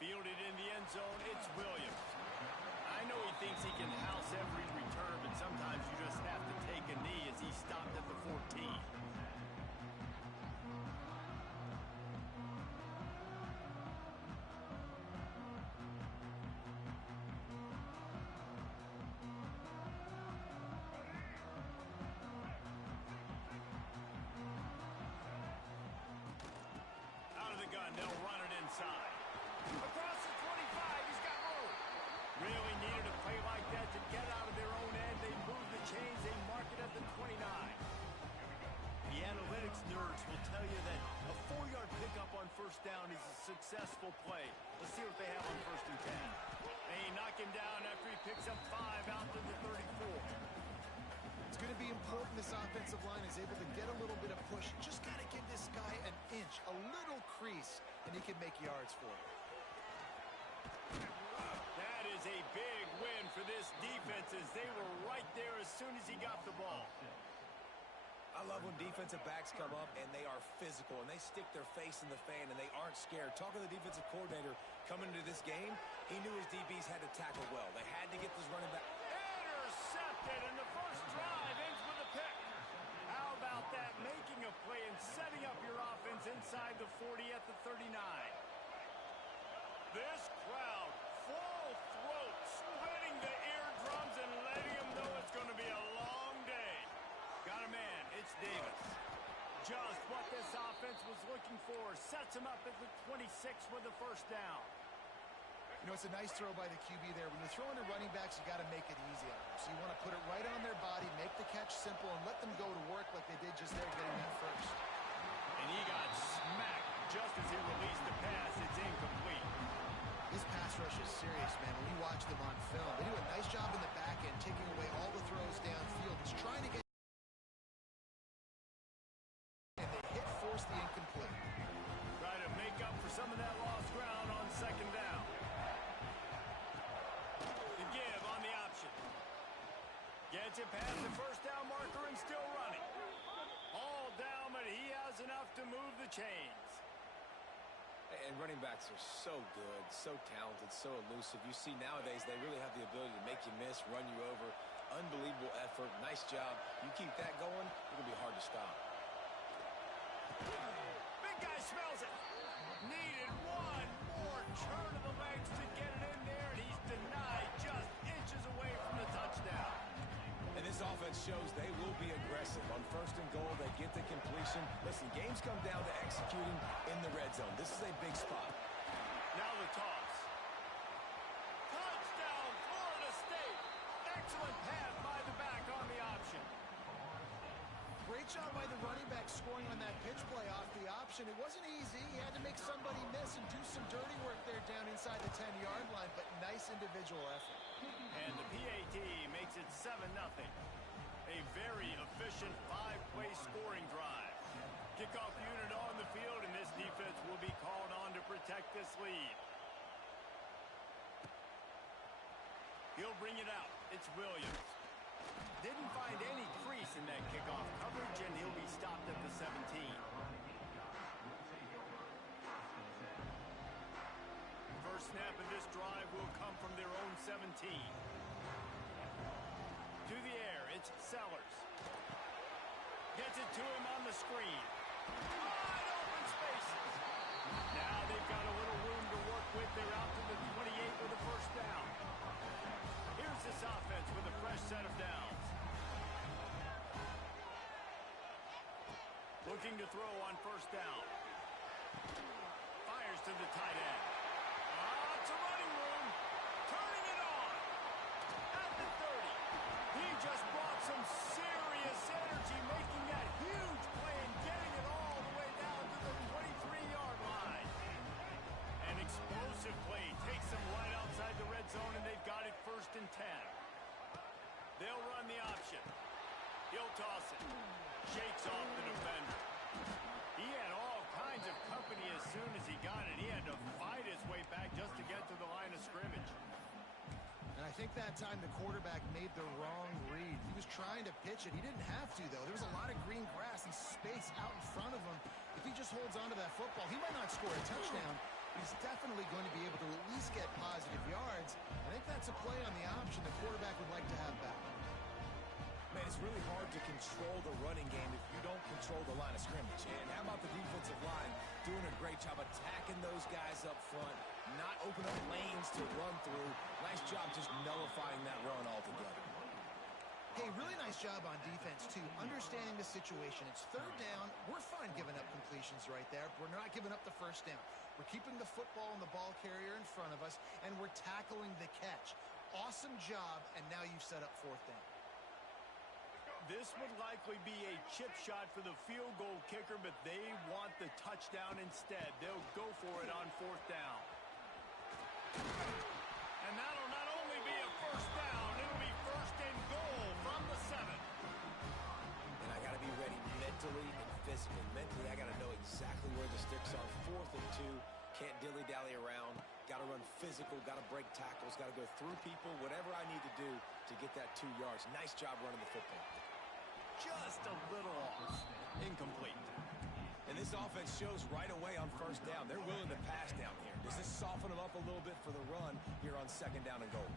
Fielded in the end zone, it's Williams. I know he thinks he can house every return, but sometimes you just have to take a knee as he stopped at the 14. Out of the gun, they'll run it inside. Across the 25, he's got room. Really needed a play like that to get out of their own end. They move the chains, they mark it at the 29. The analytics nerds will tell you that a 4-yard pickup on first down is a successful play. Let's see what they have on first and 10. They knock him down after he picks up 5 out to the 34. It's going to be important this offensive line is able to get a little bit of push. Just got to give this guy an inch, a little crease, and he can make yards for it. That is a big win for this defense as they were right there as soon as he got the ball. I love when defensive backs come up and they are physical and they stick their face in the fan and they aren't scared. Talking to the defensive coordinator coming into this game, he knew his DBs had to tackle well. They had to get this running back. Intercepted, and the first drive ends with a pick. How about that? Making a play and setting up your offense inside the 40 at the 39. This crowd, full throat, splitting the eardrums and letting them know it's going to be a long day. Got a man, it's Davis. Just what this offense was looking for. Sets him up at the 26 with the first down. You know, it's a nice throw by the QB there. When you're throwing to running backs, you got to make it easy on them. So you want to put it right on their body, make the catch simple, and let them go to work like they did just there getting that first. And he got smacked just as he released the pass. It's incomplete. This pass rush is serious, man. When you watch them on film, they do a nice job in the back end, taking away all the throws downfield. He's trying to get... And they hit force the incomplete. Try to make up for some of that lost ground on second down. The give on the option. Gets it past the first down marker and still running. All down, but he has enough to move the chains. And running backs are so good, so talented, so elusive. You see nowadays they really have the ability to make you miss, run you over. Unbelievable effort. Nice job. You keep that going, it'll be hard to stop. Big guy smells it. Needed one more turn of the legs to get it in there, and he's denied just inches away from the touchdown. And this offense shows they will be aggressive. On first and goal, they get the completion. Listen, games come down to executing in the red zone. This is a big spot. Now the toss. Touchdown, Florida State. Excellent pass by the back on the option. Great job by the running back scoring on that pitch play off the option. It wasn't easy. He had to make somebody miss and do some dirty work there down inside the 10-yard line, but nice individual effort. And the PAT makes it 7-0. A very efficient 5-play scoring drive. Kickoff unit on the field, and this defense will be called on to protect this lead. He'll bring it out. It's Williams. Didn't find any crease in that kickoff coverage, and he'll be stopped at the 17. First snap of this drive will come from their own 17. To the air, it's Sellers. Gets it to him on the screen. Wide open spaces. Now they've got a little room to work with. They're out to the 28 with a first down. Here's this offense with a fresh set of downs. Looking to throw on first down. Fires to the tight end. It's a running room. Turning it on. At the 30. He just brought some serious energy, making that huge play and getting it all the way down to the 23-yard line. An explosive play takes them right outside the red zone, and they've got it first and 10. They'll run the option. He'll toss it. Shakes off the defender. He had all kinds of company as soon as he got it. He had to fight his way back just to get to the line of scrimmage. And I think that time the quarterback made the wrong read. He was trying to pitch it. He didn't have to, though. There was a lot of green grass and space out in front of him. If he just holds on to that football, he might not score a touchdown, but he's definitely going to be able to at least get positive yards. I think that's a play on the option the quarterback would like to have back. Man, it's really hard to control the running game if you don't control the line of scrimmage. And how about the defensive line doing a great job attacking those guys up front, not open up lanes to run through. Nice job just nullifying that run altogether. Hey, really nice job on defense, too, understanding the situation. It's third down. We're fine giving up completions right there. We're not giving up the first down. We're keeping the football and the ball carrier in front of us, and we're tackling the catch. Awesome job, and now you've set up fourth down. This would likely be a chip shot for the field goal kicker, but they want the touchdown instead. They'll go for it on fourth down. And that'll not only be a first down, it'll be first and goal from the 7. And I got to be ready mentally and physically. Mentally, I got to know exactly where the sticks are. 4th and 2. Can't dilly-dally around. Got to run physical. Got to break tackles. Got to go through people. Whatever I need to do to get that 2 yards. Nice job running the football. Just a little off. Incomplete. And this offense shows right away on first down. They're willing to pass down here. Does this soften them up a little bit for the run here on 2nd down and goal?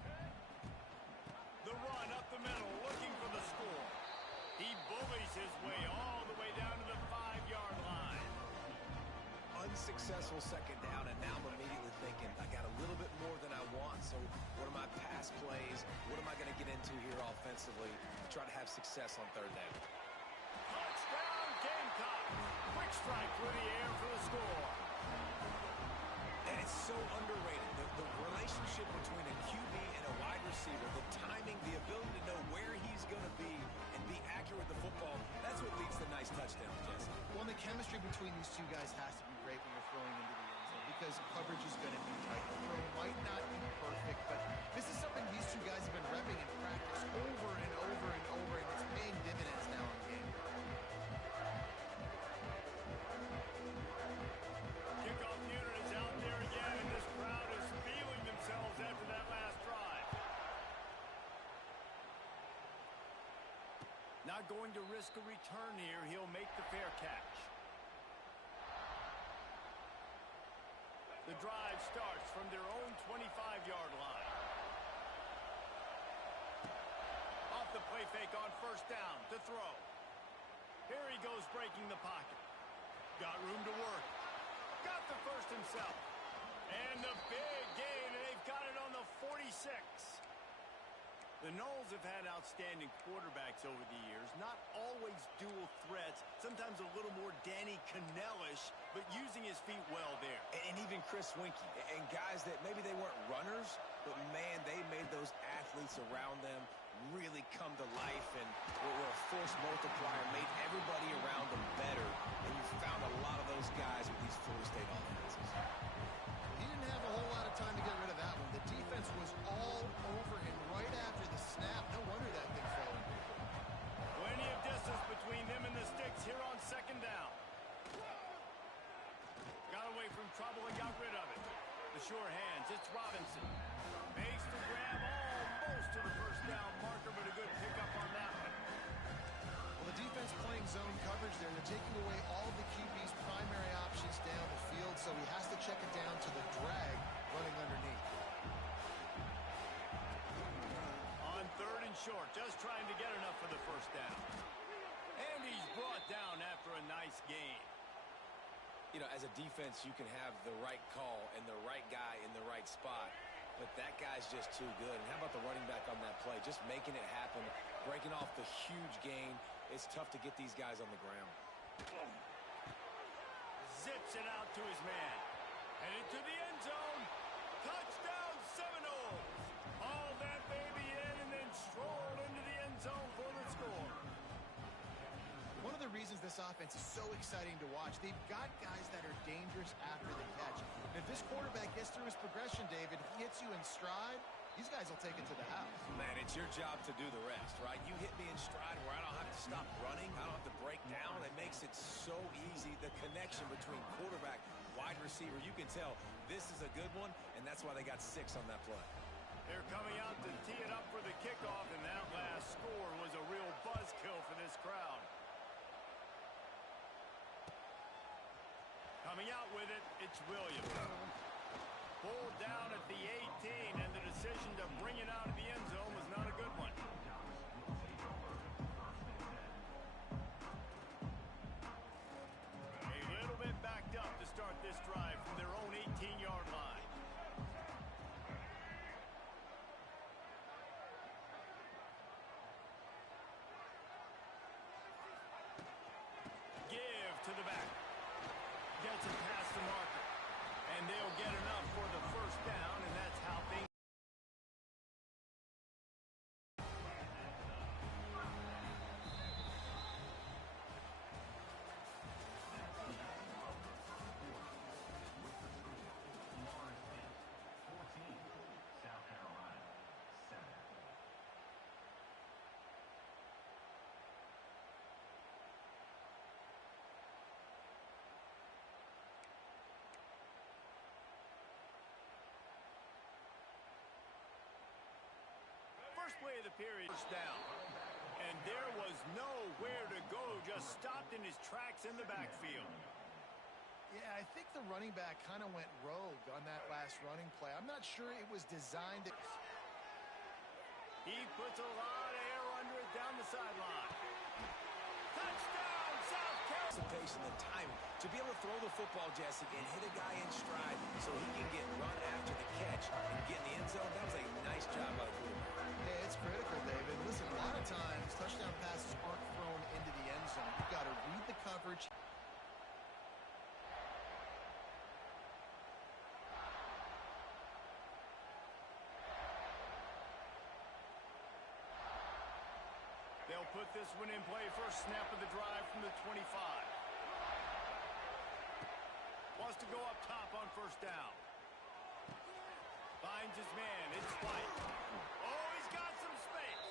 The run up the middle, looking for the score. He bullies his way all the way down to the 5-yard line. Unsuccessful 2nd down, and now I'm immediately thinking, I got a little bit more than I want, so what are my pass plays? What am I going to get into here offensively to try to have success on 3rd down? Touchdown, Gamecock. Quick strike through the air for the score. And it's so underrated. The relationship between a QB and a wide receiver, the timing, the ability to know where he's going to be and be accurate with the football, that's what leads to nice touchdowns, Jesse. Well, the chemistry between these two guys has to be great when you're throwing into the end zone because coverage is going to be tight. The throw might not be perfect, but this is something these two guys have been repping in practice over and over and over, and it's paying dividends now in the game. Kickoff unit is out there again, and this crowd is feeling themselves after that last drive. Not going to risk a return here. He'll make the fair catch. The drive starts from their own 25-yard line. Off the play fake on first down to throw. Here he goes breaking the pocket. Got room to work. Got the first himself. And the big gain, and they've got it on the 46. The Noles have had outstanding quarterbacks over the years. Not always dual threats. Sometimes a little more Danny Cannell-ish, but using his feet well there. And even Chris Winkie. And guys that maybe they weren't runners, but, man, they made those athletes around them really come to life and were a force multiplier, made everybody around them better. And you found a lot of those guys with these Florida State offenses. He didn't have a whole lot of time to get rid of that one. The defense was all over him right after the snap. No wonder that thing fell in. Plenty of distance between them and the sticks here on second down. Got away from trouble and got rid of it. The sure hands, it's Robinson. Makes the grab almost to the first down marker, but a good pickup on that one. Well, the defense playing zone coverage there. They're taking away all of the QB's primary options down the field, so he has to check it down to the drag running underneath. On 3rd and short, just trying to get enough for the first down. And he's brought down after a nice gain. You know, as a defense, you can have the right call and the right guy in the right spot, but that guy's just too good. And how about the running back on that play? Just making it happen, breaking off the huge gain. It's tough to get these guys on the ground. Zips it out to his man. Headed to the end zone. Touchdown Seminoles. Hauled that baby in and then strolled into the end zone for the score. One of the reasons this offense is so exciting to watch, they've got guys that are dangerous after the catch. And if this quarterback gets through his progression, David, he hits you in stride, these guys will take it to the house. Man, it's your job to do the rest, right? You hit me in stride where I don't have to stop running. I don't have to break down. It makes it so easy. The connection between quarterback, wide receiver, you can tell this is a good one, and that's why they got 6 on that play. They're coming out to tee it up for the kickoff, and that last score was a real buzzkill for this crowd. Coming out with it, it's Williams. Pulled down at the 18, and the decision to bring it out of the end zone was not a good one. A little bit backed up to start this drive from their own 18-yard line. Give to the back. Gets it past the marker. And they'll get enough for the first down, and that's how things... First play of the period, first down. And there was nowhere to go, just stopped in his tracks in the backfield. Yeah, I think the running back kind of went rogue on that last running play. I'm not sure it was designed to... He puts a lot of air under it down the sideline. Touchdown, South Carolina! Anticipation and timing. To be able to throw the football, Jesse, and hit a guy in stride so he can get run after the catch and get in the end zone, that was a nice job by the quarterback. Yeah, it's critical, David. Listen, a lot of times, touchdown passes aren't thrown into the end zone. You've got to read the coverage. They'll put this one in play. First snap of the drive from the 25. Wants to go up top on first down. Finds his man. It's White. Oh, he's got some space.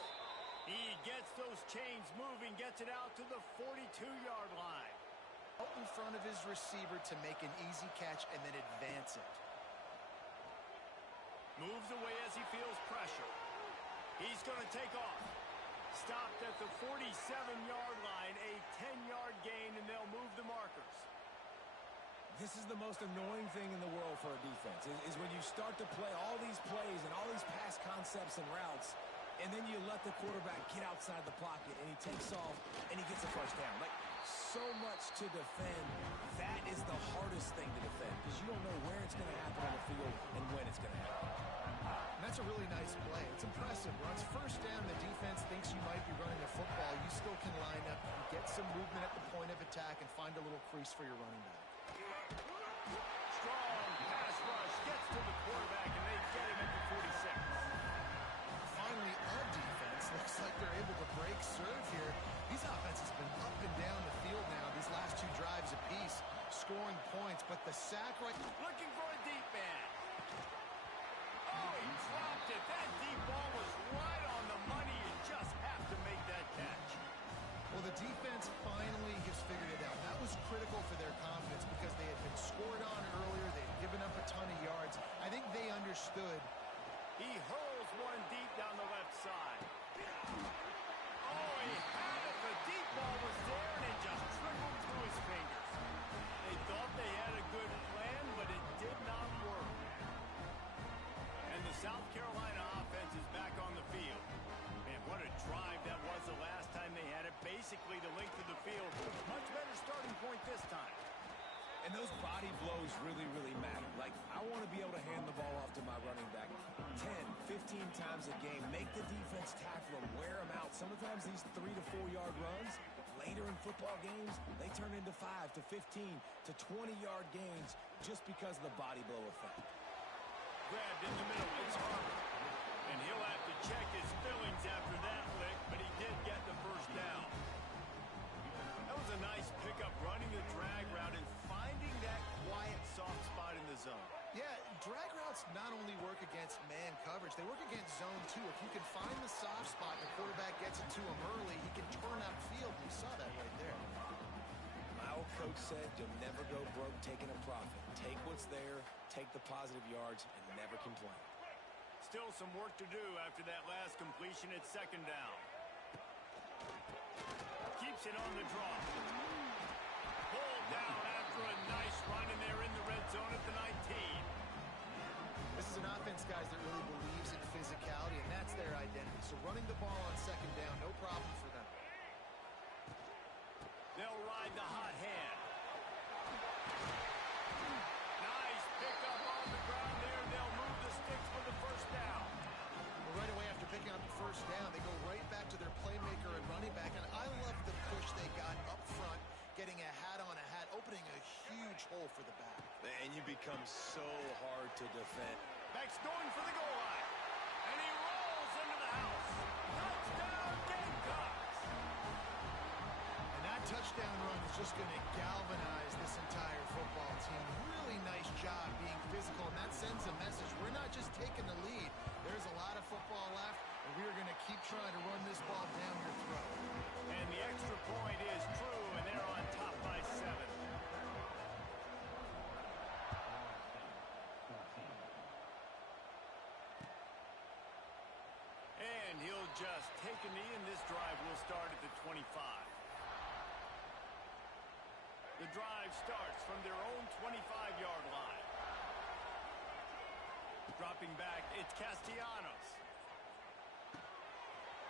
He gets those chains moving, gets it out to the 42-yard line. Out in front of his receiver to make an easy catch and then advance it. Moves away as he feels pressure. He's going to take off. Stopped at the 47-yard line, a 10-yard gain, and they'll move the markers. This is the most annoying thing in the world for a defense, is when you start to play all these plays and all these pass concepts and routes, and then you let the quarterback get outside the pocket, and he takes off, and he gets a first down. Like, so much to defend. That is the hardest thing to defend, because you don't know where it's going to happen on the field and when it's going to happen. And that's a really nice play. It's impressive. Once first down, the defense thinks you might be running a football. You still can line up, get some movement at the point of attack, and find a little crease for your running back. Strong pass rush gets to the quarterback, and they get him at the 46. Finally, our defense looks like they're able to break serve here. These offenses have been up and down the field now these last two drives apiece, scoring points, but the sack right... Looking for a deep man. Oh, he dropped it. That deep ball was right on the money. You just have to make that catch. Well, the defense finally has figured it out. That was critical for their confidence because they had been scored on earlier. They had given up a ton of yards. I think they understood. He hurls one deep down the left side. Oh, he had it. The deep ball was there, and it just trickled through his fingers. They thought they had a good plan, but it did not work. And the South Carolina offense is back on the field. Man, what a drive that was the last time they had it. Basically the length of the field. Much better starting point this time. And those body blows really, really matter. Like, I want to be able to hand the ball off to my running back 10, 15 times a game. Make the defense tackle them, wear them out. Sometimes these 3 to 4 yard runs, later in football games, they turn into 5 to 15 to 20-yard gains just because of the body blow effect. Grabbed in the middle. It's Harper. And he'll have to check his fillings after that lick, but he did get the first down. That was a nice pickup, running the drag route and finding that quiet, soft spot in the zone. Yeah, drag routes not only work against man coverage, they work against zone too. If you can find the soft spot and the quarterback gets it to him early, he can turn upfield. You saw that right there. My old coach said, you'll never go broke taking a profit. Take what's there, take the positive yards, and never complain. Still some work to do after that last completion at second down. Keeps it on the draw. Pulled down after a nice run, and they're in the red zone at the 19. hole for the back. And you become so hard to defend. Beck's going for the goal line. And he rolls into the house. Touchdown, Gamecocks! And that touchdown run is just going to galvanize this entire football team. Really nice job being physical, and that sends a message. We're not just taking the lead. There's a lot of football left, and we're going to keep trying to run this ball down your throat. And the extra point is true, and they're on top by 7. And he'll just take a knee, and this drive will start at the 25. The drive starts from their own 25-yard line. Dropping back, it's Castellanos.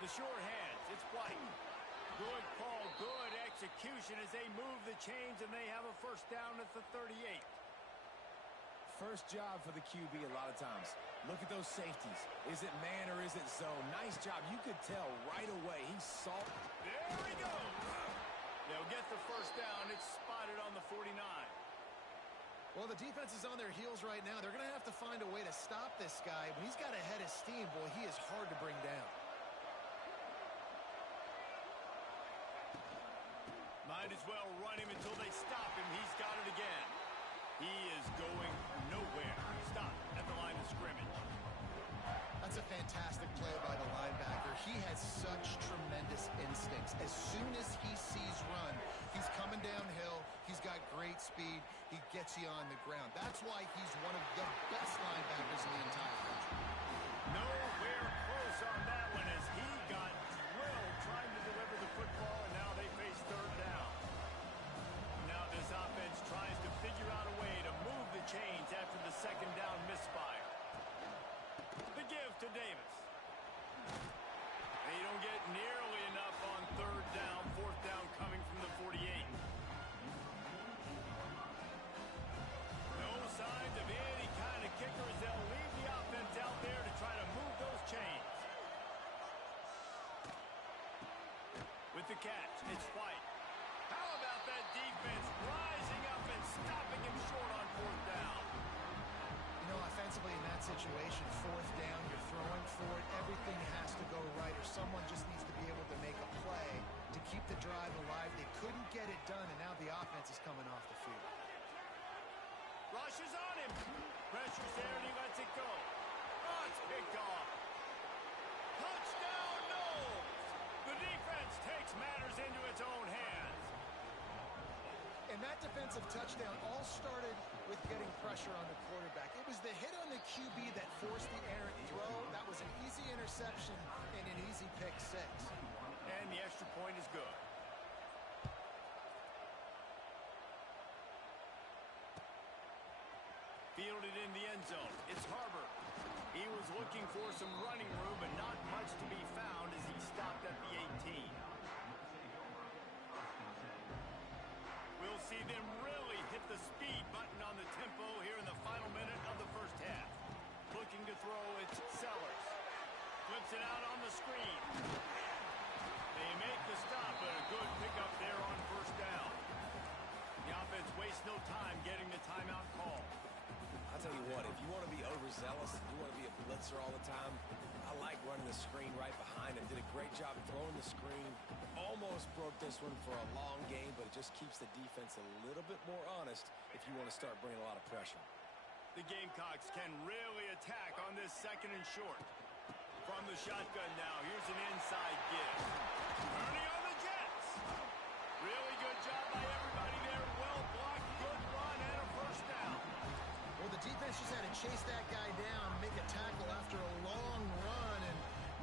The short hands, it's White. Good call, good execution as they move the chains, and they have a first down at the 38. First job for the QB a lot of times. Look at those safeties. Is it man or is it zone? Nice job. You could tell right away. He saw. There he goes. They'll get the first down. It's spotted on the 49. Well, the defense is on their heels right now. They're going to have to find a way to stop this guy. When he's got a head of steam, boy, he is hard to bring down. Might as well run him until they stop him. He's got it again. He is going nowhere. Stop at the line of scrimmage. That's a fantastic play by the linebacker. He has such tremendous instincts. As soon as he sees run, he's coming downhill. He's got great speed. He gets you on the ground. That's why he's one of the best linebackers in the entire country. Nowhere close on that one as he got drilled trying to deliver the football, and now they face third down. Now this offense tries to figure out a way to move the chains after the second down misfire. The give to Davis. They don't get nearly enough on third down. Fourth down coming from the 48. No signs of any kind of kicker as they'll leave the offense out there to try to move those chains. With the catch, it's White. How about that defense rising up and stopping him short on fourth down? You know, offensively in that situation, fourth down, you're throwing for it. Everything has to go right, or someone just needs to be able to make a play to keep the drive alive. They couldn't get it done, and now the offense is coming off the field. Rushes on him. Pressure's there, and he lets it go. Oh, it's picked off. Touchdown, Knowles! The defense takes matters into its own hands. And that defensive touchdown all started with getting pressure on the quarterback. It was the hit on the QB that forced the errant throw. That was an easy interception and an easy pick six. And the extra point is good. Fielded in the end zone. It's Harbor. He was looking for some running room, but not much to be found as he stopped at the 18. We'll see them really hit the speed button on the tempo here in the final minute of the first half. Looking to throw, it's Sellers. Flips it out on the screen. They make the stop, but a good pickup there on first down. The offense wastes no time getting the timeout call. I'll tell you what, if you want to be overzealous, you want to be a blitzer all the time, I like running the screen right behind him. Did a great job throwing the screen. Almost broke this one for a long game, but it just keeps the defense a little bit more honest if you want to start bringing a lot of pressure. The Gamecocks can really attack on this second and short. From the shotgun now, here's an inside give. Turning on the Jets. Really good job by everybody there. Well blocked, good run, and a first down. Well, the defense just had to chase that guy down, make a tackle after a long run, and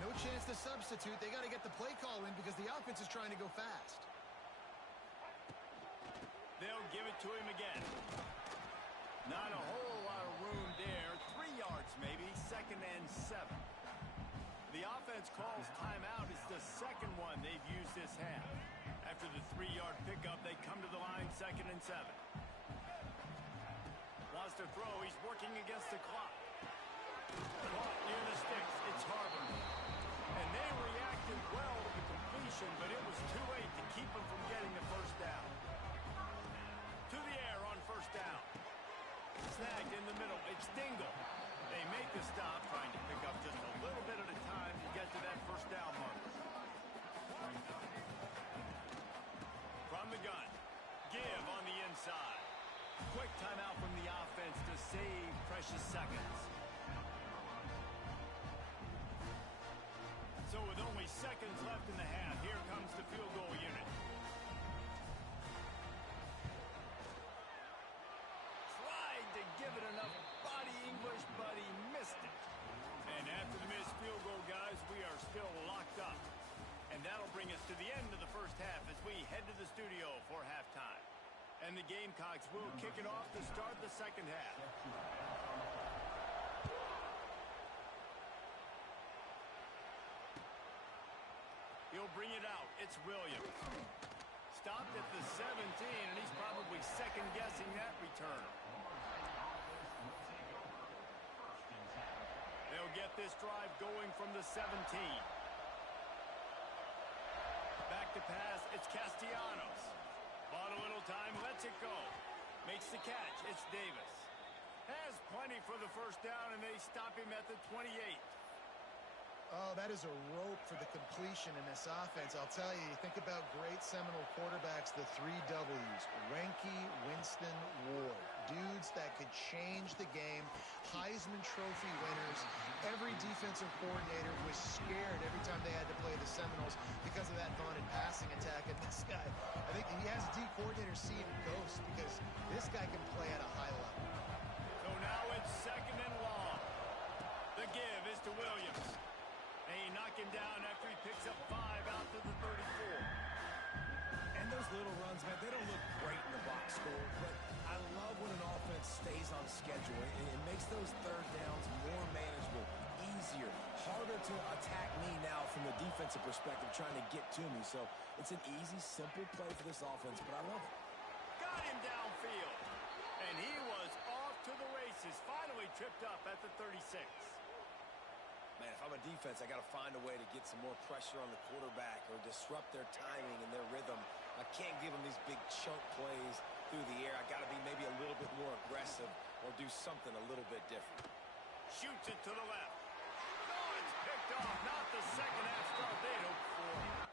no chance to substitute. They got to get the play call in because the offense is trying to go fast. They'll give it to him again. Not a whole lot of room there. 3 yards maybe, second and 7. The offense calls timeout. It's the second one they've used this half. After the 3-yard pickup, they come to the line, second and 7. Wants to throw. He's working against the clock. Caught near the sticks. It's Harbor. And they reacted well to the completion, but it was too late to keep them from getting the first down. To the air on first down. the stop, trying to pick up just a little bit at a time to get to that first down marker. From the gun, give on the inside. Quick timeout from the offense to save precious seconds. So with only seconds left in the half, here comes the field goal unit. Tried to give it enough body English, but he missed it. And after the missed field goal, guys, we are still locked up. And that'll bring us to the end of the first half as we head to the studio for halftime. And the Gamecocks will kick it off to start the second half. He'll bring it out. It's Williams. Stopped at the 17, and he's probably second-guessing that return. They'll get this drive going from the 17. Back to pass, it's Castellanos. Bought a little time, lets it go. Makes the catch, it's Davis. Has plenty for the first down, and they stop him at the 28. Oh, that is a rope for the completion in this offense. I'll tell you, you think about great Seminole quarterbacks, the 3 W's. Wenke, Winston, Ward. Dudes that could change the game. Heisman Trophy winners. Every defensive coordinator was scared every time they had to play the Seminoles because of that vaunted passing attack. And this guy, I think he has D coordinators seeing ghosts because this guy can play at a high level. So now it's second and long. The give is to Williams. They knock him down after he picks up 5 out to the 34. And those little runs, man, they don't look great in the box score, but I love when an offense stays on schedule. It makes those third downs more manageable, easier, harder to attack me now from the defensive perspective trying to get to me. So it's an easy, simple play for this offense, but I love it. Got him downfield. And he was off to the races, finally tripped up at the 36. Man, if I'm a defense, I got to find a way to get some more pressure on the quarterback or disrupt their timing and their rhythm. I can't give them these big chunk plays through the air. I got to be maybe a little bit more aggressive or do something a little bit different. Shoots it to the left. Oh, it's picked off. Not the second half start they'd hoped for.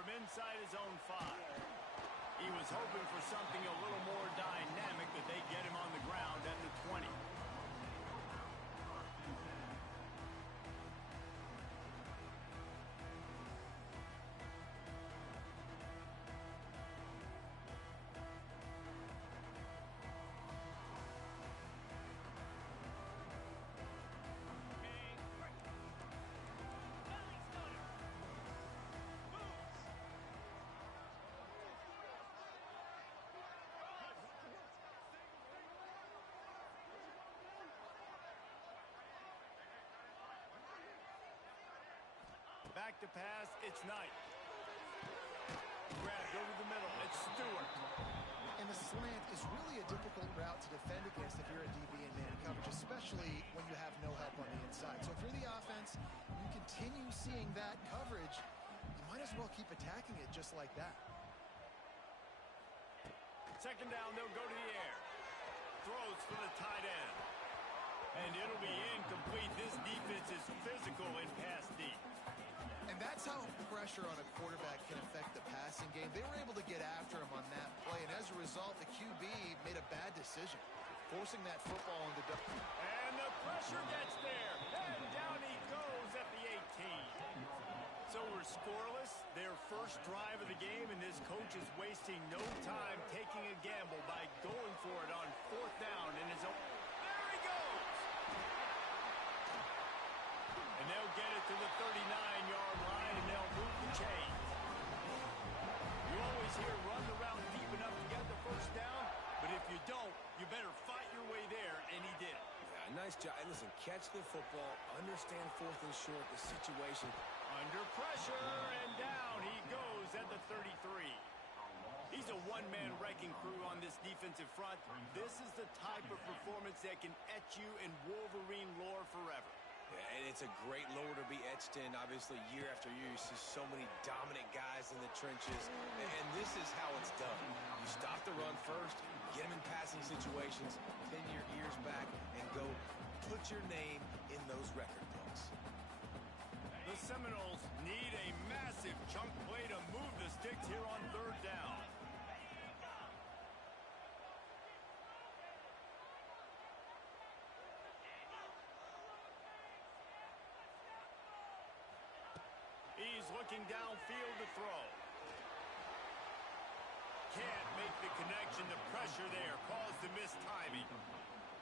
from inside his own 5. He was hoping for something a little more dynamic, that they get him on the ground at the 20. Back to pass, it's Knight. Grabbed over the middle, it's Stewart. And the slant is really a difficult route to defend against if you're a DB in man coverage, especially when you have no help on the inside. So if you're the offense, you continue seeing that coverage, you might as well keep attacking it just like that. Second down, they'll go to the air. Throws for the tight end. And it'll be incomplete. This defense is physical in pass deep. And that's how pressure on a quarterback can affect the passing game. They were able to get after him on that play, and as a result, the QB made a bad decision, forcing that football into double. And the pressure gets there, and down he goes at the 18. So we're scoreless, their first drive of the game, and this coach is wasting no time taking a gamble by going for it on 4th down in his own. There he goes! And they'll get it to the 39-yard line, and they'll move the chains. You always hear run the route deep enough to get the first down, but if you don't, you better fight your way there, and he did. Yeah, nice job. And listen, catch the football, understand 4th and short, the situation. Under pressure, and down he goes at the 33. He's a one-man wrecking crew on this defensive front. This is the type of performance that can etch you in Wolverine lore forever. Yeah, and it's a great lore to be etched in. Obviously, year after year, you see so many dominant guys in the trenches, and this is how it's done. You stop the run first, get them in passing situations, pin your ears back, and go put your name in those record books. The Seminoles need a massive chunk play to move the sticks here on 3rd down. He's looking downfield to throw. Can't make the connection. The pressure there caused the missed timing.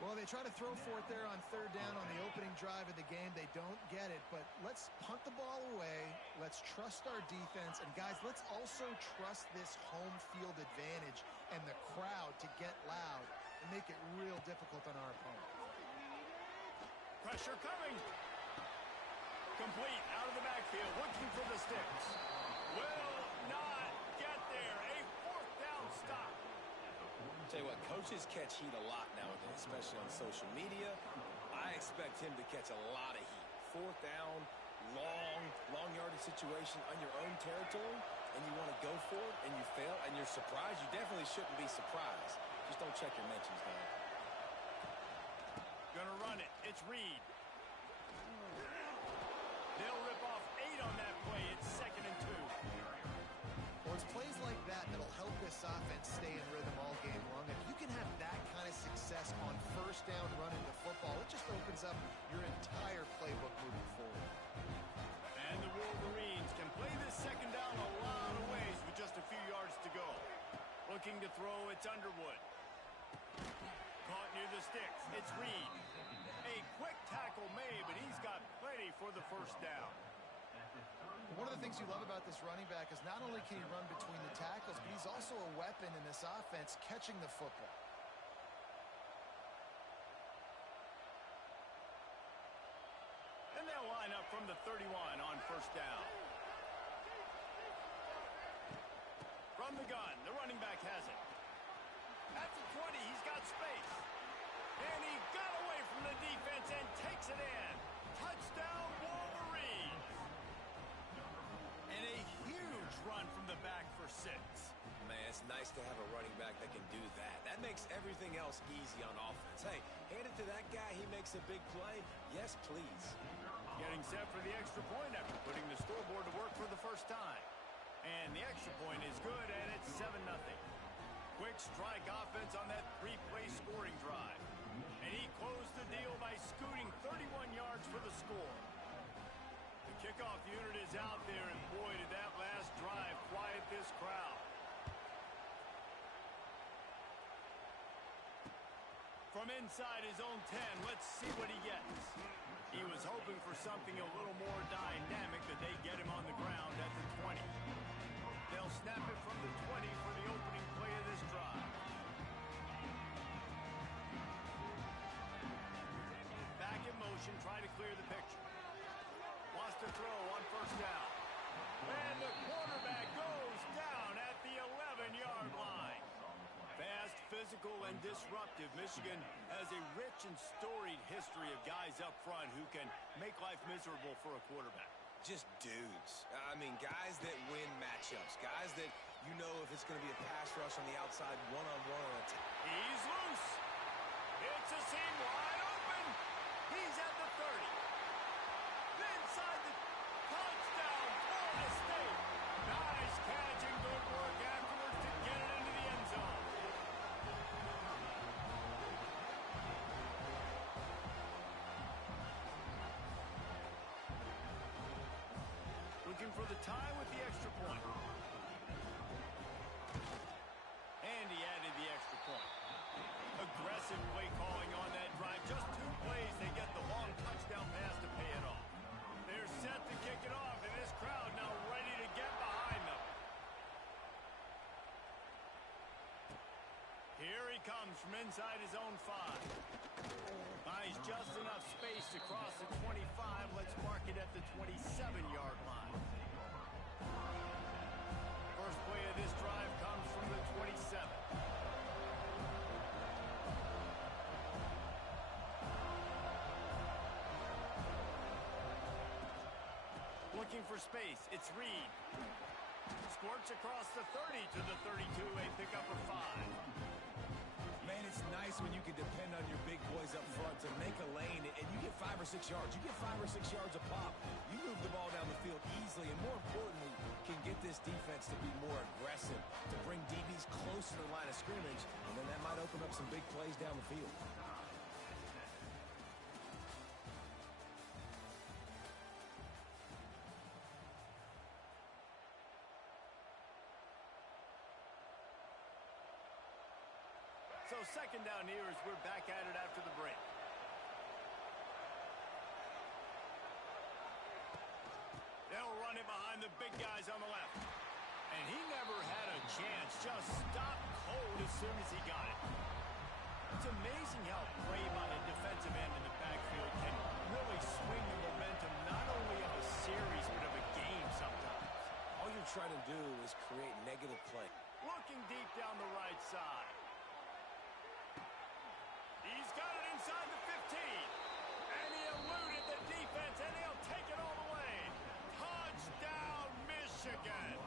Well, they try to throw for it there on 3rd down on the opening drive of the game. They don't get it, but let's punt the ball away. Let's trust our defense. And, guys, let's also trust this home field advantage and the crowd to get loud and make it real difficult on our opponent. Pressure coming. Complete out of the backfield, looking for the sticks. Will not get there. A 4th down stop. Tell you what, coaches catch heat a lot nowadays, especially on social media. I expect him to catch a lot of heat. 4th down, long yardage situation on your own territory, and you want to go for it, and you fail, and you're surprised. You definitely shouldn't be surprised. Just don't check your mentions, man. Gonna run it. It's Reed. They'll rip off 8 on that play. It's 2nd and 2. Well, it's plays like that that'll help this offense stay in rhythm all game long. If you can have that kind of success on 1st down running the football, it just opens up your entire playbook moving forward. And the Wolverines can play this 2nd down a lot of ways with just a few yards to go. Looking to throw, it's Underwood. Caught near the sticks, it's Reed. A quick tackle made, but he's got plenty for the 1st down. One of the things you love about this running back is not only can he run between the tackles, but he's also a weapon in this offense catching the football. And they'll line up from the 31 on 1st down. From the gun, the running back has it. At the 20, he's got space. And he got away from the defense and takes it in. Touchdown, Wolverines. And a huge run from the back for 6. Man, it's nice to have a running back that can do that. That makes everything else easy on offense. Hey, hand it to that guy. He makes a big play. Yes, please. Getting set for the extra point after putting the scoreboard to work for the first time. And the extra point is good, and it's 7-0. Quick strike offense on that three-play scoring drive. And he closed the deal by scooting 31 yards for the score. The kickoff unit is out there, and boy, did that last drive quiet this crowd. From inside his own 10, let's see what he gets. He was hoping for something a little more dynamic, but they get him on the ground at the 20. They'll snap it from the 20 for the opening play of this drive. Back in motion, try to clear the picture. Wants to throw on first down. And the quarterback goes down at the 11-yard line. Fast, physical, and disruptive, Michigan has a rich and storied history of guys up front who can make life miserable for a quarterback. Just dudes. I mean, guys that win matchups. Guys that you know if it's going to be a pass rush on the outside, one-on-one on attack. He's loose. It's a seam wide open. He's at the 30. Inside the touchdown, Florida State. Nice catch and good work afterwards to get it into the end zone. Looking for the tie with the extra point. And he added the extra point. Aggressive play calling on that drive. Just 2 plays, they get the long touchdown pass to pay it off. They're set to kick it off, and this crowd now ready to get behind them. Here he comes from inside his own 5. Finds just enough space to cross the 25. Let's mark it at the 27-yard line. First play of this drive comes from the 27. Looking for space, it's Reed. Squirts across the 30 to the 32, a pickup of 5. Man, it's nice when you can depend on your big boys up front to make a lane, and you get 5 or 6 yards. You get 5 or 6 yards a pop. You move the ball down the field easily, and more importantly, can get this defense to be more aggressive, to bring DBs closer to the line of scrimmage, and then that might open up some big plays down the field. So second down here as we're back at it after the break. They'll run it behind the big guys on the left. And he never had a chance. Just stopped cold as soon as he got it. It's amazing how play by a defensive end in the backfield can really swing the momentum not only of a series but of a game sometimes. All you're trying to do is create negative play. Looking deep down the right side. He's got it inside the 15. And he eluded the defense, and he'll take it all the way. Touchdown, Michigan.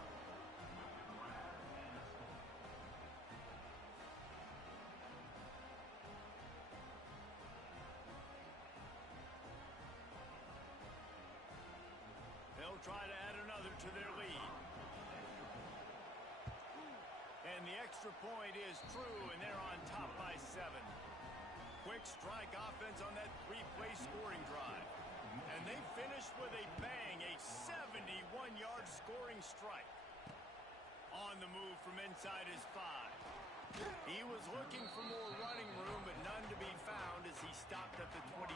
They'll try to add another to their lead. And the extra point is true, and they're on top by 7. Quick strike offense on that 3-play scoring drive. And they finished with a bang, a 71-yard scoring strike. On the move from inside his 5. He was looking for more running room, but none to be found as he stopped at the 23.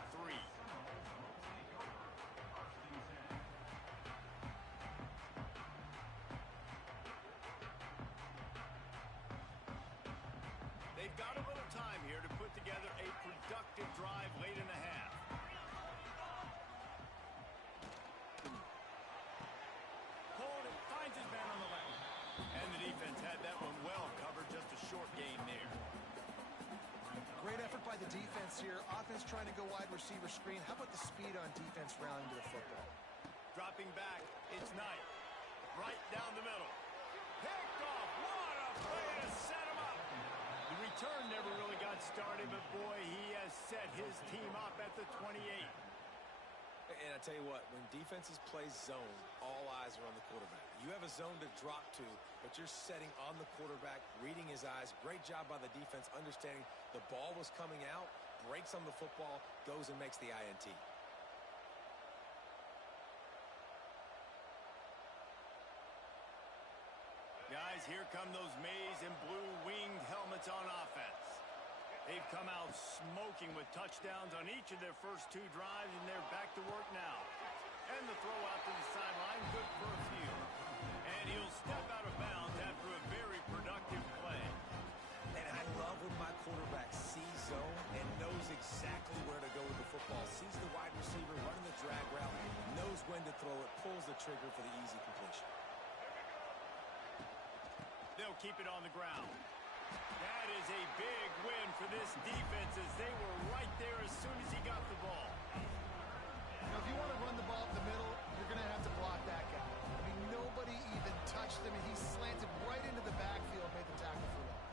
They've got a little time here to put together a productive drive late in the half. Hold it, finds his man on the left. And the defense had that one well covered, just a short gain there. Great effort by the defense here. Offense trying to go wide receiver screen. How about the speed on defense rallying to the football? Dropping back, it's Knight. Right down the middle. Picked off, what a play to set him up. The return never really got started, but boy, he has set his team up at the 28. And I tell you what, when defenses play zone, all eyes are on the quarterback. You have a zone to drop to, but you're setting on the quarterback, reading his eyes. Great job by the defense, understanding the ball was coming out, breaks on the football, goes and makes the INT. Guys, here come those maize and blue winged helmets on offense. They've come out smoking with touchdowns on each of their first 2 drives, and they're back to work now. And the throw out to the sideline, good for a few. And he'll step out of bounds after a very productive play. And I love when my quarterback sees zone and knows exactly where to go with the football. Sees the wide receiver running the drag route, knows when to throw it, pulls the trigger for the easy completion. They'll keep it on the ground. That is a big win for this defense as they were right there as soon as he got the ball. Now, if you want to run the ball up the middle, you're going to have to block that guy. I mean, nobody even touched him, and he slanted right into the backfield, made the tackle for loss.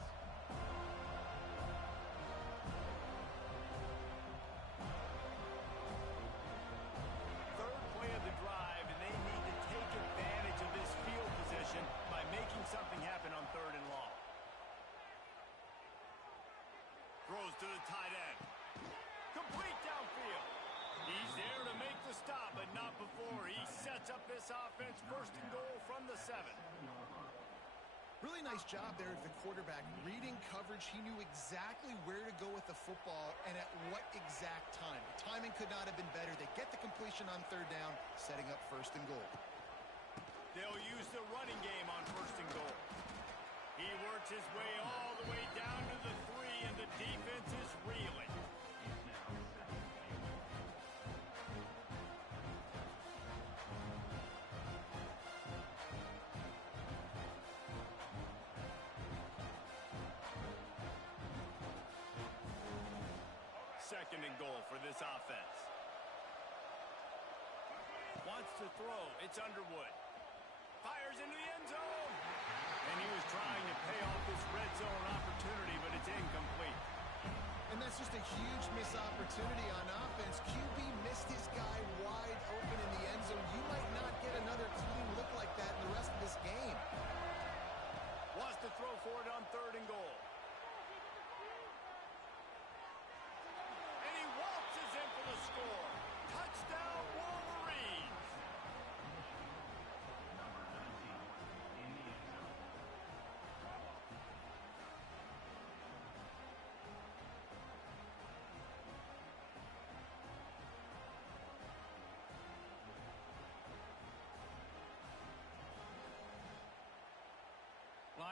Third play of the drive, and they need to take advantage of this field position by making something happen on 3rd and long. Throws to the tight end. Complete downfield. He's there to make the stop, but not before he sets up this offense 1st and goal from the 7. Really nice job there of the quarterback. Reading coverage, he knew exactly where to go with the football and at what exact time. The timing could not have been better. They get the completion on 3rd down, setting up 1st and goal. They'll use the running game on 1st and goal. He works his way all the way down to the 3, and the defense is reeling. Second and goal for this offense. Wants to throw. It's Underwood. Fires into the end zone. And he was trying to pay off this red zone opportunity, but it's incomplete. And that's just a huge missed opportunity on offense. QB missed his guy wide open in the end zone. You might not get another clean look like that in the rest of this game. Wants to throw for it on 3rd and goal. And he waltzes in for the score. Touchdown, Wolverines.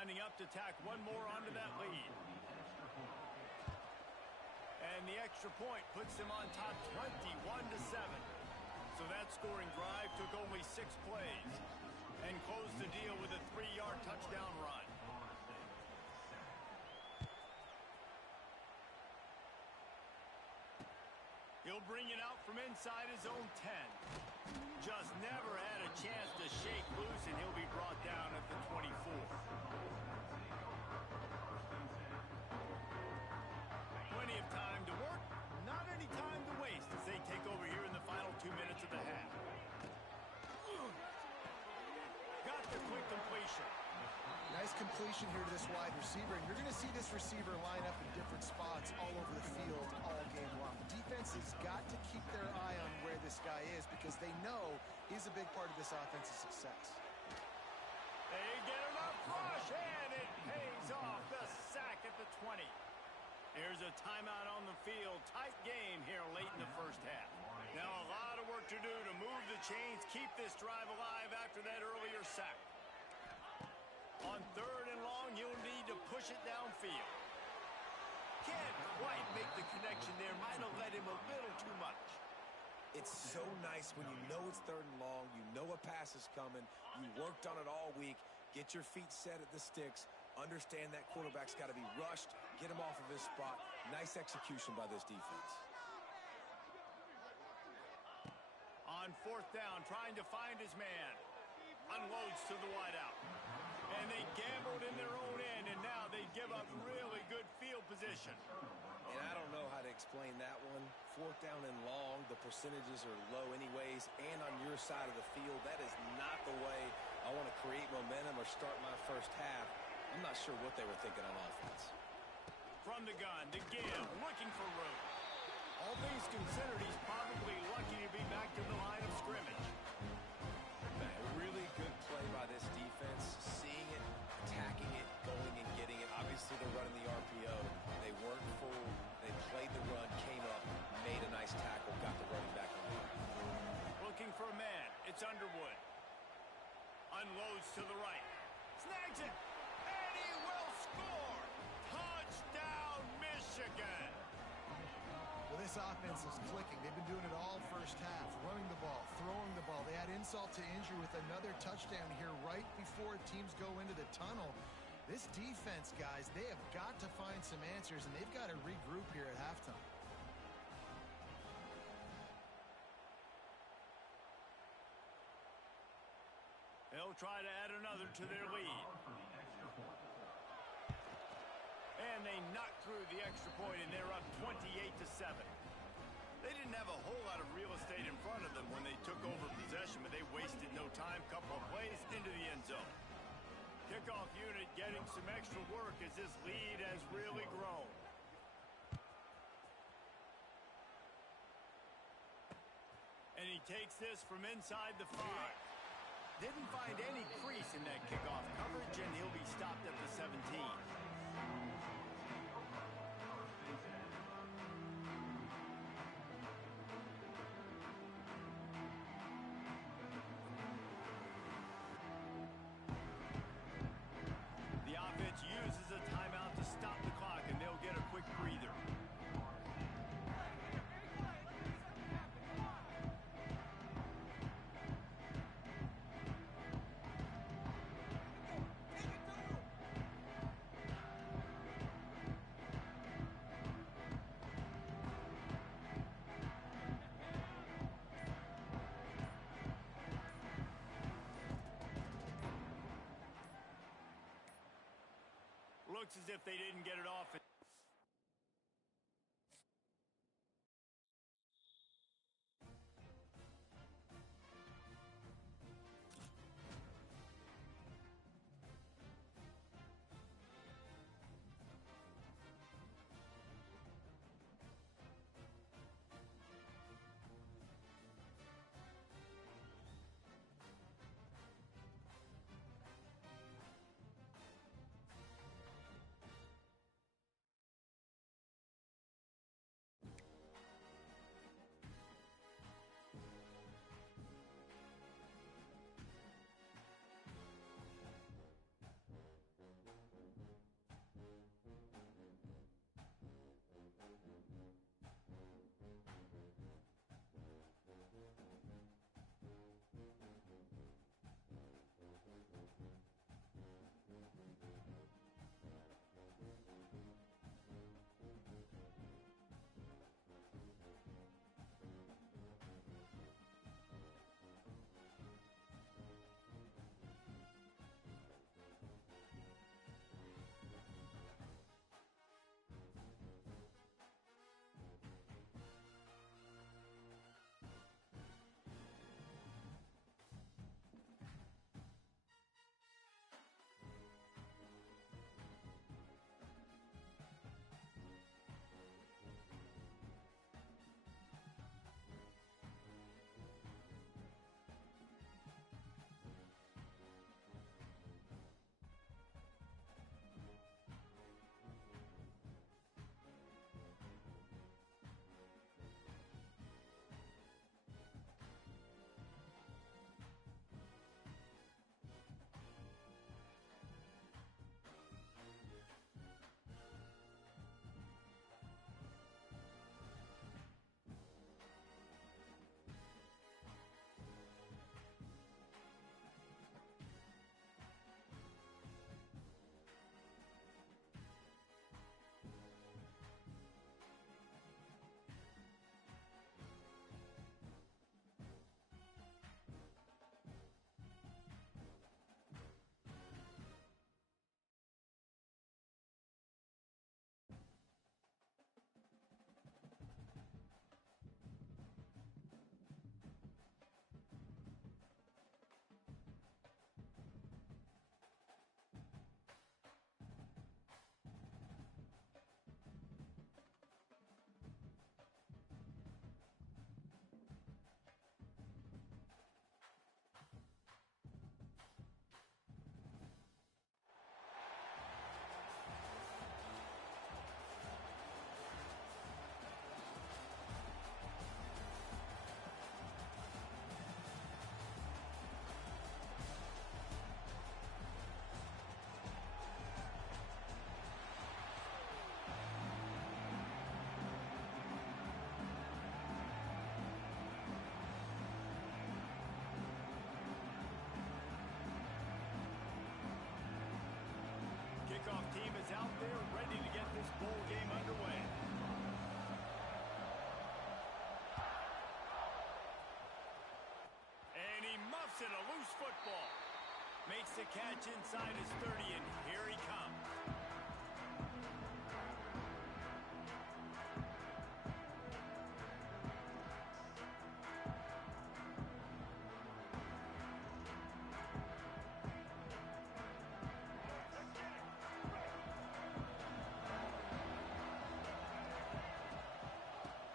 Lining up to tack one more onto that lead. And the extra point puts them on top 21-7. So that scoring drive took only 6 plays and closed the deal with a 3-yard touchdown run. He'll bring it out from inside his own 10. Just never had a chance to shake loose, and he'll be brought down at the 24. Plenty of time to work, not any time to waste as they take over here in the final 2 minutes of the half. Got the quick completion. Nice completion here to this wide receiver, and you're going to see this receiver line up in different spots all over the field all game long. Defense has got to keep their eye on where this guy is because they know he's a big part of this offense's success. They get enough rush, and it pays off. The sack at the 20. Here's a timeout on the field. Tight game here late in the first half. Now a lot of work to do to move the chains, keep this drive alive after that earlier sack. On 3rd and long, you'll need to push it downfield. Can't quite make the connection there. Might have led him a little too much. It's so nice when you know it's 3rd and long, you know a pass is coming, you worked on it all week, get your feet set at the sticks, understand that quarterback's got to be rushed, get him off of his spot. Nice execution by this defense. On 4th down, trying to find his man. Unloads to the wideout. And they gambled in their own end, and now they give up really good field position. And I don't know how to explain that one. 4th down and long, the percentages are low anyways. pace and on your side of the field. That is not the way I want to create momentum or start my first half. I'm not sure what they were thinking on offense. From the gun, to give, looking for room. All things considered, he's probably lucky to be back to the line of scrimmage. A really good play by this defense, seeing it, attacking it, going and getting it. Obviously, they're running the RPO. They weren't fooled. They played the run, came up, made a nice tackle, got the running back on the line. Looking for a man. It's Underwood. Unloads to the right. Snags it. And he will score. Touchdown, Michigan. Well, this offense is clicking. They've been doing it all first half, running the ball, throwing the ball. They add insult to injury with another touchdown here right before teams go into the tunnel. This defense, guys, they have got to find some answers, and they've got to regroup here at halftime. They'll try to add another to their lead. And they knock through the extra point, and they're up 28-7. They didn't have a whole lot of real estate in front of them when they took over possession, but they wasted no time. Couple of plays into the end zone. Kickoff unit getting some extra work as this lead has really grown. And he takes this from inside the 5. Didn't find any crease in that kickoff coverage, and he'll be stopped at the 17. The offense uses a timeout to stop the clock, and they'll get a quick breather. Looks as if they didn't get it off. whole game underway. And he muffs it, a loose football. Makes the catch inside his 30, and here he comes.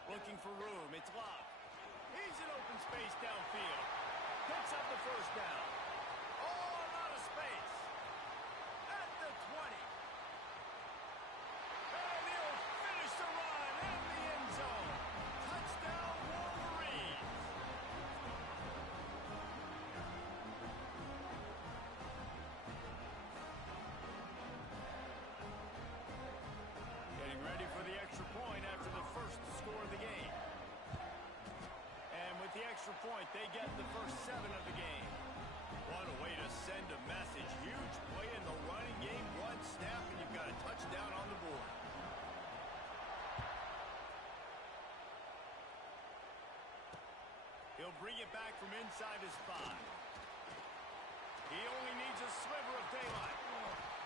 Looking for room, it's Love. He's in open space downfield. Picks up the first down. Oh, a lot of space. At the 20. And he'll finish the run in the end zone. Touchdown, Wolverines. Getting ready for the extra point after the first score of the game. And with the extra point, they get the first 7 of the game. What a way to send a message. Huge play in the running game. One snap, and you've got a touchdown on the board. He'll bring it back from inside his 5. He only needs a sliver of daylight.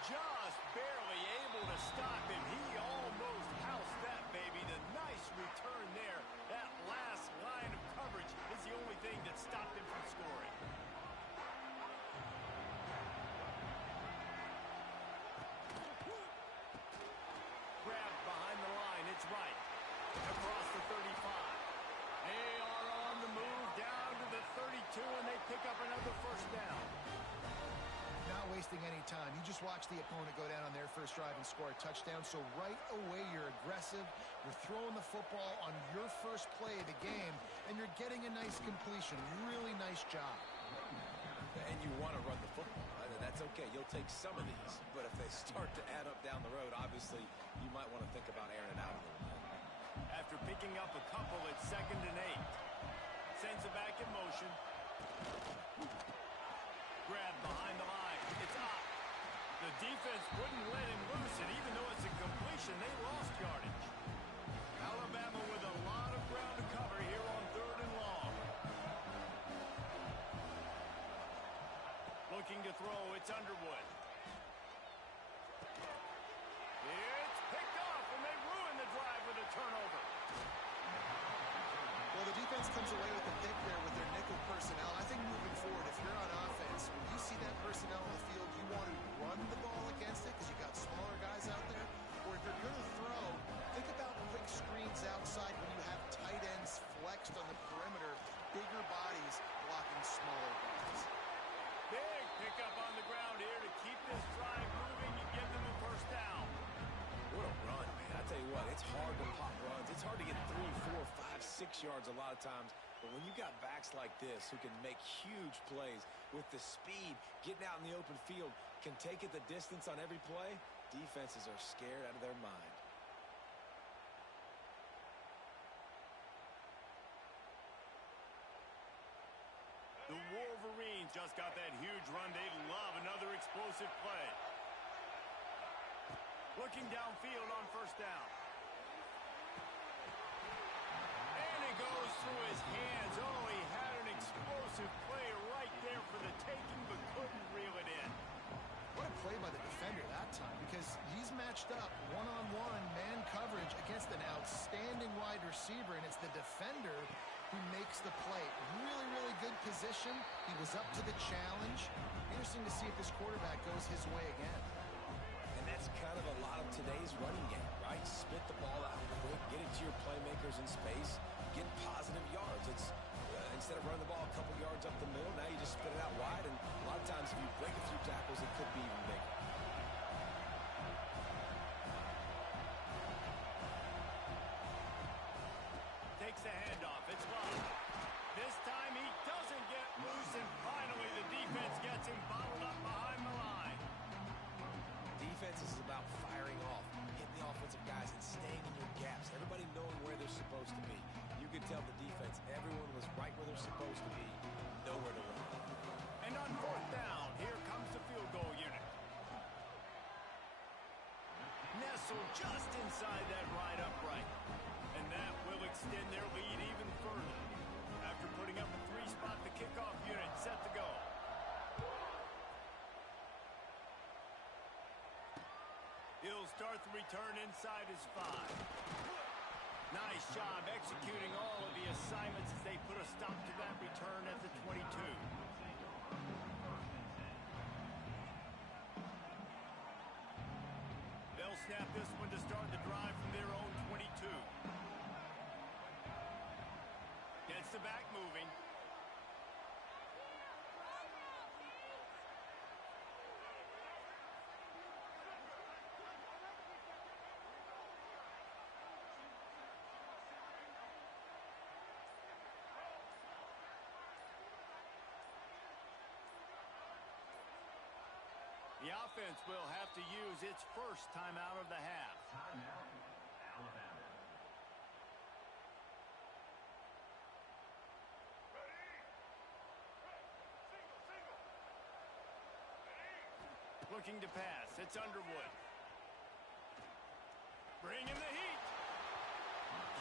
Just barely able to stop him. He almost housed that baby. The nice return there. That last line of coverage is the only thing that stopped him from scoring. Grabbed behind the line. It's right. Across the 35. They are on the move down to the 32, and they pick up another first down. Not wasting any time. You just watch the opponent go down on their first drive and score a touchdown. So right away, you're aggressive. You're throwing the football on your first play of the game, and you're getting a nice completion. Really nice job. And you want to run the football, right? And that's okay. You'll take some of these. But if they start to add up down the road, obviously, you might want to think about airing it out a little bit. After picking up a couple, it's 2nd and 8. Sends it back in motion. Grabbed behind the line. It's up. The defense wouldn't let him loose, and even though it's a completion, they lost yardage. Alabama with a lot of ground to cover here on 3rd and long. Looking to throw, it's Underwood. It's picked off, and they ruin the drive with a turnover. Well, the defense comes away with a pick there with their nickel personnel. I think moving forward, if you're on offense, when you see that personnel on the field, you want to run the ball against it because you got smaller guys out there. Or if you're going to throw, think about quick screens outside when you have tight ends flexed on the perimeter, bigger bodies blocking smaller guys. Big pickup on the ground here to keep this drive moving and give them a first down. What a run, man. I tell you what, it's hard to pop runs. It's hard to get 3, 4, 5, 6 yards a lot of times. But when you got backs like this who can make huge plays with the speed, getting out in the open field, can take it the distance on every play, defenses are scared out of their mind. The Wolverines just got that huge run. They love another explosive play. Looking downfield on first down. And it goes through his hands. Oh, he had an explosive play right there for the taking, but couldn't reel it in. What a play by the defender that time, because he's matched up one-on-one man coverage against an outstanding wide receiver, and it's the defender who makes the play. Really, really good position. He was up to the challenge. Interesting to see if this quarterback goes his way again. And that's kind of a lot of today's running game, right? Spit the ball out quick, get it to your playmakers in space, get positive yards. It's instead of running the ball a couple yards up the middle, now you just spit it out wide, and a lot of times if you break a few tackles, it could be even bigger. Takes the handoff. It's Love. This time he doesn't get loose, and finally the defense gets him bottled up behind the line. Defense is about firing off, hitting the offensive guys and staying in your gaps. Everybody knowing where they're supposed to be. You could tell the defense, everyone was right where they're supposed to be, nowhere to run. And on 4th down, here comes the field goal unit. Nestled just inside that right upright. And that will extend their lead even further. After putting up a 3-spot, the kickoff unit set to go. He'll start the return inside his 5. Nice job executing all of the assignments as they put a stop to that return at the 22. They'll snap this one to start the drive from their own 22. Gets the back moving. The offense will have to use its first timeout of the half. Timeout, Alabama. Looking to pass. It's Underwood. Bringing the heat.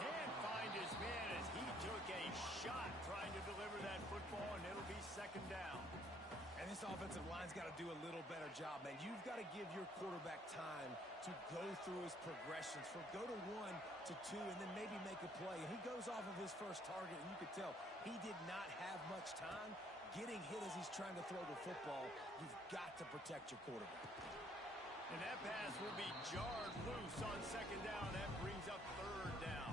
Can't find his man as he took a shot trying to deliver that football, and it'll be second down. And this offensive line's got to do a little better job, man. You've got to give your quarterback time to go through his progressions. From go to 1 to 2 and then maybe make a play. And he goes off of his first target, and you could tell he did not have much time getting hit as he's trying to throw the football. You've got to protect your quarterback. And that pass will be jarred loose on second down. That brings up third down.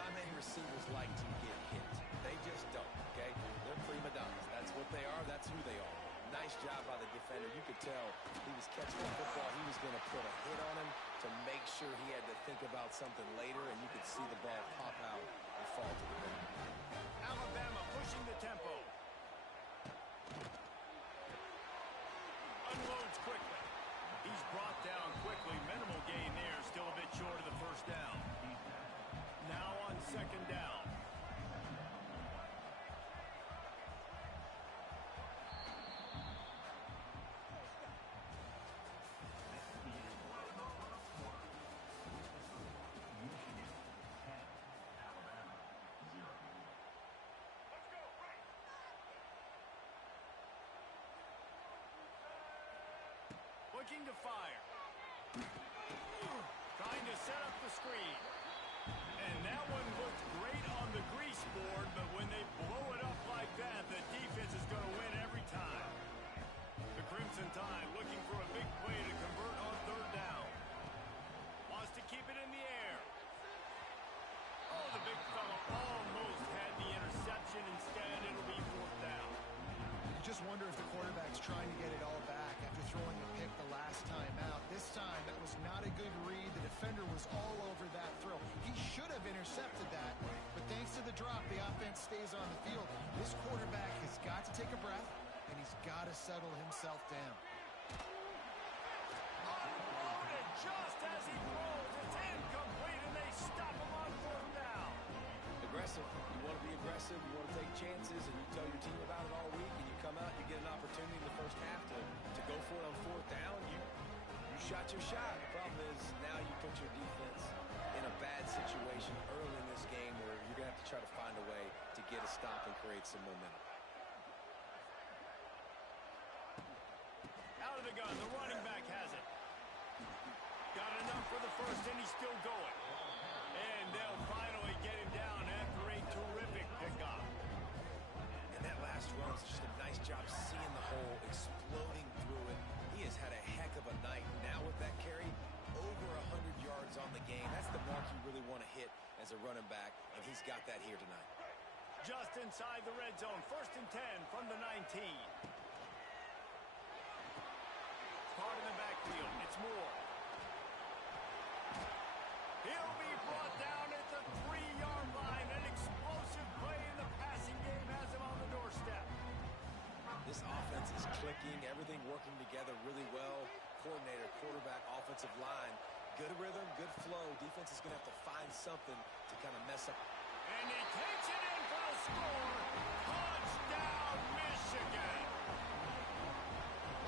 Not many receivers like to get hit. They just don't, okay? They're prima donnas. That's what they are. That's who they are. Nice job by the defender. You could tell he was catching the football. He was going to put a hit on him to make sure he had to think about something later, and you could see the ball pop out and fall to the ground. Alabama pushing the tempo. Unloads quickly. He's brought down quickly. Minimal gain there. Still a bit short of the first down. Now on second down. Looking to fire. Trying to set up the screen. And that one looked great on the grease board, but when they blow it up like that, the defense is going to win every time. The Crimson Tide looking for a big play to convert on third down. Wants to keep it in the air. Oh, the big fella almost had the interception. Instead, it'll be fourth down. You just wonder if the quarterback's trying to get it all back after throwing a pick the last time out. This time, that was not a good read. The defender was all over that throw. He should have intercepted that, but thanks to the drop, the offense stays on the field. This quarterback has got to take a breath, and he's got to settle himself down. Unloaded just as he throws. It's incomplete, and they stop him on fourth down. Aggressive. You want to be aggressive. You want to take chances, and you tell your team about it all week, and you come out, you get an opportunity in the first half to go for it on fourth down. You shot your shot. The problem is now you put your defense in a bad situation early in this game where you're going to have to try to find a way to get a stop and create some momentum. Out of the gun, the running back has it. Got enough for the first, and he's still going. And they'll finally get him down after a terrific pickup. And that last run is just a nice job seeing the hole, exploding through it. He has had a heck of a night. Now with that carry, over 100 yards on the game. That's the mark you really want to hit as a running back, and he's got that here tonight. Just inside the red zone, 1st and 10 from the 19. Caught in the backfield, it's Moore. He'll be brought down at the 3-yard line. An explosive play in the passing game has him on the doorstep. This offense is clicking, everything working together really well. Coordinator, quarterback, offensive line, good rhythm, good flow. Defense is going to have to find something to kind of mess up. And he takes it in for the score. Touchdown, Michigan.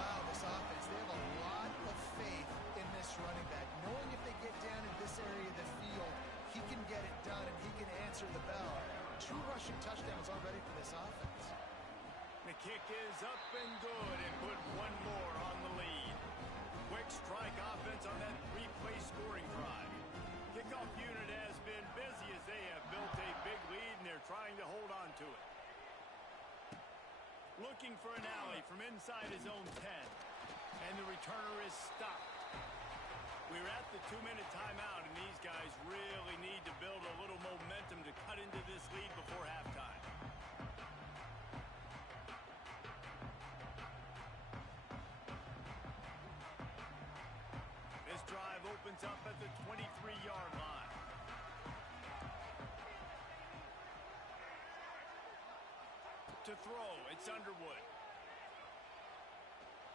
Wow, this offense, they have a lot of faith in this running back, knowing if they kick is up and good and put one more on the lead. Quick strike offense on that three-play scoring drive. Kickoff unit has been busy as they have built a big lead and they're trying to hold on to it. Looking for an alley from inside his own 10. And the returner is stopped. We're at the 2-minute timeout, and these guys really need to build a little momentum to cut into this lead before halftime. This drive opens up at the 23-yard line. To throw, it's Underwood.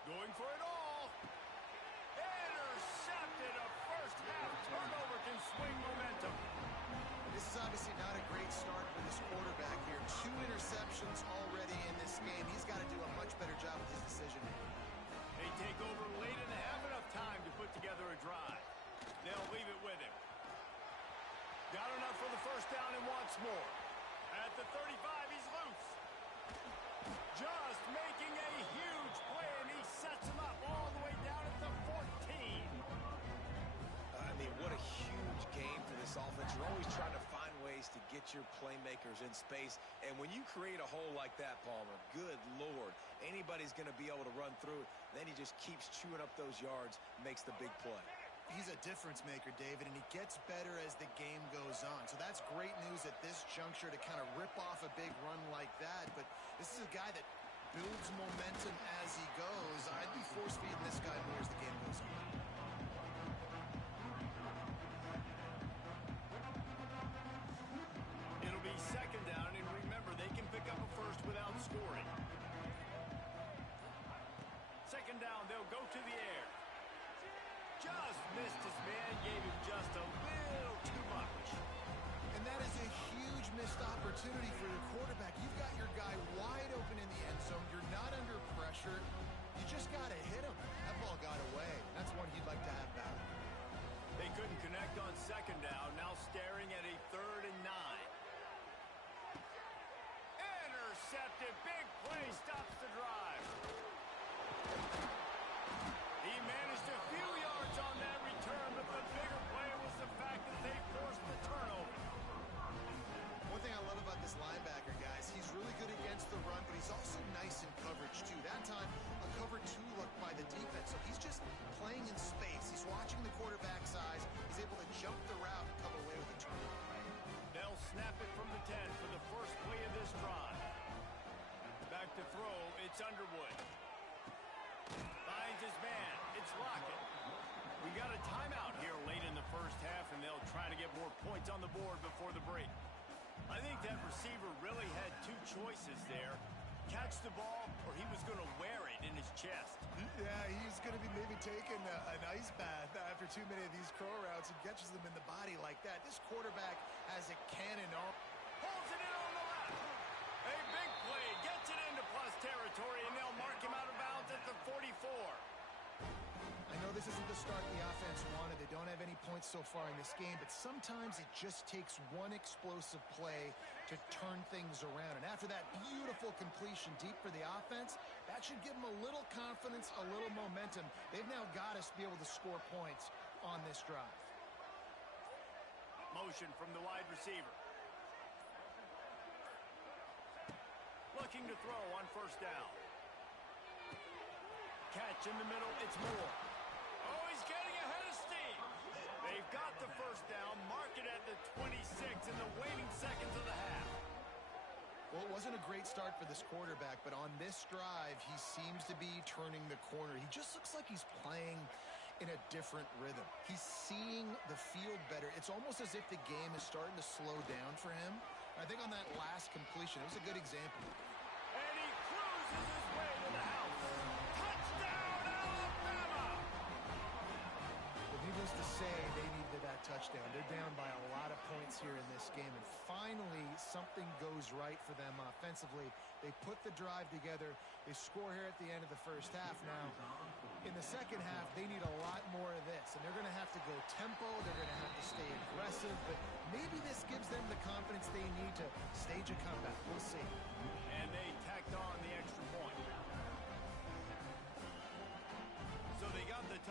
Going for it all. Intercepted. A first-half turnover can swing momentum. This is obviously not a great start for this quarterback here. 2 interceptions already in this game. He's got to do a much better job with his decision-making. They take over late and have enough time to put together a drive. They'll leave it with him. Got enough for the first down and wants more. At the 35, he's loose. Just making a huge play, and he sets him up all the way down at the 14. I mean, what a huge game for this offense. You're always trying to find ways to get your playmakers in space. And when you create a hole like that, Palmer, good Lord, anybody's going to be able to run through it. Then he just keeps chewing up those yards, makes the big play. He's a difference maker, David, and he gets better as the game goes on. So that's great news at this juncture to kind of rip off a big run like that. But this is a guy that builds momentum as he goes. I'd be force-feeding this guy more as the game goes on. It'll be second down, and remember, they can pick up a first without scoring. Second down, they'll go to the air. Just missed his man, gave him just a little too much. And that is a huge missed opportunity for your quarterback. You've got your guy wide open in the end zone. You're not under pressure. You just got to hit him. That ball got away. That's one he'd like to have back. They couldn't connect on second down. Now staring at a 3rd and 9. Intercepted. Big play stops the drive. He managed a few yards on that return, but the bigger play was the fact that they forced the turnover. One thing I love about this linebacker, guys, he's really good against the run, but he's also nice in coverage, too. That time, a cover 2 look by the defense. So he's just playing in space. He's watching the quarterback's eyes. He's able to jump the route and come away with a turnover. They'll snap it from the 10 for the first play of this drive. Back to throw, it's Underwood. Finds his man. It's Lockett. We got a timeout here late in the first half, and they'll try to get more points on the board before the break. I think that receiver really had 2 choices there. Catch the ball, or he was going to wear it in his chest. Yeah, he's going to be maybe taking an ice bath after too many of these crow routes and catches them in the body like that. This quarterback has a cannon arm. Holds it in on the left. A big play. Gets it into plus territory, and they'll mark him out of bounds at the 44. I know this isn't the start the offense wanted. They don't have any points so far in this game, but sometimes it just takes one explosive play to turn things around. And after that beautiful completion deep for the offense, that should give them a little confidence, a little momentum. They've now got us to be able to score points on this drive. Motion from the wide receiver. Looking to throw on first down. Catch in the middle, it's Moore. Oh, he's getting ahead of steam. They've got the first down, mark it at the 26 in the waning seconds of the half. Well, it wasn't a great start for this quarterback, but on this drive, he seems to be turning the corner. He just looks like he's playing in a different rhythm. He's seeing the field better. It's almost as if the game is starting to slow down for him. I think on that last completion, it was a good example. And he cruises his way to the house. Touchdown, Alabama! Well, needless to say, they needed that touchdown. They're down by a lot of points here in this game, and finally something goes right for them offensively. They put the drive together. They score here at the end of the first half. Now, in the second half, they need a lot more of this, and they're going to have to go tempo. They're going to have to stay aggressive, but maybe this gives them the confidence they need to stage a comeback. We'll see. And they tacked on the extra point.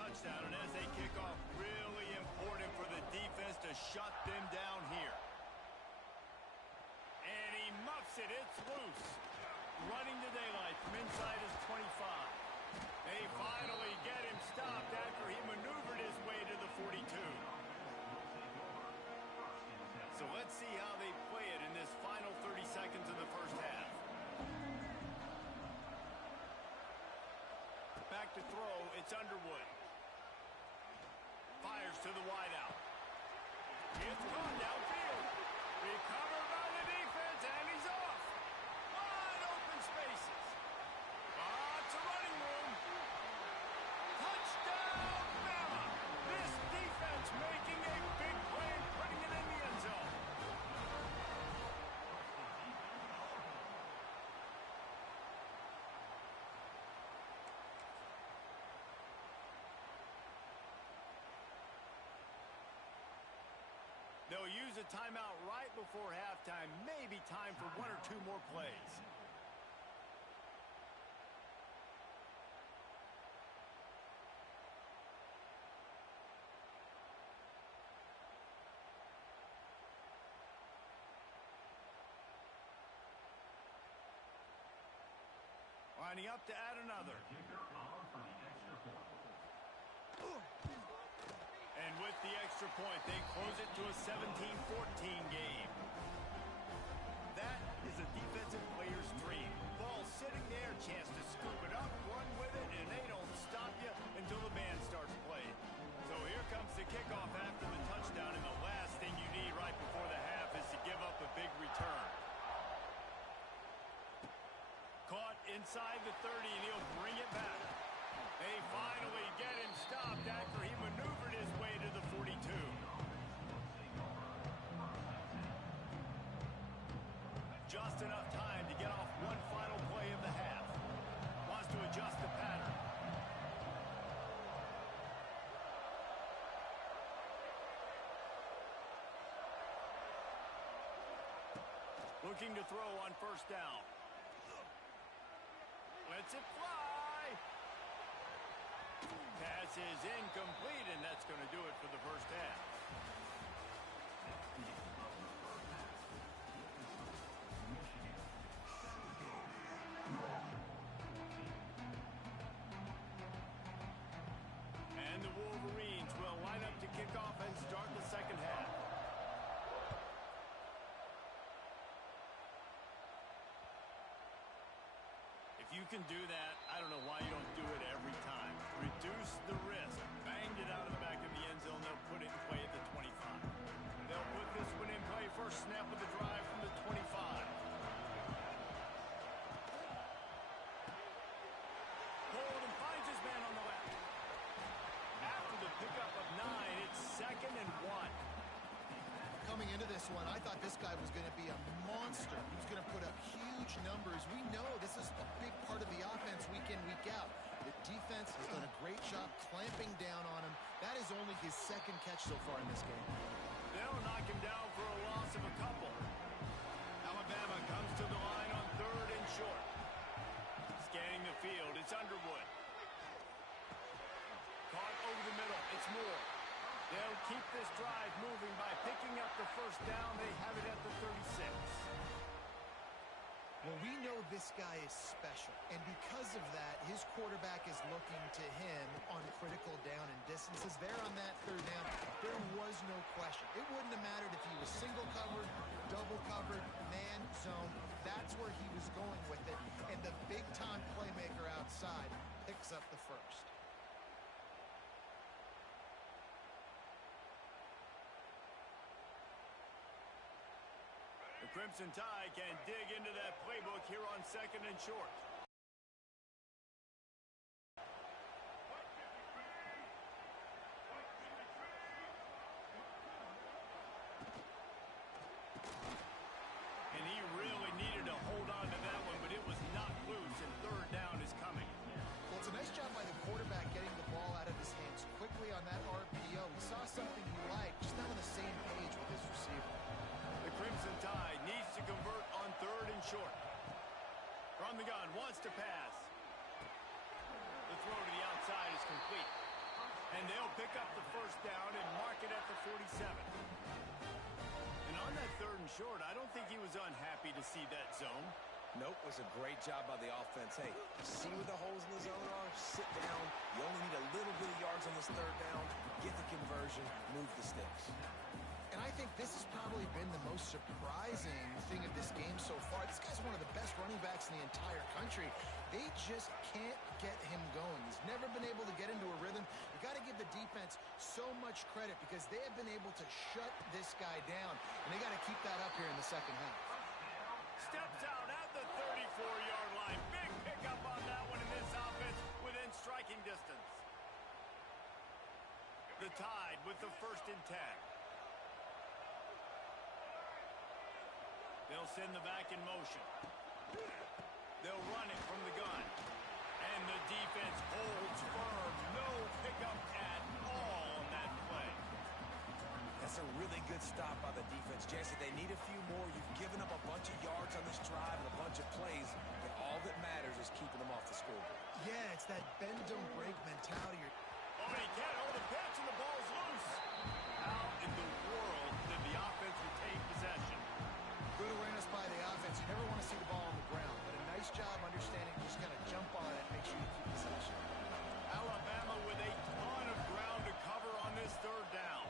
touchdown, and as they kick off, really important for the defense to shut them down here. And he muffs it. It's loose. Running to daylight from inside his 25. They finally get him stopped after he maneuvered his way to the 42. So let's see how they play it in this final 30 seconds of the first half. Back to throw, it's Underwood. Fires to the wideout. It's gone downfield. Recovered by the defense, and he's off. Wide open spaces. Lots of running room. Touchdown, Bama. This defense making a big play and putting it in the end zone. They'll use a timeout right before halftime. Maybe time for one or two more plays. Lining up to add another. And with the extra point, they close it to a 17-14 game. That is a defensive player's dream. Ball sitting there, chance to scoop it up, run with it, and they don't stop you until the band starts playing. So here comes the kickoff after the touchdown, and the last thing you need right before the half is to give up a big return. Caught inside the 30, and he'll bring it back. They finally get him stopped after he maneuvered his way to the 42. Just enough time to get off one final play of the half. Wants to adjust the pattern. Looking to throw on first down. Lets it fly. Pass is incomplete, and that's going to do it for the first half. And the Wolverines will line up to kick off and start the second half. If you can do that, I don't know why you don't do it every time. Reduce the risk. Banged it out of the back of the end zone. They'll put it in play at the 25. They'll put this one in play. First snap of the drive from the 25. Holden finds his man on the left. After the pickup of 9, it's 2nd and 1. Coming into this one, I thought this guy was going to be a monster. He was going to put up huge numbers. We know this is a big part of the offense week in, week out. The defense has done a great job clamping down on him. That is only his 2nd catch so far in this game. They'll knock him down for a loss of a couple. Alabama comes to the line on 3rd and short. Scanning the field, it's Underwood. Caught over the middle, it's Moore. They'll keep this drive moving by picking up the first down. They have it at the 36. Well, we know this guy is special, and because of that, his quarterback is looking to him on critical down and distances. There on that 3rd down, there was no question. It wouldn't have mattered if he was single covered, double covered, man zone. That's where he was going with it, and the big-time playmaker outside picks up the first. The Crimson Tide can dig into that playbook here on 2nd and short. And he really needed to hold on to that one, but it was not loose, and 3rd down is coming. Well, it's a nice job by the quarterback getting the ball out of his hands quickly on that RPO. He saw something he liked, just not on the same page with his receiver. The Crimson Tide needs to convert on 3rd and short. From the gun, wants to pass. The throw to the outside is complete. And they'll pick up the first down and mark it at the 47. And on that 3rd and short, I don't think he was unhappy to see that zone. Nope, was a great job by the offense. Hey, see where the holes in the zone are? Sit down. You only need a little bit of yards on this 3rd down. Get the conversion, move the sticks. And I think this has probably been the most surprising thing of this game so far. This guy's one of the best running backs in the entire country. They just can't get him going. He's never been able to get into a rhythm. You got to give the defense so much credit because they have been able to shut this guy down. And they got to keep that up here in the second half. Steps out at the 34-yard line. Big pickup on that one in this offense within striking distance. The Tide with the 1st and 10. They'll send the back in motion. They'll run it from the gun. And the defense holds firm. No pickup at all on that play. That's a really good stop by the defense. Jason, they need a few more. You've given up a bunch of yards on this drive and a bunch of plays, but all that matters is keeping them off the scoreboard. Yeah, it's that bend don't break mentality. Oh, he can't hold a pitch and the ball's loose. How in the world did the offense retain possession? Good awareness by the offense. You never want to see the ball on the ground, but a nice job understanding just kind of jump on it and make sure you keep possession. Alabama with a ton of ground to cover on this 3rd down.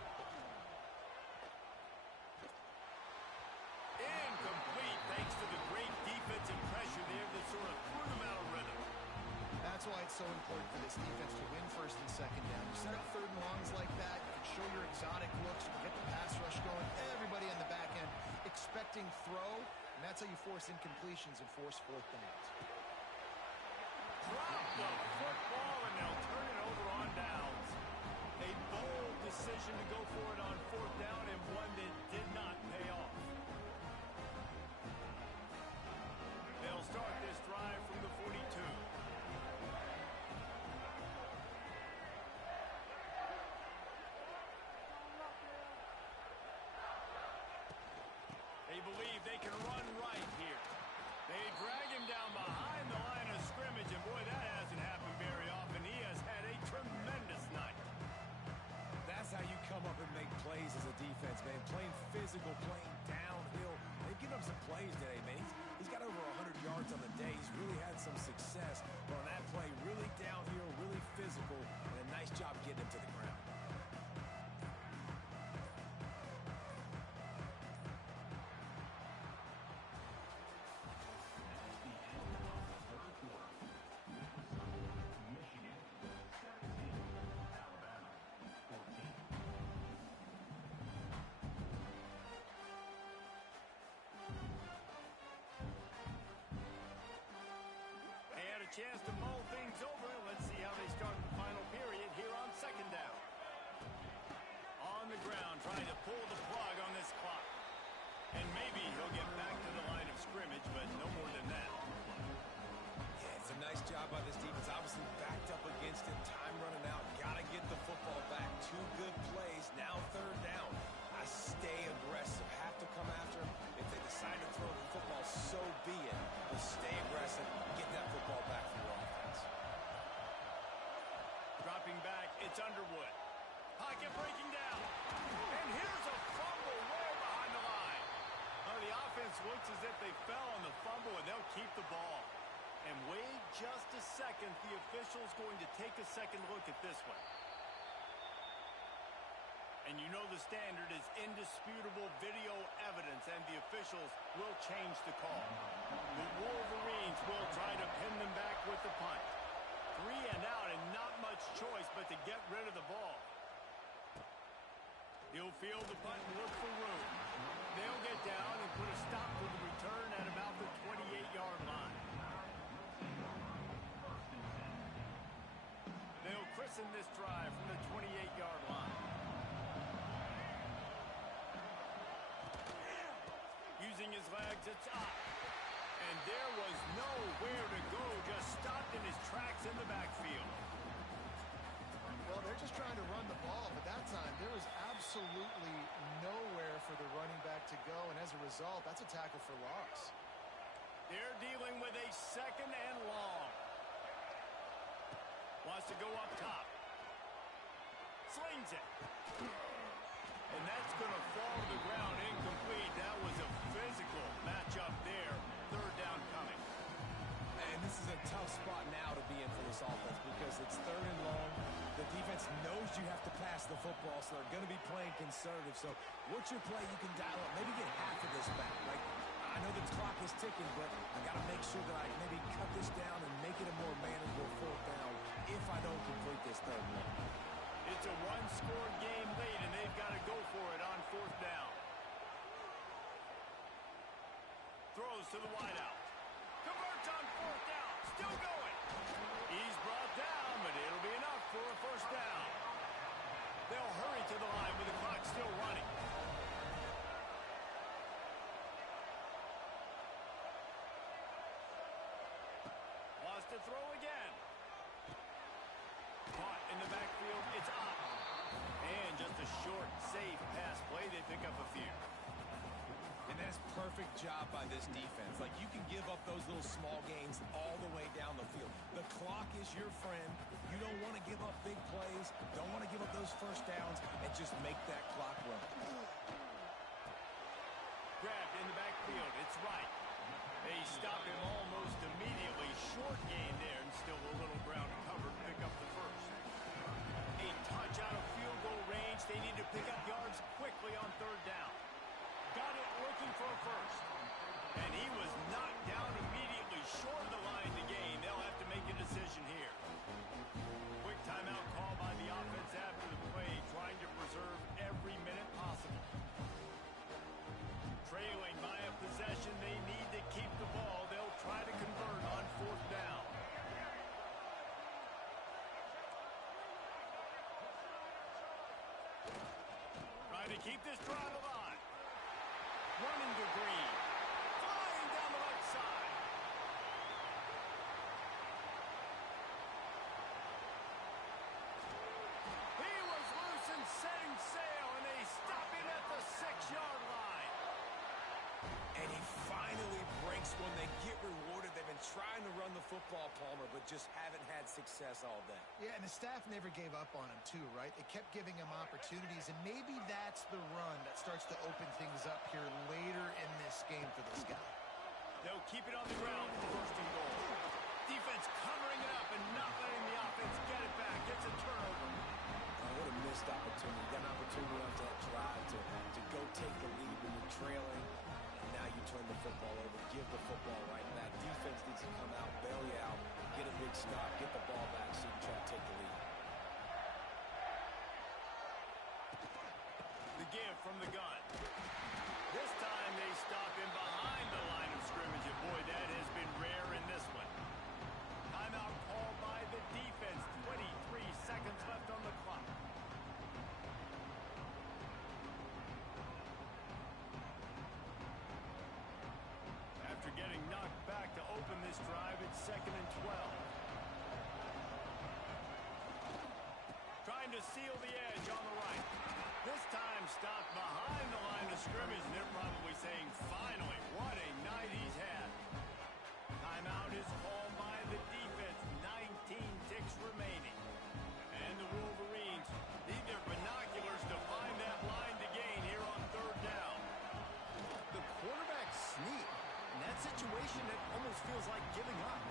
Incomplete thanks to the great defensive pressure there that sort of threw them out of rhythm. That's why it's so important for this defense to win 1st and 2nd down. You set up 3rd and longs like that, you can show your exotic looks, you can get the pass rush going, everybody on the back end expecting throw, and that's how you force incompletions and force 4th downs. Drop the football, and they'll turn it over on downs. A bold decision to go for it on 4th down, and one that did not pay off. They'll start this drive from the 42. They believe they can run right here. They drag him down behind the line of scrimmage, and boy, that hasn't happened very often. He has had a tremendous night. That's how you come up and make plays as a defense, man. Playing physical, playing downhill. They've given up some plays today, man. He's got over 100 yards on the day. He's really had some success. But on that play, really downhill, really physical, and a nice job getting him to the ground. Chance to mull things over. Let's see how they start the final period here on 2nd down. On the ground, trying to pull the plug on this clock. And maybe he'll get back to the line of scrimmage, but no more than that. Yeah, it's a nice job by this defense. Obviously backed up against it. Time running out. Got to get the football back. 2 good plays. Now 3rd down. I stay aggressive. Have to come after him. If they decide to throw the football, so be it. But stay aggressive. Get that football back for your offense. Dropping back, it's Underwood. Pocket breaking down. And here's a fumble way behind the line. The offense looks as if they fell on the fumble, and they'll keep the ball. And wait just a second. The official's going to take a second look at this one. And you know the standard is indisputable video evidence, and the officials will change the call. The Wolverines will try to pin them back with the punt. 3 and out, and not much choice but to get rid of the ball. He'll field the punt and look for room. They'll get down and put a stop to the return at about the 28-yard line. They'll christen this drive from the 28-yard line. Using his legs, it's up. And there was nowhere to go, just stopped in his tracks in the backfield. Well, they're just trying to run the ball, but that time there was absolutely nowhere for the running back to go, and as a result, that's a tackle for loss. They're dealing with a 2nd and long. Wants to go up top. Slings it. And that's going to fall to the ground incomplete. That was a physical matchup there. Third down coming. And this is a tough spot now to be in for this offense because it's third and long. The defense knows you have to pass the football, so they're going to be playing conservative. So what's your play you can dial up? Maybe get half of this back. Like, I know the clock is ticking, but I got to make sure that I maybe cut this down and make it a more manageable fourth down if I don't complete this third one. It's a one-score game late, and they've got to go for it on fourth down. Throws to the wideout. Converts on fourth down. Still going. He's brought down, but it'll be enough for a first down. They'll hurry to the line with the clock still running. Wants to throw again. Caught in the backfield. It's up. And just a short, safe pass play. They pick up a few. And that's perfect job by this defense. Like, you can give up those little small gains all the way down the field. The clock is your friend. You don't want to give up big plays. Don't want to give up those first downs, and just make that clock run. Grabbed in the backfield. It's right. They stop him almost immediately. Short gain there, and still a little ground to cover to pick up the first. A touch out of field goal range. They need to pick up yards quickly on third down. Got it looking for a first. And he was knocked down immediately short of the line to gain. They'll have to make a decision here. Quick timeout call by the offense after the play, trying to preserve every minute possible. Trailing by a possession, they need to keep the ball. They'll try to convert on fourth down. Trying to keep this drive alive. Running to Green. Flying down the right side. He was loose and setting sail, and they stop him at the 6-yard line. And he finally breaks when they get rewarded. They've been trying to run the football, Palmer, but just haven't had success all day. Yeah, and the staff never gave up on him too, right? They kept giving him opportunities, and maybe that's the run that starts to open things up here later in this game for this guy. They'll keep it on the ground for first and goal. Defense covering it up and not letting the offense get it back. It's a turnover. Oh, what a missed opportunity. Got an opportunity on that drive to go take the lead when you're trailing. And now you turn the football over, give the football right back. Defense needs to come out, bail you out, get a big stop, get the ball back so you can try to take the lead. The give from the gun. This time they stop him behind the line of scrimmage. And boy, that has been rare in this one. Timeout called by the defense. 23 seconds left on the clock. After getting knocked back to open this drive, it's 2nd and 12. Trying to seal the edge on the right. This time stopped behind the line of scrimmage, and they're probably saying, finally, what a night he's had. Timeout is called by the defense. 19 ticks remaining. And the Wolverines need their binoculars to find that line to gain here on third down. The quarterback sneak. In that situation, it almost feels like giving up.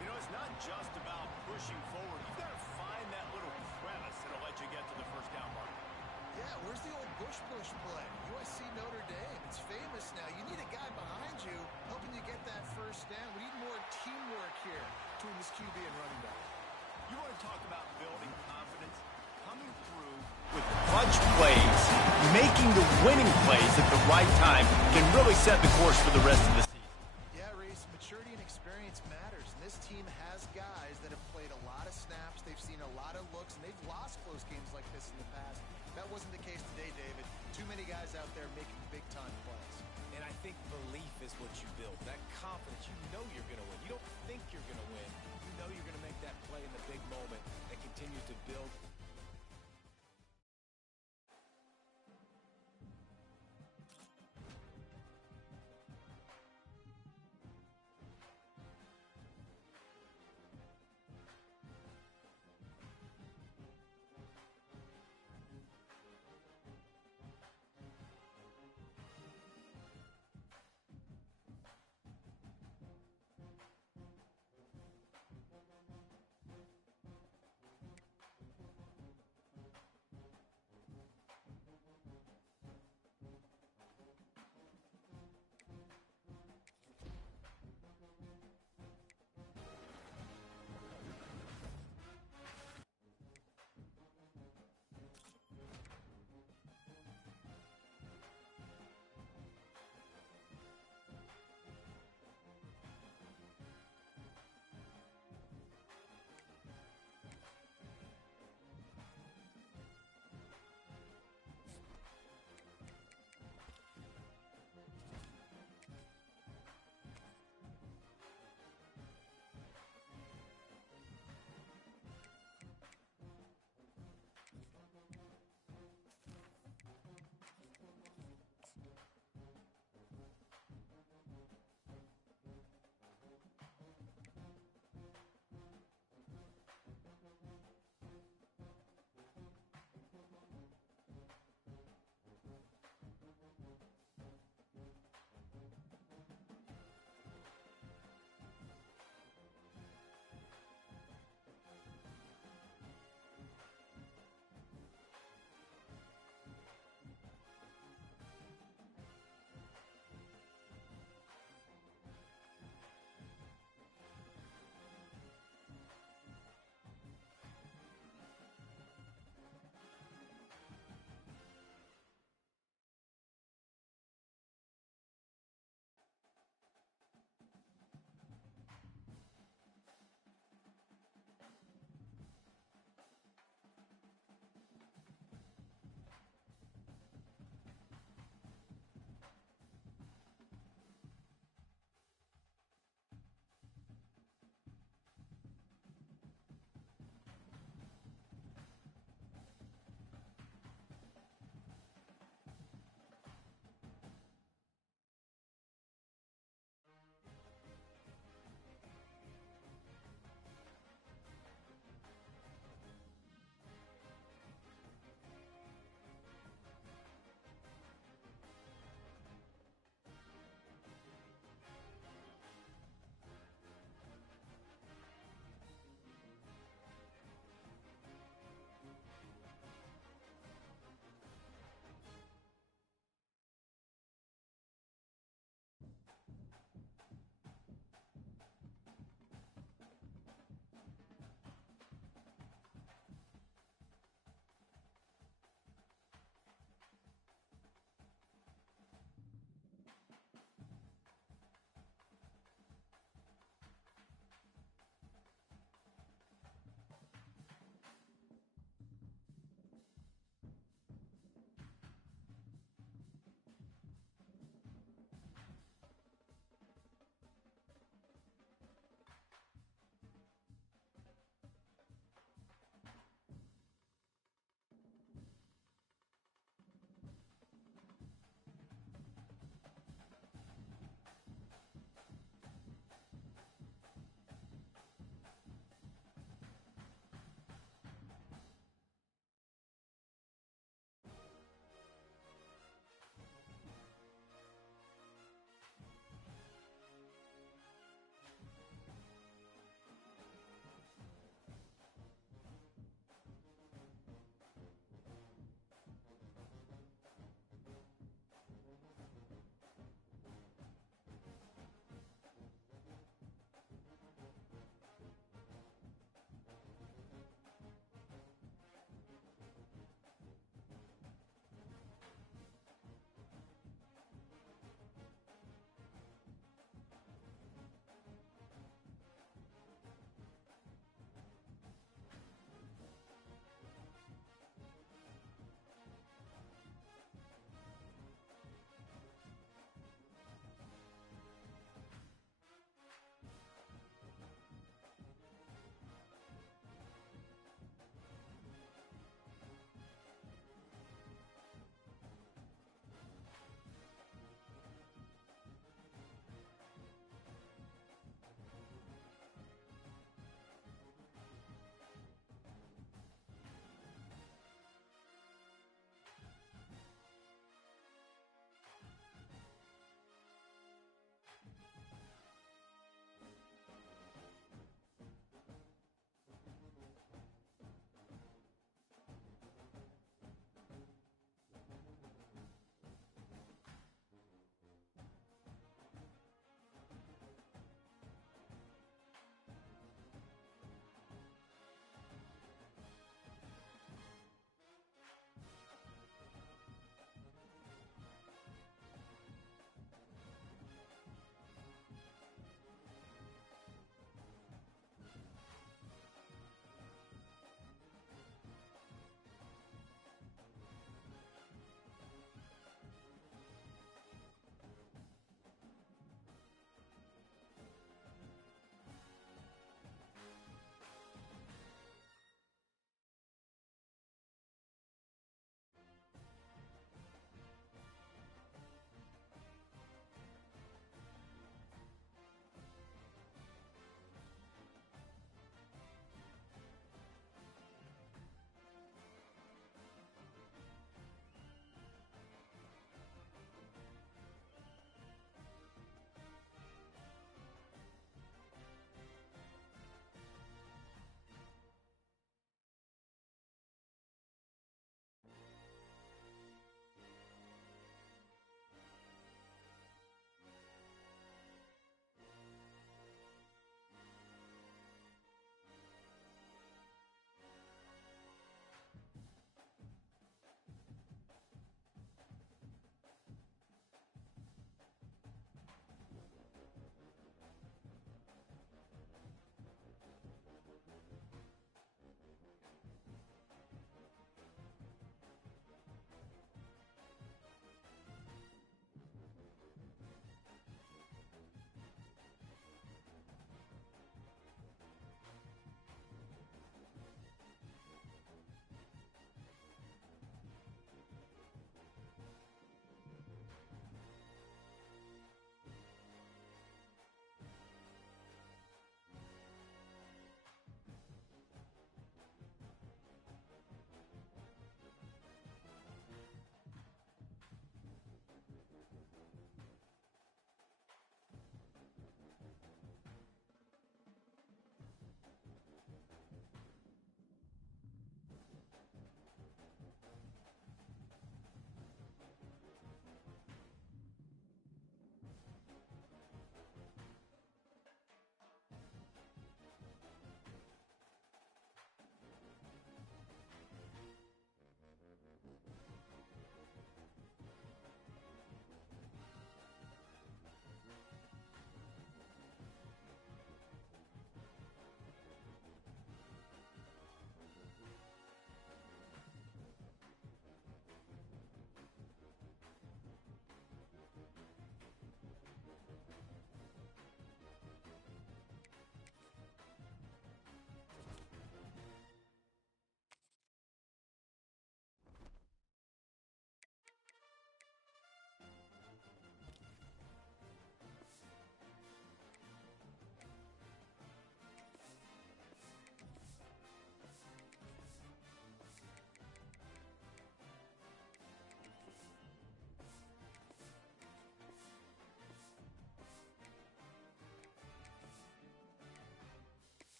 You know, it's not just about pushing forward. You've got to find that little crevice that'll let you get to the first down mark. Yeah, where's the old push play? USC Notre Dame. It's famous now. You need a guy behind you helping you get that first down. We need more teamwork here between this QB and running back. You want to talk about building confidence? Coming through with clutch plays, making the winning plays at the right time can really set the course for the rest of the season. Yeah, Reese, maturity and experience matters. And this team has guys that have played a lot of snaps. They've seen a lot of looks, and they've lost close games like this in the past. That wasn't the case today, David. Too many guys out there making big-time plays. And I think belief is what you build. That confidence, you know you're going to win. You don't think you're going to win. You know you're going to make that play in the big moment that continues to build.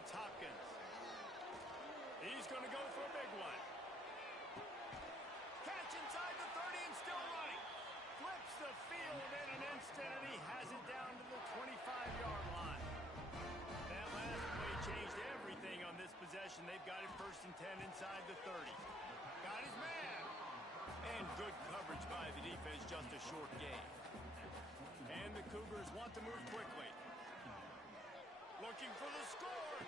It's Hopkins. He's going to go for a big one. Catch inside the 30 and still running. Flips the field in an instant, and he has it down to the 25-yard line. That last play changed everything on this possession. They've got it 1st and 10 inside the 30. Got his man. And good coverage by the defense, just a short gain. And the Cougars want to move quickly. Looking for the score.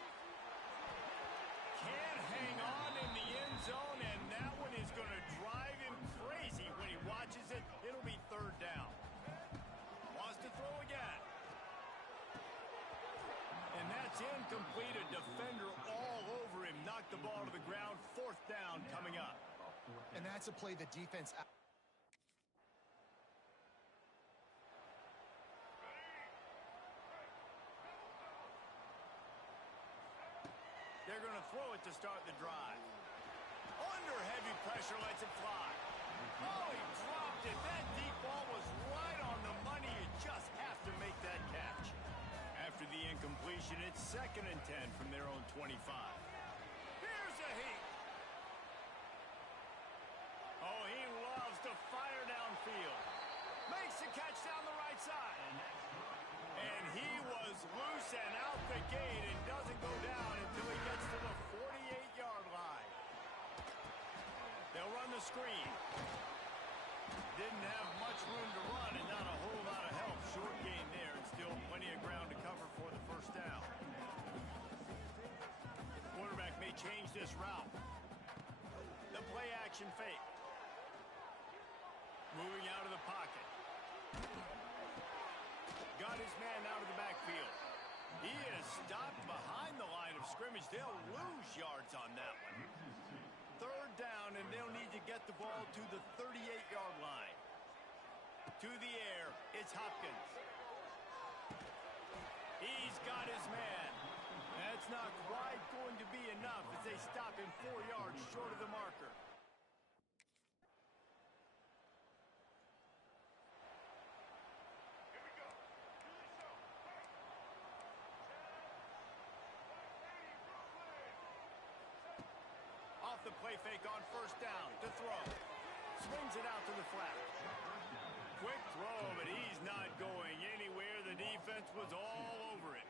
Can't hang on in the end zone, and that one is going to drive him crazy when he watches it. It'll be 3rd down. Wants to throw again. And that's incomplete. A defender all over him. Knocked the ball to the ground. 4th down coming up. And that's a play the defense... They're going to throw it to start the drive. Under heavy pressure, lets it fly. Oh, he dropped it. That deep ball was right on the money. You just have to make that catch. After the incompletion, it's 2nd and 10 from their own 25. Here's a heat. Oh, he loves to fire downfield. Makes the catch down the right side. And he was loose and out the gate and doesn't go down until he gets to the 48-yard line. They'll run the screen. Didn't have much room to run and not a whole lot of help. Short gain there and still plenty of ground to cover for the 1st down. Quarterback may change this route. The play action fake. Moving out of the pocket. Got his man out of the backfield. He is stopped behind the line of scrimmage. They'll lose yards on that one. 3rd down, and they'll need to get the ball to the 38-yard line. To the air, it's Hopkins. He's got his man. That's not quite going to be enough as they stop him 4 yards short of the marker. Off the play fake on 1st down to throw. Swings it out to the flat. Quick throw, but he's not going anywhere. The defense was all over it.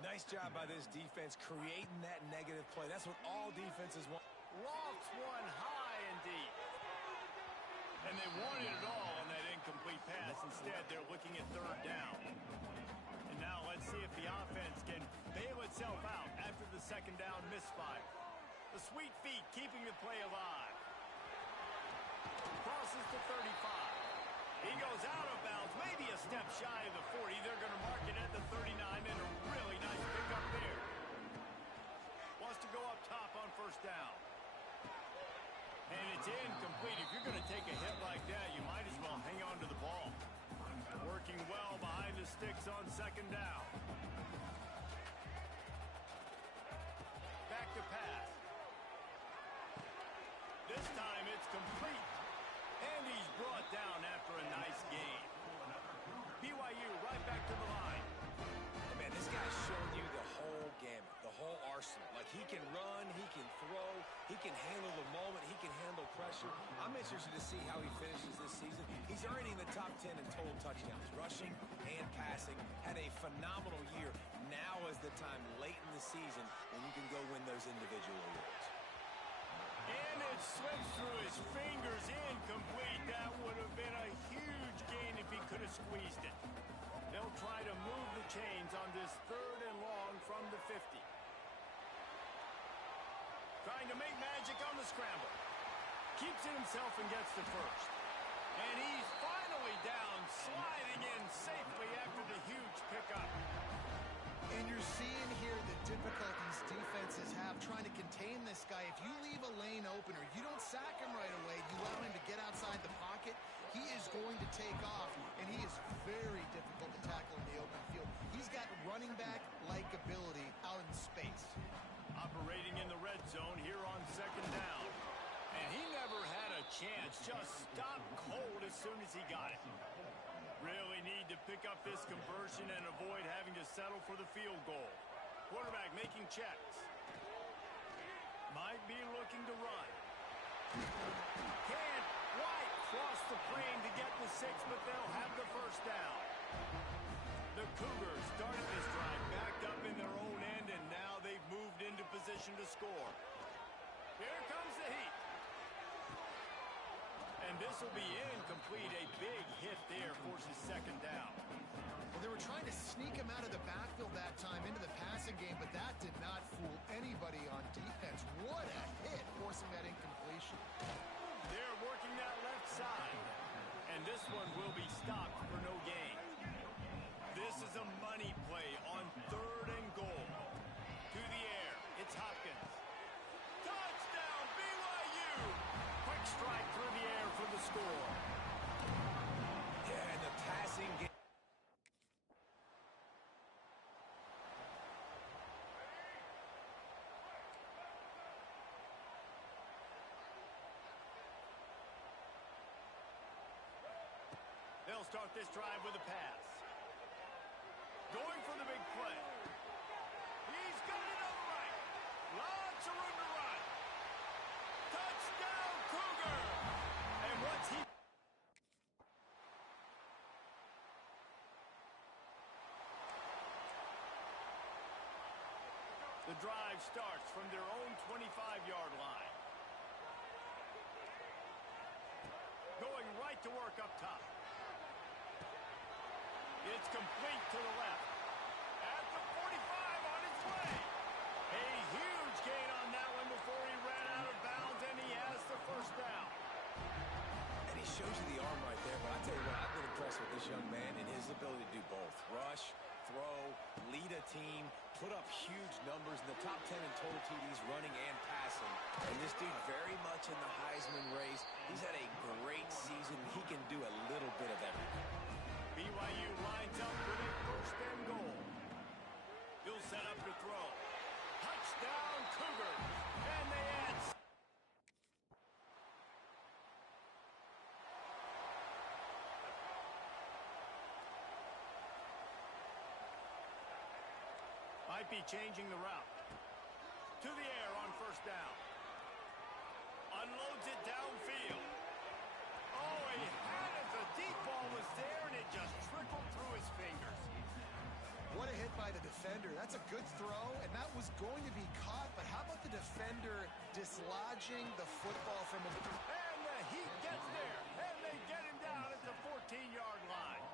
Nice job by this defense creating that negative play. That's what all defenses want. Lofts one high and deep. And they wanted it all on that incomplete pass. Instead, they're looking at 3rd down. And now let's see if the offense can bail itself out after the 2nd down misfire. The sweet feet keeping the play alive. Crosses to 35. He goes out of bounds, maybe a step shy of the 40. They're going to mark it at the 39, and a really nice pickup there. Wants to go up top on 1st down. And it's incomplete. If you're going to take a hit like that, you might as well hang on to the ball. Working well behind the sticks on 2nd down. Back to pass. This time it's complete. And he's brought down after a nice gain. BYU right back to the line. Man, this guy's showing you the whole gamut, the whole arsenal. Like, he can run, he can throw, he can handle the moment, he can handle pressure. I'm interested to see how he finishes this season. He's already in the top 10 in total touchdowns, rushing and passing. Had a phenomenal year. Now is the time late in the season when you can go win those individual awards. And it slips through his fingers, incomplete. That would have been a huge gain if he could have squeezed it. They'll try to move the chains on this 3rd and long from the 50. Trying to make magic on the scramble. Keeps it himself and gets the 1st. And he's finally down, sliding in safely after the huge pickup. And you're seeing here the difficulties defenses have trying to contain this guy. If you leave a lane open or you don't sack him right away, you allow him to get outside the pocket, he is going to take off, and he is very difficult to tackle in the open field. He's got running back-like ability out in space. Operating in the red zone here on 2nd down. And he never had a chance, just stopped cold as soon as he got it. Really need to pick up this conversion and avoid having to settle for the field goal. Quarterback may making checks. Might be looking to run. Can't quite cross the plane to get the 6, but they'll have the first down. The Cougars started this drive backed up in their own end, and now they've moved into position to score. Here comes the heat. And this will be incomplete. A big hit there forces second down. Well, they were trying to sneak him out of the backfield that time into the passing game, but that did not fool anybody on defense. What a hit, forcing that incompletion. They're working that left side. And this one will be stopped for no gain. This is a money play on 3rd and goal. To the air, it's Hopkins. Touchdown, BYU! Quick strike through the air for the score. Yeah, and the passing game. They'll start this drive with a pass. Going for the big play. He's got it on the right. Lots of room to run. Touchdown, Cougar! And what's he... The drive starts from their own 25-yard line. Going right to work up top. It's complete to the left. At the 45 on its way. A huge gain on that one before he ran out of bounds, and he has the first down. And he shows you the arm right there, but I tell you what, I've been impressed with this young man and his ability to do both. Rush, throw, lead a team, put up huge numbers in the top 10 in total TDs, running and passing. And this dude very much in the Heisman race. He's had a great season. He can do a little bit of everything. BYU lines up with a 1st and goal. He'll set up to throw. Touchdown, Cougars. And they add... Might be changing the route. To the air on 1st down. Unloads it downfield. Oh, he had it. The deep ball was there, and it just trickled through his fingers. What a hit by the defender. That's a good throw, and that was going to be caught, but how about the defender dislodging the football from him? And the Heat gets there, and they get him down at the 14-yard line.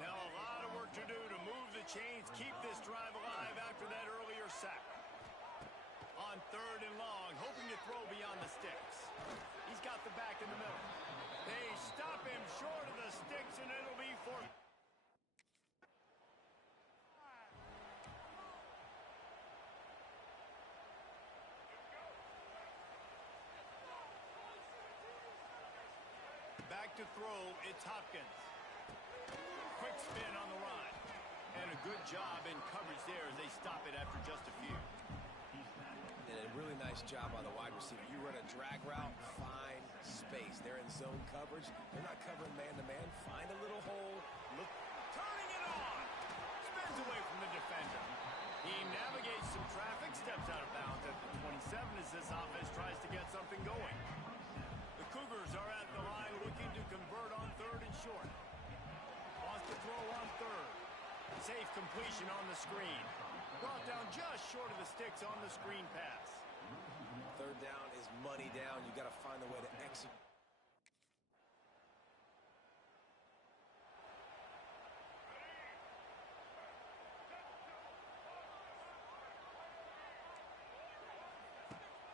Now a lot of work to do to move the chains, keep this drive alive after that earlier sack. On 3rd and long, hoping to throw beyond the sticks. He's got the back in the middle. They stop him short of the sticks, and it'll be for... Back to throw, it's Hopkins. Quick spin on the run. And a good job in coverage there as they stop it after just a few. And a really nice job by the wide receiver. You run a drag route, find space. They're in zone coverage. They're not covering man-to-man. Find a little hole. Look. Turning it on. Spins away from the defender. He navigates some traffic, steps out of bounds at the 27 as this offense tries to get something going. The Cougars are at the line looking to convert on 3rd and short. Wants to throw on 3rd. Safe completion on the screen. Brought down just short of the sticks on the screen pass. 3rd down is money down. You got to find a way to execute.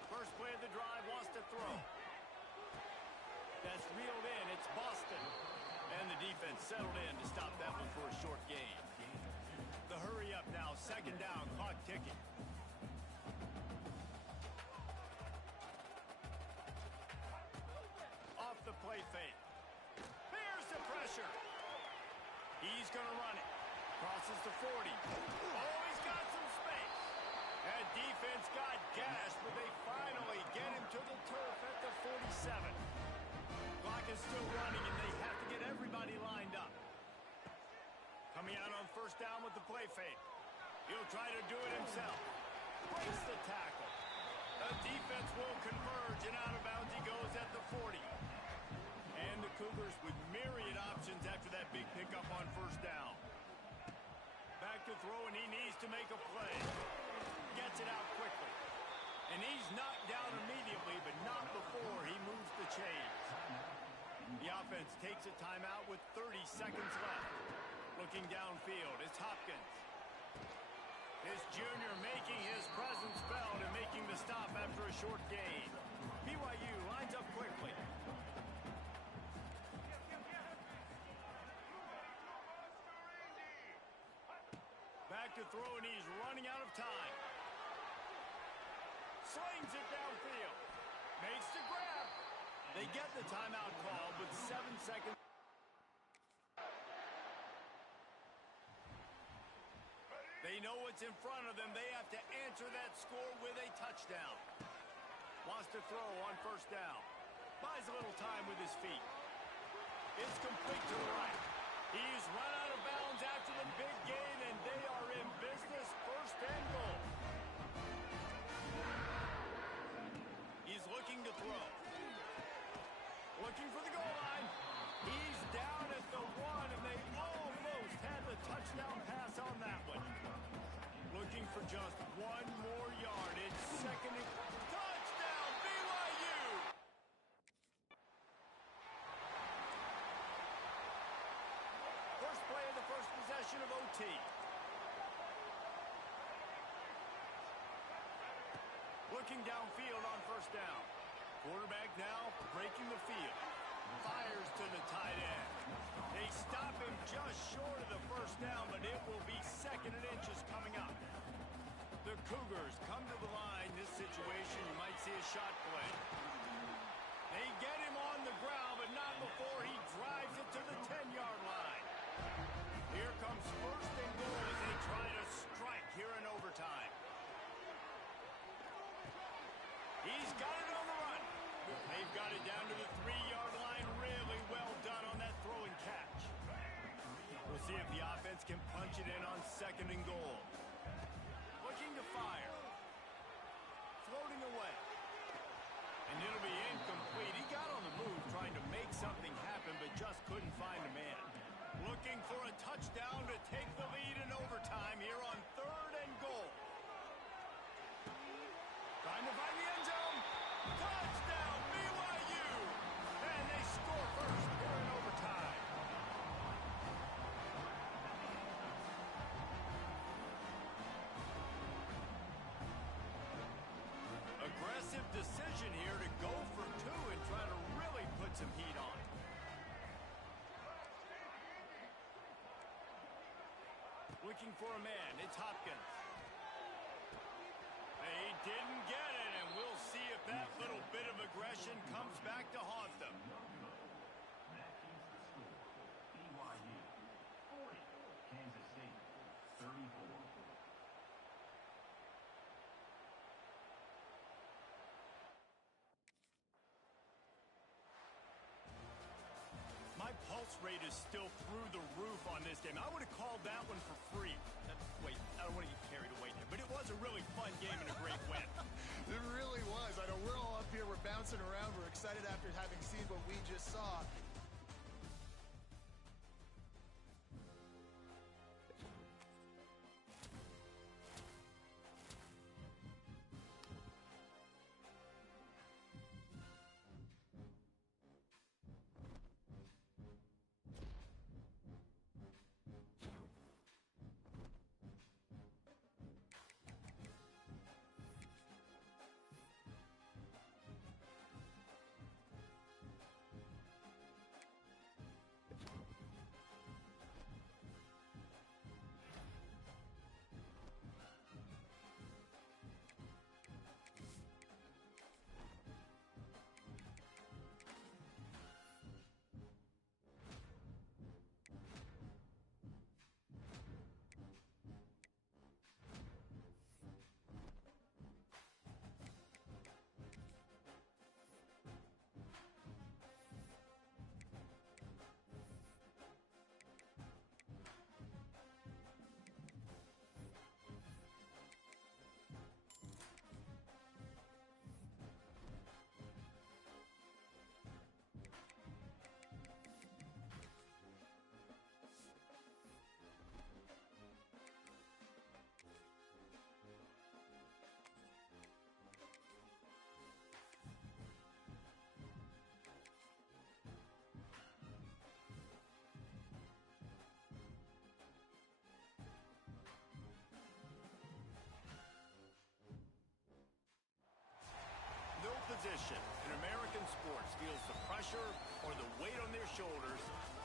First play of the drive, wants to throw. That's reeled in. It's Boston. And the defense settled in to stop that one for a short gain. The hurry up now. 2nd down. Clock ticking. Off the play fake. Bears the pressure. He's going to run it. Crosses the 40. Oh, he's got some space. That defense got gashed, but they finally get him to the turf at the 47. Clock is still running, and they have to get everybody lined up. Coming out on 1st down with the play fake. He'll try to do it himself. will converge, and out of bounds he goes at the 40. And the Cougars with myriad options after that big pickup on first down. Back to throw, and he needs to make a play. Gets it out quickly. And he's knocked down immediately, but not before he moves the chains. The offense takes a timeout with 30 seconds left. Looking downfield, it's Hopkins. This junior making his presence felt and making the stop after a short gain. BYU lines up quickly. Back to throw, and he's running out of time. Slings it downfield. Makes the grab. They get the timeout call with 7 seconds. They know what's in front of them. They have to answer that score with a touchdown. Wants to throw on first down. Buys a little time with his feet. It's complete to the right. He's run out of bounds after the big gain, and they are in business. First and goal. He's looking to throw. Looking for the goal line. He's down at the 1, and they almost had the touchdown pass on that one. Looking for just 1 more yard. It's second and touchdown, BYU! First play of the first possession of OT. Looking downfield on first down. Quarterback now breaking the field. Fires to the tight end. They stop him just short of the first down, but it will be second and inches coming up. The Cougars come to the line. This situation, you might see a shot play. They get him on the ground, but not before he drives it to the 10-yard line. Here comes first and goal as they try to strike here in overtime. He's got it on the run. They've got it down to the 3-yard line. Really well done on that throw and catch. We'll see if the offense can punch it in on second and goal. Looking to fire. Floating away. And it'll be incomplete. He got on the move trying to make something happen, but just couldn't find a man. Looking for a touchdown to take the lead in overtime here on third and goal. Trying to find the end zone. Touchdown, BYU! And they score first here in overtime. Aggressive decision here to go for 2 and try to really put some heat on. Looking for a man. It's Hopkins. They didn't get it, and we'll see if that little bit of aggression comes back to haunt them. That keeps the score. BYU 40, Kansas State 34. My pulse rate is still through the roof on this game. I would have called that one for free. Wait, I don't want to get carried away here, but it was a really fun game and a great win. It really was. I know we're all up here, we're bouncing around, we're excited after having seen what we just saw. sports feels the pressure or the weight on their shoulders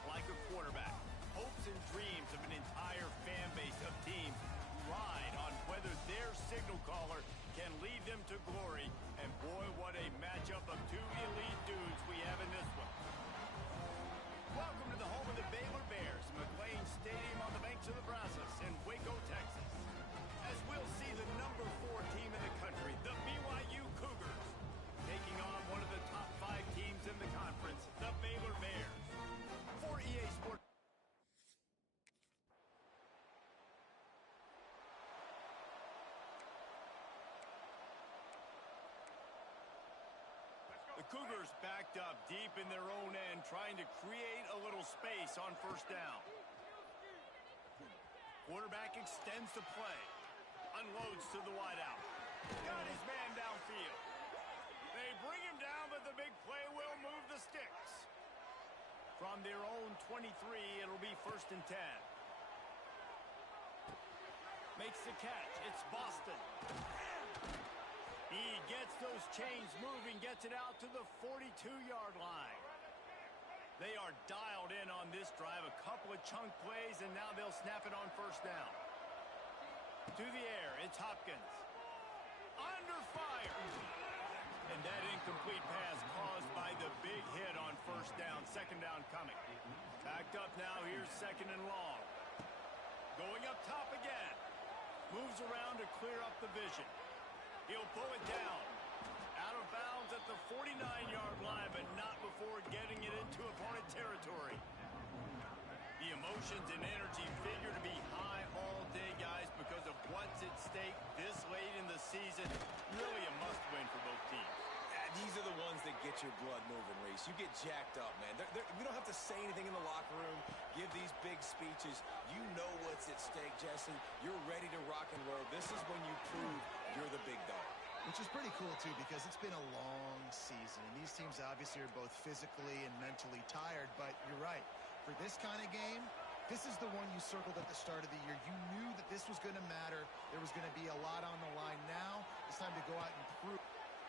like a quarterback. Hopes and dreams of an entire fan base of teams ride on whether their signal caller can lead them to glory. And boy, what a matchup of two elite dudes we have in this one. Welcome to the home of the Baylor Bears, McLean Stadium on the banks of the Brazos in Waco, Texas. As we'll see the number 4 team in the country, the BYU Cougars, taking on one of the top 5 teams in the conference, the Baylor Bears. For EA Sports. The Cougars backed up deep in their own end, trying to create a little space on first down. Quarterback extends the play. Unloads to the wideout. Got his man downfield. They bring him down, but the big play will move the sticks. From their own 23, it'll be first and 10. Makes the catch. It's Boston. He gets those chains moving, gets it out to the 42-yard line. They are dialed in on this drive. A couple of chunk plays, and now they'll snap it on first down. To the air, it's Hopkins. Under fire. And that incomplete pass caused by the big hit on first down. Second down coming. Backed up now, here's second and long. Going up top again. Moves around to clear up the vision. He'll pull it down. Out of bounds at the 49-yard line, but not before getting it into opponent territory. The emotions and energy figure to be high all day, guys, because of what's at stake this late in the season. Really a must-win for both teams. These are the ones that get your blood moving, Reese. You get jacked up, man. We don't have to say anything in the locker room, give these big speeches. You know what's at stake, Jesse. You're ready to rock and roll. This is when you prove you're the big dog. Which is pretty cool, too, because it's been a long season. And these teams obviously are both physically and mentally tired. But you're right. For this kind of game, this is the one you circled at the start of the year. You knew that this was going to matter. There was going to be a lot on the line. Now it's time to go out and prove.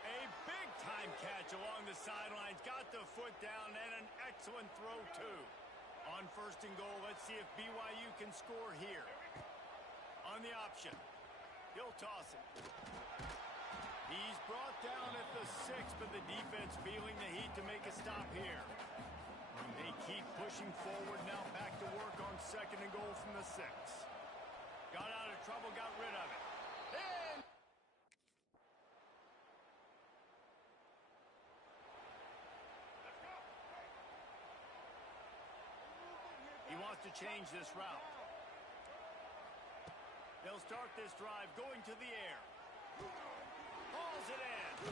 A big-time catch along the sidelines. Got the foot down and an excellent throw, too. On first and goal, let's see if BYU can score here. On the option. He'll toss it. He's brought down at the 6, but the defense feeling the heat to make a stop here. They keep pushing forward now, back to work on second and goal from the 6. Got out of trouble, got rid of it. And he wants to change this route. They'll start this drive going to the air. Hauls it in.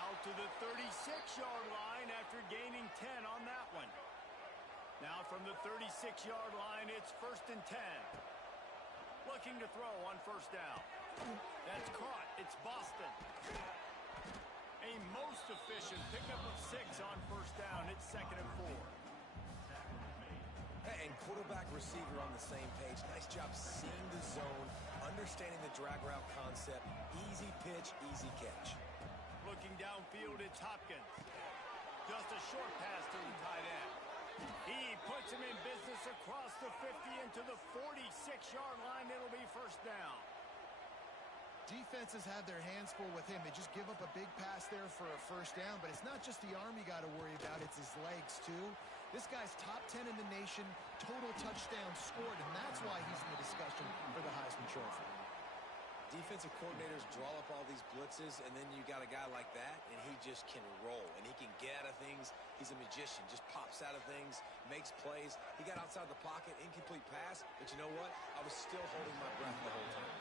Out to the 36-yard line after gaining 10 on that one. Now from the 36-yard line, it's first and 10. Looking to throw on first down. That's caught. It's Boston. A most efficient pickup of 6 on first down. It's second and 4. And quarterback receiver on the same page. Nice job seeing the zone, understanding the drag route concept. Easy pitch, easy catch. Looking downfield, it's Hopkins. Just a short pass to the tight end. He puts him in business across the 50 into the 46-yard line. It'll be first down. Defenses have their hands full with him. They just give up a big pass there for a first down, but it's not just the arm you got to worry about, it's his legs too. This guy's top 10 in the nation, total touchdowns scored, and that's why he's in the discussion for the Heisman Trophy. Defensive coordinators draw up all these blitzes, and then you got a guy like that, and he just can roll, and he can get out of things. He's a magician, just pops out of things, makes plays. He got outside the pocket, incomplete pass, but you know what? I was still holding my breath the whole time.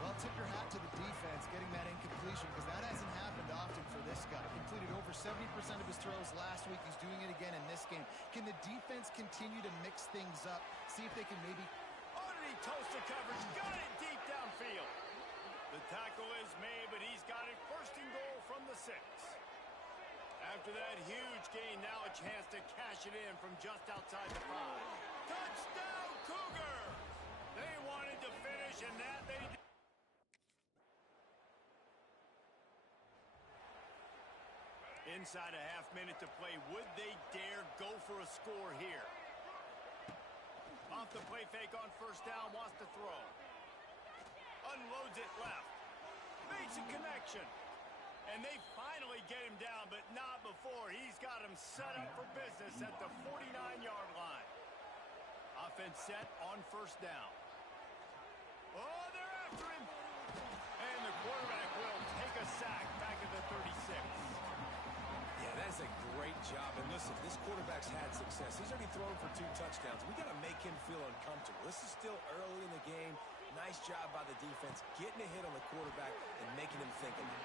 Well, tip your hat to the defense getting that incompletion, because that hasn't happened often for this guy. Completed over 70% of his throws last week. He's doing it again in this game. Can the defense continue to mix things up? See if they can maybe... Underneath toasted coverage, got it deep downfield. The tackle is made, but he's got it first and goal from the 6. After that huge gain, now a chance to cash it in from just outside the 5. Touchdown, Cougar! They wanted to finish, and that they did. Inside a half minute to play. Would they dare go for a score here? Off the play fake on first down, wants to throw. Unloads it left. Makes a connection. And they finally get him down, but not before. He's got him set up for business at the 49-yard line. Offense set on first down. Oh, they're after him. And the quarterback will take a sack back at the 36. Yeah, that's a great job. And listen, this quarterback's had success. He's already thrown for 2 touchdowns. We got to make him feel uncomfortable. This is still early in the game. Nice job by the defense, getting a hit on the quarterback and making him think of it.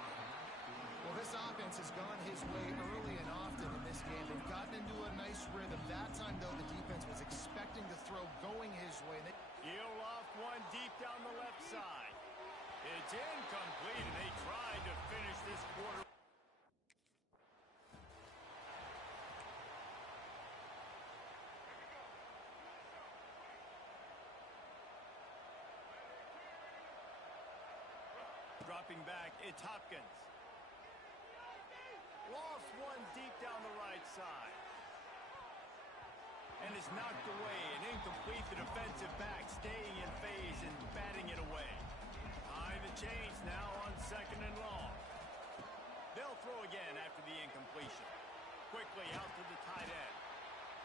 Well, this offense has gone his way early and often in this game. They've gotten into a nice rhythm. That time, though, the defense was expecting the throw going his way. He'll loft one deep down the left side. It's incomplete, and they tried to finish this quarter. Dropping back, it's Hopkins. Lost one deep down the right side. And it's knocked away and incomplete. The defensive back staying in phase and batting it away. Behind the chains now on second and long. They'll throw again after the incompletion. Quickly out to the tight end.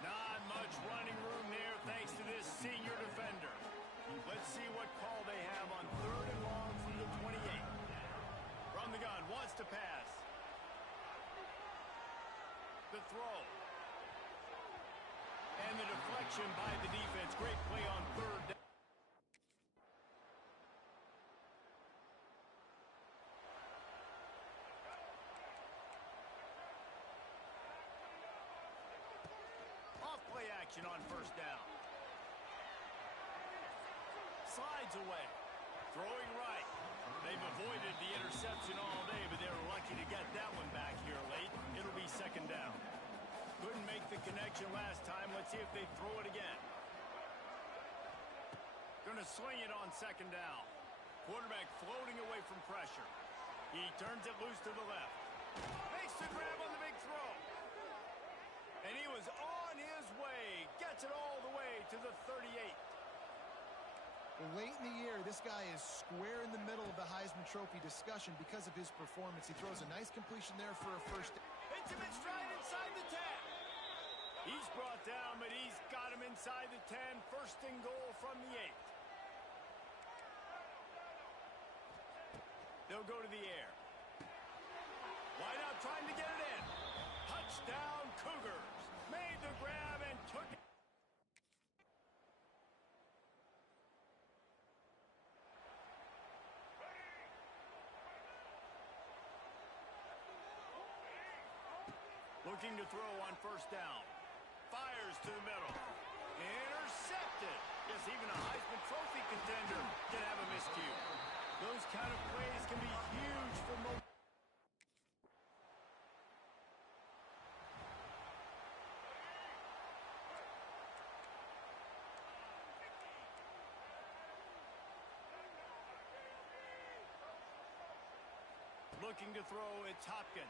Not much running room there thanks to this senior defender. Let's see what call they have on third and long from the 28. From the gun, wants to pass. The throw. And the deflection by the defense. Great play on third down. Off play action on first down. Slides away. Throwing right. They've avoided the interception all day, but they were lucky to get that one back here late. It'll be second down. Couldn't make the connection last time. Let's see if they throw it again. Gonna swing it on second down. Quarterback floating away from pressure. He turns it loose to the left. Makes the grab on the big throw. And he was on his way. Gets it all the way to the 38. Late in the year, this guy is square in the middle of the Heisman Trophy discussion because of his performance. He throws a nice completion there for a first down. Hits him in stride inside the 10. He's brought down, but he's got him inside the 10. First and goal from the 8. They'll go to the air. Wide out trying to get it in. Touchdown Cougars. Made the grab and took it. Looking to throw on first down. Fires to the middle. Intercepted. Yes, even a Heisman Trophy contender can have a miscue. Those kind of plays can be huge for most. Looking to throw, it's Hopkins.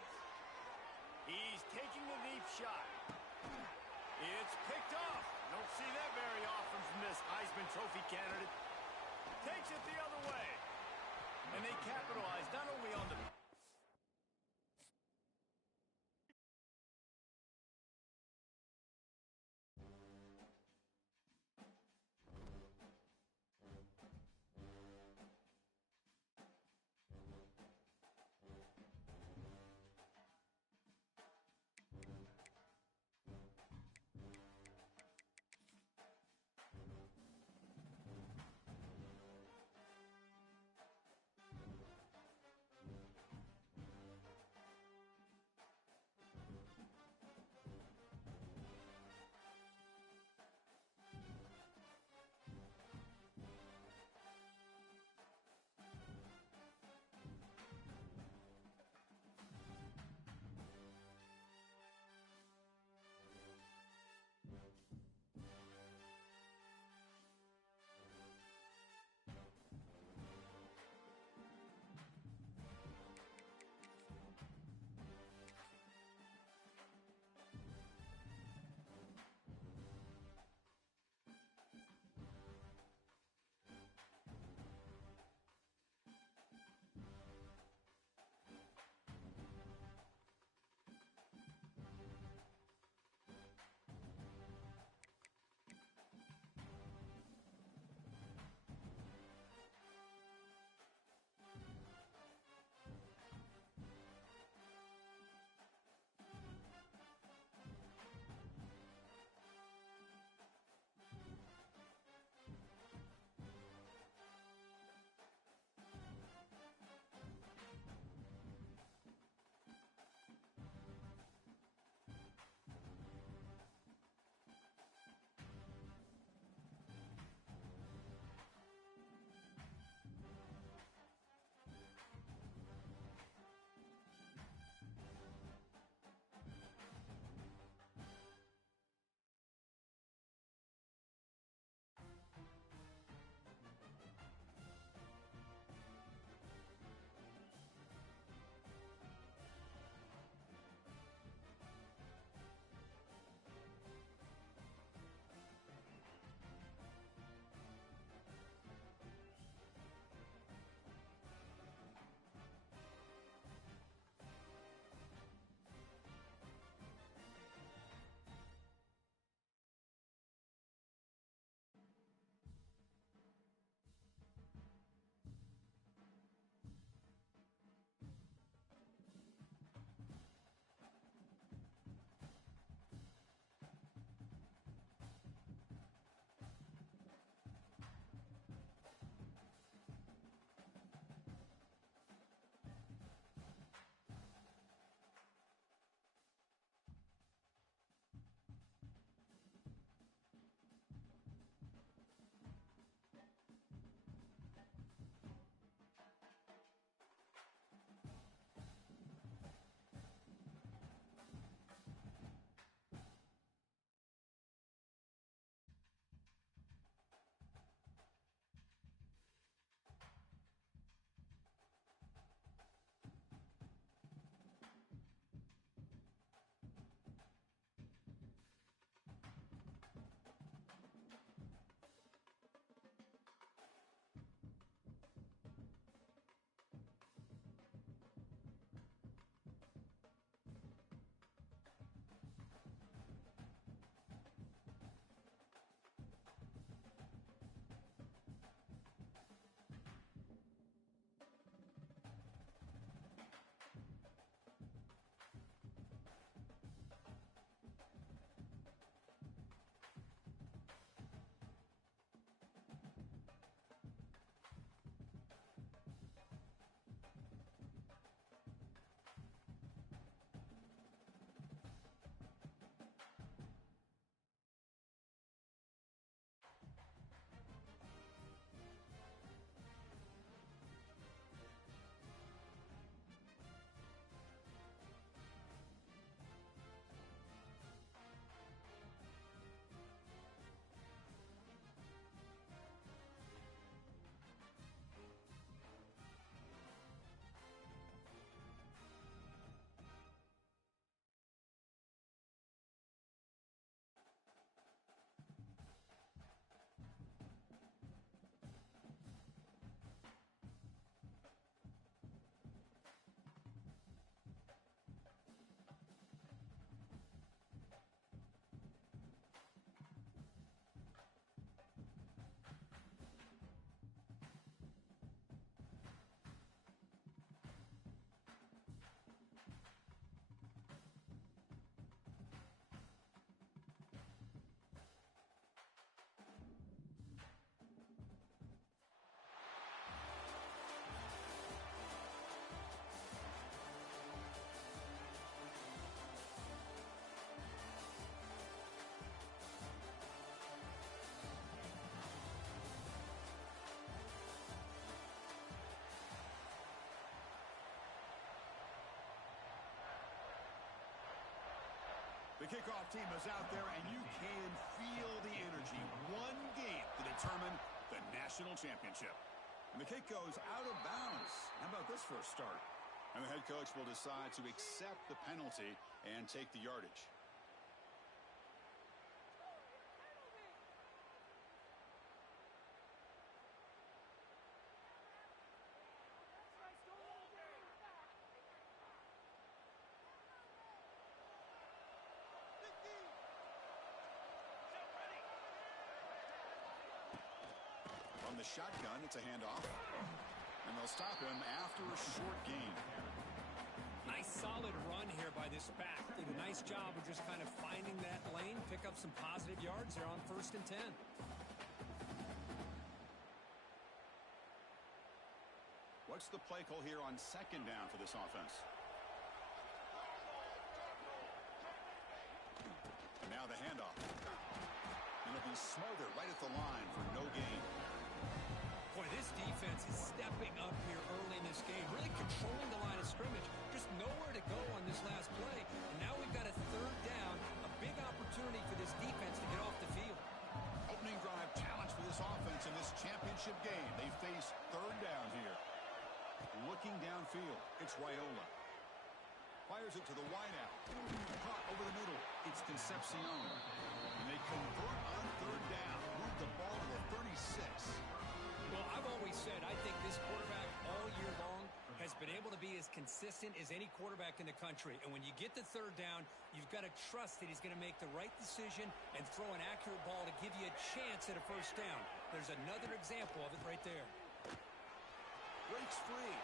He's taking the deep shot. It's picked off. Don't see that very often from this Heisman Trophy candidate. Takes it the other way. And they capitalize not only on the... The kickoff team is out there, and you can feel the energy. One game to determine the national championship. And the kick goes out of bounds. How about this for a start? And the head coach will decide to accept the penalty and take the yardage. From the shotgun, it's a handoff. And they'll stop him after a short gain. Nice solid run here by this back. Did a nice job of just kind of finding that lane, pick up some positive yards there on 1st and 10. What's the play call here on 2nd down for this offense? And now the handoff. And it'll be smothered right at the line for no gain. Boy, this defense is stepping up here early in this game, really controlling the line of scrimmage. Just nowhere to go on this last play. And now we've got a 3rd down, a big opportunity for this defense to get off the field. Opening drive challenge for this offense in this championship game. They face 3rd down here. Looking downfield, it's Raiola. Fires it to the wideout. Caught over the middle. It's Concepcion. And they convert on 3rd down. Move the ball to the 36. Well, I've always said I think this quarterback all year long has been able to be as consistent as any quarterback in the country. And when you get the 3rd down, you've got to trust that he's going to make the right decision and throw an accurate ball to give you a chance at a 1st down. There's another example of it right there. Breaks free.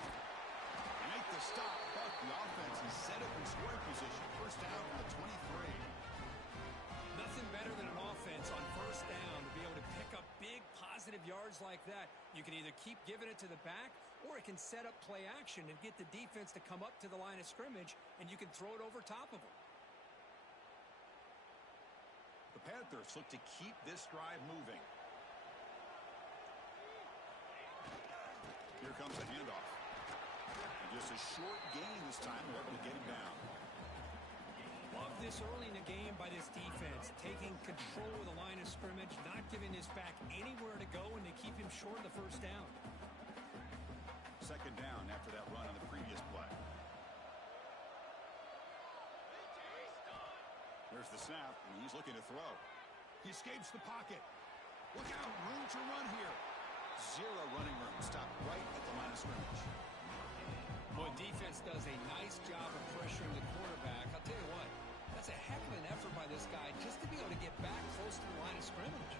Make the stop, but the offense is set up in scoring position. 1st down from the 23. Nothing better than an offense on 1st down to be able to pick up big positive yards like that. You can either keep giving it to the back, or it can set up play action and get the defense to come up to the line of scrimmage, and you can throw it over top of them. The Panthers look to keep this drive moving. Here comes a handoff. And just a short gain this time. They're able to get him down. Love this early in the game by this defense, taking control of the line of scrimmage, not giving this back anywhere to go, and they keep him short of the 1st down. 2nd down after that run on the previous play. There's the snap, and he's looking to throw. He escapes the pocket. Look out, room to run here. 0 running room. Stopped right at the line of scrimmage. Well, defense does a nice job of pressuring the quarterback. I'll tell you what, that's a heck of an effort by this guy just to be able to get back close to the line of scrimmage.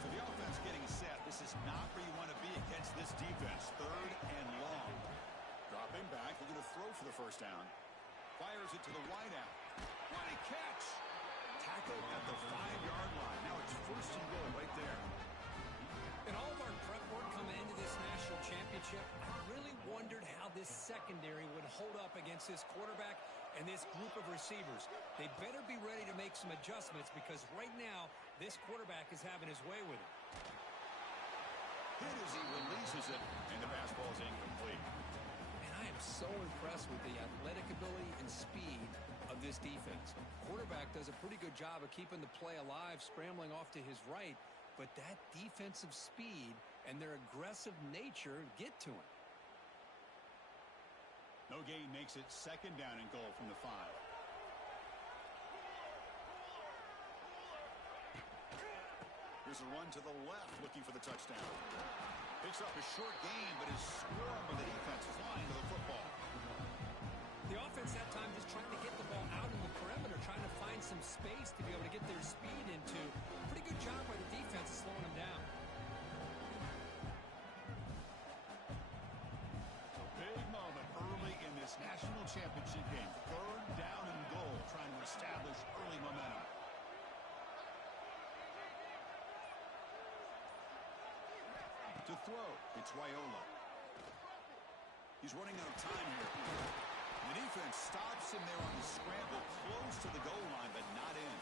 So the offense getting set. This is not where you want to be against this defense. 3rd and long. Dropping back, looking to throw for the 1st down. Fires it to the wideout. What a catch! Tackled at the 5-yard line. Now it's 1st and goal right there. In all of our prep work coming into this national championship, I really wondered how this secondary would hold up against this quarterback and this group of receivers. They better be ready to make some adjustments, because right now, this quarterback is having his way with it. Hit as he releases it, and the pass ball is incomplete. And I am so impressed with the athletic ability and speed of this defense. Quarterback does a pretty good job of keeping the play alive, scrambling off to his right, but that defensive speed and their aggressive nature get to him. No gain makes it 2nd down and goal from the 5. Here's a run to the left, looking for the touchdown. Picks up a short gain, but is swarmed by the defense flying to the football. The offense that time just trying to get the ball out in the perimeter, trying to find some space to be able to get their speed into. Pretty good job by the defense slowing them down. A big moment early in this national championship game. 3rd down and goal, trying to establish early momentum. To throw, it's Raiola. He's running out of time here. The defense stops him there on the scramble, close to the goal line, but not in.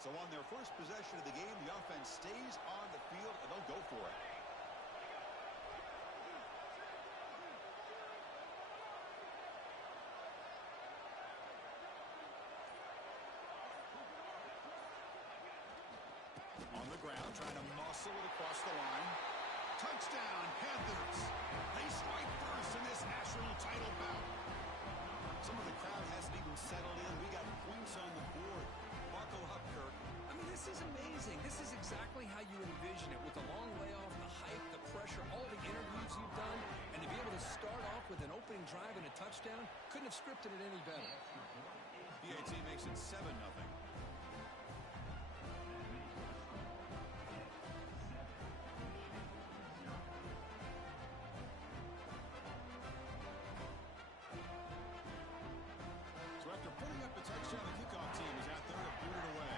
So on their first possession of the game, the offense stays on the field, and they'll go for it. On the ground, trying to muscle it across the line. Touchdown, Panthers. They strike first in this national title bout. Some of the crowd hasn't even settled in. We got points on the board. Buckle up, Kirk. I mean, this is amazing. This is exactly how you envision it, with the long layoff, the hype, the pressure, all the interviews you've done, and to be able to start off with an opening drive and a touchdown, couldn't have scripted it any better. BAT makes it 7-0. Putting up the touchdown, the kickoff team is out there to boot it away.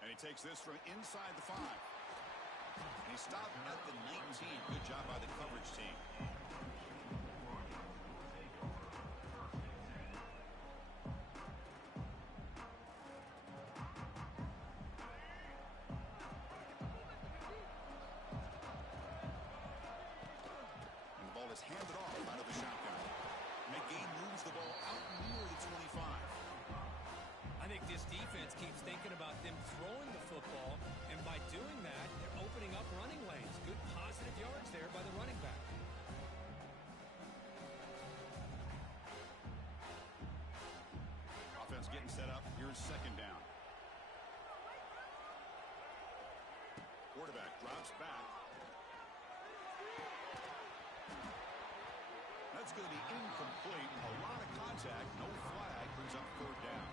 And he takes this from inside the 5. And he stopped at the 19. Good job by the coverage team. Is handed off out of the shotgun. McGee moves the ball out near the 25. I think this defense keeps thinking about them throwing the football, and by doing that, they're opening up running lanes. Good positive yards there by the running back. Offense getting set up. Here's second down. Quarterback drops back. That's going to be incomplete. A lot of contact. No flag. Brings up third down.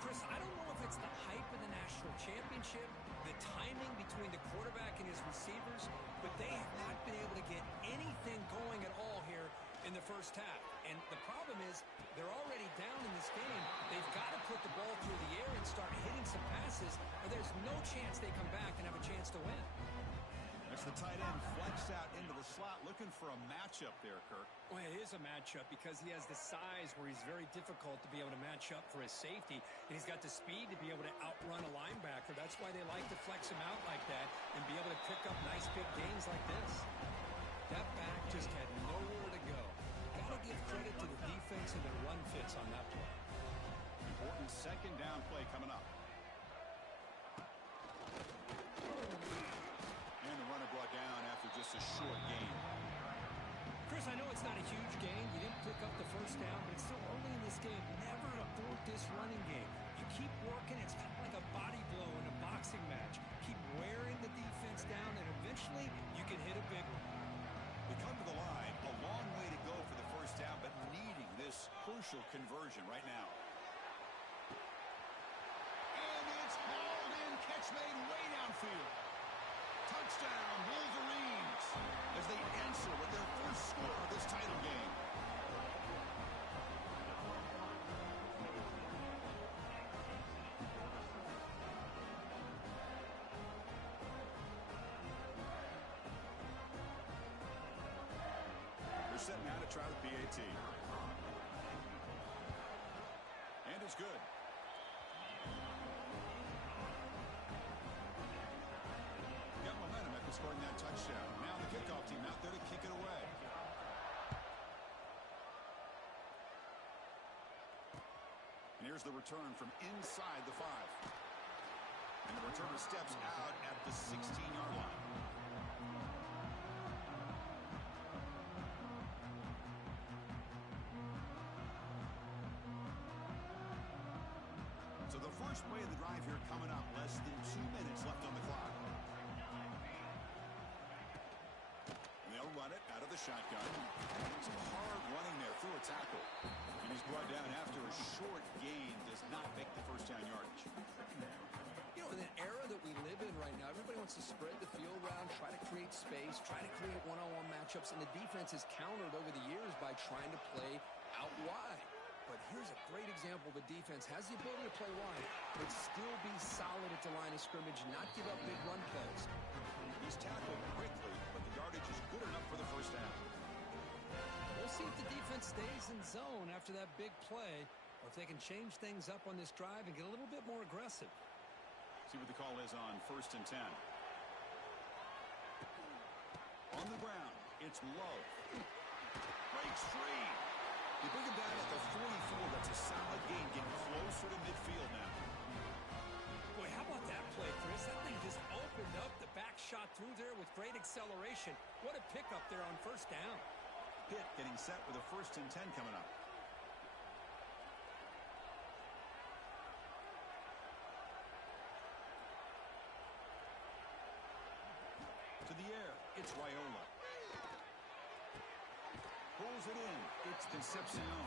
Chris, I don't know if it's the hype of the national championship, the timing between the quarterback and his receivers, but they have not been able to get anything going at all here in the first half. And the problem is they're already down in this game. They've got to put the ball through the air and start hitting some passes, or there's no chance they come back and have a chance to win. As the tight end flexed out into the slot, looking for a matchup there, Kirk. Well, it is a matchup because he has the size where he's very difficult to be able to match up for his safety, and he's got the speed to be able to outrun a linebacker. That's why they like to flex him out like that and be able to pick up nice big gains like this. That back just had nowhere to go. Got to give credit to the defense and their run fits on that play. Important second down play coming up. And the runner brought down after just a short gain. Chris, I know it's not a huge gain. You didn't pick up the first down, but it's still early in this game. Never abort this running game. You keep working. It's kind of like a body blow in a boxing match. Keep wearing the defense down, and eventually you can hit a big one. We come to the line. A long way to go for the first down, but needing this crucial conversion right now. And it's hauled in. Catch made way downfield. Touchdown, Wolverines, as they answer with their first score of this title game. They're setting out to try the PAT. And it's good. Scoring that touchdown. Now the kickoff team out there to kick it away. And here's the return from inside the 5. And the returner steps out at the 16-yard line. So the first play of the drive here coming up. Less than 2 minutes left on the clock. They'll run it out of the shotgun. Some hard running there through a tackle. And he's brought down after a short gain. Does not make the first down yardage. You know, in an era that we live in right now, everybody wants to spread the field around, try to create space, try to create one-on-one matchups, and the defense has countered over the years by trying to play out wide. But here's a great example. The defense has the ability to play wide, but still be solid at the line of scrimmage, not give up big run plays. He's tackled quickly, but the yardage is good enough for the first down. We'll see if the defense stays in zone after that big play, or if they can change things up on this drive and get a little bit more aggressive. See what the call is on 1st and 10. On the ground, it's Love. Breaks free. They bring him down at the 44. That's a solid gain, getting closer to midfield now. Boy, how about that play, Chris? That thing just opened up. The back shot through there with great acceleration. What a pickup there on 1st down. Pitt getting set with a 1st and 10 coming up. To the air, it's Raiola. Pulls it in, it's Concepcion.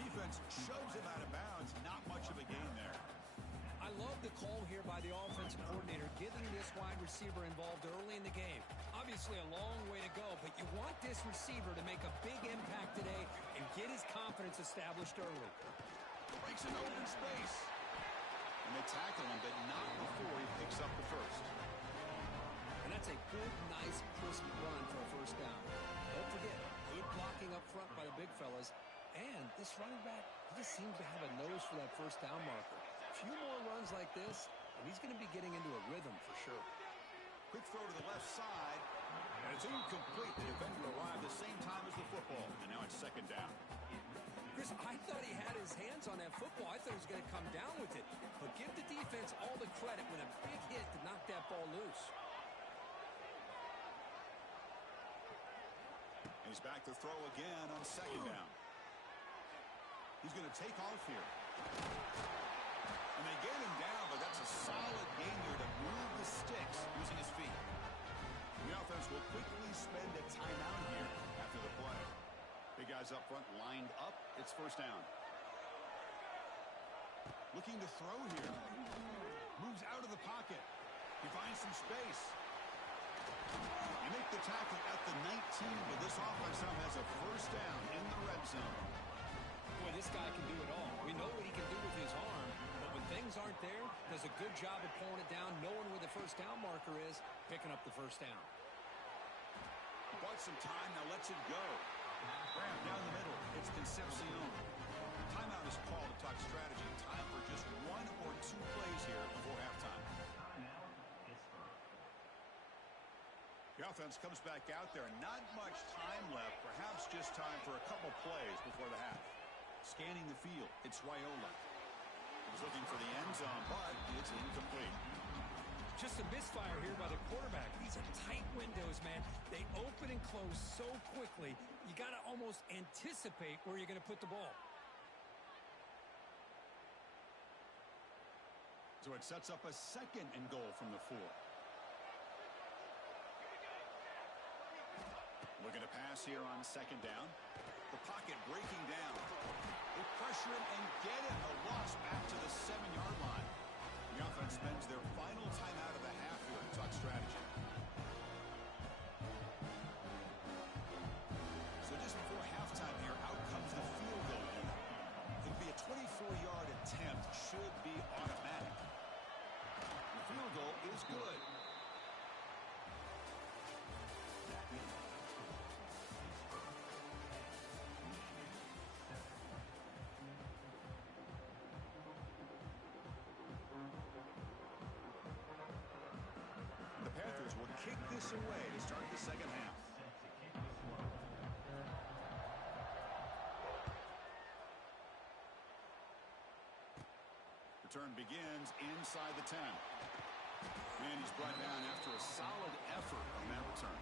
Defense shoves him out of bounds. Not much of a gain there. I love the call here by the offensive coordinator, getting this wide receiver involved early in the game. Obviously a long way to go, but you want this receiver to make a big impact today and get his confidence established early. Breaks an open space. And they tackle him, but not before he picks up the first. And that's a good, nice, crisp run for a 1st down. Don't forget, good blocking up front by the big fellas. And this running back, he just seems to have a nose for that 1st down marker. A few more runs like this, and he's going to be getting into a rhythm for sure. Quick throw to the left side, and it's incomplete. The defender arrived the same time as the football, and now it's 2nd down. Chris, I thought he had his hands on that football. I thought he was going to come down with it. But give the defense all the credit when a big hit to knock that ball loose. He's back to throw again on 2nd down. He's going to take off here. And they get him down, but that's a solid gain there to move the sticks using his feet. The offense will quickly spend a timeout here after the play. Big guys up front lined up. It's 1st down. Looking to throw here. Moves out of the pocket. He finds some space. You make the tackle at the 19, but this offense now has a 1st down in the red zone. Boy, this guy can do it all. We know what he can do with his arm, but when things aren't there, does a good job of pulling it down, knowing where the 1st down marker is, picking up the 1st down. Bought some time, now lets it go. Graham down the middle, it's Concepcion. Timeout is called to talk strategy. Time for just 1 or 2 plays here before halftime. The offense comes back out there. Not much time left. Perhaps just time for a couple plays before the half. Scanning the field, it's Raiola. He was looking for the end zone, but it's incomplete. Just a misfire here by the quarterback. These are tight windows, man. They open and close so quickly, you got to almost anticipate where you're going to put the ball. So it sets up a 2nd and goal from the 4. Looking to pass here on 2nd down. The pocket breaking down. They pressure him and get him. A loss back to the 7-yard line. The offense spends their final timeout of the half here to talk strategy. So just before halftime here, out comes the field goal unit. It'll be a 24-yard attempt. Should be automatic. The field goal is good. Kick this away to start the 2nd half. Return begins inside the 10. And he's brought down after a solid effort on that return.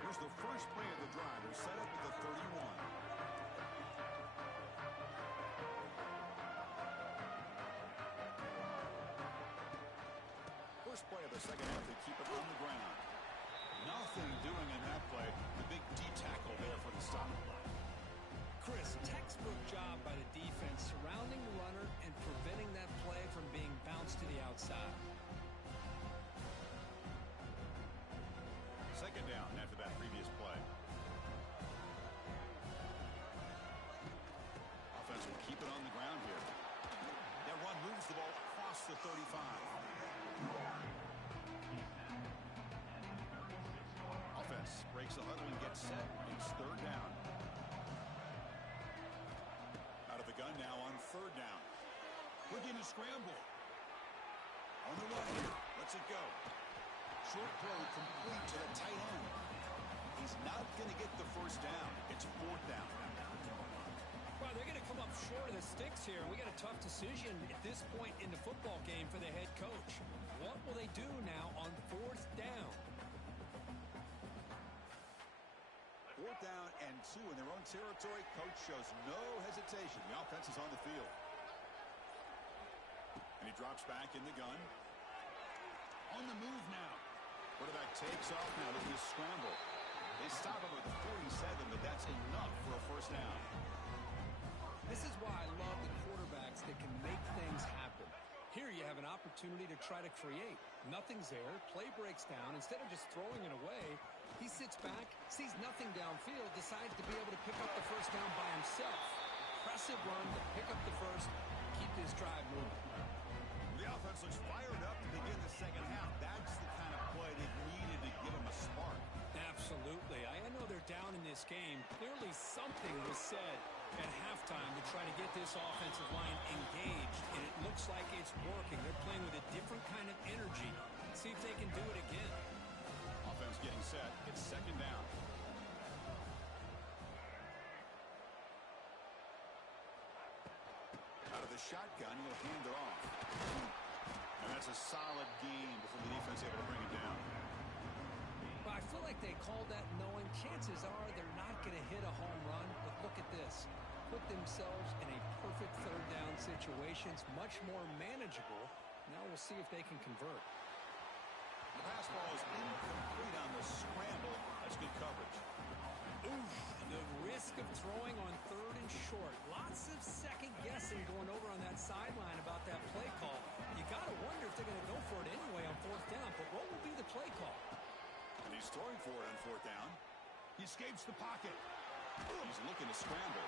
Here's the first play of the drive. We're set up at the 31. First play of the 2nd half, they keep it on the ground. Nothing doing in that play. The big D tackle there for the stop. Chris, textbook job by the defense surrounding the runner and preventing that play from being bounced to the outside. 2nd down after that previous play. Offense will keep it on the ground here. That run moves the ball gun now on third down. Looking to scramble. On the run here. Lets it go. Short throw complete to the tight end. He's not going to get the first down. It's fourth down. Well, they're going to come up short of the sticks here. We got a tough decision at this point in the football game for the head coach. What will they do now on fourth down? Fourth down and 2 in their own territory. Coach shows no hesitation. The offense is on the field. And he drops back in the gun. On the move now. Quarterback takes off now, looking to scramble. They stop him at the 47, but that's enough for a first down. This is why I love the quarterbacks that can make things happen. Here you have an opportunity to try to create. Nothing's there. Play breaks down. Instead of just throwing it away, he sits back, sees nothing downfield, decides to be able to pick up the first down by himself. Impressive run to pick up the first, keep this drive moving. The offense looks fired up to begin the second half. That's the kind of play they needed to give them a spark. Absolutely. I know they're down in this game. Clearly something was said at halftime to try to get this offensive line engaged, and it looks like it's working. They're playing with a different kind of energy. Let's see if they can do it again. Offense getting set. It's second down. Out of the shotgun, he'll hand it off. And that's a solid gain before the defense able to bring it down. Well, I feel like they called that knowing chances are they're not going to hit a home run, but look at this. Put themselves in a perfect third down situation. It's much more manageable. Now we'll see if they can convert. The pass ball is incomplete on the scramble. That's good coverage. Oof, the risk of throwing on third and short. Lots of second guessing going over on that sideline about that play call. You got to wonder if they're going to go for it anyway on fourth down, but what will be the play call? And he's throwing for it on fourth down. He escapes the pocket. He's looking to scramble.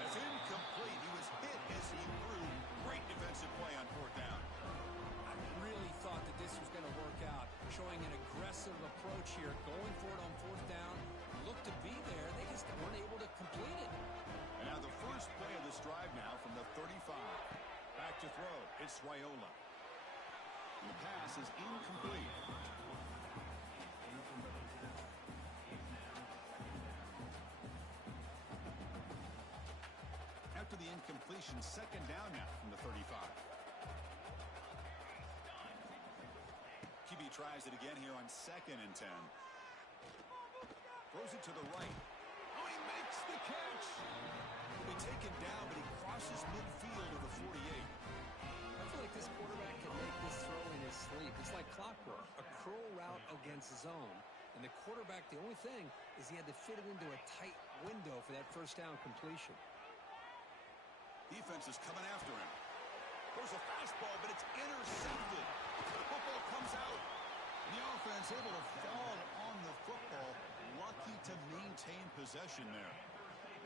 That's incomplete. He was hit as he threw. Great defensive play on fourth down. I really thought that this was going to work out, showing an aggressive approach here, going for it on fourth down. Looked to be there. They just weren't able to complete it. And now the first play of this drive now from the 35. Back to throw. It's Raiola. And the pass is incomplete. After the incompletion, second down now from the 35. QB tries it again here on 2nd and 10. Throws it to the right. Oh, he makes the catch. He'll be taken down, but he crosses midfield of the 48. I feel like this quarterback can make this throw in his sleep. It's like clockwork, a curl route against zone. And the quarterback, the only thing is he had to fit it into a tight window for that first down completion. Defense is coming after him. There's a fastball, but it's intercepted. The football comes out. And the offense able to fall on the football. Lucky to maintain possession there.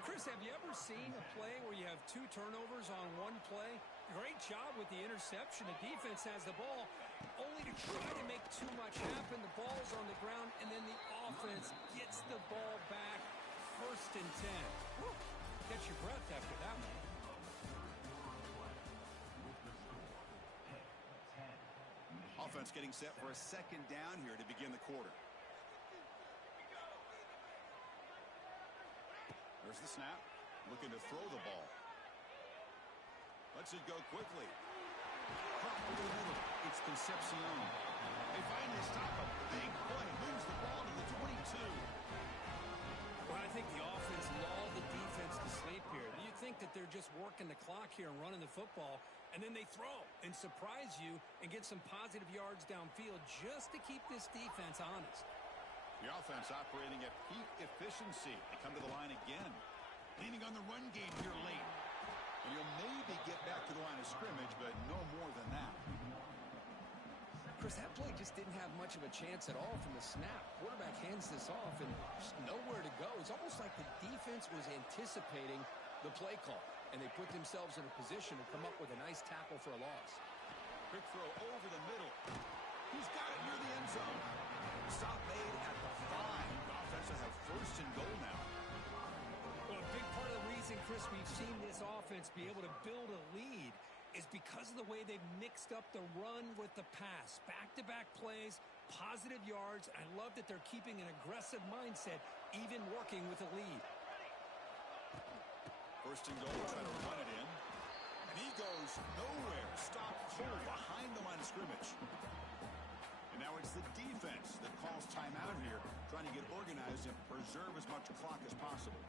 Chris, have you ever seen a play where you have 2 turnovers on one play? Great job with the interception. The defense has the ball, only to try to make too much happen. The ball's on the ground, and then the offense gets the ball back. 1st and 10. Woo. Catch your breath after that one. Offense getting set for a second down here to begin the quarter. There's the snap. Looking to throw the ball. Lets it go quickly. Caught over the middle. It's Concepcion. They finally stop a big play. Moves the ball to the 22. Well, I think the offense lulled the defense to sleep here. You think that they're just working the clock here and running the football, and then they throw and surprise you and get some positive yards downfield just to keep this defense honest. The offense operating at peak efficiency. They come to the line again. Leaning on the run game here late. And you'll maybe get back to the line of scrimmage, but no more than that. Chris, that play just didn't have much of a chance at all from the snap. Quarterback hands this off and just nowhere to go. It's almost like the defense was anticipating the play call, and they put themselves in a position to come up with a nice tackle for a loss. Quick throw over the middle. He's got it near the end zone. Stop made at the 5. The offense will have 1st and goal now. Well, a big part of the reason, Chris, Chris, we've seen this offense be able to build a lead is because of the way they've mixed up the run with the pass. Back-to-back plays, positive yards. I love that they're keeping an aggressive mindset, even working with a lead. First and goal, trying to run it in. And he goes nowhere. Stopped full behind the line of scrimmage. And now it's the defense that calls timeout here, trying to get organized and preserve as much clock as possible.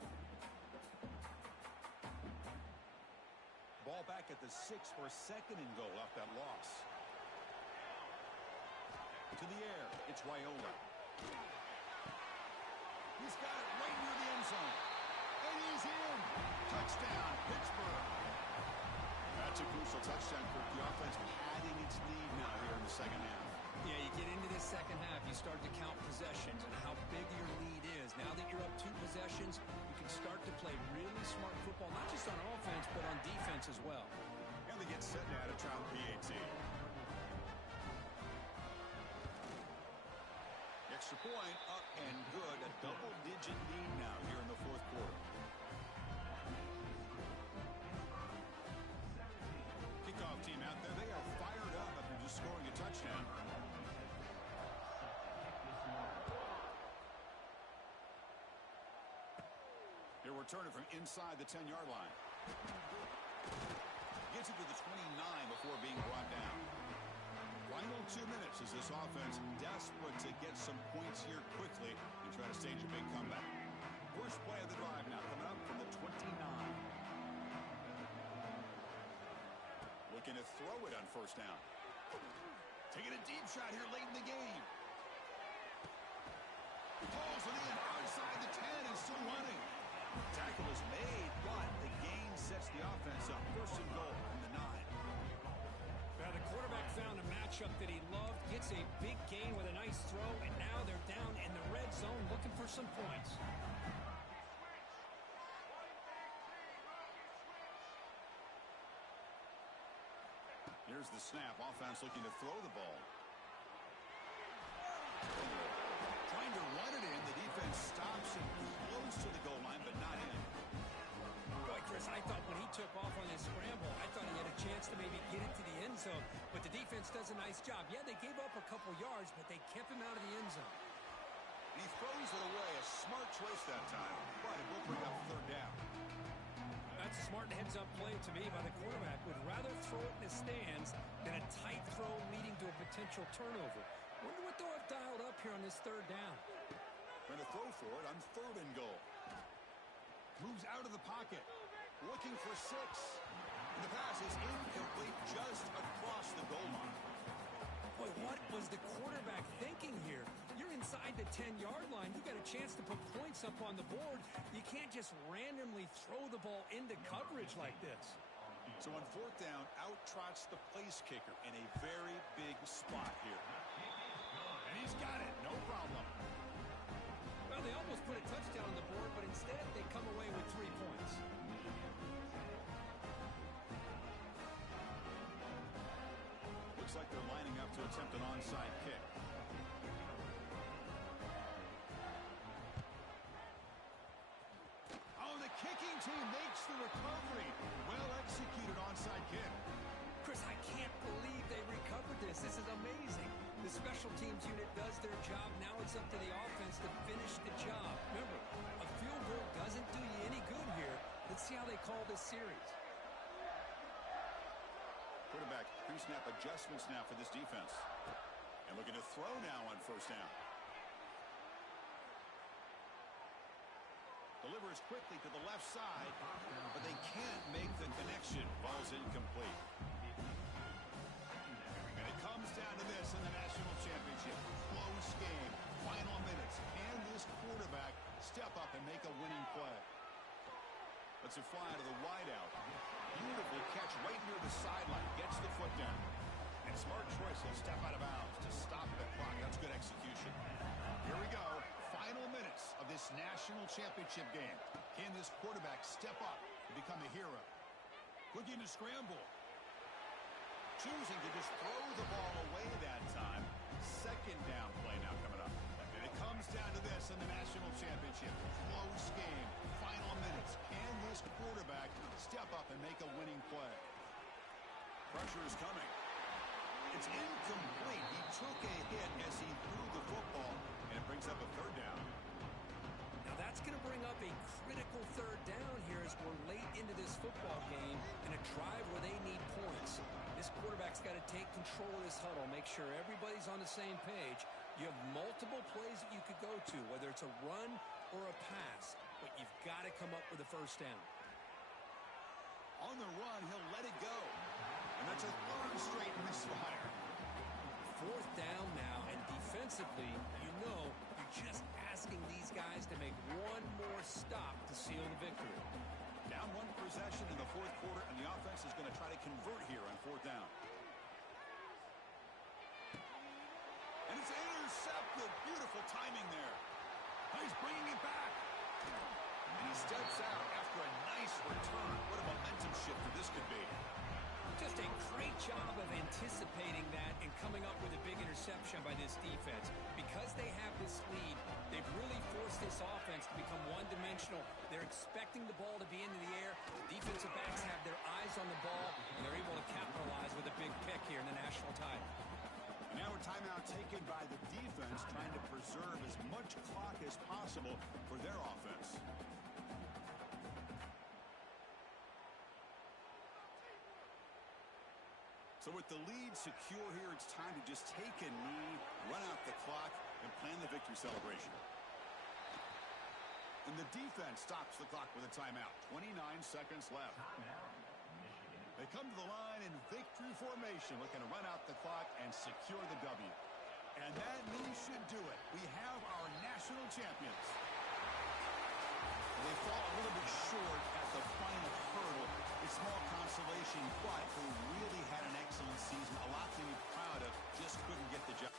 Ball back at the 6 for a second and goal off that loss. To the air, it's Raiola. He's got it right near the end zone. And he's in. Touchdown, Pittsburgh. That's a crucial touchdown, Kirk. The offense padding its lead now here in the second half. Yeah, you get into this second half, you start to count possessions and how big your lead is. Now that you're up 2 possessions, you can start to play really smart football, not just on offense, but on defense as well. And they get set now to try the PAT. Extra point up and good. A double-digit lead now here in the fourth quarter. Kickoff team out there. They are fired up after just scoring a touchdown. They're returning from inside the 10-yard line. Gets it to the 29 before being brought down. Final 2 minutes as this offense desperate to get some points here quickly and try to stage a big comeback. First play of the drive now coming up from the 29. Looking to throw it on first down. Taking a deep shot here late in the game. Pulls it in outside the 10 and still running. Tackle is made, but the gain sets the offense up. First and goal from the 9. Now the quarterback found a matchup that he loved, gets a big gain with a nice throw, and now they're down in the red zone looking for some points. Here's the snap. Offense looking to throw the ball. Trying to run it in. The defense stops him close to the goal line, but not in. Boy, Chris, I thought when he took off on this scramble, I thought he had a chance to maybe get it to the end zone. But the defense does a nice job. Yeah, they gave up a couple yards, but they kept him out of the end zone. And he throws it away. A smart choice that time, but it will bring up third down. That's a smart heads-up play to me by the quarterback. Would rather throw it in the stands than a tight throw leading to a potential turnover. Wonder what they'll have dialed up here on this third down. Trying to throw for it on third and goal. Moves out of the pocket. Looking for 6. And the pass is incomplete just across the goal line. Boy, what was the quarterback thinking here? You're inside the 10-yard line. You got a chance to put points up on the board. You can't just randomly throw the ball into coverage like this. So on fourth down, out trots the place kicker in a very big spot here. And he's got it. No problem. Well, they almost put a touchdown on the board, but instead they come away with 3 points. Looks like they're lining up to attempt an onside kick. Oh, the kicking team makes the recovery. Well executed onside kick. Chris, I can't believe they recovered this. This is amazing. The special teams unit does their job. Now it's up to the offense to finish the job. Remember, a field goal doesn't do you any good here. Let's see how they call this series. Quarterback pre-snap adjustments now for this defense. And looking to throw now on first down. Delivers quickly to the left side, but they can't make the connection. Ball's incomplete. And it comes down to this in the national championship. Close game, final minutes. Can this quarterback step up and make a winning play? Let's it fly to the wideout. Beautiful catch right near the sideline. Gets the foot down. And smart choice. He'll step out of bounds to stop the clock. That's good execution. Here we go. Final minutes of this national championship game. Can this quarterback step up and become a hero? Looking to scramble. Choosing to just throw the ball away that time. Second down play now coming up. And it comes down to this in the national championship. Close game. Final minutes. Can this quarterback Pressure is coming. It's incomplete. He took a hit as he threw the football, and it brings up a third down. Now that's going to bring up a critical third down here as we're late into this football game in a drive where they need points. This quarterback's got to take control of this huddle, make sure everybody's on the same page. You have multiple plays that you could go to, whether it's a run or a pass, but you've got to come up with a first down. On the run, he'll let it go. And that's a third straight misfire. Fourth down now, and defensively, you're just asking these guys to make one more stop to seal the victory. Down one possession in the fourth quarter, and the offense is going to try to convert here on fourth down. And it's intercepted. Beautiful timing there. He's bringing it back. And he steps out after a nice return. What a momentum shifter this could be. Just a great job of anticipating that and coming up with a big interception by this defense. Because they have this lead, they've really forced this offense to become one-dimensional. They're expecting the ball to be into the air. The defensive backs have their eyes on the ball, and they're able to capitalize with a big pick here in the national title. And now a timeout taken by the defense, trying to preserve as much clock as possible for their offense. So with the lead secure here, it's time to just take a knee, run out the clock, and plan the victory celebration. And the defense stops the clock with a timeout. 29 seconds left. They come to the line in victory formation, looking to run out the clock and secure the W. And that knee should do it. We have our national champions. They fall a little bit short at the final hurdle. It's small consolation, but they really had an excellent season. A lot to be proud of. Just couldn't get the job.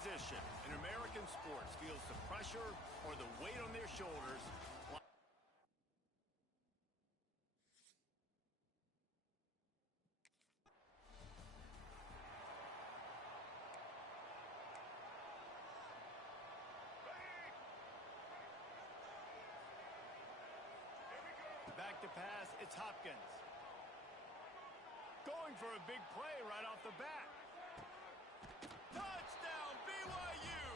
position in American sports feels the pressure or the weight on their shoulders. Back to pass, it's Hopkins. Going for a big play right off the bat. Touchdown, BYU!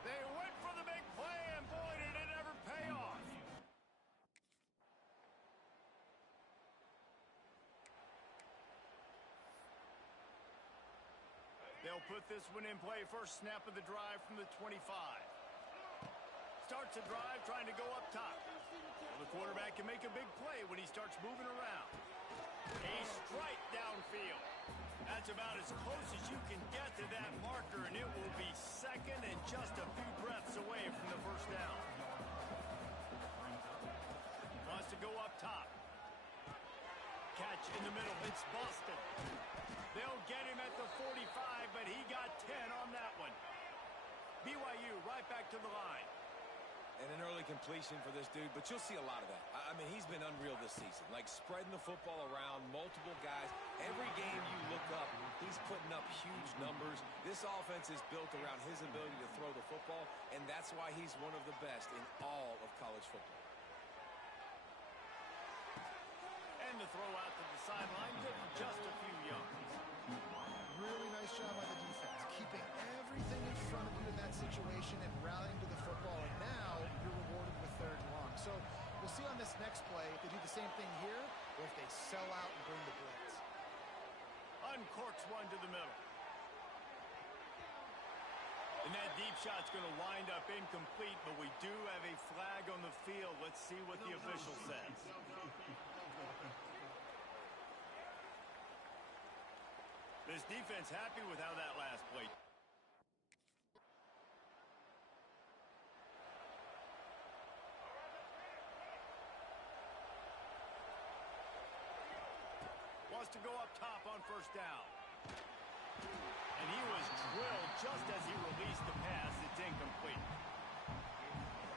They went for the big play, and boy, did it ever pay off. They'll put this one in play. First snap of the drive from the 25. Starts a drive trying to go up top. Well, the quarterback can make a big play when he starts moving around. A strike downfield. That's about as close as you can get to that marker, and it will be second and just a few breaths away from the first down. Wants to go up top. Catch in the middle. It's Boston. They'll get him at the 45, but he got 10 on that one. BYU right back to the line. And an early completion for this dude, but you'll see a lot of that. I mean, he's been unreal this season, like spreading the football around, multiple guys. Every game you look up, he's putting up huge numbers. This offense is built around his ability to throw the football, and that's why he's one of the best in all of college football. And the throw out to the sideline, just a few yards. Really nice job by the defense, keeping everything in front of you in that situation and rallying to the football. And now you're rewarded with third and long. So we'll see on this next play if they do the same thing here or if they sell out and bring the blitz. Uncorks one to the middle. And that deep shot's going to wind up incomplete, but we do have a flag on the field. Let's see what the official says. This defense happy with how that last play. Wants to go up top on first down. And he was drilled just as he released the pass. It's incomplete.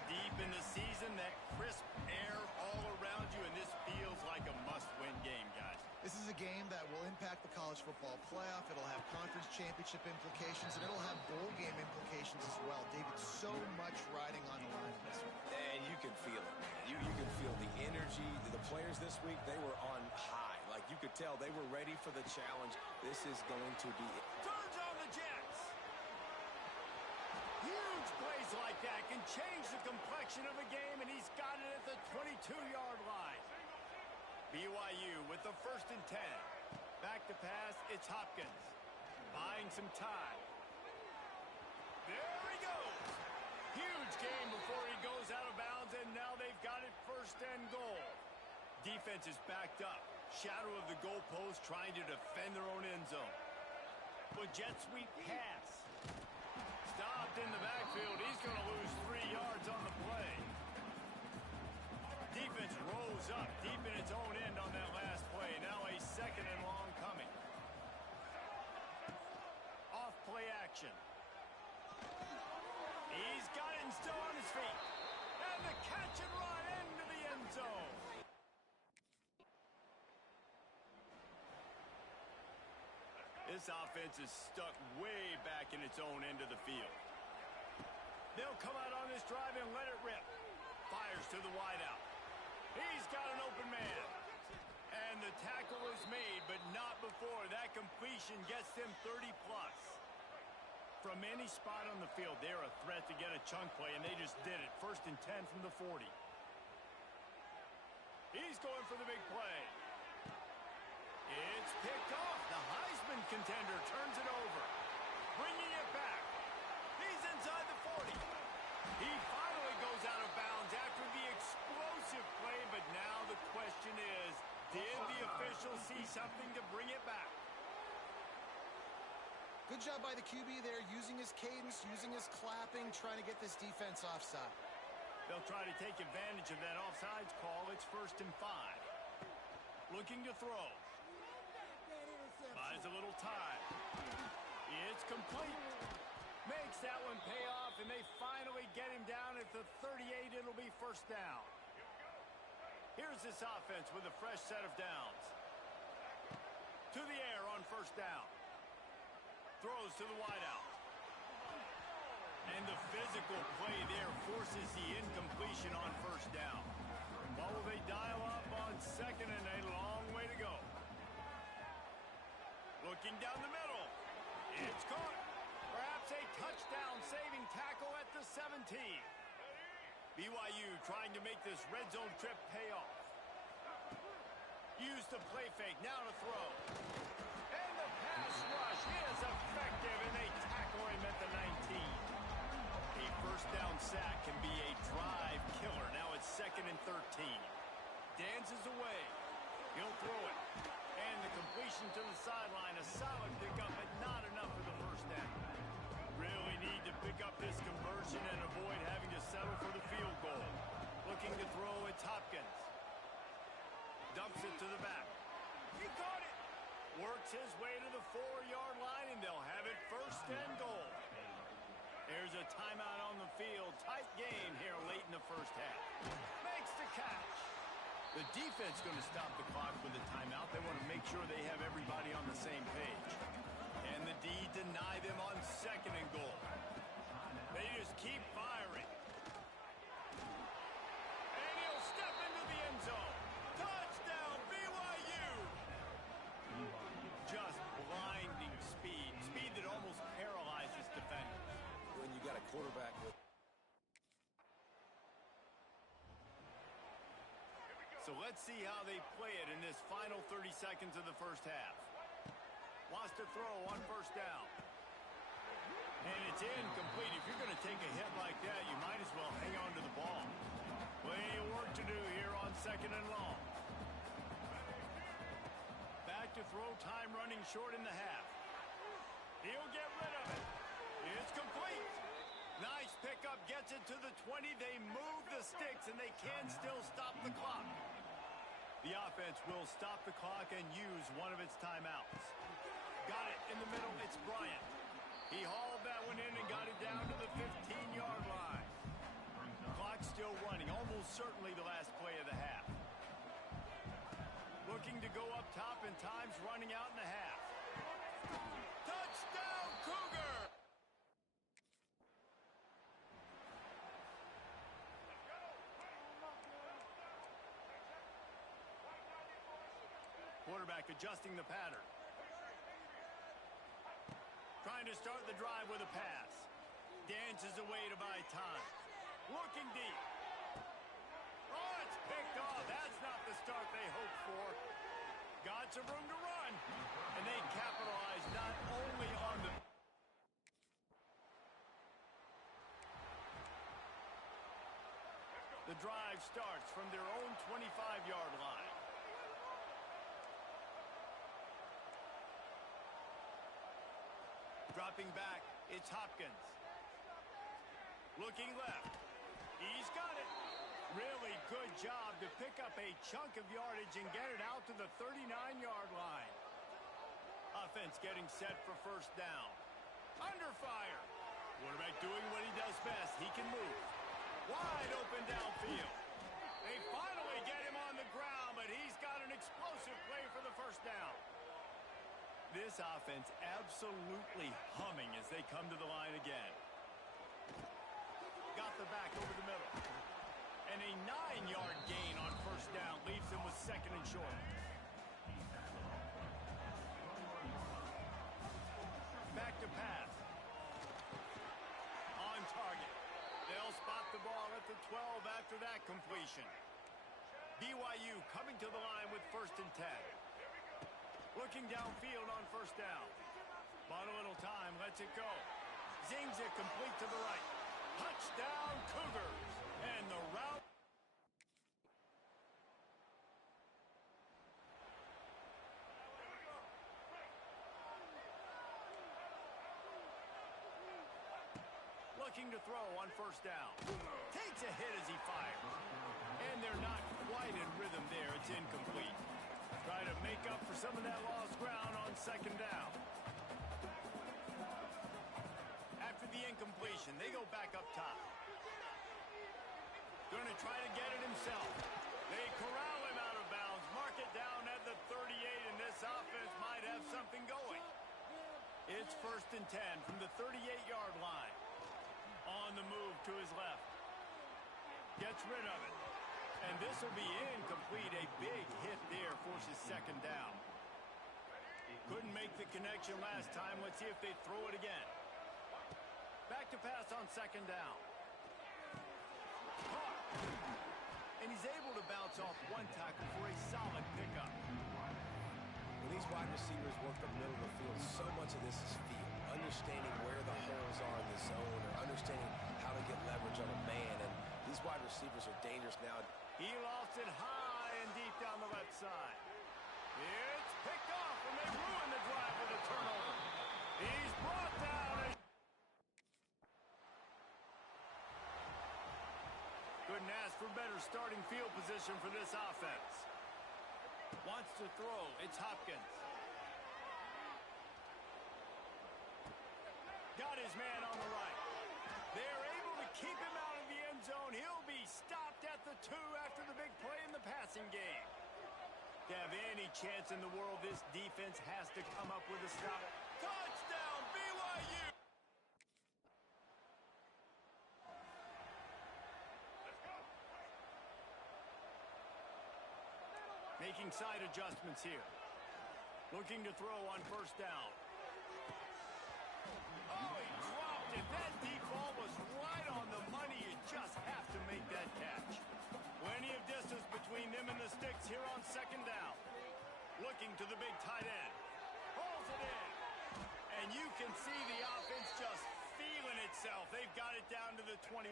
Deep in the season, that crisp air all around you, and this feels like a must-win game, guys. This is a game that will impact the college football playoff. It'll have conference championship implications, and it'll have bowl game implications as well. David, so much riding on the line in this one. And you can feel it, man. You can feel the energy. The players this week, they were on high. Like, you could tell they were ready for the challenge. This is going to be it. Turns on the Jets. Huge plays like that can change the complexion of a game, and he's got it at the 22-yard line. BYU with the 1st and 10. Back to pass, it's Hopkins. Buying some time. There he goes. Huge game before he goes out of bounds, and now they've got it 1st and goal. Defense is backed up. Shadow of the goalpost trying to defend their own end zone. But jet sweep pass. Stopped in the backfield. He's going to lose 3 yards on the play. Defense rose up deep in its own end on that last play. Now a 2nd and long coming. Off play action. He's got it and still on his feet. And the catch and run into the end zone. This offense is stuck way back in its own end of the field. They'll come out on this drive and let it rip. Fires to the wideout. He's got an open man. And the tackle is made, but not before. That completion gets them 30-plus. From any spot on the field, they're a threat to get a chunk play, and they just did it. 1st and 10 from the 40. He's going for the big play. It's picked off. The Heisman contender turns it over. Bringing it back. He's inside the 40. He finally goes out of bounds after the explosive play, but now the question is, did the official see something to bring it back? Good job by the QB there, using his cadence, using his clapping, trying to get this defense offside. They'll try to take advantage of that offsides call. It's 1st and 5. Looking to throw. Buys a little time. It's complete. Makes that one pay off, and they finally get him down at the 38. It'll be first down. Here's this offense with a fresh set of downs. To the air on first down. Throws to the wideout. And the physical play there forces the incompletion on first down. What will they dial up on second and a long way to go? Looking down the middle. It's caught. Perhaps a touchdown-saving tackle at the 17. BYU trying to make this red zone trip pay off. Use the play fake, now to throw. And the pass rush is effective, and they tackle him at the 19. A first down sack can be a drive killer. Now it's second and 13. Dances away. He'll throw it. And the completion to the sideline, a solid pickup, but not enough for the first down. Really need to pick up this conversion and avoid having to settle for the field goal. Looking to throw, it's Hopkins. Dumps it to the back. He caught it. Works his way to the 4-yard line, and they'll have it first and goal. There's a timeout on the field. Tight game here late in the first half. Makes the catch. The defense going to stop the clock with a timeout. They want to make sure they have everybody on the same page. And the D deny them on second and goal. They just keep firing. And he'll step into the end zone. Touchdown, BYU! Just blinding speed. Speed that almost paralyzes defenders. When you got a quarterback with... So let's see how they play it in this final 30 seconds of the first half. Wants to throw on first down. And it's incomplete. If you're going to take a hit like that, you might as well hang on to the ball. Plenty of work to do here on second and long. Back to throw, time running short in the half. He'll get rid of it. It's complete. Nice pickup, gets it to the 20. They move the sticks, and they can still stop the clock. The offense will stop the clock and use one of its timeouts. Got it in the middle, it's Bryant. He hauled that one in and got it down to the 15-yard line. Clock still running, almost certainly the last play of the half. Looking to go up top, and time's running out in the half. Touchdown, Cougar! Quarterback adjusting the pattern. Trying to start the drive with a pass. Dances away to buy time. Looking deep. Oh, it's picked off. That's not the start they hoped for. Got some room to run. And they capitalize not only on the... The drive starts from their own 25-yard line. Dropping back, it's Hopkins. Looking left. He's got it. Really good job to pick up a chunk of yardage and get it out to the 39-yard line. Offense getting set for first down. Under fire. Quarterback doing what he does best. He can move. Wide open downfield. They finally get him on the ground, but he's got an explosive play for the first down. This offense absolutely humming as they come to the line again. Got the back over the middle. And a 9-yard gain on first down leaves them with second and short. Back to pass. On target. They'll spot the ball at the 12 after that completion. BYU coming to the line with first and 10. Looking downfield on first down. Bought a little time, lets it go. Zings it complete to the right. Touchdown, Cougars. And the route. Looking to throw on first down. Takes a hit as he fires. And they're not quite in rhythm there. It's incomplete. Try to make up for some of that lost ground on second down. After the incompletion. They go back up top. Going to try to get it himself. They corral him out of bounds. Mark it down at the 38, and this offense might have something going. It's 1st and 10 from the 38-yard line. On the move to his left. Gets rid of it. And this will be incomplete. A big hit there forces 2nd down. Couldn't make the connection last time. Let's see if they throw it again. Back to pass on 2nd down. Caught. And he's able to bounce off one tackle for a solid pickup. When these wide receivers work the middle of the field, so much of this is feel. Understanding where the holes are in the zone or understanding how to get leverage on a man. And these wide receivers are dangerous now. He lofts it high and deep down the left side. It's picked off, and they ruin the drive with a turnover. He's brought down. Couldn't ask for better starting field position for this offense. Wants to throw. It's Hopkins. Got his man on the right. They're able to keep him out of the end zone. He'll be stopped at the 2 after the big play in the passing game. To have any chance in the world, this defense has to come up with a stop. Touchdown, BYU! Making side adjustments here. Looking to throw on 1st down. Oh, he dropped it. That deep ball was right on the money. You just have to make that catch. Plenty of distance between them and the sticks here on 2nd down. Looking to the big tight end. Pulls it in. And you can see the offense just feeling itself. They've got it down to the 21.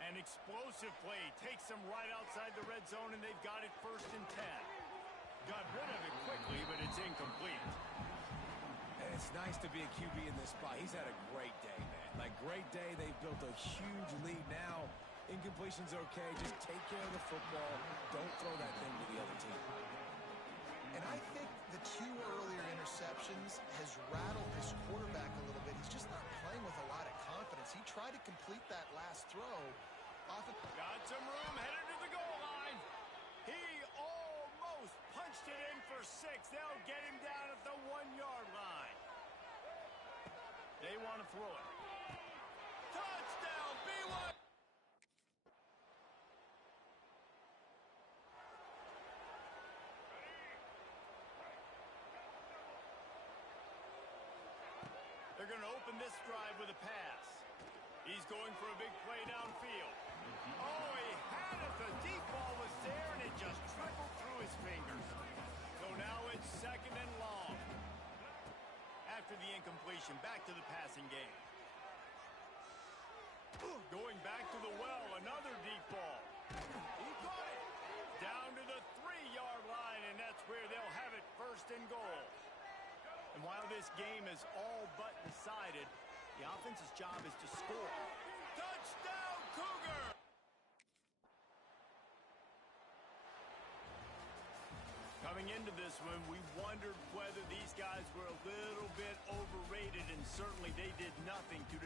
An explosive play takes them right outside the red zone, and they've got it 1st and 10. Got rid of it quickly, but it's incomplete. And it's nice to be a QB in this spot. He's had a great day, man. Like, great day. They've built a huge lead now. Incompletion's okay. Just take care of the football. Don't throw that thing to the other team. And I think the 2 earlier interceptions has rattled this quarterback a little bit. He's just not playing with a lot of confidence. He tried to complete that last throw. Got some room, headed to the goal line. He almost punched it in for 6. They'll get him down at the 1-yard line. They want to throw it. Touchdown, BYU! They're going to open this drive with a pass. He's going for a big play downfield. Oh, he had it. The deep ball was there, and it just trickled through his fingers. So now it's 2nd and long. After the incompletion, back to the passing game. Going back to the well, another deep ball. He caught it. Down to the 3-yard line, and that's where they'll have it 1st and goal. And while this game is all but decided, the offense's job is to score. Touchdown, Cougar! Coming into this one, we wondered whether these guys were a little bit overrated, and certainly they did nothing to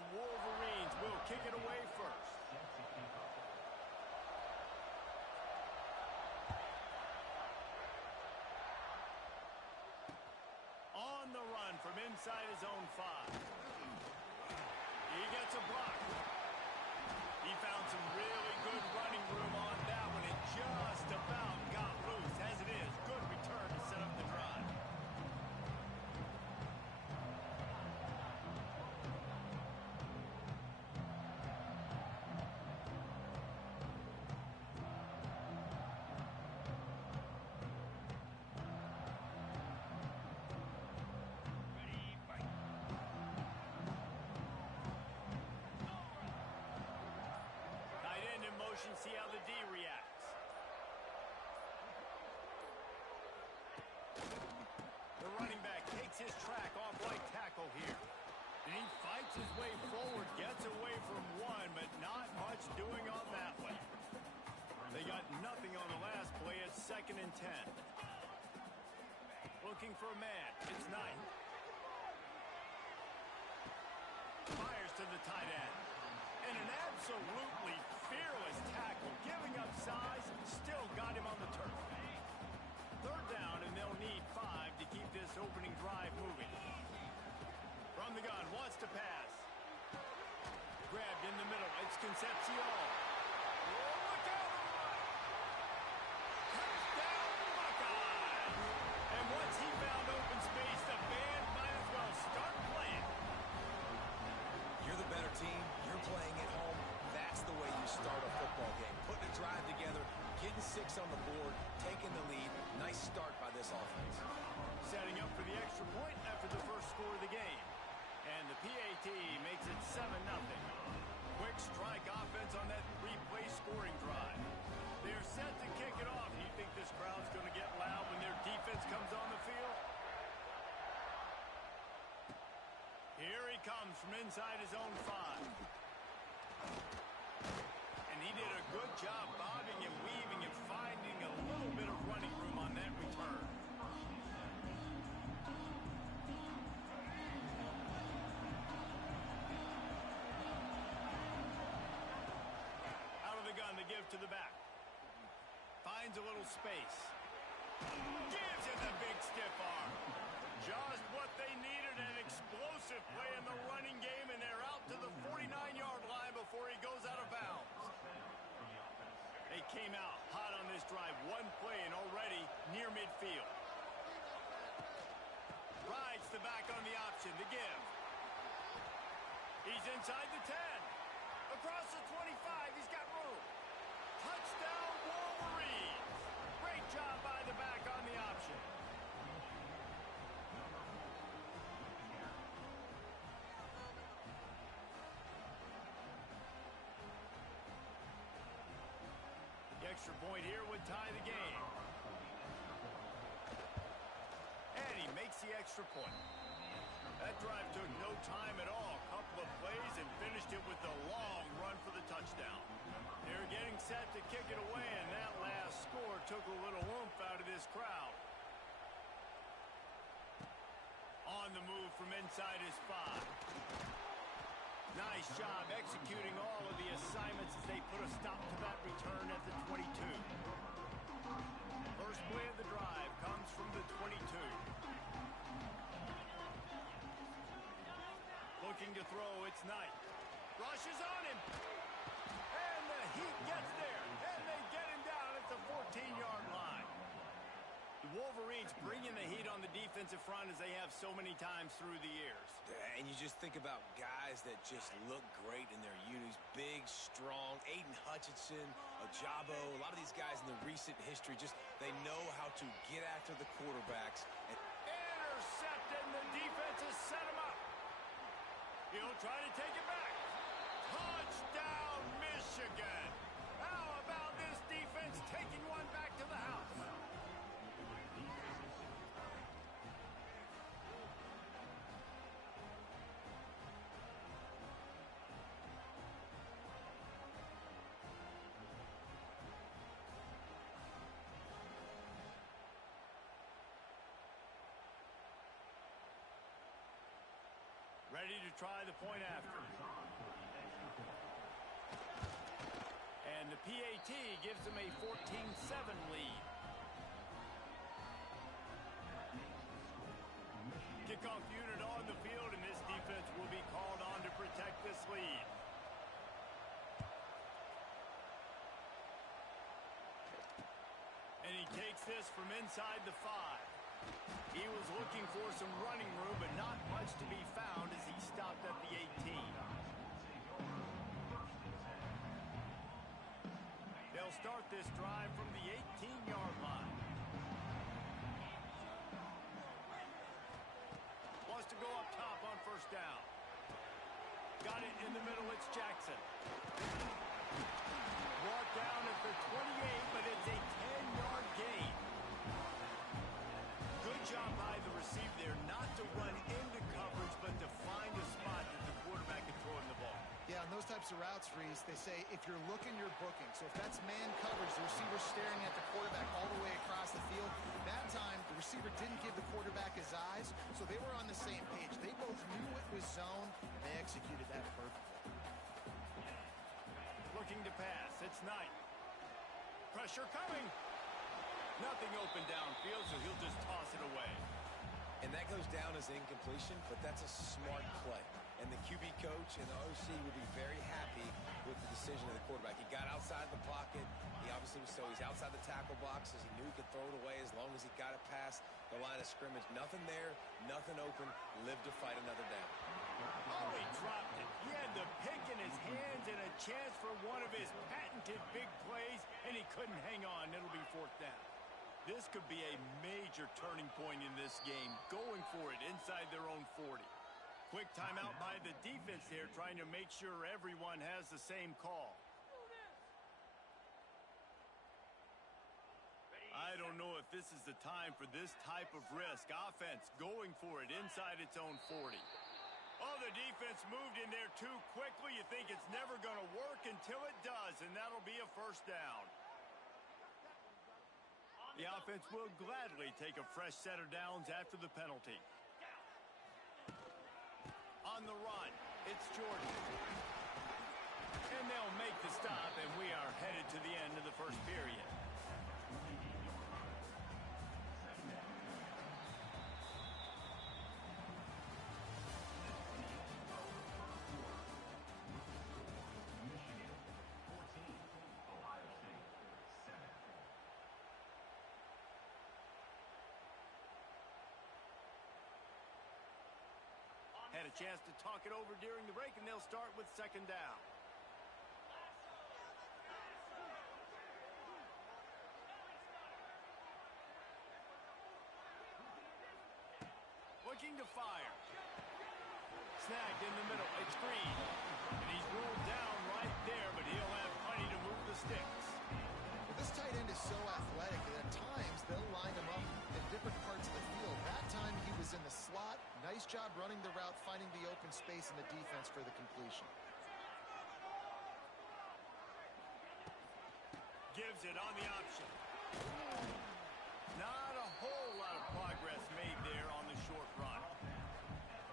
The Wolverines will kick it away first. On the run from inside his own 5. He gets a block. He found some really good running room on that one. It just about got loose. As it is, good return to set up the drive. See how the D reacts. The running back takes his track off right tackle here. And he fights his way forward, gets away from one, but not much doing on that one. They got nothing on the last play. It's 2nd and 10. Looking for a man. It's Knight. Fires to the tight end. And an absolutely fearless tackle, giving up size, still got him on the turf. 3rd down, and they'll need 5 to keep this opening drive moving. From the gun, wants to pass. Grabbed in the middle, it's Concepcion. Oh, look out! Touchdown, Buckeyes! And once he found open space, the band might as well start playing. You're the better team. You're playing at home. That's the way you start a football game. Putting a drive together, getting 6 on the board, taking the lead. Nice start by this offense. Setting up for the extra point after the first score of the game. And the PAT makes it 7-0. Quick strike offense on that 3-play scoring drive. They're set to kick it off. Do you think this crowd's going to get loud when their defense comes on the field? Here he comes from inside his own 5. And he did a good job bobbing and weaving and finding a little bit of running room on that return. Out of the gun, the give to the back. Finds a little space. Gives it the big stiff arm. Just what they needed, an explosive play in the running game, and they're out to the 49-yard line before he goes out of bounds. They came out hot on this drive. 1 play and already near midfield. Rides the back on the option, the give. He's inside the 10. Across the 25, he's got room. Touchdown, Wolverines. Great job by the back on the option. The extra point here would tie the game. And he makes the extra point. That drive took no time at all. Couple of plays and finished it with a long run for the touchdown. They're getting set to kick it away, and that last score took a little oomph out of this crowd. On the move from inside his 5. Nice job executing all of the assignments as they put a stop to that return at the 22. First play of the drive comes from the 22. Looking to throw, it's Knight. Rushes on him. And the Heat gets there. And they get him down at the 14-yard line. The Wolverines bringing the heat on the defensive front as they have so many times through the years. And you just think about guys that just look great in their unis. Big, strong, Aiden Hutchinson, Ojabo, a lot of these guys in the recent history, just they know how to get after the quarterbacks. Intercepted, and the defense has set him up. He'll try to take it back. Touchdown, Michigan. How about this defense taking one back to the house? Ready to try the point after. And the PAT gives them a 14-7 lead. Kickoff unit on the field, and this defense will be called on to protect this lead. And he takes this from inside the 5. He was looking for some running room, but not much to be found as he stopped at the 18. They'll start this drive from the 18-yard line. Wants to go up top on first down. Got it in the middle, it's Jackson. Brought down at the 28, but it's a 10-yard gain. Good job by the receiver there, not to run into coverage, but to find a spot that the quarterback can throw in the ball. Yeah, on those types of routes, Reese, they say if you're looking, you're booking. So if that's man coverage, the receiver's staring at the quarterback all the way across the field. That time, the receiver didn't give the quarterback his eyes, so they were on the same page. They both knew it was zone, and they executed that perfectly. Looking to pass, it's Knight. Pressure coming. Nothing open downfield, so he'll just toss it away. And that goes down as incompletion, but that's a smart play. And the QB coach and the OC will be very happy with the decision of the quarterback. He got outside the pocket. He obviously was he's outside the tackle boxes. He knew he could throw it away as long as he got it past the line of scrimmage. Nothing there, nothing open. Live to fight another down. Oh, he dropped it. He had the pick in his hands and a chance for one of his patented big plays, and he couldn't hang on. It'll be fourth down. This could be a major turning point in this game, going for it inside their own 40. Quick timeout by the defense there, trying to make sure everyone has the same call. I don't know if this is the time for this type of risk. Offense going for it inside its own 40. Oh, the defense moved in there too quickly. You think it's never going to work until it does, and that'll be a first down. The offense will gladly take a fresh set of downs after the penalty. On the run, it's Jordan. And they'll make the stop, and we are headed to the end of the first period. Had a chance to talk it over during the break, and they'll start with second down. Looking to fire. Snagged in the middle. It's Green. And he's rolled down right there, but he'll have plenty to move the sticks. Well, this tight end is so athletic that at times they'll line him up in different parts of the field. That time he was in the slot. Nice job running the route, finding the open space in the defense for the completion. Gives it on the option. Not a whole lot of progress made there on the short run.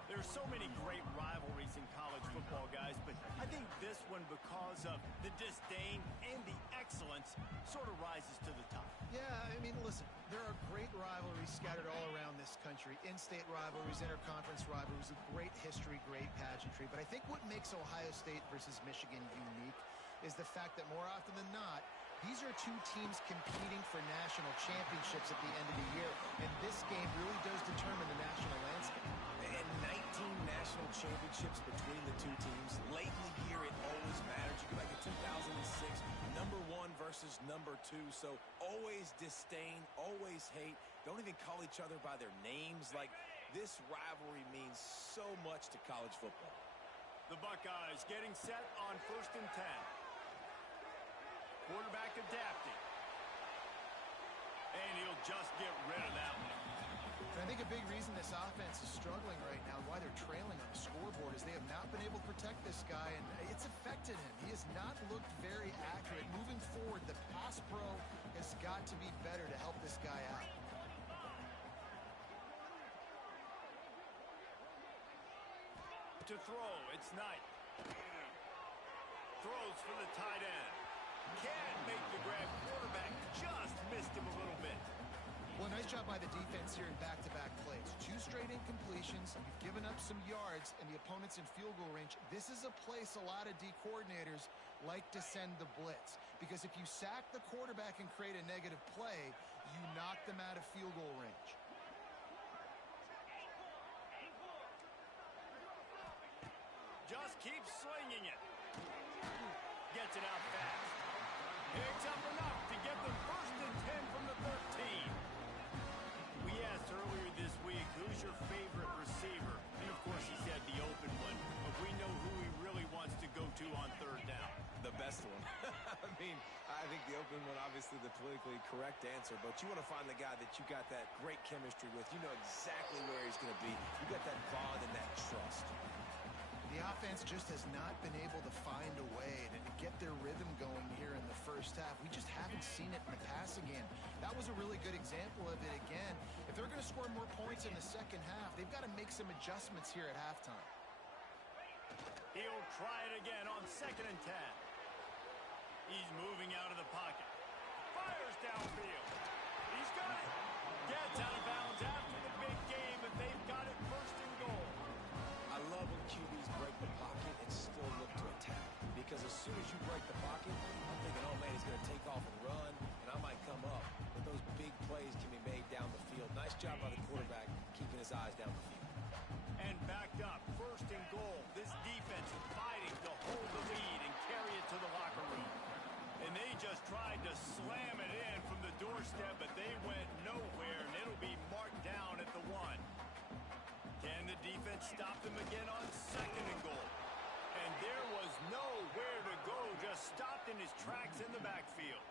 There's so many great rivalries in college football, guys, but I think this one, because of the disdain and the excellence, sort of rises to the top. Yeah, I mean, listen, there are great rivalries scattered all around this country. In-state rivalries, interconference rivalries, with great history, great pageantry. But I think what makes Ohio State versus Michigan unique is the fact that more often than not, these are two teams competing for national championships at the end of the year. And this game really does determine the national landscape. And 19 national championships between the two teams. Late in the year, it always matters. You go back to 2006, number 1 versus number 2. So always disdain, always hate. Don't even call each other by their names. Like, this rivalry means so much to college football. The Buckeyes getting set on 1st and 10. Quarterback adapting. And he'll just get rid of that one. And I think a big reason this offense is struggling right now, why they're trailing on the scoreboard, is they have not been able to protect this guy, and it's affected him. He has not looked very accurate. Moving forward, the pass pro has got to be better to help this guy out. to throw. It's Knight. Throws for the tight end. Can't make the grab. Quarterback just missed him a little bit. Well, nice job by the defense here in back-to-back plays. 2 straight incompletions. You've given up some yards, and the opponent's in field goal range. This is a place a lot of D coordinators like to send the blitz, because if you sack the quarterback and create a negative play, you knock them out of field goal range. Just keeps swinging it. Gets it out fast. Picks up enough to get them 1st and 10 from the 13. We asked earlier this week, who's your favorite receiver? And of course he said the open one. But we know who he really wants to go to on 3rd down. The best one. I mean, I think the open one, obviously the politically correct answer, but you want to find the guy that you got that great chemistry with. You know exactly where he's going to be. You got that bond and that trust. The offense just has not been able to find a way to get their rhythm going here in the first half. We just haven't seen it in the passing game. That was a really good example of it again. If they're going to score more points in the second half, they've got to make some adjustments here at halftime. He'll try it again on 2nd and 10. He's moving out of the pocket. Fires downfield. He's got it. Gets out of bounds after the big game, but they've got it 1st and goal. I love when QBs break the pocket and still look to attack. Because as soon as you break the pocket, I'm thinking, oh man, he's going to take off and run, and I might come up. But those big plays can be made down the field. Nice job by the quarterback keeping his eyes down the field. And backed up, 1st and goal. This defense fighting to hold the lead and carry it to the locker room. And they just tried to slam it in from the doorstep, but they went nowhere, and it'll be marked down at the 1. Can the defense stop them again on 2nd and goal? And there was nowhere to go, just stopped in his tracks in the backfield.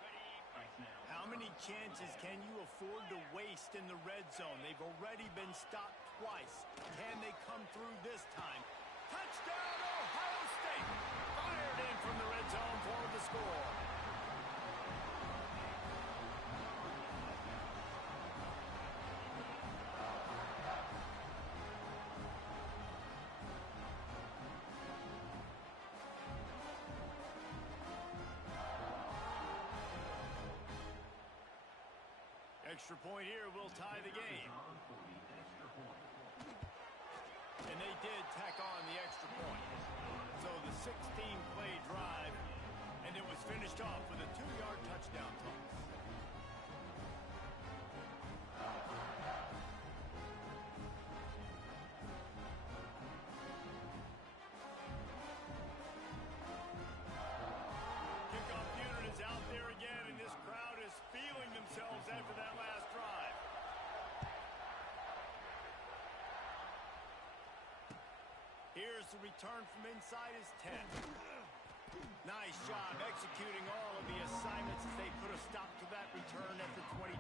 How many chances can you afford to waste in the red zone? They've already been stopped twice. Can they come through this time? Touchdown, Ohio State! Fired in from the red zone for the score. Extra point here will tie the game. And they did tack on the extra point. So the 16-play drive, and it was finished off with a 2-yard touchdown toss. Kickoff unit is out there again, and this crowd is feeling themselves after that last drive. Here's the return from inside his 10. Nice job executing all of the assignments as they put a stop to that return at the 22.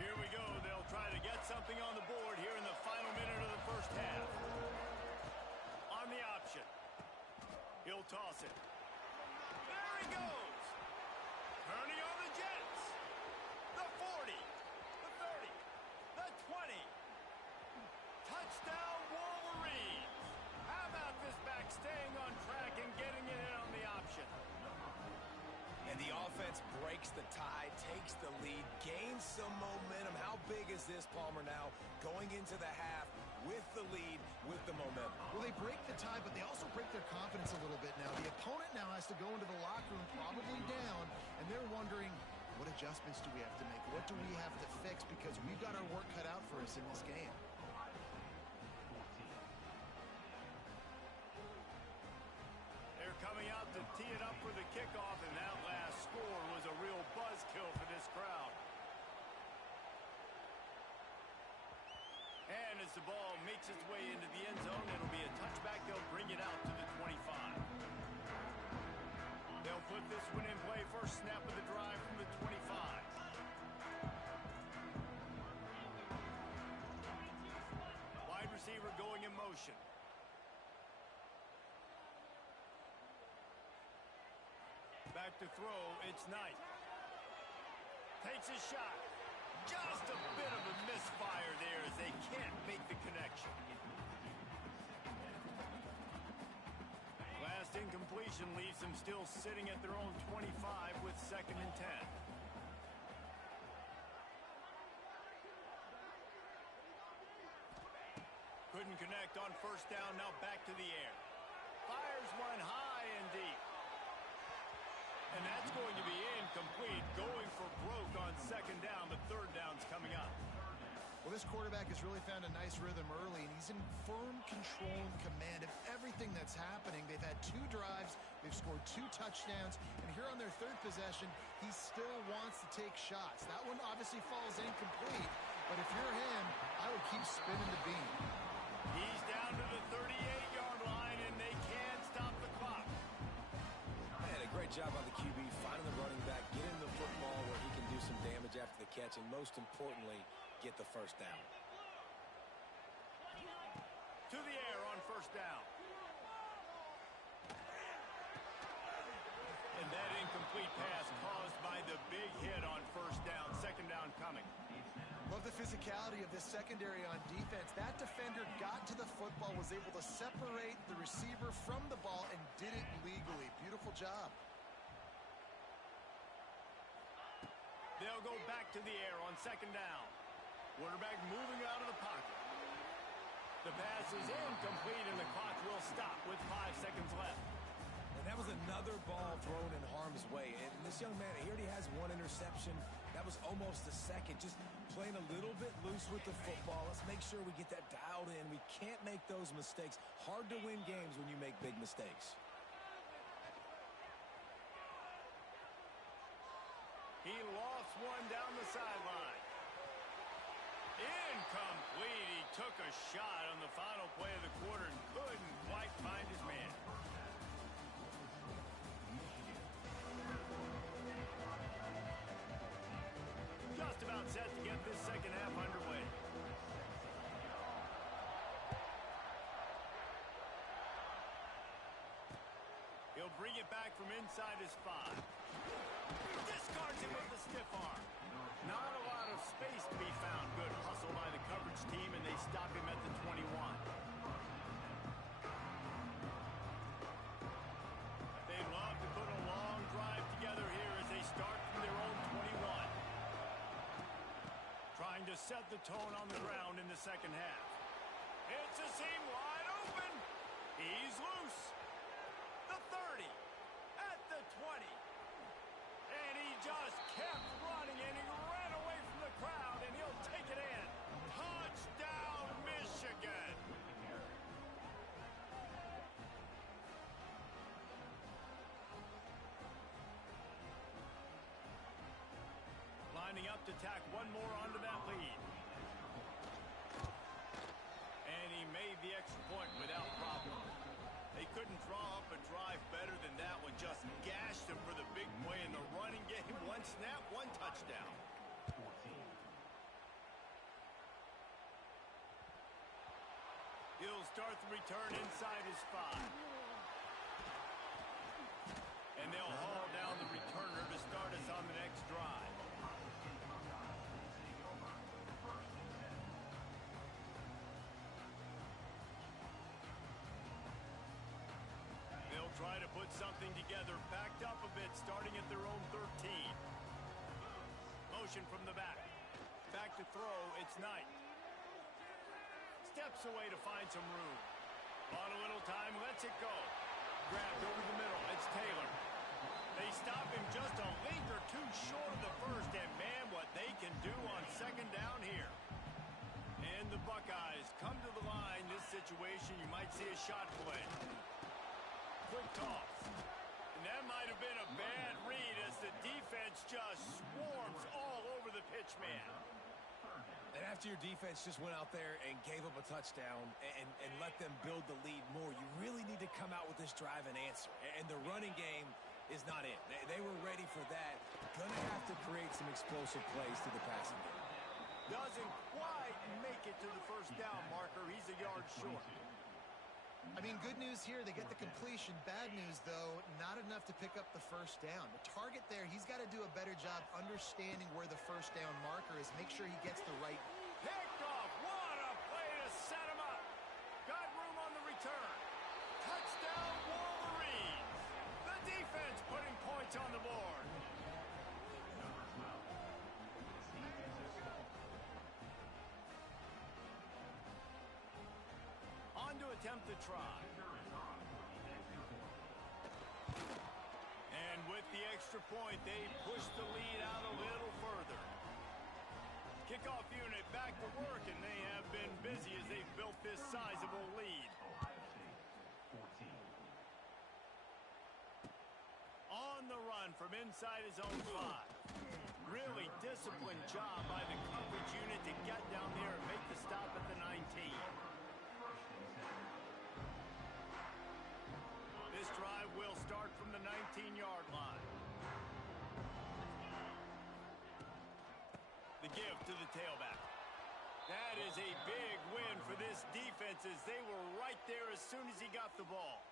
Here we go. They'll try to get something on the board here in the final minute of the first half. On the option. He'll toss it. There he goes. Turning on the Jets. The 40. The 30. The 20. Touchdown Wolverines. How about this back staying on track and getting it in on the option? And the offense breaks the tie, takes the lead, gains some momentum. How big is this, Palmer, now going into the half with the lead, with the momentum? Well, they break the tie, but they also break their confidence a little bit now. The opponent now has to go into the locker room probably down, and they're wondering, what adjustments do we have to make? What do we have to fix? Because we've got our work cut out for us in this game. They're coming out to tee it up for the kickoff, and that last score was a real buzzkill for this crowd. And as the ball makes its way into the end zone, it'll be a touchback. They'll bring it out to the 25. They'll put this one in play. First snap of the drive from the 25. Wide receiver going in motion. Back to throw, it's Knight. Takes a shot. Just a bit of a misfire there as they can't make the connection. Last incompletion leaves them still sitting at their own 25 with 2nd and 10. Couldn't connect on 1st down, now back to the air. Fires one high and deep. And that's going to be incomplete. Going for broke on 2nd down. The 3rd down's coming up. Well, this quarterback has really found a nice rhythm early, and he's in firm control and command of everything that's happening. They've had 2 drives. They've scored 2 touchdowns. And here on their 3rd possession, he still wants to take shots. That one obviously falls incomplete. But if you're him, I would keep spinning the beam. He's down to the 38-yard line, and they can't stop the clock. And a great job by the QB, finding the running back, getting the football where he can do some damage after the catch, and most importantly, get the 1st down. To the air on 1st down. And that incomplete pass caused by the big hit on 1st down. 2nd down coming. Love the physicality of this secondary on defense. That defender got to the football, was able to separate the receiver from the ball, and did it legally. Beautiful job. They'll go back to the air on 2nd down. Quarterback moving out of the pocket. The pass is incomplete, and the clock will stop with 5 seconds left. And that was another ball thrown in harm's way. And this young man, he already has 1 interception. That was almost the 2nd. Just playing a little bit loose with the football. Let's make sure we get that dialed in. We can't make those mistakes. Hard to win games when you make big mistakes. He lofts one down the sideline. Incomplete. He took a shot on the final play of the quarter and couldn't quite find his man. Just about set to get this 2nd half underway. He'll bring it back from inside his 5. Discards him with the stiff arm. Not a lot of space to be found. Good hustle by the coverage team, and they stop him at the 21. They love to put a long drive together here as they start from their own 21. Trying to set the tone on the ground in the 2nd half. It's a seam wide open. He's loose. The 30. At the 20. And he just kept running, and he ran away from the crowd, and he'll take it in. Touchdown, Michigan. Lining up to tack one more onto that lead. And he made the extra point without problem. They couldn't draw up a drive better than that one. Just gashed him for the big play in the running game. 1 snap, 1 touchdown. He'll start the return inside his 5. And they'll haul down the returner to start us on the next drive. They'll try to put something together, backed up a bit, starting at their own 13. Motion from the back. Back to throw, it's Knight. Steps away to find some room. On a little time, lets it go. Grabbed over the middle, it's Taylor. They stop him just a link or 2 short of the 1st, and man, what they can do on 2nd down here. And the Buckeyes come to the line. This situation, you might see a shot play. Quick toss. And that might have been a bad read as the defense just swarms all over the pitch man. And after your defense just went out there and gave up a touchdown and let them build the lead more, you really need to come out with this drive and answer. And the running game is not it. They were ready for that. Gonna have to create some explosive plays to the passing game. Doesn't quite make it to the 1st down marker. He's a yard short. I mean, good news here, they get the completion. Bad news, though, not enough to pick up the first down. The target there, he's got to do a better job understanding where the first down marker is. Make sure he gets the right. Picked off. What a play to set him up. Got room on the return. Touchdown, Wolverines. The defense putting points on the board. On to attempt the try. And with the extra point, they push the lead out a little further. Kickoff unit back to work, and they have been busy as they've built this sizable lead. On the run from inside his own 5. Really disciplined job by the coverage unit to get down there and make the stop at the 19. This drive will start from the 19-yard line. The give to the tailback. That is a big win for this defense as they were right there as soon as he got the ball.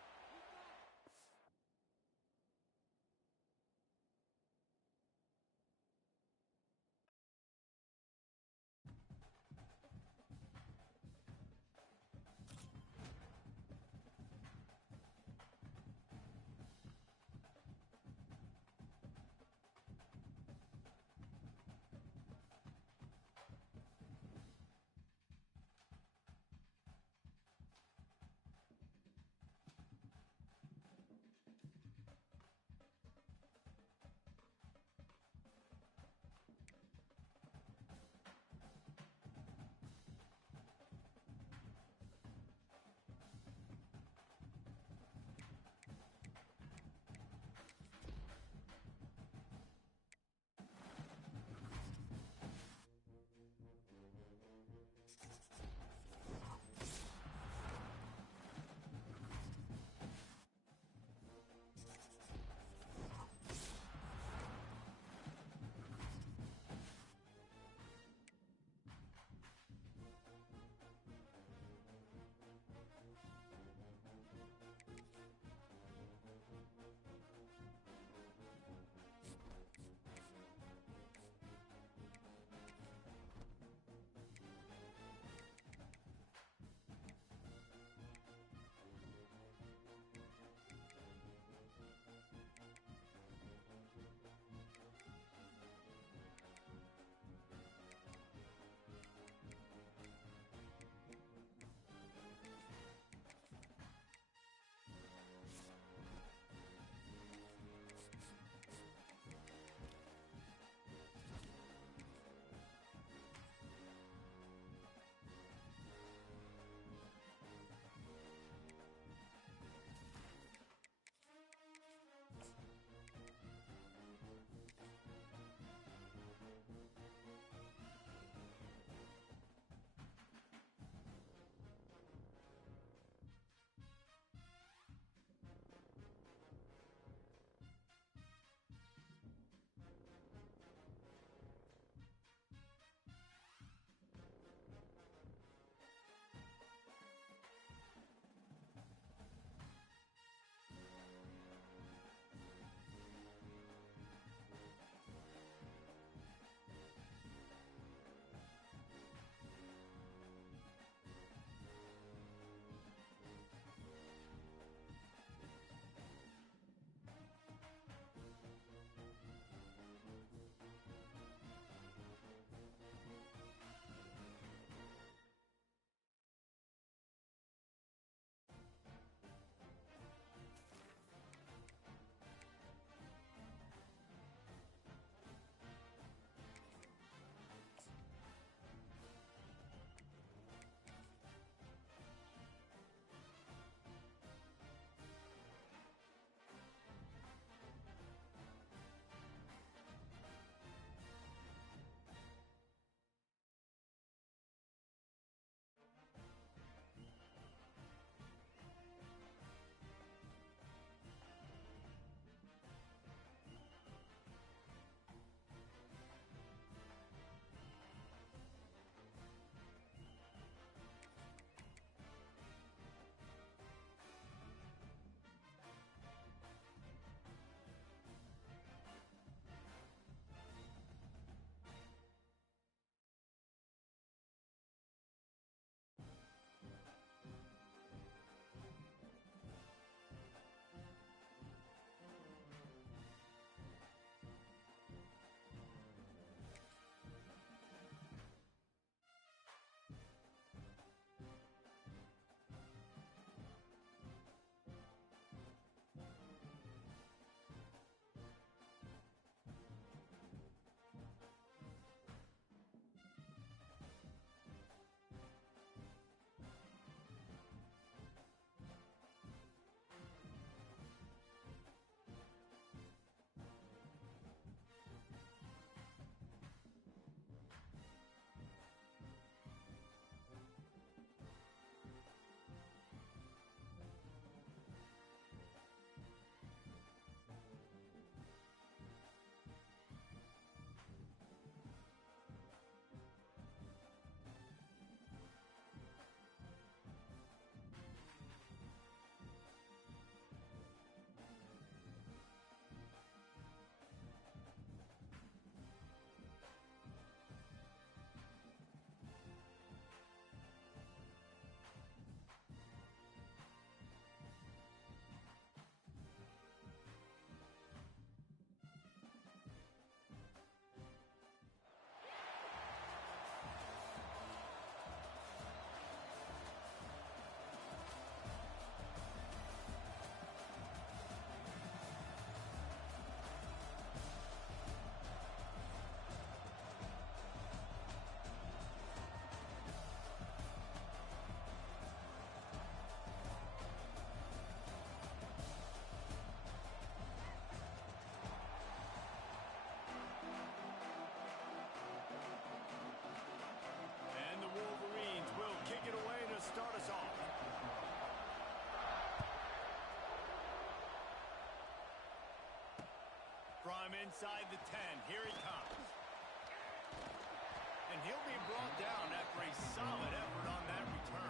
from inside the 10. Here he comes. And he'll be brought down after a solid effort on that return.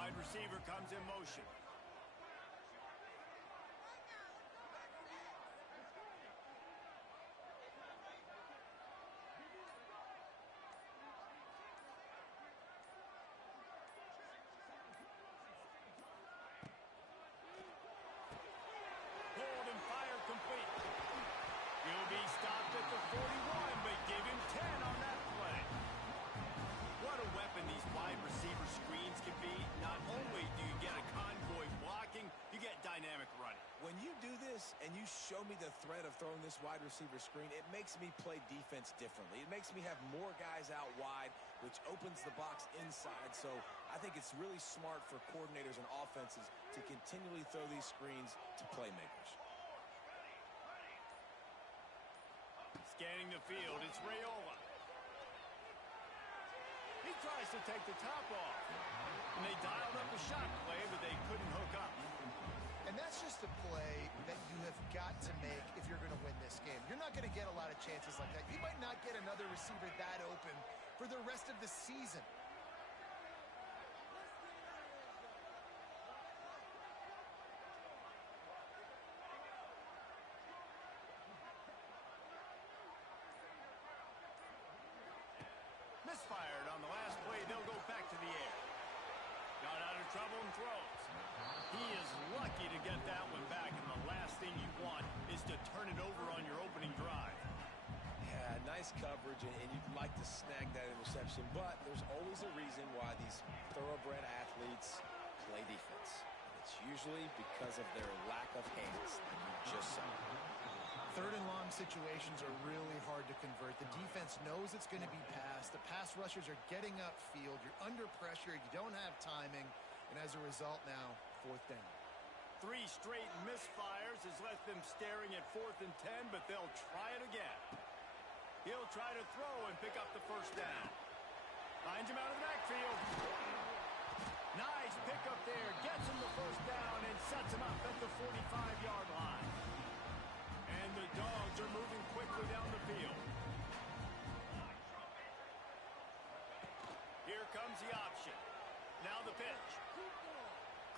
Wide receiver comes in motion. Pulled and fired complete. He'll be stopped at the 41, but give him 10 on that play. What a weapon these wide receiver screens can be. Not only do you get a convoy blocking, you get dynamic running. When you do this and you show me the threat of throwing this wide receiver screen, it makes me play defense differently. It makes me have more guys out wide, which opens the box inside. So I think it's really smart for coordinators and offenses to continually throw these screens to playmakers. Scanning the field, it's Raiola. He tries to take the top off. And they dialed up a shot play, but they couldn't hook up. And that's just a play that you have got to make if you're going to win this game. You're not going to get a lot of chances like that. You might not get another receiver that open for the rest of the season. Misfired on the last play. They'll go back to the air. Got out of trouble and throws. He is lucky to get that one back, and the last thing you want is to turn it over on your opening drive. Yeah, nice coverage, and you'd like to snag that interception, but there's always a reason why these thoroughbred athletes play defense. It's usually because of their lack of hands, like you just saw. Third and long situations are really hard to convert. The defense knows it's going to be passed. The pass rushers are getting upfield. You're under pressure. You don't have timing. And as a result now, fourth down. 3 straight misfires has left them staring at 4th and 10, but they'll try it again. He'll try to throw and pick up the first down. Finds him out of the backfield. Nice pickup there. Gets him the first down and sets him up at the 45-yard line. And the Dogs are moving quickly down the field. Here comes the option. Now the pitch.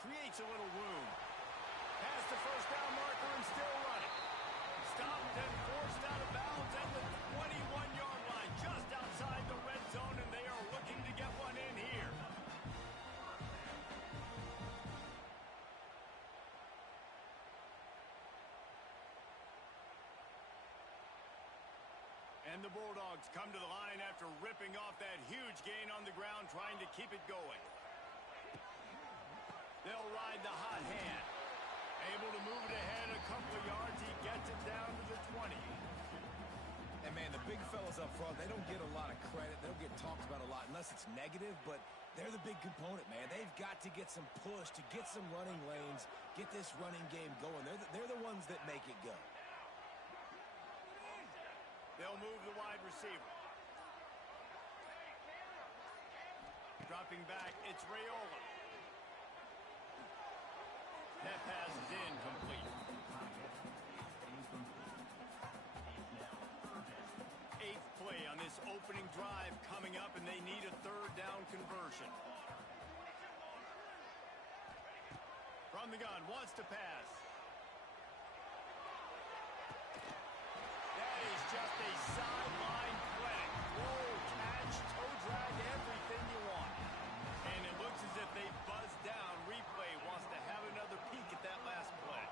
Creates a little room. Past the first down marker and still running. Stopped and forced out of bounds at the 21-yard line, just outside the red zone, and they are looking to get one in here. And the Bulldogs come to the line after ripping off that huge gain on the ground, trying to keep it going. They'll ride the hot hand. Able to move it ahead a couple of yards. He gets it down to the 20. And, man, the big fellas up front, they don't get a lot of credit. They don't get talked about a lot unless it's negative, but they're the big component, man. They've got to get some push, to get some running lanes, get this running game going. They're the ones that make it go. They'll move the wide receiver. Dropping back, it's Raiola. That pass is incomplete. 8th play on this opening drive coming up, and they need a 3rd down conversion. From the gun, wants to pass. That is just a sideline play. Roll, catch, toe drag, everything you want. And it looks as if they buzzed down. Replay wants to have another peek at that last play.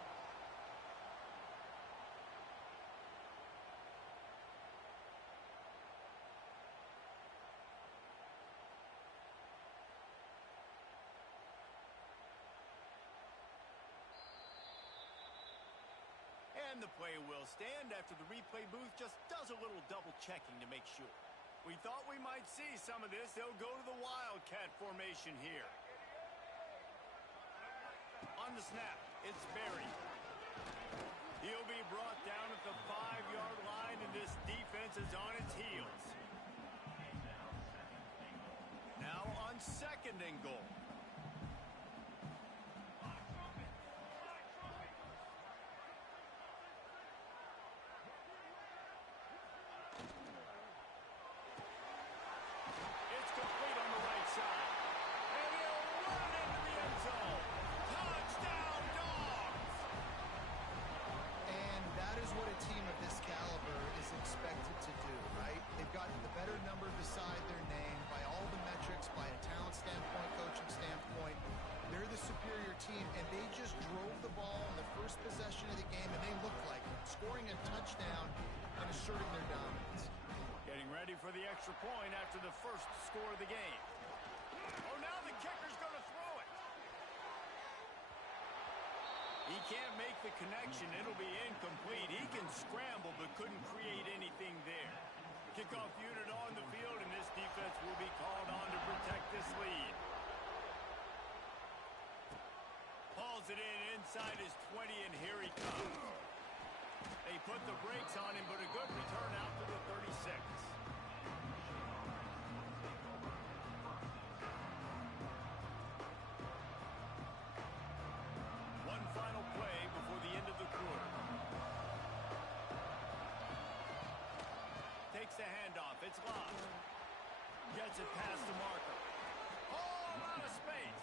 And the play will stand after the replay booth just does a little double checking to make sure. We thought we might see some of this. They'll go to the Wildcat formation here. On the snap, it's Berry. He'll be brought down at the 5-yard line, and this defense is on its heels. Now on 2nd and goal. It's complete on the right side. And he'll run into the end zone. Touchdown, Dogs! And that is what a team of this caliber is expected to do, right? They've got the better number beside their name by all the metrics, by a talent standpoint, coaching standpoint. They're the superior team, and they just drove the ball in the first possession of the game, and they looked like it, scoring a touchdown and asserting their dominance. Getting ready for the extra point after the first score of the game. Oh, now the kicker's going to throw it. He can't make the connection. It'll be incomplete. He can scramble but couldn't create anything there. Kickoff unit on the field, and this defense will be called on to protect this lead. Hauls it in inside his 20, and here he comes. They put the brakes on him, but a good return out to the 36. One final play before the end of the quarter. Takes the handoff. It's locked. Gets it past the marker. Oh, out of space.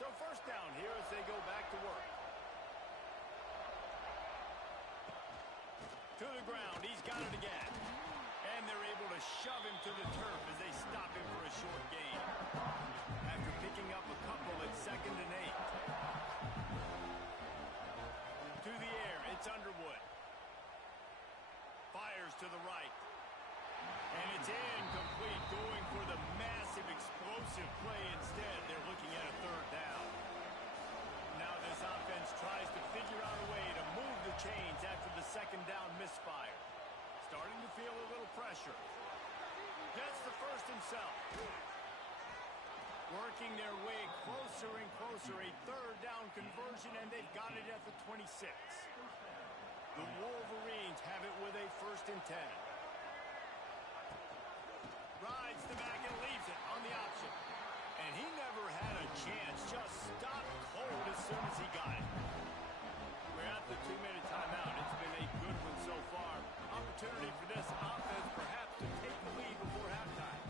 So first down here as they go back to work. To the ground. He's got it again. And they're able to shove him to the turf as they stop him for a short gain. After picking up a couple at 2nd and 8. To the air. It's Underwood. Fires to the right. And it's incomplete, going for the massive explosive play instead. They're looking at a 3rd down. Now this offense tries to figure out a way to move the chains after the 2nd down misfire. Starting to feel a little pressure. Gets the first himself. Working their way closer and closer. A 3rd down conversion, and they've got it at the 26. The Wolverines have it with a 1st and 10. Rides the back and leaves it on the option. And he never had a chance. Just stopped cold as soon as he got it. We're at the 2-minute timeout. It's been a good one so far. Opportunity for this offense perhaps to take the lead before halftime.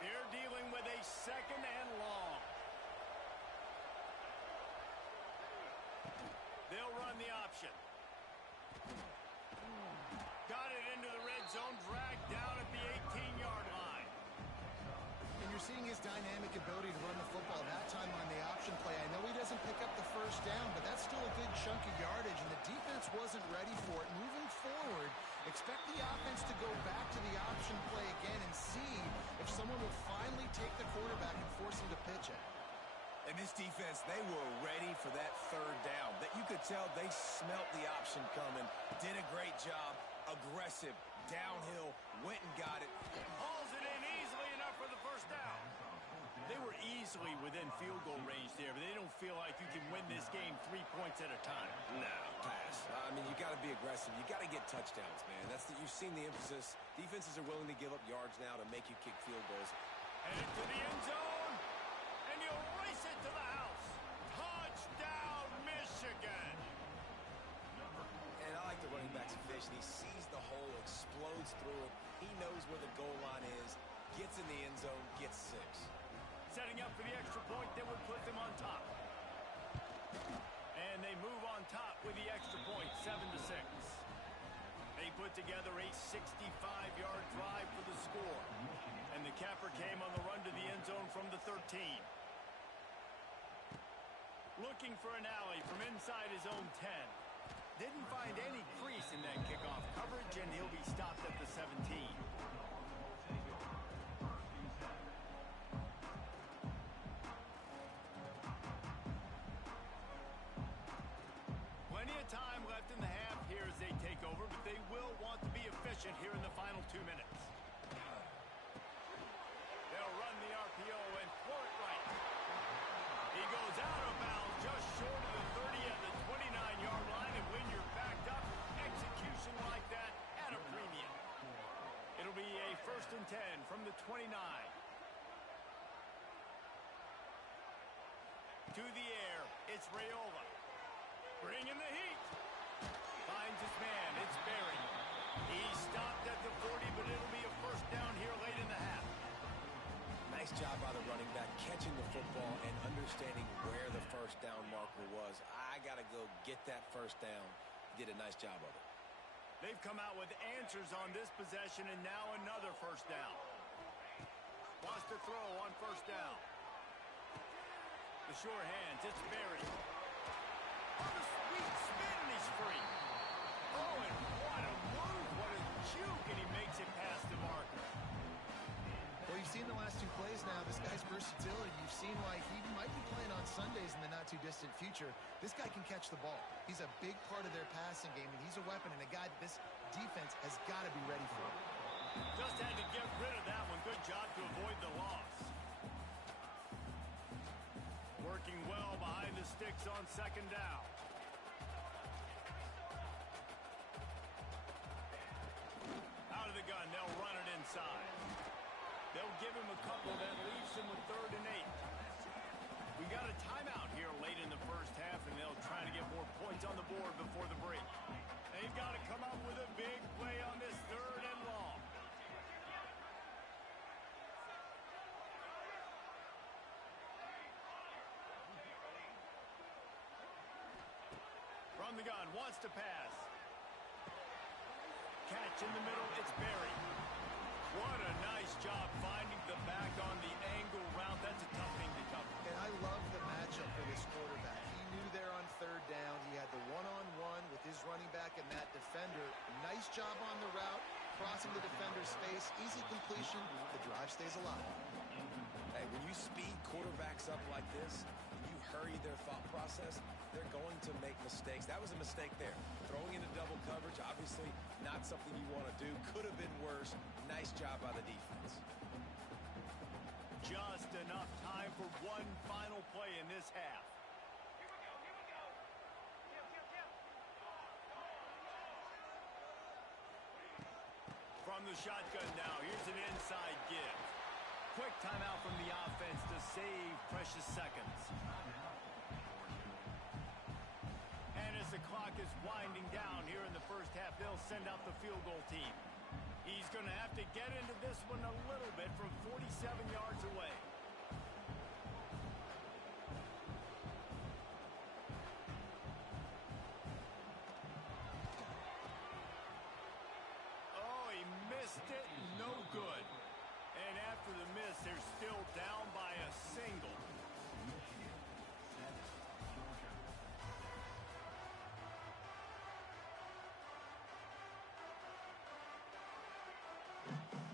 They're dealing with a 2nd and long. They'll run the option. Got it into the red zone, dragged down at the 18-yard line. And you're seeing his dynamic ability to run the football that time on the option play. I know he doesn't pick up the first down, but that's still a good chunk of yardage, and the defense wasn't ready for it. Moving forward, expect the offense to go back to the option play again and see if someone will finally take the quarterback and force him to pitch it. And this defense, they were ready for that 3rd down. That you could tell they smelt the option coming. Did a great job. Aggressive. Downhill. Went and got it. Hauls it in easily enough for the first down. They were easily within field goal range there, but they don't feel like you can win this game 3 points at a time. No, pass. I mean, you got to be aggressive. You got to get touchdowns, man. You've seen the emphasis. Defenses are willing to give up yards now to make you kick field goals. Headed to the end zone, and you'll race it to the house. Touchdown, Michigan. And I like the running back's vision. He sees the hole, explodes through it. He knows where the goal line is, gets in the end zone, gets 6. Setting up for the extra point that would put them on top. And they move on top with the extra point, 7-6. They put together a 65-yard drive for the score. And the capper came on the run to the end zone from the 13. Looking for an alley from inside his own 10. Didn't find any crease in that kickoff coverage, and he'll be stopped at the 17. goes out of bounds just short of the 30 at the 29-yard line, and when you're backed up, execution like that at a premium. It'll be a 1st and 10 from the 29. To the air, it's Raiola. Bringing the heat. Finds his man, it's Berry. He stopped at the 40, but it'll be a 1st down here late in the half. Nice job by the running back, catching the football and understanding where the 1st down marker was. I got to go get that 1st down. He did a nice job of it. They've come out with answers on this possession, and now another 1st down. Wants to throw on 1st down. The sure hands, it's Berry. On the sweet spin, and he's free. Oh, and what a move, what a juke, and he makes it past the marker. Well, you've seen the last 2 plays now. This guy's versatility. You've seen why he might be playing on Sundays in the not-too-distant future. This guy can catch the ball. He's a big part of their passing game, and he's a weapon and a guy that this defense has got to be ready for. Just had to get rid of that one. Good job to avoid the loss. Working well behind the sticks on 2nd down. Out of the gun, they'll run it inside. They'll give him a couple that leaves him with 3rd and 8. We got a timeout here late in the 1st half, and they'll try to get more points on the board before the break. They've got to come up with a big play on this 3rd and long. From the gun, wants to pass. Catch in the middle, it's Berry. What a nice job finding the back on the angle route. That's a tough thing to cover. And I love the matchup for this quarterback. He knew there on 3rd down. He had the one-on-one with his running back and that defender. Nice job on the route, crossing the defender's face. Easy completion. The drive stays alive. Hey, when you speed quarterbacks up like this, you hurry their thought process, they're going to make mistakes. That was a mistake there. Throwing into double coverage, obviously not something you want to do. Could have been worse. Nice job by the defense. Just enough time for one final play in this half. From the shotgun now, here's an inside give. Quick timeout from the offense to save precious seconds. And as the clock is winding down here in the 1st half, they'll send out the field goal team. He's going to have to get into this one a little bit from 47 yards away. Oh, he missed it. No good. And after the miss, they're still down by a single.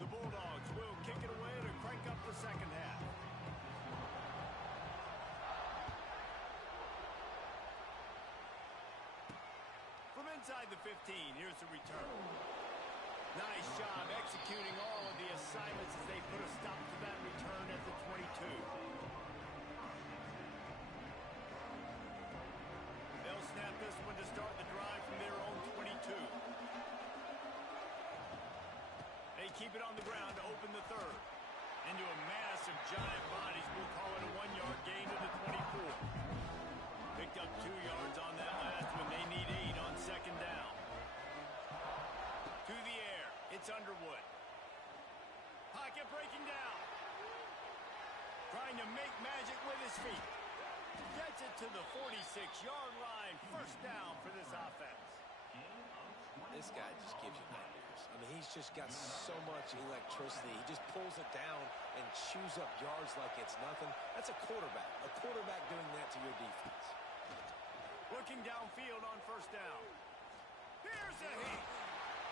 The Bulldogs will kick it away to crank up the 2nd half. From inside the 15, here's the return. Nice job executing all of the assignments as they put a stop to that return at the 22. They'll snap this one to start the drive from their own 22. They keep it on the ground to open the 3rd. Into a mass of giant bodies, we'll call it a 1-yard gain to the 24. Picked up 2 yards on that last one. They need 8 on 2nd down. To the air, it's Underwood. Pocket breaking down. Trying to make magic with his feet. Gets it to the 46-yard line. 1st down for this offense. This guy just gives you nightmares. I mean, he's just got so much electricity. He just pulls it down and chews up yards like it's nothing. That's a quarterback. A quarterback doing that to your defense. Looking downfield on 1st down. Here's a hit.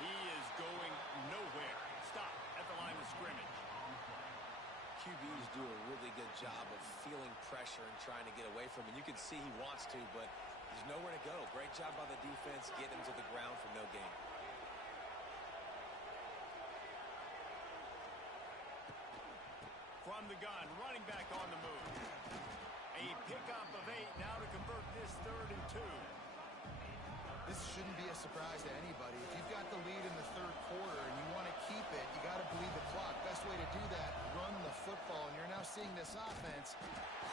He is going nowhere. Stop at the line of scrimmage. QBs do a really good job of feeling pressure and trying to get away from him. You can see he wants to, but there's nowhere to go. Great job by the defense getting him to the ground for no gain. From the gun, running back on the move. A pickup of 8 now to convert this 3rd and 2. This shouldn't be a surprise to anybody. If you've got the lead in the third quarter and you want to keep it, you got to bleed the clock. Best way to do that, run the football. And you're now seeing this offense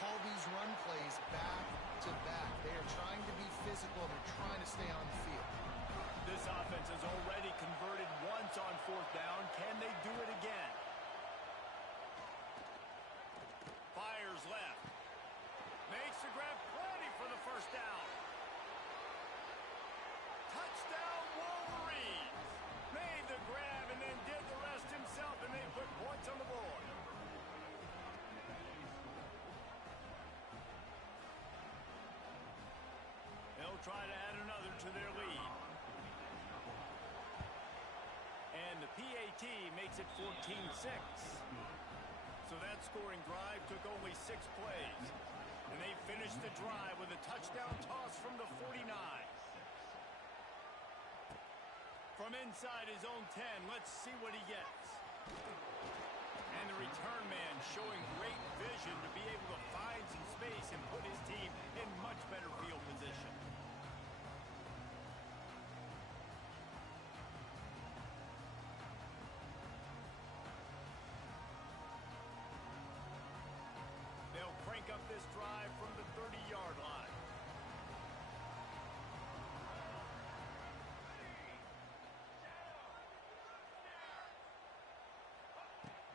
call these run plays back to back. They are trying to be physical. They're trying to stay on the field. This offense has already converted once on 4th down. Can they do it again? Fires left. Makes the grab, plenty for the 1st down. Touchdown Wolverines! Made the grab and then did the rest himself, and they put points on the board. They'll try to add another to their lead. And the PAT makes it 14-6. So that scoring drive took only 6 plays. And they finished the drive with a touchdown toss from the 49. From inside his own 10, let's see what he gets. And the return man showing great vision to be able to find some space and put his team in much better field position. They'll crank up this drive from the 30-yard line.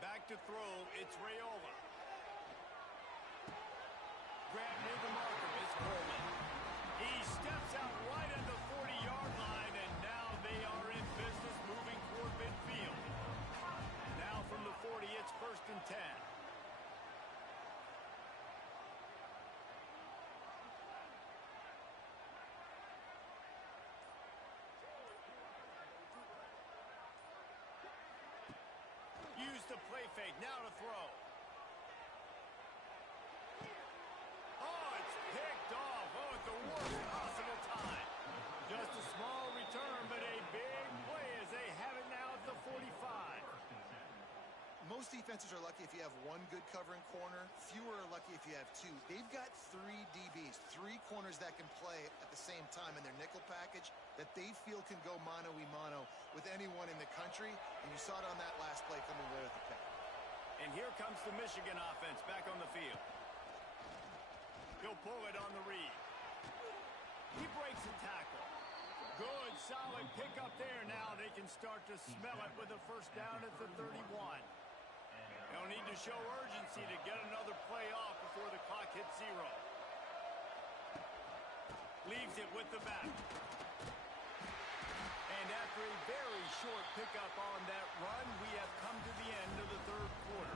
Back to throw, it's Raiola. Grab near the marker, it's Coleman. He steps out right at the 40-yard line, and now they are in business moving toward midfield. Now from the 40, it's 1st and 10. Use the play fake, now to throw. Oh, it's picked off. Oh, at the worst possible time. Just a small return, but a big play as they have it now at the 45. Most defenses are lucky if you have one good covering corner. Fewer are lucky if you have 2. They've got 3 DBs, 3 corners that can play at the same time in their nickel package that they feel can go mano-a-mano with anyone in the country. And you saw it on that last play coming away with the pick. And here comes the Michigan offense back on the field. He'll pull it on the read. He breaks the tackle. Good, solid pickup there. Now they can start to smell it with a 1st down at the 31. They'll need to show urgency to get another play off before the clock hits 0. Leaves it with the back. And after a very short pickup on that run, we have come to the end of the 3rd quarter.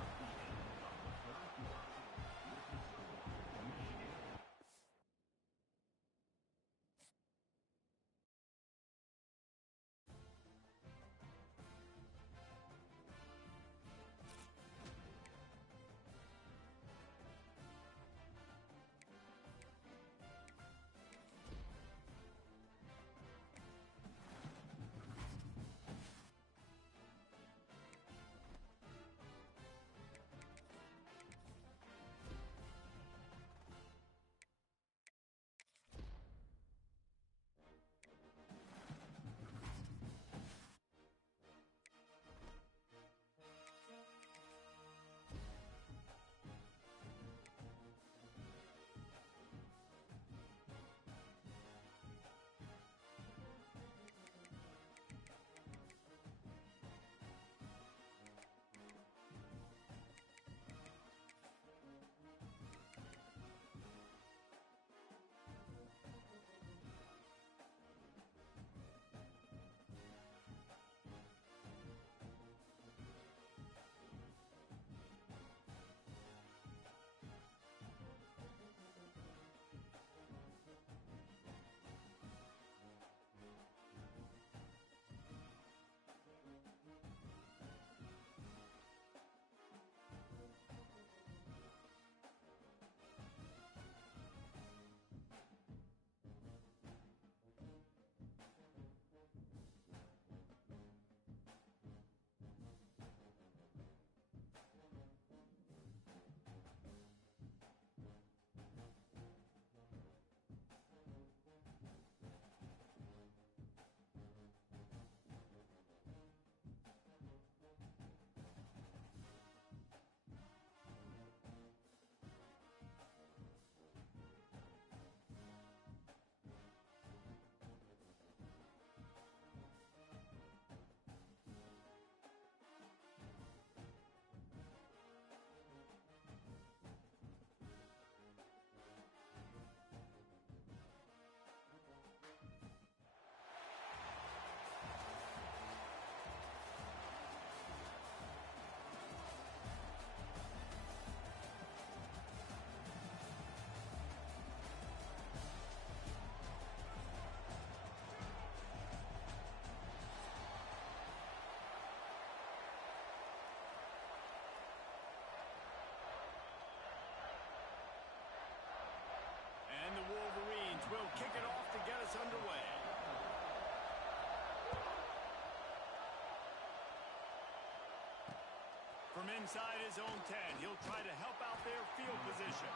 From inside his own 10, he'll try to help out their field position.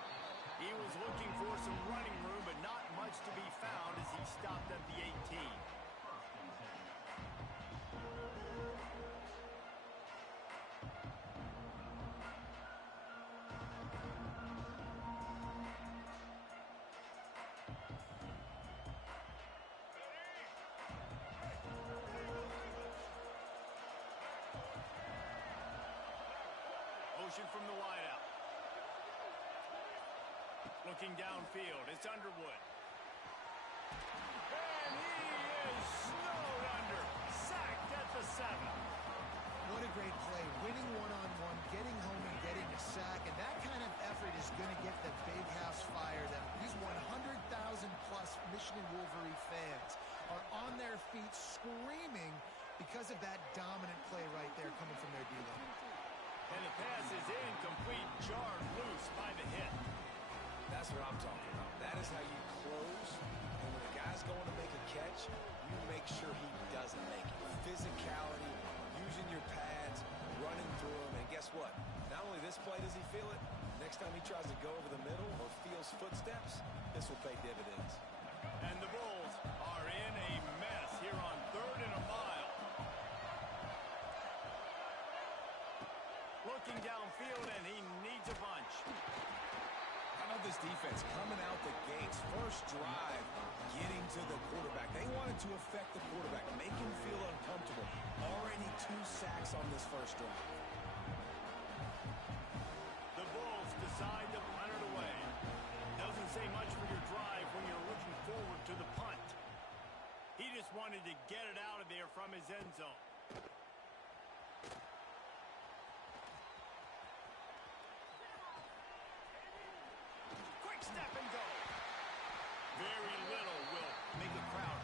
He was looking for some running room, but not much to be found as he stopped at the 18. Motion from the wideout. Looking downfield, it's Underwood. And he is snowed under. Sacked at the 7. What a great play. Winning one-on-one, getting home and getting a sack. And that kind of effort is going to get the big house fired up. These 100,000-plus Michigan Wolverine fans are on their feet screaming because of that dominant play right there coming from their D-line. And the pass is incomplete, jarred loose by the hit. That's what I'm talking about. That is how you close. And when a guy's going to make a catch, you make sure he doesn't make it. Physicality, using your pads, running through them. And guess what? Not only this play does he feel it, next time he tries to go over the middle or feels footsteps, this will pay dividends. And the Bulls are in a mess here on 3rd and a mile. Looking downfield, and he needs a bunch. How about this defense coming out the gates? First drive, getting to the quarterback. They wanted to affect the quarterback, make him feel uncomfortable. Already 2 sacks on this first drive. The Bulls decide to punt it away. Doesn't say much for your drive when you're looking forward to the punt. He just wanted to get it out of there from his end zone. Quick step and go. Very little will make a crowd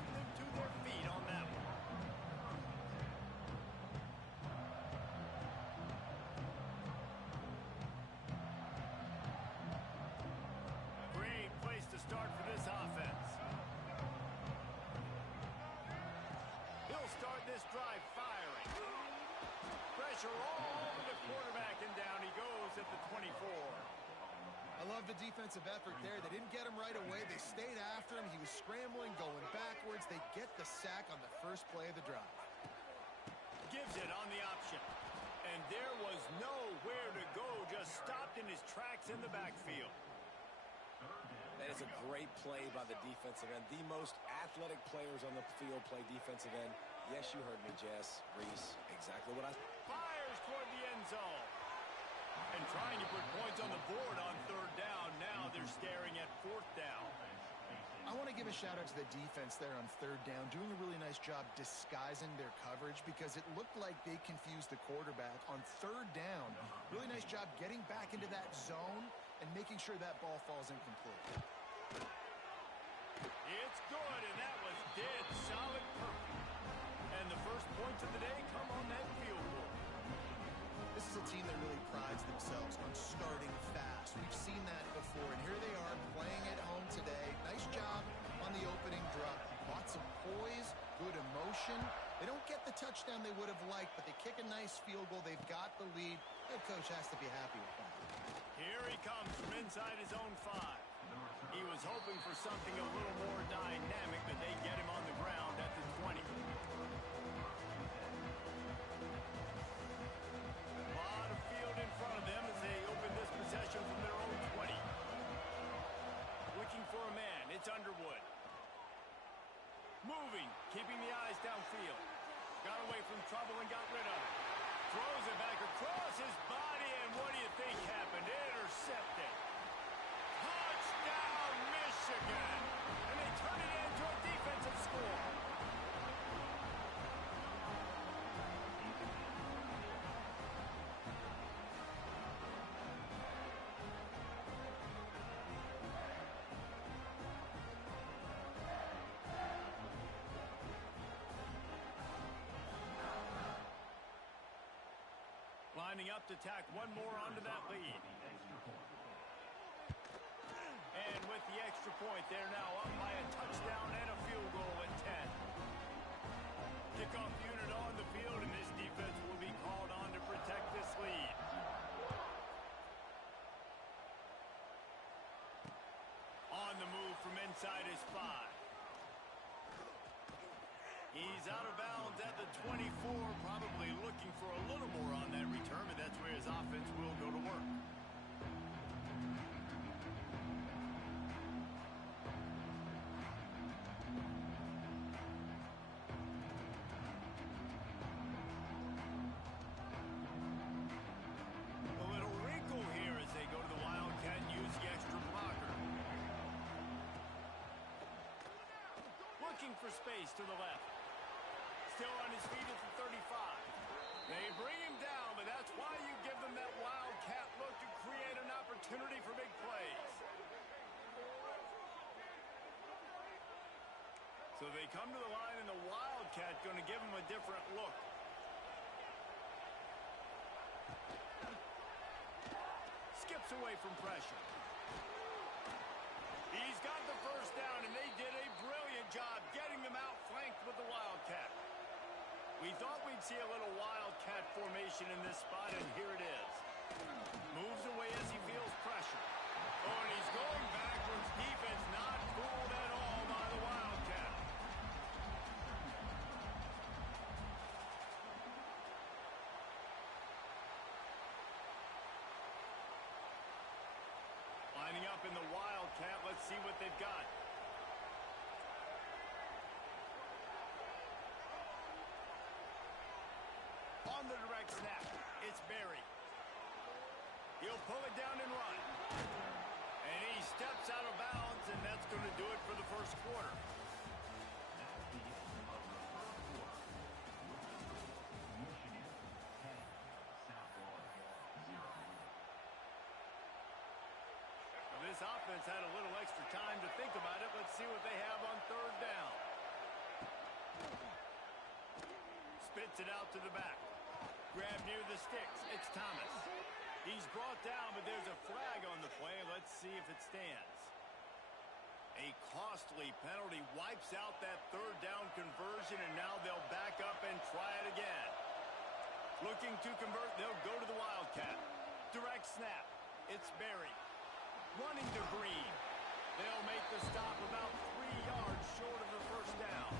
them to their feet on that one. Great place to start for this offense. He'll start this drive firing. Pressure all over the quarterback, and down he goes at the 24. I love the defensive effort there. They didn't get him right away. They stayed after him. He was scrambling, going backwards. They get the sack on the first play of the drive. Gives it on the option. And there was nowhere to go. Just stopped in his tracks in the backfield. That is a great play by the defensive end. The most athletic players on the field play defensive end. Yes, you heard me, Jess, Reese. Exactly what I... Fires toward the end zone. And trying to put points on the board on 3rd down. Now they're staring at 4th down. I want to give a shout-out to the defense there on 3rd down, doing a really nice job disguising their coverage because it looked like they confused the quarterback on 3rd down. Really nice job getting back into that zone and making sure that ball falls incomplete. It's good, and that was dead solid perfect. And the first points of the day come on that field goal. This is a team that really prides themselves on starting fast. We've seen that before, and here they are playing at home today. Nice job on the opening drive. Lots of poise, good emotion. They don't get the touchdown they would have liked, but they kick a nice field goal. They've got the lead. Head coach has to be happy with that. Here he comes from inside his own 5. He was hoping for something a little more dynamic, but they get him on the ground at the 20. A lot of field in front of them as they open this possession from their own 20. Looking for a man, it's Underwood. Moving, keeping the eyes downfield. Got away from trouble and got rid of it. Throws it back across his body, and what do you think happened? Intercepted. Touchdown, Michigan! And they turn it into a defensive score. Lining up to tack one more onto that lead. And with the extra point, they're now up by a touchdown and a field goal at 10. Kickoff unit on the field, and this inside his 5. He's out of bounds at the 24, probably looking for a little more on that return, but that's where his offense will go to work. A little wrinkle here as they go to the Wildcat and use the extra blocker. Looking for space to the left. Still on his feet at the 35. They bring him down, but that's why you give them that Wildcat look to create an opportunity for big plays. So they come to the line, and the Wildcat going to give him a different look. Skips away from pressure. He's got the first down, and they did a brilliant job getting them out flanked with the Wildcat. We thought we'd see a little Wildcat formation in this spot, and here it is. Moves away as he feels pressure. Oh, and he's going backwards. Defense not fooled at all by the Wildcat. Lining up in the Wildcat. Let's see what they've got. On the direct snap, it's Barry. He'll pull it down and run. And he steps out of bounds, and that's going to do it for the first quarter. This offense had a little extra time to think about it. Let's see what they have on third down. Spits it out to the back. Grab near the sticks. It's Thomas. He's brought down, but there's a flag on the play. Let's see if it stands. A costly penalty wipes out that third down conversion, and now they'll back up and try it again. Looking to convert, they'll go to the Wildcat. Direct snap. It's Barry. Running to Green. They'll make the stop about 3 yards short of the first down.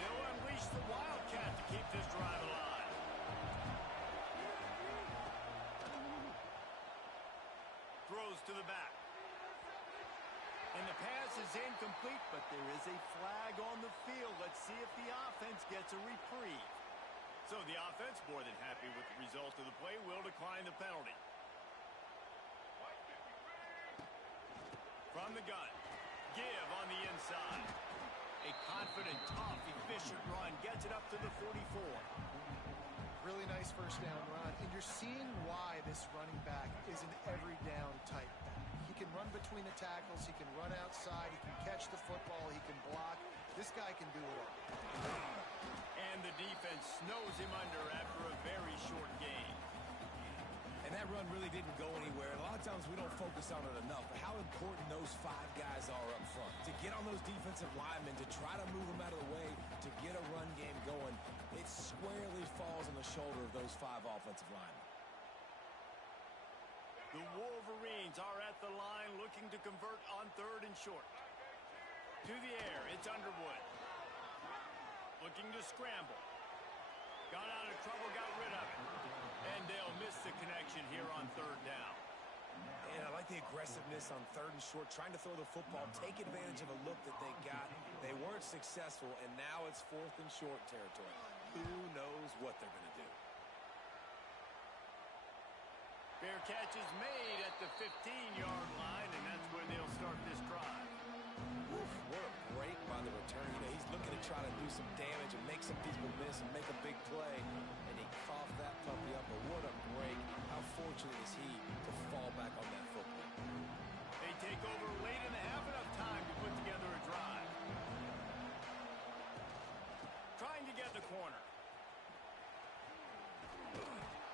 They'll unleash the Wildcat to keep this drive alive. Throws to the back. And the pass is incomplete, but there is a flag on the field. Let's see if the offense gets a reprieve. So the offense, more than happy with the result of the play, will decline the penalty. From the gun, give on the inside. A confident, tough, efficient run gets it up to the 44. Really nice first down run, and you're seeing why this running back is an every down type back. He can run between the tackles, he can run outside, he can catch the football, he can block. This guy can do it all. And the defense snows him under after a very short game. And that run really didn't go anywhere. A lot of times we don't focus on it enough, but how important those 5 guys are up front. To get on those defensive linemen, to try to move them out of the way, to get a run game going, it squarely falls on the shoulder of those 5 offensive linemen. The Wolverines are at the line looking to convert on third and short. To the air, it's Underwood. Looking to scramble. Got out of trouble, got rid of it. And they'll miss the connection here on third down. And I like the aggressiveness on third and short, trying to throw the football, take advantage of a look that they got. They weren't successful, and now it's fourth and short territory. Who knows what they're going to do? Fair catch is made at the 15-yard line, and that's where they'll start this drive. Oof, what a break by the return. You know, he's looking to try to do some damage and make some people miss and make a big play. And he coughed that puppy up, but what a break. How fortunate is he to fall back on that football. They take over late in the half, enough time to put together a drive. Trying to get the corner.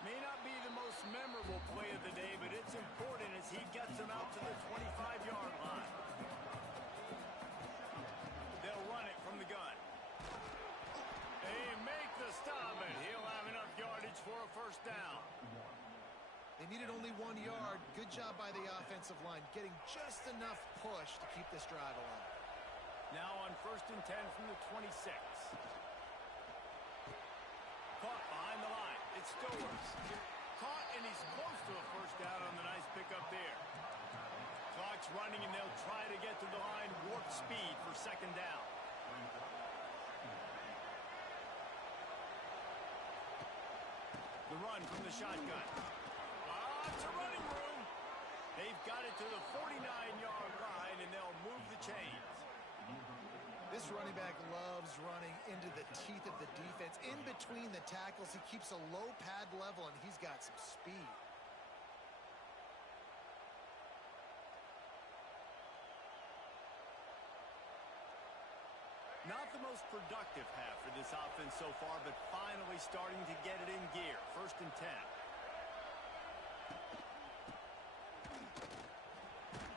May not be the most memorable play of the day, but it's important as he gets them out to the 25-yard line. They'll run it from the gun. They make the stop, and he'll have enough yardage for a first down. They They needed only 1 yard. Good job by the offensive line, getting just enough push to keep this drive alive. Now on 1st and 10 from the 26. Caught behind the line. It still works. Caught, and he's close to a first down on the nice pickup there. Clock's running, and they'll try to get to the line warp speed for 2nd down. The run from the shotgun. Lots of running room. They've got it to the 49-yard line, and they'll move the chains. This running back loves running into the teeth of the defense. In between the tackles, he keeps a low pad level, and he's got some speed. Not the most productive half for this offense so far, but finally starting to get it in gear. 1st and 10.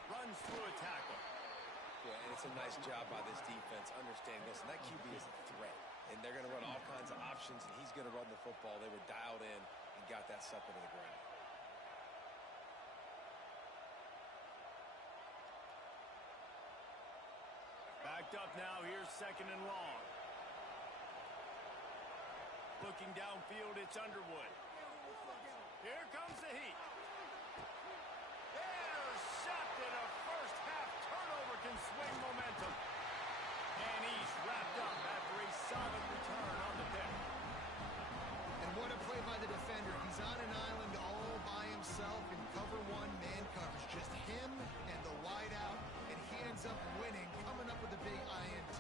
Runs through a tackle. Yeah, and it's a nice job by this defense understanding, listen, that QB is a threat, and they're going to run all kinds of options, and he's going to run the football. They were dialed in and got that sucker to the ground. Backed up now. Here's 2nd and long. Looking downfield, it's Underwood. Here comes the heat. Intercepted. A first half turnover can swing momentum. And he's wrapped up after a solid return on the pick. And what a play by the defender. He's on an island all by himself in cover 1 man coverage. Just him and the wide out. And he ends up winning, coming up with a big INT.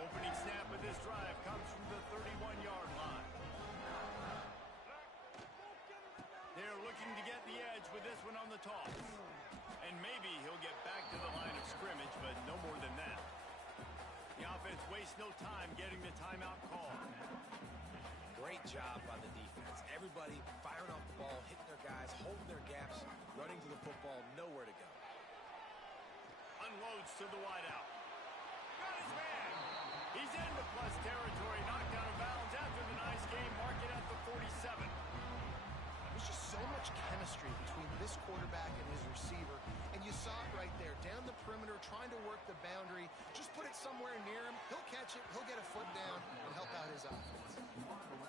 Opening snap of this drive comes from the 31-yard line. They're looking to get the edge with this one on the toss. And maybe he'll get back to the line of scrimmage, but no more than that. The offense wastes no time getting the timeout call. Great job by the defense. Everybody firing off the ball, hitting their guys, holding their gaps, running to the football, nowhere to go. Unloads to the wideout. Got his man. He's into plus territory, knocked out of bounds after the nice game, mark it at the 47. There's just so much chemistry between this quarterback and his receiver. And you saw it right there, down the perimeter, trying to work the boundary. Just put it somewhere near him. He'll catch it. He'll get a foot down and help out his offense.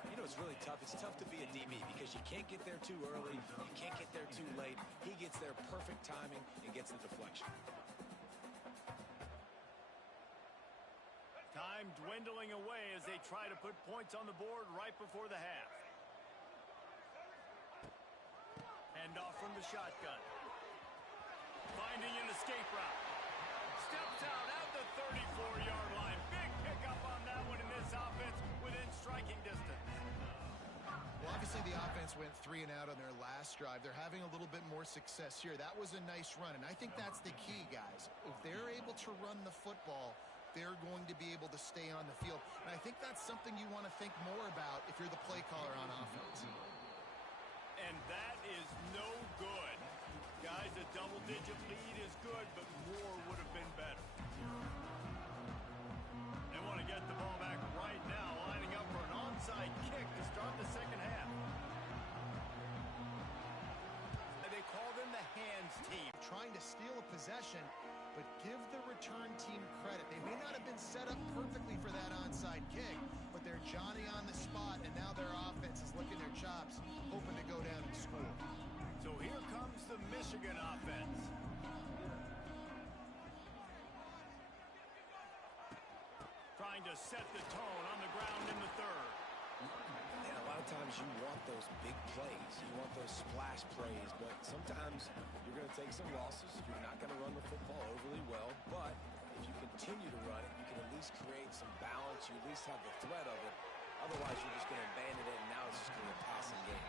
You know, it's really tough. It's tough to be a DB because you can't get there too early. You can't get there too late. He gets there perfect timing and gets the deflection. Time dwindling away as they try to put points on the board right before the half. Hand off from the shotgun. Finding an escape route. Steps out at the 34-yard line. Big pickup on that one in this offense within striking distance. Well, obviously the offense went 3 and out on their last drive. They're having a little bit more success here. That was a nice run, and I think that's the key, guys. If they're able to run the football, they're going to be able to stay on the field. And I think that's something you want to think more about if you're the play caller on offense. And that is no good. Guys, a double-digit lead is good, but more would have been better. They want to get the ball back right now, lining up for an onside kick to start the 2nd half. They call them the hands team. Trying to steal a possession, but give the return team credit. They may not have been set up perfectly for that onside kick, but they're Johnny on the spot, and now their offense is licking their chops, hoping to go down and score. So here comes the Michigan offense. Trying to set the tone on the ground in the 3rd. And a lot of times you want those big plays. You want those splash plays, but sometimes you're going to take some losses. You're not going to run the football overly well, but if you continue to run it, you can at least create some balance. You at least have the threat of it. Otherwise, you're just going to abandon it, and now it's just going to be a passing game.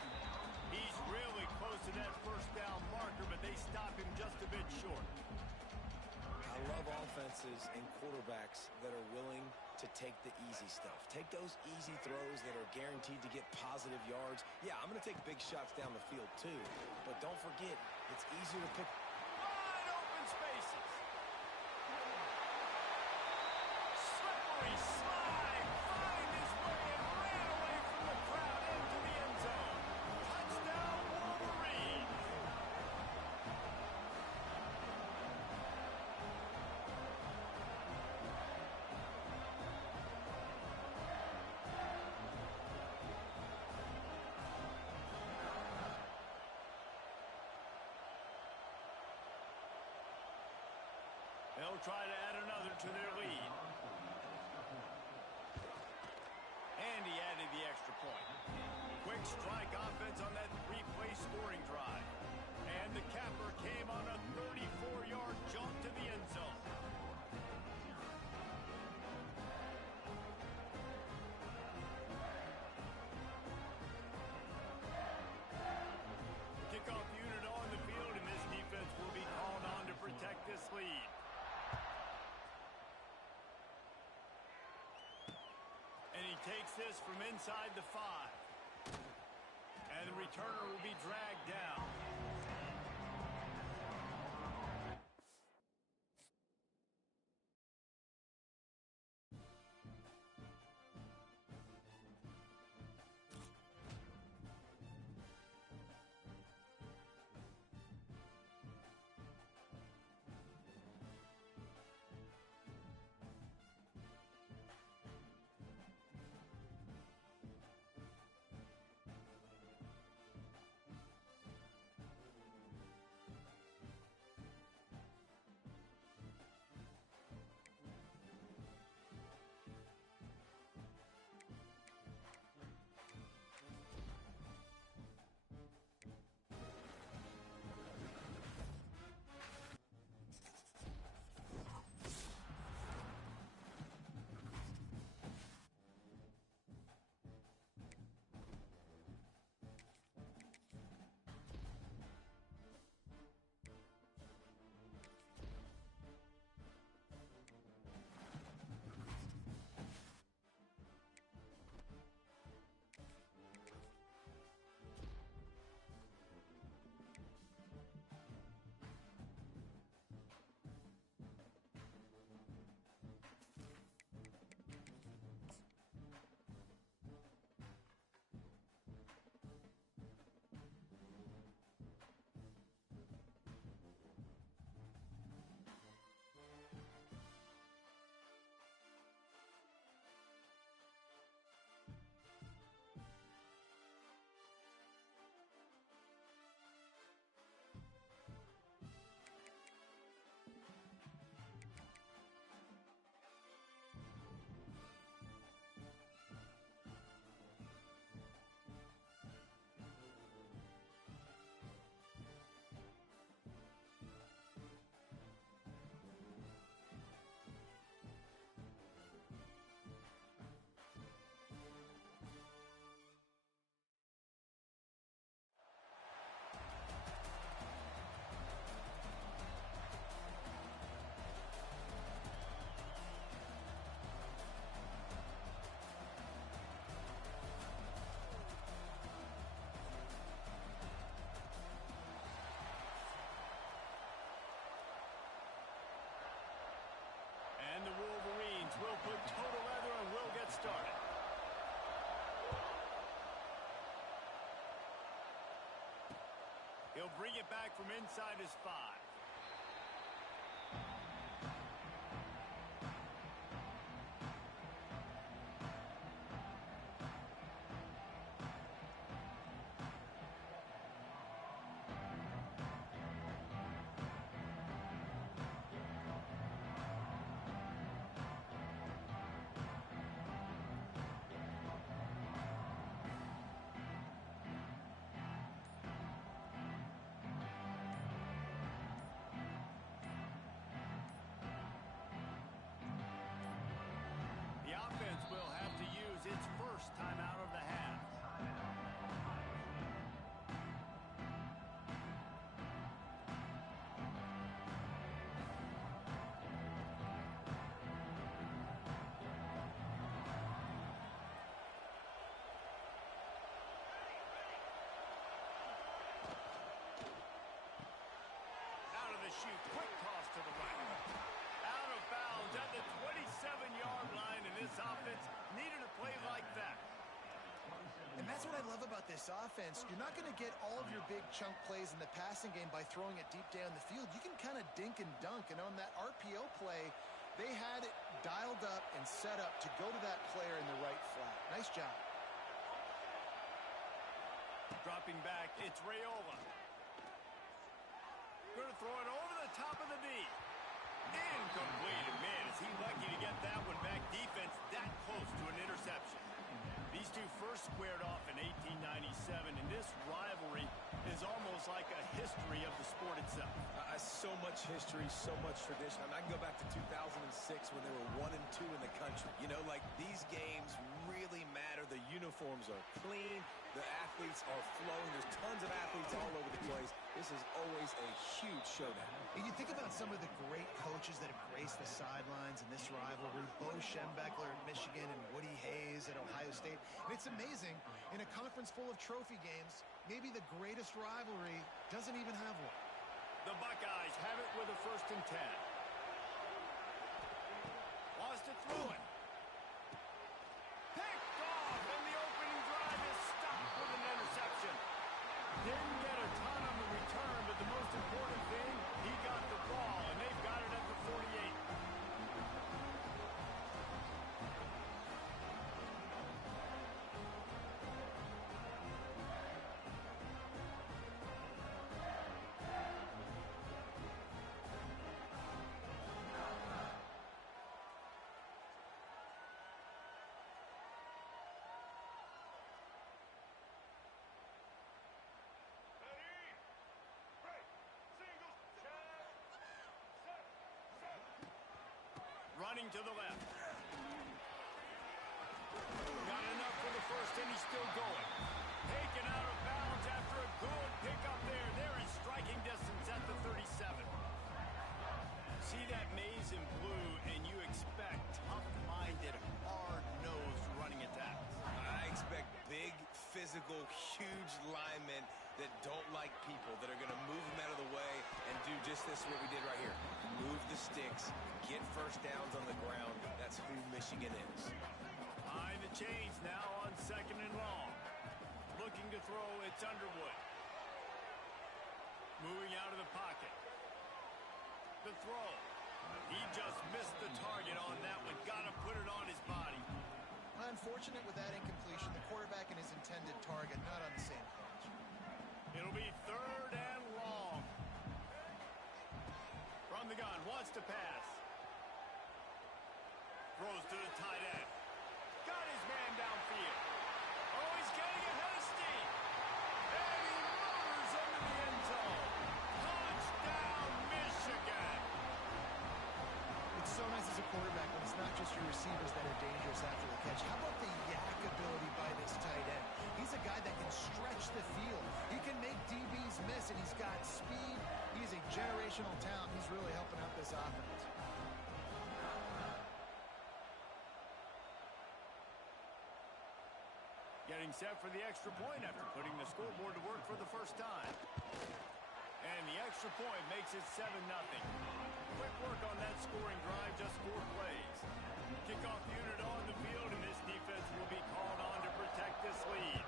He's really close to that first down marker, but they stop him just a bit short. I love offenses and quarterbacks that are willing to take the easy stuff. Take those easy throws that are guaranteed to get positive yards. Yeah, I'm going to take big shots down the field too, but don't forget, it's easier to pick. Wide open spaces. Slippery slide. Find his way and ran away from the crowd into the they'll try to add another to their lead. And he added the extra point. Quick strike offense on that three-play scoring drive. And the capper came on a 34-yard jump to the end zone. Kickoff unit on the field, and this defense will be called on to protect this lead. And he takes this from inside the 5. And the returner will be dragged down. Will put total leather and will get started. He'll bring it back from inside his 5. Its first timeout of the half. Out of the chute, quick toss to the right. Out of bounds at the 27-yard line, and this offense needed a play like that. And that's what I love about this offense. You're not going to get all of your big chunk plays in the passing game by throwing it deep down the field. You can kind of dink and dunk, and on that RPO play, they had it dialed up and set up to go to that player in the right flat. Nice job. Dropping back, it's Raiola. Going to throw it over the top of the knee. Incomplete. Man, is he lucky to get that one back. Defense that close to an interception. These two first squared off in 1897, and this rivalry is almost like a history of the sport itself. So much history, so much tradition. I can go back to 2006 when they were 1-2 in the country. You know, like, these games really matter. The uniforms are clean. The athletes are flowing. There's tons of athletes all over the place. This is always a huge showdown. And you think about some of the great coaches that have graced the sidelines in this rivalry. Bo Schembechler at Michigan and Woody Hayes at Ohio State. And it's amazing, in a conference full of trophy games, maybe the greatest rivalry doesn't even have one. The Buckeyes have it with a 1st and 10. Lost it through it. Picked off, and the opening drive is stopped with an interception. Didn't get a ton on the return, but the most important thing, he got the ball, and they've got it at the 48. Running to the left. Got enough for the 1st, and he's still going. Taken out of bounds after a good pickup there. They're in striking distance at the 37. See that maze in blue, and you expect tough-minded, hard-nosed running attacks. I expect big, physical, huge linemen that don't like people, that are going to move them out of the way and do just this, what we did right here. Move the sticks, get 1st downs on the ground. That's who Michigan is. Behind the chains now on 2nd and long. Looking to throw, it's Underwood. Moving out of the pocket. The throw. He just missed the target on that one. Got to put it on his body. Unfortunate with that incompletion. The quarterback and his intended target not on the same page. It'll be 3rd and long. From the gun, wants to pass. Throws to the tight end. Got his man downfield. Oh, he's getting ahead of steam. And he murders under the end zone. Touchdown, Michigan. It's so nice as a quarterback when it's not just your receivers that are dangerous after the catch. How about the yak ability by this tight end? He's a guy that can stretch the field. He can make DBs miss, and he's got speed. He's a generational talent. He's really helping out this offense. Getting set for the extra point after putting the scoreboard to work for the 1st time. And the extra point makes it 7-0. Quick work on that scoring drive, just 4 plays. Kickoff unit on the field, and this defense will be called on to protect this lead.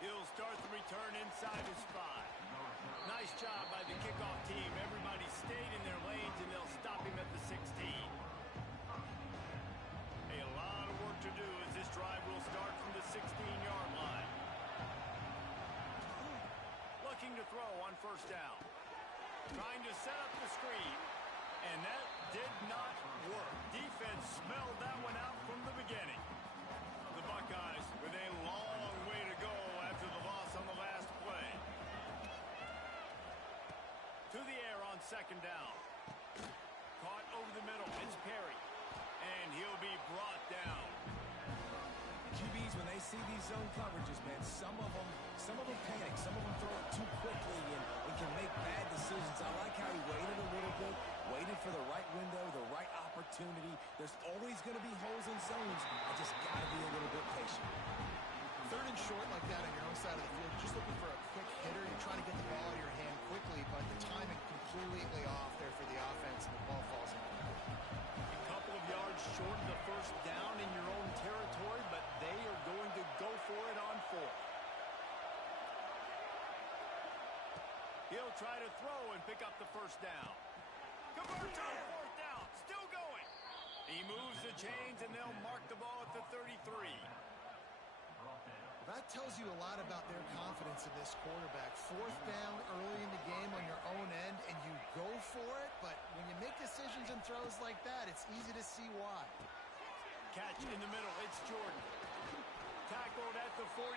He'll start the return inside his 5. Nice job by the kickoff team. Everybody stayed in their lanes, and they'll stop him at the 16. A lot of work to do as this drive will start from the 16-yard line. Looking to throw on 1st down. Trying to set up the screen, and that did not work. Defense smelled that one out from the beginning. The Buckeyes with a long way to go after the loss on the last play. To the air on 2nd down. Caught over the middle. It's Perry. And he'll be brought down. QBs, when they see these zone coverages, man, some of them panic. Some of them throw it too quickly and can make bad decisions. I like how he waited a little bit, waited for the right window, the right opportunity. There's always going to be holes in zones. I just got to be a little bit patient. 3rd and short like that on your own side of the field, you're just looking for a quick hitter. You're trying to get the ball out of your hand quickly, but the timing completely off there for the offense, and the ball falls in. A couple of yards short of the 1st down in your own territory, but they are going to go for it on 4th. He'll try to throw and pick up the 1st down. Converts on 4th down. Still going. He moves the chains, and they'll mark the ball at the 33. that tells you a lot about their confidence in this quarterback. Fourth down early in the game on your own end, and you go for it, but when you make decisions and throws like that, it's easy to see why. Catch in the middle. It's Jordan. Tackled at the 43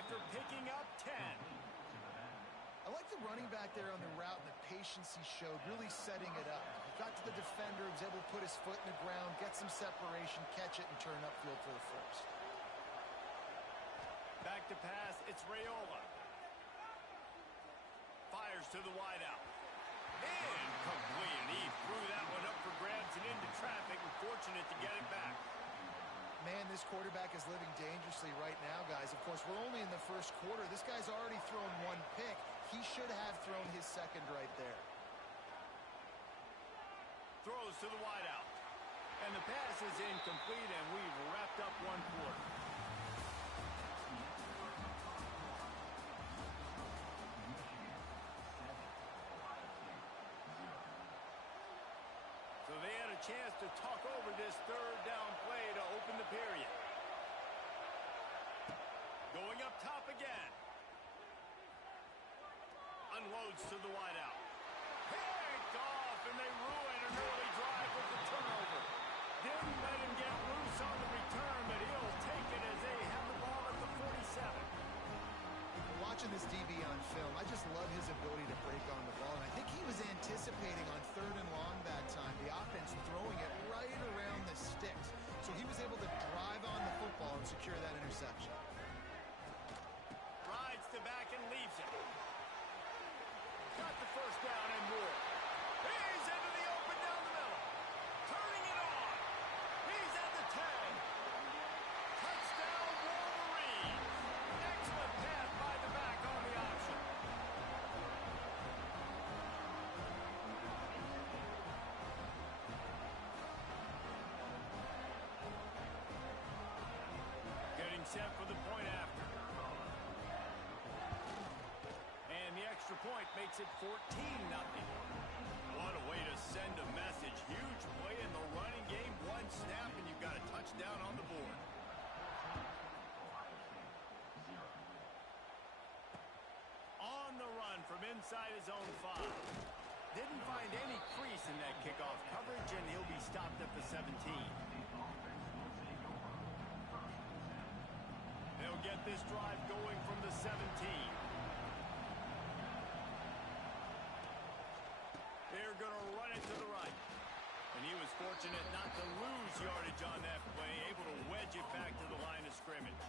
after picking up 10. I like the running back there on the route and the patience he showed, really setting it up. He got to the defender, was able to put his foot in the ground, get some separation, catch it, and turn upfield for the first. Back to pass, it's Raiola. Fires to the wideout. Incomplete, and he threw that one up for grabs and into traffic, and fortunate to get it back. Man, this quarterback is living dangerously right now, guys. Of course, we're only in the first quarter. This guy's already thrown one pick. He should have thrown his second right there. Throws to the wideout. And the pass is incomplete, and we've wrapped up one quarter. So they had a chance to talk over this third down play to open the period. Going up top again. Unloads to the wideout. Picked off, and they ruin an early drive with the turnover. Didn't let him get loose on the return, but he'll take it as they have the ball at the 47. Watching this DB on film, I just love his ability to break on the ball. And I think he was anticipating on third and long that time, the offense throwing it right around the sticks. So he was able to drive on the football and secure that interception. Rides to back and leaves it. Got the first down and more. He's into the open down the middle. Turning it on. He's at the 10. Touchdown Wolverines. Excellent pass by the back on the option. Getting set for the point after. And the extra point makes it 14-0. What a way to send a message. Huge play in the running game. One snap, and you've got a touchdown on the board. On the run from inside his own 5. Didn't find any crease in that kickoff coverage, and he'll be stopped at the 17. They'll get this drive going from the 17. They're going to run it to the right. And he was fortunate not to lose yardage on that play, able to wedge it back to the line of scrimmage.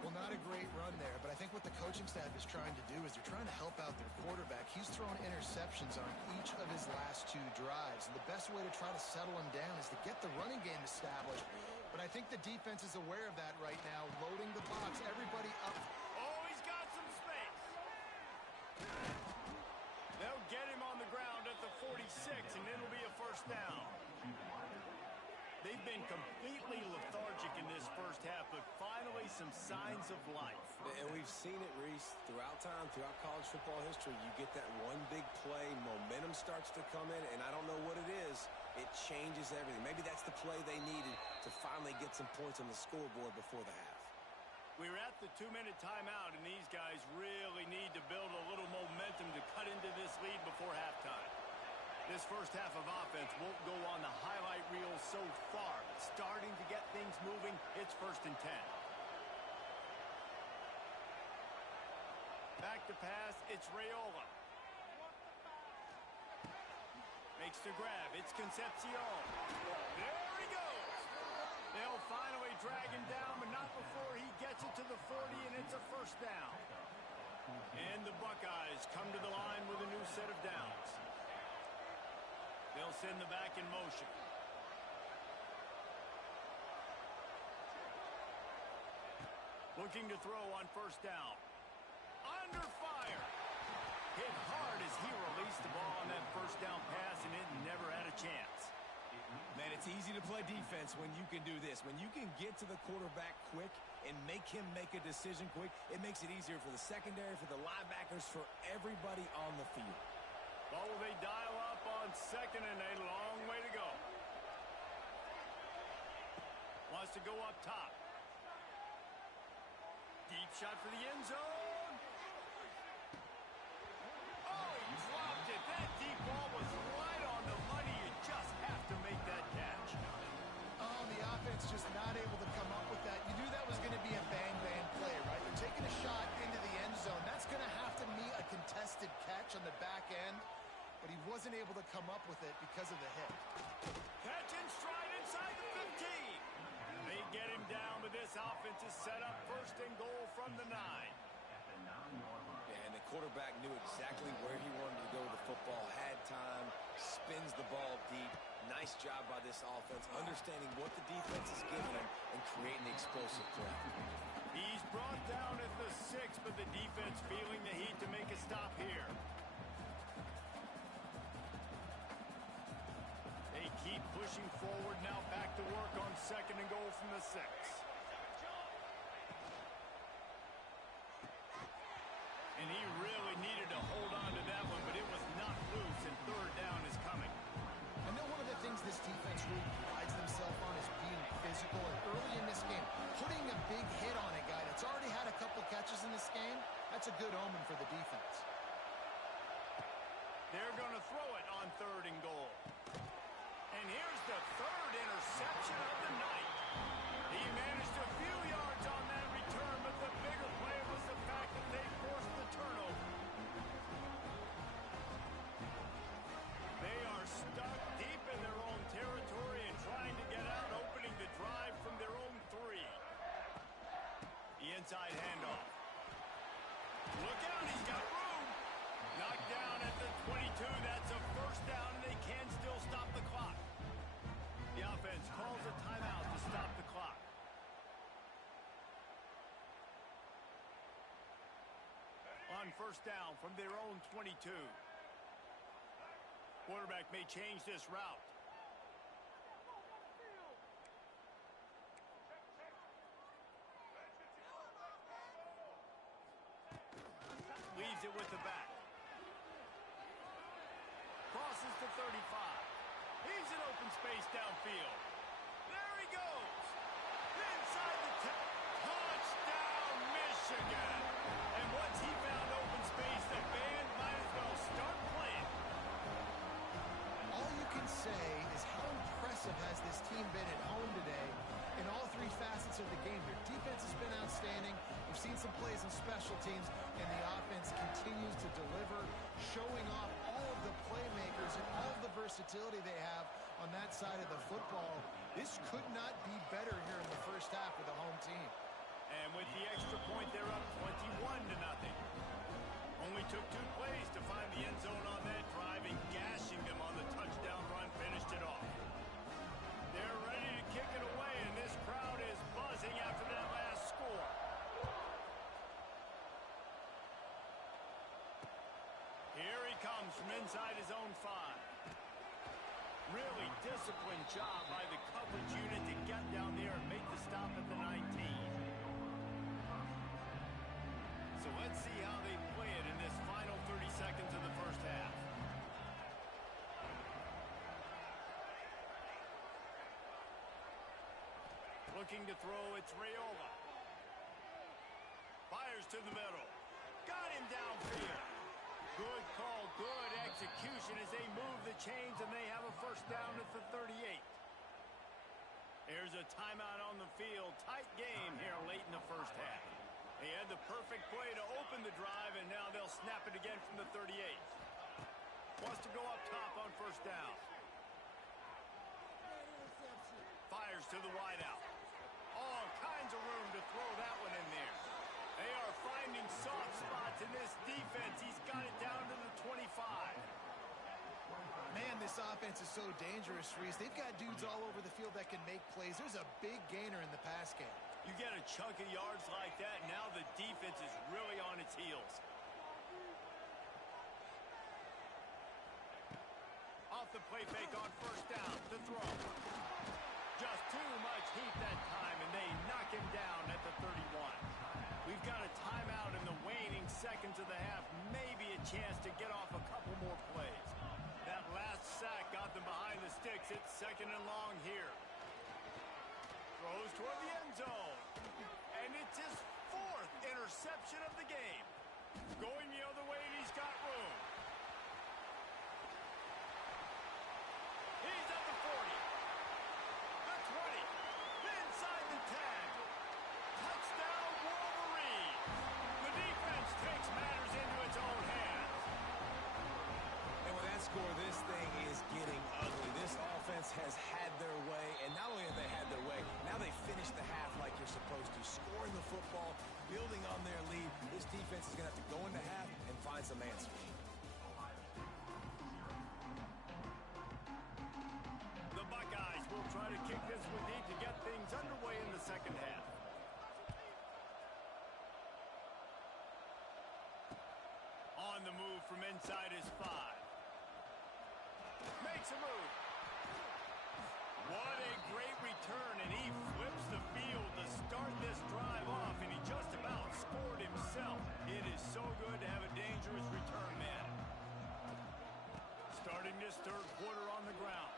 Well, not a great run there, but I think what the coaching staff is trying to do is they're trying to help out their quarterback. He's thrown interceptions on each of his last 2 drives, and the best way to try to settle him down is to get the running game established. But I think the defense is aware of that right now, loading the box, everybody up. Oh, he's got some space. They'll get him on the ground at the 46, and it'll be a first down. They've been completely lethargic in this first half, but finally some signs of life. And we've seen it, Reese, throughout time, throughout college football history. You get that one big play, momentum starts to come in, and I don't know what it is. It changes everything. Maybe that's the play they needed to finally get some points on the scoreboard before the half. We're at the 2-minute timeout, and these guys really need to build a little momentum to cut into this lead before halftime. This first half of offense won't go on the highlight reel so far, but starting to get things moving, it's 1st and 10. Back to pass, it's Raiola. Makes the grab, it's Concepcion. There he goes! They'll finally drag him down, but not before he gets it to the 40, and it's a first down. And the Buckeyes come to the line with a new set of downs. They'll send the back in motion. Looking to throw on first down. Under fire. Hit hard as he released the ball on that first down pass, and it never had a chance. Man, it's easy to play defense when you can do this. When you can get to the quarterback quick and make him make a decision quick, it makes it easier for the secondary, for the linebackers, for everybody on the field. Well, will they dial up on 2nd and a long way to go? Wants to go up top. shot for the end zone. Oh, he dropped it. That deep ball was right on the money. You just have to make that catch. Oh, the offense just not able to come up with that. You knew that was going to be a bang-bang play, right? You're taking a shot into the end zone. That's going to have to be a contested catch on the back end, but he wasn't able to come up with it because of the hit. Catch in stride inside the 15. They get him down, but this offense is set up first and goal from the 9. Yeah, and the quarterback knew exactly where he wanted to go with the football, had time, spins the ball deep. Nice job by this offense, understanding what the defense is giving him and creating the explosive play. He's brought down at the 6, but the defense feeling the heat to make a stop here. They keep pushing forward, now back to work on second and goal from the 6. And he really needed to hold on to that one, but it was not loose, and third down is coming. I know one of the things this defense really prides themselves on is being physical, and early in this game, putting a big hit on a guy that's already had a couple catches in this game, that's a good omen for the defense. They're going to throw it on third and goal. And here's the third interception of the night. He managed a few yards on that return, but the bigger play was the fact that they forced the turnover. They are stuck deep in their own territory and trying to get out, opening the drive from their own 3. The inside handoff. Look out, he's got room. Knocked down at the 22. That's a first down, and they can still stop the clock. The offense calls a timeout to stop the clock. On first down from their own 22. Quarterback may change this route. Leaves it with the back. Crosses to 35. He's in open space downfield. There he goes. Inside the 10. Touchdown, Michigan. And once he found open space, the band might as well start playing. All you can say is how impressive has this team been at home today in all 3 facets of the game. Their defense has been outstanding. We've seen some plays in special teams, and the offense continues to deliver, showing off all of the playmakers and all of the versatility they have on that side of the football. This could not be better here in the first half with the home team. And with the extra point, they're up 21-0. Only took 2 plays to find the end zone on that drive, and gashing them on the touchdown run finished it off. They're ready to kick it away, and this crowd is buzzing after that last score. Here he comes from inside his own 5. Really disciplined job by the coverage unit to get down there and make the stop at the 19. So let's see how they play it in this final 30 seconds of the first half. Looking to throw, it's Raiola. Fires to the middle. Got him downfield. Good call, good execution as they move the chains, and they have a first down at the 38. Here's a timeout on the field. Tight game here late in the first half. They had the perfect play to open the drive, and now they'll snap it again from the 38. Wants to go up top on first down. Fires to the wideout. All kinds of room to throw that one in there. They are finding soft spots in this defense. He's got it down to the 25. Man, this offense is so dangerous, Reese. They've got dudes all over the field that can make plays. There's a big gainer in the pass game. You get a chunk of yards like that, now the defense is really on its heels. Off the play fake on first down to throw. Just too much heat that time, and they knock him down at the 31. We've got a timeout in the waning seconds of the half. Maybe a chance to get off a couple more plays. That last sack got them behind the sticks. It's second and long here. Throws toward the end zone. And it's his 4th interception interception of the game. Going the other way, and he's got room. He's at the 40. The 20. Inside the 10. Touchdown, Wolverine. The defense takes matters into its own hands. And with that score, this thing is getting ugly. This offense has had their way, and not only have they had their way, now they finish the half like you're supposed to, scoring the football, building on their lead. This defense is going to have to go into half and find some answers. The Buckeyes will try to kick this one deep to get things underway in the second half. On the move from inside his 5. Makes a move. What a great return, and he flips the field to start this drive off, and he just about scored himself. It is so good to have a dangerous return man. Starting this third quarter on the ground.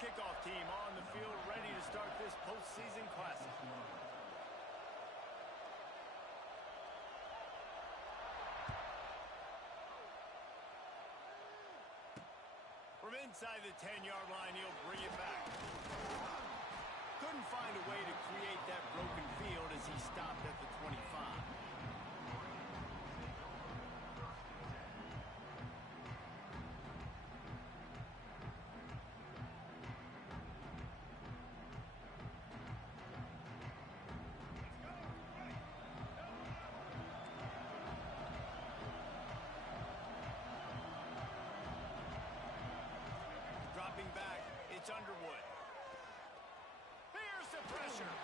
Kickoff team on the field, ready to start this postseason classic. From inside the 10-yard line, he'll bring it back. Couldn't find a way to create that broken field as he stopped at the 25. It's Underwood. Here's the pressure.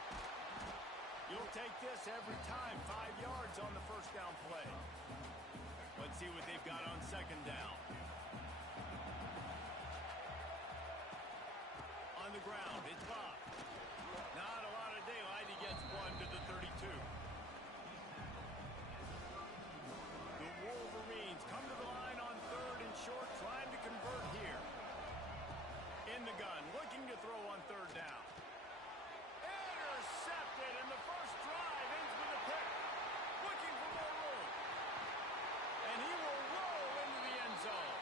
You'll take this every time. 5 yards on the first down play. Let's see what they've got on second down. On the ground, it's Bob. Not a lot of daylight. He gets one to the 32. The Wolverines come to the line on third and short, trying to convert here. In the gun, looking to throw on third down. Intercepted, and the first drive ends with a pick. Looking for more room. And he will roll into the end zone.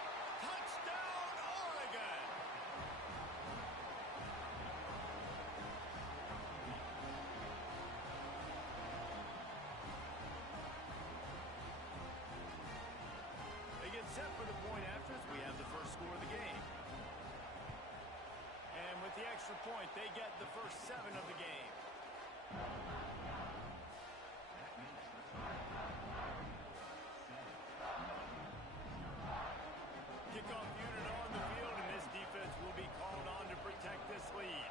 Touchdown, Oregon! They get set for the point after as we have the first score of the game. And with the extra point, they get the first 7 of the game. Kickoff unit on the field, and this defense will be called on to protect this lead.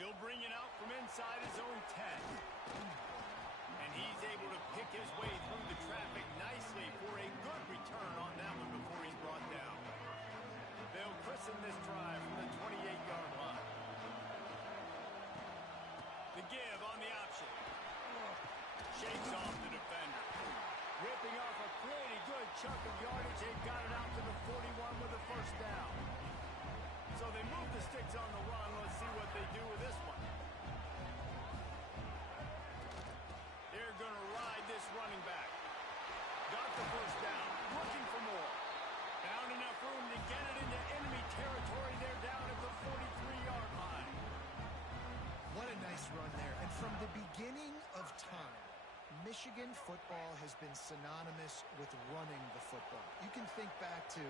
He'll bring it out from inside his own 10. And he's able to pick his way through the traffic nicely for a good return on that one before he's brought down. They'll christen this drive from the 28-yard line. The give on the option. Shakes off the defender. Ripping off a pretty good chunk of yardage. They've got it out to the 41 with a first down. So they move the sticks on the run. Let's see what they do with this one. They're going to ride this running back. Got the first down. Looking for more. Found enough room to get it into enemy territory. They're down at the 43-yard line. What a nice run there. And from the beginning of time, Michigan football has been synonymous with running the football. You can think back to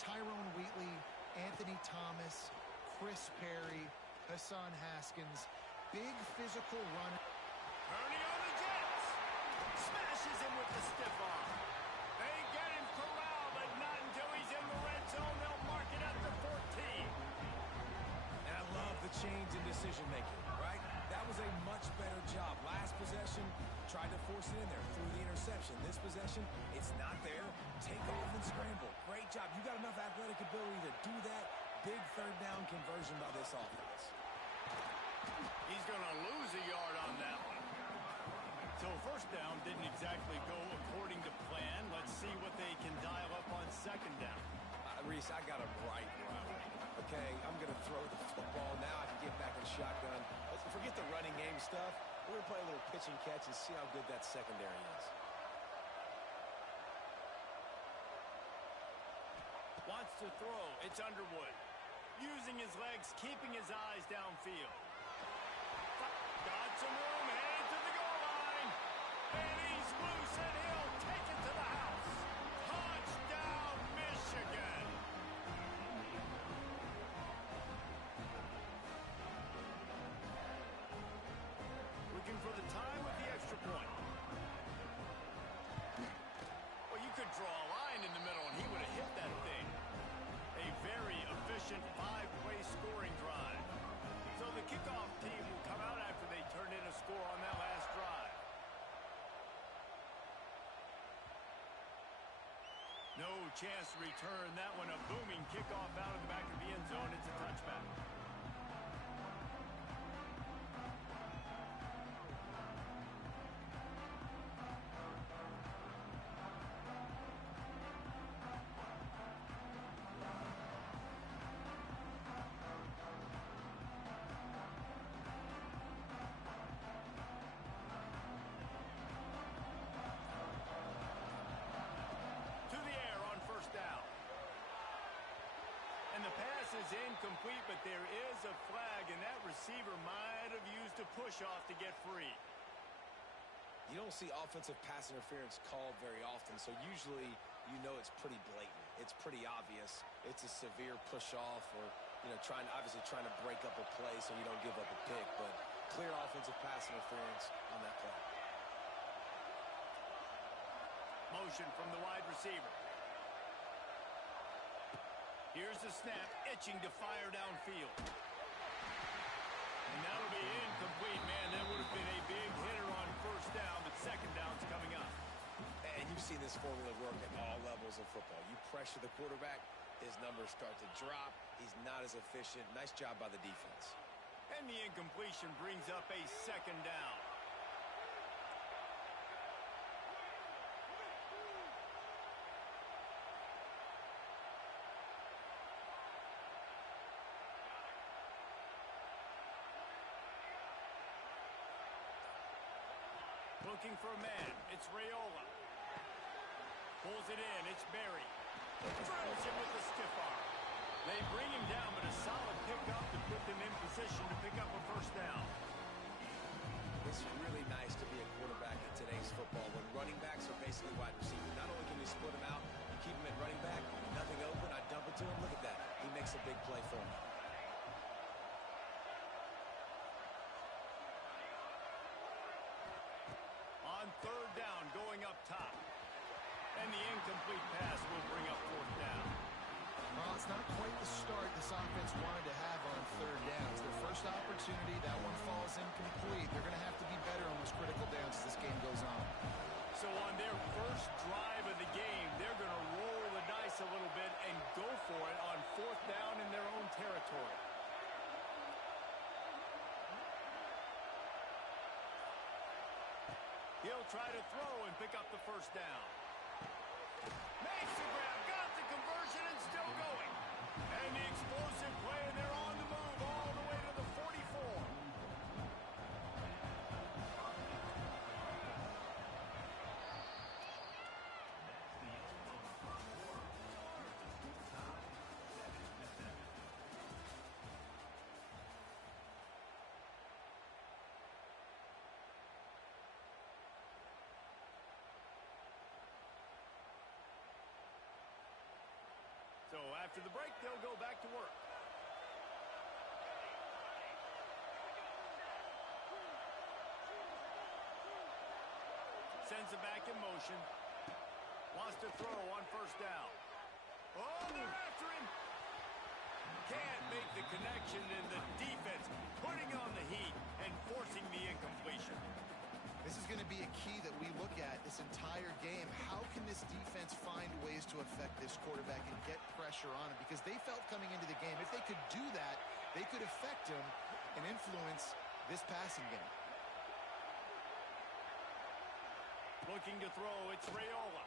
Tyrone Wheatley, Anthony Thomas, Chris Perry, Hassan Haskins. Big physical runner. Ernie on the Jets. Smashes him with the stiff arm. They get him corralled, but not until he's in the red zone. They'll mark it at the 14. And I love the change in decision-making, right? That was a much better job. Last possession, tried to force it in there through the interception. This possession, it's not there. Take off and scramble. Great job. You got enough athletic ability to do that. Big third down conversion by this offense. He's going to lose a yard on that one. So first down didn't exactly go according to plan. Let's see what they can dial up on second down. Reese, I got him right. Okay, I'm going to throw the football. Now I can get back in shotgun. Let's forget the running game stuff. We're going to play a little pitch and catch and see how good that secondary is. Wants to throw. It's Underwood. Using his legs, keeping his eyes downfield. Got some room, headed to the goal line. And he's loose, and he'll take it to the house. Touchdown, Michigan. Looking for the time with the extra point. Well, you could draw a line in the middle, and he would have hit that thing. A very efficient 5-play scoring drive. So the kickoff team will come out after they turn in a score on that last drive. No chance to return that one. A booming kickoff out of the back of the end zone. It's a touchback. And the pass is incomplete, but there is a flag, and that receiver might have used a push-off to get free. You don't see offensive pass interference called very often, so usually you know it's pretty blatant. It's pretty obvious. It's a severe push-off or, obviously trying to break up a play so you don't give up a pick, but clear offensive pass interference on that play. Motion from the wide receiver. Here's the snap, itching to fire downfield. And that'll be incomplete, man. That would have been a big hitter on first down, but second down's coming up. And you've seen this formula work at all levels of football. You pressure the quarterback, his numbers start to drop. He's not as efficient. Nice job by the defense. And the incompletion brings up a second down. Looking for a man. It's Raiola. Pulls it in. It's Berry. Drills him with the stiff arm. They bring him down, but a solid pickup to put them in position to pick up a first down. It's really nice to be a quarterback in today's football when running backs are basically wide receivers. Not only can you split them out, you keep them at running back, nothing open, I dump it to him. Look at that. He makes a big play for me. On third down, going up top. And the incomplete pass will bring up fourth down. Well, it's not quite the start this offense wanted to have on third downs. Their first opportunity, that one falls incomplete. They're going to have to be better on those critical downs as this game goes on. So on their first drive of the game, they're going to roll the dice a little bit and go for it on fourth down in their own territory. He'll try to throw and pick up the first down. Makes the grab, got the conversion, and still going. And the explosive play, and they're on the move all the way to the 44. So after the break, they'll go back to work. Sends it back in motion. Wants to throw on first down. Oh, they're after him. Can't make the connection, and the defense putting on the heat and forcing the incompletion. This is going to be a key that we look at this entire game. How can this defense find ways to affect this quarterback and get pressure on him? Because they felt coming into the game, if they could do that, they could affect him and influence this passing game. Looking to throw, it's Raiola.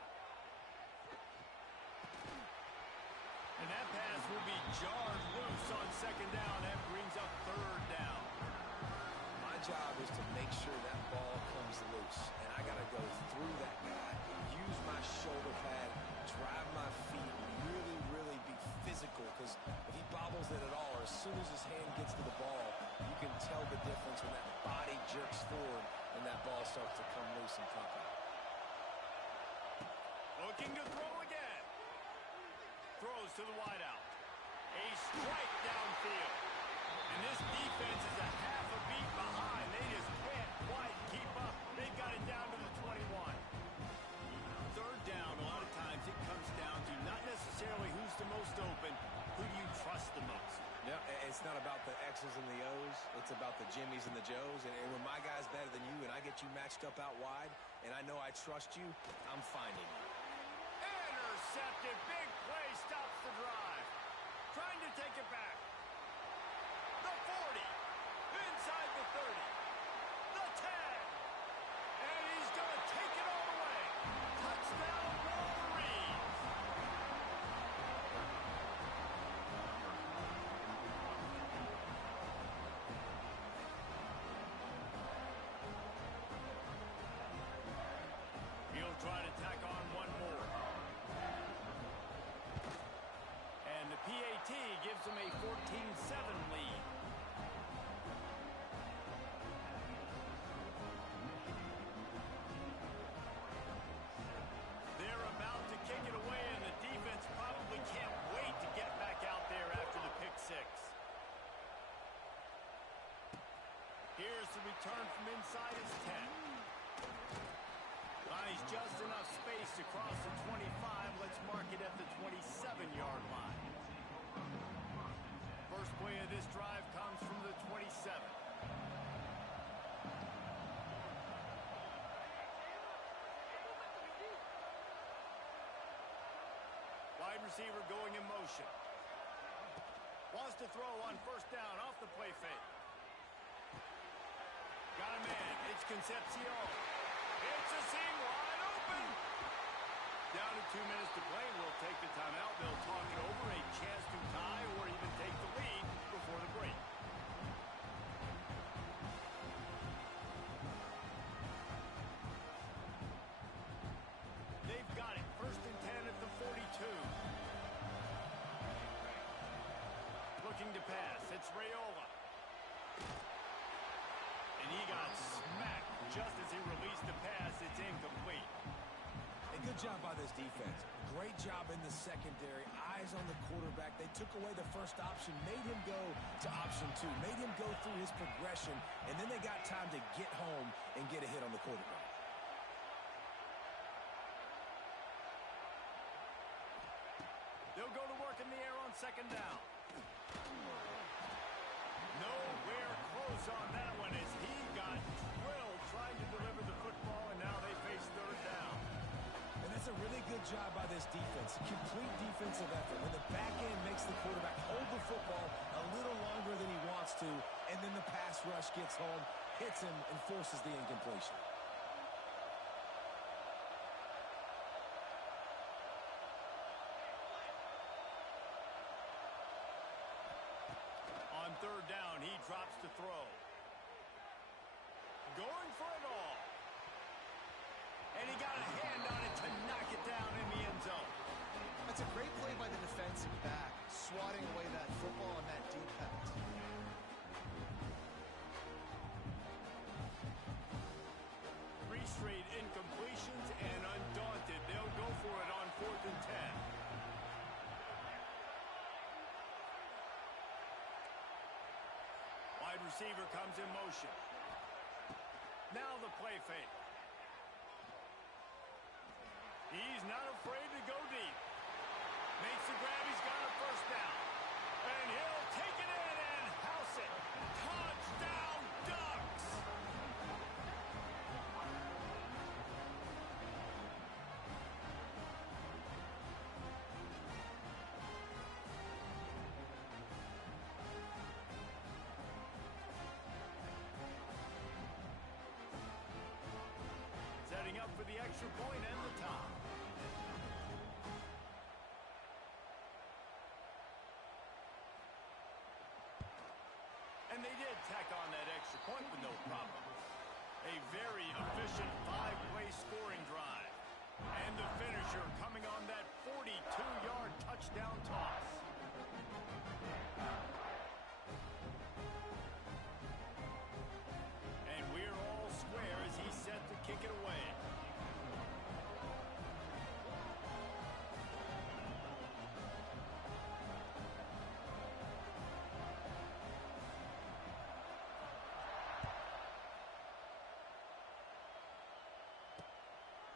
And that pass will be jarred loose on second down. That brings up third down. My job is to make sure that ball comes loose, and I got to go through that guy, use my shoulder pad, drive my feet, really be physical, because if he bobbles it at all, or as soon as his hand gets to the ball, you can tell the difference when that body jerks forward and that ball starts to come loose and pop out. Looking to throw again. Throws to the wideout. A strike downfield. And this defense is a half a beat behind. They just can't quite keep up. They've got it down to the 21. Third down, a lot of times it comes down to not necessarily who's the most open, who do you trust the most. Yeah, it's not about the X's and the O's. It's about the Jimmies and the Joes. And when my guy's better than you and I get you matched up out wide, and I know I trust you, I'm finding you. Intercepted. Big play stops the drive. Trying to take it back. The 40. Inside the 30. The 10. And he's going to take it all the way. Touchdown, Wolverines. He'll try to tack on one more. And the PAT gives them a 14-7 lead. They're about to kick it away, and the defense probably can't wait to get back out there after the pick six. Here's the return from inside his 10. Buys just enough space to cross the 25. Let's mark it at the 27-yard line. receiver going in motion. Wants to throw on first down off the play fake. Got a man. It's Concepcion. It's a seam wide open. Down to 2 minutes to play. We'll take the timeout. They'll talk it over. A chance to tie or even take the lead before the break. They've got it. 1st and 10 at the 42. Looking to pass. It's Raiola. And he got smacked just as he released the pass. It's incomplete. A good job by this defense. Great job in the secondary. Eyes on the quarterback. They took away the first option, made him go to option 2, made him go through his progression, and then they got time to get home and get a hit on the quarterback. They'll go to work in the air on 2nd down. Nowhere close on that one as he got drilled trying to deliver the football, and now they face 3rd down. And that's a really good job by this defense. Complete defensive effort. When the back end makes the quarterback hold the football a little longer than he wants to, and then the pass rush gets home, hits him, and forces the incompletion. On 3rd down, he drops to throw. Going for it all. And he got a hand on it to knock it down in the end zone. That's a great play by the defensive back, swatting away that football on that deep pass. 3 straight incompletions, and undaunted, they'll go for it on 4th and 10. Wide receiver comes in motion. Now the play fake. He's not afraid to go deep. Makes the grab. He's got a 1st down. And he'll take it in and house it. Touchdown, Ducks! Setting up for the extra point and the top. And they did tack on that extra point with no problem. A very efficient 5-play scoring drive. And the finisher coming on that 42-yard touchdown toss. And we're all square as he's set to kick it away.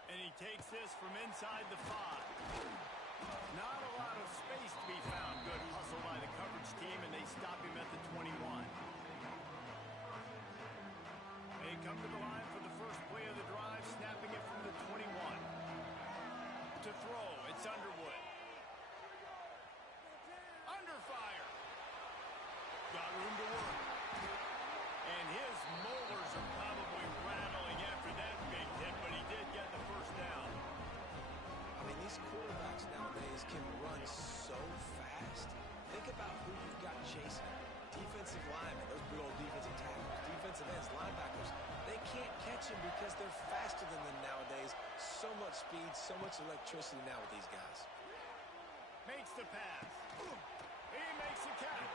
And he takes this from inside the 5. Not a lot of space to be found. Good hustle by the coverage team, and they stop him at the 21. They come to the line for the first play of the drive, snapping it from the 21. To throw, it's Underwood. Under fire. Got room to work. And his molars are probably rattling after that big hit, but he did get the 1st down. I mean, these quarterbacks nowadays can run so fast. Think about who you've got chasing. Defensive linemen, those big old defensive tackles, defensive ends, linebackers. They can't catch him because they're faster than them nowadays. So much speed, so much electricity now with these guys. Makes the pass. He makes the catch.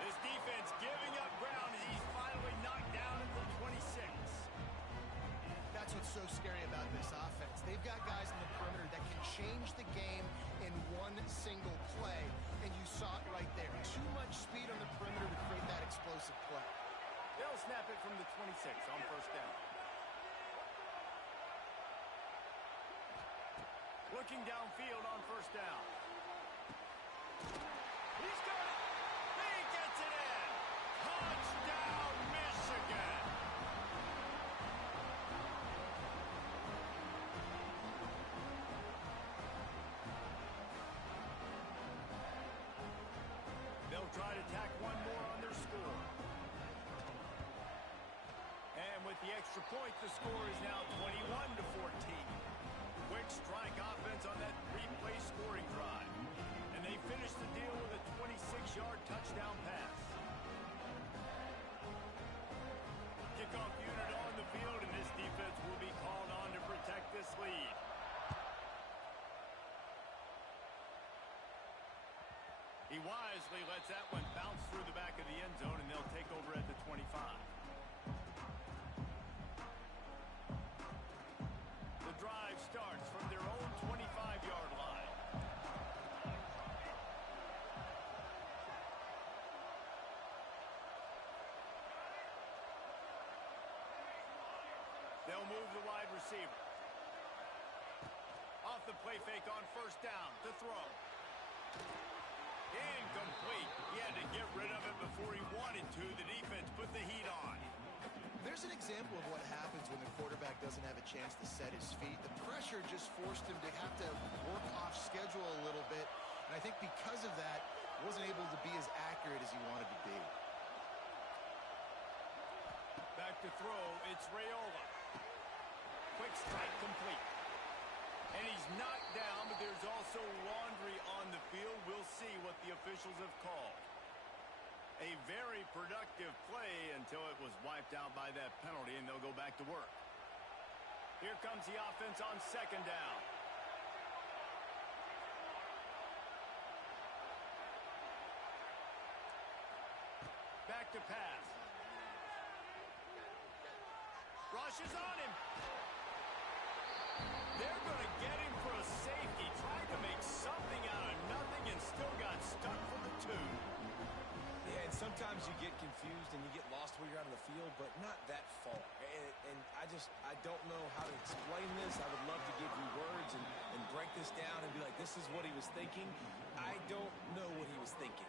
This defense giving up ground as he's finally knocked down at the 26. That's what's so scary about this offense. They've got guys in the perimeter that can change the game in one single play, and you saw it right there. Too much speed on the perimeter to create that explosive play. They'll snap it from the 26 on 1st down. Looking downfield on 1st down. He's got it. He gets it in. Touchdown, Michigan. They'll try to tack one more on their score. And with the extra point, the score is now 21-14. Quick strike offense on that three-play scoring drive. And they finish the deal with a 26-yard touchdown pass. Kickoff unit on the field, and this defense will be called on to protect this lead. He wisely lets that one bounce through the back of the end zone, and they'll take over at the 25. The drive starts from their own 25-yard line. They'll move the wide receiver. Off the play fake on first down to throw. Incomplete. He had to get rid of it before he wanted to. The defense put the heat on. There's an example of what happens when the quarterback doesn't have a chance to set his feet. The pressure just forced him to have to work off schedule a little bit. And I think because of that, wasn't able to be as accurate as he wanted to be. Back to throw. It's Raiola. Quick strike complete. And he's knocked down, but there's also laundry on the field. We'll see what the officials have called. A very productive play until it was wiped out by that penalty, and they'll go back to work. Here comes the offense on second down. Back to pass. Rush is on him. They're going to get him for a safety. Tried to make something out of nothing and still got stuck for the two. Yeah, and sometimes you get confused and you get lost where you're out of the field, but not that far. And I don't know how to explain this. I would love to give you words and break this down and be like, this is what he was thinking. I don't know what he was thinking.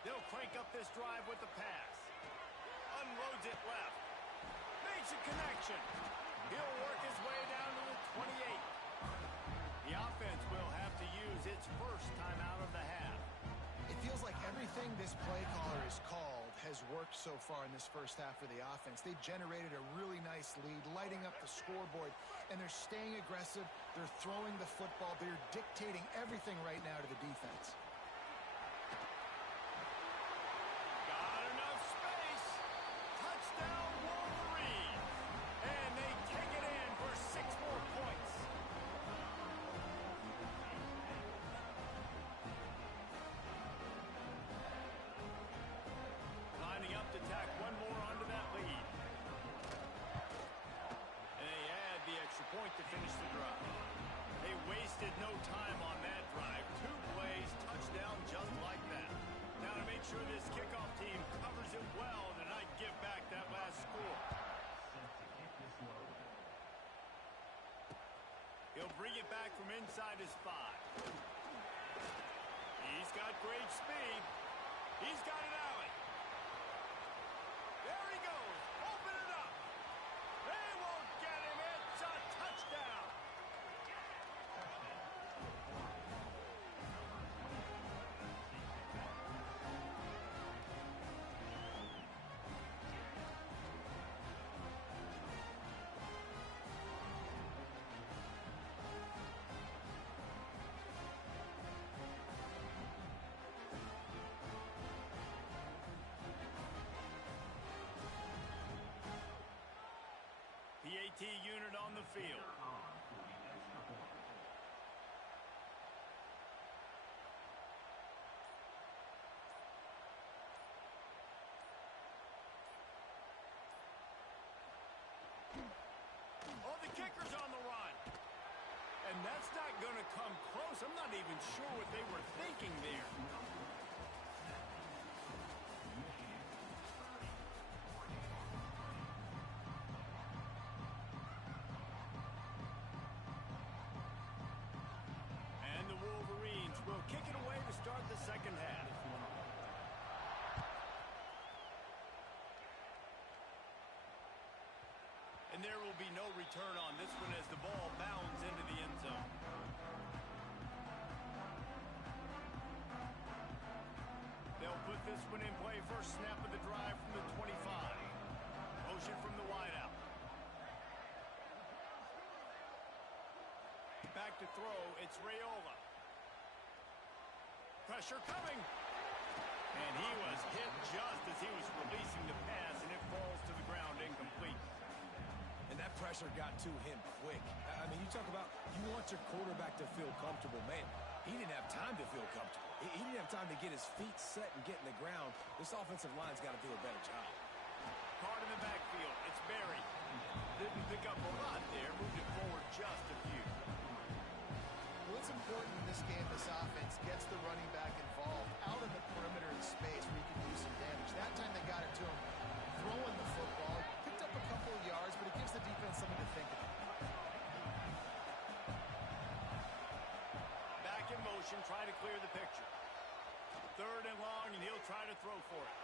They'll crank up this drive with the pass. Unloads it left. Makes a connection. He'll work his way down to the 28. The offense will have to use its first timeout of the half. It feels like everything this play caller has called has worked so far in this first half for the offense. They've generated a really nice lead, lighting up the scoreboard, and they're staying aggressive. They're throwing the football. They're dictating everything right now to the defense. Point to finish the drive. They wasted no time on that drive. 2 plays, touchdown just like that. Now to make sure this kickoff team covers it well tonight, give back that last score. He'll bring it back from inside his 5. He's got great speed. He's got an alley. There he goes. Open it up. They won't get him. It's a touchdown. The AT unit on the field. Oh, the kicker's on the run. And that's not going to come close. I'm not even sure what they were thinking there. And the Wolverines will kick it away to start the second half. And there will be no return on this one as the ball bounds into the end zone. They'll put this one in play. First snap of the drive from the 25. Motion from the wideout. Back to throw. It's Raiola. Pressure coming. And he was hit just as he was releasing the pass, and it falls to the ground incomplete. And that pressure got to him quick. I mean, you talk about you want your quarterback to feel comfortable. Man, he didn't have time to feel comfortable. He didn't have time to get his feet set and get in the ground. This offensive line's got to do a better job. Card in the backfield. It's Barry. Didn't pick up a lot there. Moved it forward just a few. Well, it's important in this game, this offense gets the running back involved out in the perimeter of space where he can do some damage. That time they got it to him throwing the football. Picked up a couple of yards, but it gives the defense something to think about. Back in motion, trying to clear the picture. Third and long, and he'll try to throw for it.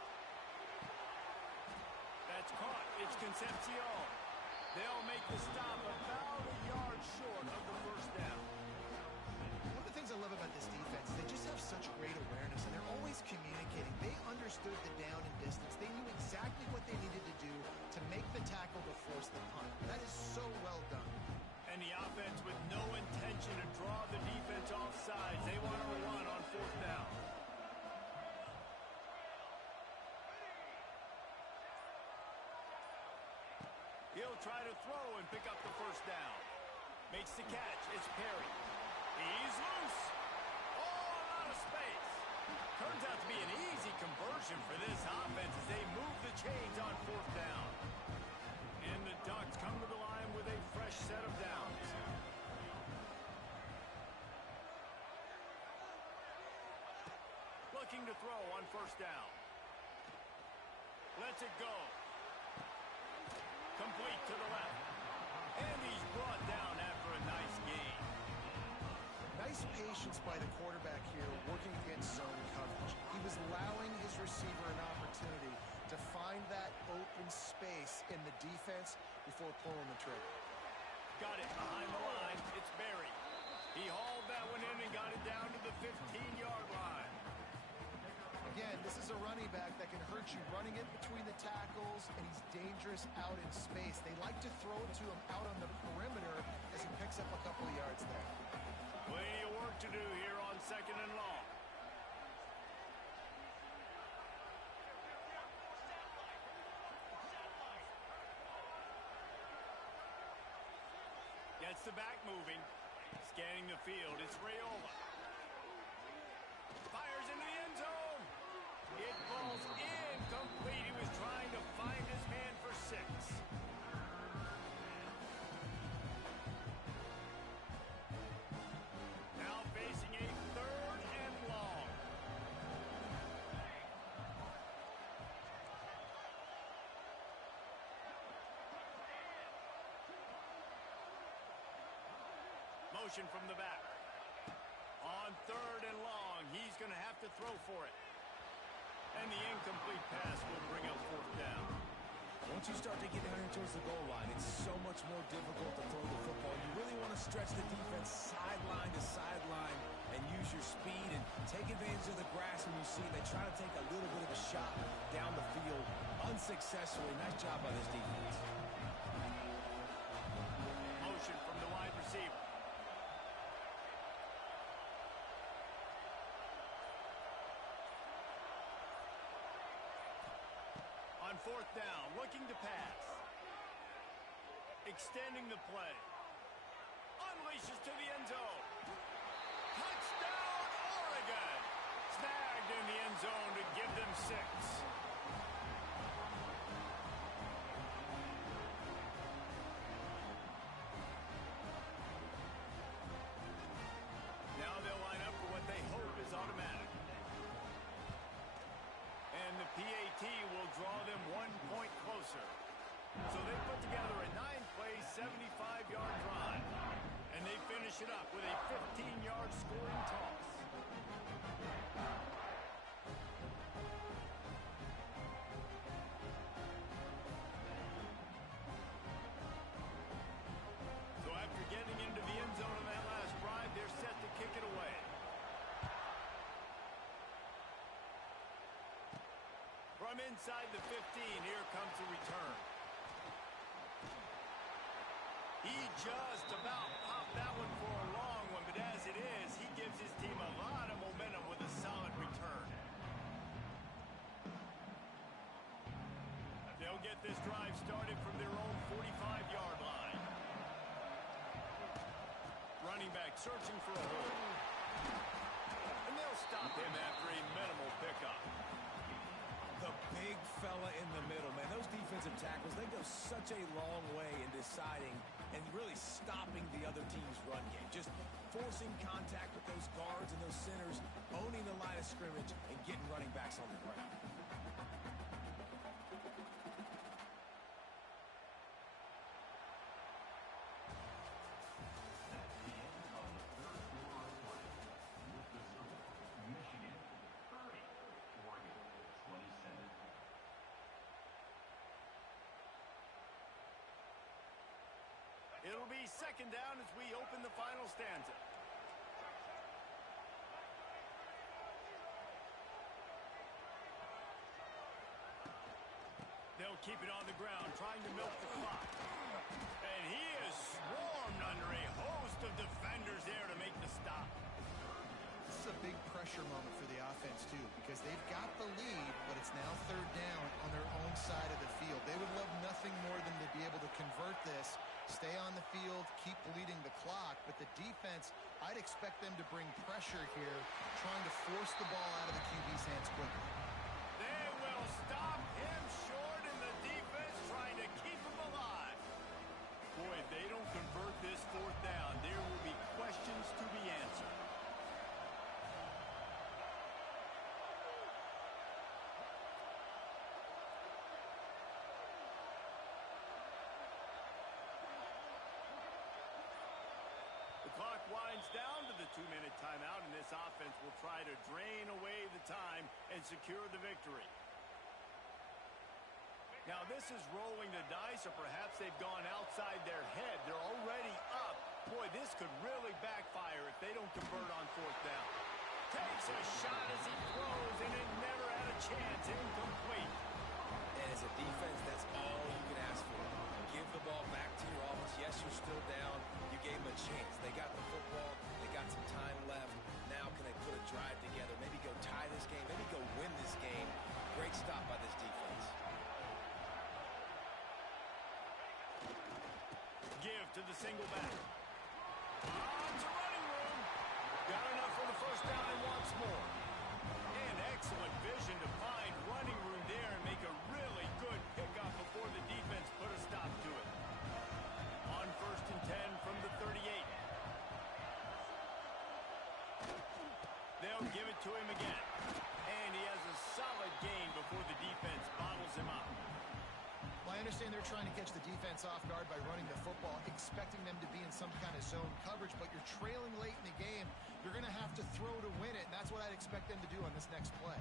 That's caught. It's Concepcion. They'll make the stop about a yard short of the first down. One of the things I love about this defense is they just have such great awareness, and they're always communicating. They understood the down and distance. They knew exactly what they needed to do to make the tackle to force the punt. That is so well done. And the offense with no intention to draw the defense off sides. They want to run on fourth down. He'll try to throw and pick up the first down. Makes the catch. It's Perry. He's loose. Oh, a lot of space. Turns out to be an easy conversion for this offense as they move the chains on fourth down. And the Ducks come to the line with a fresh set of downs. Looking to throw on first down. Lets it go. Complete to the left. And he's brought down after a nice gain. Nice patience by the quarterback here working against zone coverage. He was allowing his receiver an opportunity to find that open space in the defense before pulling the trigger. Got it behind the line. It's Barry. He hauled that one in and got it down to the 15-yard line. Again, this is a running back that can hurt you running it between the tackles, and he's dangerous out in space. They like to throw it to him out on the perimeter as he picks up a couple of yards there. Plenty of work to do here on second and long. Gets the back moving. Scanning the field. It's Raiola. Fires into the end zone. It falls incomplete. He was trying to find his man for 6. Now facing a third and long. Motion from the back. On third and long, he's going to have to throw for it. And the incomplete pass will bring up fourth down. Once you start to get down here towards the goal line, it's so much more difficult to throw the football. You really want to stretch the defense sideline to sideline and use your speed and take advantage of the grass when you see they try to take a little bit of a shot down the field unsuccessfully. Nice job by this defense. Motion from the wide receiver. On fourth down, looking to pass. Extending the play. Unleashes to the end zone. Touchdown, Oregon! Snagged in the end zone to give them 6. Now they'll line up for what they hope is automatic. And the PAT will draw them 1 point closer. So they put together a 9-play, 75-yard drive. And they finish it up with a 15-yard scoring toss. From inside the 15, here comes the return. He just about popped that one for a long one, but as it is, he gives his team a lot of momentum with a solid return. They'll get this drive started from their own 45-yard line. Running back searching for a hole. And they'll stop him after a minimal pickup. The big fella in the middle, man. Those defensive tackles, they go such a long way in deciding and really stopping the other team's run game. Just forcing contact with those guards and those centers, owning the line of scrimmage, and getting running backs on the ground. It'll be second down as we open the final stanza. They'll keep it on the ground, trying to milk the clock. And he is swarmed under a host of defenders there to make the stop. This is a big pressure moment for the offense, too, because they've got the lead, but it's now third down on their own side of the field. They would love nothing more than to be able to convert this, stay on the field, keep bleeding the clock. But the defense, I'd expect them to bring pressure here, trying to force the ball out of the QB's hands quickly. They will stop him short, and the defense trying to keep him alive. Boy, if they don't convert this fourth down, there will be questions to be answered. The clock winds down to the 2-minute timeout, and this offense will try to drain away the time and secure the victory. Now, this is rolling the dice, or perhaps they've gone outside their head. They're already up. Boy, this could really backfire if they don't convert on fourth down. Takes a shot as he throws, and it never had a chance. Incomplete. And as a defense, that's all you can ask for. Give the ball back to your offense. Yes, you're still down. You gave them a chance. They got the football. They got some time left. Now can they put a drive together? Maybe go tie this game. Maybe go win this game. Great stop by this defense. Give to the single back. To running room. Got enough for the first down and wants more. And excellent vision to find running room there and make a really good pickup before the defense put a stop to it. On first and 10 from the 38. They'll give it to him again. And he has a solid gain before the defense bottles him up. Well, I understand they're trying to catch the defense off guard by running the football, expecting them to be in some kind of zone coverage, but you're trailing late in the game. You're going to have to throw to win it, and that's what I'd expect them to do on this next play.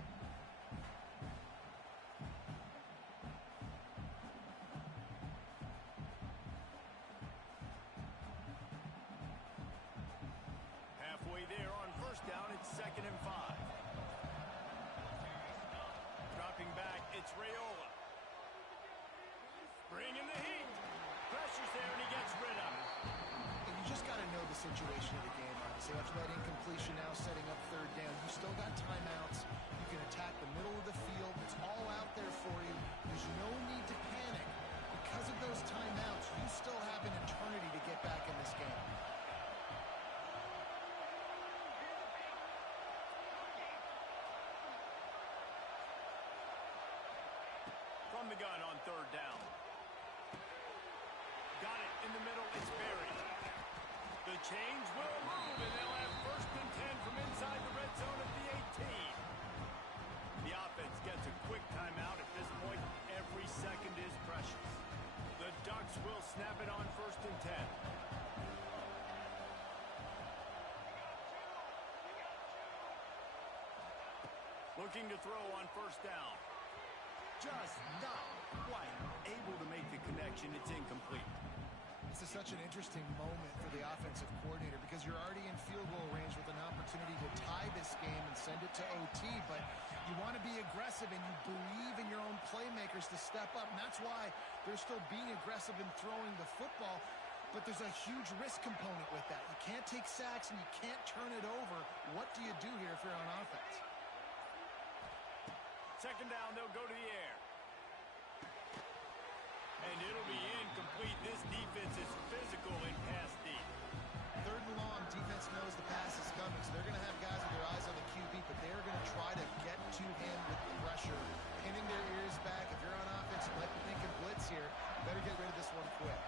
Halfway there on first down, it's 2nd and 5. Dropping back, it's Raiola. Bringing the heat. Pressure's there, and he gets rid of it. And you just got to know the situation of the game, honestly. After that incompletion, now setting up third down, you still got timeouts. You can attack the middle of the field. It's all out there for you. There's no need to panic. Because of those timeouts, you still have an eternity to get back in this game. From the gun on third down. Got it in the middle. It's buried. The chains will move, and they'll have first and 10 from inside the red zone at the 18. The offense gets a quick timeout at this point. Every second is precious. The Ducks will snap it on first and 10. Looking to throw on first down. Just not quite able to make the connection. It's incomplete. This is such an interesting moment for the offensive coordinator because you're already in field goal range with an opportunity to tie this game and send it to OT, but You want to be aggressive, and you believe in your own playmakers to step up, and that's why they're still being aggressive in throwing the football. But there's a huge risk component with that. You can't take sacks, and you can't turn it over. What do you do here if you're on offense? Second down, they'll go to the air. And it'll be incomplete. This defense is physical in pass deep. Third and long, defense knows the pass is coming, so they're going to have guys with their eyes on the QB, but they're going to try to get to him with pressure, pinning their ears back. If you're on offense, you might be thinking blitz here. Better get rid of this one quick.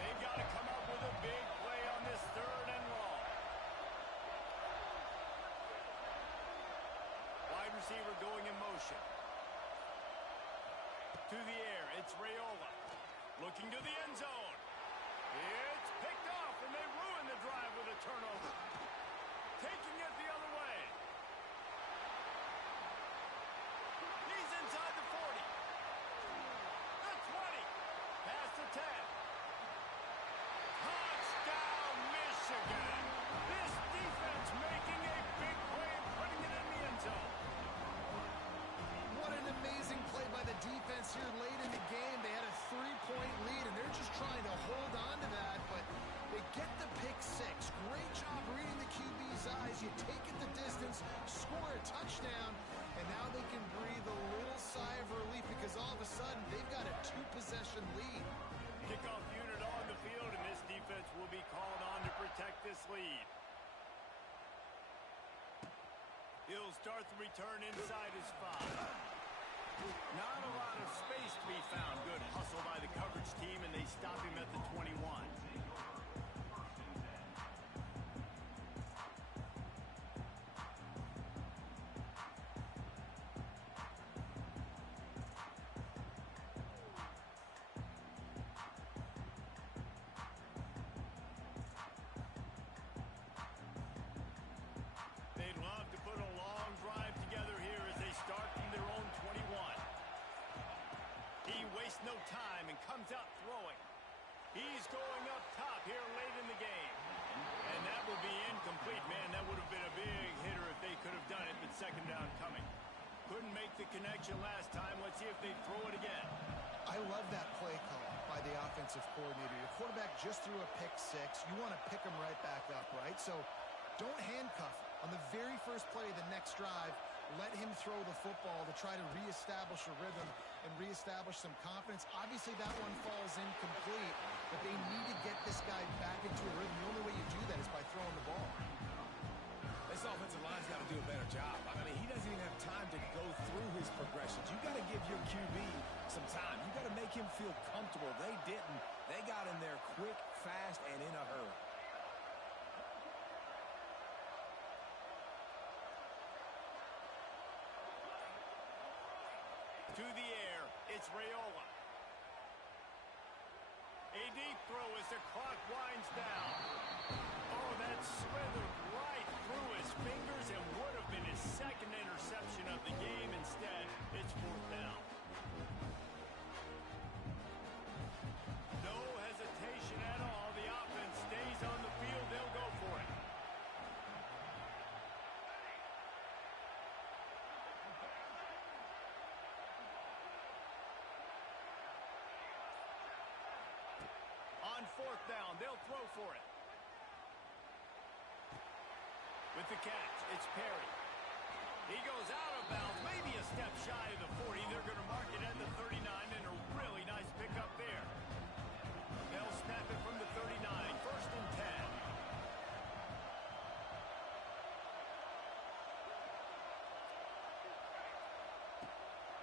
They've got to come up with a big play on this third and long. Wide receiver going in motion. To the air, it's Raiola. Looking to the end zone. It's picked off, and they ruin the drive with a turnover. Taking it the other way. He's inside the 40. The 20. Past the 10. Touchdown, Michigan. This defense making a big play and putting it in the end zone. What an amazing play by the defense here late in the game. They had a 3-point lead, and they're just trying to hold on to that, but they get the pick six. Great job reading the QB's eyes. You take it the distance, score a touchdown, and now they can breathe a little sigh of relief because all of a sudden they've got a 2-possession lead. Kickoff unit on the field, and this defense will be called on to protect this lead. He'll start the return inside his 5. Not a lot of space to be found. Good hustle by the coverage team, and they stop him at the 21. They'd love to put a long drive together here as they start from their own 21. He wastes no time and comes out throwing. He's going up top here late in the game. And that will be incomplete. Man, that would have been a big hitter if they could have done it, but second down coming. Couldn't make the connection last time. Let's see if they throw it again. I love that play call by the offensive coordinator. Your quarterback just threw a pick six. You want to pick him right back up, right? So don't handcuff him. On the very first play of the next drive, let him throw the football to try to reestablish a rhythm and reestablish some confidence. Obviously, that one falls incomplete, but they need to get this guy back into a rhythm. The only way you do that is by throwing the ball. This offensive line's got to do a better job. I mean, he doesn't even have time to go through his progressions. You got to give your QB some time. You got to make him feel comfortable. They didn't. They got in there quick, fast, and in a hurry. To the air, it's Raiola. A deep throw as the clock winds down. Oh, that slithered right through his fingers and would have been his second interception of the game. Instead, it's fourth down. No hesitation at all. The offense stays on the field. They'll go for it. On fourth down, they'll throw for it. With the catch, it's Perry. He goes out of bounds, maybe a step shy of the 40. They're going to mark it at the 39, and a really nice pickup there. They'll snap it from the 39, first and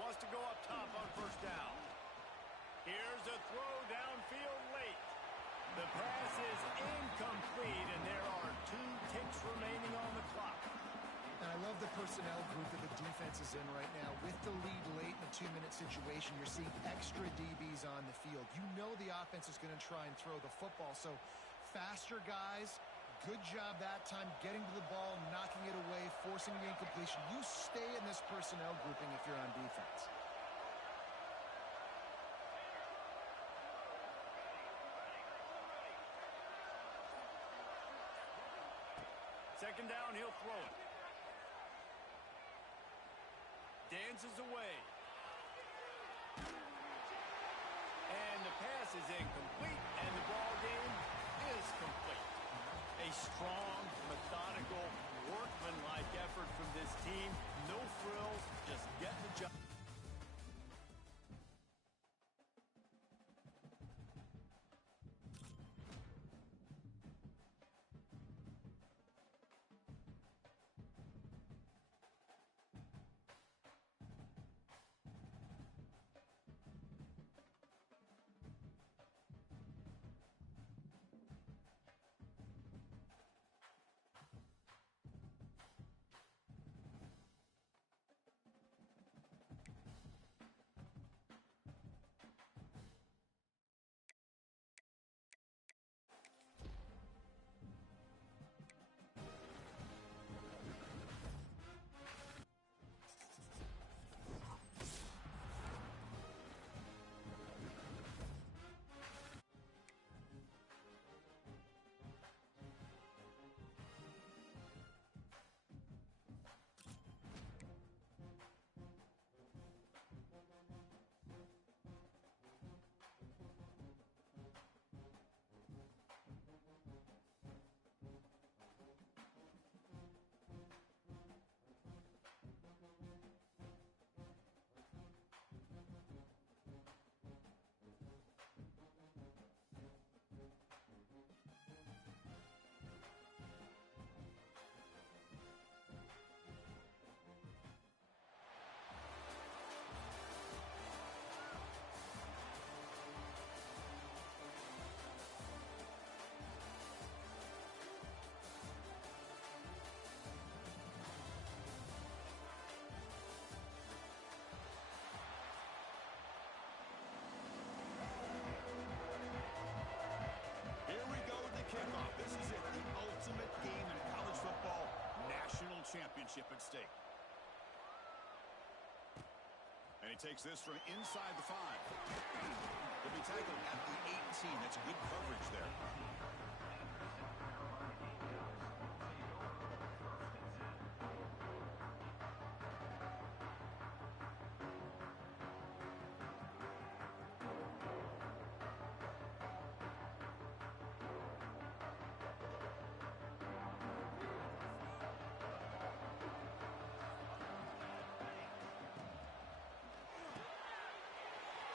10. Wants to go up top on first down. Here's a throw downfield late. The pass is incomplete, and there are 2 ticks remaining on the clock. And I love the personnel group that the defense is in right now. With the lead late in a 2-minute situation, you're seeing extra DBs on the field. You know the offense is going to try and throw the football. So faster guys, good job that time getting to the ball, knocking it away, forcing the incompletion. You stay in this personnel grouping if you're on defense. Second down, he'll throw it. dances away. And the pass is incomplete, and the ball game is complete. A strong, methodical, workmanlike effort from this team. No frills, just getting the job. Kickoff. This is it, the ultimate game in college football, national championship at stake. And he takes this from inside the 5. He'll be tackled at the 18. That's good coverage there.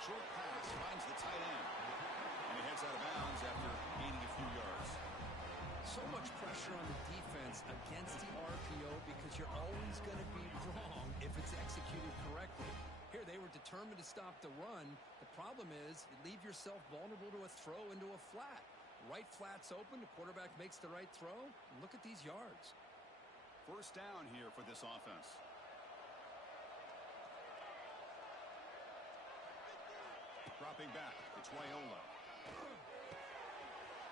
Short pass finds the tight end. And he heads out of bounds after gaining a few yards. So much pressure on the defense against the RPO because you're always going to be wrong if it's executed correctly. Here, they were determined to stop the run. The problem is you leave yourself vulnerable to a throw into a flat. Right flat's open, the quarterback makes the right throw. Look at these yards. First down here for this offense. Dropping back, it's Wyola.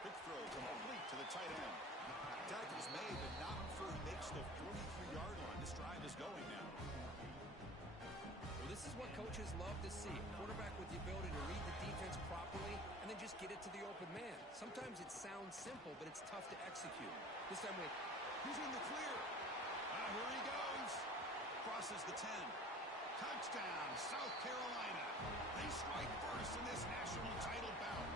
Quick throw complete to the tight end. Tackle's made, but not before he makes the 43-yard line. This drive is going now. Well, this is what coaches love to see. A quarterback with the ability to read the defense properly and then just get it to the open man. Sometimes it sounds simple, but it's tough to execute. This time he's in the clear. Here he goes. Crosses the 10. Touchdown, South Carolina. They strike first in this national title bout.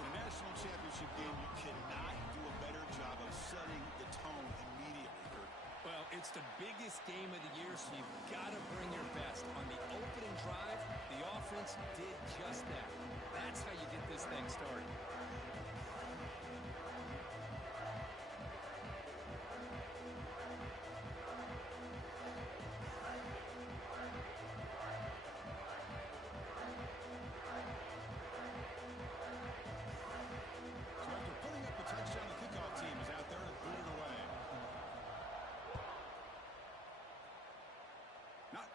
In a national championship game, you cannot do a better job of setting the tone immediately, Kurt. Well, it's the biggest game of the year, so you've got to bring your best. On the opening drive, the offense did just that. That's how you get this thing started.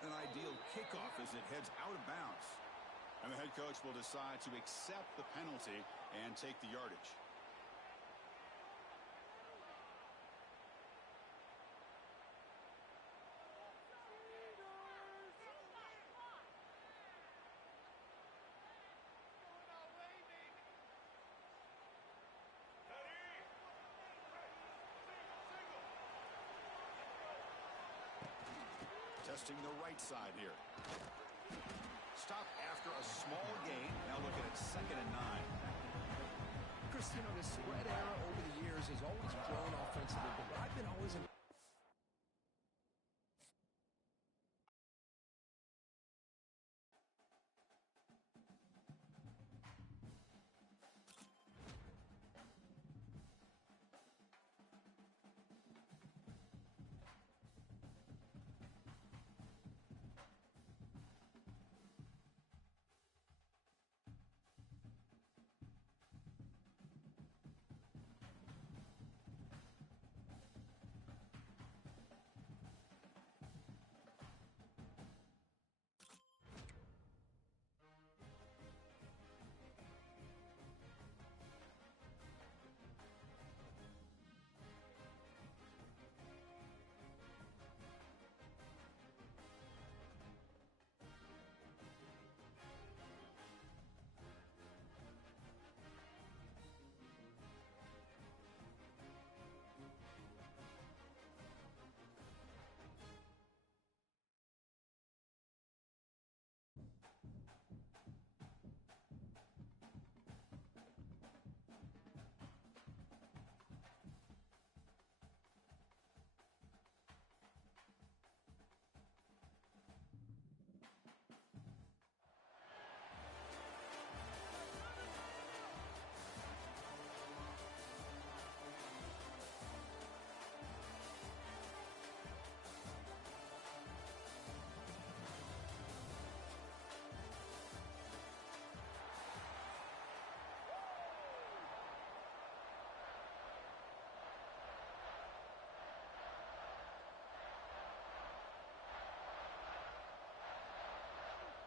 An ideal kickoff as it heads out of bounds. And the head coach will decide to accept the penalty and take the yardage. resting the right side here. Stop after a small gain. Now looking at 2nd and 9. Chris, you know, the spread era over the years has always grown offensively, but I've been always in.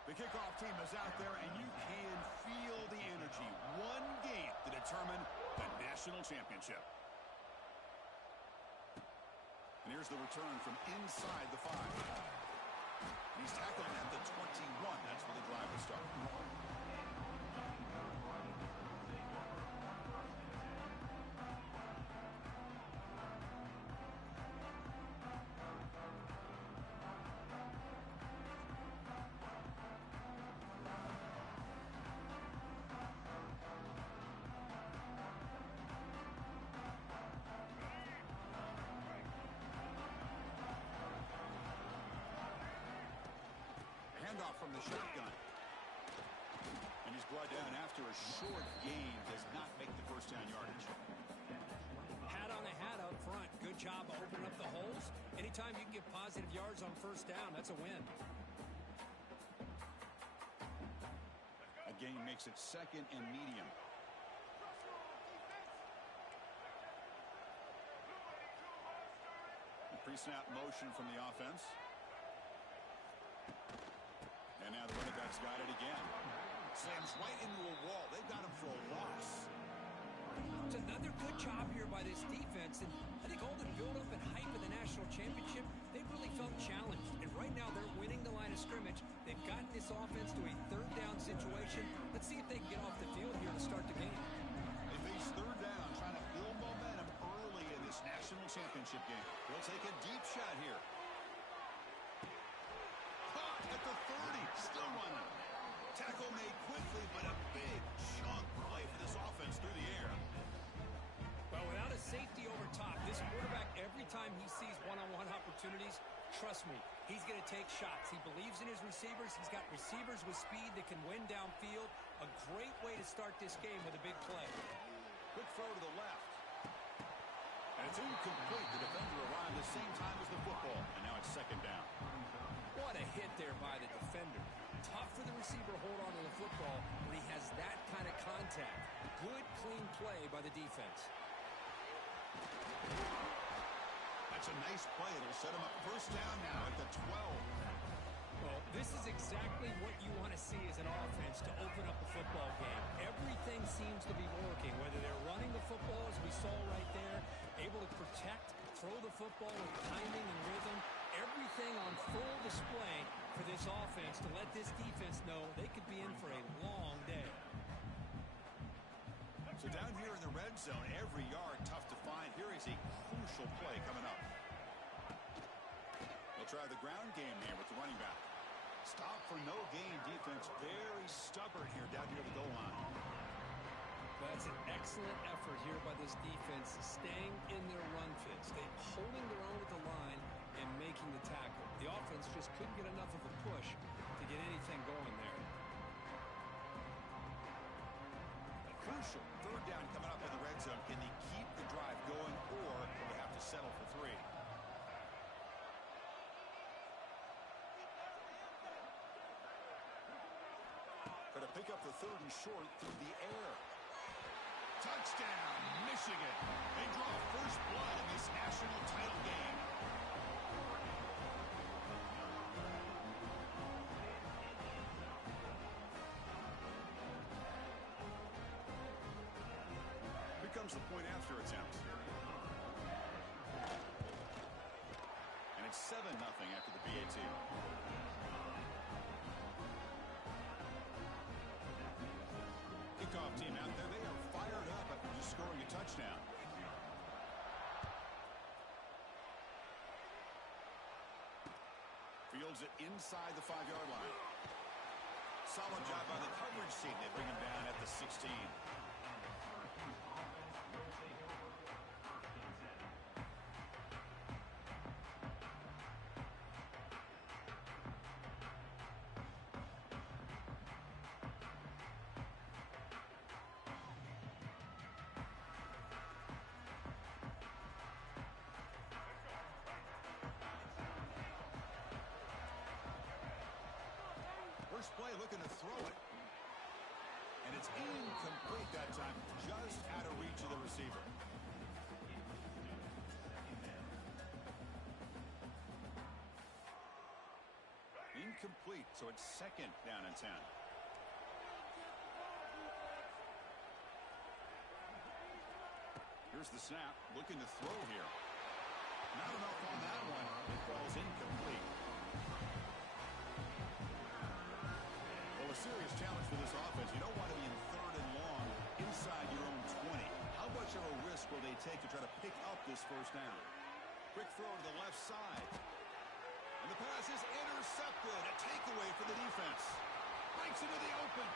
The kickoff team is out there, and you can feel the energy. One game to determine the national championship. And here's the return from inside the 5. He's tackled at the 21. That's where the drive will start. Handoff from the shotgun. And he's brought down after a short gain. Does not make the first down yardage. Hat on a hat up front. Good job opening up the holes. Anytime you can get positive yards on first down, that's a win. A gain makes it 2nd and medium. Pre-snap motion from the offense. And now the running back's got it again. Slams right into a wall. They've got him for a loss. It's another good job here by this defense, and I think all the build-up and hype of the national championship, they really felt challenged. And right now they're winning the line of scrimmage. They've gotten this offense to a 3rd down situation. Let's see if they can get off the field here to start the game. They face 3rd down, trying to build momentum early in this national championship game. They'll take a deep shot here. Caught at the 30, still running. Tackle made quickly, but a big chunk play for this offense through the air. Well, without a safety over top, this quarterback, every time he sees one-on-one opportunities, trust me, he's going to take shots. He believes in his receivers. He's got receivers with speed that can win downfield. A great way to start this game with a big play. Quick throw to the left. And it's incomplete. The defender arrived the same time as the football. And now it's 2nd down. What a hit there by the defender. Tough for the receiver to hold on to the football when he has that kind of contact. Good, clean play by the defense. That's a nice play. It'll set him up first down now at the 12. Well, this is exactly what you want to see as an offense to open up a football game. Everything seems to be working, whether they're running the football, as we saw right there, able to protect, throw the football with timing and rhythm. Everything on full display for this offense to let this defense know they could be in for a long day. So down here in the red zone, every yard tough to find. Here is a crucial play coming up. They'll try the ground game here with the running back. Stop for no gain defense. Very stubborn here down near the goal line. That's an excellent effort here by this defense, staying in their run fit, holding their own at the line and making the tackle. The offense just couldn't get enough of a push to get anything going there. A crucial third down coming up in the red zone. Can they keep the drive going, or will they have to settle for 3? Going to pick up the 3rd and short through the air. Touchdown, Michigan. They draw first blood in this national title game. Here comes the point after attempt. And it's 7-0 after the BAT. Kickoff team out there. They are fired up after just scoring a touchdown. Fields it inside the 5-yard line. Solid job by the coverage team. They bring him down at the 16. First play looking to throw it. And it's incomplete that time. Just out of reach of the receiver. Incomplete, so it's 2nd down and 10. Here's the snap. Looking to throw here. Not enough on that one. It falls incomplete. A serious challenge for this offense. You don't want to be in 3rd and long inside your own 20. How much of a risk will they take to try to pick up this first down? Quick throw to the left side. And the pass is intercepted. A takeaway for the defense. Breaks into the open.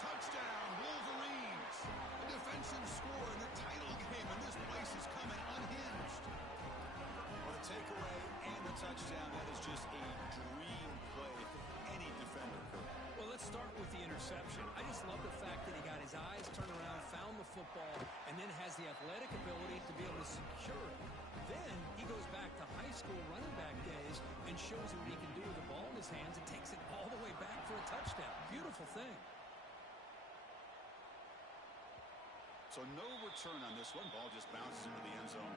Touchdown, Wolverines. A defensive score in the title game, and this place is coming unhinged. What a takeaway and the touchdown. That is just a dream play for any defender. Well, let's start with the interception. I just love the fact that he got his eyes turned around, found the football, and then has the athletic ability to be able to secure it. Then he goes back to high school running back days and shows what he can do with the ball in his hands and takes it all the way back for a touchdown. Beautiful thing. So no return on this one. Ball just bounces into the end zone.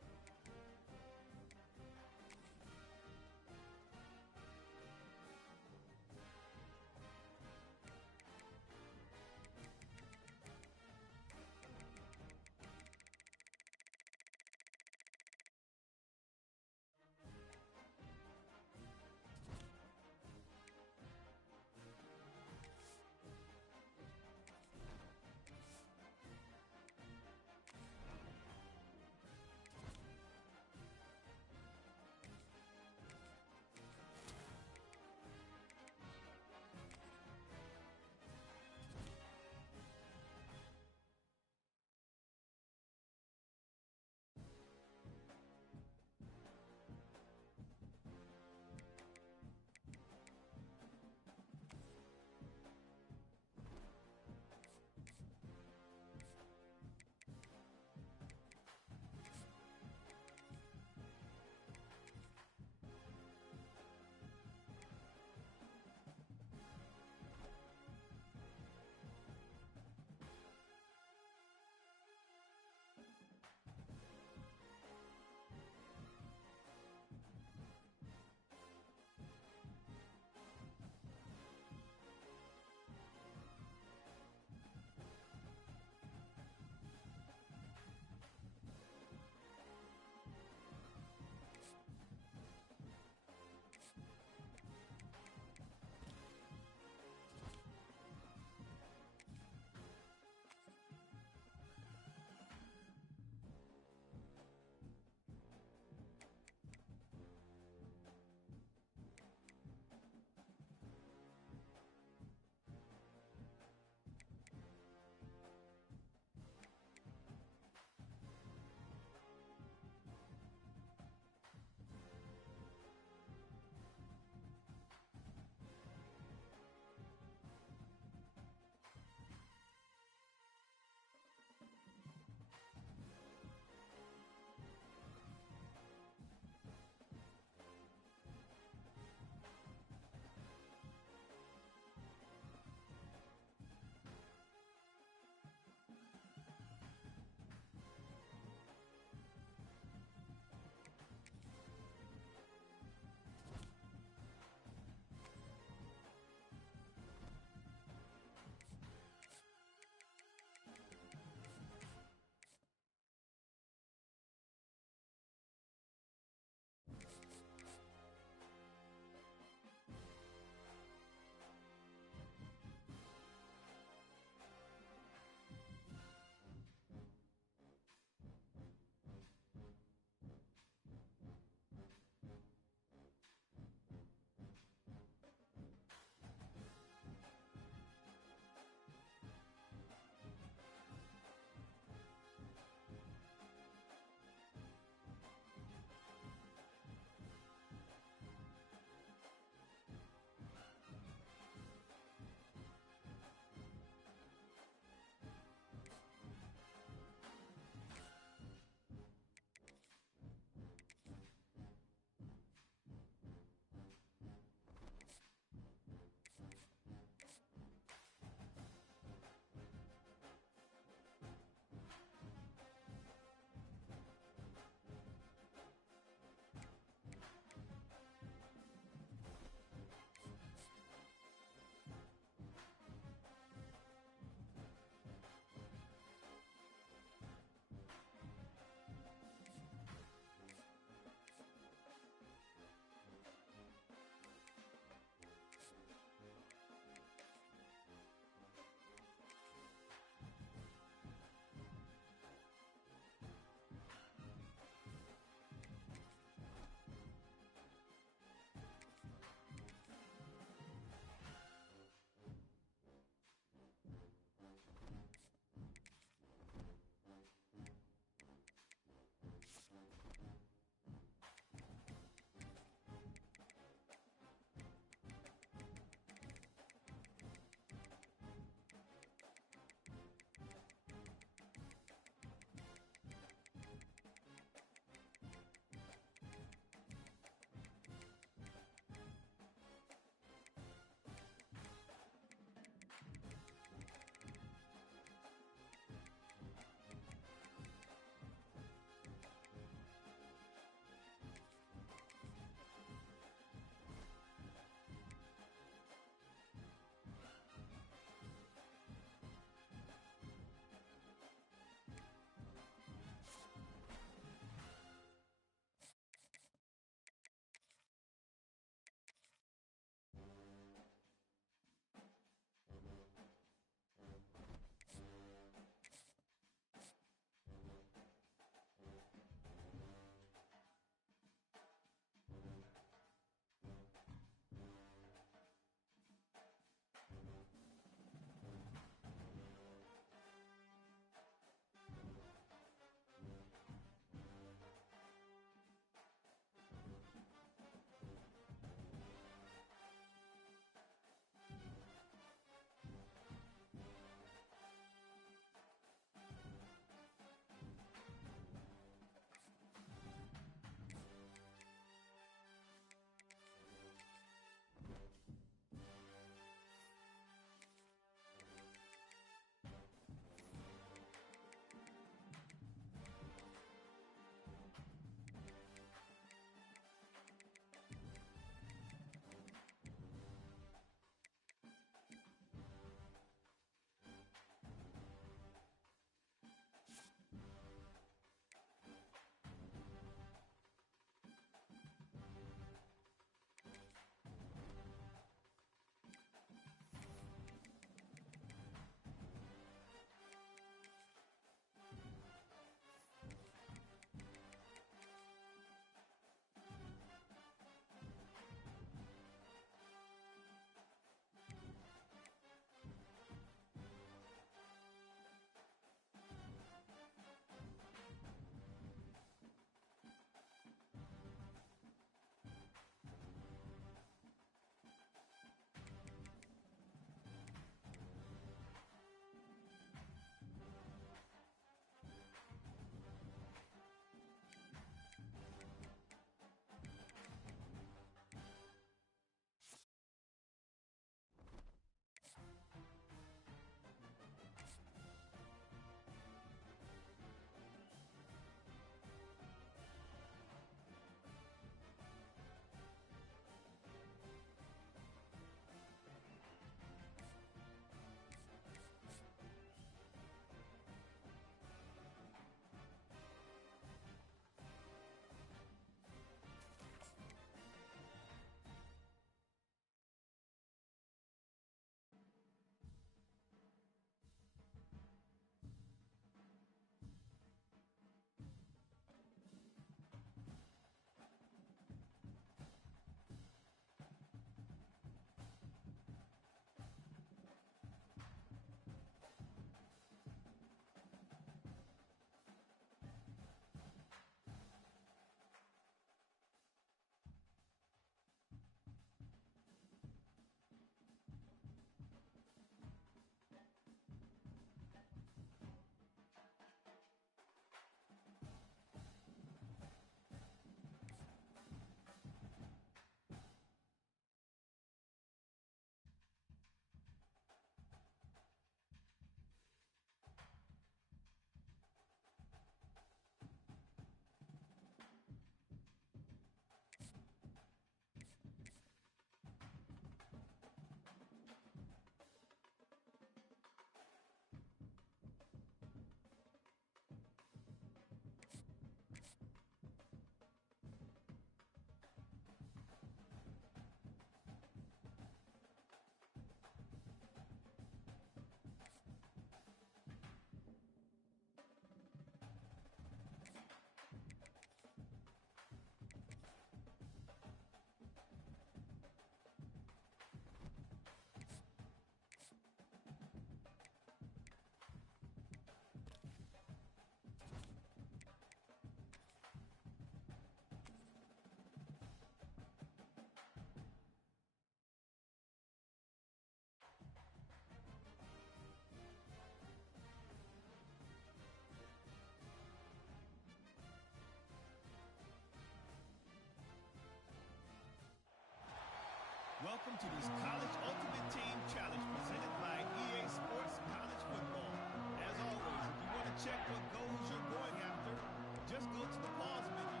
is College Ultimate Team Challenge presented by EA Sports College Football. As always, if you want to check what goals you're going after, just go to the pause menu.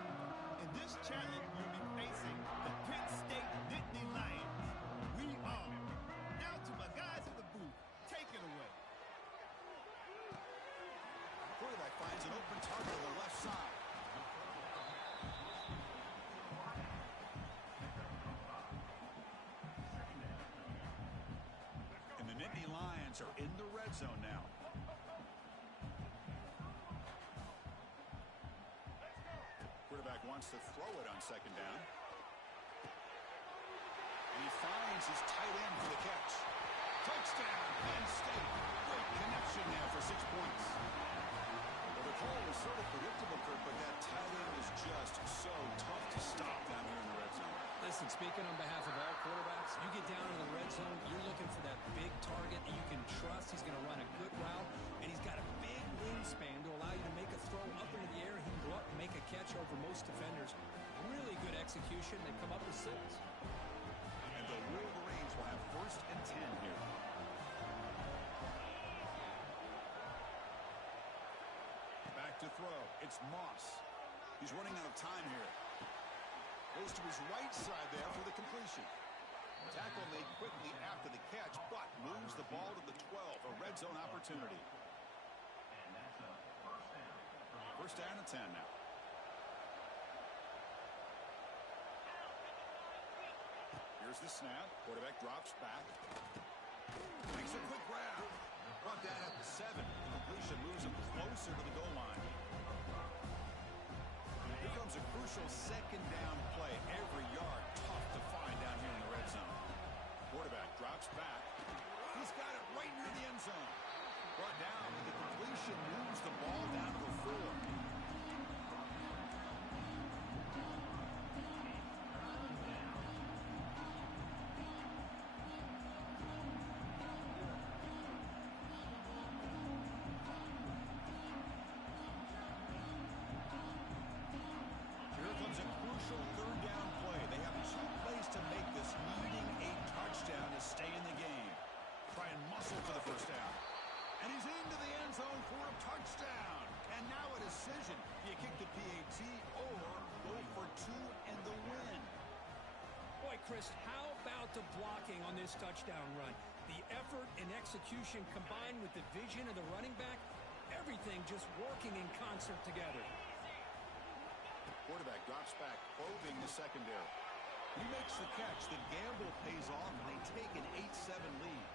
In this challenge, you'll be facing the Penn State Nittany Lions. We are. Now to my guys in the booth. Take it away. Quarterback finds an open target on the left side. And the Nittany Lions are in the red zone now. Quarterback wants to throw it on second down. And he finds his tight end for the catch. Touchdown, Penn State. Great connection there for 6 points. Well, the call was sort of predictable, Kurt, but that tight end is just so tough to stop down here in the red zone. Listen, speaking on behalf of all quarterbacks, you get down in the red zone, you're looking for that big target that you can trust. He's going to run a good route, and he's got a big wingspan to allow you to make a throw up into the air. He can go up and make a catch over most defenders. Really good execution. They come up with 6. And the Wolverines will have 1st and 10 here. Back to throw. It's Moss. He's running out of time here. Goes to his right side there for the completion. Tackle made quickly after the catch, but moves the ball to the 12. A red zone opportunity. And that's a first down. 1st down and 10 now. Here's the snap. Quarterback drops back. Makes a quick grab. Brought down at the 7. The completion moves him closer to the goal line. Here comes a crucial 2nd down play. Every yard tough to find down here in the red zone. Quarterback drops back. He's got it right near the end zone. Brought down with the completion, moves the ball down to the 4. Here comes a crucial 3rd down play. They have 2 plays to make this, needing a touchdown to stay in the game. Try and muscle for the 1st down. And he's into the end zone for a touchdown. And now a decision. Do you kick the PAT or go for 2 and the win? Boy, Chris, how about the blocking on this touchdown run? The effort and execution combined with the vision of the running back, everything just working in concert together. Quarterback drops back, probing the secondary. He makes the catch. The gamble pays off, and they take an 8-7 lead.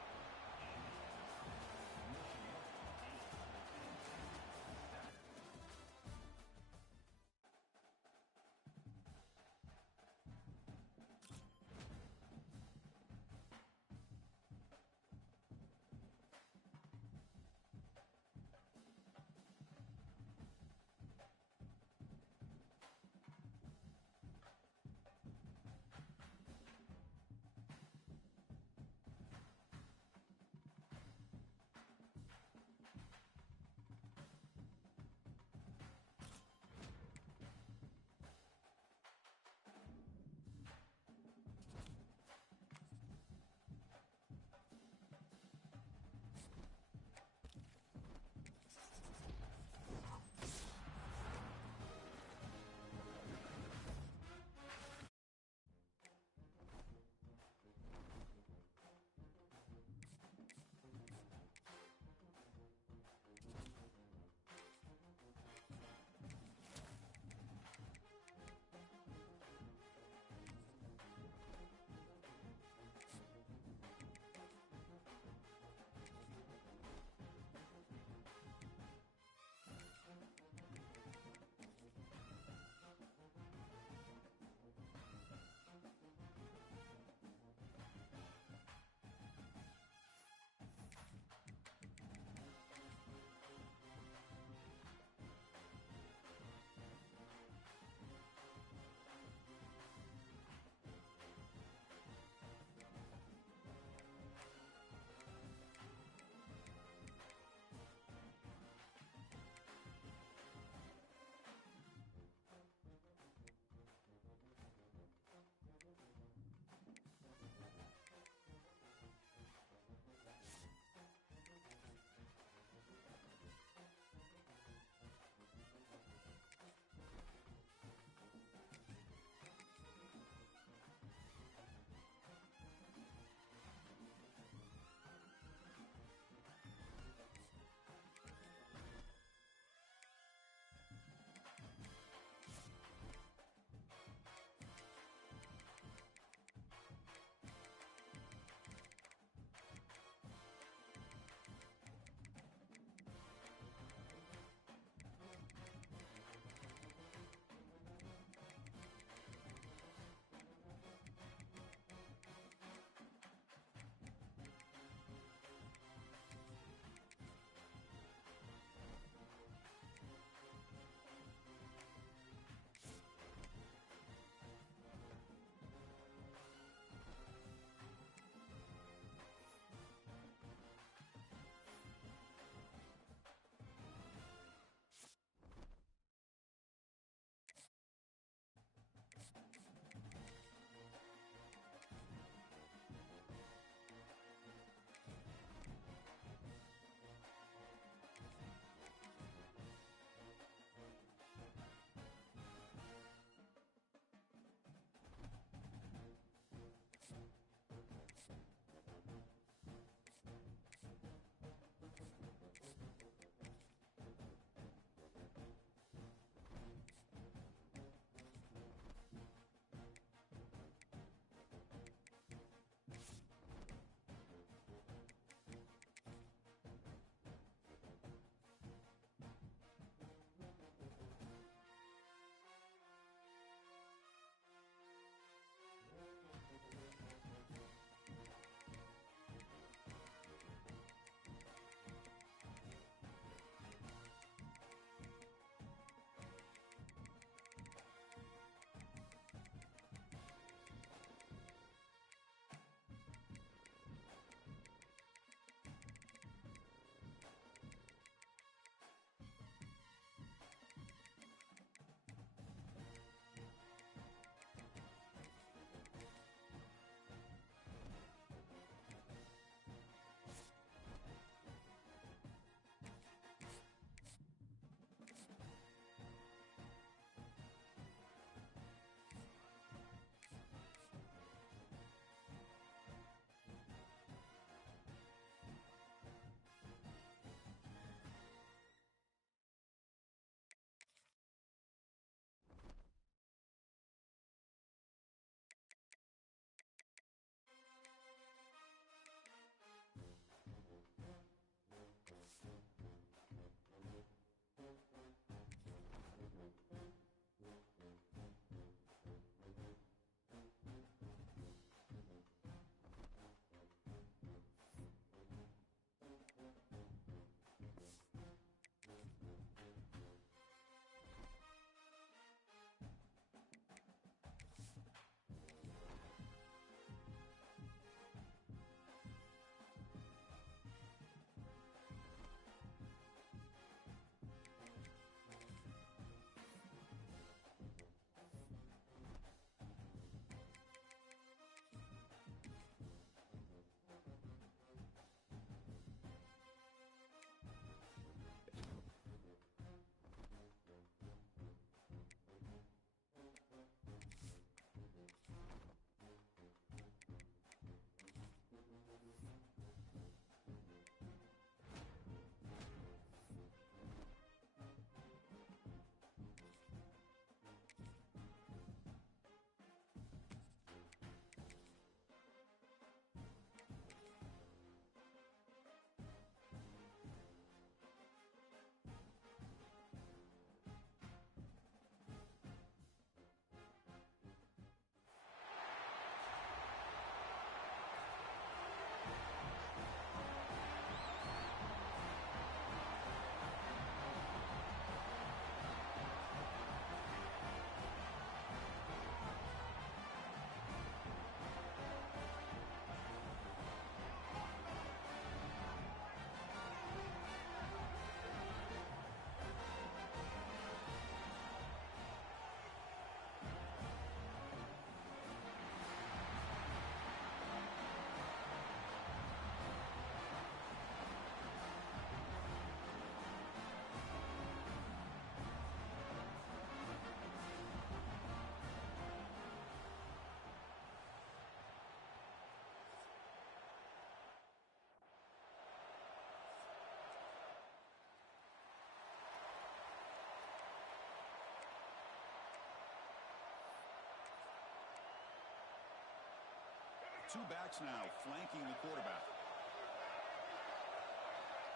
Two backs now flanking the quarterback.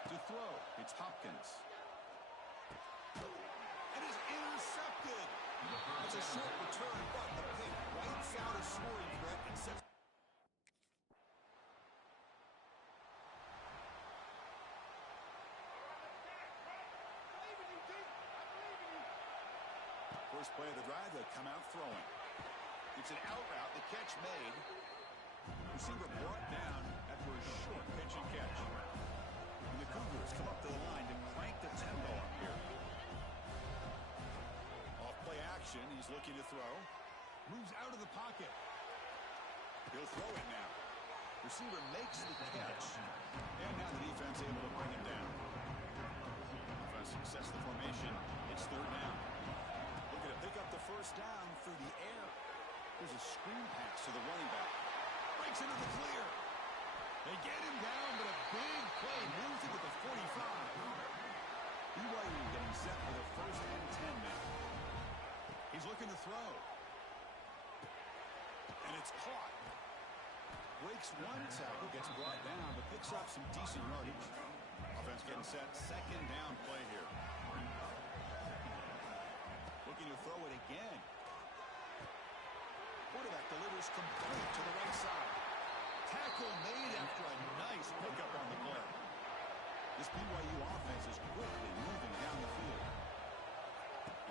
To throw, it's Hopkins. And is intercepted. It's a short return, but the pick wipes out a scoring threat and sets. First play of the drive, they'll come out throwing. It's an out route, the catch made. Receiver brought down after a short pitch and catch. And the Cougars come up to the line to crank the tempo up here. Off play action, he's looking to throw. Moves out of the pocket. He'll throw it now. Receiver makes the catch. And now the defense able to bring him down. Offense success the formation. It's third down. Looking to pick up the first down through the air. There's a screen pass to the running back. Breaks into the clear. They get him down, but a big play moves it to the 45. BYU getting set for the first and 10 now. He's looking to throw. And it's caught. Breaks one tackle, gets brought down, but picks up some decent yardage. Offense getting set, second down play here. Looking to throw it again. Quarterback delivers complete to the right side. Tackle made after a nice pickup on the play. This BYU offense is quickly moving down the field.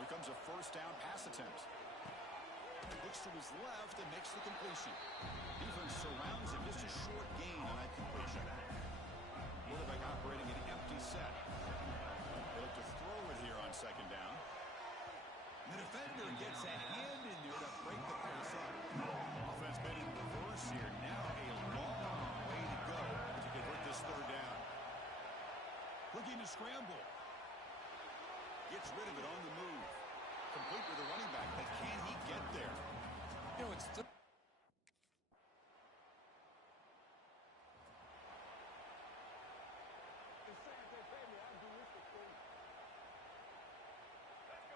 Here comes a first down pass attempt. Looks to his left and makes the completion. Defense surrounds him. Just a short gain on that completion. Quarterback operating an empty set. They look to throw it here on second down. The defender gets a hand in there to break the pass up. Offense made in reverse here. Now a long way to go to convert this third down. Looking to scramble. Gets rid of it on the move. Complete with the running back, but can he get there? You know, it's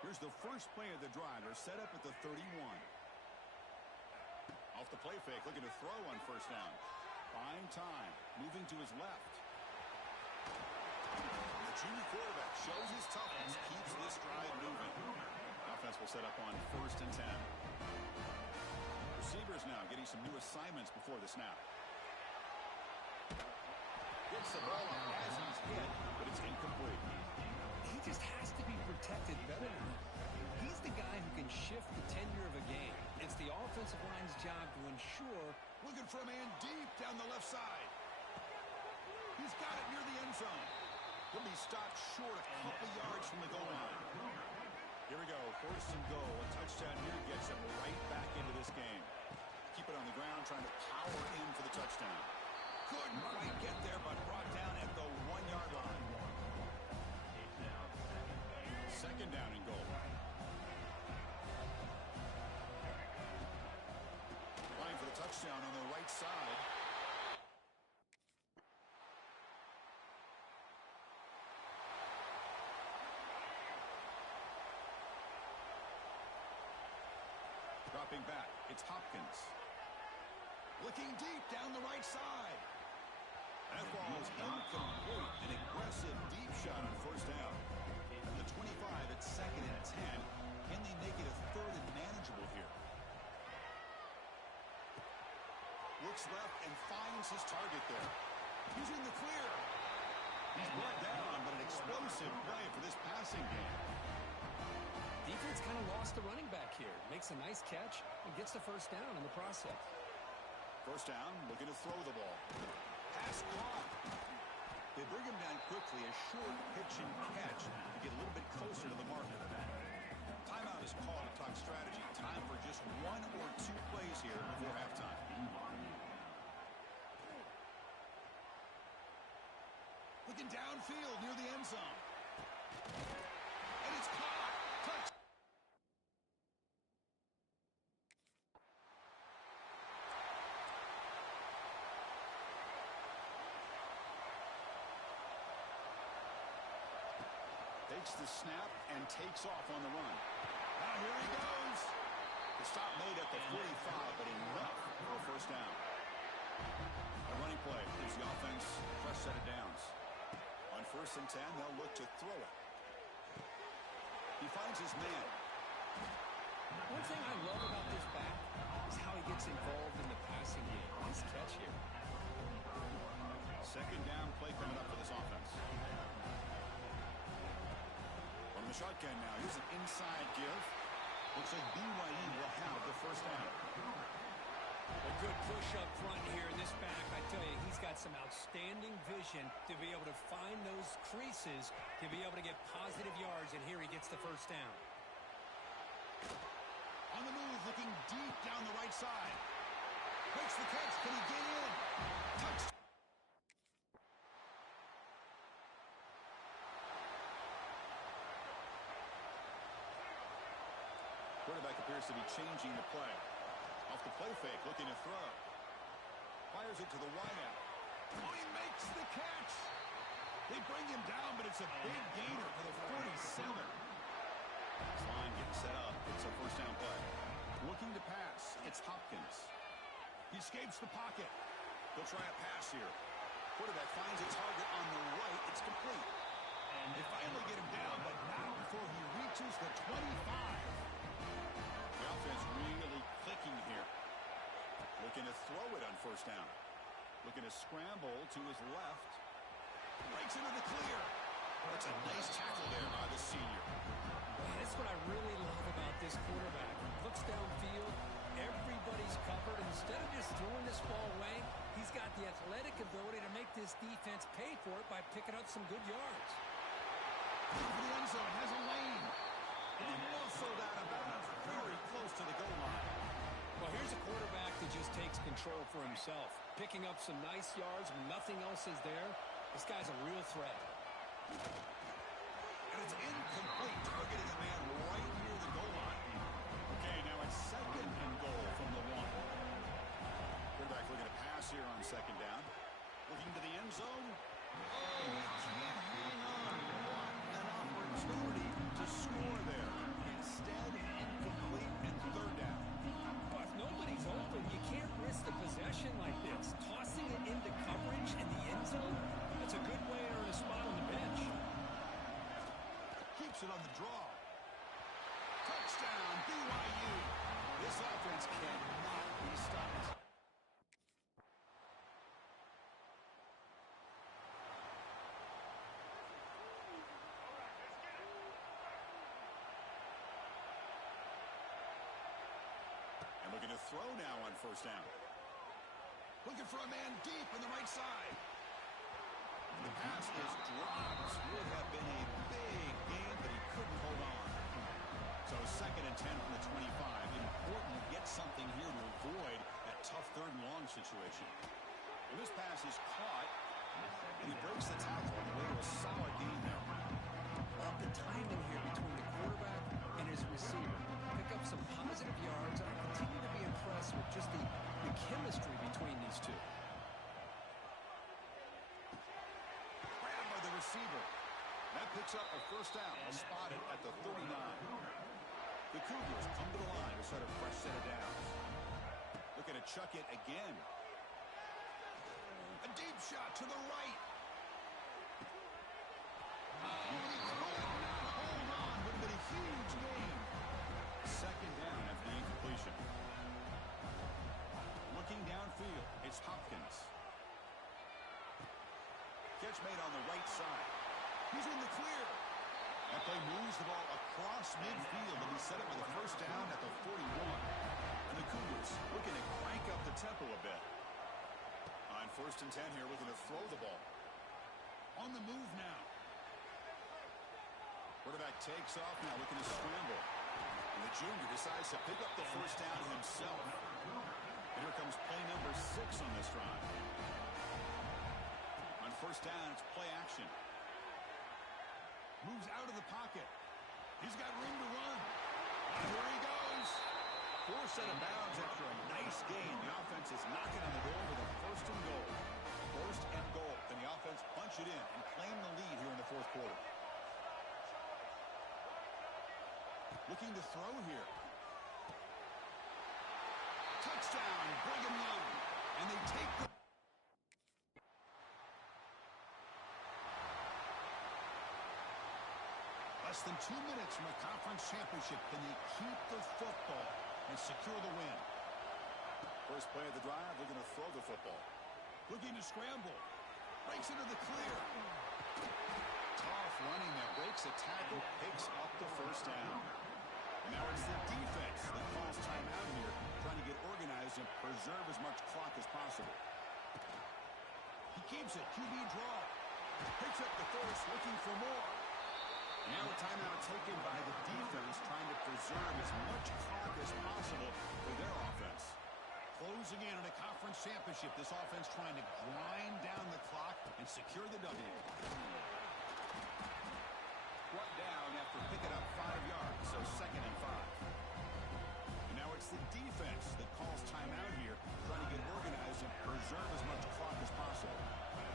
Here's the first play of the drive. They're set up at the 31. Off the play fake, looking to throw on first down. Buying time, moving to his left. The junior quarterback shows his toughness, keeps this drive moving. Offense will set up on first and 10. Receivers now getting some new assignments before the snap. Gets the ball up as he's hit, but it's incomplete. He just has to be protected better than that. He's the guy who can shift the tenure of a game. It's the offensive line's job to ensure. Looking for a man deep down the left side. He's got it near the end zone. He'll be stopped short a couple yards from the goal line. Here we go, first and goal. A touchdown here gets him right back into this game. Keep it on the ground, trying to power in for the touchdown. Couldn't quite get there, but brought down at the 1-yard line. Second down and goal. Line for the touchdown on the right side. Dropping back, it's Hopkins. Looking deep down the right side. That ball's incomplete. An aggressive deep shot on first down. From the 25, it's second and 10. Can they make it a third and manageable here? Looks left and finds his target there. He's in the clear. He's brought down, but an explosive play for this passing game. Defense kind of lost the running back here. Makes a nice catch and gets the first down in the process. First down, looking to throw the ball. Pass caught. They bring him down quickly, a short pitch and catch to get a little bit closer to the mark. Timeout is called to talk strategy. Time for just one or two plays here before halftime. Looking downfield near the end zone. And it's caught. Touch. Takes the snap and takes off on the run. Now here he goes. The stop made at the 45, but enough for a first down. A running play gives the offense a fresh set of downs. On 1st and 10, they'll look to throw it. He finds his man. One thing I love about this back is how he gets involved in the passing game. Nice catch here. 2nd down play coming up for this offense. From the shotgun now, here's an inside give. Looks like BYU will have the 1st down. A good push up front here in this back. I tell you, he's got some outstanding vision to be able to find those creases, to be able to get positive yards, and here he gets the 1st down. On the move, looking deep down the right side. Makes the catch. Can he get in? Touchdown. Quarterback appears to be changing the play. Off the play fake, looking to throw. Fires it to the wideout. Oh, he makes the catch. They bring him down, but it's a big gainer for the 47. This line getting set up. It's a 1st down play. Looking to pass. It's Hopkins. He escapes the pocket. They'll try a pass here. Quarterback finds a target on the right. It's complete. And they finally get him down, but not before he reaches the 25. The offense really clicking here. Looking to throw it on 1st down. Looking to scramble to his left. Breaks into the clear. That's a nice tackle there by the senior. That's what I really love about this quarterback. Looks downfield. Everybody's covered. Instead of just throwing this ball away, he's got the athletic ability to make this defense pay for it by picking up some good yards. Over the end zone, has a lane. And he muscled out of bounds very close to the goal line. Well, here's a quarterback that just takes control for himself. Picking up some nice yards when nothing else is there. This guy's a real threat. And it's incomplete, targeting a man right near the goal line. Okay, now it's 2nd and goal from the 1. Quarterback looking to pass here on 2nd down. Looking to the end zone. Oh, he can't hang on. What an opportunity to score there. Instead, incomplete and 3rd down. But if nobody's open, you can't risk the possession like this. Tossing it into coverage in the end zone, that's a good way to earn a spot on the bench. Keeps it on the draw. Touchdown, BYU. This offense cannot be stopped. And looking to throw now on 1st down. Looking for a man deep on the right side. The pass is dropped. Would have been a big gain, but he couldn't hold on. So 2nd and 10 from the 25. Important to get something here to avoid that tough 3rd and long situation. And this pass is caught, and he breaks the tackle on the way to a solid gain there. Love the timing here between the quarterback and his receiver. Pick up some positive yards, and I continue to be impressed with just the chemistry between these two. Grabbed by the receiver. That picks up a 1st down, spotted at the 39. The Cougars come to the line to start a fresh set of downs. Looking to chuck it again. A deep shot to the right. Oh, he could not hold on. Would have been a huge gain. 2nd down after the incompletion. Looking downfield, it's Hopkins. Catch made on the right side. He's in the clear. That play moves the ball across midfield to be set up with a 1st down at the 41. And the Cougars looking to crank up the tempo a bit. On 1st and 10 here, looking to throw the ball. On the move now. Quarterback takes off now, looking to scramble. And the junior decides to pick up the 1st down himself. And here comes play number 6 on this drive. On 1st down, it's play action. Moves out of the pocket. He's got room to run. And here he goes. 4 set of bounds after a nice gain. The offense is knocking on the door with a 1st and goal. 1st and goal. Can the offense punch it in and claim the lead here in the 4th quarter? Looking to throw here. Touchdown, Brigham Young. And they take the Less than 2 minutes from a conference championship. Can they keep the football and secure the win? First play of the drive, they're going to throw the football. Looking to scramble. Breaks into the clear. Tough running there. Breaks a tackle. Picks up the first down. And now it's the defense that calls timeout here, trying to get organized and preserve as much clock as possible. He keeps it. QB draw. Picks up the first, looking for more. Now a timeout taken by the defense, trying to preserve as much clock as possible for their offense. Closing in on a conference championship, this offense trying to grind down the clock and secure the W. Brought down after picking up 5 yards, so 2nd and 5. And now it's the defense that calls timeout here, trying to get organized and preserve as much clock as possible.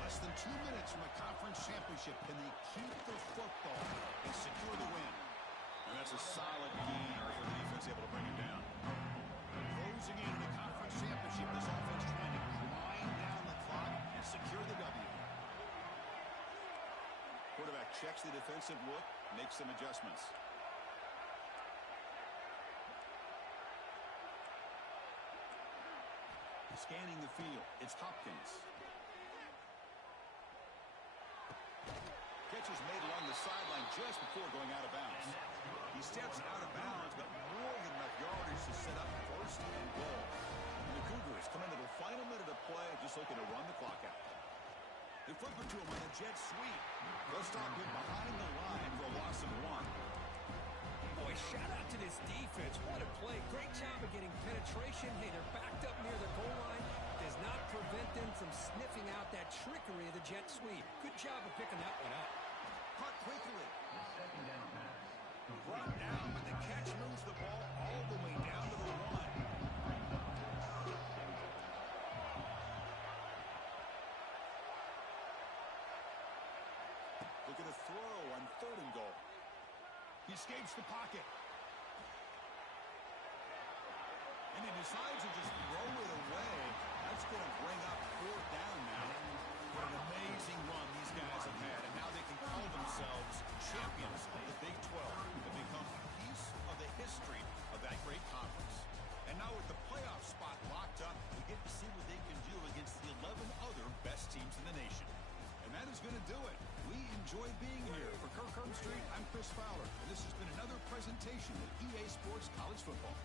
Less than 2 minutes from a conference championship. Can they keep the football and secure the win? And that's a solid gain for the defense, able to bring it down. Closing in on a conference championship, this offense trying to grind down the clock and secure the W. Quarterback checks the defensive look, makes some adjustments. Scanning the field, it's Hopkins. Catch is made along the sideline just before going out of bounds. He steps out of bounds, but more than enough yardage to set up 1st and goal. And the Cougars come into the final minute of play, just looking to run the clock out. They flip it to him on the jet sweep. They'll stop him behind the line for a loss of 1. Boy, shout out to this defense. What a play. Great job of getting penetration. Hey, they're backed up near the goal line. Does not prevent them from sniffing out that trickery of the jet sweep. Good job of picking that one up. Caught quickly. Second down pass. Brought down, but the catch moves the ball all the way down to the 1. Looking to throw on 3rd and goal. He escapes the pocket. And he decides to just throw it away. That's going to bring up 4th down now. What an amazing run these guys have had. And now they can call themselves champions of the Big 12 and become a piece of the history of that great conference. And now with the playoff spot locked up, we get to see what they can do against the 11 other best teams in the nation. And that is going to do it. We enjoy being here. For Kirk Herbstreit, I'm Chris Fowler. And this has been another presentation of EA Sports College Football.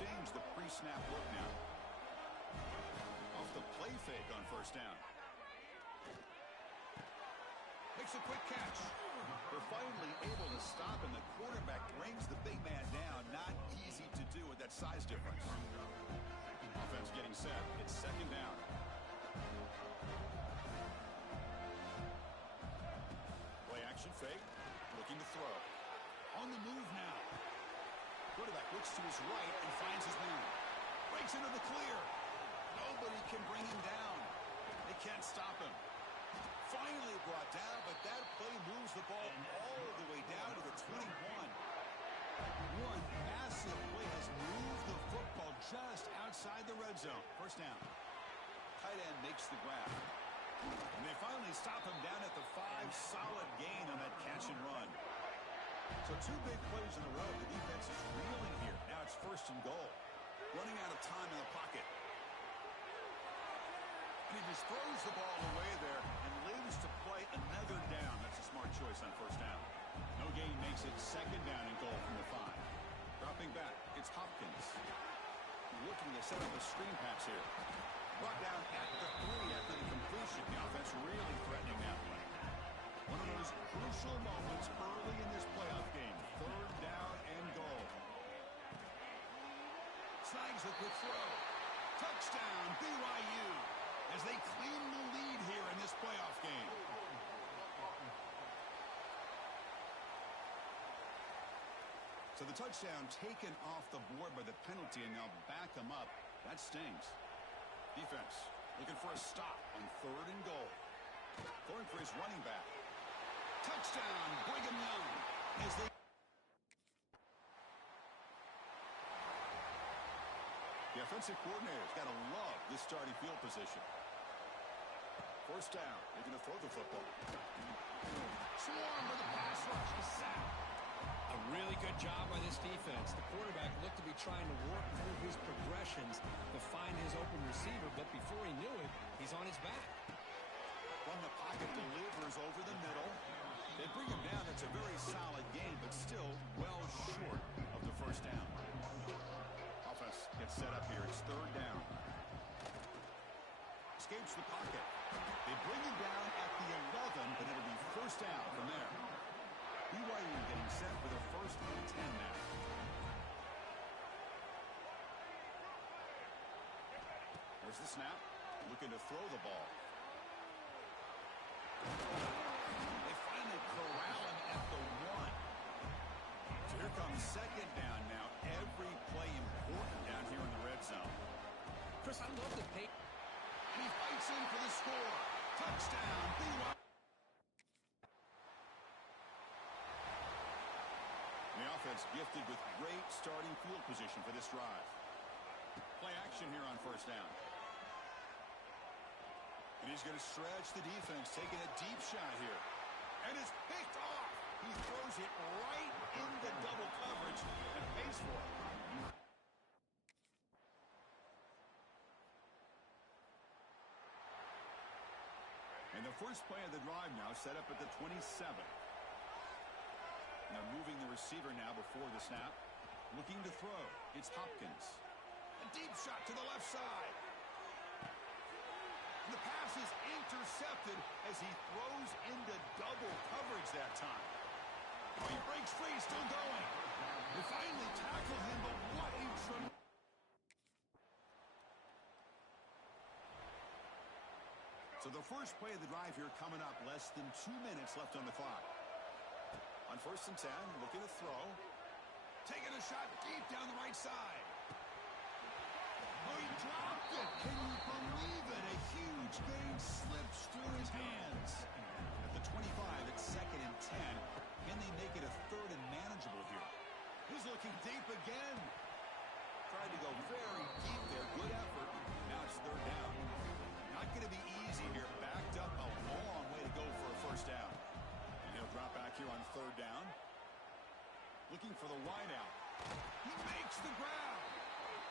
change the pre-snap look now. Off the play fake on first down. Makes a quick catch. They're finally able to stop, and the quarterback brings the big man down. Not easy to do with that size difference. Offense getting set. It's second down. Play action fake. Looking to throw. On the move now. Quarterback looks to his right and finds his man. Breaks into the clear. Nobody can bring him down. They can't stop him. Finally brought down, but that play moves the ball all the way down to the 21. One massive play has moved the football just outside the red zone. First down. Tight end makes the grab. And they finally stop him down at the 5. Solid gain on that catch and run. So 2 big plays in a row. The defense is reeling here. Now it's first and goal. Running out of time in the pocket. And he just throws the ball away there and lives to play another down. That's a smart choice on first down. No gain makes it second down and goal from the 5. Dropping back, it's Hopkins. Looking to set up a screen pass here. Brought down at the 3 after the completion. The offense really threatening that play. One of those crucial moments early in this playoff game. Third down and goal. Snags the quick throw. Touchdown, BYU. As they claim the lead here in this playoff game. So the touchdown taken off the board by the penalty, and now back them up. That stings. Defense looking for a stop on third and goal. Going for his running back. Touchdown, Brigham Young. As they The offensive coordinator's got to love this starting field position. First down, looking to throw the football. Swarm with the pass rush is sacked. A really good job by this defense. The quarterback looked to be trying to work through his progressions to find his open receiver, but before he knew it, he's on his back. From the pocket, delivers over the middle. They bring him down. That's a very solid game, but still well short of the first down. Offense gets set up here. It's third down. Escapes the pocket. They bring him down at the 11, but it'll be first down from there. BYU getting set for their first and 10 now. There's the snap. Looking to throw the ball. They finally corral him at the 1. So here comes second down now. Every play important down here in the red zone. Chris, I love the pace. And he fights in for the score. Touchdown, BYU. The offense gifted with great starting field position for this drive. Play action here on first down. And he's going to stretch the defense, taking a deep shot here. And it's picked off. He throws it right into double coverage and pays for it. And the first play of the drive now set up at the 27. And they're moving the receiver now before the snap. Looking to throw. It's Hopkins. A deep shot to the left side. And the pass is intercepted as he throws into double coverage that time. Oh, he breaks free, still going. They finally tackle him, but what a tremendous... So the first play of the drive here coming up. Less than 2 minutes left on the clock. On first and 10, looking to throw. Taking a shot deep down the right side. Oh, he dropped it. Can you believe it? A huge gain slips through his hands. At the 25, it's second and 10. Can they make it a third and manageable here? He's looking deep again. Tried to go very deep there. Good effort. Now it's third down. Not going to be easy here. Backed up a long way to go for a first down. And he'll drop back here on third down. Looking for the wide out. He makes the grab.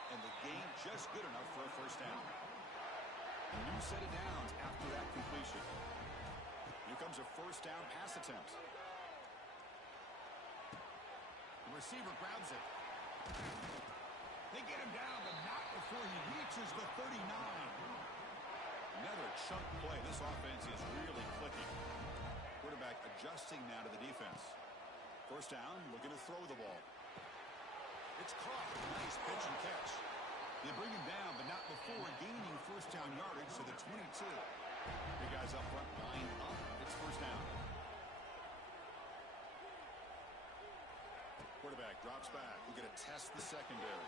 And the gain just good enough for a first down. A new set of downs after that completion. Here comes a first down pass attempt. The receiver grabs it. They get him down, but not before he reaches the 39. Another chunk play. This offense is really clicking. Quarterback adjusting now to the defense. First down, looking to throw the ball. It's caught. Nice pitch and catch. They bring him down, but not before gaining first down yardage to the 22. Big guys up front, lined up. It's first down. Quarterback drops back. We're going to test the secondary.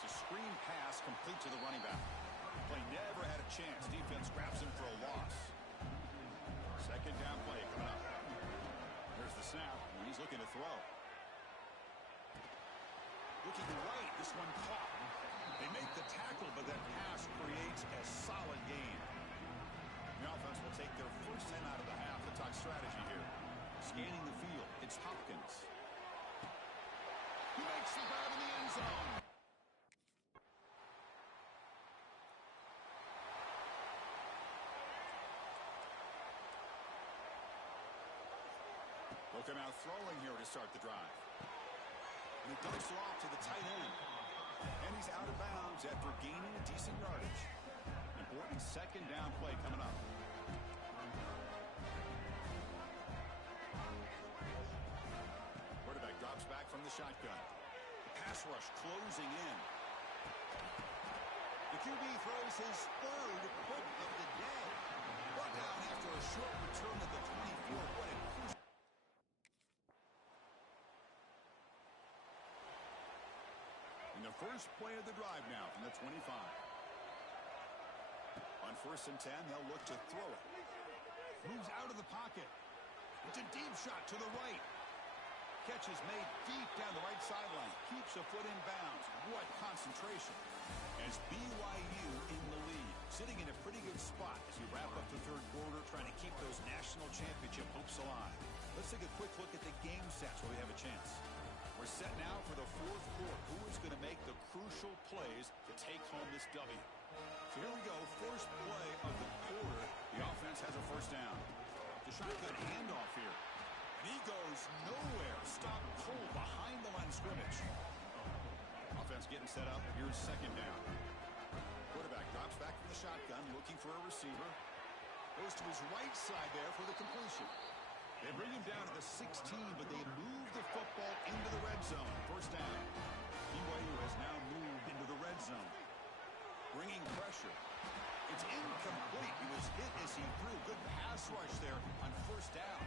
It's a screen pass complete to the running back. Play never had a chance. Defense grabs him for a loss. Second down play coming up. There's the snap. He's looking to throw. Looking right. This one caught. They make the tackle, but that pass creates a solid gain. The offense will take their first 10 out of the half to talk strategy here. Scanning the field. It's Hopkins. He makes the grab in the end zone. Looking out throwing here to start the drive. And he dumps it off to the tight end. And he's out of bounds after gaining a decent yardage. Important second down play coming up. Quarterback drops back from the shotgun. The pass rush closing in. The QB throws his third hook of the day. Brought down after a short return at the 24. What a crucial. In the first play of the drive now from the 25. On first and 10, they'll look to throw it. Moves out of the pocket. It's a deep shot to the right. Catch is made deep down the right sideline. Keeps a foot in bounds. What concentration. As BYU in the lead. Sitting in a pretty good spot as we wrap up the third quarter, trying to keep those national championship hopes alive. Let's take a quick look at the game stats where we have a chance. We're set now for the fourth quarter. Who is going to make the crucial plays to take home this W? So here we go. First play of the quarter. The offense has a first down. The shotgun handoff here. And he goes nowhere. Stopped cold behind the line of scrimmage. Offense getting set up. Here's second down. Quarterback drops back from the shotgun, looking for a receiver. Goes to his right side there for the completion. They bring him down to the 16, but they move the football into the red zone. First down. BYU has now moved into the red zone. Bringing pressure. It's incomplete. He was hit as he threw. Good pass rush there on first down.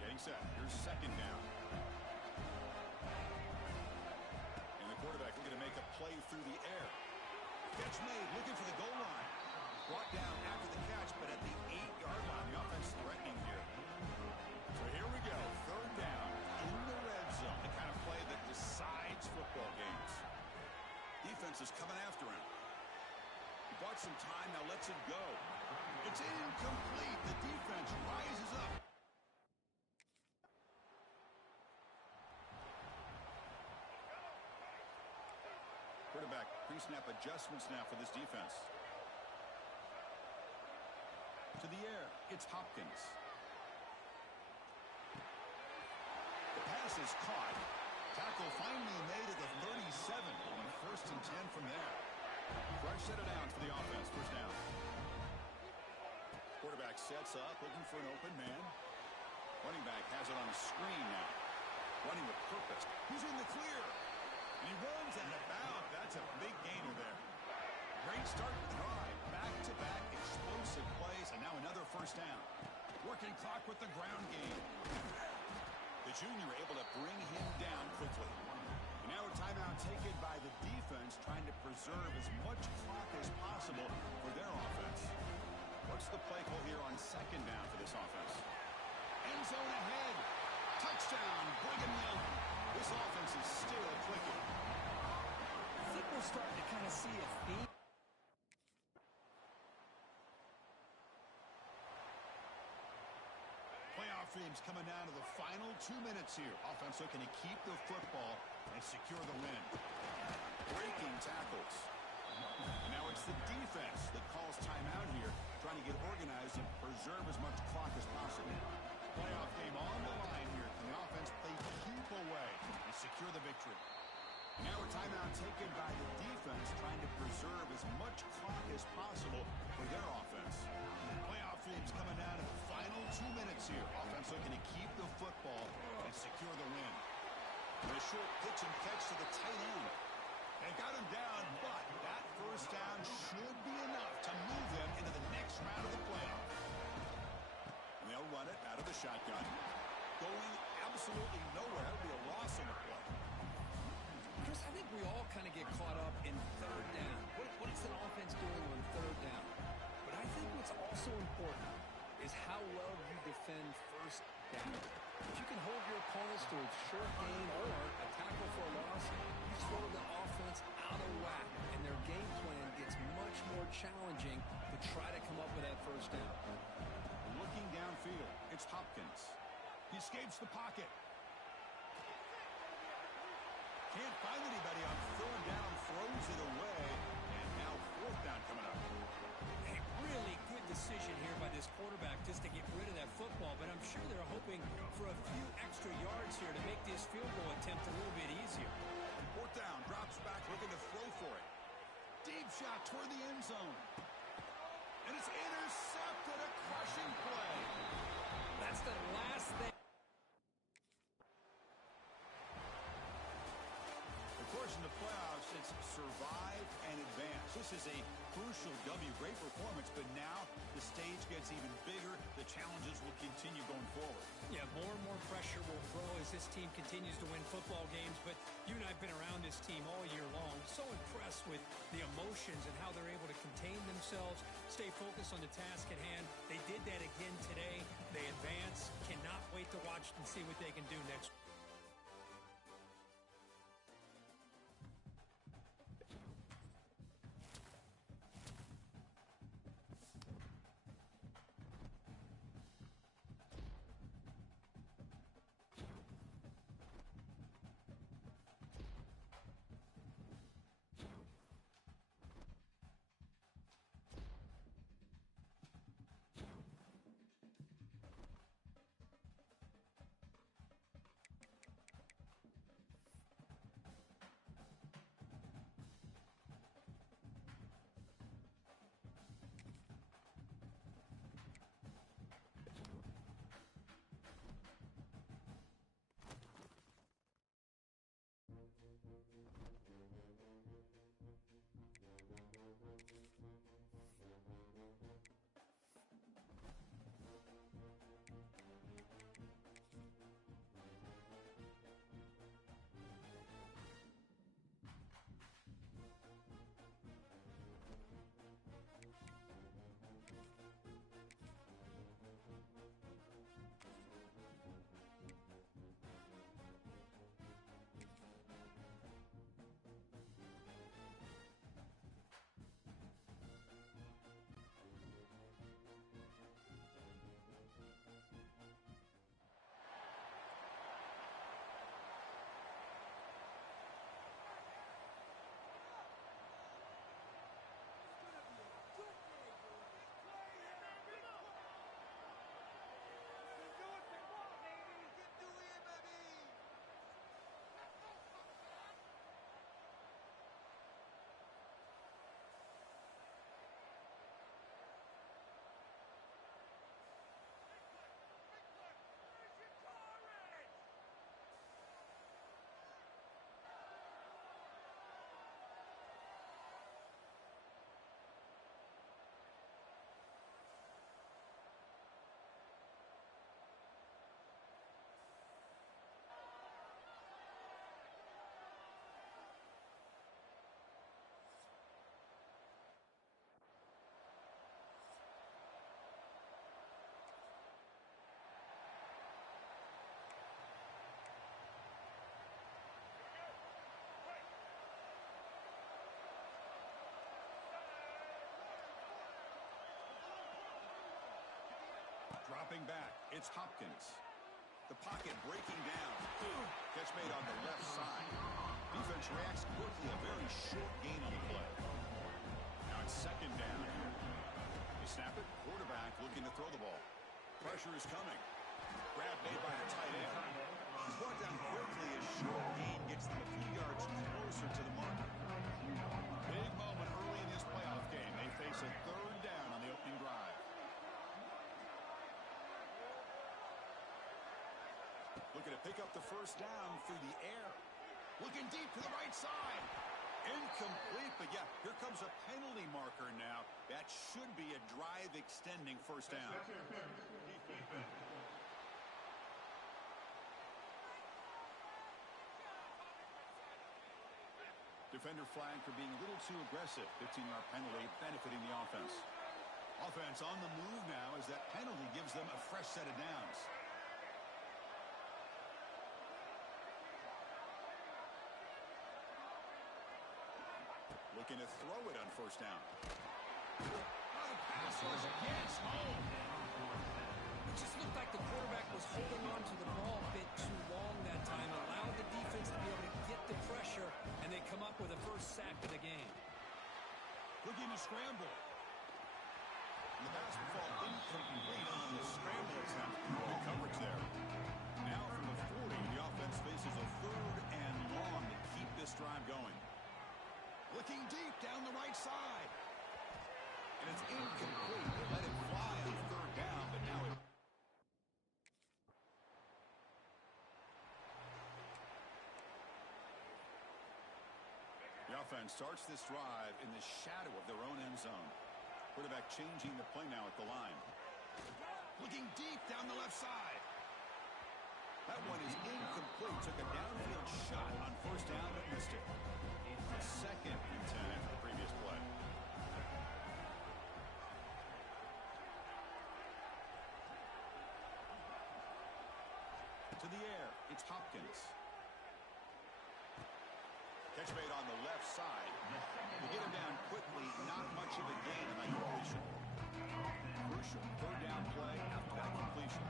Getting set. Here's second down. And the quarterback looking to make a play through the air. Catch made. Looking for the goal line. Brought down after the catch, but at the 8-yard line. The offense threatening here. So here we go. Third down in the red zone. The kind of play that decides football games. Defense is coming after him. He bought some time, now lets it go. It's incomplete. The defense rises up. Quarterback pre-snap adjustments now for this defense. To the air, it's Hopkins. The pass is caught. Tackle finally made at the 37 on first and 10 from there. Fresh set of downs for the offense. First down. Quarterback sets up, looking for an open man. Running back has it on a screen now. Running with purpose. He's in the clear. And he runs out of bounds. That's a big gainer there. Great start to the drive. Back-to-back explosive plays, and now another first down. Working clock with the ground game. The junior able to bring him down quickly. And now a timeout taken by the defense, trying to preserve as much clock as possible for their offense. What's the play call here on second down for this offense? End zone ahead. Touchdown, Brigham Young. This offense is still clicking. I think we're starting to kind of see a theme. Playoff dreams coming down to the final 2 minutes here. Offense looking to keep the football and secure the win. Breaking tackles. And now it's the defense that calls timeout here, trying to get organized and preserve as much clock as possible. Playoff game on the line here. Can the offense play keep away and secure the victory? And now a timeout taken taken by the defense, trying to preserve as much clock as possible for their offense. Playoff games coming down to the final 2 minutes here. Offense looking to keep the football and secure the win. And a short pitch and catch to the tight end. They got him down, but that first down should be enough to move them into the next round of the playoffs. And they'll run it out of the shotgun. Going absolutely nowhere. It'll be a loss on the play. Chris, I think we all kind of get caught up in third down. What is an offense doing on third down? But I think what's also important is how well you defend first down. If you can hold your opponents to a short gain or a tackle for a loss, you throw the offense out of whack, and their game plan gets much more challenging to try to come up with that first down. Looking downfield, it's Hopkins. He escapes the pocket. Can't find anybody on third down, throws it away, and now fourth down coming up. A really good decision here by this quarterback just to get rid of that football, but I'm sure they're hoping for a few extra yards here to make this field goal attempt a little bit easier. Fourth down, drops back, looking to throw for it. Deep shot toward the end zone. And it's intercepted, a crushing play. That's the last thing. Of course, in the playoffs, it's survive and advance. This is a crucial W. Great performance, but now the stage gets even bigger. The challenges will continue going forward. Yeah, more and more pressure will grow as this team continues to win football games, but you and I have been around this team all year long. So impressed with the emotions and how they're able to contain themselves, stay focused on the task at hand. They did that again today. They advance. Cannot wait to watch and see what they can do next week. Dropping back, it's Hopkins. The pocket breaking down. Catch made on the left side. Defense reacts quickly, a very short gain on the play. Now it's second down. They snap it, quarterback looking to throw the ball. Pressure is coming. Grab made by the tight end. He's brought down quickly. A short gain gets them a few yards closer to the mark. Big moment early in this playoff game. They face a third down on the opening drive. Looking to pick up the first down through the air. Looking deep to the right side. Incomplete, but yeah, here comes a penalty marker now. That should be a drive-extending first down. Defender flag for being a little too aggressive. 15-yard penalty benefiting the offense. Offense on the move now as that penalty gives them a fresh set of downs. Looking to throw it on first down. Oh, the pass rush gets home. It just looked like the quarterback was holding on to the ball a bit too long that time, allowed the defense to be able to get the pressure, and they come up with a first sack of the game. Looking to scramble. And the pass will fall incomplete on the scramble attempt. Good coverage there. Now from the 40, the offense faces a third and long to keep this drive going. Looking deep down the right side. And it's incomplete. They let it fly on third down, but now it... The offense starts this drive in the shadow of their own end zone. Quarterback changing the play now at the line. Looking deep down the left side. That one is incomplete. Took a downfield shot on first down but missed it. Second and 10 after the previous play. To the air, it's Hopkins. Catch made on the left side. To get him down quickly, not much of a gain on that completion. Crucial third down play after that completion.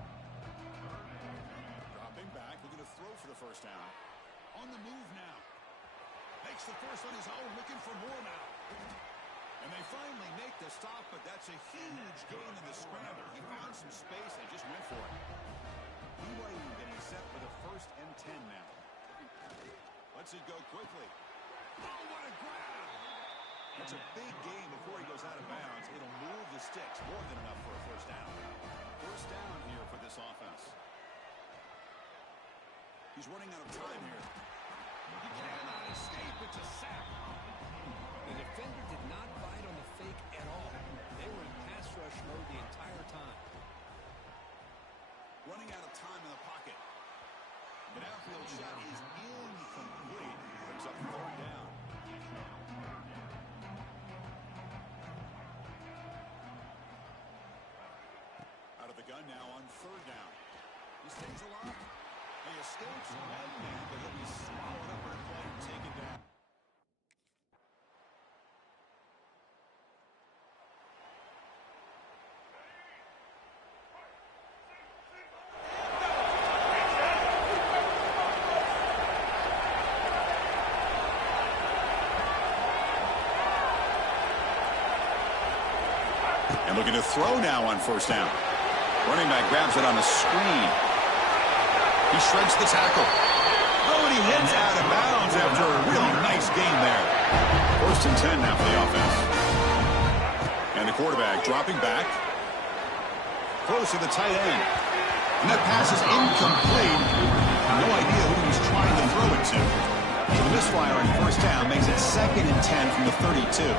Dropping back, looking to throw for the first down. On the move now. Makes the first on his own, looking for more now. And they finally make the stop, but that's a huge gain in the scramble. He found some space and just went for it. BYU getting set for the first and 10 now. Lets it go quickly. Oh, what a grab! That's a big gain before he goes out of bounds. It'll move the sticks, more than enough for a first down. First down here for this offense. He's running out of time here. He cannot escape. It's a sack. The defender did not bite on the fake at all. They were in pass rush mode the entire time. Running out of time in the pocket. The downfield shot is incomplete. Brings up third down. Out of the gun now on third down. He stays alive. He escapes one man, but he'll be swallowed up by the play and taken down. And looking to throw now on first down. Running back grabs it on the screen. He shreds the tackle. Oh, and he heads out of bounds after a really nice gain there. First and 10 now for the offense. And the quarterback dropping back. Close to the tight end. And that pass is incomplete. No idea who he's trying to throw it to. So the misfire on first down makes it second and 10 from the 32.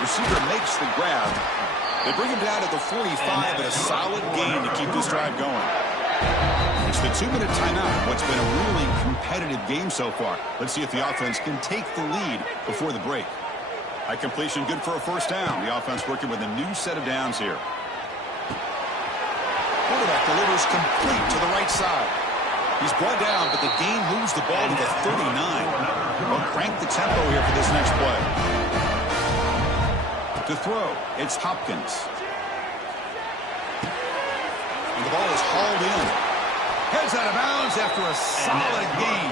Receiver makes the grab. They bring him down to the 45 and a solid gain to keep this drive going. It's the 2-minute timeout of what's been a really competitive game so far. Let's see if the offense can take the lead before the break. High completion, good for a first down. The offense working with a new set of downs here. Quarterback delivers complete to the right side. He's brought down, but the gain moves the ball to the 39. We'll crank the tempo here for this next play. To throw, it's Hopkins. And the ball is hauled in. Heads out of bounds after a solid gain.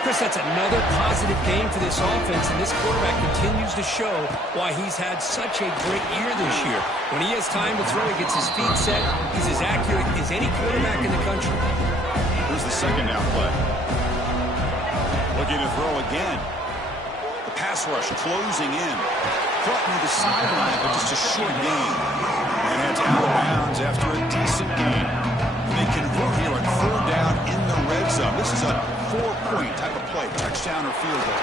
Chris, that's another positive game for this offense, and this quarterback continues to show why he's had such a great year this year. When he has time to throw, he gets his feet set. He's as accurate as any quarterback in the country. Here's the second down play. Looking to throw again. The pass rush closing in. Caught near the sideline, but just a short gain. And it's out of bounds after a decent gain. They convert here on third down in the red zone. This is a 4-point type of play, touchdown or field goal.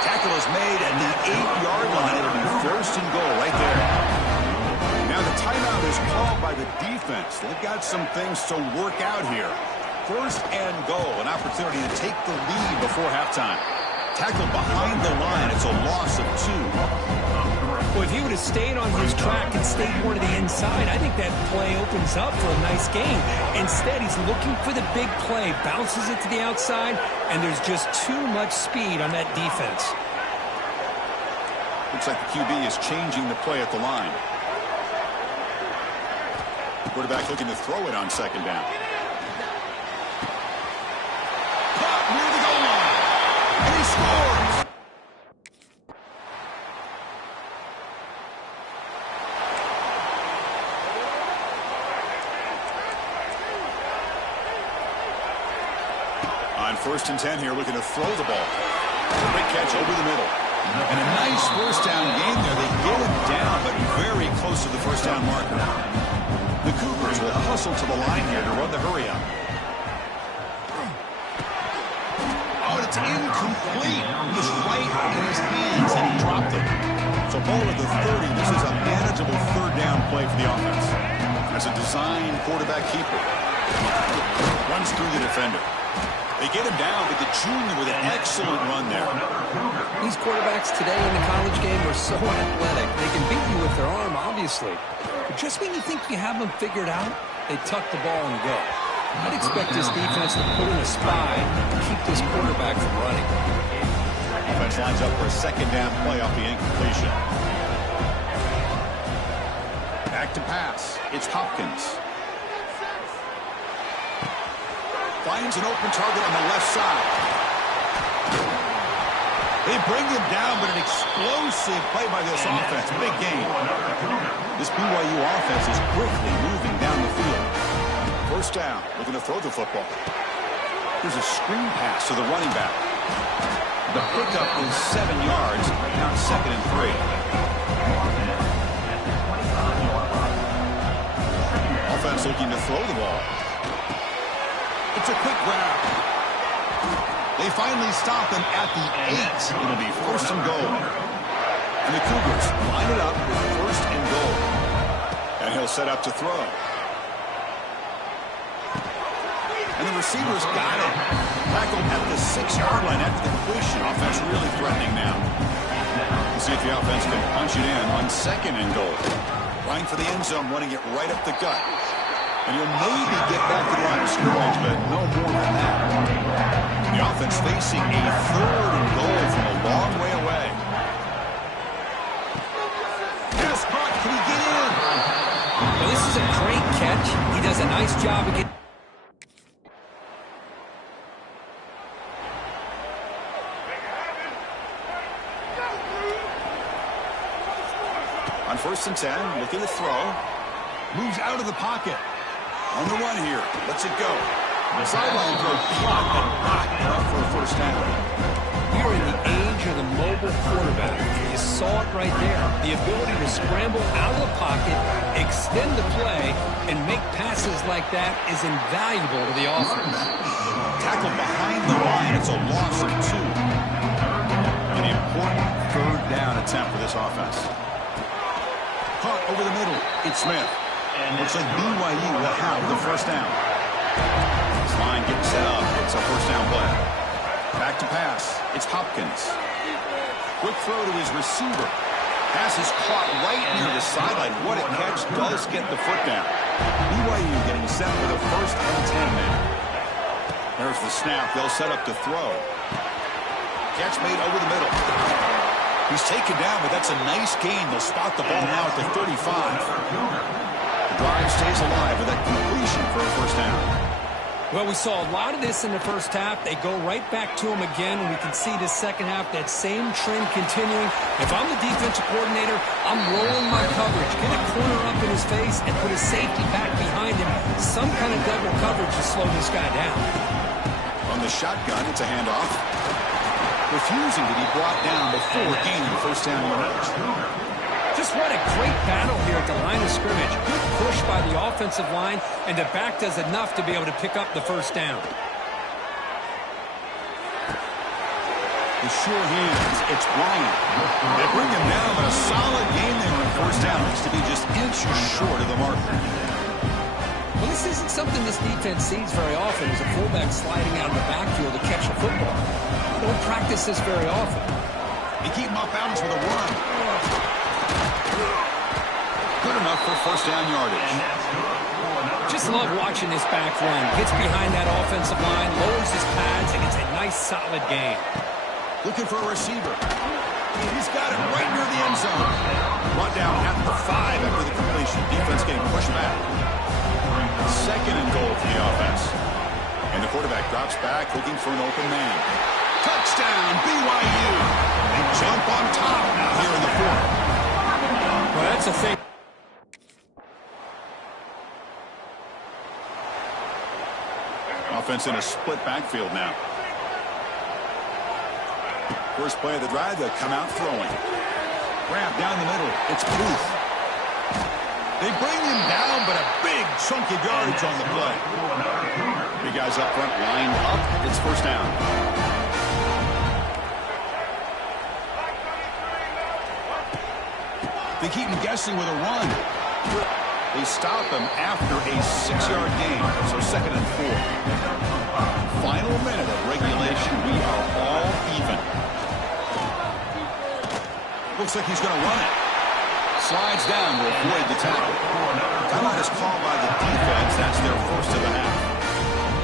Tackle is made at the 8-yard line. It'll be first and goal right there. Now the timeout is called by the defense. They've got some things to work out here. First and goal, an opportunity to take the lead before halftime. Tackle behind the line. It's a loss of 2. Well, if he would have stayed on his track and stayed more to the inside, I think that play opens up for a nice game. Instead, he's looking for the big play, bounces it to the outside, and there's just too much speed on that defense. Looks like the QB is changing the play at the line. Quarterback looking to throw it on second down. Caught near the goal line. And he scores. On first and 10 here, looking to throw the ball. Quick catch over the middle. And a nice first down gain there. They get it down, but very close to the first down marker. The Cougars will hustle to the line here to run the hurry up. Oh, it's incomplete. It was right in his hands, and he dropped it. So ball at the 30. This is a manageable third down play for the offense. As a design quarterback keeper. Runs through the defender. They get him down, but the junior with an excellent run there. These quarterbacks today in the college game are so athletic. They can beat you with their arm, obviously. But just when you think you have them figured out, they tuck the ball and go. I'd expect this defense to put in a spy to keep this quarterback from running. Offense lines up for a second down play off the incompletion. Back to pass. It's Hopkins. Finds an open target on the left side. They bring him down, but an explosive play by this offense. Big game. This BYU offense is quickly moving down the field. First down, looking to throw the football. There's a screen pass to the running back. The pickup is 7 yards. Now it's 2nd and 3. Offense looking to throw the ball. It's a quick grab. They finally stop him at the 8. It'll be first and goal. And the Cougars line it up with first and goal. And he'll set up to throw. And the receivers got it. Tackled at the 6-yard line after the completion. Offense really threatening now. We'll see if the offense can punch it in on 2nd and goal. Line for the end zone, running it right up the gut. And you'll maybe get back to the line of scrimmage, but no more than that. The offense facing a 3rd and goal from a long way away. Pass caught. Can he get in? Well, this is a great catch. He does a nice job of getting... On first and 10, looking to throw. Moves out of the pocket. On the run here. Lets it go. Sideline throw blocked and knocked up for a first down. We are in the age of the mobile quarterback. You saw it right there. The ability to scramble out of the pocket, extend the play, and make passes like that is invaluable to the offense. Tackled behind the line. It's a loss of 2. An important third down attempt for this offense. Caught over the middle. It's Smith. Looks like BYU will have the first down. This line gets set up. It's a first down play. Back to pass. It's Hopkins. Quick throw to his receiver. Pass is caught right near the sideline. What a catch. Does get the foot down. BYU getting set for the first and 10 now. There's the snap. They'll set up to throw. Catch made over the middle. He's taken down, but that's a nice gain. They'll spot the ball now at the 35. The drive stays alive with that completion for a first down. Well, we saw a lot of this in the first half. They go right back to him again, and we can see the second half, that same trend continuing. If I'm the defensive coordinator, I'm rolling my coverage. Get a corner up in his face and put a safety back behind him. Some kind of double coverage to slow this guy down. On the shotgun, it's a handoff. Refusing to be brought down before gaining first down yardage. Just what a great battle here at the line of scrimmage. Good push by the offensive line, and the back does enough to be able to pick up the first down. The sure hands, it's Bryant. They bring him down, but a solid game there on first down. Looks to be just inches short of the marker. Well, this isn't something this defense sees very often, as a fullback sliding out of the backfield to catch a football. Don't practice this very often. They keep him off balance with a run. Good enough for first down yardage. Just love watching this back run. Gets behind that offensive line, lowers his pads, and it's a nice, solid game. Looking for a receiver. He's got it right near the end zone. Brought down at the 5 after the completion. Defense getting pushed back. Second and goal for the offense. And the quarterback drops back, looking for an open man. Touchdown, BYU. They jump on top now here in the fourth. Well, that's a thing. Offense in a split backfield now. First play of the drive, they'll come out throwing. Grab down the middle. It's Booth. They bring him down, but a big chunk of yardage on the play. Big guys up front, lined up. It's first down. They keep him guessing with a run. They stop him after a 6-yard gain, so second and 4. Final minute of regulation. We are all even. Looks like he's going to run it. Slides down to avoid the tackle. Timeout is called by the defense. That's their first of the half.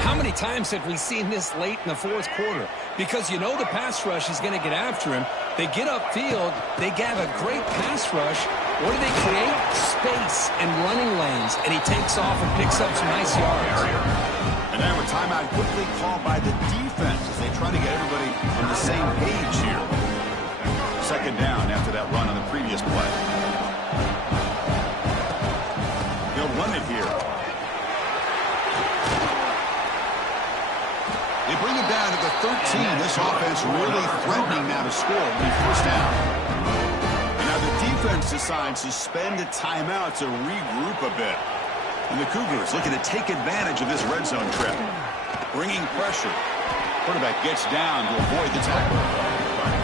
How many times have we seen this late in the fourth quarter? Because you know the pass rush is going to get after him. They get upfield. They have a great pass rush. What do they create? Space and running lanes. And he takes off and picks up some nice yards. And now a timeout quickly called by the defense as they try to get everybody on the same page here. Second down after that run on the previous play. They'll run it here. They bring it down to the 13. This offense really threatening now to score on first down. And now the defense decides to spend a timeout to regroup a bit. And the Cougars looking to take advantage of this red zone trip. Bringing pressure. Quarterback gets down to avoid the tackle.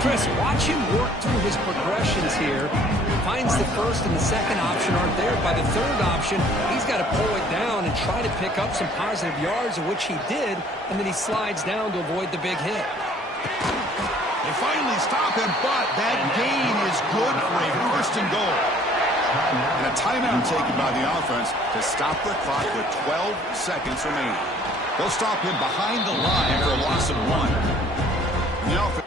Chris, watch him work through his progressions here. Finds the first and the second option aren't there. By the third option, he's got to pull it down and try to pick up some positive yards, of which he did, and then he slides down to avoid the big hit. They finally stop him, but that gain is good for a first and goal. And a timeout taken by the offense to stop the clock with 12 seconds remaining. They'll stop him behind the line for a loss of 1. The offense.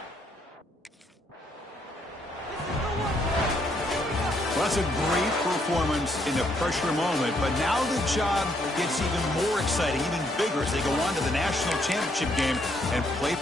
Well, that's a great performance in the pressure moment, but now the job gets even more exciting, even bigger as they go on to the national championship game and play.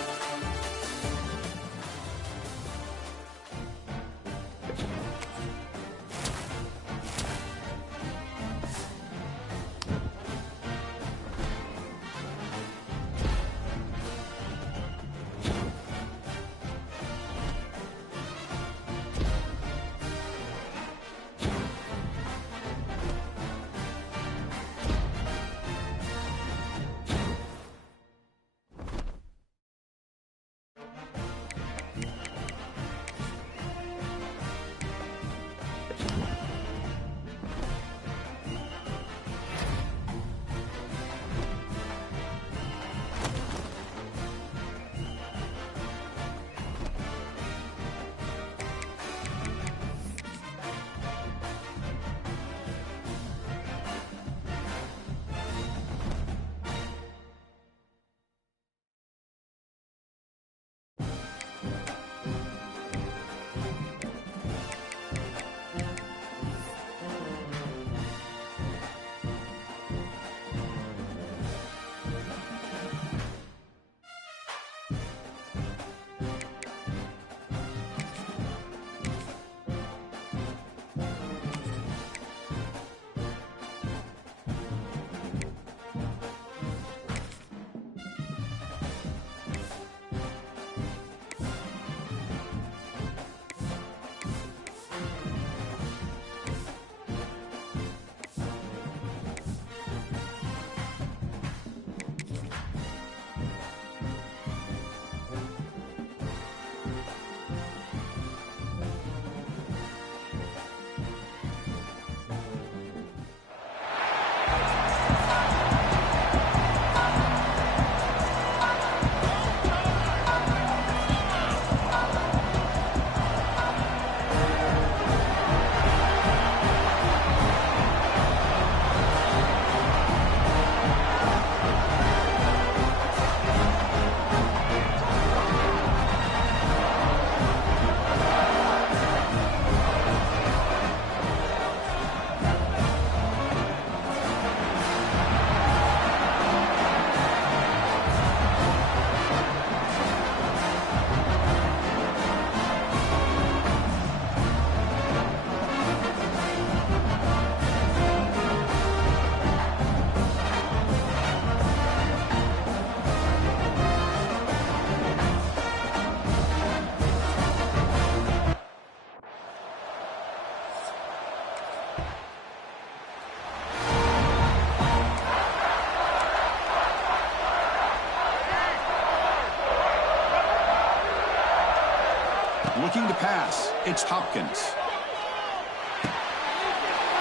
to pass. It's Hopkins.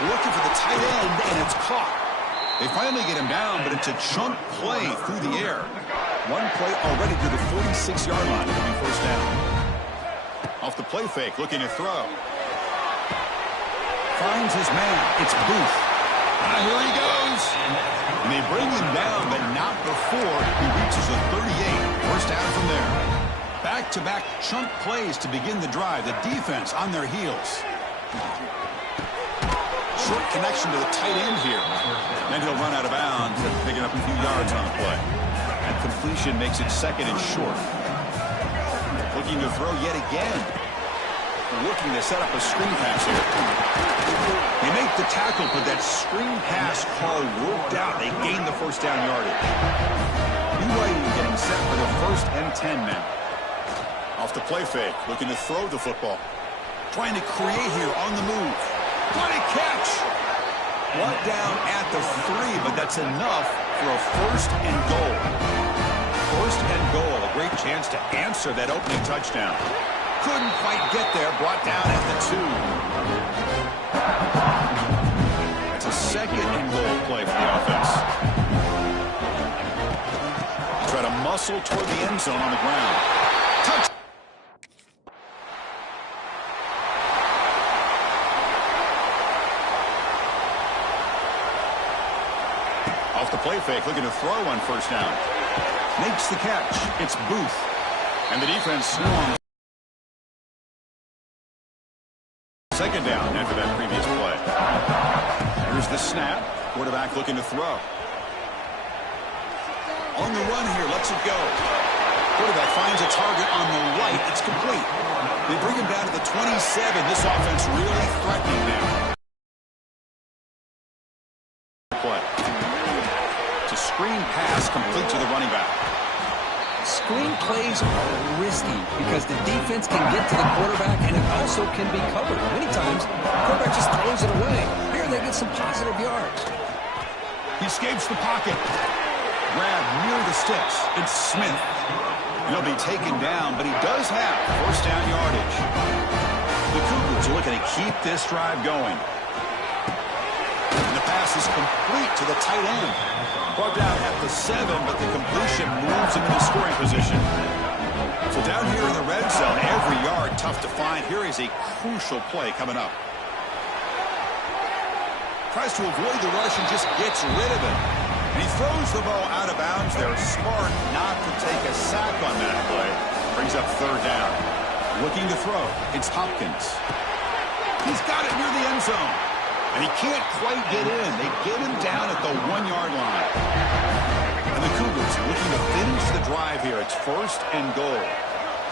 Looking for the tight end, and it's caught. They finally get him down, but it's a chunk play through the air. One play already to the 46-yard line. It'll be first down. Off the play fake, looking to throw. Finds his man. It's Booth. Here he goes. And they bring him down, but not before he reaches the 38. First down from there. Back-to-back chunk plays to begin the drive. The defense on their heels. Short connection to the tight end here. Then he'll run out of bounds, picking up a few yards on the play. And completion makes it second and short. Looking to throw yet again. Looking to set up a screen pass here. They make the tackle, but that screen pass call worked out. They gain the first down yardage. BYU getting set for the 1st and 10 now. Off the play fake, looking to throw the football. Trying to create here on the move. What a catch! Brought down at the 3, but that's enough for a 1st and goal. 1st and goal, a great chance to answer that opening touchdown. Couldn't quite get there, brought down at the 2. It's a 2nd and goal play for the offense. Try to muscle toward the end zone on the ground. Touch! Off the play fake, looking to throw on first down. Makes the catch. It's Booth. And the defense swarms. Second down after that previous play. Here's the snap. Quarterback looking to throw. On the run here, lets it go. Quarterback finds a target on the right. It's complete. They bring him down to the 27. This offense really threatening now. Play. It's a screen pass complete to the running back. Screen plays are risky because the defense can get to the quarterback and it also can be covered. Many times, the quarterback just throws it away. Here they get some positive yards. He escapes the pocket. Grab near the sticks. It's Smith. He'll be taken down, but he does have first down yardage. The Cougars are looking to keep this drive going. And the pass is complete to the tight end. Brought down at the 7, but the completion moves him into scoring position. So down here in the red zone, every yard tough to find. Here is a crucial play coming up. Tries to avoid the rush and just gets rid of it. And he throws the ball out of bounds there. Smart not to take a sack on that play. Brings up third down. Looking to throw. It's Hopkins. He's got it near the end zone. And he can't quite get in. They get him down at the 1-yard line. And the Cougars looking to finish the drive here. It's first and goal.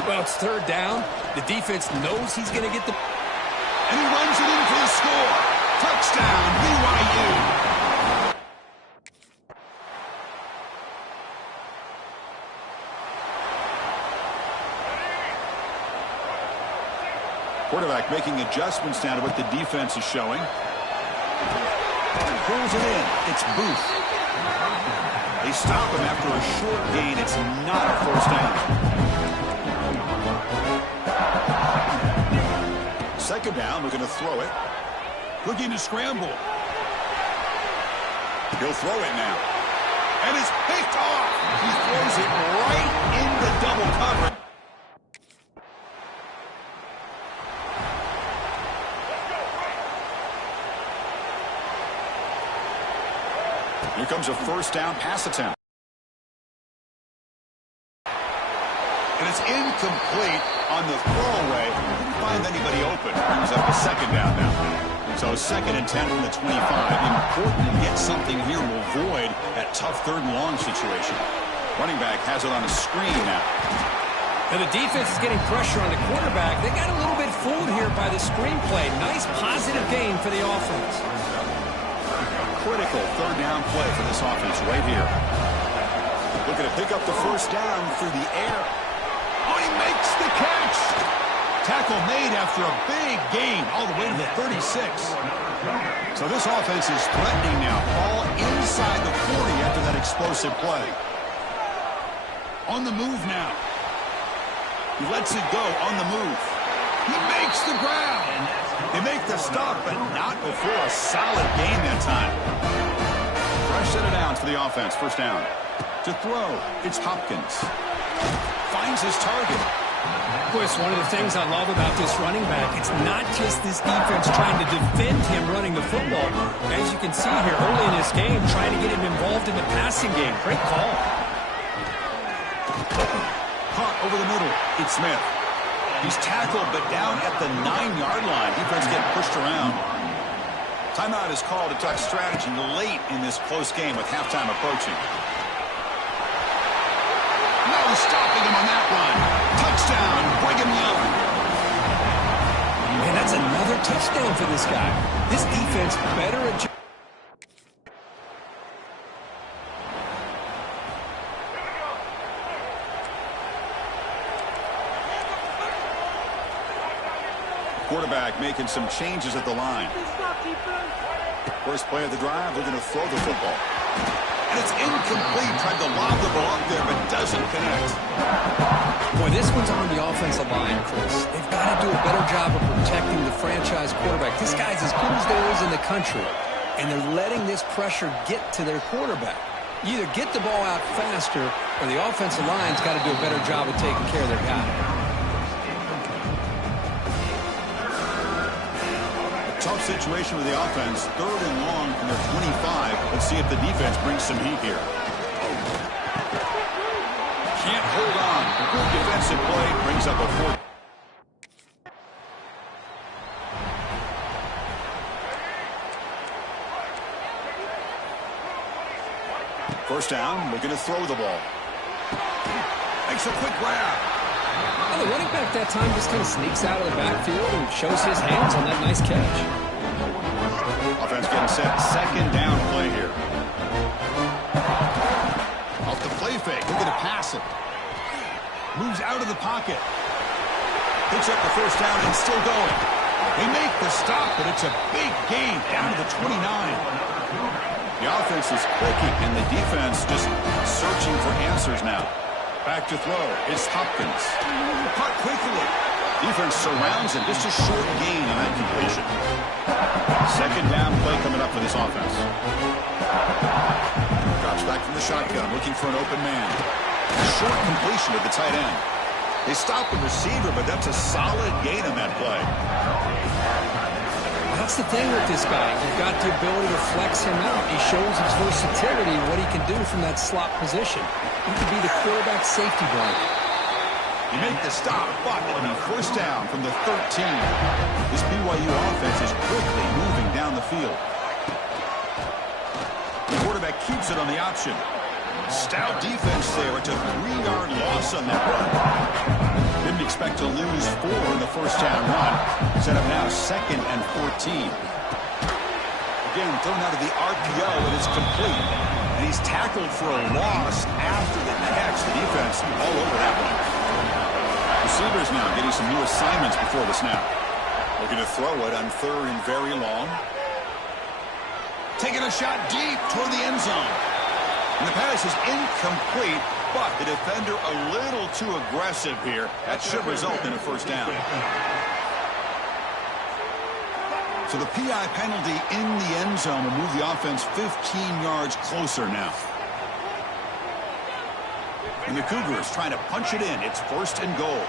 Well, it's third down. The defense knows he's going to get the... And he runs it in for the score. Touchdown, BYU. Quarterback making adjustments now to what the defense is showing. Pulls it in. It's Booth. They stop him after a short gain. It's not a first down. Second down, looking to throw it. Looking to scramble. He'll throw it now. And it's picked off. He throws it right into double coverage. Here comes a first down pass attempt. And it's incomplete on the throwaway. Didn't find anybody open. Brings up a second down now. So second and 10 from the 25. Important to get something here to avoid that tough third and long situation. Running back has it on a screen now. And the defense is getting pressure on the quarterback. They got a little bit fooled here by the screen play. Nice positive gain for the offense. Critical third down play for this offense right here. Looking to pick up the first down through the air. Oh, he makes the catch. Tackle made after a big gain all the way to the 36. So this offense is threatening now. Ball inside the 40 after that explosive play. On the move now. He lets it go on the move. He makes the grab. They make the stop, but not before a solid gain that time. Fresh set of downs for the offense. First down. To throw, it's Hopkins. Finds his target. Chris, one of the things I love about this running back, it's not just this defense trying to defend him running the football. As you can see here early in this game, trying to get him involved in the passing game. Great call. Caught over the middle. It's Smith. He's tackled, but down at the 9-yard line. Defense getting pushed around. Timeout is called to talk strategy late in this close game with halftime approaching. No stopping him on that run. Touchdown, Brigham Young. And that's another touchdown for this guy. This defense better adjust. Quarterback making some changes at the line. First play of the drive, they're going to throw the football. And it's incomplete. Tried to lob the ball up there, but doesn't connect. Boy, this one's on the offensive line, Chris. They've got to do a better job of protecting the franchise quarterback. This guy's as good as there is in the country, and they're letting this pressure get to their quarterback. You either get the ball out faster, or the offensive line's got to do a better job of taking care of their guy. Tough situation with the offense. 3rd and long from their 25. Let's see if the defense brings some heat here. Can't hold on. Good defensive play brings up a 4th. First down, we're going to throw the ball. Makes a quick grab. Well, the running back that time just kind of sneaks out of the backfield and shows his hands on that nice catch. Offense getting set. 2nd down play here. Off the play fake. They're going to pass it. Moves out of the pocket. Picks up the first down and still going. They make the stop, but it's a big gain down to the 29. The offense is clicking, and the defense just searching for answers now. Back to throw. It's Hopkins. Caught quickly. Defense surrounds him. Just a short gain on that completion. 2nd down play coming up for this offense. Drops back from the shotgun, looking for an open man. Short completion to the tight end. They stop the receiver, but that's a solid gain on that play. That's the thing with this guy. You've got the ability to flex him out. He shows his versatility, what he can do from that slot position. He could be the quarterback safety blanket. You make the stop, but it'll be first down from the 13. This BYU offense is quickly moving down the field. The quarterback keeps it on the option. Stout defense there. It's a 3-yard loss on that run. Didn't expect to lose 4 in the first down run. Set up now 2nd and 14. Again, thrown out of the RPO, and it's complete. And he's tackled for a loss after the catch. The defense all over that one. Receivers now getting some new assignments before the snap. Looking to throw it on 3rd and very long. Taking a shot deep toward the end zone. And the pass is incomplete, but the defender a little too aggressive here. That should result in a first down. So the PI penalty in the end zone will move the offense 15 yards closer now. And the Cougars trying to punch it in. It's 1st and goal.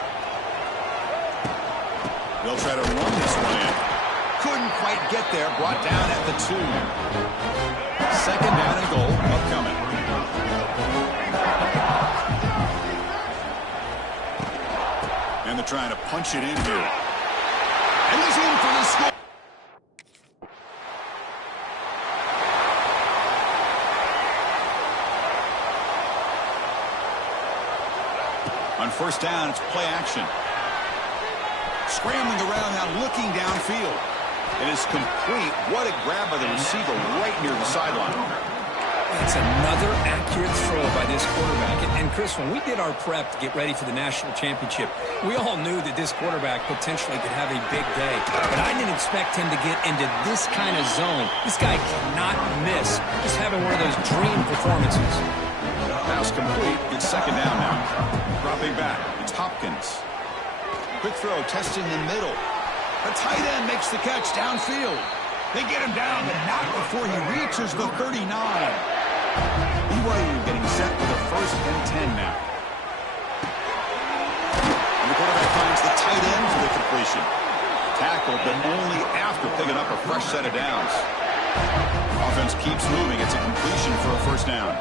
They'll try to run this one in. Couldn't quite get there. Brought down at the 2. 2nd down and goal upcoming. And they're trying to punch it in here. And he's in for the score. On first down, it's play action. Scrambling around now, looking downfield. It is complete. What a grab by the receiver right near the sideline. That's another accurate throw by this quarterback. And Chris, when we did our prep to get ready for the national championship, we all knew that this quarterback potentially could have a big day. But I didn't expect him to get into this kind of zone. This guy cannot miss. Just having one of those dream performances. Pass complete. It's 2nd down now. Dropping back. It's Hopkins. Quick throw, testing the middle. The tight end makes the catch downfield. They get him down, but not before he reaches the 39. BYU getting set for the 1st and 10 now. And the quarterback finds the tight end for the completion. Tackled, but only after picking up a fresh set of downs. Offense keeps moving. It's a completion for a 1st down.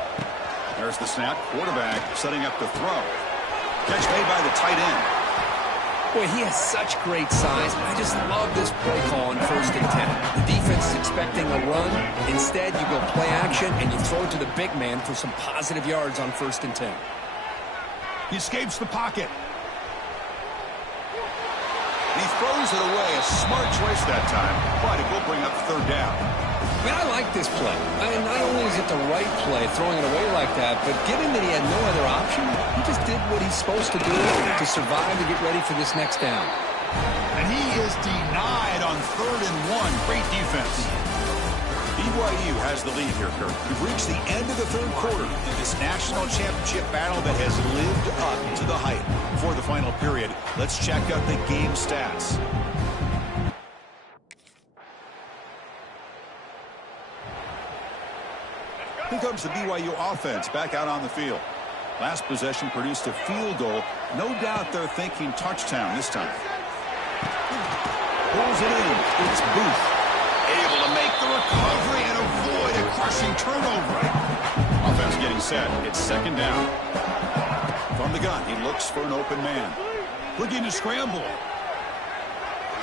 There's the snap. Quarterback setting up the throw. Catch made by the tight end. Boy, he has such great size. I just love this play call on 1st and 10. The defense is expecting a run. Instead, you go play action, and you throw it to the big man for some positive yards on 1st and 10. He escapes the pocket. He throws it away. A smart choice that time, but it will bring up 3rd down. I mean, I like this play. Not only is it the right play, throwing it away like that, but given that he had no other option, he just did what he's supposed to do to survive and get ready for this next down. And he is denied on 3rd and 1. Great defense. BYU has the lead here, Kirk. We've reached the end of the 3rd quarter in this national championship battle that has lived up to the hype. Before the final period, let's check out the game stats. Here comes the BYU offense back out on the field. Last possession produced a field goal. No doubt they're thinking touchdown this time. Pulls it in. It's Booth. Able to make the recovery and avoid a crushing turnover. Offense getting set. It's 2nd down. From the gun, he looks for an open man. Looking to scramble.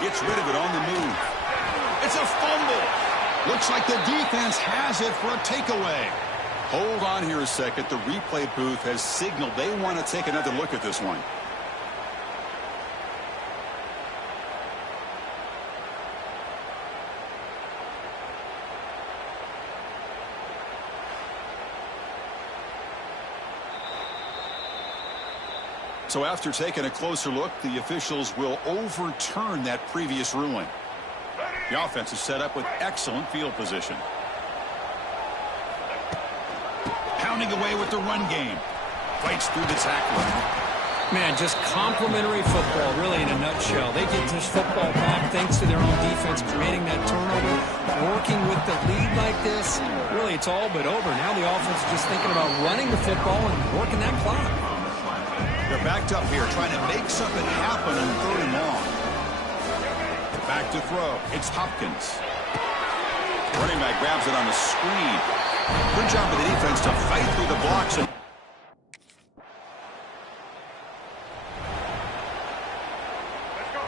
Gets rid of it on the move. It's a fumble. Looks like the defense has it for a takeaway. Hold on here a second. The replay booth has signaled they want to take another look at this one. So after taking a closer look, the officials will overturn that previous ruling. The offense is set up with excellent field position. Pounding away with the run game. Fights through the tackler. Man, just complimentary football, really, in a nutshell. They get this football back thanks to their own defense, creating that turnover, working with the lead like this. Really, it's all but over. Now the offense is just thinking about running the football and working that clock. They're backed up here, trying to make something happen on 3rd and long. Back to throw. It's Hopkins. Running back grabs it on the screen. Good job of the defense to fight through the blocks.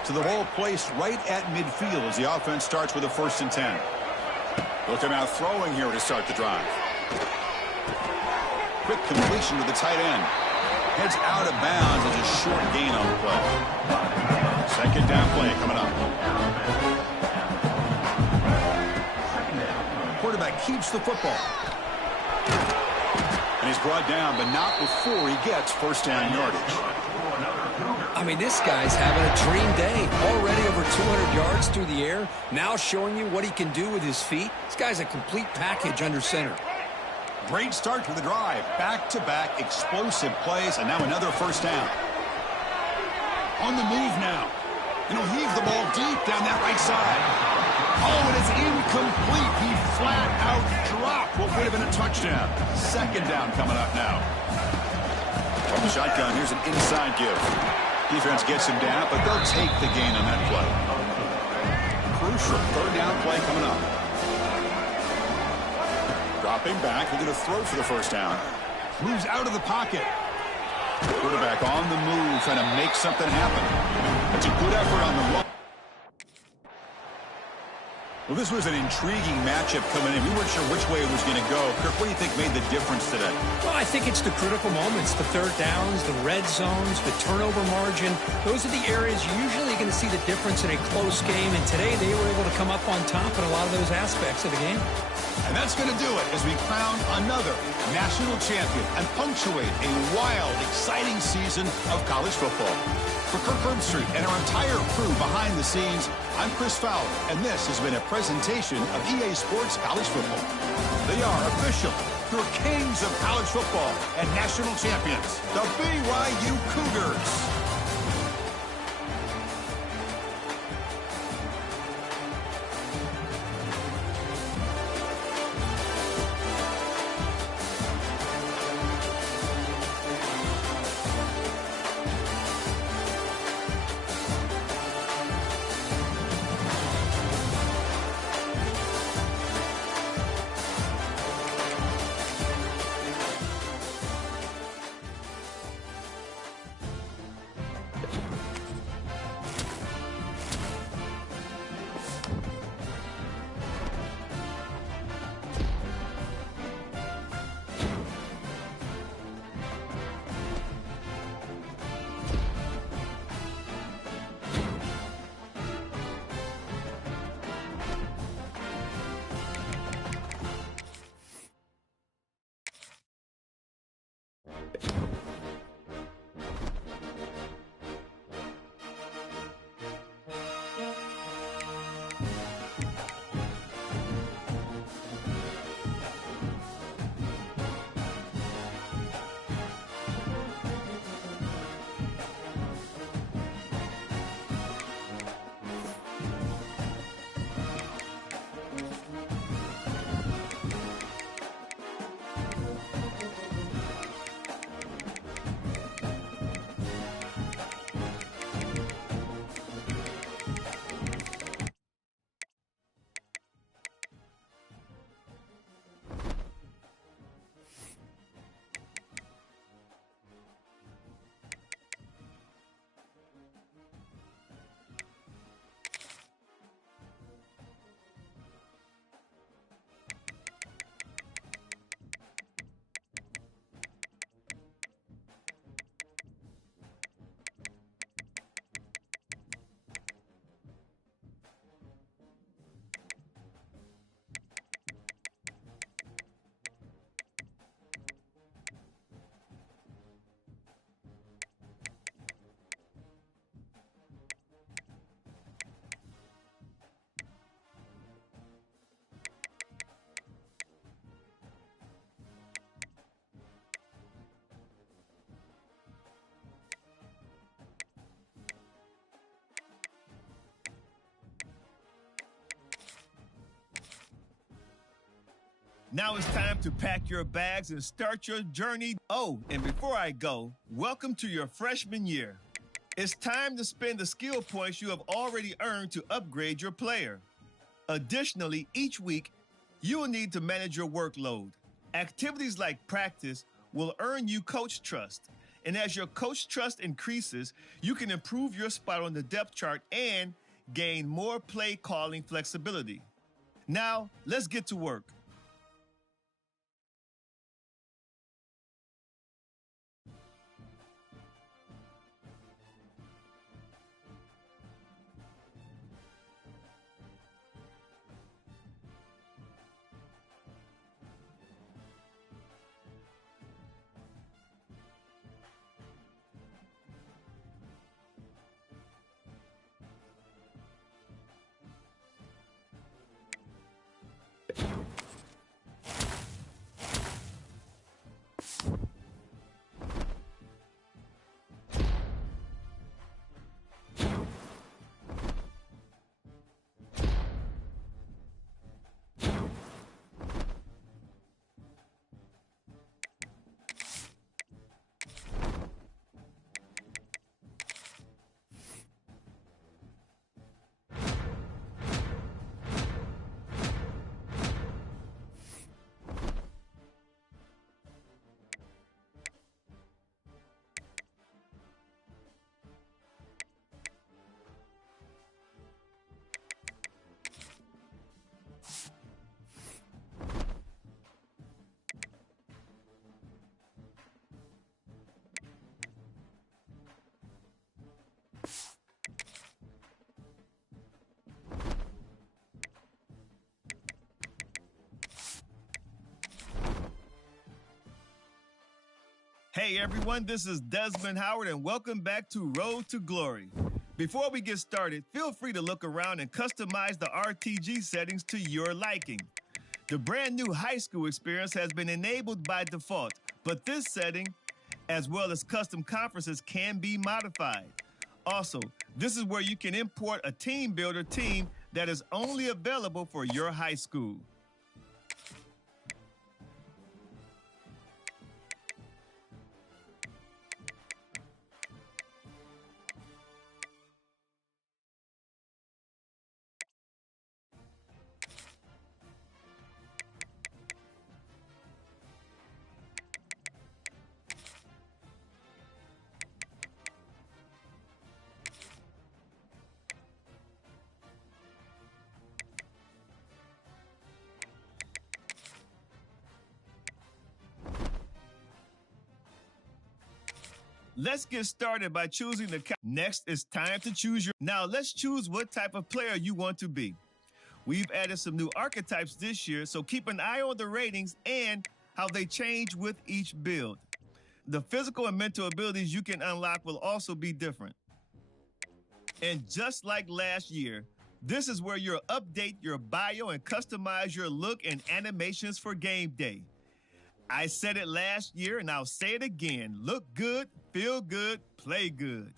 To the ball placed right at midfield as the offense starts with a 1st and 10. Looking out throwing here to start the drive. Quick completion to the tight end. Heads out of bounds as a short gain on the play. 2nd down play coming up. Quarterback keeps the football. And he's brought down, but not before he gets 1st down yardage. I mean, this guy's having a dream day. Already over 200 yards through the air. Now showing you what he can do with his feet. This guy's a complete package under center. Great start to the drive. Back-to-back explosive plays, and now another 1st down. On the move now. And he'll heave the ball deep down that right side. Oh, and it's incomplete. He flat out dropped what would have been a touchdown. 2nd down coming up now. From the shotgun, here's an inside give. Defense gets him down, but they'll take the gain on that play. Crucial 3rd down play coming up. Dropping back, they're going to throw for the 1st down. Moves out of the pocket. Quarterback on the move, trying to make something happen. It's a good effort on the run. Well, this was an intriguing matchup coming in. We weren't sure which way it was going to go. Kirk, what do you think made the difference today? Well, I think it's the critical moments, the 3rd downs, the red zones, the turnover margin. Those are the areas you're usually going to see the difference in a close game, and today they were able to come up on top in a lot of those aspects of the game. And that's going to do it as we crown another national champion and punctuate a wild, exciting season of college football. For Kirk Herbstreit and our entire crew behind the scenes, I'm Chris Fowler, and this has been a presentation of EA Sports College Football. They are official, your kings of college football and national champions, the BYU Cougars. Now it's time to pack your bags and start your journey. Oh, and before I go, welcome to your freshman year. It's time to spend the skill points you have already earned to upgrade your player. Additionally, each week, you will need to manage your workload. Activities like practice will earn you coach trust. And as your coach trust increases, you can improve your spot on the depth chart and gain more play calling flexibility. Now, let's get to work. Hey everyone, this is Desmond Howard and welcome back to Road to Glory. Before we get started, feel free to look around and customize the RTG settings to your liking. The brand new high school experience has been enabled by default, but this setting, as well as custom conferences, can be modified. Also, this is where you can import a team builder team that is only available for your high school. Let's get started by choosing the next it's time to choose your. Now let's choose what type of player you want to be. We've added some new archetypes this year, so keep an eye on the ratings and how they change with each build. the physical and mental abilities you can unlock will also be different. And just like last year, this is where you'll update your bio and customize your look and animations for game day. I said it last year, and I'll say it again. Look good, feel good, play good.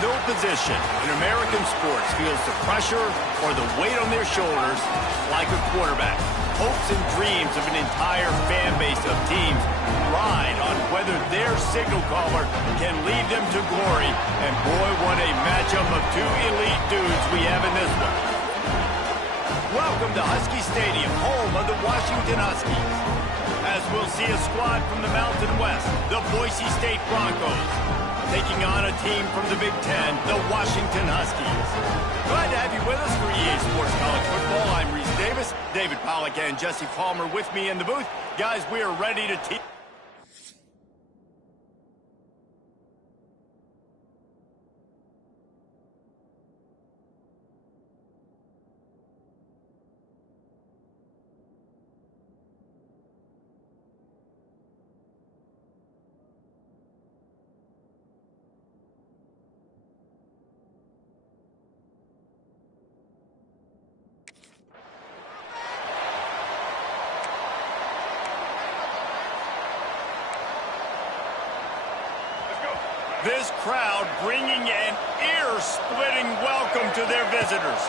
No position in American sports feels the pressure or the weight on their shoulders like a quarterback. Hopes and dreams of an entire fan base of teams ride on whether their signal caller can lead them to glory. And boy, what a matchup of two elite dudes we have in this one. Welcome to Husky Stadium, home of the Washington Huskies. As we'll see a squad from the Mountain West, the Boise State Broncos, taking on a team from the Big Ten, the Washington Huskies. Glad to have you with us for EA Sports College Football. I'm Reese Davis, David Pollack, and Jesse Palmer with me in the booth. Guys, we are ready to teach. This crowd bringing an ear-splitting welcome to their visitors.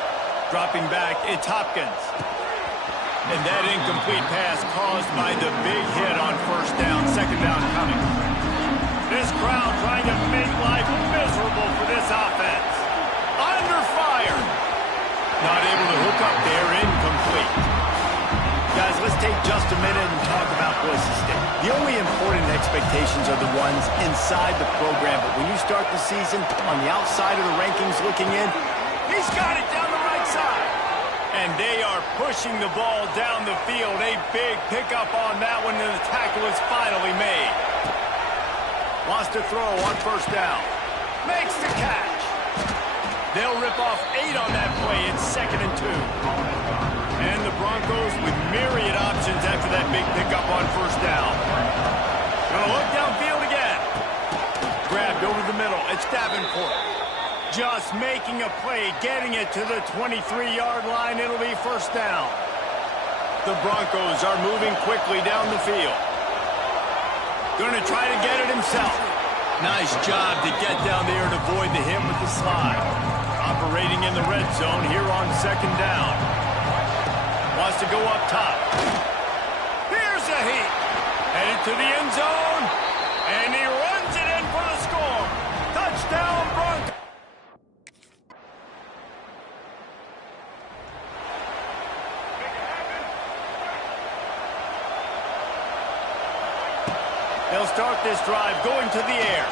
Dropping back, it's Hopkins. And that incomplete pass caused by the big hit on first down, second down coming. This crowd trying to make life miserable for this offense. Under fire. Not able to hook up there, incomplete. Guys, let's take just a minute and talk about Boise State. The only important expectations are the ones inside the program, but when you start the season on the outside of the rankings looking in, he's got it down the right side. And they are pushing the ball down the field. A big pickup on that one, and the tackle is finally made. Wants to throw on first down. Makes the catch. They'll rip off 8 on that play. It's 2nd and 2. And the Broncos with myriad options after that big pickup on first down. Gonna look downfield again. Grabbed over the middle. It's Davenport. Just making a play, getting it to the 23-yard line. It'll be first down. The Broncos are moving quickly down the field. Gonna try to get it himself. Nice job to get down there and avoid the hit with the slide. Operating in the red zone here on second down. Wants to go up top. Here's a heat. Headed to the end zone. And he runs it in for the score. Touchdown, Broncos. They'll start this drive going to the air.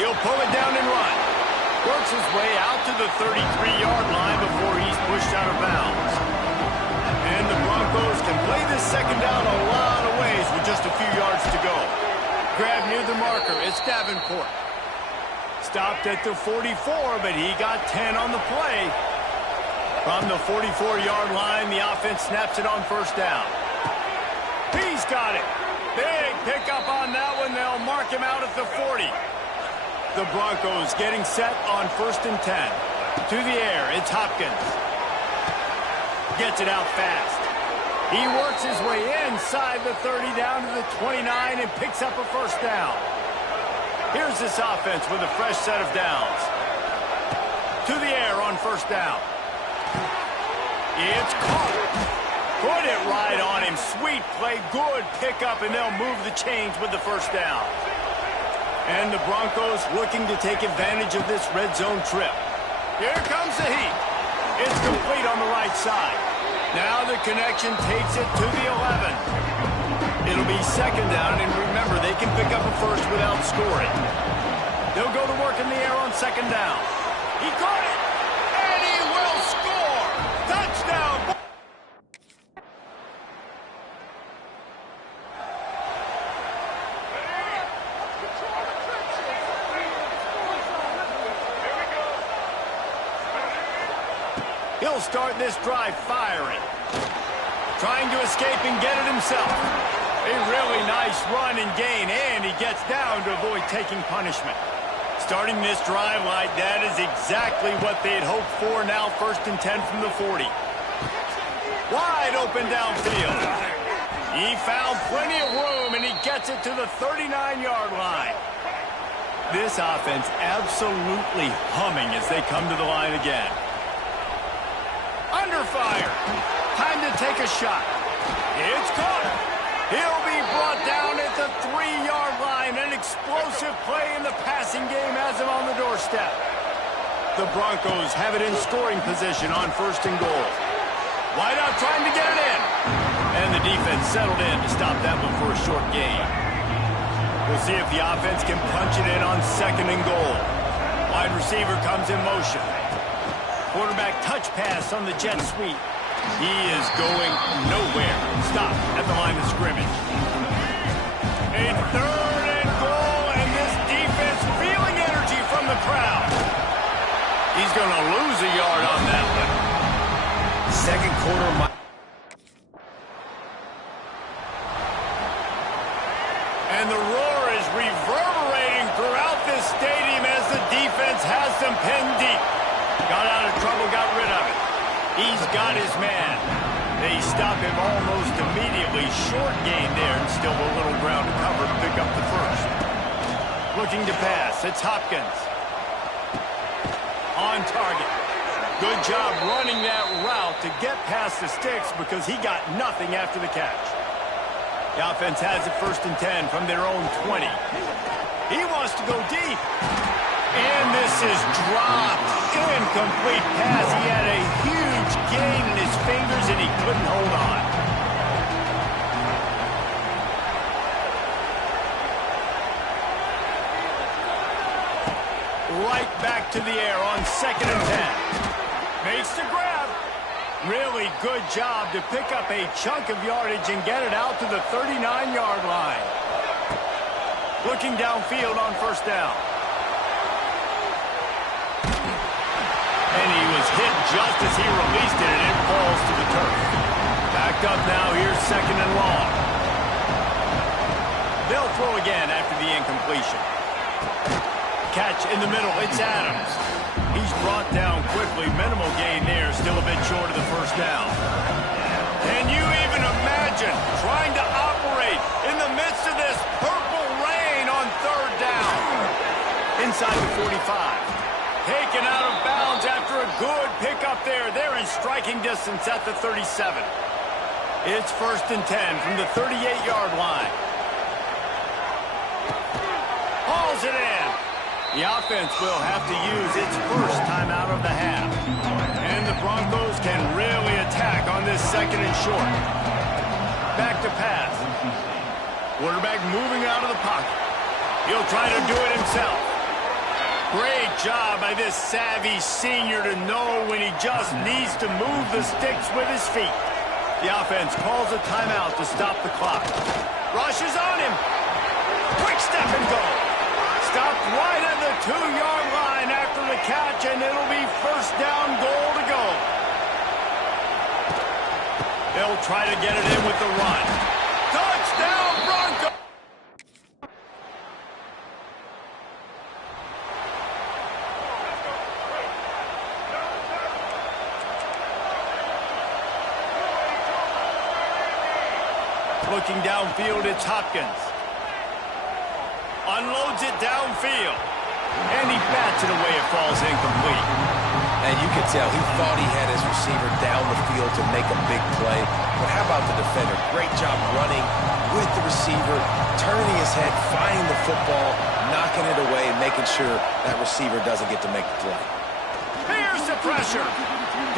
He'll pull it down and run. Works his way out to the 33-yard line before he's pushed out of bounds. And the Broncos can play this second down a lot of ways with just a few yards to go. Grab near the marker. It's Davenport. Stopped at the 44, but he got 10 on the play. From the 44-yard line, the offense snaps it on first down. He's got it. Big pickup on that one. They'll mark him out at the 40. The Broncos getting set on 1st and 10. To the air, it's Hopkins. Gets it out fast. He works his way inside the 30 down to the 29 and picks up a first down. Here's this offense with a fresh set of downs. To the air on 1st down. It's caught. Put it right on him. Sweet play, good pickup, and they'll move the chains with the first down. And the Broncos looking to take advantage of this red zone trip. Here comes the heat. It's complete on the right side. Now the connection takes it to the 11. It'll be 2nd down, and remember, they can pick up a first without scoring. They'll go to work in the air on 2nd down. He caught it, and he will score. Touchdown. He'll start this drive firing. Trying to escape and get it himself. A really nice run and gain, and he gets down to avoid taking punishment. Starting this drive like that is exactly what they had hoped for. Now 1st and 10 from the 40. Wide open downfield. He found plenty of room, and he gets it to the 39-yard line. This offense absolutely humming as they come to the line again. Under fire. Time to take a shot. It's caught. He'll be brought down at the 3-yard line. An explosive play in the passing game has him on the doorstep. The Broncos have it in scoring position on 1st and goal. Wide out trying to get it in. And the defense settled in to stop that one for a short gain. We'll see if the offense can punch it in on 2nd and goal. Wide receiver comes in motion. Quarterback touch pass on the jet sweep. He is going nowhere. Stop at the line of scrimmage. A 3rd and goal, and this defense feeling energy from the crowd. He's going to lose a yard on that one. 2nd quarter. And the roar is reverberating throughout this stadium as the defense has them pinned deep. Got out of trouble, got rid of it. He's got his man. They stop him almost immediately. Short gain there, and still a little ground to cover to pick up the first. Looking to pass. It's Hopkins. On target. Good job running that route to get past the sticks because he got nothing after the catch. The offense has it 1st and 10 from their own 20. He wants to go deep. And this is dropped. Incomplete pass. He had a huge gain in his fingers, and he couldn't hold on. Right back to the air on 2nd and 10. Makes the grab. Really good job to pick up a chunk of yardage and get it out to the 39-yard line. Looking downfield on 1st down. And he was hit just as he released it, and it falls to the turf. Backed up now, here's 2nd and long. They'll throw again after the incompletion. Catch in the middle, it's Adams. He's brought down quickly, minimal gain there, still a bit short of the 1st down. Can you even imagine trying to operate in the midst of this purple rain on 3rd down? Inside the 45. Taken out of bounds after a good pickup there. They're in striking distance at the 37. It's 1st and 10 from the 38-yard line. Hauls it in. The offense will have to use its first timeout of the half. And the Broncos can really attack on this 2nd and short. Back to pass. Quarterback moving out of the pocket. He'll try to do it himself. Great job by this savvy senior to know when he just needs to move the sticks with his feet. The offense calls a timeout to stop the clock. Rushes on him. Quick step and go. Stopped right at the 2-yard line after the catch, and it'll be 1st down, goal to go. They'll try to get it in with the run. Looking downfield, it's Hopkins. Unloads it downfield. And he bats it away. It falls incomplete. And you could tell he thought he had his receiver down the field to make a big play. But how about the defender? Great job running with the receiver, turning his head, finding the football, knocking it away, and making sure that receiver doesn't get to make the play. Here's the pressure.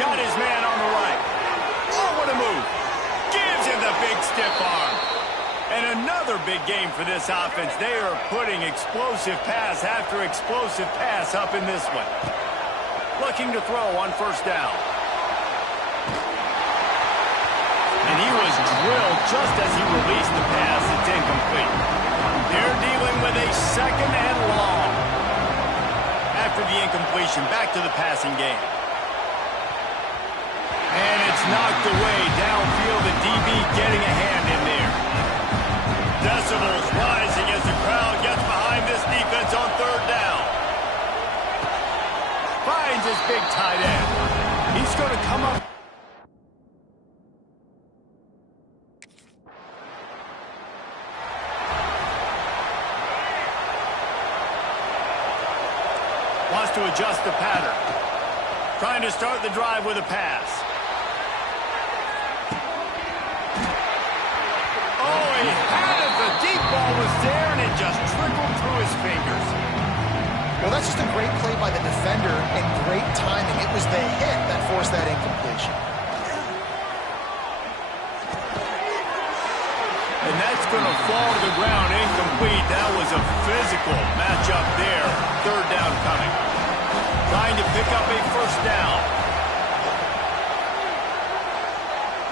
Got his man on the right. Oh, what a move. Gives him the big stiff arm. And another big game for this offense. They are putting explosive pass after explosive pass up in this one. Looking to throw on first down. And he was drilled just as he released the pass. It's incomplete. They're dealing with a second and long. After the incompletion, back to the passing game. And it's knocked away downfield. The DB getting a hand in there. Decibels rising as the crowd gets behind this defense on third down. Finds his big tight end. He's going to come up. Wants to adjust the pattern. Trying to start the drive with a pass. Oh, he had it. The deep ball was there, and it just trickled through his fingers. Well, that's just a great play by the defender and great timing. It was the hit that forced that incompletion. And that's going to fall to the ground incomplete. That was a physical matchup there. Third down coming. Trying to pick up a first down.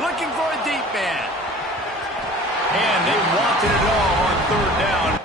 Looking for a deep man. And they wanted it all on third down.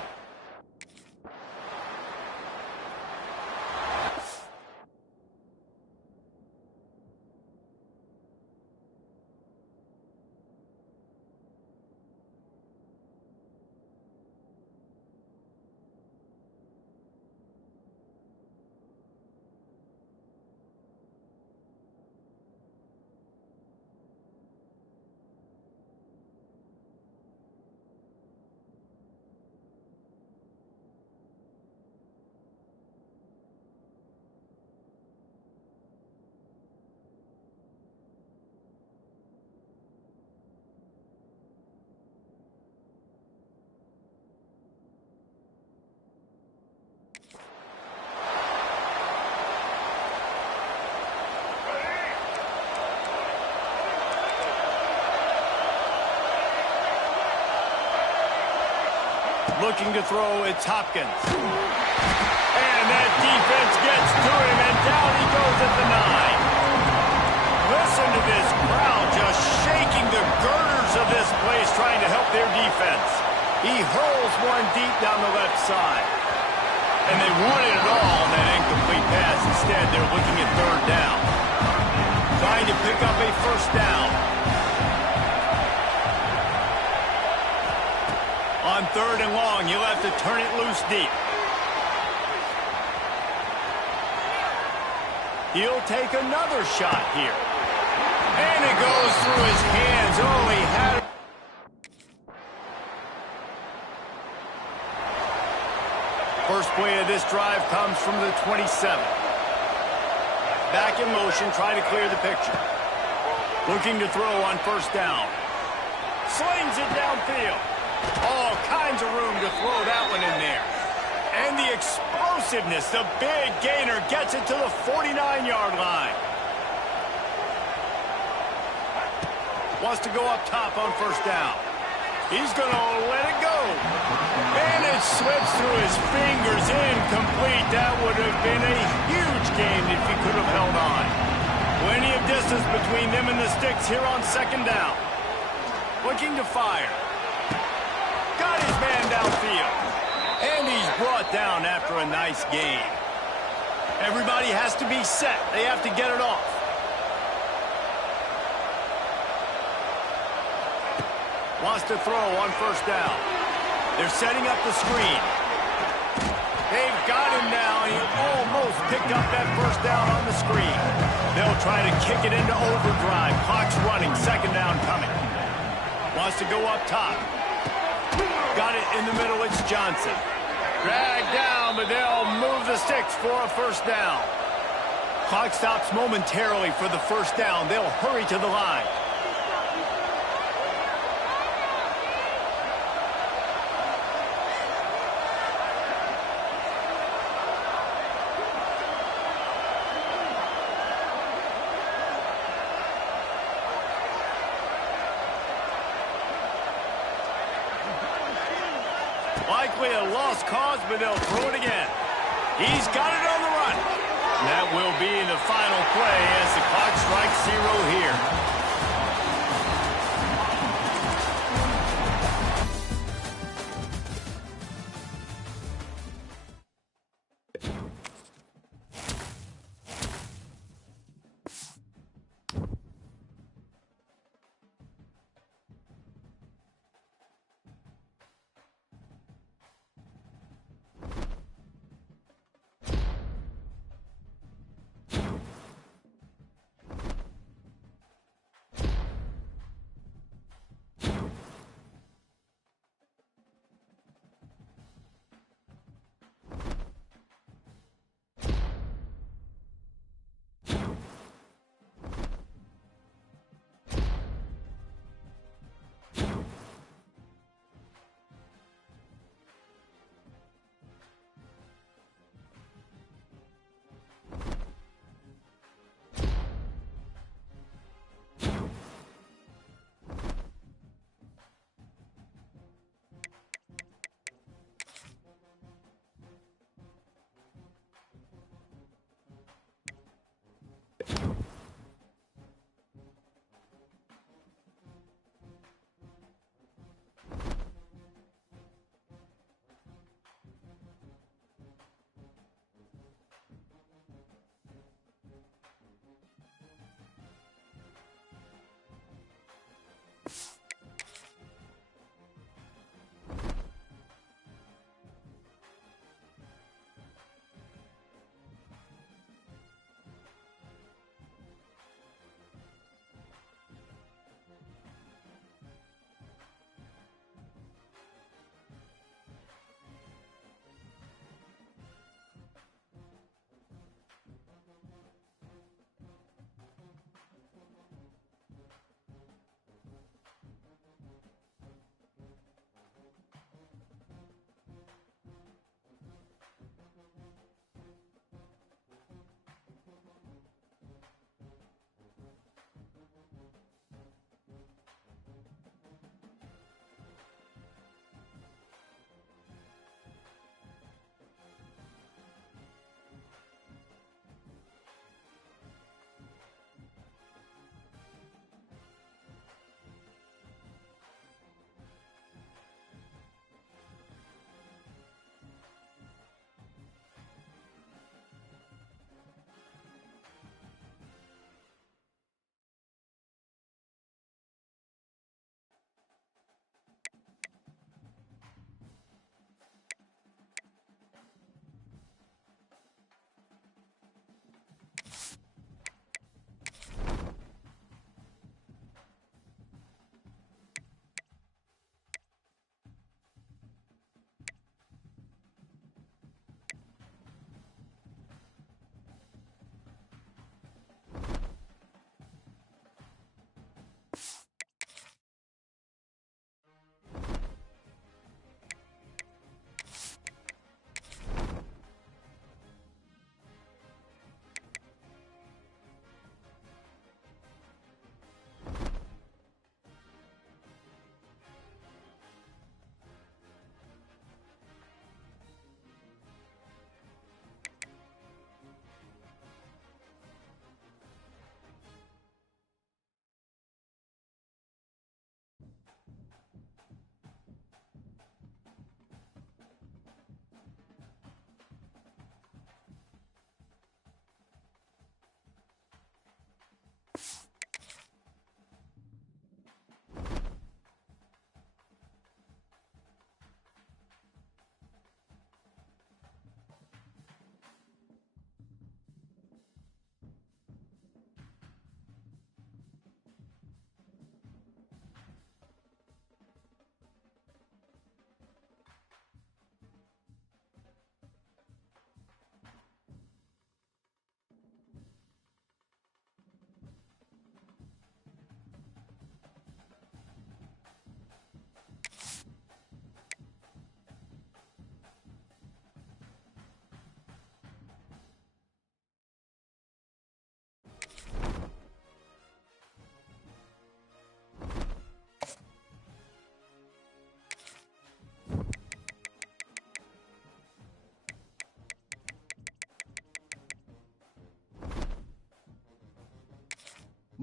Looking to throw, it's Hopkins. And that defense gets to him, and down he goes at the 9. Listen to this crowd just shaking the girders of this place, trying to help their defense. He hurls one deep down the left side. And they wanted it all on that incomplete pass. Instead, they're looking at third down. Trying to pick up a first down. On third and long, you'll have to turn it loose deep. He'll take another shot here. And it goes through his hands. Oh, he had it. First play of this drive comes from the 27. Back in motion, trying to clear the picture. Looking to throw on first down. Slings it downfield. All kinds of room to throw that one in there. And the explosiveness, the big gainer gets it to the 49-yard line. Wants to go up top on first down. He's going to let it go. And it slips through his fingers, incomplete. That would have been a huge game if he could have held on. Plenty of distance between them and the sticks here on second down. Looking to fire. Got his man downfield. And he's brought down after a nice game. Everybody has to be set. They have to get it off. Wants to throw on first down. They're setting up the screen. They've got him now. He almost picked up that first down on the screen. They'll try to kick it into overdrive. Clock's running. Second down coming. Wants to go up top. Got it in the middle. It's Johnson. Dragged down, but they'll move the sticks for a first down. Clock stops momentarily for the first down. They'll hurry to the line. Likely a lost cause, but they'll throw it again. He's got it on the run. And that will be the final play as the clock strikes 0 here.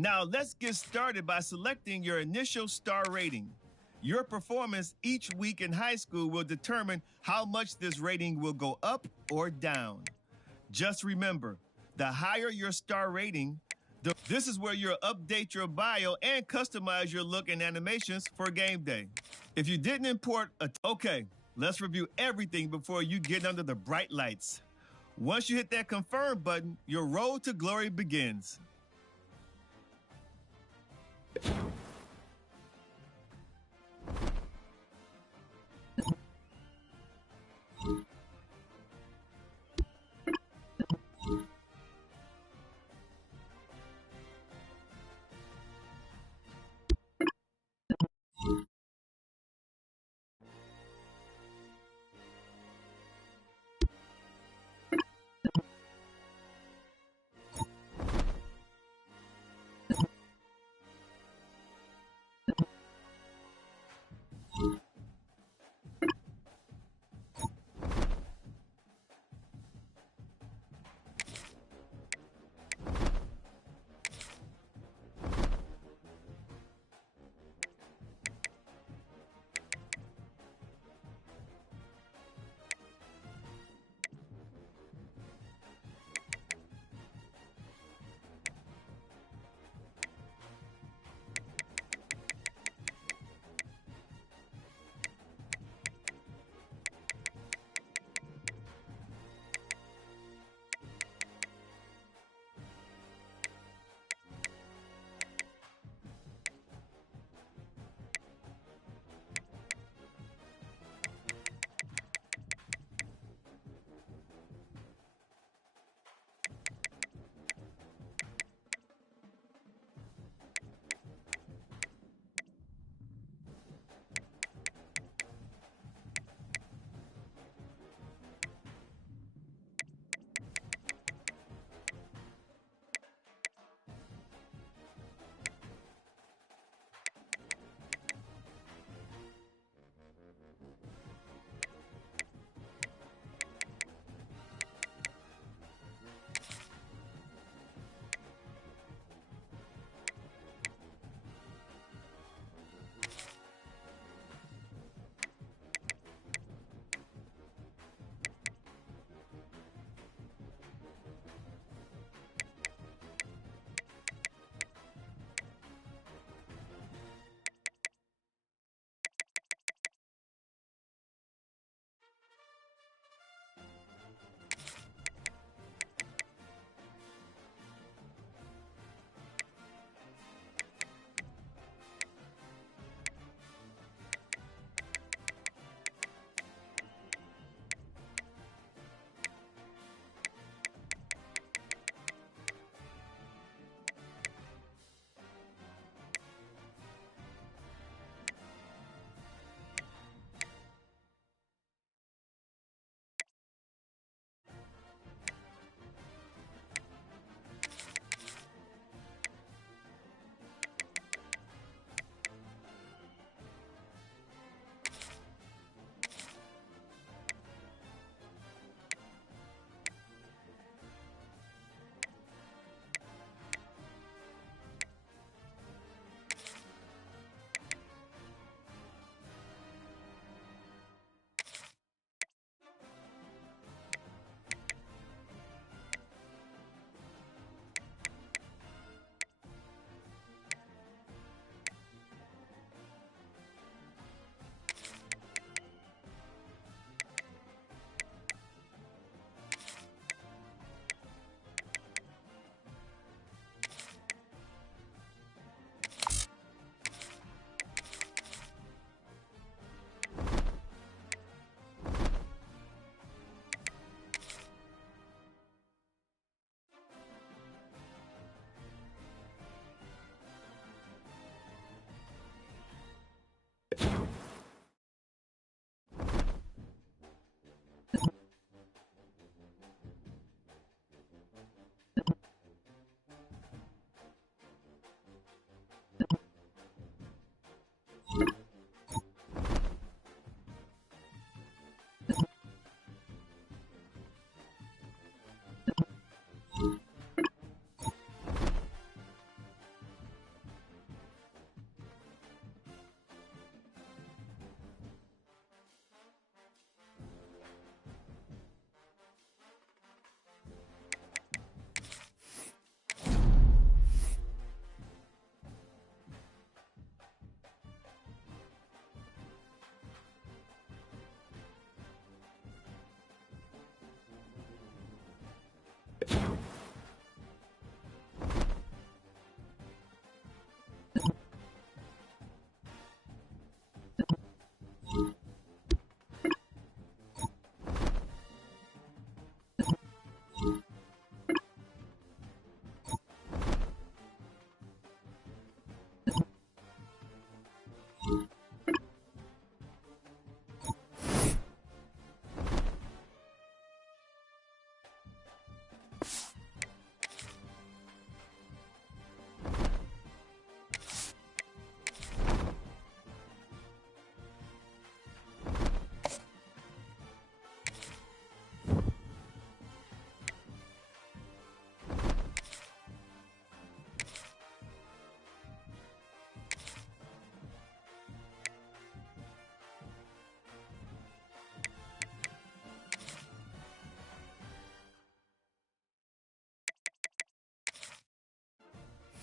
Now let's get started by selecting your initial star rating. Your performance each week in high school will determine how much this rating will go up or down. Just remember, the higher your star rating, this is where you'll update your bio and customize your look and animations for game day. If you didn't import okay, let's review everything before you get under the bright lights. Once you hit that confirm button, your road to glory begins.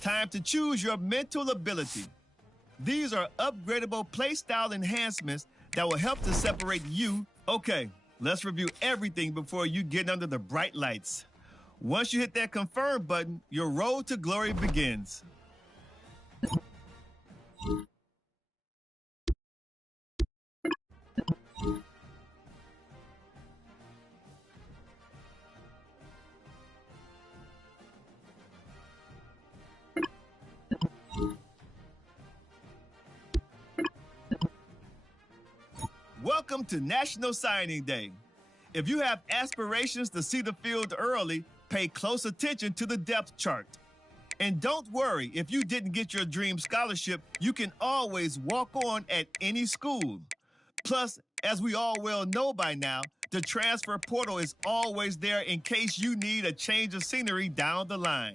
Time to choose your mental ability. These are upgradable play style enhancements that will help to separate you. Okay, let's review everything before you get under the bright lights. Once you hit that confirm button, your road to glory begins. Welcome to National Signing Day. If you have aspirations to see the field early, pay close attention to the depth chart. And don't worry, if you didn't get your dream scholarship, you can always walk on at any school. Plus, as we all well know by now, the transfer portal is always there in case you need a change of scenery down the line.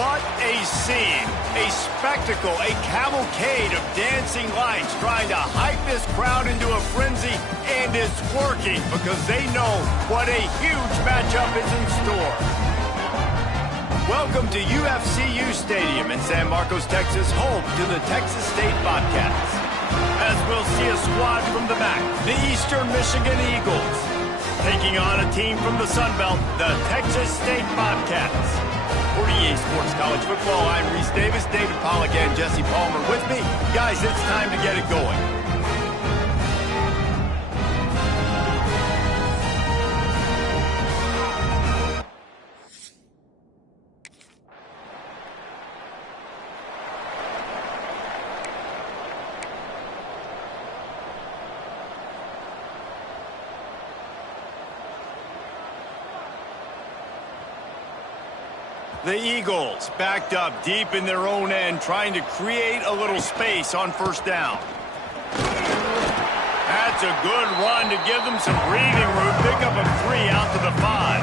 What a scene, a spectacle, a cavalcade of dancing lights trying to hype this crowd into a frenzy, and it's working because they know what a huge matchup is in store. Welcome to UFCU Stadium in San Marcos, Texas, home to the Texas State Bobcats. As we'll see a squad from the back, the Eastern Michigan Eagles, taking on a team from the Sun Belt, the Texas State Bobcats. For EA Sports College Football, I'm Reese Davis, David Pollack, and Jesse Palmer with me. Guys, it's time to get it going. The Eagles backed up deep in their own end, trying to create a little space on first down. That's a good run to give them some breathing room. Pick up a 3 out to the 5.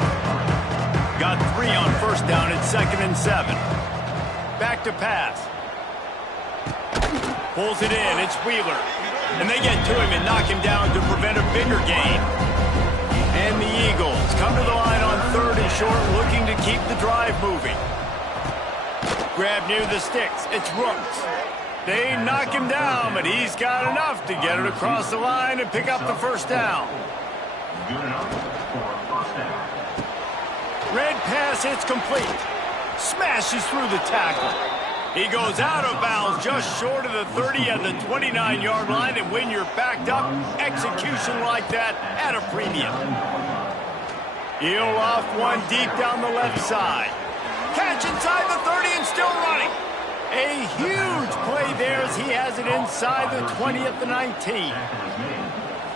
Got 3 on first down at 2nd and 7. Back to pass. Pulls it in. It's Wheeler. And they get to him and knock him down to prevent a bigger gain. And the Eagles come to the line on 3rd and short, looking to keep the drive moving. Grab near the sticks. It's Rooks. They knock him down, but he's got enough to get it across the line and pick up the first down. Good enough for first down. Red pass hits complete. Smashes through the tackle. He goes out of bounds just short of the 30 at the 29-yard line, and when you're backed up, execution like that at a premium. He'll off one deep down the left side. Catch inside the 30 and still running. A huge play there as he has it inside the 20 at the 19.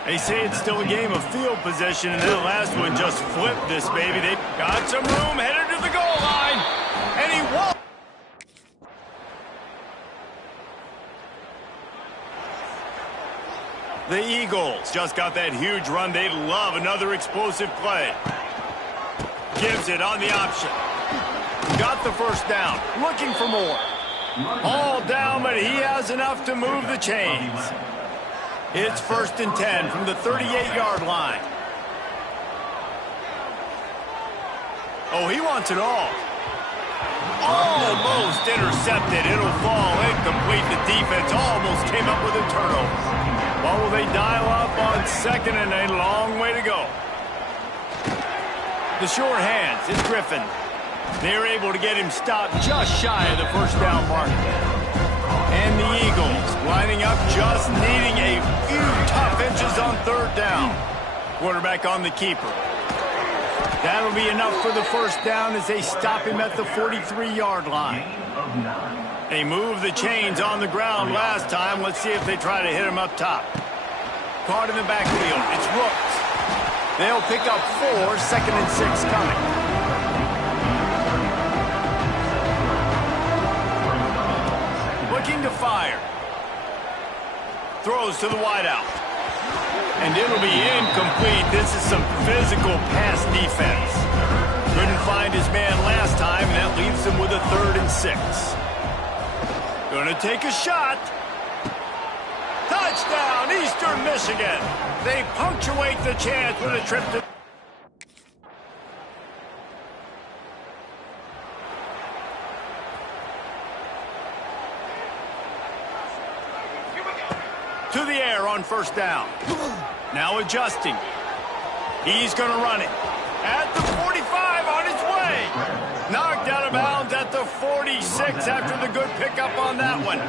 They say it's still a game of field position, and that last one just flipped this baby. They got some room, headed to the goal line, and he won't. The Eagles just got that huge run. They'd love another explosive play. Gives it on the option. Got the first down. Looking for more. All down, but he has enough to move the chains. It's 1st and 10 from the 38-yard line. Oh, he wants it all. Almost intercepted. It'll fall incomplete. The defense almost came up with a turnover. Well, will they dial up on 2nd and a long way to go? The short hands, it's Griffin. They're able to get him stopped just shy of the first down mark. And the Eagles lining up, just needing a few tough inches on 3rd down. Quarterback on the keeper. That'll be enough for the first down as they stop him at the 43-yard line. They moved the chains on the ground last time. Let's see if they try to hit him up top. Caught in the backfield. It's Rooks. They'll pick up 4, 2nd and 6 coming. Looking to fire. Throws to the wideout. And it'll be incomplete. This is some physical pass defense. Couldn't find his man last time, and that leaves him with a 3rd and 6. Gonna take a shot. Touchdown, Eastern Michigan. They punctuate the chance with a trip to... to the air on first down. Now adjusting. He's gonna run it. At the 45, on his way. Knocked out of bounds at the 46 after the good pickup on that one.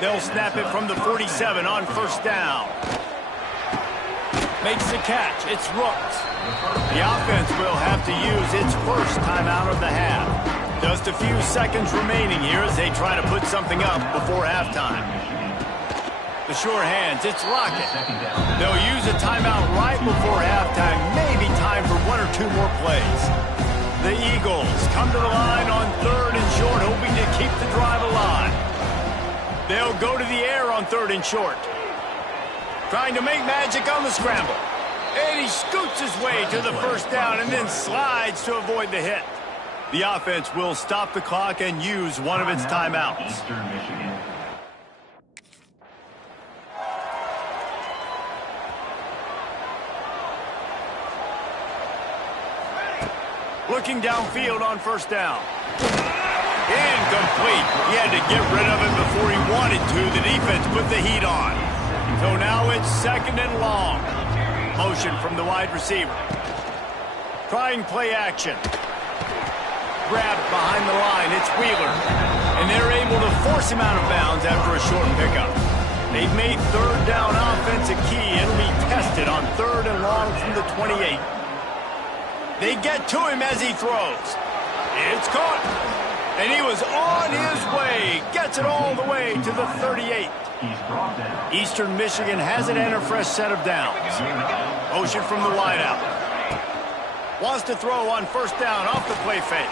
They'll snap it from the 47 on first down. Makes the catch. It's Rooks. The offense will have to use its first timeout of the half. Just a few seconds remaining here as they try to put something up before halftime. The sure hands, it's Lockett. They'll use a timeout right before halftime. Maybe time for 1 or 2 more plays. The Eagles come to the line on 3rd and short, hoping to keep the drive alive. They'll go to the air on 3rd and short. Trying to make magic on the scramble. And he scoots his way to the first down and then slides to avoid the hit. The offense will stop the clock and use one of its timeouts. Eastern Michigan. Looking downfield on first down. Incomplete. He had to get rid of it before he wanted to. The defense put the heat on. So now it's 2nd and long. Motion from the wide receiver. Trying play action. Grabbed behind the line. It's Wheeler. And they're able to force him out of bounds after a short pickup. They've made 3rd down offense a key. It'll be tested on 3rd and long from the 28. They get to him as he throws. It's caught. And he was on his way. Gets it all the way to the 38. Eastern Michigan hasn't had a fresh set of downs. Motion from the wideout. Wants to throw on first down off the play fake.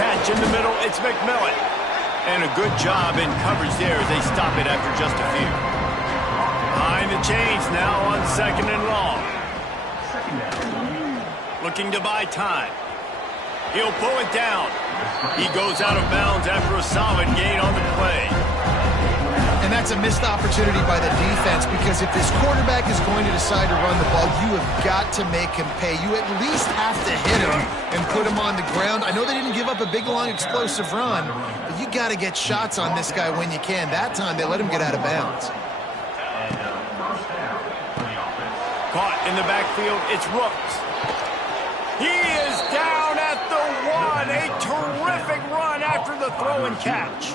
Catch in the middle. It's McMillan. And a good job in coverage there as they stop it after just a few. Behind the chains now on 2nd and long. Looking to buy time. He'll pull it down. He goes out of bounds after a solid gain on the play. And that's a missed opportunity by the defense, because if this quarterback is going to decide to run the ball, you have got to make him pay. You at least have to hit him and put him on the ground. I know they didn't give up a big, long, explosive run, but you got to get shots on this guy when you can. That time, they let him get out of bounds. Caught in the backfield, it's Rooks. He is down at the 1. A terrific run after the throw and catch.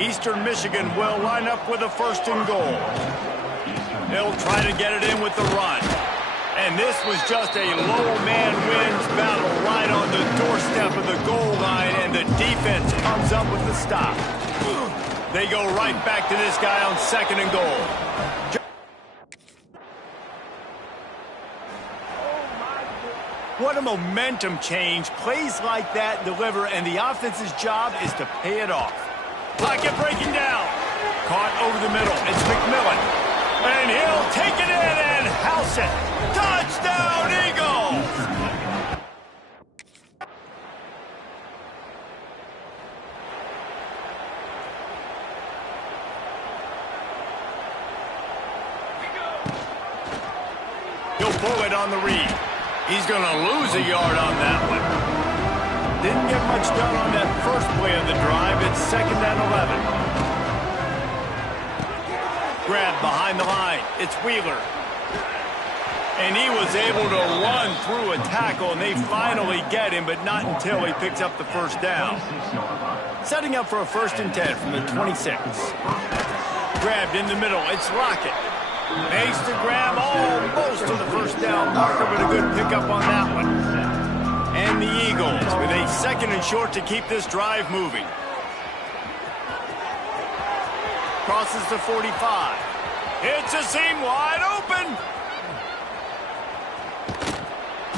Eastern Michigan will line up with a 1st and goal. They'll try to get it in with the run. And this was just a low man wins battle right on the doorstep of the goal line, and the defense comes up with the stop. They go right back to this guy on 2nd and goal. What a momentum change. Plays like that deliver, and the offense's job is to pay it off. Pocket breaking down. Caught over the middle. It's McMillan. And he'll take it in and house it. Touchdown, Eagles! He'll pull it on the read. He's going to lose a yard on that one. Didn't get much done on that first play of the drive. It's 2nd and 11. Grab behind the line. It's Wheeler. And he was able to run through a tackle, and they finally get him, but not until he picks up the first down. Setting up for a 1st and 10 from the 26. Grabbed in the middle. It's Lockett. Makes the grab almost to the first down marker, but a good pickup on that one. And the Eagles with a 2nd and short to keep this drive moving. Crosses the 45. It's a seam wide open.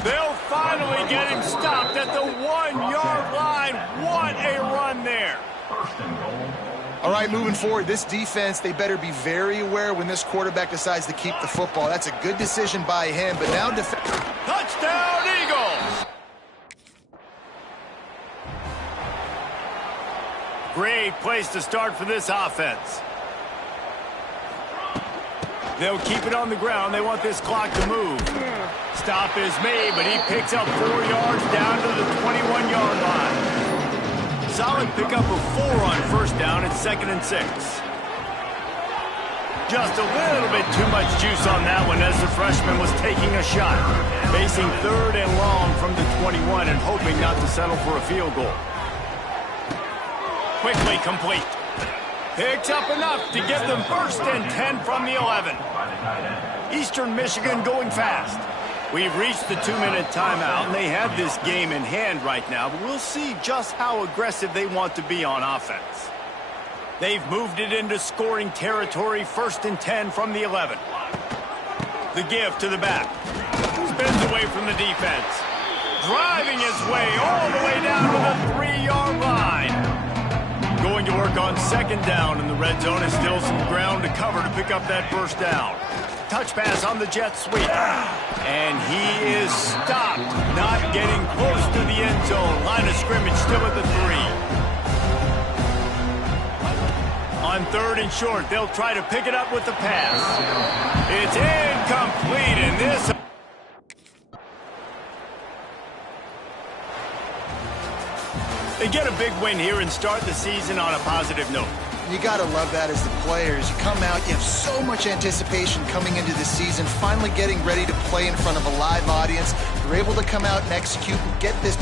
They'll finally get him stopped at the 1-yard line. What a run there. All right, moving forward, this defense, they better be very aware when this quarterback decides to keep the football. That's a good decision by him, but now touchdown, Eagles! Great place to start for this offense. They'll keep it on the ground. They want this clock to move. Stop is made, but he picks up 4 yards down to the 21-yard line. Solid pickup of 4 on first down. It's 2nd and 6. Just a little bit too much juice on that one as the freshman was taking a shot. Facing 3rd and long from the 21 and hoping not to settle for a field goal. Quickly complete. Picks up enough to give them 1st and 10 from the 11. Eastern Michigan going fast. We've reached the 2-minute timeout, and they have this game in hand right now, but we'll see just how aggressive they want to be on offense. They've moved it into scoring territory, 1st and 10 from the 11. The give to the back. Spins away from the defense. Driving his way all the way down to the 3-yard line. Going to work on 2nd down in the red zone, and still some ground to cover to pick up that first down. touch pass on the jet sweep. And he is stopped, not getting close to the end zone. Line of scrimmage still at the 3. On 3rd and short, they'll try to pick it up with the pass. It's incomplete, and this... They get a big win here and start the season on a positive note. You got to love that as the players. You come out, you have so much anticipation coming into the season, finally getting ready to play in front of a live audience. You're able to come out and execute and get this.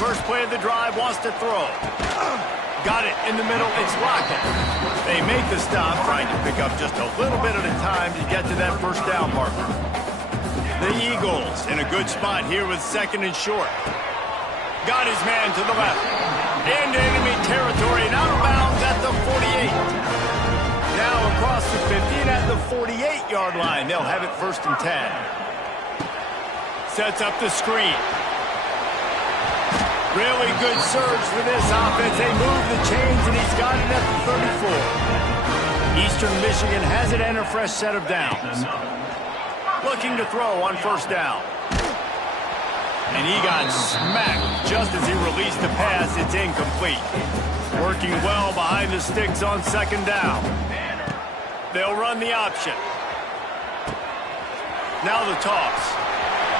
First play of the drive, wants to throw. Got it in the middle, it's Lockett. They make the stop, trying to pick up just a little bit at a time to get to that first down marker. The Eagles in a good spot here with 2nd and short. Got his man to the left. Into enemy territory and out of bounds at the 48. Now across the 50 and at the 48-yard line. They'll have it 1st and 10. Sets up the screen. Really good surge for this offense. They move the chains, and he's got it at the 34. Eastern Michigan has it and a fresh set of downs. Looking to throw on 1st down. And he got smacked just as he released the pass. It's incomplete. Working well behind the sticks on 2nd down. They'll run the option. Now the toss.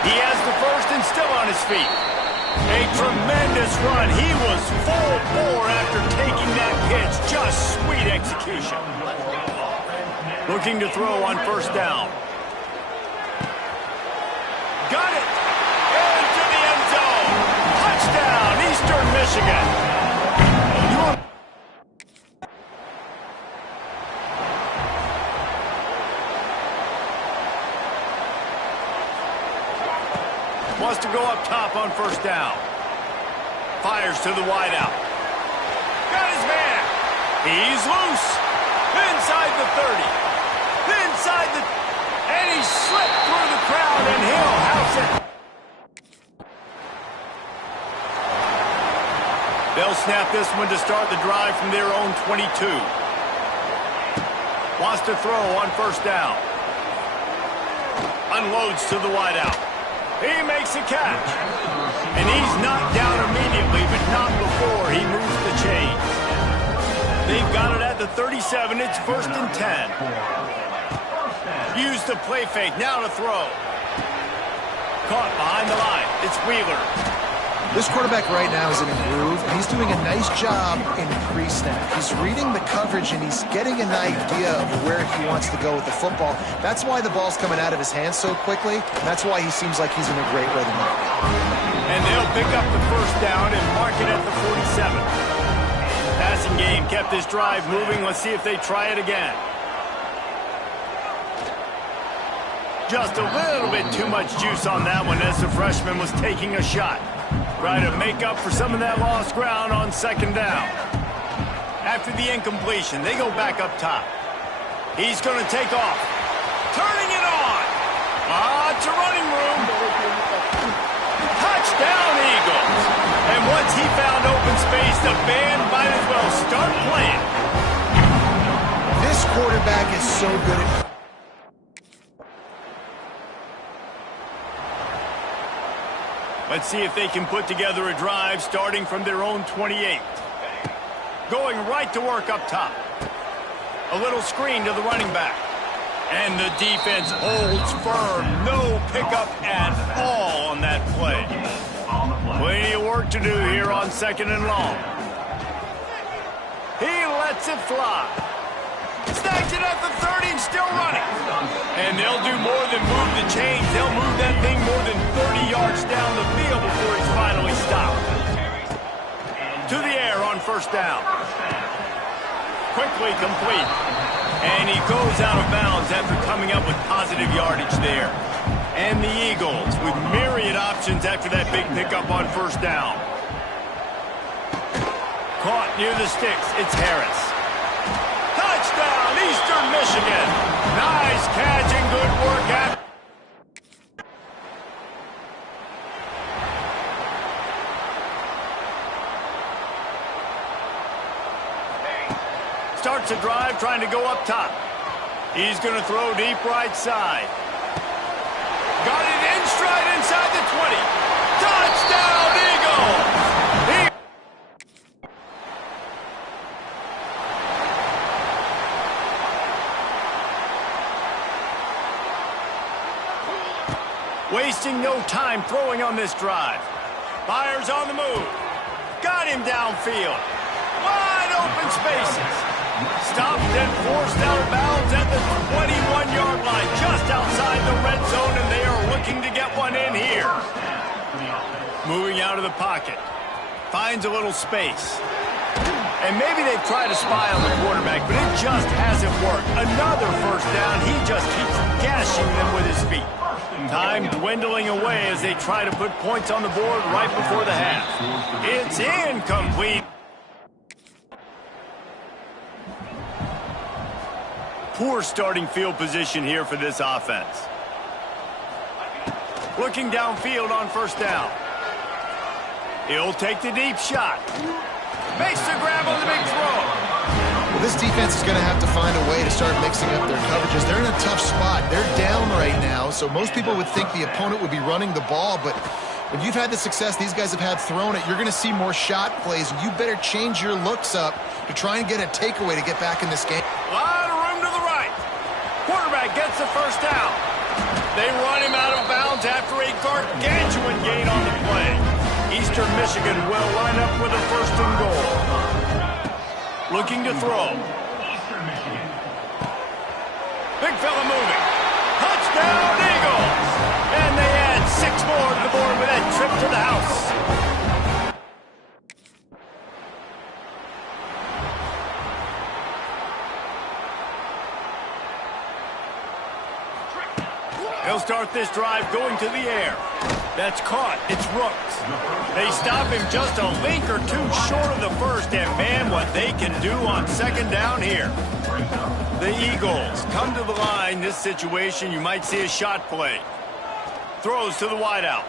He has the 1st and still on his feet. A tremendous run. He was full bore after taking that pitch. Just sweet execution. Looking to throw on 1st down. Got it. Into the end zone. Touchdown, Eastern Michigan. Wants to go up top on 1st down. Fires to the wideout. Got his man. He's loose. Inside the 30. Inside the... And he slipped through the crowd, and he'll house it. They'll snap this one to start the drive from their own 22. Wants to throw on 1st down. Unloads to the wideout. He makes a catch. And he's knocked down immediately, but not before he moves the chains. They've got it at the 37. It's 1st and 10. Use the play fake. Now to throw. Caught behind the line. It's Wheeler. This quarterback right now is in a groove, and he's doing a nice job in pre-snap. He's reading the coverage, and he's getting an idea of where he wants to go with the football. That's why the ball's coming out of his hands so quickly, and that's why he seems like he's in a great rhythm. And they'll pick up the first down and mark it at the 47. Passing game kept this drive moving. Let's see if they try it again. Just a little bit too much juice on that one as the freshman was taking a shot. Try to make up for some of that lost ground on second down. After the incompletion, they go back up top. He's going to take off. Turning it on. Lots of running room. Touchdown, Eagles. And once he found open space, the band might as well start playing. This quarterback is so good at... Let's see if they can put together a drive starting from their own 28. Going right to work up top. A little screen to the running back. And the defense holds firm. No pickup at all on that play. Plenty of work to do here on second and long. He lets it fly. Snags it at the 30 and still running. And they'll do more than move the chains. They'll move that thing more than 30 yards down the field before he's finally stopped. To the air on first down. Quickly complete. And he goes out of bounds after coming up with positive yardage there. And the Eagles with myriad options after that big pickup on first down. Caught near the sticks. It's Harris. Touchdown, Eastern Michigan. Nice catch and good work after. Starts a drive trying to go up top. He's going to throw deep right side. Got it in stride inside the 20. Touchdown, Eagles! Wasting no time throwing on this drive. Fires on the move. Got him downfield. Wide open spaces. Stopped and forced out of bounds at the 21-yard line, just outside the red zone, and they are looking to get one in here. Moving out of the pocket. Finds a little space. And maybe they've tried to spy on the quarterback, but it just hasn't worked. Another first down. He just keeps gashing them with his feet. Time dwindling away as they try to put points on the board right before the half. It's incomplete. Poor starting field position here for this offense. Looking downfield on first down. He'll take the deep shot. Makes the grab on the big throw. Well, this defense is going to have to find a way to start mixing up their coverages. They're in a tough spot. They're down right now, so most people would think the opponent would be running the ball, but when you've had the success these guys have had throwing it, you're going to see more shot plays, and you better change your looks up to try and get a takeaway to get back in this game. A lot of room to the right. Quarterback gets the first down. They run him out of bounds after a gargantuan gain on the play. Eastern Michigan will line up with a first and goal. Looking to throw. Big fella moving. Touchdown, Eagles! And they add 6 more to the board with that trip to the house. They'll start this drive going to the air. That's caught. It's Rooks. They stop him just a link or two short of the first, and man, what they can do on second down here. The Eagles come to the line. This situation, you might see a shot play. Throws to the wideout.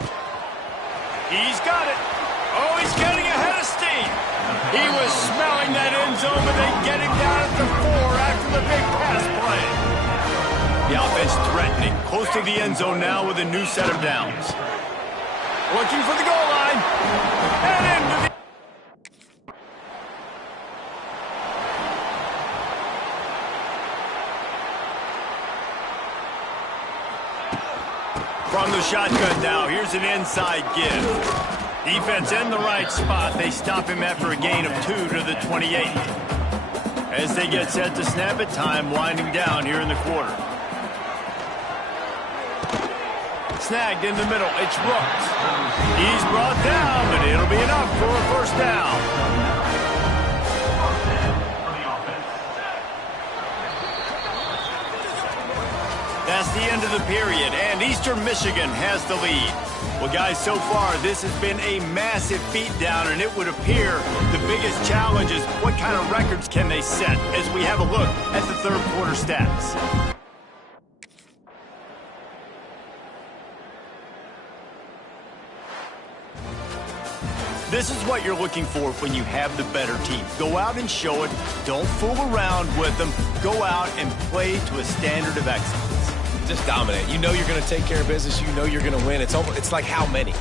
He's got it. Oh, he's getting ahead of steam. He was smelling that end zone, but they get him down at the 4 after the big pass play. The offense threatening, close to the end zone now with a new set of downs. Looking for the goal line. And into the... From the shotgun now, here's an inside give. Defense in the right spot. They stop him after a gain of 2 to the 28. As they get set to snap it, time winding down here in the quarter. Snagged in the middle. It's Rooks. He's brought down, but it'll be enough for a first down. That's the end of the period, and Eastern Michigan has the lead. Well, guys, so far, this has been a massive beatdown, and it would appear the biggest challenge is what kind of records can they set as we have a look at the third quarter stats. This is what you're looking for when you have the better team. Go out and show it. Don't fool around with them. Go out and play to a standard of excellence. Just dominate. You know you're going to take care of business. You know you're going to win. It's like how many?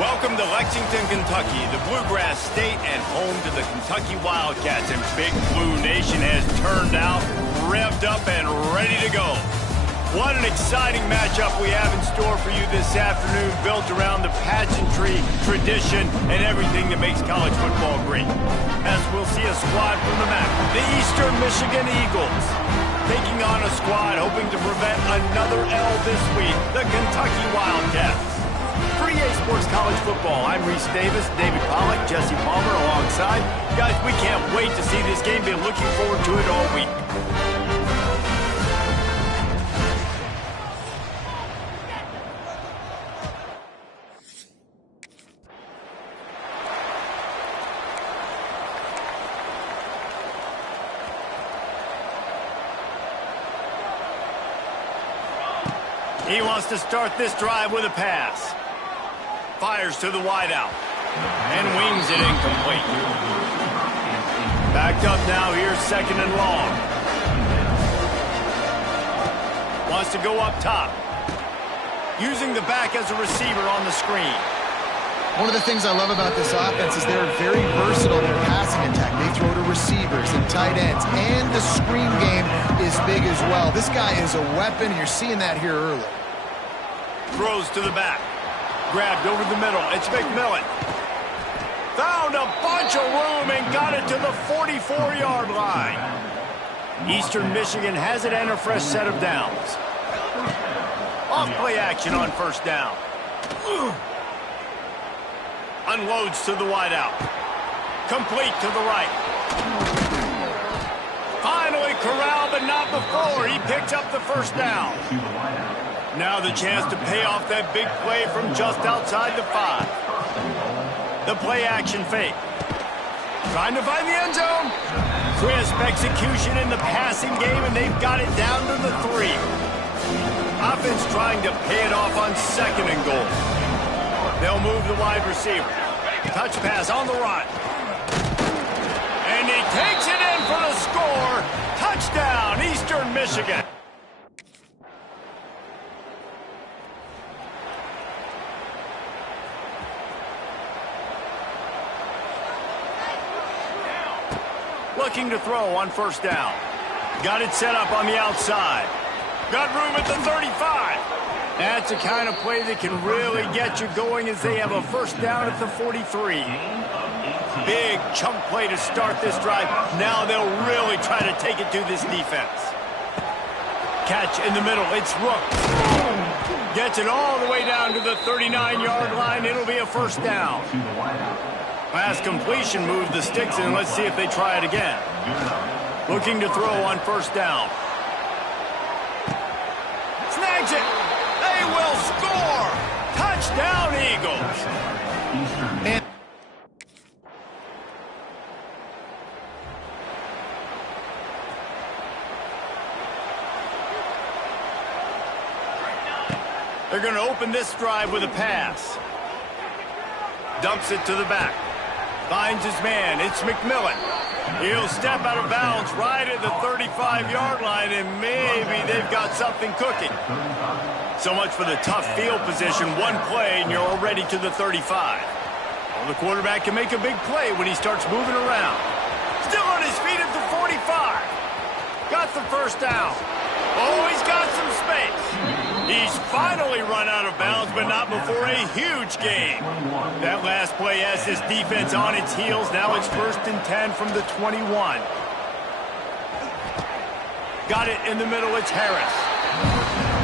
Welcome to Lexington, Kentucky, the Bluegrass State and home to the Kentucky Wildcats. And Big Blue Nation has turned out, revved up, and ready to go. What an exciting matchup we have in store for you this afternoon, built around the pageantry, tradition, and everything that makes college football great. As we'll see a squad from the MAC, the Eastern Michigan Eagles, taking on a squad hoping to prevent another L this week, the Kentucky Wildcats. For EA Sports College Football, I'm Reese Davis, David Pollack, Jesse Palmer alongside. Guys, we can't wait to see this game. Been looking forward to it all week. He wants to start this drive with a pass. Fires to the wideout. And wings it incomplete. Backed up now, here's second and long. Wants to go up top. Using the back as a receiver on the screen. One of the things I love about this offense is they're very versatile in their passing attack. They throw to receivers and tight ends, and the screen game is big as well. This guy is a weapon, and you're seeing that here early. Throws to the back. Grabbed over the middle. It's McMillan. Found a bunch of room and got it to the 44-yard line. Eastern Michigan has it and a fresh set of downs. Off play action on first down. Unloads to the wideout. Complete to the right. Finally corralled, but not before. He picks up the first down. Now the chance to pay off that big play from just outside the 5. The play action fake. Trying to find the end zone. Crisp execution in the passing game, and they've got it down to the 3. Offense trying to pay it off on 2nd and goal. They'll move the wide receiver. Touch pass on the run. And he takes it in for the score. Touchdown, Eastern Michigan. Looking to throw on first down. Got it set up on the outside. Got room at the 35. That's the kind of play that can really get you going as they have a first down at the 43. Big chunk play to start this drive. Now they'll really try to take it to this defense. Catch in the middle. It's Rook. Gets it all the way down to the 39-yard line. It'll be a first down. Last completion moved the sticks in. Let's see if they try it again. Looking to throw on first down. Snags it. They will score. Touchdown, Eagles. And they're going to open this drive with a pass. Dumps it to the back. Finds his man. It's McMillan. He'll step out of bounds right at the 35-yard line, and maybe they've got something cooking. So much for the tough field position. One play, and you're already to the 35. Well, the quarterback can make a big play when he starts moving around. Still on his feet at the 45. Got the first down. Oh, he's got some space. He's finally run out of bounds, but not before a huge gain. That last play has this defense on its heels. Now it's 1st and 10 from the 21. Got it in the middle. It's Harris.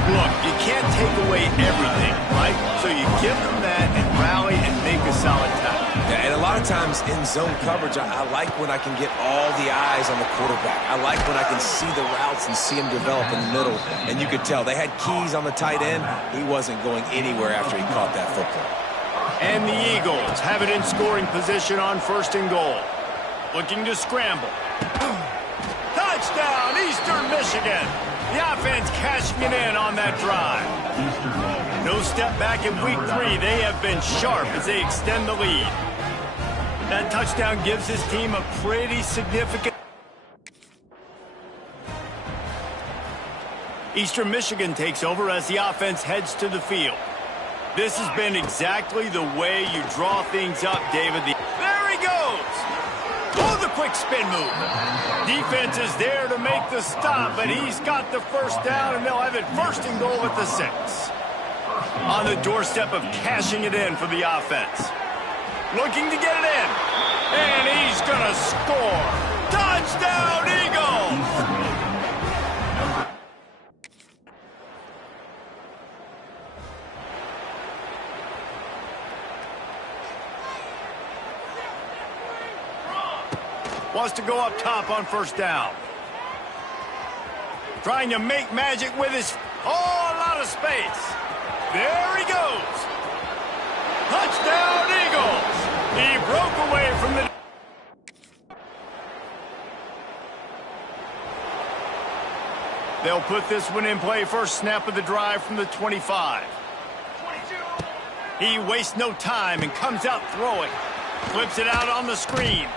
Look, you can't take away everything, right? So you give them that and rally and make a solid tackle. Yeah, and a lot of times in zone coverage, I like when I can get all the eyes on the quarterback. I like when I can see the routes and see him develop in the middle. And you could tell they had keys on the tight end. He wasn't going anywhere after he caught that football. And the Eagles have it in scoring position on 1st and goal. Looking to scramble. Touchdown, Eastern Michigan. The offense cashing it in on that drive. No step back in week 3. They have been sharp as they extend the lead. That touchdown gives his team a pretty significant... Eastern Michigan takes over as the offense heads to the field. This has been exactly the way you draw things up, David. There he goes! Oh, the quick spin move. Defense is there to make the stop, but he's got the first down, and they'll have it 1st and goal at the 6. On the doorstep of cashing it in for the offense. Looking to get it in. And he's going to score. Touchdown, Eagles! Wants to go up top on first down. Trying to make magic with his... Oh, a lot of space. There he goes. Touchdown, Eagles. He broke away from the... They'll put this one in play. First snap of the drive from the 25. He wastes no time and comes out throwing. Flips it out on the screen.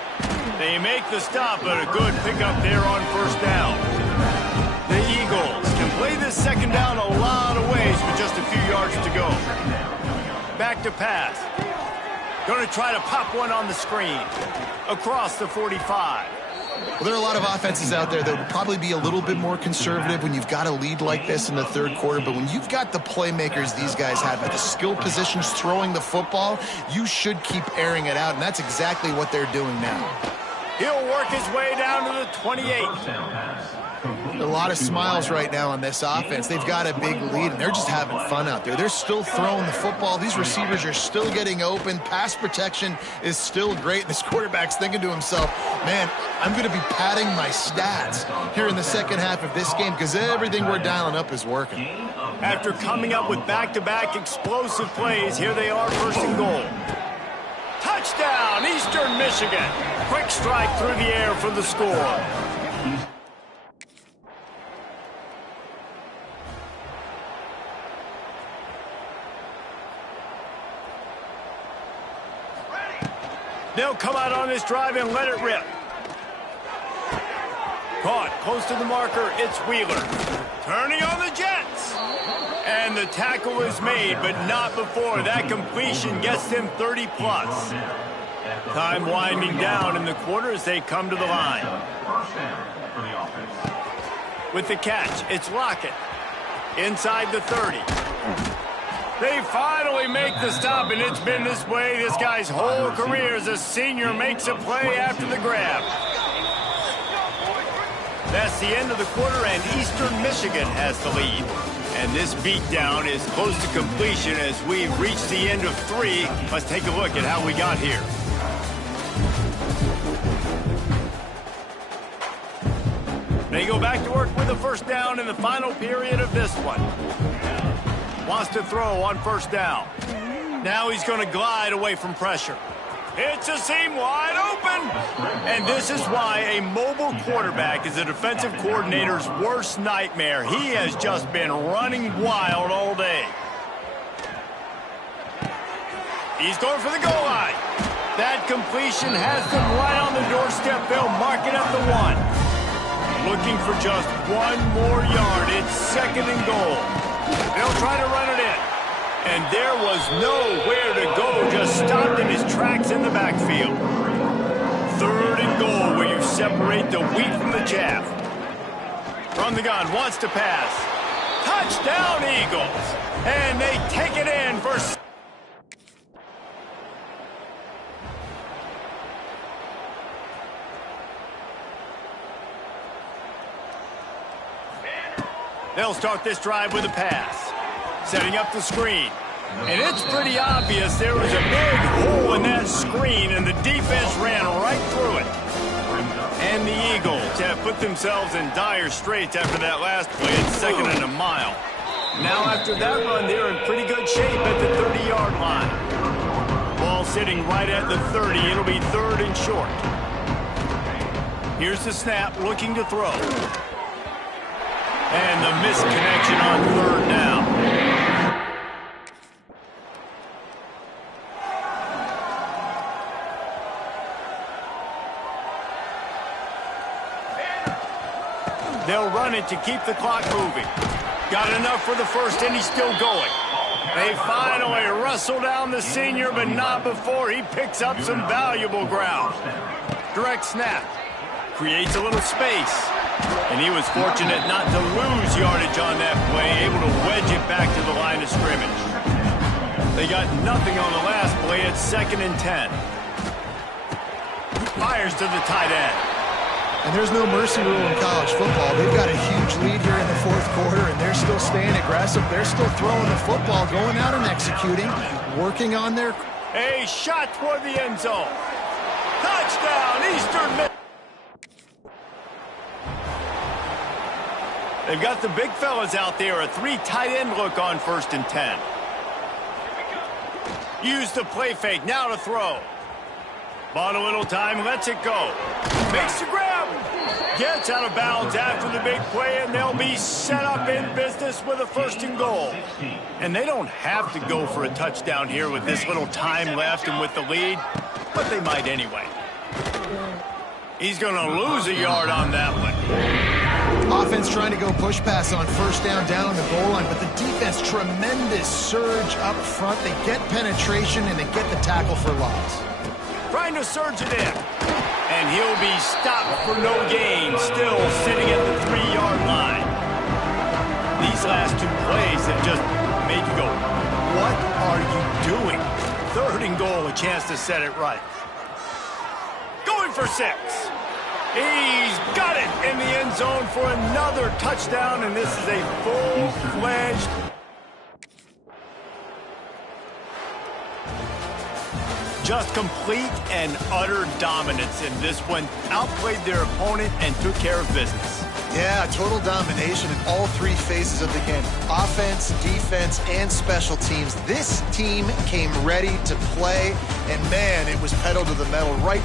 They make the stop, but a good pickup there on first down. The Eagles can play this second down a lot of ways with just a few yards to go. Back to pass. Going to try to pop one on the screen. Across the 45. Well, there are a lot of offenses out there that would probably be a little bit more conservative when you've got a lead like this in the third quarter. But when you've got the playmakers these guys have at the skill positions throwing the football, you should keep airing it out. And that's exactly what they're doing now. He'll work his way down to the 28. A lot of smiles right now on this offense. They've got a big lead, and they're just having fun out there. They're still throwing the football. These receivers are still getting open. Pass protection is still great. This quarterback's thinking to himself, man, I'm going to be padding my stats here in the second half of this game because everything we're dialing up is working. After coming up with back-to-back explosive plays, here they are, first and goal. Touchdown, Eastern Michigan. Quick strike through the air for the score. They'll come out on this drive and let it rip. Caught close to the marker, it's Wheeler. Turning on the Jets. And the tackle is made, but not before that completion gets them 30-plus. Time winding down in the quarter as they come to the line. With the catch, it's Lockett. Inside the 30. They finally make the stop, and it's been this way this guy's whole career as a senior makes a play after the grab. That's the end of the quarter, and Eastern Michigan has the lead. And this beatdown is close to completion as we've reached the end of 3. Let's take a look at how we got here. They go back to work with a first down in the final period of this one. Wants to throw on first down. Now he's going to glide away from pressure. It's a seam wide open. And this is why a mobile quarterback is a defensive coordinator's worst nightmare. He has just been running wild all day. He's going for the goal line. That completion has them right on the doorstep. They'll mark it at the 1. Looking for just 1 more yard. It's second and goal. They'll try to run it in. And there was nowhere to go, just stopped in his tracks in the backfield. Third and goal, where you separate the wheat from the chaff. From the gun, wants to pass. Touchdown, Eagles. And they take it in for... They'll start this drive with a pass. Setting up the screen. And it's pretty obvious there was a big hole in that screen, and the defense ran right through it. And the Eagles have put themselves in dire straits after that last play. It's second and a mile. Now after that run, they're in pretty good shape at the 30-yard line. Ball sitting right at the 30. It'll be third and short. Here's the snap, looking to throw. And the misconnection on third down. They'll run it to keep the clock moving. Got enough for the first, and he's still going. They finally wrestle down the senior, but not before he picks up some valuable ground. Direct snap. Creates a little space. And he was fortunate not to lose yardage on that play, able to wedge it back to the line of scrimmage. They got nothing on the last play. It's second and 10. Fires to the tight end. And there's no mercy rule in college football. They've got a huge lead here in the fourth quarter, and they're still staying aggressive. They're still throwing the football, going out and executing, working on their... A shot toward the end zone. Touchdown, Eastern Michigan. They've got the big fellas out there, a 3 tight end look on first and 10. Use the play fake, now to throw. Bought a little time, lets it go. Makes the grab. Gets out of bounds after the big play, and they'll be set up in business with a first and goal. And they don't have to go for a touchdown here with this little time left and with the lead, but they might anyway. He's going to lose a yard on that one. Offense trying to go push pass on first down on the goal line, but the defense, tremendous surge up front. They get penetration, and they get the tackle for loss. Trying to surge it in. And he'll be stopped for no gain, still sitting at the 3-yard line. These last two plays have just made you go, what are you doing? 3rd and goal, a chance to set it right. Going for 6. He's got it in the end zone for another touchdown, and this is a full-fledged just complete and utter dominance in this one. Outplayed their opponent and took care of business. Yeah, total domination in all 3 phases of the game. Offense, defense, and special teams. This team came ready to play, and man, it was pedal to the metal right.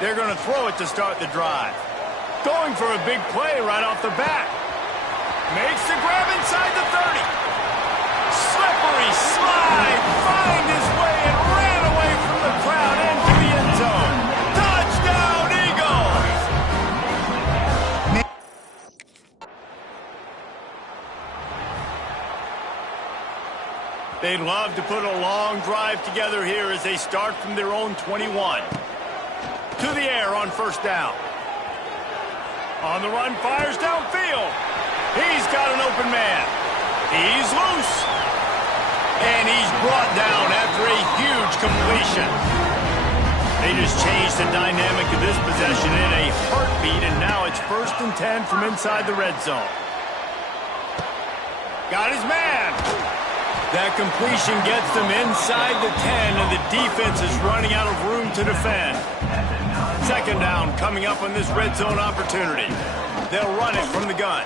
They're going to throw it to start the drive. Going for a big play right off the bat. Makes the grab inside the 30. Slippery slide. Find his way and ran away from the crowd into the end zone. Touchdown, Eagles! They'd love to put a long drive together here as they start from their own 21. To the air on first down. On the run, fires downfield. He's got an open man. He's loose. And he's brought down after a huge completion. They just changed the dynamic of this possession in a heartbeat, and now it's 1st and 10 from inside the red zone. Got his man. That completion gets them inside the 10, and the defense is running out of room to defend. 2nd down coming up on this red zone opportunity. They'll run it from the gun.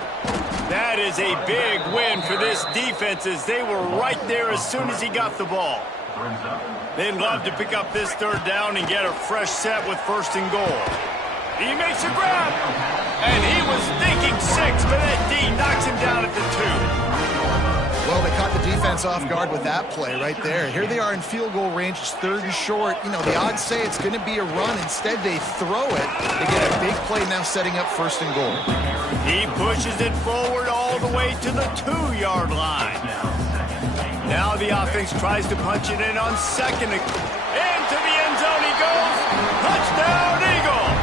That is a big win for this defense as they were right there as soon as he got the ball. They'd love to pick up this 3rd down and get a fresh set with 1st and goal. He makes a grab, and he was thinking 6, but that D knocks him down at the 2. Well, they caught the defense off guard with that play right there. Here they are in field goal range. It's 3rd and short. You know, the odds say it's going to be a run. Instead, they throw it. They get a big play now setting up 1st and goal. He pushes it forward all the way to the 2-yard line. Now the offense tries to punch it in on 2nd. Into the end zone he goes. Touchdown, Eagles!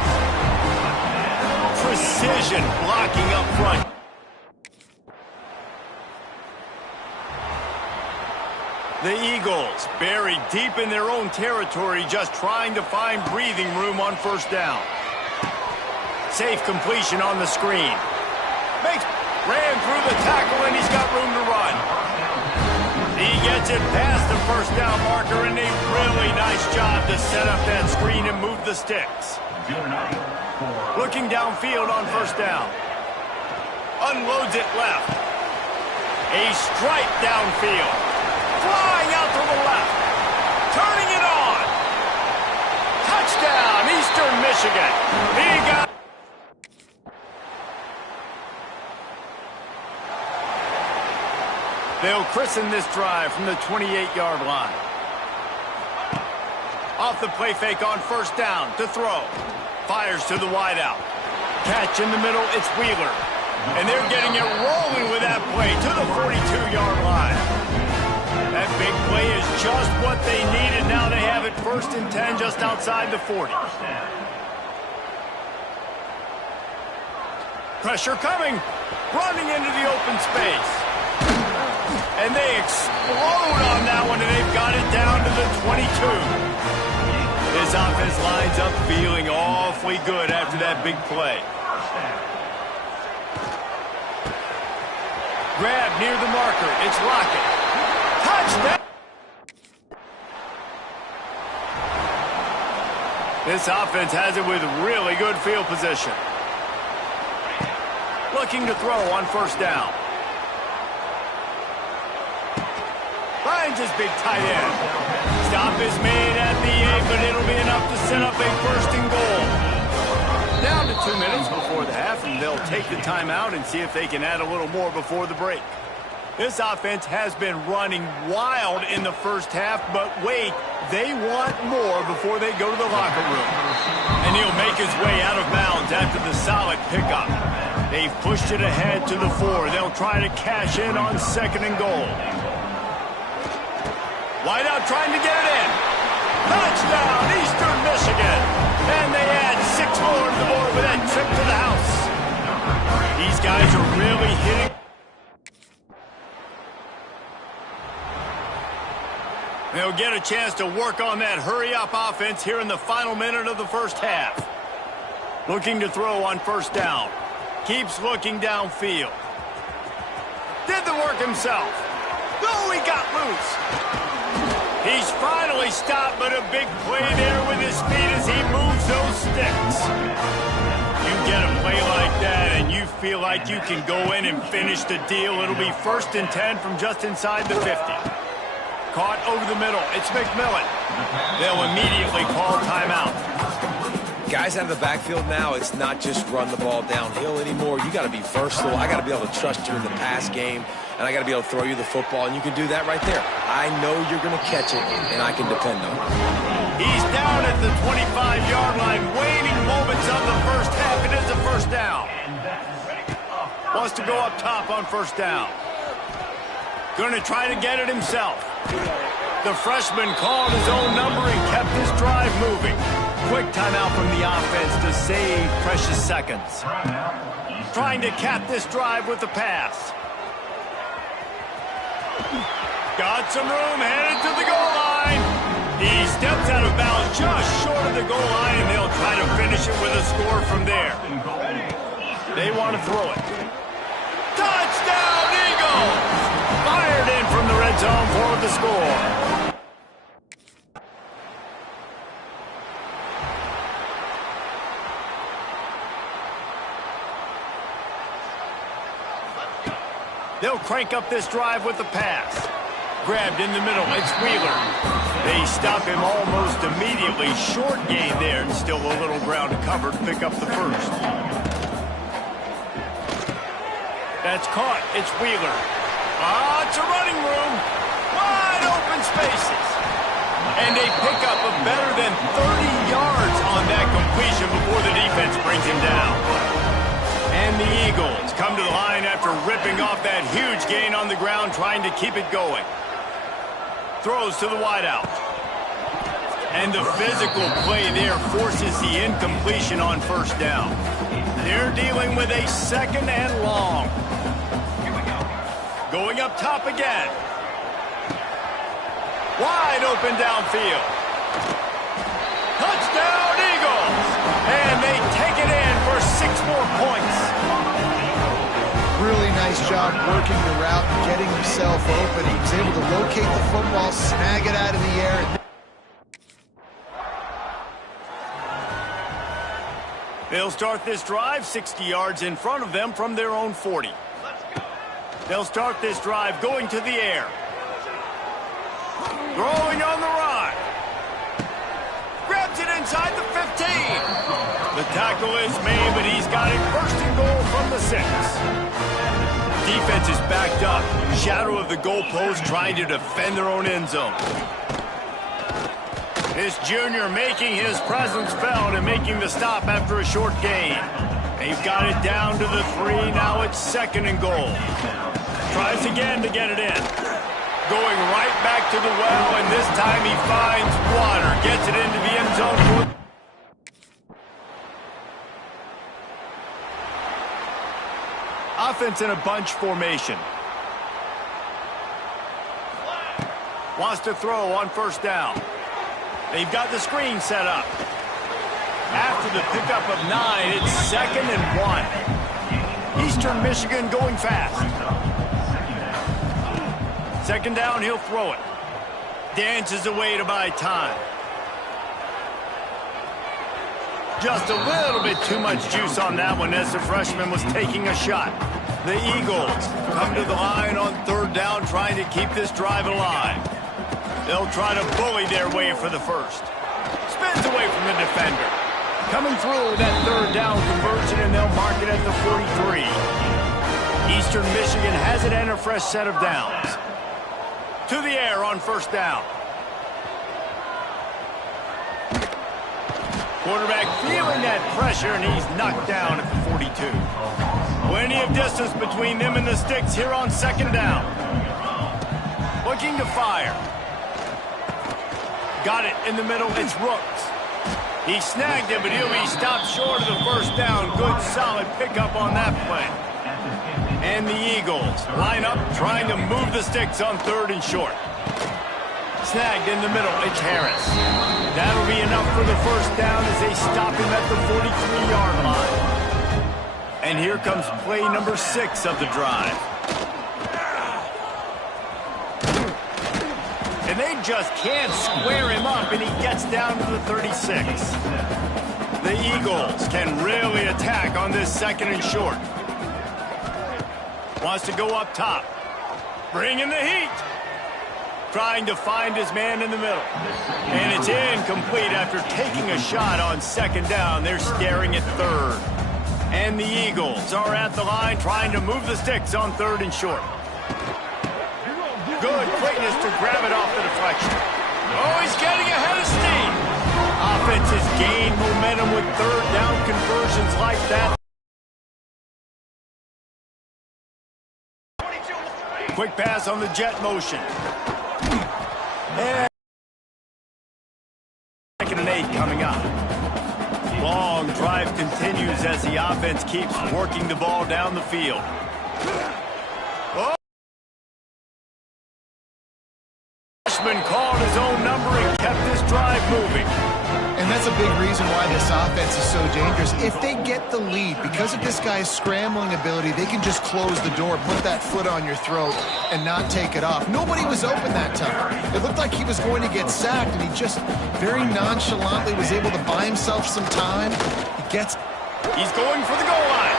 Precision blocking up front. The Eagles buried deep in their own territory, just trying to find breathing room on 1st down. Safe completion on the screen. Ran through the tackle, and he's got room to run. He gets it past the 1st down marker, and a really nice job to set up that screen and move the sticks. Looking downfield on 1st down. Unloads it left. A strike downfield. Flying out to the left. Turning it on. Touchdown, Eastern Michigan. He got... They'll christen this drive from the 28-yard line. Off the play fake on 1st down to throw. Fires to the wideout. Catch in the middle, it's Wheeler. And they're getting it rolling with that play to the 42-yard line. That big play is just what they needed. Now they have it 1st and 10 just outside the 40. Pressure coming. Running into the open space. And they explode on that one, and they've got it down to the 22. This offense lines up feeling awfully good after that big play. Grab near the marker. It's Lockett. Touchdown! This offense has it with really good field position. Looking to throw on 1st down. Finds his big tight end. Stop is made at the 8, but it'll be enough to set up a 1st and goal. Down to 2 minutes before the half, and they'll take the timeout and see if they can add a little more before the break. This offense has been running wild in the 1st half, but wait, they want more before they go to the locker room. And he'll make his way out of bounds after the solid pickup. They've pushed it ahead to the 4. They'll try to cash in on 2nd and goal. Wideout trying to get it in. Touchdown, Eastern Michigan. And they add 6 more to the board with that trip to the house. These guys are really hitting. They'll get a chance to work on that hurry-up offense here in the final minute of the 1st half. Looking to throw on 1st down. Keeps looking downfield. Did the work himself. Oh, he got loose. He's finally stopped, but a big play there with his feet as he moves those sticks. You get a play like that and you feel like you can go in and finish the deal. It'll be 1st and 10 from just inside the 50. Caught over the middle. It's McMillan. They'll immediately call timeout. Guys out of the backfield now, it's not just run the ball downhill anymore. You got to be versatile. I got to be able to trust you in the pass game, and I got to be able to throw you the football, and you can do that right there. I know you're going to catch it, and I can depend on it. He's down at the 25-yard line, waning moments of the first half. It is a first down. Wants to go up top on first down. Going to try to get it himself. The freshman called his own number and kept his drive moving. Quick timeout from the offense to save precious seconds. Trying to cap this drive with the pass. Got some room, headed to the goal line. He steps out of bounds just short of the goal line, and they'll try to finish it with a score from there. They want to throw it. Touchdown, Eagles! Fired in from the red zone for the score. They'll crank up this drive with the pass. Grabbed in the middle, it's Wheeler. They stop him almost immediately. Short gain there, and still a little ground to cover to pick up the first. That's caught, it's Wheeler. It's a running room. Wide open spaces. And they pick up a better than 30 yards on that completion before the defense brings him down. And the Eagles come to the line after ripping off that huge gain on the ground, trying to keep it going. Throws to the wideout. And the physical play there forces the incompletion on first down. They're dealing with a second and long. Going up top again. Wide open downfield. Touchdown, Eagles! And they take it in for 6 more points. Really nice job working the route and getting himself open. He was able to locate the football, snag it out of the air. They'll start this drive 60 yards in front of them from their own 40. They'll start this drive going to the air. Throwing on the run. Grabs it inside the 15. The tackle is made, but he's got it first and goal from the 6. Defense is backed up. Shadow of the goalpost trying to defend their own end zone. This junior making his presence felt and making the stop after a short gain. They've got it down to the 3. Now it's second and goal. Tries again to get it in. Going right back to the well, and this time he finds water. Gets it into the end zone. Offense in a bunch formation. Wants to throw on first down. They've got the screen set up. After the pickup of 9, it's second and 1. Eastern Michigan going fast. Second down, he'll throw it. Dances away to buy time. Just a little bit too much juice on that one as the freshman was taking a shot. The Eagles come to the line on third down, trying to keep this drive alive. They'll try to bully their way for the first. Spins away from the defender. Coming through that third down conversion, and they'll mark it at the 43. Eastern Michigan has it and a fresh set of downs. To the air on first down. Quarterback feeling that pressure, and he's knocked down at the 42. Plenty of distance between them and the sticks here on second down. Looking to fire. Got it in the middle. It's Rooks. He snagged it, but he'll be stopped short of the first down. Good, solid pickup on that play. And the Eagles line up, trying to move the sticks on third and short. Snagged in the middle. It's Harris. That'll be enough for the first down as they stop him at the 43-yard line. And here comes play number 6 of the drive. And they just can't square him up, and he gets down to the 36. The Eagles can really attack on this second and short. Wants to go up top. Bring in the heat. trying to find his man in the middle. And it's incomplete after taking a shot on second down. They're staring at third. And the Eagles are at the line trying to move the sticks on third and short. Good quickness to grab it off the deflection. Oh, he's getting ahead of steam. Offense has gained momentum with third down conversions like that. Quick pass on the jet motion. And second and 8 coming up. Long drive continues as the offense keeps working the ball down the field. Oh! Freshman called his own number and kept this drive moving. And that's a big reason why this offense is so dangerous. If they get the lead, because of this guy's scrambling ability, they can just close the door, put that foot on your throat, and not take it off. Nobody was open that time. It looked like he was going to get sacked, and he just very nonchalantly was able to buy himself some time. He's going for the goal line.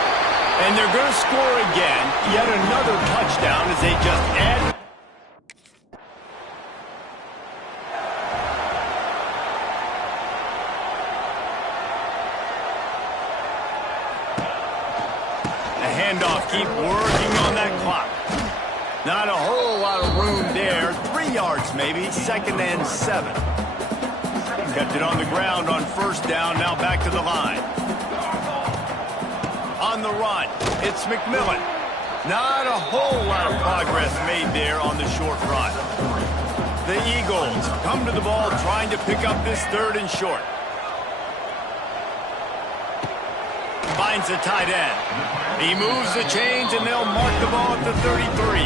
And they're going to score again. Yet another touchdown as they just add. Handoff, keep working on that clock. Not a whole lot of room there. 3 yards maybe, second and 7. Kept it on the ground on first down, now back to the line. On the run, it's McMillan. Not a whole lot of progress made there on the short run. The Eagles come to the ball trying to pick up this third and short. Finds the tight end. He moves the chains, and they'll mark the ball at the 33.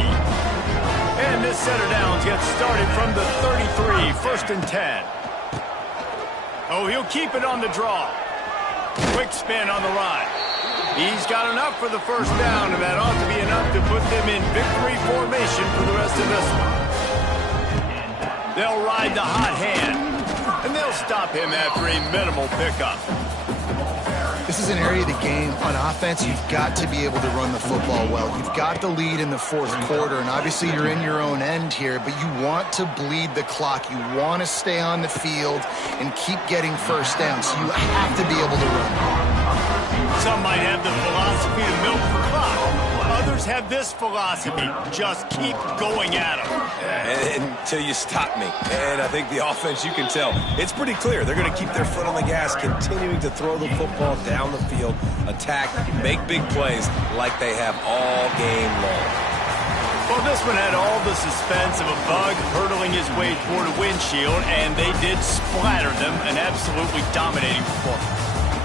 And this set of downs gets started from the 33, first and 10. Oh, he'll keep it on the draw. Quick spin on the run. He's got enough for the first down, and that ought to be enough to put them in victory formation for the rest of this one. They'll ride the hot hand, and they'll stop him after a minimal pickup. This is an area of the game on offense you've got to be able to run the football well. You've got the lead in the fourth quarter, and obviously you're in your own end here, but you want to bleed the clock. You want to stay on the field and keep getting first down, so you have to be able to run. Some might have the philosophy to milk the clock. Others have this philosophy, just keep going at them. Until you stop me. And I think the offense, you can tell, it's pretty clear. They're going to keep their foot on the gas, continuing to throw the football down the field, attack, make big plays like they have all game long. Well, this one had all the suspense of a bug hurtling his way toward a windshield, and they did splatter them, an absolutely dominating performance.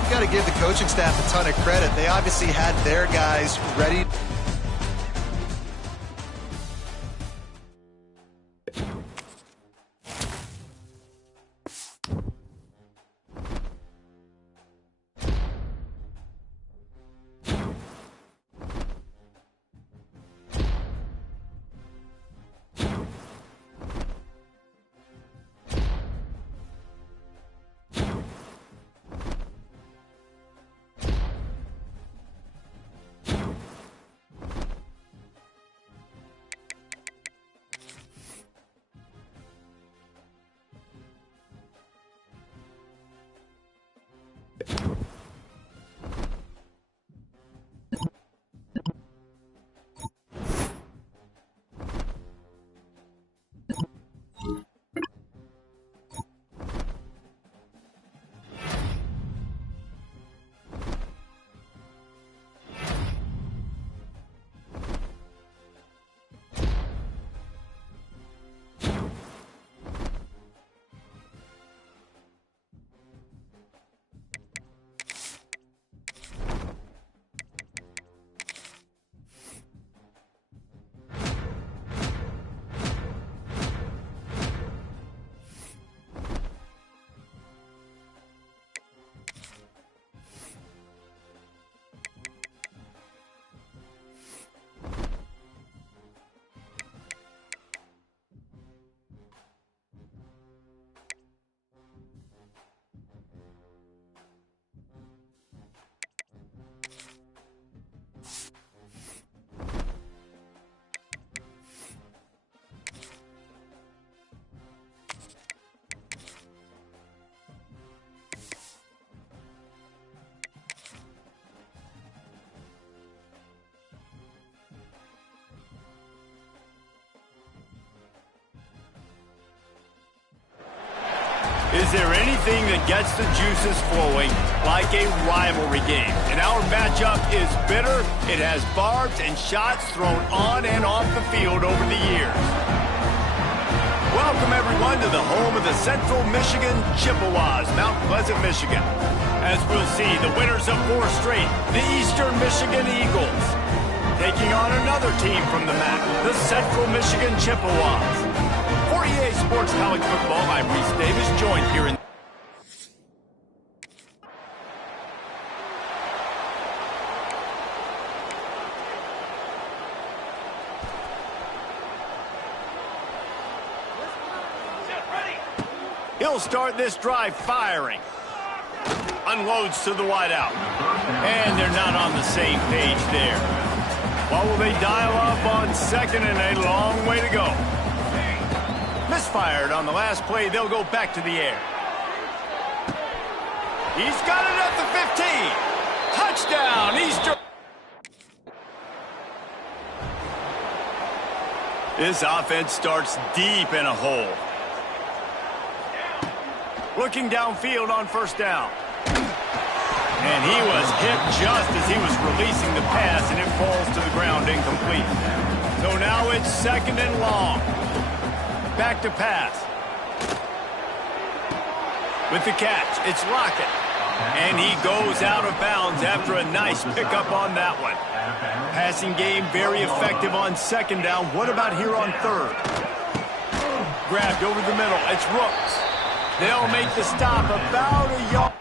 You got to give the coaching staff a ton of credit. They obviously had their guys ready. Is there anything that gets the juices flowing like a rivalry game? And our matchup is bitter. It has barbs and shots thrown on and off the field over the years. Welcome, everyone, to the home of the Central Michigan Chippewas, Mount Pleasant, Michigan. As we'll see, the winners of 4 straight, the Eastern Michigan Eagles, taking on another team from the MAC, the Central Michigan Chippewas. For EA Sports College Football, I'm Reese Davis, joined here in... He'll start this drive firing. Unloads to the wideout. And they're not on the same page there. What will they dial up on second and a long way to go? Misfired on the last play. They'll go back to the air. He's got it at the 15. Touchdown, Eastern. This offense starts deep in a hole. Looking downfield on first down. And he was hit just as he was releasing the pass, and it falls to the ground incomplete. So now it's second and long. Back to pass. With the catch, it's Lockett. And he goes out of bounds after a nice pickup on that one. Passing game very effective on second down. What about here on third? Grabbed over the middle. It's Rooks. They'll make the stop about a yard.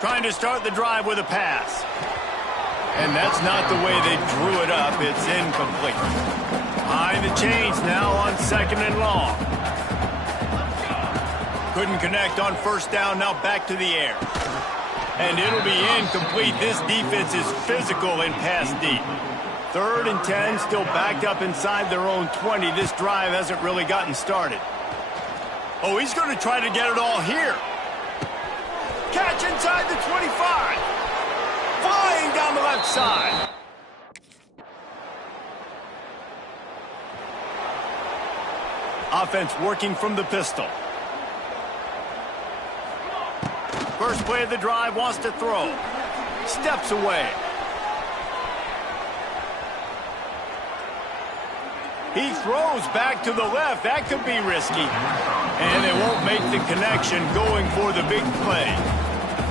Trying to start the drive with a pass. And that's not the way they drew it up. It's incomplete. Behind the chains now on second and long. Couldn't connect on first down. Now back to the air. And it'll be incomplete. This defense is physical in pass deep. 3rd and 10, still backed up inside their own 20. This drive hasn't really gotten started. Oh, he's going to try to get it all here. Catch inside the 25. Flying down the left side. Offense working from the pistol. First play of the drive, wants to throw. Steps away. He throws back to the left. That could be risky. And they won't make the connection going for the big play.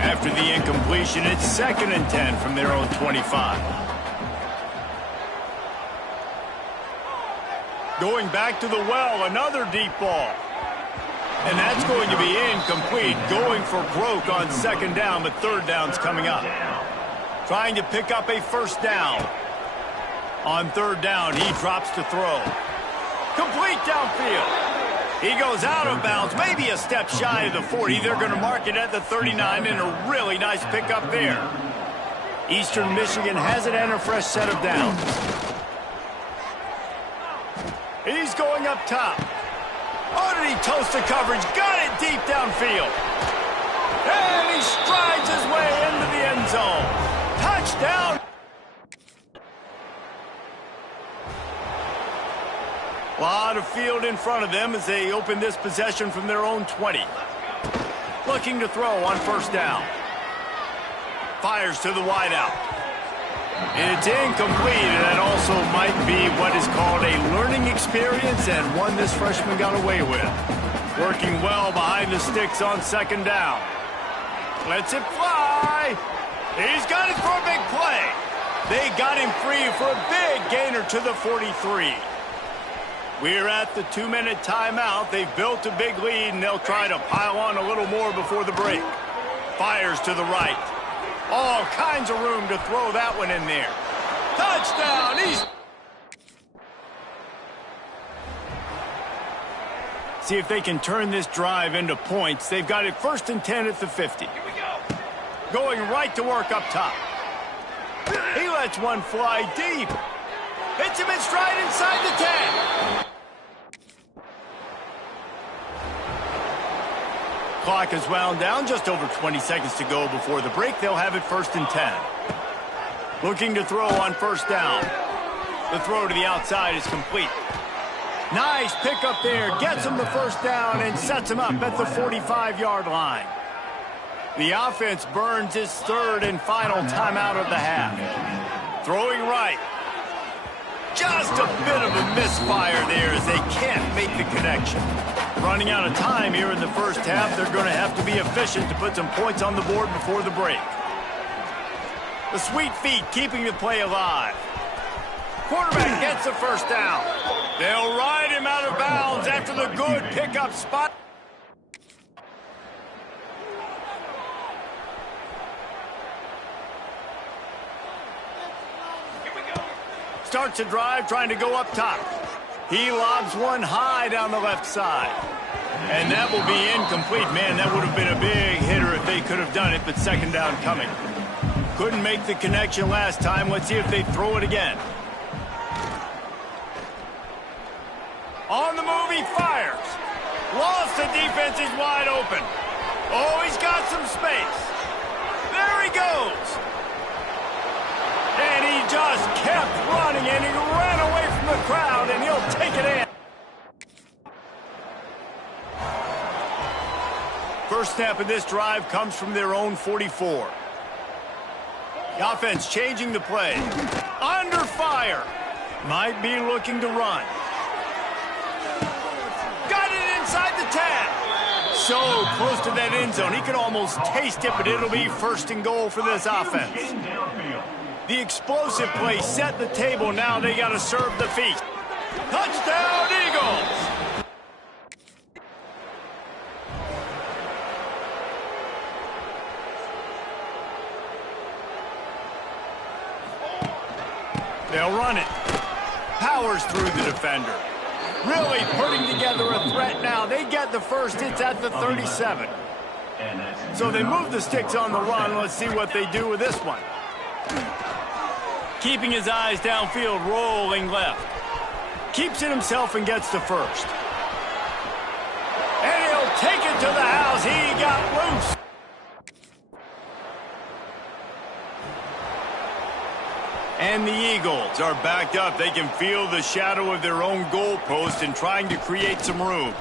After the incompletion, it's 2nd and 10 from their own 25. Going back to the well, another deep ball. And that's going to be incomplete. Going for broke on second down, but third down's coming up. Trying to pick up a first down. On third down, he drops to throw. Complete downfield. He goes out of bounds, maybe a step shy of the 40. They're going to mark it at the 39, and a really nice pickup there. Eastern Michigan has it and a fresh set of downs. He's going up top. Oh, did he toast the coverage? Got it deep downfield. And he strides his way into the end zone. Touchdown. A lot of field in front of them as they open this possession from their own 20. Looking to throw on first down. Fires to the wideout. It's incomplete, and that also might be what is called a learning experience and one this freshman got away with. Working well behind the sticks on second down. Lets it fly. He's got it for a big play. They got him free for a big gainer to the 43. We're at the 2-minute timeout. They've built a big lead, and they'll try to pile on a little more before the break. Fires to the right. All kinds of room to throw that one in there. Touchdown! See if they can turn this drive into points. They've got it 1st and 10 at the 50. Here we go. Going right to work up top. He lets one fly deep. Hits him in stride inside the 10. Clock is wound down, just over 20 seconds to go before the break. They'll have it 1st and 10. Looking to throw on first down. The throw to the outside is complete. Nice pickup there. Gets him the first down and sets him up at the 45-yard line. The offense burns its third and final timeout of the half. Throwing right. Just a bit of a misfire there as they can't make the connection. Running out of time here in the first half, they're going to have to be efficient to put some points on the board before the break. The sweet feet keeping the play alive. Quarterback gets the first down. They'll ride him out of bounds after the good pickup spot. Starts a drive trying to go up top. He lobs one high down the left side. And that will be incomplete. Man, that would have been a big hitter if they could have done it, but second down coming. Couldn't make the connection last time. Let's see if they throw it again. On the move, he fires. Lost, the defense is wide open. Oh, he's got some space. There he goes. And he just kept running, and he ran away from the crowd, and he'll take it in. First snap of this drive comes from their own 44. The offense changing the play. Under fire. Might be looking to run. Got it inside the 10. So close to that end zone. He could almost taste it, but it'll be first and goal for this offense. The explosive play set the table. Now they got to serve the feast. Touchdown, Eagles! They'll run it. Powers through the defender. Really putting together a threat now. They get the first. It's at the 37. So they move the sticks on the run. Let's see what they do with this one. Keeping his eyes downfield, rolling left. Keeps it himself and gets the first. And he'll take it to the house. He got loose. And the Eagles are backed up. They can feel the shadow of their own goalpost and trying to create some room.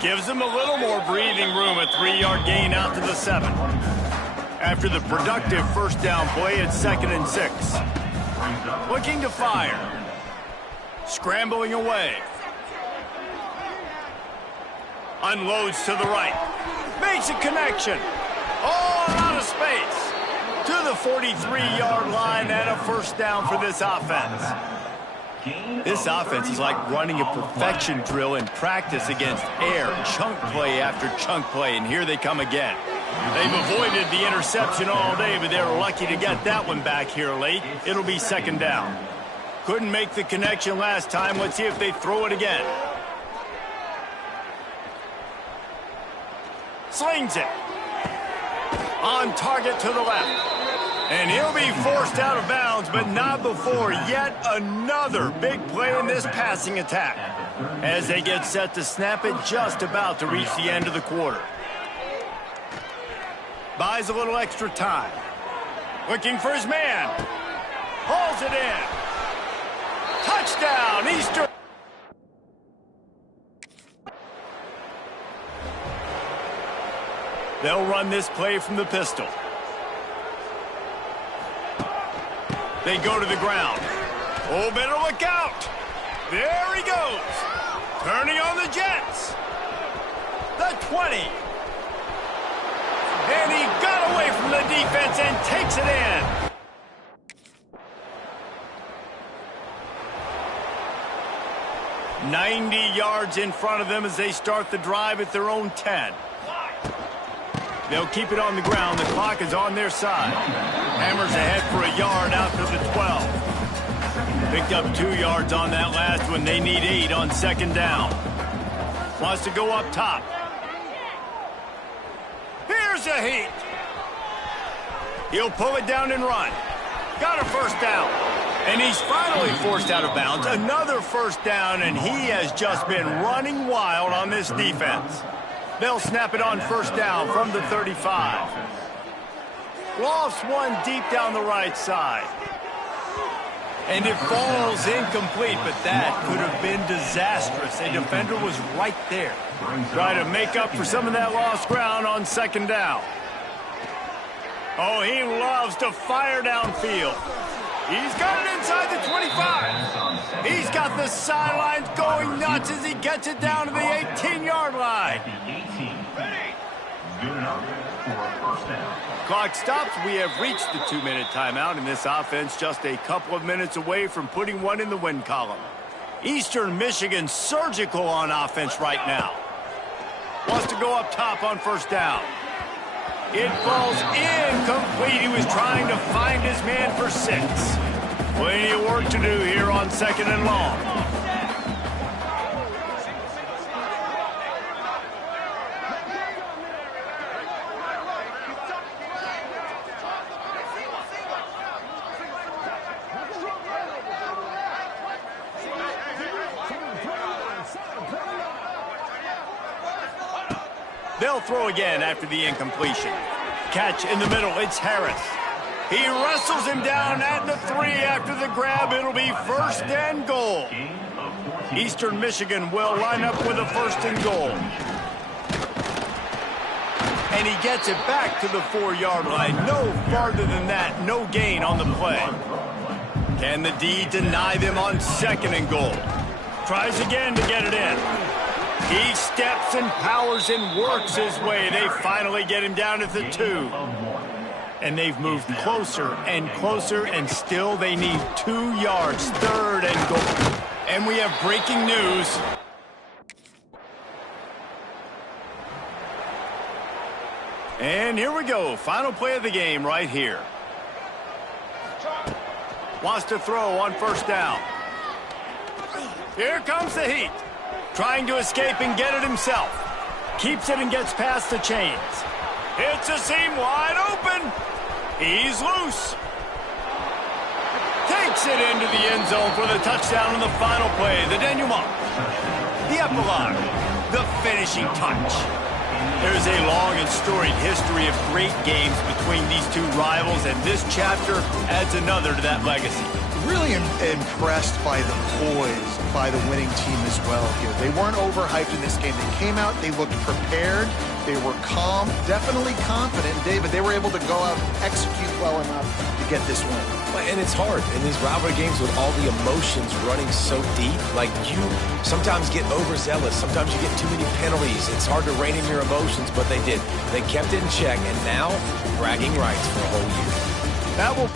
Gives them a little more breathing room. A 3-yard gain out to the 7. After the productive first down play, it's 2nd and 6. Looking to fire. Scrambling away. Unloads to the right. Makes a connection. Oh, out of space. To the 43-yard line and a first down for this offense. This offense is like running a perfection drill in practice against air. Chunk play after chunk play, and here they come again. They've avoided the interception all day, but they're lucky to get that one back here late. It'll be second down. Couldn't make the connection last time. Let's see if they throw it again. Slings it. On target to the left. And he'll be forced out of bounds, but not before yet another big play in this passing attack. As they get set to snap it, just about to reach the end of the quarter. Buys a little extra time. Looking for his man. Hauls it in. Touchdown, Eastern. They'll run this play from the pistol. They go to the ground. Oh, better look out. There he goes. Turning on the Jets. The 20. And he got away from the defense and takes it in. "90 yards in front of them as they start the drive at their own 10. They'll keep it on the ground. The clock is on their side. Hammers ahead for a yard out to the 12. Picked up 2 yards on that last one. They need 8 on second down. Wants to go up top. Here's a heat. He'll pull it down and run. Got a first down. And he's finally forced out of bounds. Another first down, and he has just been running wild on this defense. They'll snap it on first down from the 35. Lofts one deep down the right side. And it falls incomplete, but that could have been disastrous. A defender was right there. Try to make up for some of that lost ground on second down. Oh, he loves to fire downfield. He's got it inside the 25. He's got the sidelines going nuts as he gets it down to the 18-yard line. Good enough for a first down. Clock stops. We have reached the 2-minute timeout, and this offense just a couple of minutes away from putting one in the win column. Eastern Michigan surgical on offense right now. Wants to go up top on first down. It falls incomplete. He was trying to find his man for 6. Plenty of work to do here on second and long. They'll throw again after the incompletion. Catch in the middle, it's Harris. He wrestles him down at the 3 after the grab. It'll be first and goal. Eastern Michigan will line up with a first and goal. And he gets it back to the 4-yard line. No farther than that, no gain on the play. Can the D deny them on second and goal? Tries again to get it in. He steps and powers and works his way. They finally get him down at the 2. And they've moved closer and closer, and still they need 2 yards. Third and goal. And we have breaking news. And here we go. Final play of the game right here. Wants to throw on first down. Here comes the heat. Trying to escape and get it himself. Keeps it and gets past the chains. Hits a seam wide open. He's loose. Takes it into the end zone for the touchdown on the final play. The denouement. The epilogue. The finishing touch. There's a long and storied history of great games between these two rivals, and this chapter adds another to that legacy. Really impressed by the poise by the winning team as well here. They weren't overhyped in this game. They came out, they looked prepared, they were calm, definitely confident. David, they were able to go out and execute well enough to get this win. And it's hard in these rivalry games with all the emotions running so deep. Like, you sometimes get overzealous. Sometimes you get too many penalties. It's hard to rein in your emotions, but they did. They kept it in check, and now bragging rights for a whole year. That will...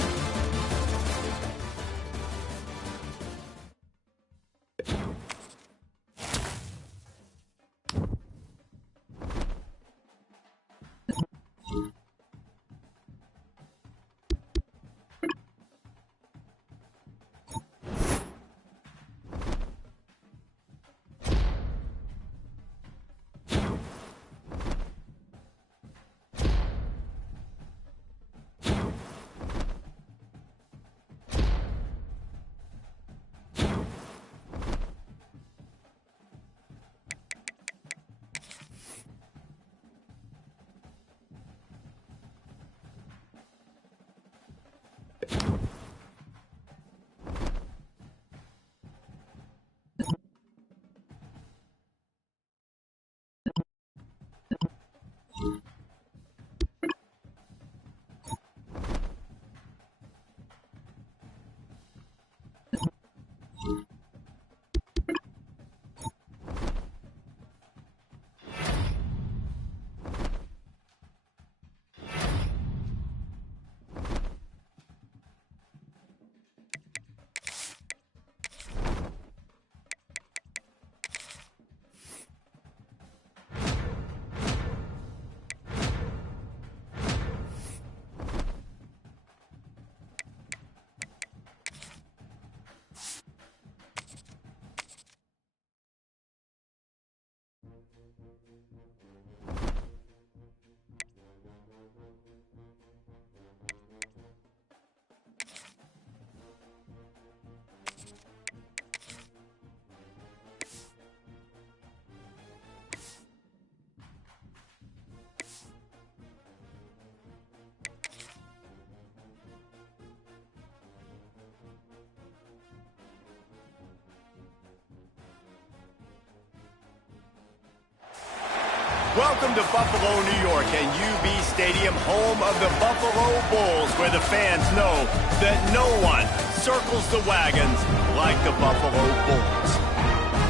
Welcome to Buffalo, New York, and UB Stadium, home of the Buffalo Bulls, where the fans know that no one circles the wagons like the Buffalo Bulls.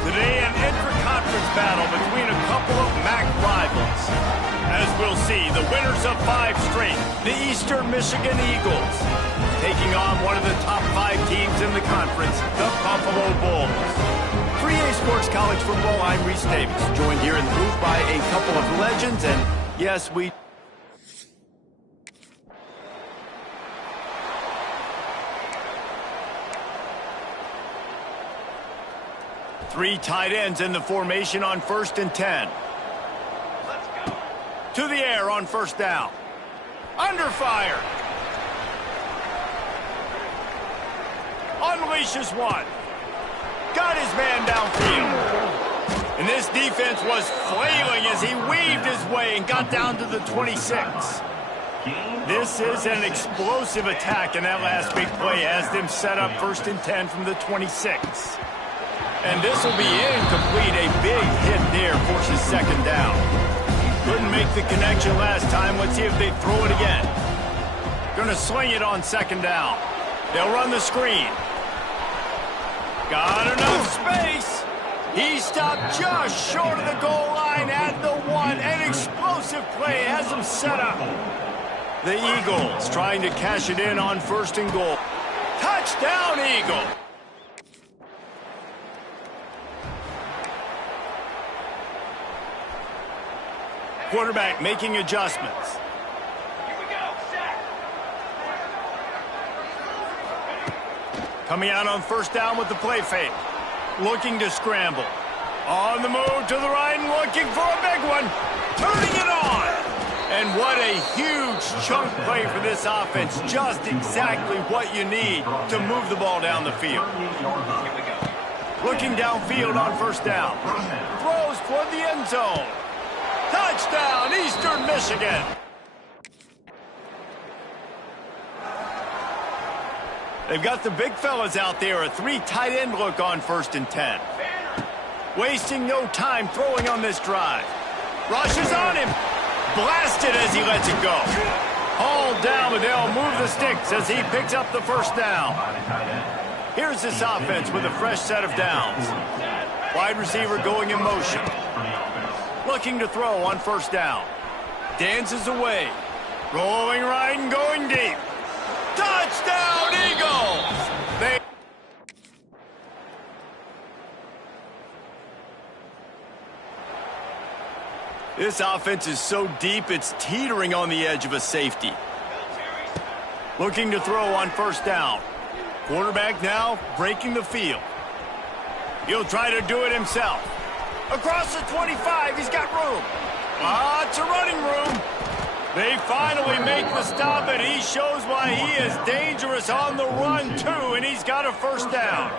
Today, an intra-conference battle between a couple of MAC rivals. As we'll see, the winners of 5 straight, the Eastern Michigan Eagles, taking on one of the top 5 teams in the conference, the Buffalo Bulls. For EA Sports College Football, I'm Reese Davis, joined here in the booth by a couple of legends, and yes, we... Three tight ends in the formation on 1st and 10. Let's go. To the air on 1st down. Under fire. Unleashes one. Got his man downfield. And this defense was flailing as he weaved his way and got down to the 26. This is an explosive attack, and that last big play has them set up 1st and 10 from the 26. And this will be incomplete. A big hit there forces 2nd down. Couldn't make the connection last time. Let's see if they throw it again. Gonna sling it on 2nd down. They'll run the screen. Got enough space. He stopped just short of the goal line at the 1. An explosive play has him set up. The Eagles trying to cash it in on 1st and goal. Touchdown, Eagle. Quarterback making adjustments. Here we go, set. Coming out on 1st down with the play fake. Looking to scramble. On the move to the right and looking for a big one. Turning it on. And what a huge chunk play for this offense. Just exactly what you need to move the ball down the field. Here we go. Looking downfield on 1st down. Throws toward the end zone. Touchdown, Eastern Michigan. They've got the big fellas out there. A 3 tight end look on 1st and 10. Wasting no time throwing on this drive. Rushes on him. Blasted as he lets it go. Hauled down, but they'll move the sticks as he picks up the 1st down. Here's this offense with a fresh set of downs. Wide receiver going in motion. Looking to throw on 1st down. Dances away. Rolling right and going deep. Touchdown, Eagles! This offense is so deep, it's teetering on the edge of a safety. Looking to throw on 1st down. Quarterback now breaking the field. He'll try to do it himself. Across the 25, he's got room. Lots of running room. They finally make the stop, and he shows why he is dangerous on the run, too, and he's got a 1st down.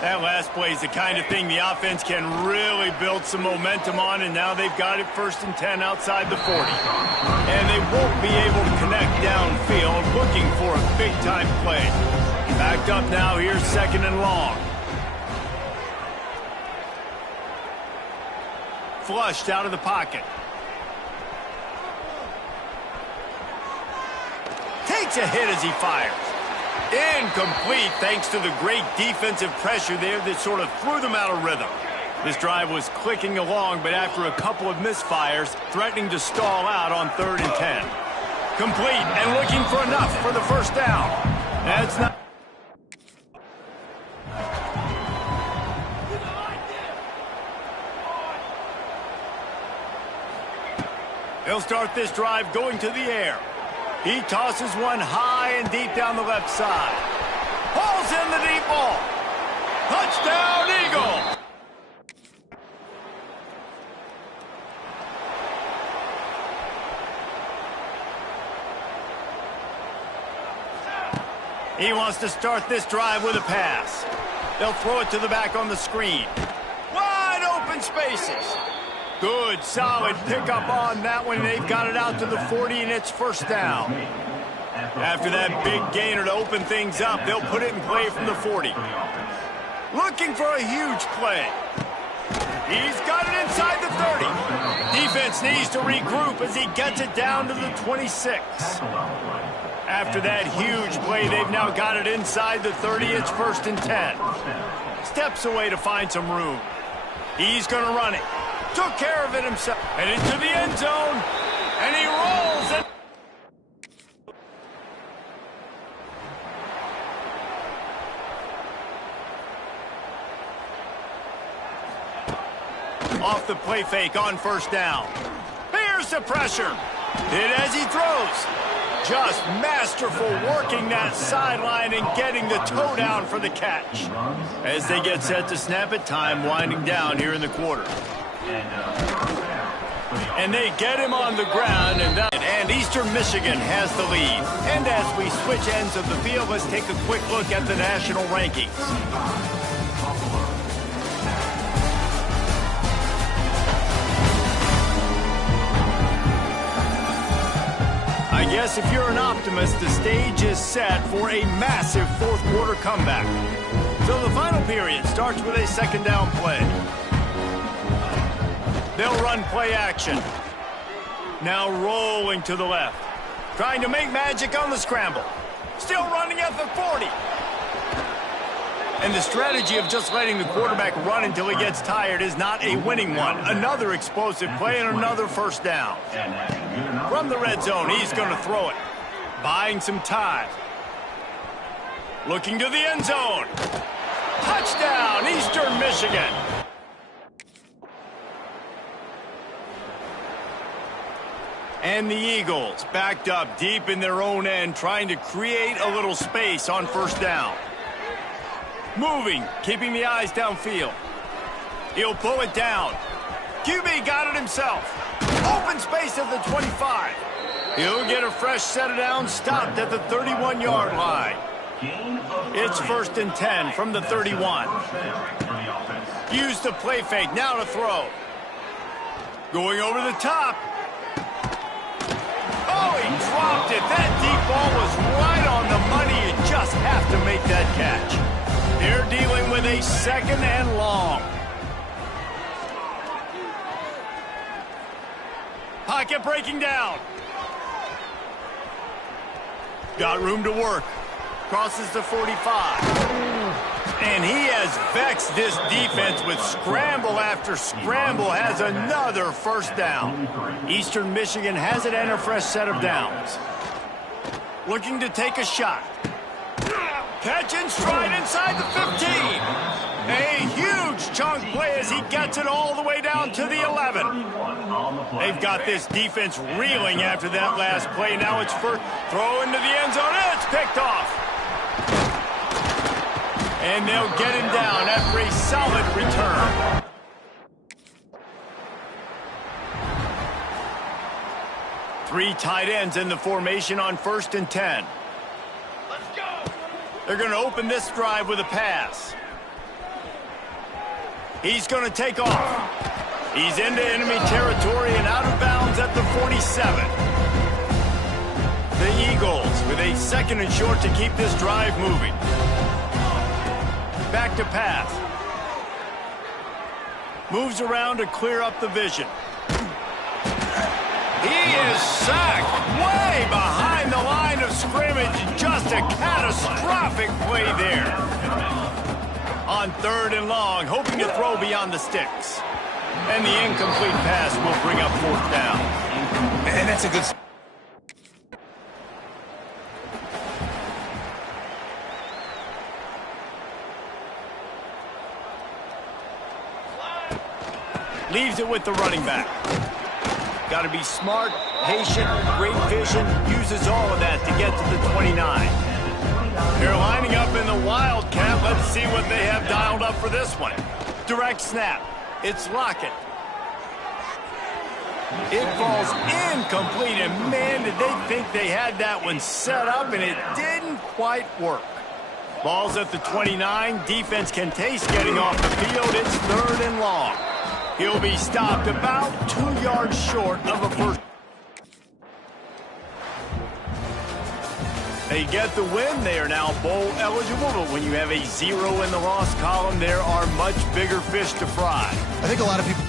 That last play is the kind of thing the offense can really build some momentum on, and now they've got it 1st and 10 outside the 40. And they won't be able to connect downfield, looking for a big-time play. Backed up now, here's 2nd and long. Flushed out of the pocket. Takes a hit as he fires. Incomplete thanks to the great defensive pressure there that sort of threw them out of rhythm. This drive was clicking along, but after a couple of misfires, threatening to stall out on 3rd and 10. Complete and looking for enough for the 1st down. That's not... He'll start this drive going to the air. He tosses one high and deep down the left side. Hauls in the deep ball. Touchdown, Eagle! He wants to start this drive with a pass. They'll throw it to the back on the screen. Wide open spaces. Good, solid pickup on that one. They've got it out to the 40, and it's 1st down. After that big gainer to open things up, they'll put it in play from the 40. Looking for a huge play. He's got it inside the 30. Defense needs to regroup as he gets it down to the 26. After that huge play, they've now got it inside the 30. It's 1st and 10. Steps away to find some room. He's going to run it. Took care of it himself. And into the end zone. And he rolls it. Off the play fake on 1st down. Here's the pressure. Hit as he throws. Just masterful working that sideline and getting the toe down for the catch. As they get set to snap it, time winding down here in the quarter. And they get him on the ground, and Eastern Michigan has the lead. And as we switch ends of the field, let's take a quick look at the national rankings. I guess if you're an optimist, the stage is set for a massive 4th quarter comeback. So the final period starts with a 2nd down play. They'll run play action. Now rolling to the left. Trying to make magic on the scramble. Still running at the 40. And the strategy of just letting the quarterback run until he gets tired is not a winning one. Another explosive play and another 1st down. From the red zone, he's going to throw it. Buying some time. Looking to the end zone. Touchdown, Eastern Michigan. And the Eagles backed up deep in their own end, trying to create a little space on 1st down. Moving, keeping the eyes downfield. He'll pull it down. QB got it himself. Open space at the 25. He'll get a fresh set of downs, stopped at the 31-yard line. It's 1st and 10 from the 31. Use the play fake, now to throw. Going over the top. Oh, he dropped it. That deep ball was right on the money. You just have to make that catch. They're dealing with a 2nd and long. Pocket breaking down. Got room to work. Crosses the 45. And he has vexed this defense with scramble after scramble. Has another 1st down. Eastern Michigan has it and a fresh set of downs. Looking to take a shot. Catch in stride inside the 15. A huge chunk play as he gets it all the way down to the 11. They've got this defense reeling after that last play. Now it's for throw into the end zone. It's picked off. And they'll get him down after a solid return. Three tight ends in the formation on 1st and 10. They're going to open this drive with a pass. He's going to take off. He's into enemy territory and out of bounds at the 47. The Eagles with a 2nd and short to keep this drive moving. Back to pass. Moves around to clear up the vision. He is sacked way behind the line of scrimmage. Just a catastrophic play there. On 3rd and long, hoping to throw beyond the sticks. And the incomplete pass will bring up 4th down. And that's a good... Leaves it with the running back. Got to be smart, patient, great vision. Uses all of that to get to the 29. They're lining up in the Wildcat. Let's see what they have dialed up for this one. Direct snap. It's Lockett. It falls incomplete, and man, did they think they had that one set up, and it didn't quite work. Ball's at the 29. Defense can taste getting off the field. It's 3rd and long. He'll be stopped about 2 yards short of a first. They get the win. They are now bowl eligible, but when you have a 0 in the loss column, there are much bigger fish to fry. I think a lot of people...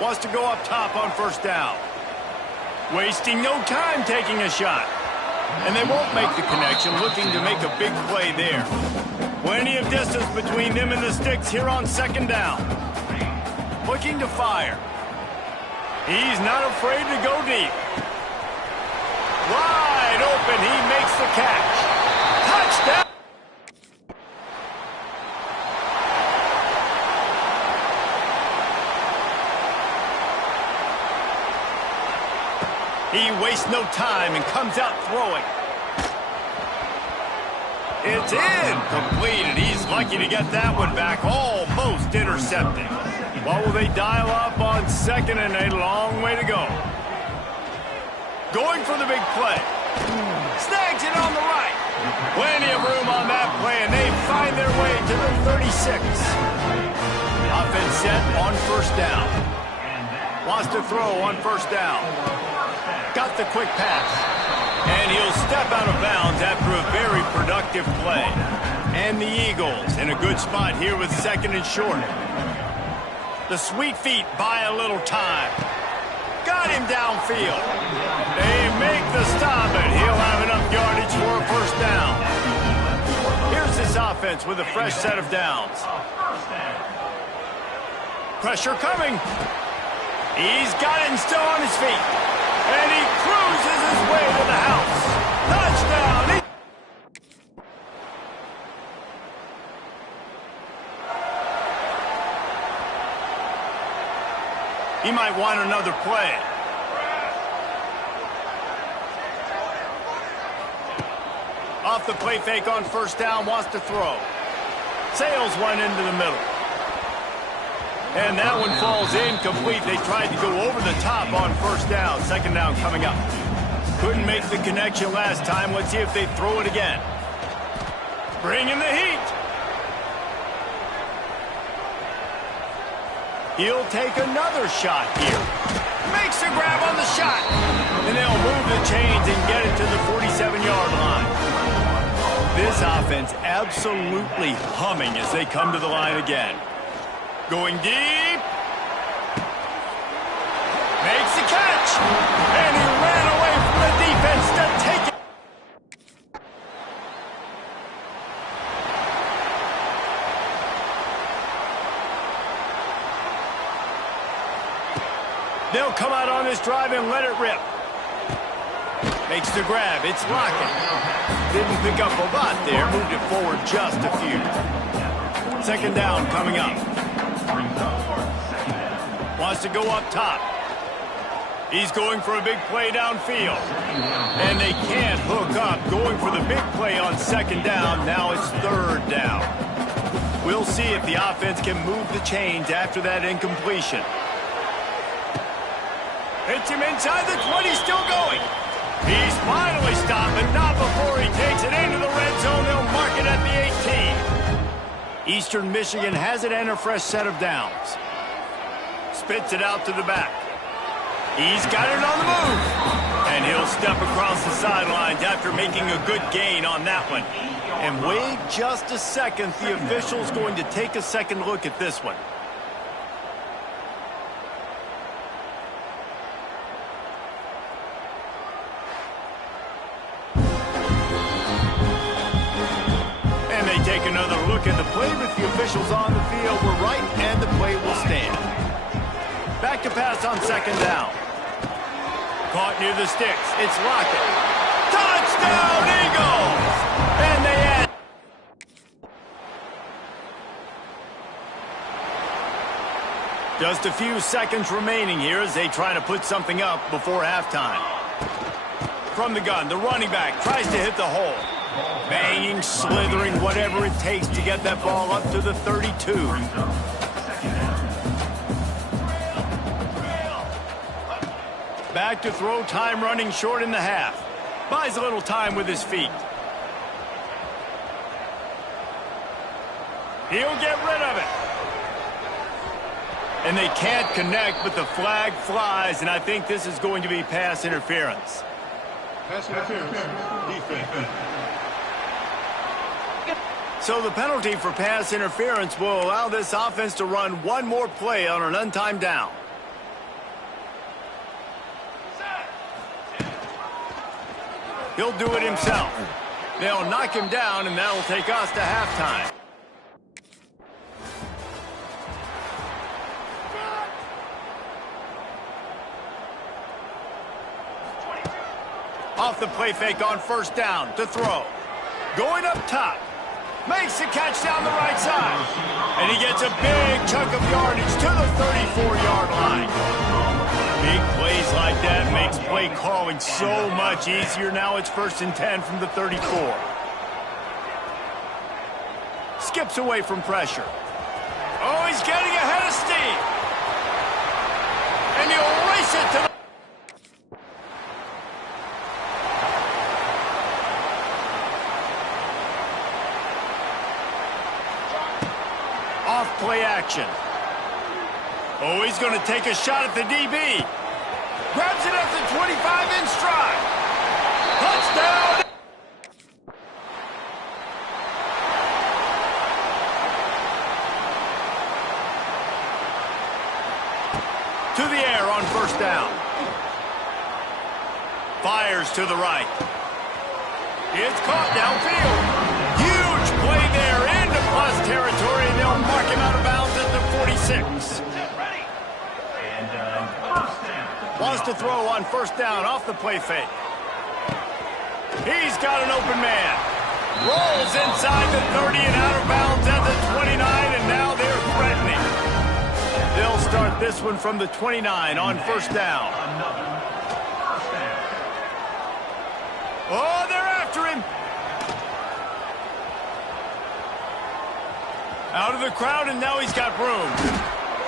Wants to go up top on first down. Wasting no time taking a shot. And they won't make the connection, looking to make a big play there. Plenty of distance between them and the sticks here on second down. Looking to fire. He's not afraid to go deep. Wide open, he makes the catch. Touchdown! He wastes no time and comes out throwing. It's incomplete, and he's lucky to get that one back, almost intercepted. What will they dial up on second and a long way to go? Going for the big play. Snags it on the right. Plenty of room on that play, and they find their way to the 36. Offense set on first down. Wants to throw on first down. Got the quick pass. And he'll step out of bounds after a very productive play. And the Eagles in a good spot here with second and short. The sweet feet buy a little time. Got him downfield. They make the stop, and he'll have enough yardage for a first down. Here's this offense with a fresh set of downs. Pressure coming. He's got it and still on his feet. And he cruises his way to the house. Touchdown! He might want another play. Off the play fake on first down, wants to throw. Sails one into the middle. And that one falls incomplete. They tried to go over the top on first down. Second down coming up. Couldn't make the connection last time. Let's see if they throw it again. Bring in the heat. He'll take another shot here. Makes a grab on the shot. And they'll move the chains and get it to the 47-yard line. This offense absolutely humming as they come to the line again. Going deep. Makes the catch. And he ran away from the defense to take it. They'll come out on this drive and let it rip. Makes the grab. It's Lockett. Didn't pick up a lot there. Moved it forward just a few. Second down coming up. Wants to go up top. He's going for a big play downfield. And they can't hook up. Going for the big play on second down. Now it's third down. We'll see if the offense can move the chains after that incompletion. Hits him inside the 20, still going. He's finally stopped, but not before he takes it into the red zone. They'll mark it at the 18. Eastern Michigan has it and a fresh set of downs. Spits it out to the back. He's got it on the move. And he'll step across the sidelines after making a good gain on that one. And wait just a second. The official's going to take a second look at this one. And they take another look at the play, but the officials on the field were right, and the play will stand. Back to pass on second down. Caught near the sticks. It's Lockett. Touchdown, Eagles! And they add. Just a few seconds remaining here as they try to put something up before halftime. From the gun, the running back tries to hit the hole. Banging, slithering, whatever it takes to get that ball up to the 32. Back to throw, time running short in the half. Buys a little time with his feet. He'll get rid of it. And they can't connect, but the flag flies, and I think this is going to be pass interference. Pass interference. Defense. So the penalty for pass interference will allow this offense to run one more play on an untimed down. He'll do it himself. They'll knock him down, and that'll take us to halftime. Off the play fake on first down to throw. Going up top. Makes the catch down the right side. And he gets a big chunk of yardage to the 34-yard line. Big plays like that makes play calling so much easier. Now it's 1st and 10 from the 34. Skips away from pressure. Oh, he's getting ahead of steam. And he'll race it to the... Off play action. Oh, he's going to take a shot at the DB. Grabs it at the 25 in stride. Touchdown! To the air on first down. Fires to the right. It's caught downfield. Huge play there into plus territory, and they'll mark him out of bounds at the 46. Wants to throw on first down off the play fake. He's got an open man. Rolls inside the 30 and out of bounds at the 29, and now they're threatening. They'll start this one from the 29 on first down. Oh, they're after him. Out of the crowd, and now he's got room.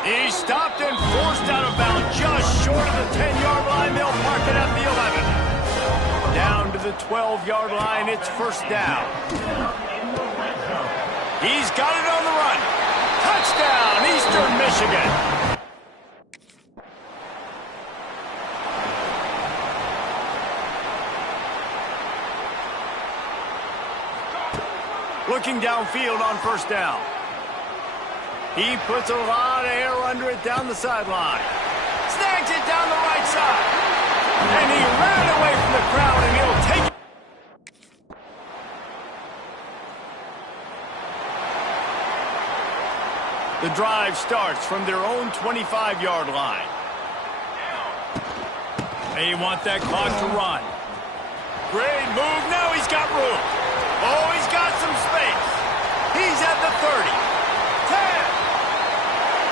He stopped and forced out of bounds just short of the 10-yard line. They'll mark it at the 11. Down to the 12-yard line, it's first down. He's got it on the run. Touchdown, Eastern Michigan. Looking downfield on first down. He puts a lot of air under it down the sideline. Snags it down the right side. And he ran away from the crowd, and he'll take it. The drive starts from their own 25-yard line. They want that clock to run. Great move. Now he's got room. Oh, he's got some space. He's at the 30. 10.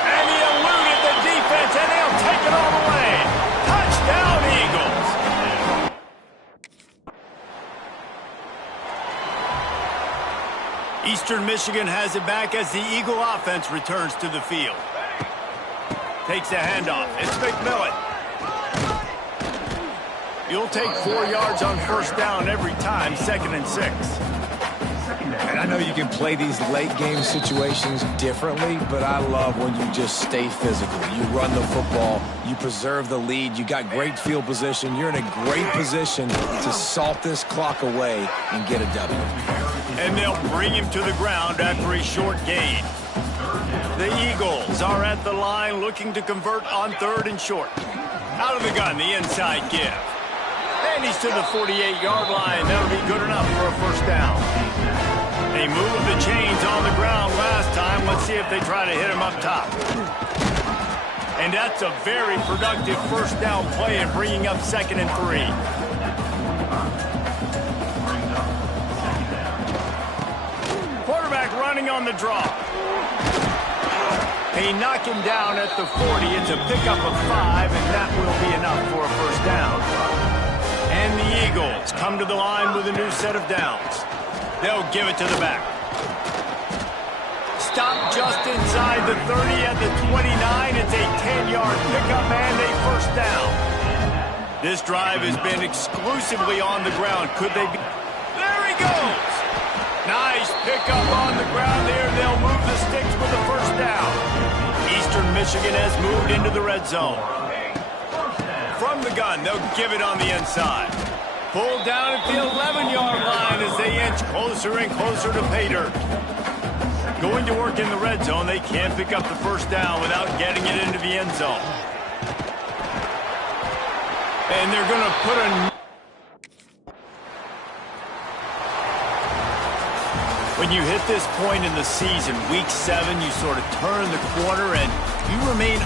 And he eluded the defense, and they'll take it all the way. Touchdown, Eagles. Eastern Michigan has it back as the Eagle offense returns to the field. Takes a handoff. It's McMillan. You'll take 4 yards on first down every time, 2nd and 6. And I know you can play these late-game situations differently, but I love when you just stay physical. You run the football, you preserve the lead, you got great field position. You're in a great position to salt this clock away and get a W. And they'll bring him to the ground after a short gain. The Eagles are at the line looking to convert on 3rd and short. Out of the gun, the inside give. And he's to the 48-yard line. That'll be good enough for a first down. They moved the chains on the ground last time. Let's see if they try to hit him up top. And that's a very productive first down play in bringing up 2nd and 3. Quarterback running on the draw. They knock him down at the 40. It's a pickup of 5, and that will be enough for a first down. And the Eagles come to the line with a new set of downs. They'll give it to the back. Stop just inside the 30 at the 29. It's a 10-yard pickup and a first down. This drive has been exclusively on the ground. Could they be? There he goes. Nice pickup on the ground there. They'll move the sticks with the first down. Eastern Michigan has moved into the red zone. From the gun, they'll give it on the inside. Pulled down at the 11-yard line as they inch closer and closer to pay dirt. Going to work in the red zone, they can't pick up the first down without getting it into the end zone. And they're going to put a... When you hit this point in the season, week 7, you sort of turn the corner and you remain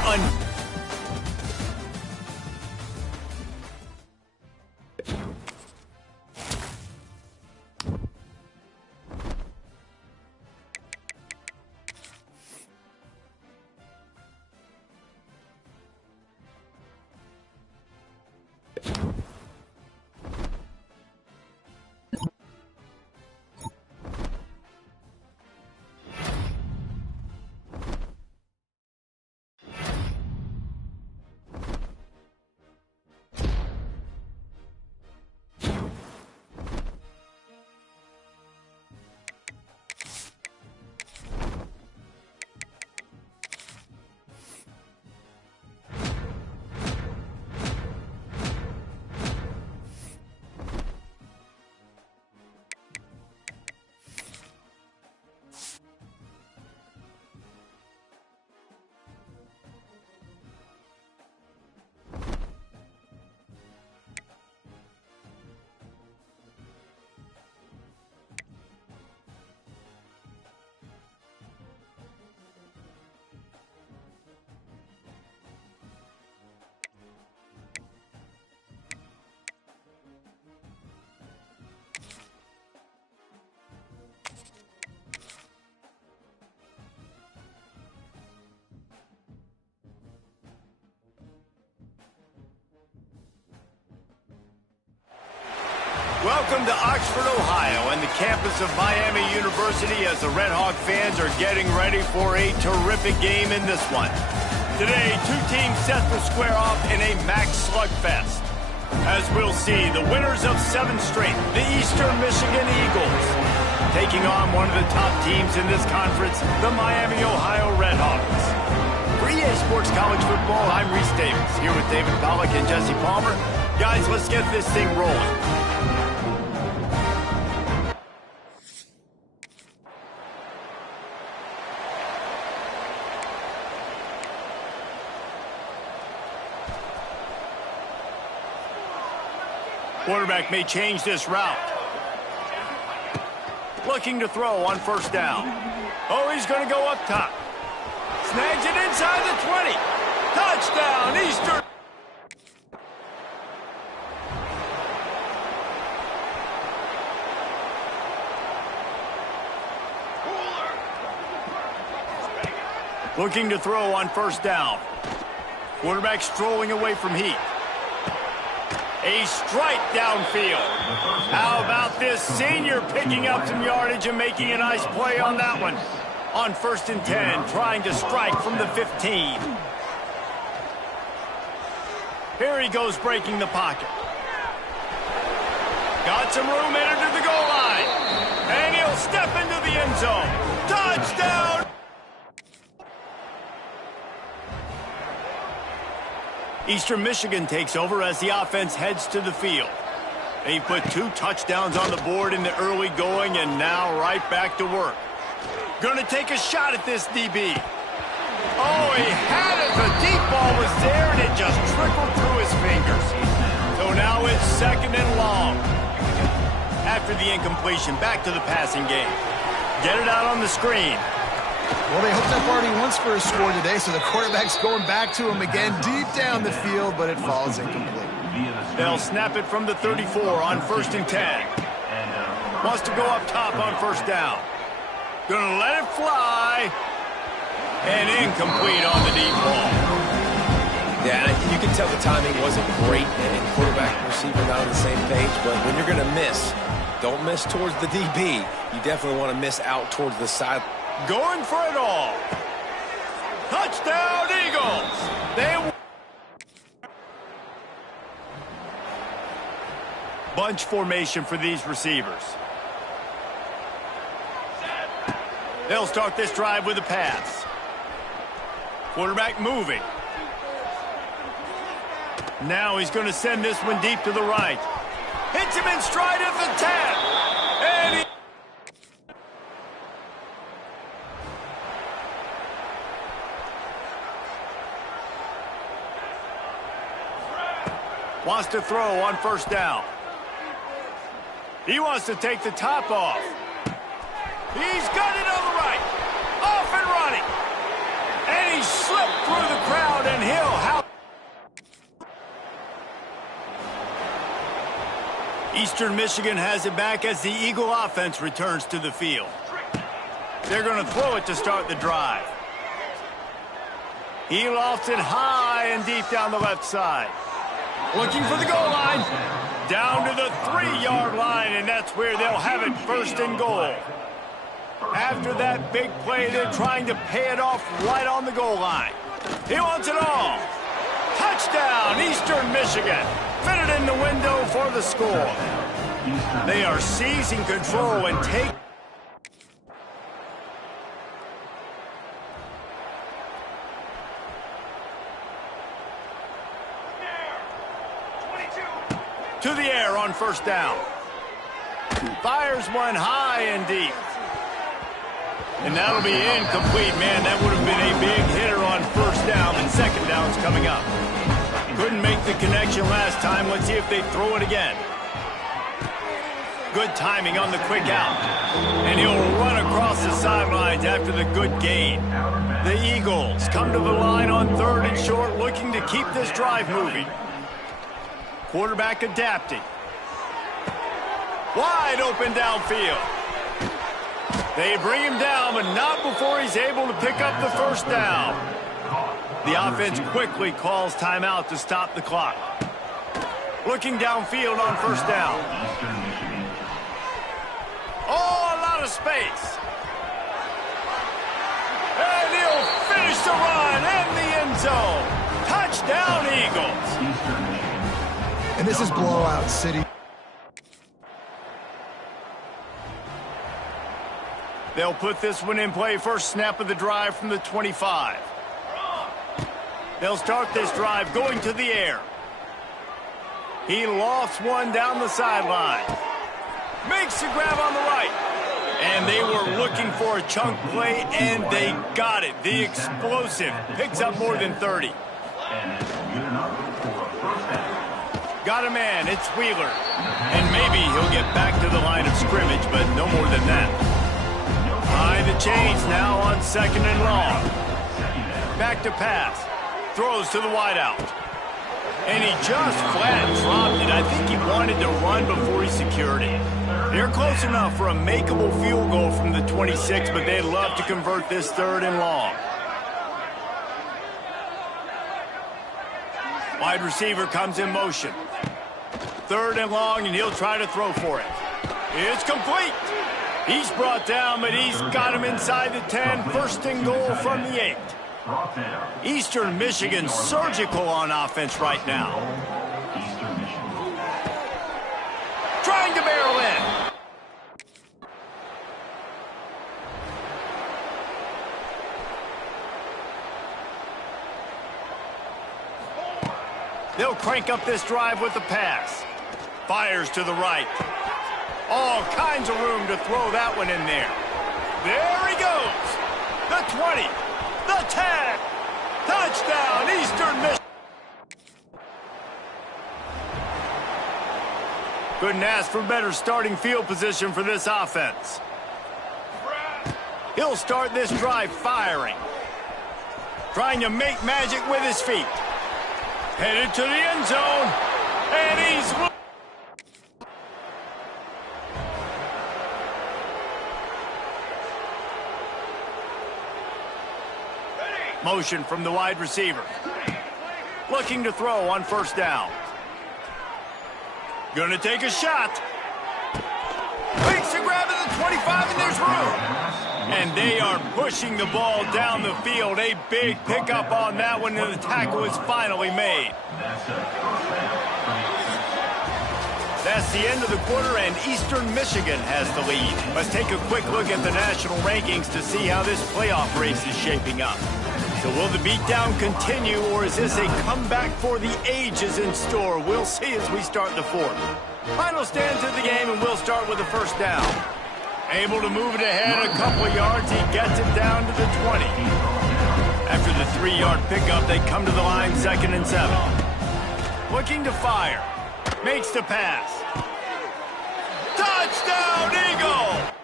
Welcome to Oxford, Ohio, and the campus of Miami University as the Red Hawk fans are getting ready for a terrific game in this one. Today, 2 teams set to square off in a max slugfest. As we'll see, the winners of 7 straight, the Eastern Michigan Eagles, taking on one of the top teams in this conference, the Miami, Ohio Red Hawks. For EA Sports College Football, I'm Reese Davis, here with David Pollack and Jesse Palmer. Guys, let's get this thing rolling. Quarterback may change this route. Looking to throw on first down. Oh, he's going to go up top. Snags it inside the 20. Touchdown, Eastern. Looking to throw on first down. Quarterback strolling away from heat. A strike downfield. How about this senior picking up some yardage and making a nice play on that one? On 1st and 10, trying to strike from the 15. Here he goes breaking the pocket. Got some room, entered to the goal line. And he'll step into the end zone. Touchdown! Eastern Michigan takes over as the offense heads to the field. They put 2 touchdowns on the board in the early going and now right back to work. Gonna take a shot at this DB. Oh, he had it. The deep ball was there and it just trickled through his fingers. So now it's 2nd and long. After the incompletion, back to the passing game. Get it out on the screen. Well, they hooked up already once for a score today, so the quarterback's going back to him again deep down the field, but it falls incomplete. They'll snap it from the 34 on 1st and 10. Wants to go up top on first down. Gonna let it fly. And incomplete on the deep ball. Yeah, you can tell the timing wasn't great, and quarterback and receiver not on the same page, but when you're going to miss, don't miss towards the DB. You definitely want to miss out towards the side. Going for it all. Touchdown, Eagles. Bunch formation for these receivers. They'll start this drive with a pass. Quarterback moving. Now he's going to send this one deep to the right. Hits him in stride at the 10. And he... wants to throw on first down. He wants to take the top off. He's got it on the right. Off and running. And he slipped through the crowd, and he'll house. Eastern Michigan has it back as the Eagle offense returns to the field. They're going to throw it to start the drive. He lofts it high and deep down the left side. Looking for the goal line. Down to the 3-yard line, and that's where they'll have it, first and goal. After that big play, they're trying to pay it off right on the goal line. He wants it all. Touchdown, Eastern Michigan. Fitted in the window for the score. They are seizing control and take. To the air on first down. Fires one high and deep. And that'll be incomplete, man. That would have been a big hitter on first down, and second down's coming up. Couldn't make the connection last time. Let's see if they throw it again. Good timing on the quick out. And he'll run across the sidelines after the good gain. The Eagles come to the line on third and short, looking to keep this drive moving. Quarterback adapting. Wide open downfield. They bring him down, but not before he's able to pick up the first down. The offense quickly calls timeout to stop the clock. Looking downfield on first down. Oh, a lot of space. And he'll finish the run in the end zone. Touchdown, Eagles. And this is blowout city. They'll put this one in play, first snap of the drive from the 25. They'll start this drive going to the air. He lofts one down the sideline. Makes the grab on the right. And they were looking for a chunk play, and they got it. The explosive picks up more than 30. Got a man, it's Wheeler. And maybe he'll get back to the line of scrimmage, but no more than that. High the chains now on second and long. Back to pass. Throws to the wideout. And he just flat dropped it. I think he wanted to run before he secured it. They're close enough for a makeable field goal from the 26, but they'd love to convert this third and long. Wide receiver comes in motion. Third and long, and he'll try to throw for it. It's complete. He's brought down, but he's got him inside the 10. First and goal from the 8. Eastern Michigan surgical on offense right now. Trying to barrel in. They'll crank up this drive with the pass. Fires to the right. All kinds of room to throw that one in there. There he goes. The 20. The 10. Touchdown, Eastern Michigan. Couldn't ask for better starting field position for this offense. He'll start this drive firing. Trying to make magic with his feet. Headed to the end zone. And he's... Motion from the wide receiver. Looking to throw on first down. Gonna take a shot. Makes a grab at the 25, and there's room. And they are pushing the ball down the field. A big pickup on that one, and the tackle is finally made. That's the end of the quarter, and Eastern Michigan has the lead. Let's take a quick look at the national rankings to see how this playoff race is shaping up. So will the beatdown continue, or is this a comeback for the ages in store? We'll see as we start the fourth. Final stands of the game, and we'll start with the first down. Able to move it ahead a couple of yards, he gets it down to the 20. After the 3-yard pickup, they come to the line, 2nd and 7. Looking to fire. Makes the pass. Touchdown, Eagle!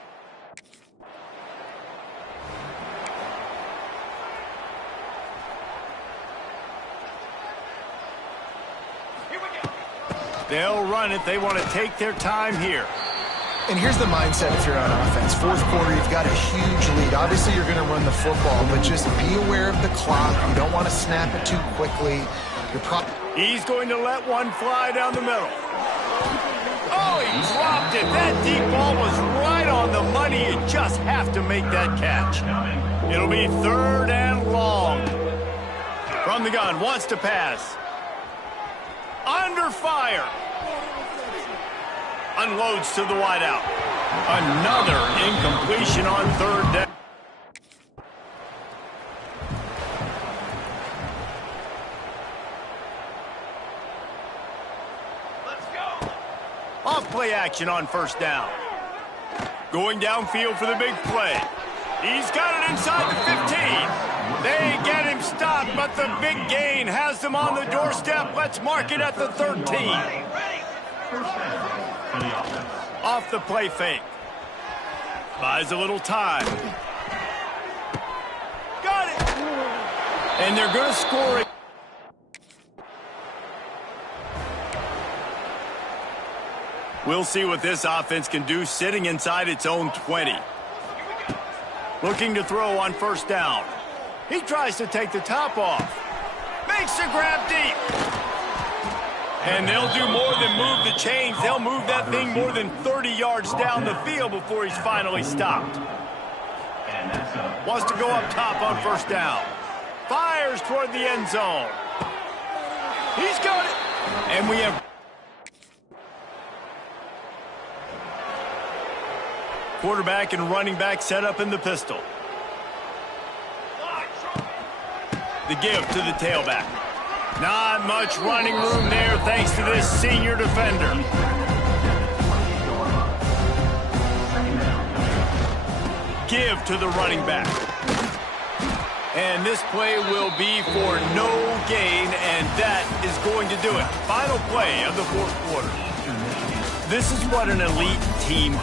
They'll run it. They want to take their time here. And here's the mindset if you're on offense. Fourth quarter, you've got a huge lead. Obviously, you're going to run the football, but just be aware of the clock. You don't want to snap it too quickly. He's going to let one fly down the middle. Oh, he dropped it. That deep ball was right on the money. You just have to make that catch. It'll be 3rd and long. From the gun, wants to pass. Under fire. Unloads to the wideout. Another incompletion on 3rd down. Off play action on 1st down. Going downfield for the big play. He's got it inside the 15. They get him stopped, but the big gain has them on the doorstep. Let's mark it at the 13. Off the play fake. Buys a little time. Got it! And they're going to score it. We'll see what this offense can do sitting inside its own 20. Looking to throw on 1st down. He tries to take the top off. Makes the grab deep. And they'll do more than move the chains. They'll move that thing more than 30 yards down the field before he's finally stopped. Wants to go up top on 1st down. Fires toward the end zone. He's got it. And we have... Quarterback and running back set up in the pistol. The give to the tailback. Not much running room there thanks to this senior defender. Give to the running back. And this play will be for no gain, and that is going to do it. Final play of the 4th quarter. This is what an elite team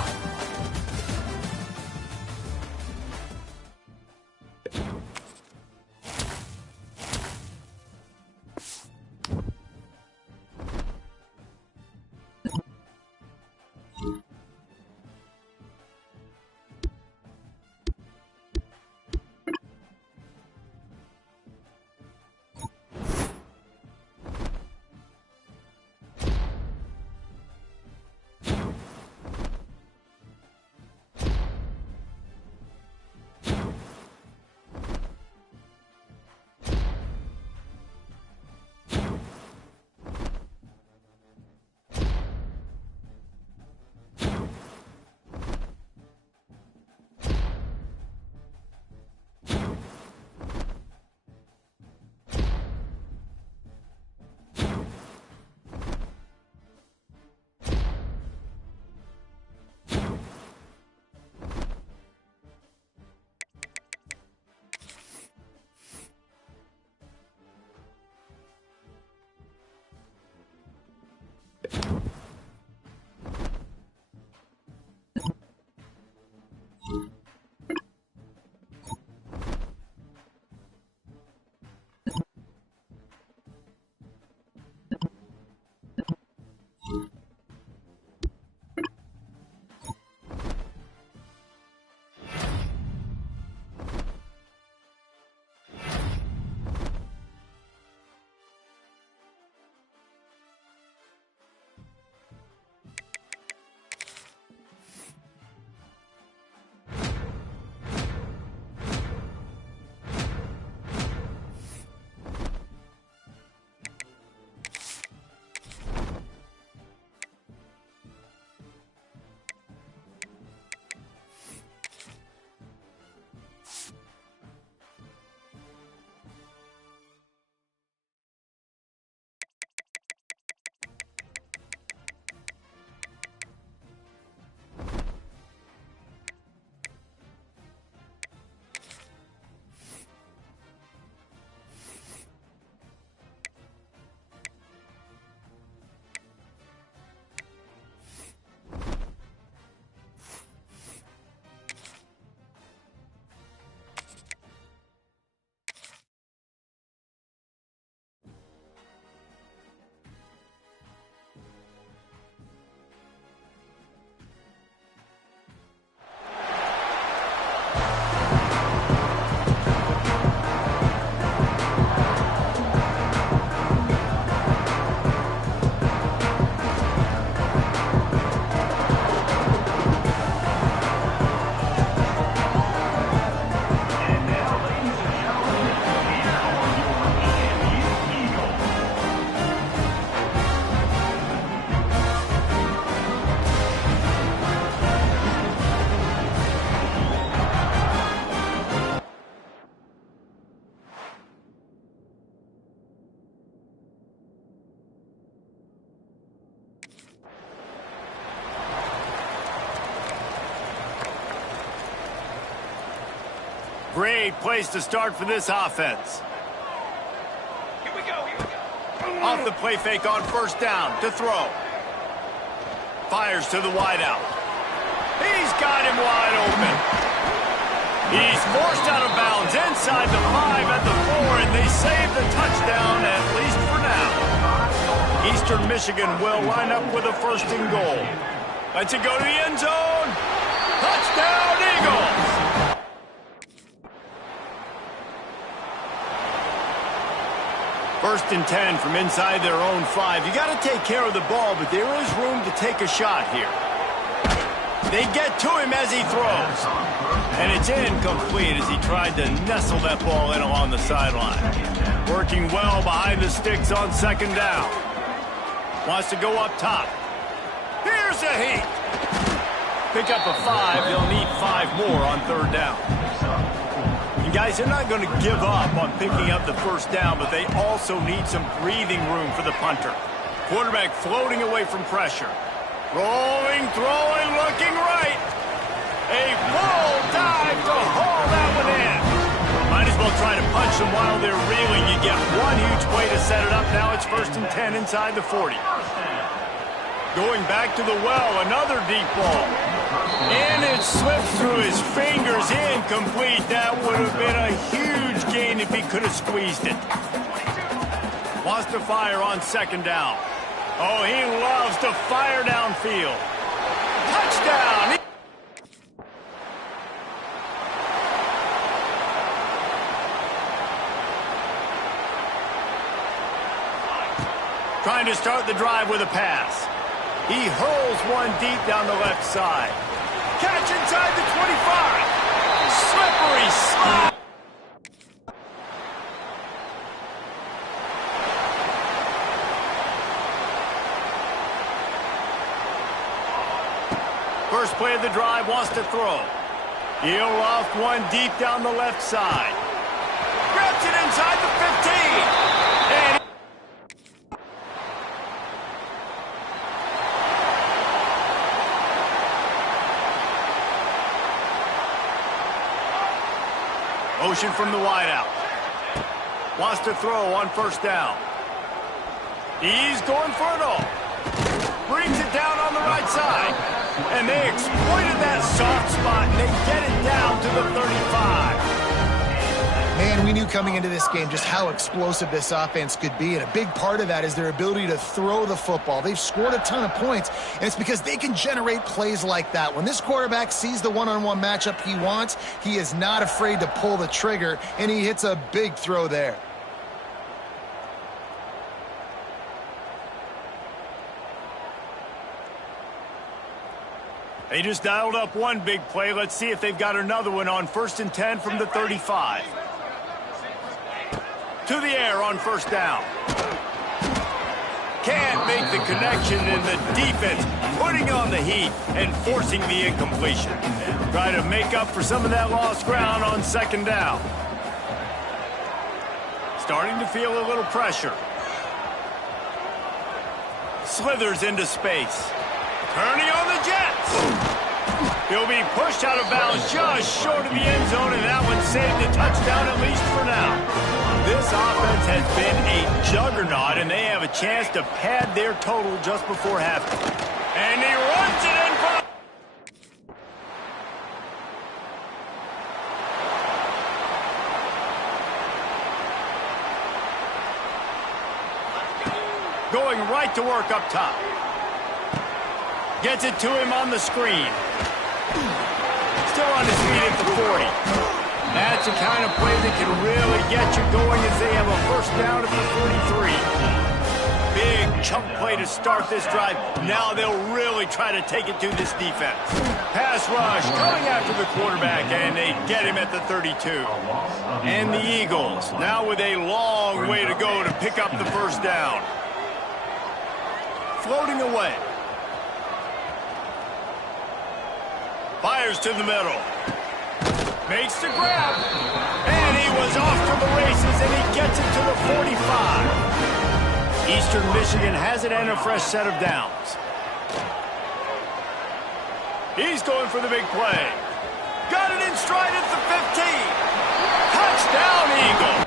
Great place to start for this offense. Here we go. Off the play fake on first down to throw. Fires to the wideout. He's got him wide open. He's forced out of bounds inside the 5 at the 4, and they save the touchdown, at least for now. Eastern Michigan will line up with a 1st and goal. Lets it go to the end zone. Touchdown, Eagles! First and 10 from inside their own 5. You got to take care of the ball, but there is room to take a shot here. They get to him as he throws. And it's incomplete as he tried to nestle that ball in along the sideline. Working well behind the sticks on 2nd down. Wants to go up top. Here's a heat. Pick up a 5. They'll need 5 more on 3rd down. And guys, they're not going to give up on picking up the 1st down, but they also need some breathing room for the punter. Quarterback floating away from pressure. Rolling, throwing, looking right. A full dive to haul that one in. Might as well try to punch them while they're reeling. You get one huge play to set it up. Now it's 1st and 10 inside the 40. Going back to the well, another deep ball. And it slipped through his fingers, incomplete. That would have been a huge gain if he could have squeezed it. Wants to fire on 2nd down. Oh, he loves to fire downfield. Touchdown! Trying to start the drive with a pass. He hurls one deep down the left side. Catch inside the 25. Slippery slide. First play of the drive, wants to throw. He'll loft one deep down the left side. Grabs it inside the 15. And motion from the wideout. Wants to throw on 1st down. He's going for it all. Brings it down on the right side. And they exploited that soft spot, and they get it down to the 35. Man, we knew coming into this game just how explosive this offense could be, and a big part of that is their ability to throw the football. They've scored a ton of points, and it's because they can generate plays like that. When this quarterback sees the one-on-one matchup he wants, he is not afraid to pull the trigger, and he hits a big throw there. They just dialed up one big play. Let's see if they've got another one on 1st and 10 from the 35. To the air on 1st down. Can't make the connection, in the defense putting on the heat and forcing the incompletion. Try to make up for some of that lost ground on 2nd down. Starting to feel a little pressure. Slithers into space. Turning on the Jets. He'll be pushed out of bounds just short of the end zone, and that one saved a touchdown, at least for now. This offense has been a juggernaut, and they have a chance to pad their total just before halftime. And he runs it in front. Going right to work up top. Gets it to him on the screen. Still on his feet at the 40. That's the kind of play that can really get you going as they have a 1st down at the 43. Big chunk play to start this drive. Now they'll really try to take it to this defense. Pass rush coming after the quarterback, and they get him at the 32. And the Eagles now with a long way to go to pick up the 1st down. Floating away. Fires to the middle. Makes the grab. And he was off to the races, and he gets it to the 45. Eastern Michigan has it and a fresh set of downs. He's going for the big play. got it in stride at the 15. Touchdown, Eagle.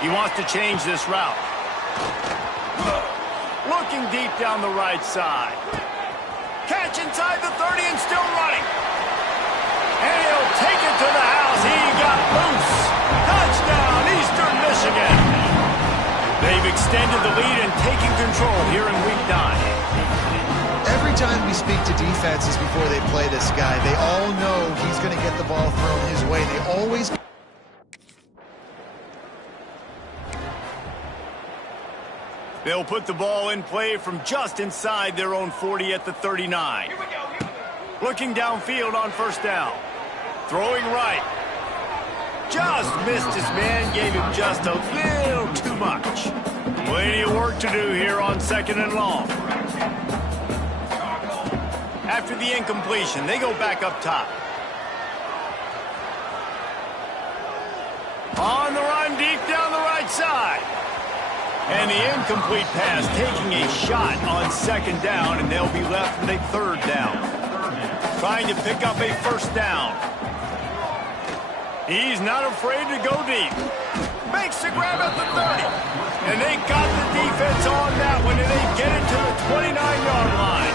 He wants to change this route. Looking deep down the right side. Catch inside the 30 and still running. And he'll take it to the house. He got loose. Touchdown, Eastern Michigan. They've extended the lead and taken control here in Week 9. Every time we speak to defenses before they play this guy, they all know he's going to get the ball thrown his way. They always... They'll put the ball in play from just inside their own 40 at the 39. Looking downfield on first down. Throwing right. Just missed his man, gave him just a little too much. Plenty of work to do here on 2nd and long. After the incompletion, they go back up top. On the run, deep down the right side. And the incomplete pass taking a shot on 2nd down, and they'll be left with a 3rd down. Trying to pick up a 1st down. He's not afraid to go deep. Makes the grab at the 30. And they got the defense on that one, and they get it to the 29-yard line.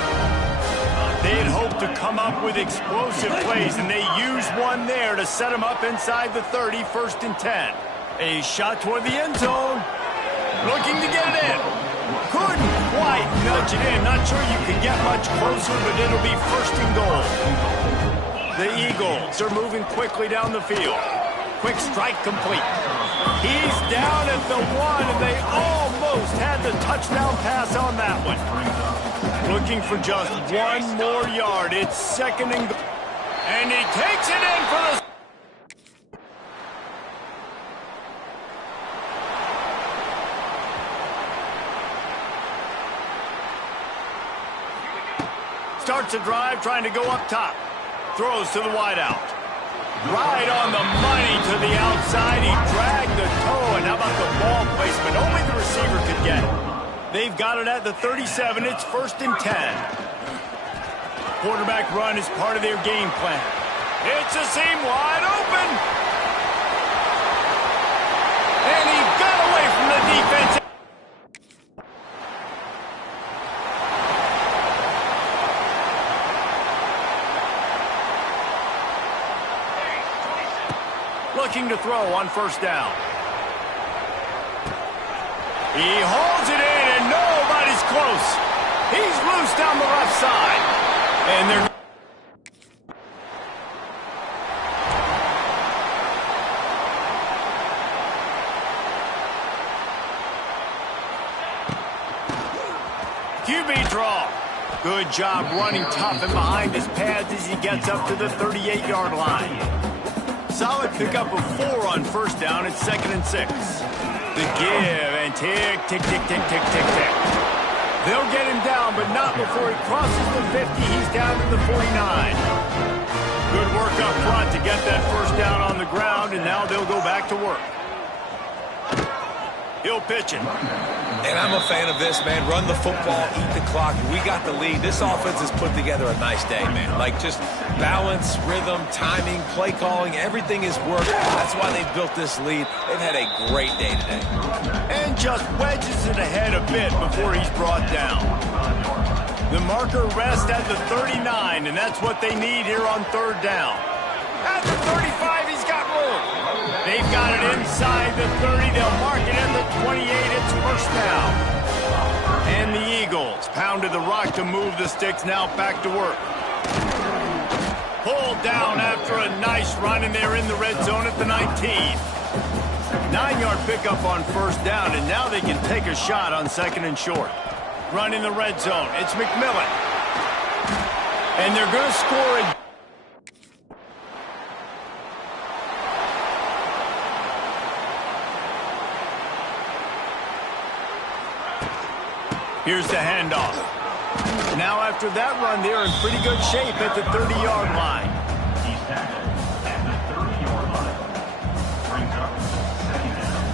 They had hoped to come up with explosive plays, and they used one there to set them up inside the 30, 1st and 10. A shot toward the end zone. Looking to get it in. Couldn't quite nudge it in. Not sure you can get much closer, but it'll be 1st and goal. The Eagles are moving quickly down the field. Quick strike complete. He's down at the 1, and they almost had the touchdown pass on that one. Looking for just 1 more yard. It's 2nd and goal. And he takes it in for the... Starts a drive trying to go up top. Throws to the wideout. Right on the money to the outside. He dragged the toe. And how about the ball placement? Only the receiver could get it. They've got it at the 37. It's 1st and 10. Quarterback run is part of their game plan. It's a seam wide open. And he got away from the defense. Looking to throw on 1st down. He holds it in, and nobody's close. He's loose down the left side. And they're... QB draw. Good job running tough and behind his pads as he gets up to the 38-yard line. Solid pickup of 4 on 1st down. It's 2nd and 6. The give and tick, tick, tick, tick, tick, tick, tick. They'll get him down, but not before he crosses the 50. He's down to the 49. Good work up front to get that 1st down on the ground, and now they'll go back to work. He'll pitch it. And I'm a fan of this, man. Run the football, eat the clock. We got the lead. This offense has put together a nice day, man. Like, just balance, rhythm, timing, play calling, everything has worked. That's why they built this lead. They've had a great day today. And just wedges it ahead a bit before he's brought down. The marker rests at the 39, and that's what they need here on 3rd down. At the 35, he's got room. They've got it inside the 30. They'll mark it at the 28. It's 1st down. And the Eagles pounded the rock to move the sticks. Now back to work. Pulled down after a nice run, and they're in the red zone at the 19. 9-yard pickup on 1st down, and now they can take a shot on 2nd and short. Run in the red zone. It's McMillan. And they're going to score a... Here's the handoff. Now after that run, they're in pretty good shape at the 30-yard line. He's tackled at the 30-yard line. Brings up 2nd down.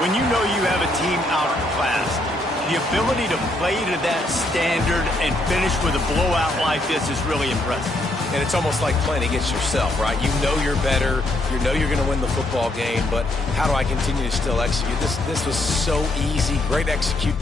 When you know you have a team outclassed, the ability to play to that standard and finish with a blowout like this is really impressive. And it's almost like playing against yourself, right? You know you're better. You know you're going to win the football game, but how do I continue to still execute? This was so easy. Great execute.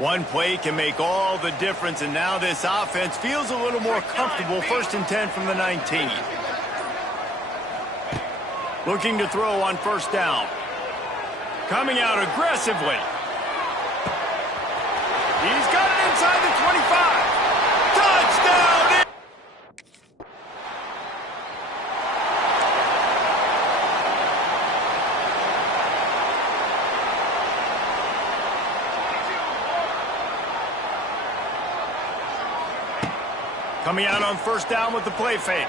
One play can make all the difference, and now this offense feels a little more comfortable. 1st and 10 from the 19. Looking to throw on 1st down. Coming out aggressively. He's got it inside the 25. Touchdown! Coming out on first down with the play fake.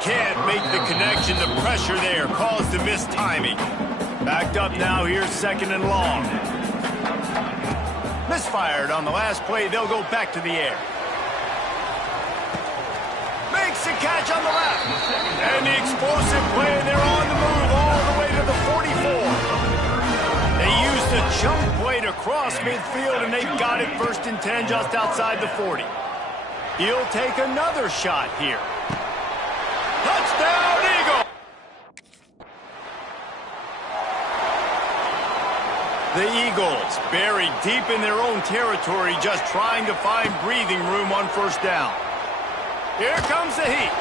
Can't make the connection. The pressure there caused the missed timing. Backed up now. Here's second and long. Misfired on the last play. They'll go back to the air. Makes the catch on the left. And the explosive play. They're on the move all the way to the 44. They used a jump play to cross midfield, and they got it 1st and 10 just outside the 40. He'll take another shot here. Touchdown, Eagle! The Eagles buried deep in their own territory, just trying to find breathing room on first down. Here comes the heat.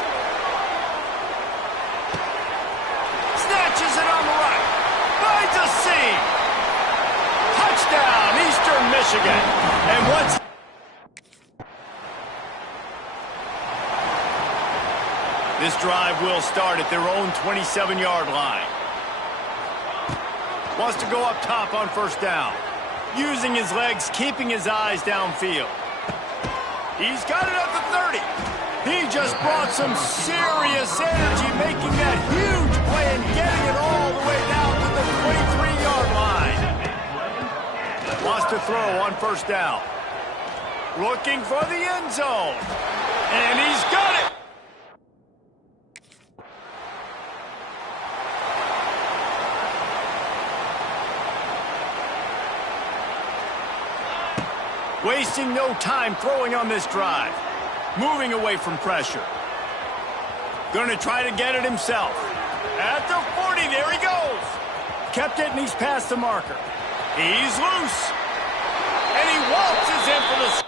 Snatches it on the right. Finds a seam. Touchdown, Eastern Michigan. And once... This drive will start at their own 27-yard line. Wants to go up top on first down. Using his legs, keeping his eyes downfield. He's got it at the 30. He just brought some serious energy, making that huge play and getting it all the way down to the 23-yard line. Wants to throw on first down. Looking for the end zone. And he's got it. Wasting no time throwing on this drive. Moving away from pressure. Going to try to get it himself. At the 40, there he goes. Kept it and he's past the marker. He's loose. And he waltzes in for the...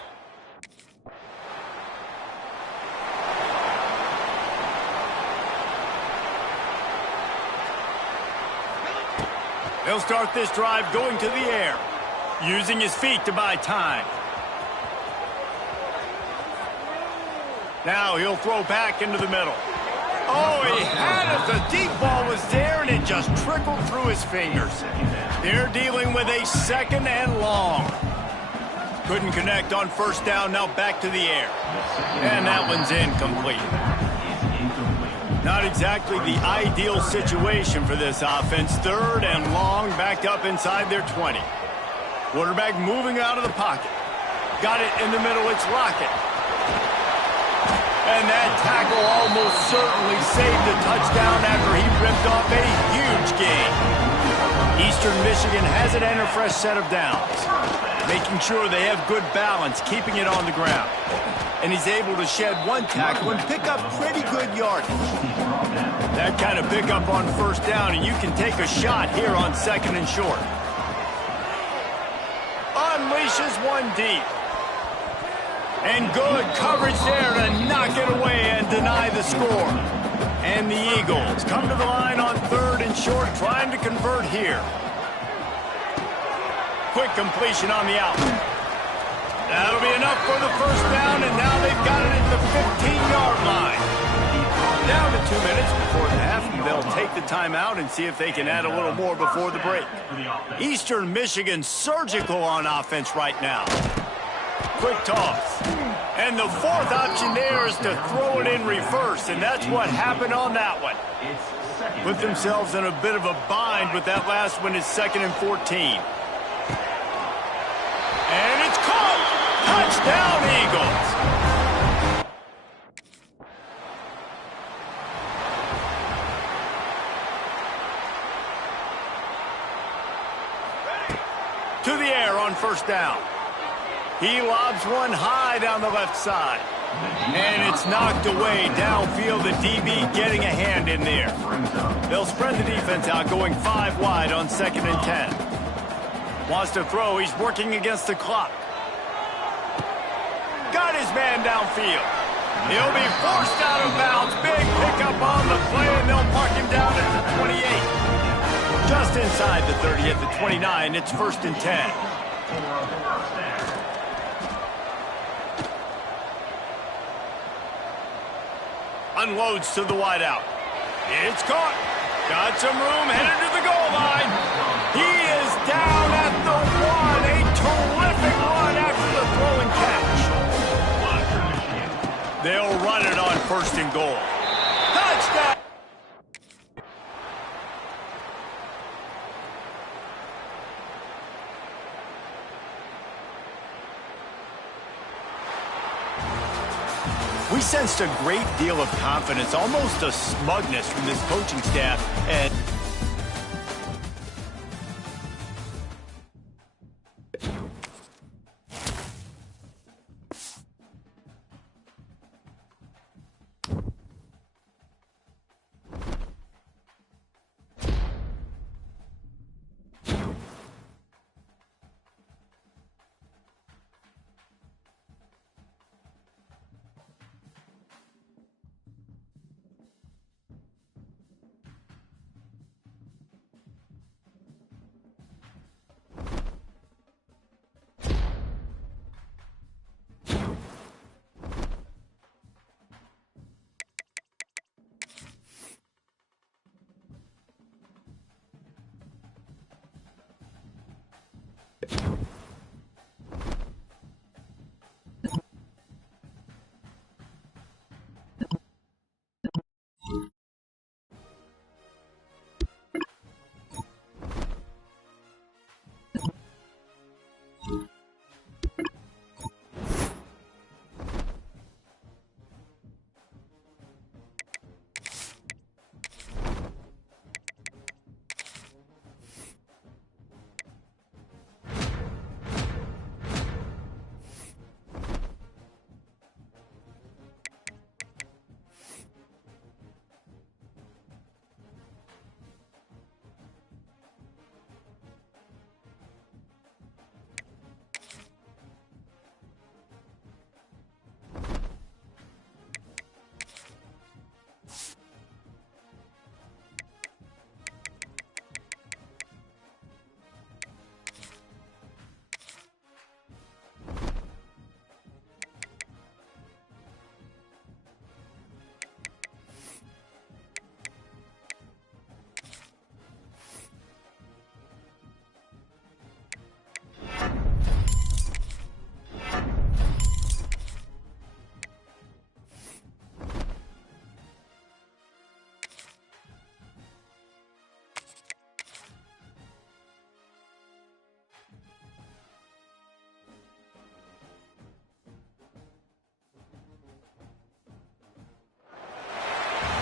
He'll start this drive going to the air. Using his feet to buy time. Now he'll throw back into the middle. Oh, he had it. The deep ball was there, and it just trickled through his fingers. They're dealing with a 2nd and long. Couldn't connect on first down. Now back to the air. And that one's incomplete. Not exactly the ideal situation for this offense. 3rd and long, backed up inside their 20. Quarterback moving out of the pocket. Got it in the middle. It's Lockett. And that tackle almost certainly saved a touchdown after he ripped off a huge gain. Eastern Michigan has it and a fresh set of downs. Making sure they have good balance, keeping it on the ground. And he's able to shed one tackle and pick up pretty good yardage. That kind of pickup on first down, and you can take a shot here on 2nd and short. Unleashes one deep. And good coverage there to knock it away and deny the score. And the Eagles come to the line on 3rd and short, trying to convert here. Quick completion on the out. That'll be enough for the first down, and now they've got it at the 15-yard line. Down to 2 minutes before the half, and they'll take the timeout and see if they can add a little more before the break. Eastern Michigan surgical on offense right now. Quick toss. And the 4th option there is to throw it in reverse, and that's what happened on that one. Put themselves in a bit of a bind with that last one is 2nd and 14. And it's caught! Touchdown, Eagles! To the air on first down. He lobs one high down the left side. And it's knocked away downfield. The DB getting a hand in there. They'll spread the defense out, going 5 wide on 2nd and 10. Wants to throw. He's working against the clock. Got his man downfield. He'll be forced out of bounds. Big pickup on the play, and they'll mark him down at the 28. Just inside the 30 at the 29. It's 1st and 10. Unloads to the wideout. It's caught. Got some room, headed to the goal line. He is down at the 1. A terrific run after the throw and catch. They'll run it on 1st and goal. Touchdown! We sensed a great deal of confidence, almost a smugness from this coaching staff. And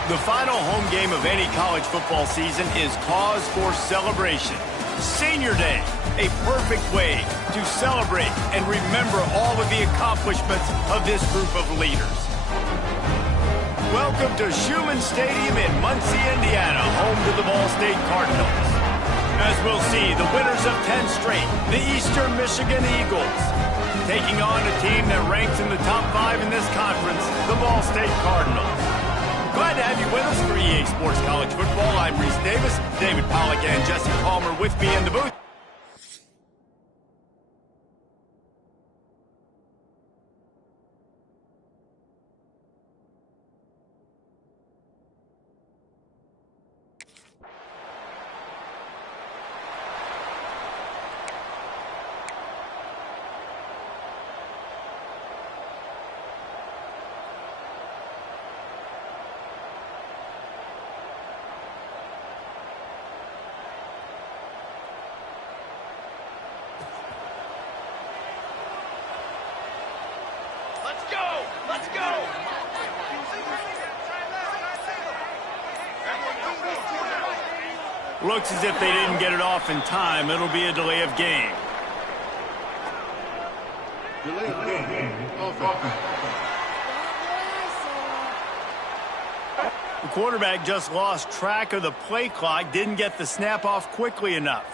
the final home game of any college football season is cause for celebration. Senior Day, a perfect way to celebrate and remember all of the accomplishments of this group of leaders. Welcome to Schumann Stadium in Muncie, Indiana, home to the Ball State Cardinals. As we'll see, the winners of 10 straight, the Eastern Michigan Eagles, taking on a team that ranks in the top 5 in this conference, the Ball State Cardinals. Glad to have you with us for EA Sports College Football. I'm Reese Davis, David Pollack and Jesse Palmer with me in the booth. Let's go! Looks as if they didn't get it off in time. It'll be a delay of game. Delay of game. The quarterback just lost track of the play clock, didn't get the snap off quickly enough.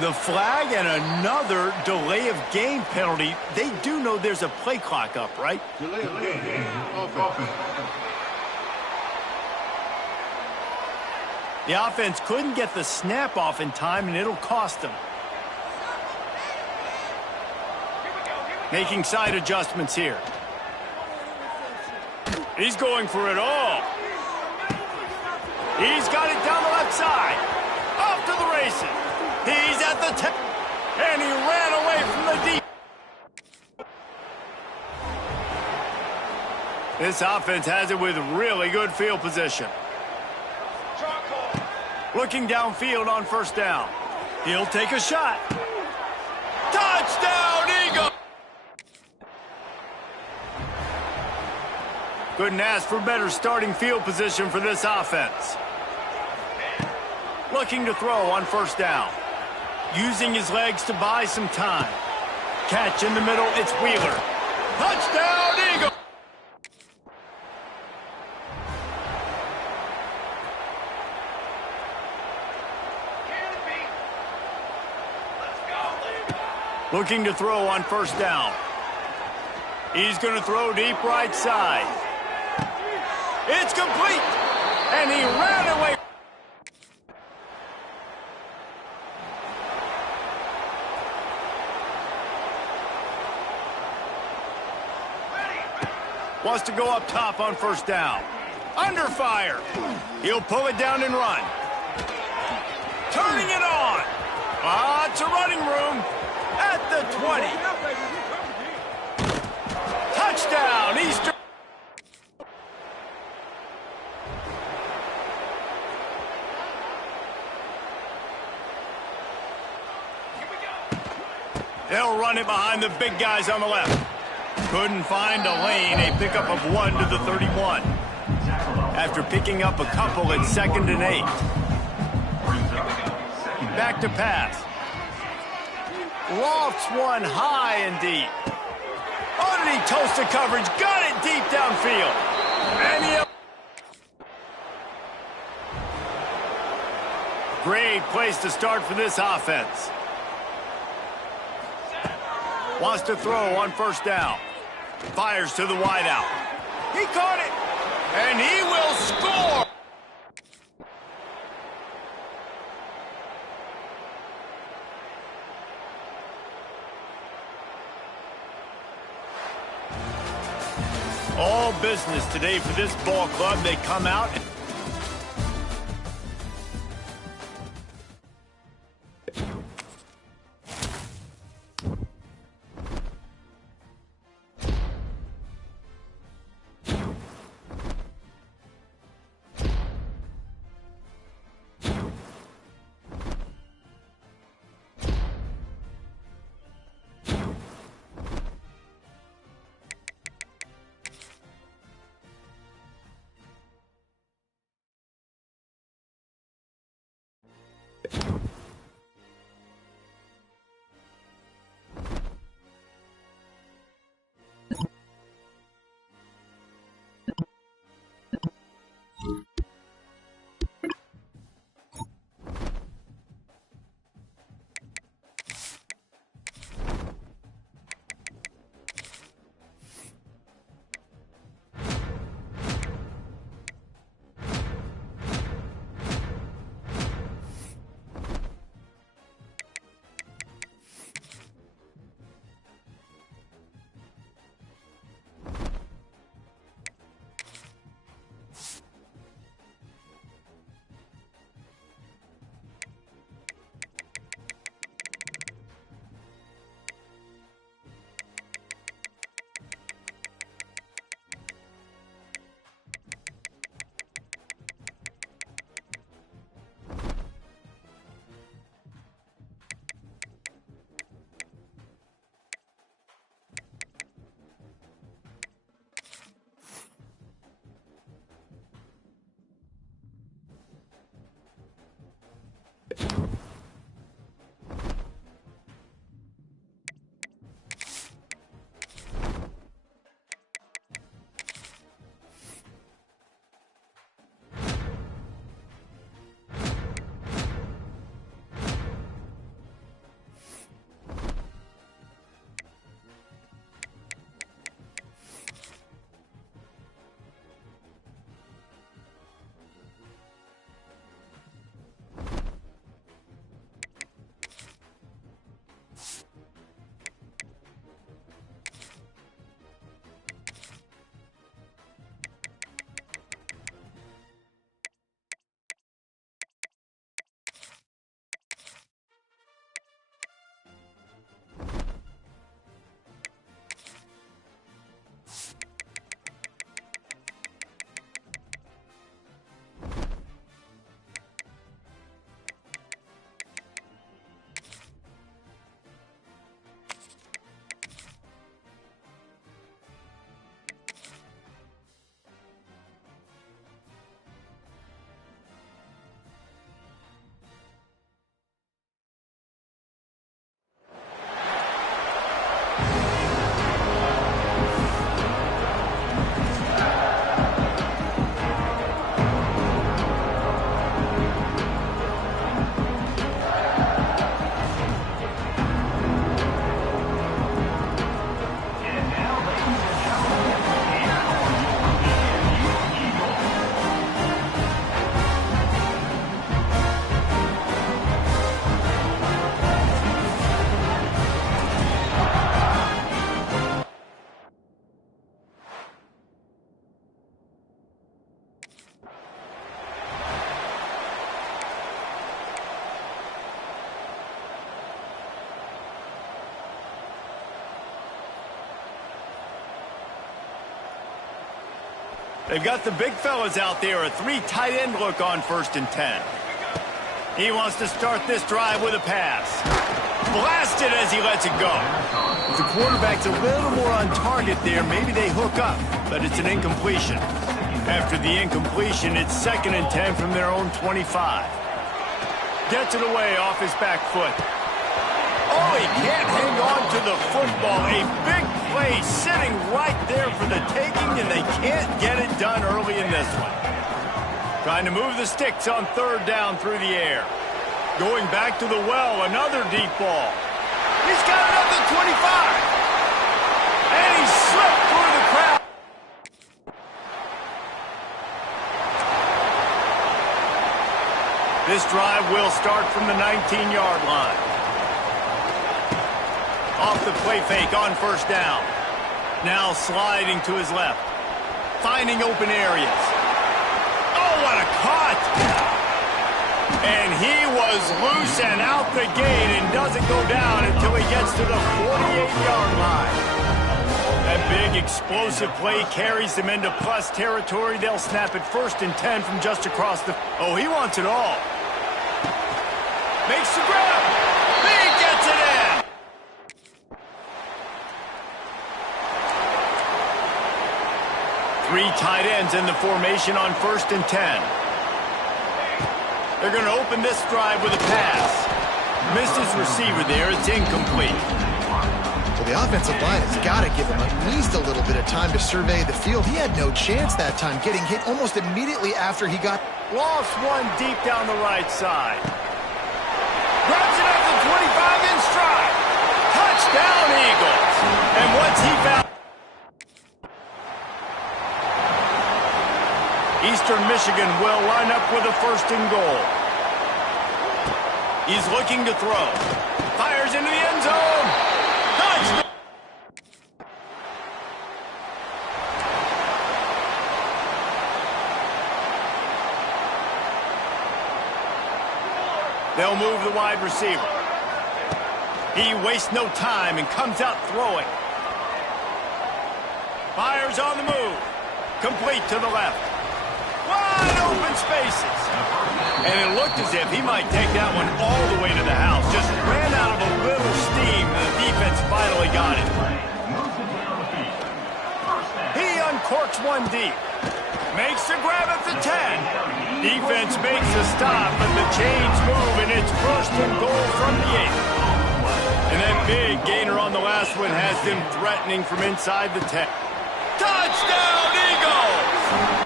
The flag and another delay of game penalty. They do know there's a play clock up, right? Delay of game. Offense. The offense couldn't get the snap off in time, and it'll cost them. Making side adjustments here. He's going for it all. He's got it down the left side. Off to the races. He's at the 10. And he ran away from the deep. This offense has it with really good field position. Looking downfield on first down. He'll take a shot. Touchdown, Eagle! Couldn't ask for better starting field position for this offense. Looking to throw on first down. Using his legs to buy some time. Catch in the middle, it's Wheeler. Touchdown, Eagle! Looking to throw on first down. He's going to throw deep right side. It's complete! And he ran away. Wants to go up top on first down. Under fire. He'll pull it down and run. Turning it on. Lots of running room. At the 20. Touchdown, Eastern. They'll run it behind the big guys on the left. Couldn't find a lane, a pickup of 1 to the 31. After picking up a couple at 2nd and 8. Back to pass. Lofts one high and deep. Underneath toasted coverage, got it deep downfield. And he... Great place to start for this offense. Wants to throw on first down. Fires to the wideout. He caught it. And he will score. All business today for this ball club. They come out They've got the big fellas out there, a 3 tight end look on 1st and 10. He wants to start this drive with a pass. Blasted as he lets it go. If the quarterback's a little more on target there, maybe they hook up, but it's an incompletion. After the incompletion, it's 2nd and 10 from their own 25. Gets it away off his back foot. Oh, he can't hang on to the football. A big play sitting right there for the taking, and they can't get it done early in this one. Trying to move the sticks on 3rd down through the air. Going back to the well, another deep ball. He's got it up to 25. And he slipped through the crowd. This drive will start from the 19-yard line. Off the play fake on 1st down. Now sliding to his left. Finding open areas. Oh, what a cut! And he was loose and out the gate and doesn't go down until he gets to the 48-yard line. That big explosive play carries them into plus territory. They'll snap it 1st and 10 from just across the... Oh, he wants it all. Makes the grab. He gets it in. Three tight ends in the formation on 1st and 10. They're going to open this drive with a pass. Missed his receiver there. It's incomplete. Well, the offensive line has got to give him at least a little bit of time to survey the field. He had no chance that time, getting hit almost immediately after he got... Lost one deep down the right side. Grabs it up to 25 in stride. Touchdown, Eagles. And once he found... Eastern Michigan will line up with a 1st and goal. He's looking to throw. Fires into the end zone. Touchdown. They'll move the wide receiver. He wastes no time and comes out throwing. Fires on the move. Complete to the left. Wide open spaces. And it looked as if he might take that one all the way to the house. Just ran out of a little steam, and the defense finally got it. He uncorks one deep. Makes the grab at the 10. Defense makes a stop, but the chains move, and it's 1st and goal from the 8. And that big gainer on the last one has them threatening from inside the 10. Touchdown, Eagles!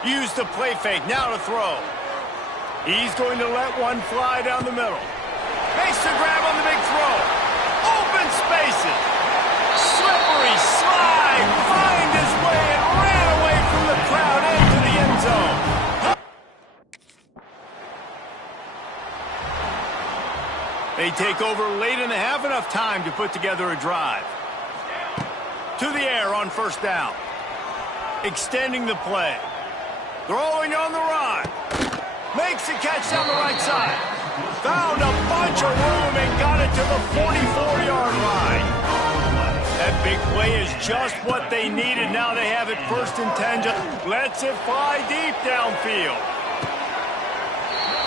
Use the play fake, now to throw. He's going to let one fly down the middle. Makes the grab on the big throw. Open spaces. Slippery slide. Find his way and ran away from the crowd into the end zone. They take over late in the half, enough time to put together a drive. To the air on 1st down. Extending the play. Throwing on the run. Makes the catch down the right side. Found a bunch of room and got it to the 44-yard line. That big play is just what they needed. Now they have it 1st and 10. Just lets it fly deep downfield.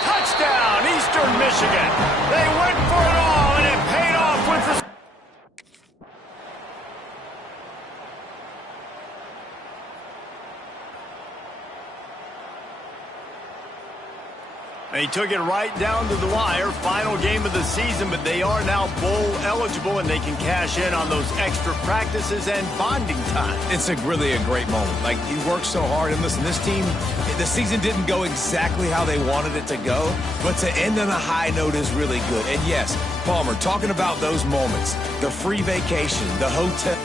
Touchdown, Eastern Michigan. They went for it all, and it paid off with the... They took it right down to the wire. Final game of the season, but they are now bowl eligible, and they can cash in on those extra practices and bonding time. It's really a great moment. Like, you worked so hard, and listen, this team, the season didn't go exactly how they wanted it to go, but to end on a high note is really good. And yes, Palmer, talking about those moments, the free vacation, the hotel.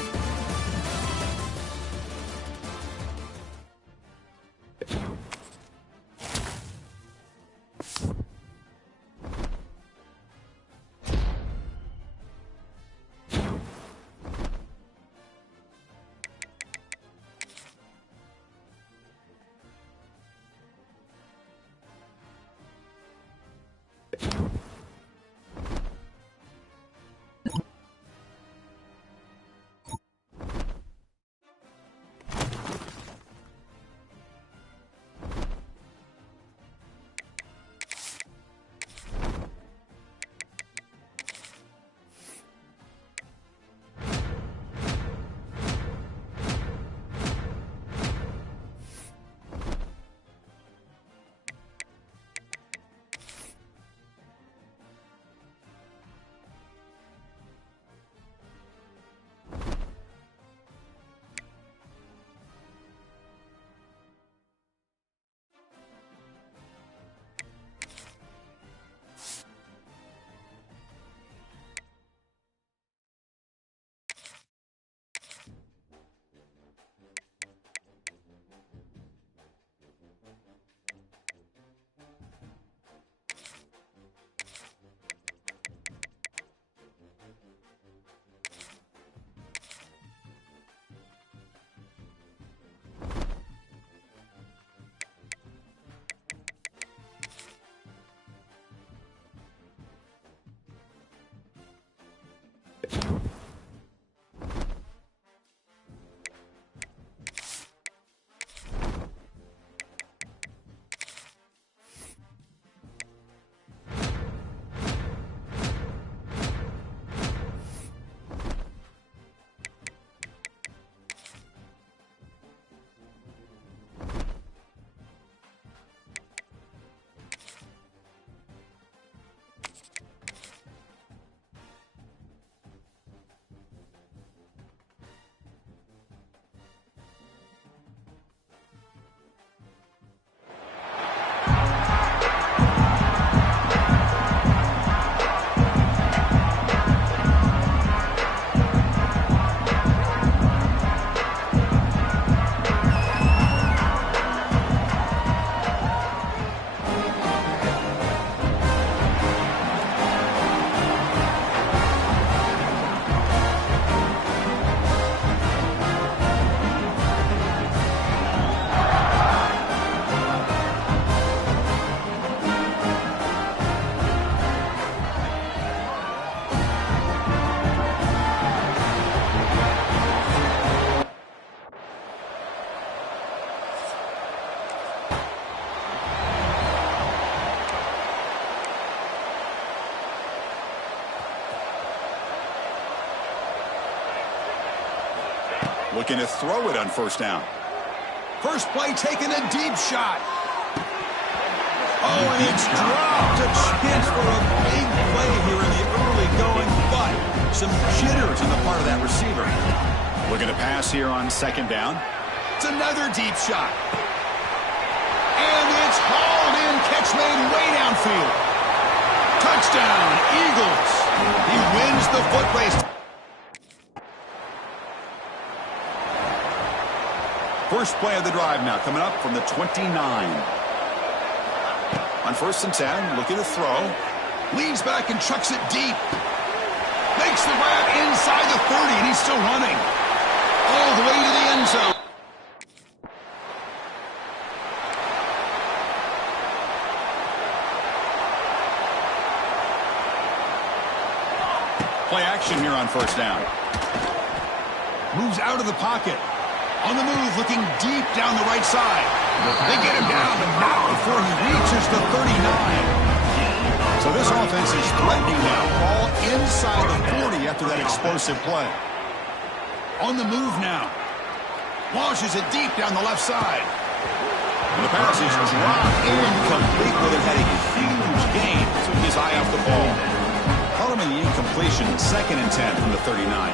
Looking to throw it on first down. First play, taking a deep shot. Oh, and it's dropped. A chance for a big play here in the early going, but some jitters on the part of that receiver. Looking to pass here on second down. It's another deep shot. And it's hauled in. Catch made way downfield. Touchdown, Eagles. He wins the foot race. First play of the drive now coming up from the 29. On first and 10, looking to throw. Leans back and chucks it deep. Makes the grab inside the 30, and he's still running. All the way to the end zone. Play action here on first down. Moves out of the pocket. On the move, looking deep down the right side. They get him down, but not before he reaches the 39. So this offense is threatening now. All inside the 40 after that explosive play. On the move now. Launches it deep down the left side. And the pass is dropped incomplete, but it had a huge gain. Took his eye off the ball. Caught him in the incompletion, second and 10 from the 39.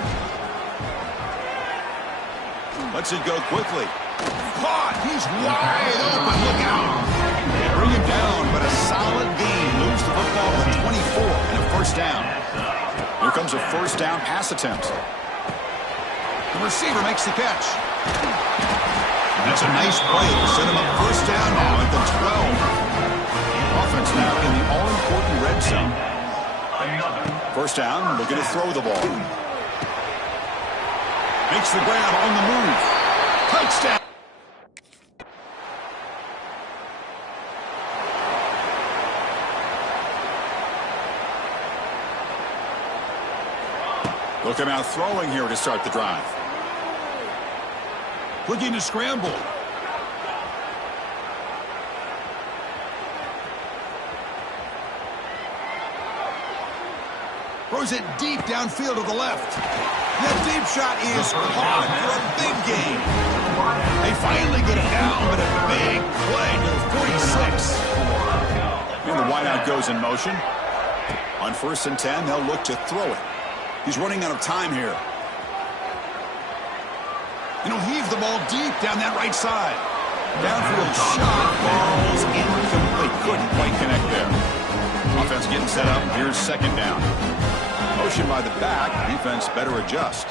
Lets it go quickly. Caught! He's wide open. Look out! Bring him down, but a solid gain. Moves the football to 24 and a first down. Here comes a first down pass attempt. The receiver makes the catch. That's a nice play to set him up first down now at the 12. Offense now in the all-important red zone. First down, looking to throw the ball. Makes the grab on the move. Touchdown. Looking out throwing here to start the drive. Looking to scramble. Throws it deep downfield to the left. That deep shot is caught for a big gain. They finally get it down, but a big play to the 46. And the wideout goes in motion. On first and 10, they'll look to throw it. He's running out of time here. And he'll heave the ball deep down that right side. Downfield shot falls incomplete. Couldn't quite connect there. Offense getting set up. Here's second down. Motion by the back. Defense better adjust.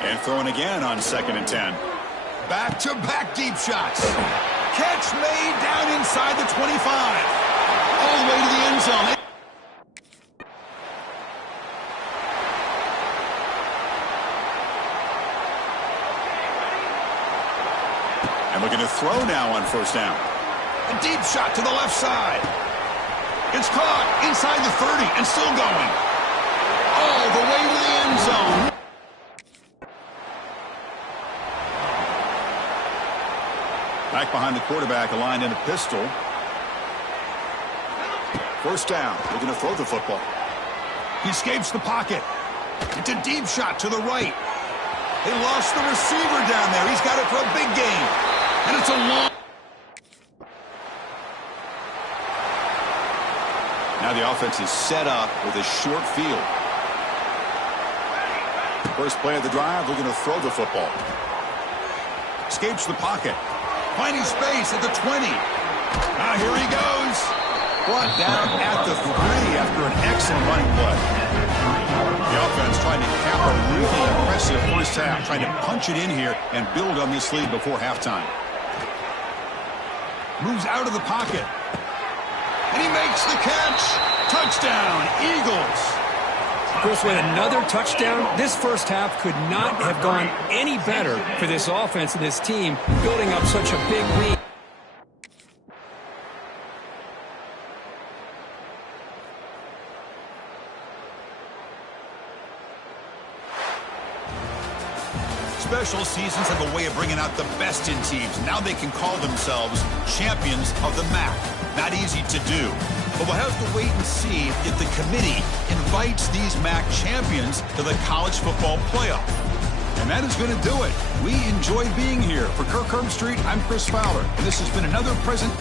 And throwing again on second and 10. Back-to-back deep shots. Catch made down inside the 25. All the way to the end zone. And looking to throw now on first down. A deep shot to the left side. It's caught inside the 30 and still going. All the way to the end zone. Back behind the quarterback, aligned in a pistol. First down, looking to throw the football. He escapes the pocket. It's a deep shot to the right. They lost the receiver down there. He's got it for a big gain. And it's a long... Now the offense is set up with a short field. First play of the drive, looking to throw the football. Escapes the pocket. Finding space at the 20. Now here he goes. Brought down at the 3 after an excellent running play. The offense trying to cap a really impressive first half, trying to punch it in here and build on this lead before halftime. Moves out of the pocket. And he makes the catch. Touchdown, Eagles. Of course, with another touchdown, this first half could not have gone any better for this offense and this team, building up such a big lead. Special seasons have a way of bringing out the best in teams. Now they can call themselves champions of the MAC. Not easy to do. But we'll have to wait and see if the committee invites these MAC champions to the college football playoff. And that is going to do it. We enjoyed being here. For Kirk Herbstreit, I'm Chris Fowler. And this has been another present.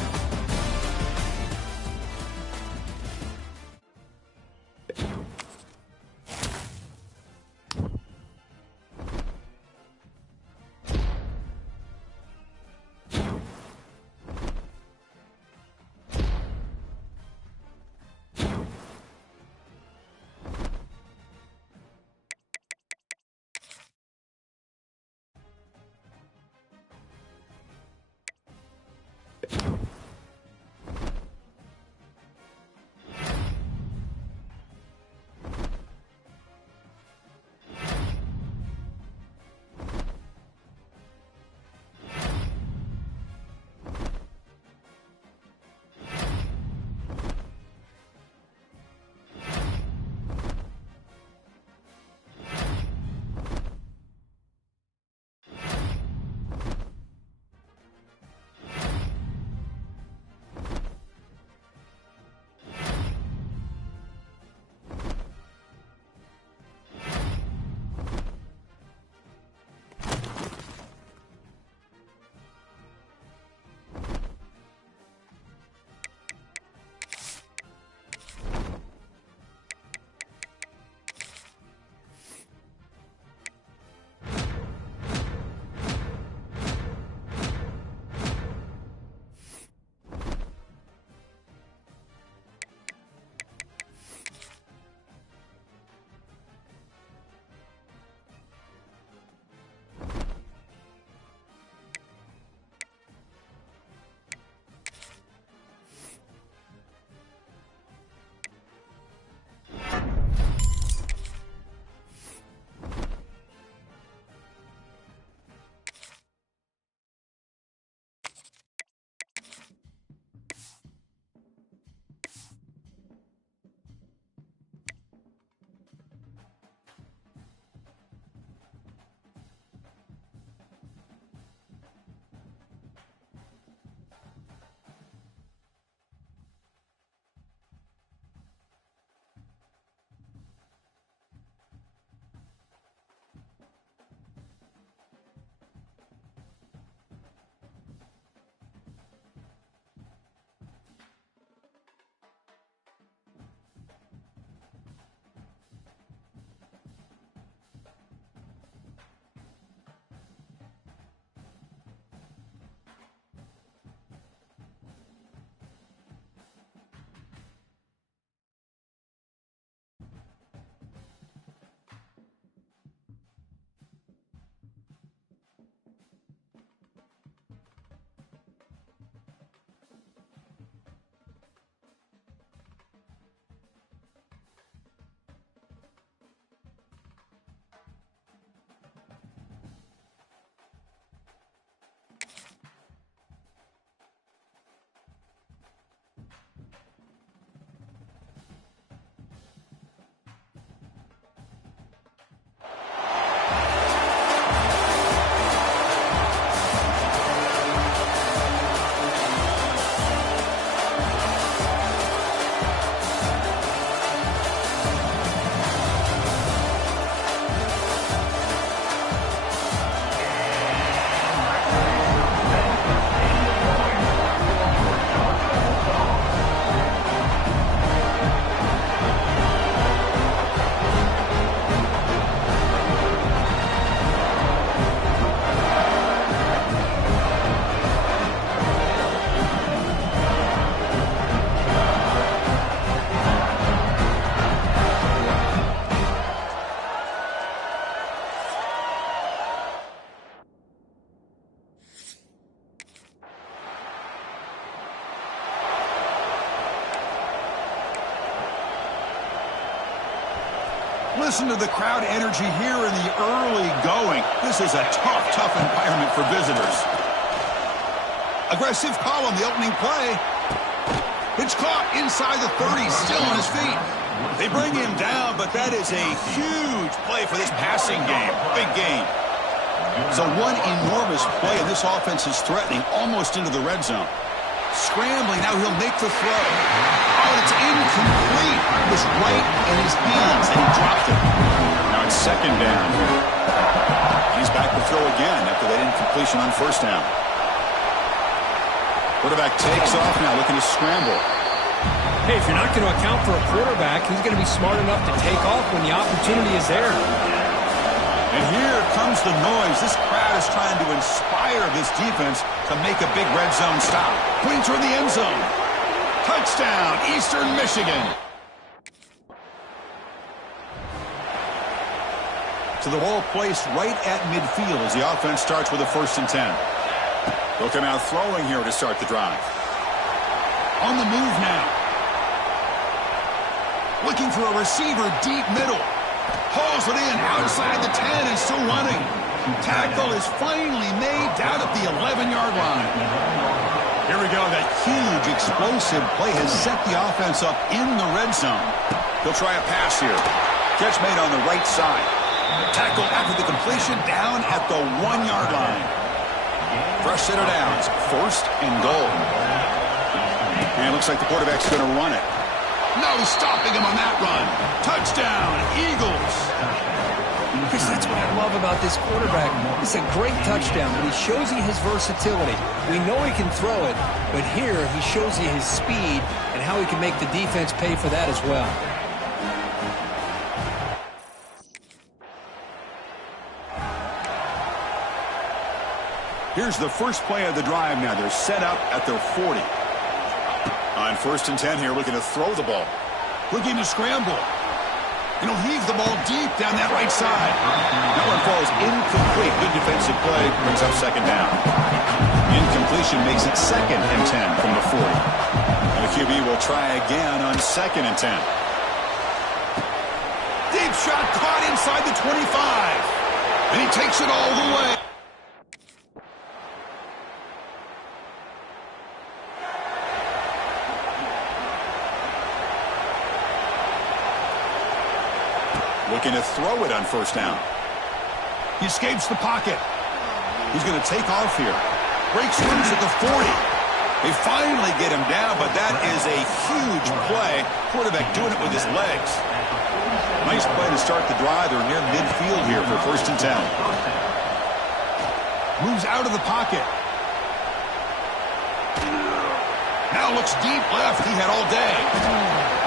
Listen to the crowd energy here in the early going. This is a tough environment for visitors. Aggressive call on the opening play. It's caught inside the 30, still on his feet. They bring him down, but that is a huge play for this passing game. Big game. So one enormous play, and this offense is threatening almost into the red zone. Scrambling, now he'll make the throw. Oh, it's incomplete. It was right in his hands, and he dropped it. Now on second down. He's back to throw again after that incompletion on first down. Quarterback takes off now, looking to scramble. Hey, if you're not going to account for a quarterback, he's going to be smart enough to take off when the opportunity is there. And here comes the noise. This crowd is trying to inspire this defense to make a big red zone stop. Pointing toward the end zone. Touchdown, Eastern Michigan. So the ball placed right at midfield as the offense starts with a 1st and 10. They'll come out throwing here to start the drive. On the move now. Looking for a receiver deep middle. Hauls it in outside the 10 and still running. Tackle is finally made down at the 11-yard line. Here we go. That huge explosive play has set the offense up in the red zone. He'll try a pass here. Catch made on the right side. Tackle after the completion down at the 1-yard line. Fresh set of downs. 1st and goal. And it looks like the quarterback's going to run it. No stopping him on that run. Touchdown, Eagles. Chris, that's what I love about this quarterback. It's a great touchdown, but he shows you his versatility. We know he can throw it, but here he shows you his speed and how he can make the defense pay for that as well. Here's the first play of the drive now. They're set up at their 40. On 1st and 10 here, looking to throw the ball. Looking to scramble. And he'll heave the ball deep down that right side. That one falls incomplete. Good defensive play. Brings up 2nd down. Incompletion makes it 2nd and 10 from the 40. And the QB will try again on 2nd and 10. Deep shot caught inside the 25. And he takes it all the way. Looking to throw it on 1st down. He escapes the pocket. He's going to take off here. Breaks loose at the 40. They finally get him down, but that is a huge play. Quarterback doing it with his legs. Nice play to start the drive. They're near midfield here for 1st and 10. Moves out of the pocket. Now looks deep left. He had all day.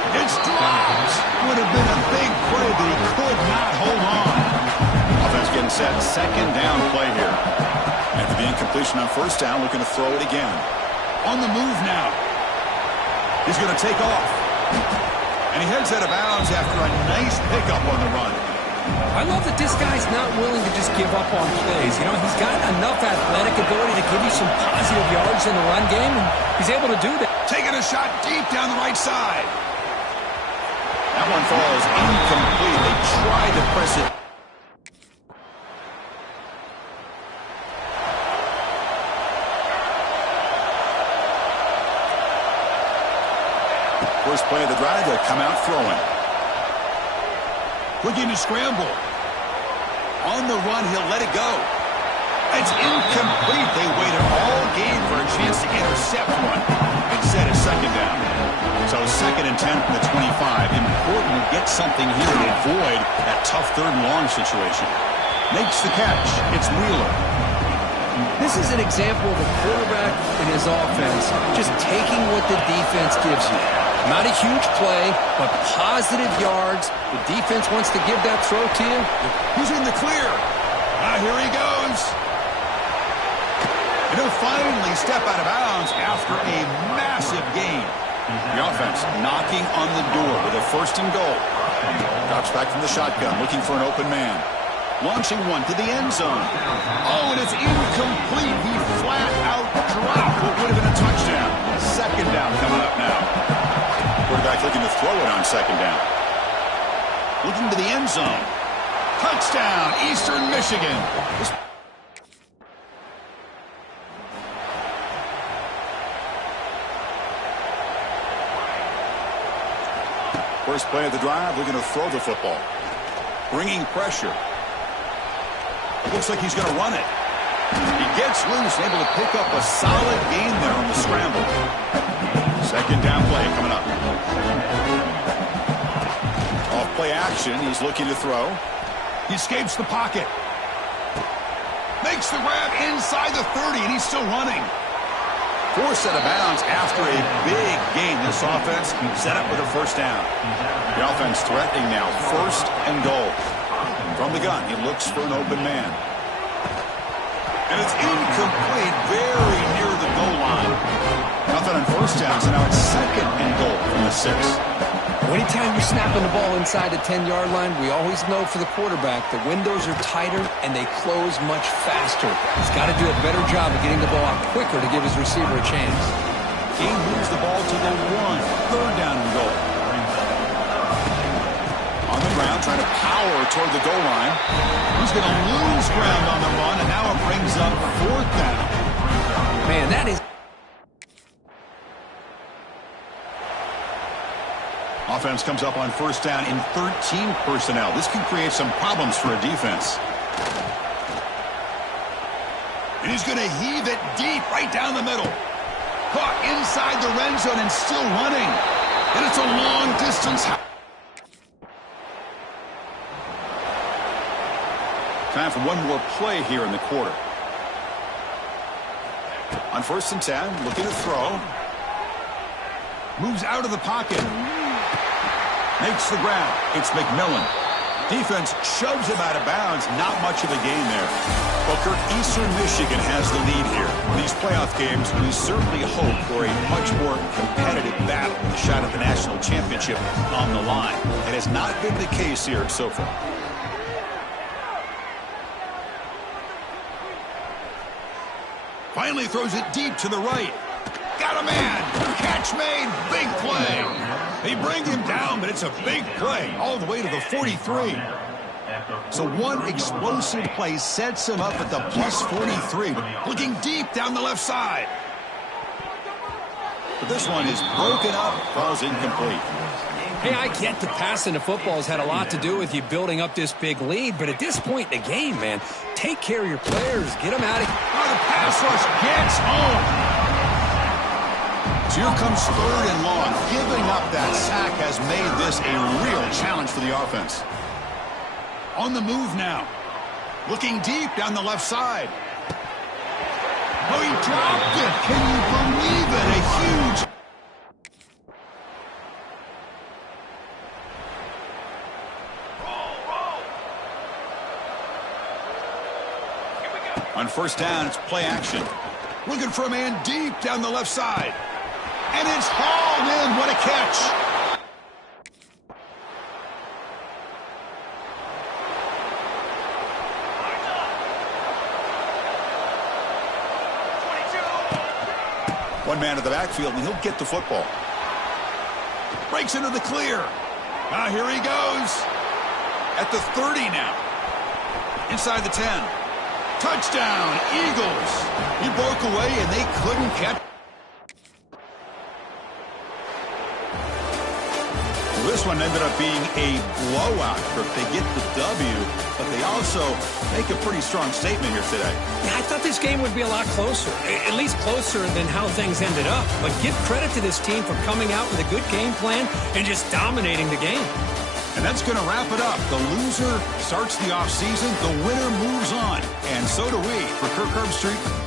It's dropped. Would have been a big play, but he could not hold on. Offense getting set. 2nd down play here. After the incompletion on 1st down, looking to throw it again. On the move now. He's going to take off. And he heads out of bounds after a nice pickup on the run. I love that this guy's not willing to just give up on plays. You know, he's got enough athletic ability to give you some positive yards in the run game, and he's able to do that. Taking a shot deep down the right side. That one falls incomplete. They tried to press it. First play of the drive, they'll come out throwing. Looking to scramble. On the run, he'll let it go. It's incomplete. They waited all game for a chance to intercept one. Instead, it's 2nd down. So 2nd and 10 from the 25. Important to get something here to avoid that tough 3rd and long situation. Makes the catch. It's Wheeler. This is an example of a quarterback in his offense just taking what the defense gives you. Not a huge play, but positive yards. The defense wants to give that throw to you. He's in the clear. Here he goes. And he'll finally step out of bounds after a massive gain. The offense knocking on the door with a 1st and goal. Drops back from the shotgun, looking for an open man. Launching one to the end zone. Oh, and it's incomplete. He flat out dropped what would have been a touchdown. 2nd down coming up now. Quarterback looking to throw it on 2nd down. Looking to the end zone. Touchdown, Eastern Michigan. First play of the drive, looking to throw the football. Bringing pressure. Looks like he's going to run it. He gets loose, able to pick up a solid gain there on the scramble. 2nd down play coming up. Off play action, he's looking to throw. He escapes the pocket. Makes the grab inside the 30, and he's still running. Forced out of bounds after a big gain. This offense set up with a first down. The offense threatening now, 1st and goal. From the gun, he looks for an open man. And it's incomplete, very near the goal line. Nothing on first down, so now it's 2nd and goal from the 6. Anytime you're snapping the ball inside the 10-yard line, we always know for the quarterback the windows are tighter and they close much faster. He's got to do a better job of getting the ball out quicker to give his receiver a chance. He moves the ball to the 1, 3rd down and goal. On the ground, trying to power toward the goal line. He's going to lose ground on the run, and now it brings up 4th down. Man, that is... Offense comes up on first down in 13 personnel. This can create some problems for a defense. And he's going to heave it deep right down the middle. Caught inside the red zone and still running. And it's a long distance. Time for one more play here in the quarter. On 1st and 10, looking to throw. Moves out of the pocket. Makes the grab. It's McMillan. Defense shoves him out of bounds. Not much of a gain there. Booker, Eastern Michigan has the lead here. In these playoff games, we certainly hope for a much more competitive battle with a shot at the national championship on the line. It has not been the case here so far. Finally throws it deep to the right. Got a man. Catch made. Big play. They bring him down, but it's a big play all the way to the 43. So one explosive play sets him up at the plus 43, looking deep down the left side. But this one is broken up, falls incomplete. Hey, I get the passing the football has had a lot to do with you building up this big lead, but at this point in the game, man, take care of your players. Get them out of here. Oh, the pass rush gets home. So here comes 3rd and long. Giving up that sack has made this a real challenge for the offense. On the move now. Looking deep down the left side. Oh, he dropped it. Can you believe it? A huge... On first down, it's play action. Looking for a man deep down the left side. And it's hauled in. What a catch. One man in the backfield, and he'll get the football. Breaks into the clear. Now here he goes. At the 30 now. Inside the 10. Touchdown, Eagles. He broke away, and they couldn't catch. Well, this one ended up being a blowout. They get the W, but they also make a pretty strong statement here today. Yeah, I thought this game would be a lot closer, at least closer than how things ended up. But give credit to this team for coming out with a good game plan and just dominating the game. And that's going to wrap it up. The loser starts the offseason. The winner moves on. And so do we. For Kirk Herbstreit.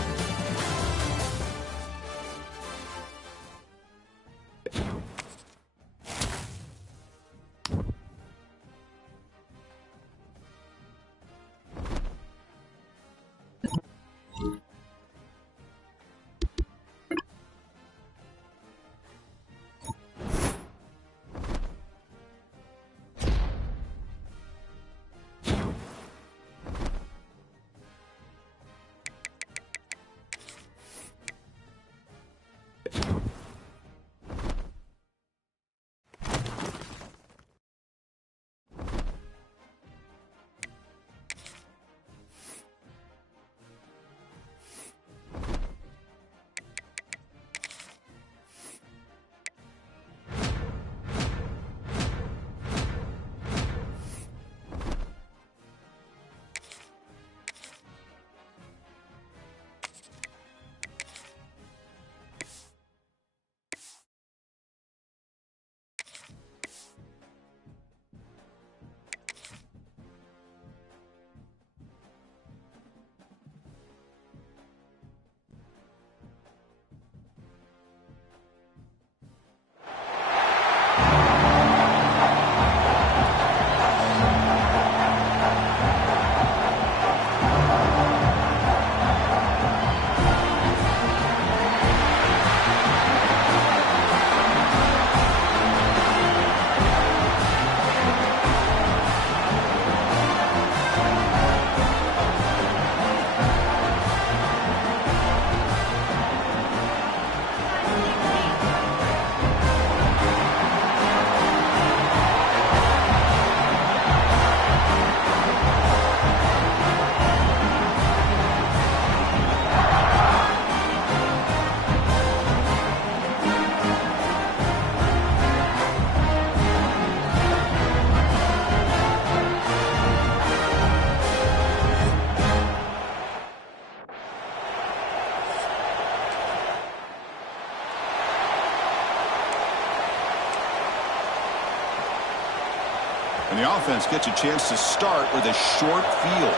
the offense gets a chance to start with a short field.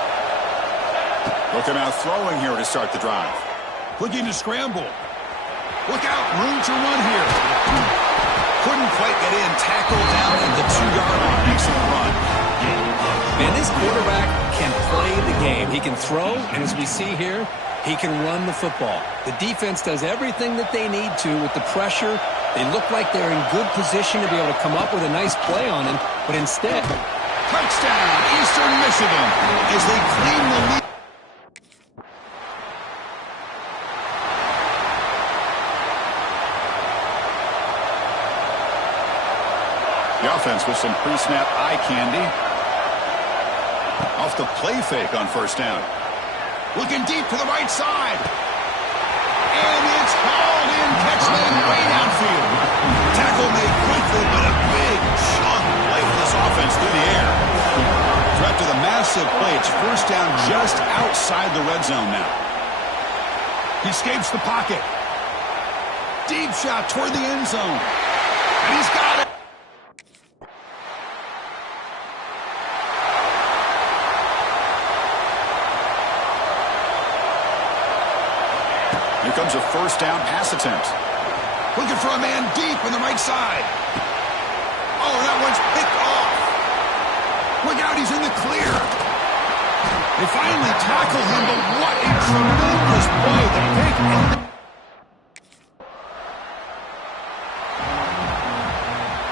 Looking out throwing here to start the drive. Looking to scramble. Look out, room to run here. Couldn't quite get in, tackled down at the 2-yard line. Excellent run. And this quarterback can play the game. He can throw, and as we see here, he can run the football. The defense does everything that they need to with the pressure. They look like they're in good position to be able to come up with a nice play on him, but instead... Touchdown, Eastern Michigan, as they claim the lead. The offense with some pre-snap eye candy. Off the play fake on first down. Looking deep to the right side. And it's hauled in, catch made way downfield. Tackle made quickly, but a big chunk play for this offense through the air. So after the massive play, it's first down just outside the red zone now. He escapes the pocket. Deep shot toward the end zone. And he's got it. Here comes a first down pass attempt. Looking for a man deep on the right side. Oh, that one's picked off. Look out, he's in the clear. They finally tackle him, but what a tremendous play. The pick and...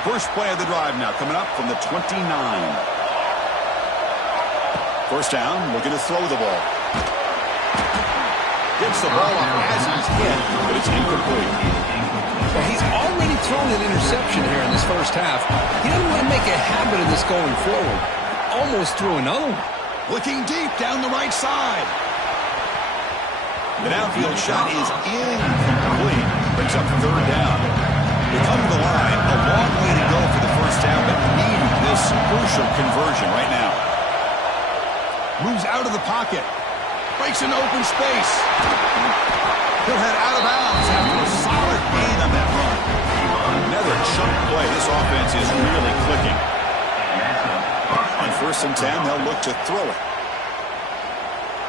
First play of the drive now coming up from the 29. First down, looking to throw the ball. Gets the ball off as he's hit, but it's incomplete. Well, he's already thrown an interception here in this first half. He doesn't want to make a habit of this going forward. Almost threw another one. Looking deep down the right side. The downfield shot is incomplete. Brings up third down. They come to the line. A long way to go for the first down, but needing this crucial conversion right now. Moves out of the pocket. Breaks into open space. He'll head out of bounds after a solid gain on that run. Another chunk play. This offense is really clicking. On first and 10, they'll look to throw it.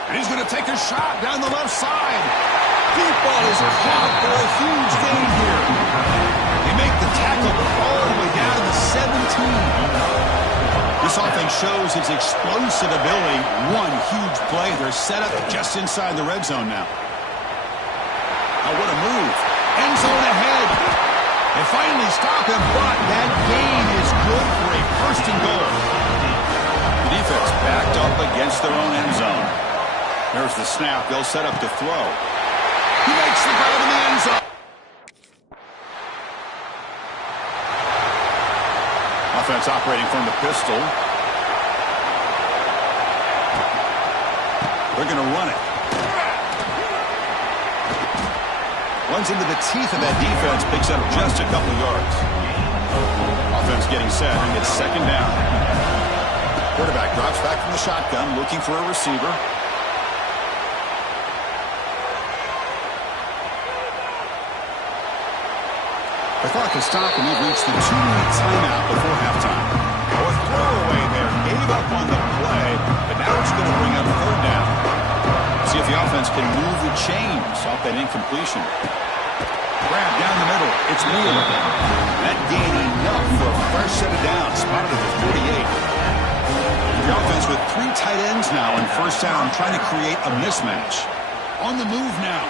And he's going to take a shot down the left side. Deep ball is caught for a huge gain here. They make the tackle all the way down to the 17. This offense shows its explosive ability. One huge play. They're set up just inside the red zone now. Oh, what a move. End zone ahead. They finally stop him, but that gain is good for a first and goal. The defense backed up against their own end zone. There's the snap. They'll set up to throw. He makes the grab in the end zone. Offense operating from the pistol. They're going to run it. Runs into the teeth of that defense, picks up just a couple yards. Offense getting set, and it's second down. Quarterback drops back from the shotgun, looking for a receiver. The clock has stopped, and we've reached the 2-minute timeout before halftime. A throwaway there, gave up on the play, but now it's going to bring up third down. See if the offense can move the chains off that incompletion. Grab down the middle. It's Wheeler. That gain enough for a fresh set of downs, spotted at the 48. The offense with 3 tight ends now in first down, trying to create a mismatch. On the move now.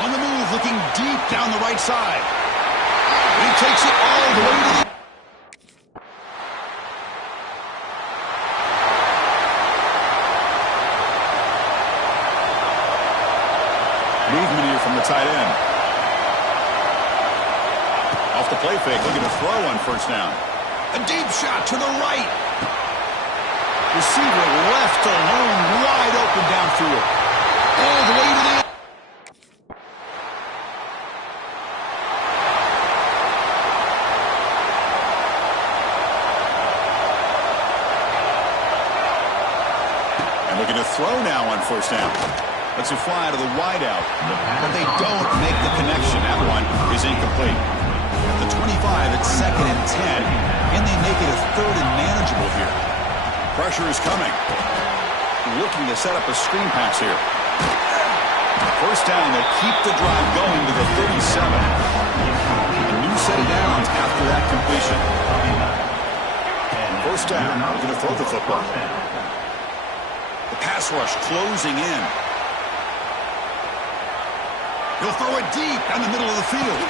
On the move, looking deep down the right side. He takes it all the way to the... Movement here from the tight end. Off the play fake, looking to throw on first down. A deep shot to the right. Receiver left alone, wide open downfield. All the way to the... Looking to throw now on first down. Lets it fly to the wideout, but they don't make the connection. That one is incomplete. At the 25, it's 2nd and 10. And they make it a 3rd and manageable here. Pressure is coming. Looking to set up a screen pass here. First down, they'll keep the drive going to the 37. A new set of downs after that completion. First down, they're going to throw the football. The pass rush closing in. He'll throw it deep down the middle of the field.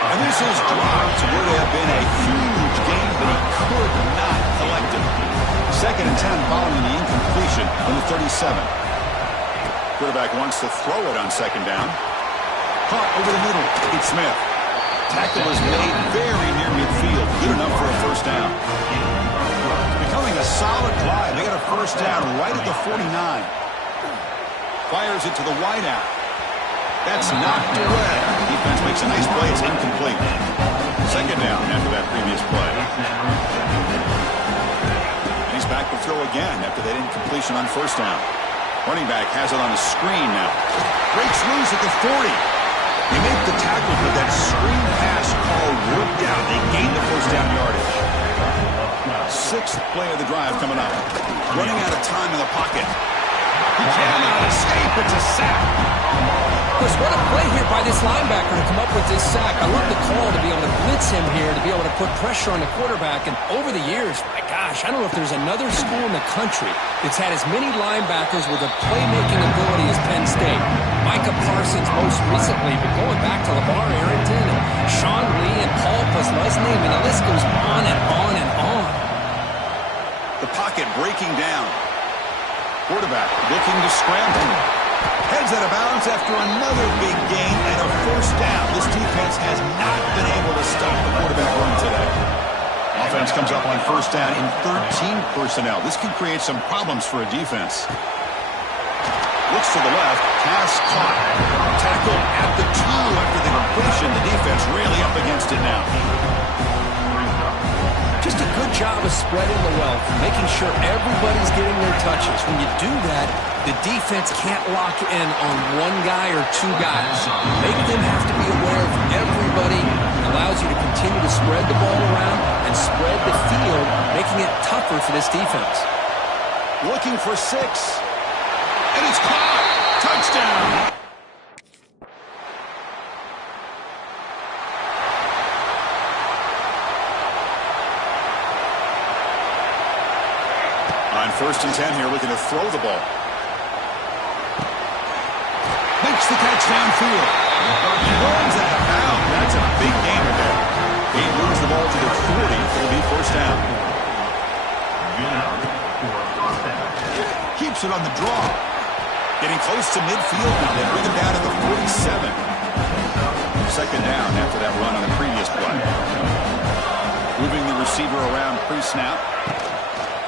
And this is dropped. Would have been a huge gain, but he could not collect it. 2nd and 10 following the incompletion on the 37. Quarterback wants to throw it on 2nd down. Caught over the middle. It's Smith. Tackle is made very near midfield. Good enough for a first down. Becoming a solid drive. They got a first down right at the 49. Fires it to the wideout. That's knocked away. Defense makes a nice play. It's incomplete. 2nd down after that previous play. And he's back to throw again after that incompletion on first down. Running back has it on a screen now. Breaks loose at the 40. They make the tackle, but that screen pass call worked out. They gained the first down yardage. 6th play of the drive coming up. Running out of time in the pocket. He cannot escape. It's a sack. What a play here by this linebacker to come up with this sack. I love the call to be able to blitz him here, to be able to put pressure on the quarterback. And over the years, my gosh, I don't know if there's another school in the country that's had as many linebackers with a playmaking ability as Penn State. Micah Parsons most recently, but going back to LeVar Arrington and Sean Lee and Paul Posluszny, I mean, the list goes on and on and on. The pocket breaking down. Quarterback looking to scramble. Heads out of bounds after another big gain and a first down. This defense has not been able to stop the quarterback run today. Offense comes up on first down in 13 personnel. This can create some problems for a defense. Looks to the left. Pass caught. Tackle at the 2 after the completion. The defense really up against it now. Just a good job of spreading the wealth, making sure everybody's getting their touches. When you do that, the defense can't lock in on one guy or 2 guys. Make them have to be aware of everybody. It allows you to continue to spread the ball around and spread the field, making it tougher for this defense. Looking for 6. And it's caught. Touchdown. On 1st and 10 here, looking to throw the ball. Makes the catch downfield. He runs out of bounds. That's a big gainer there. He moves the ball to the 40. It'll be first down. Keeps it on the draw. Getting close to midfield now. They bring him down to the 47. 2nd down after that run on the previous play. Moving the receiver around pre-snap.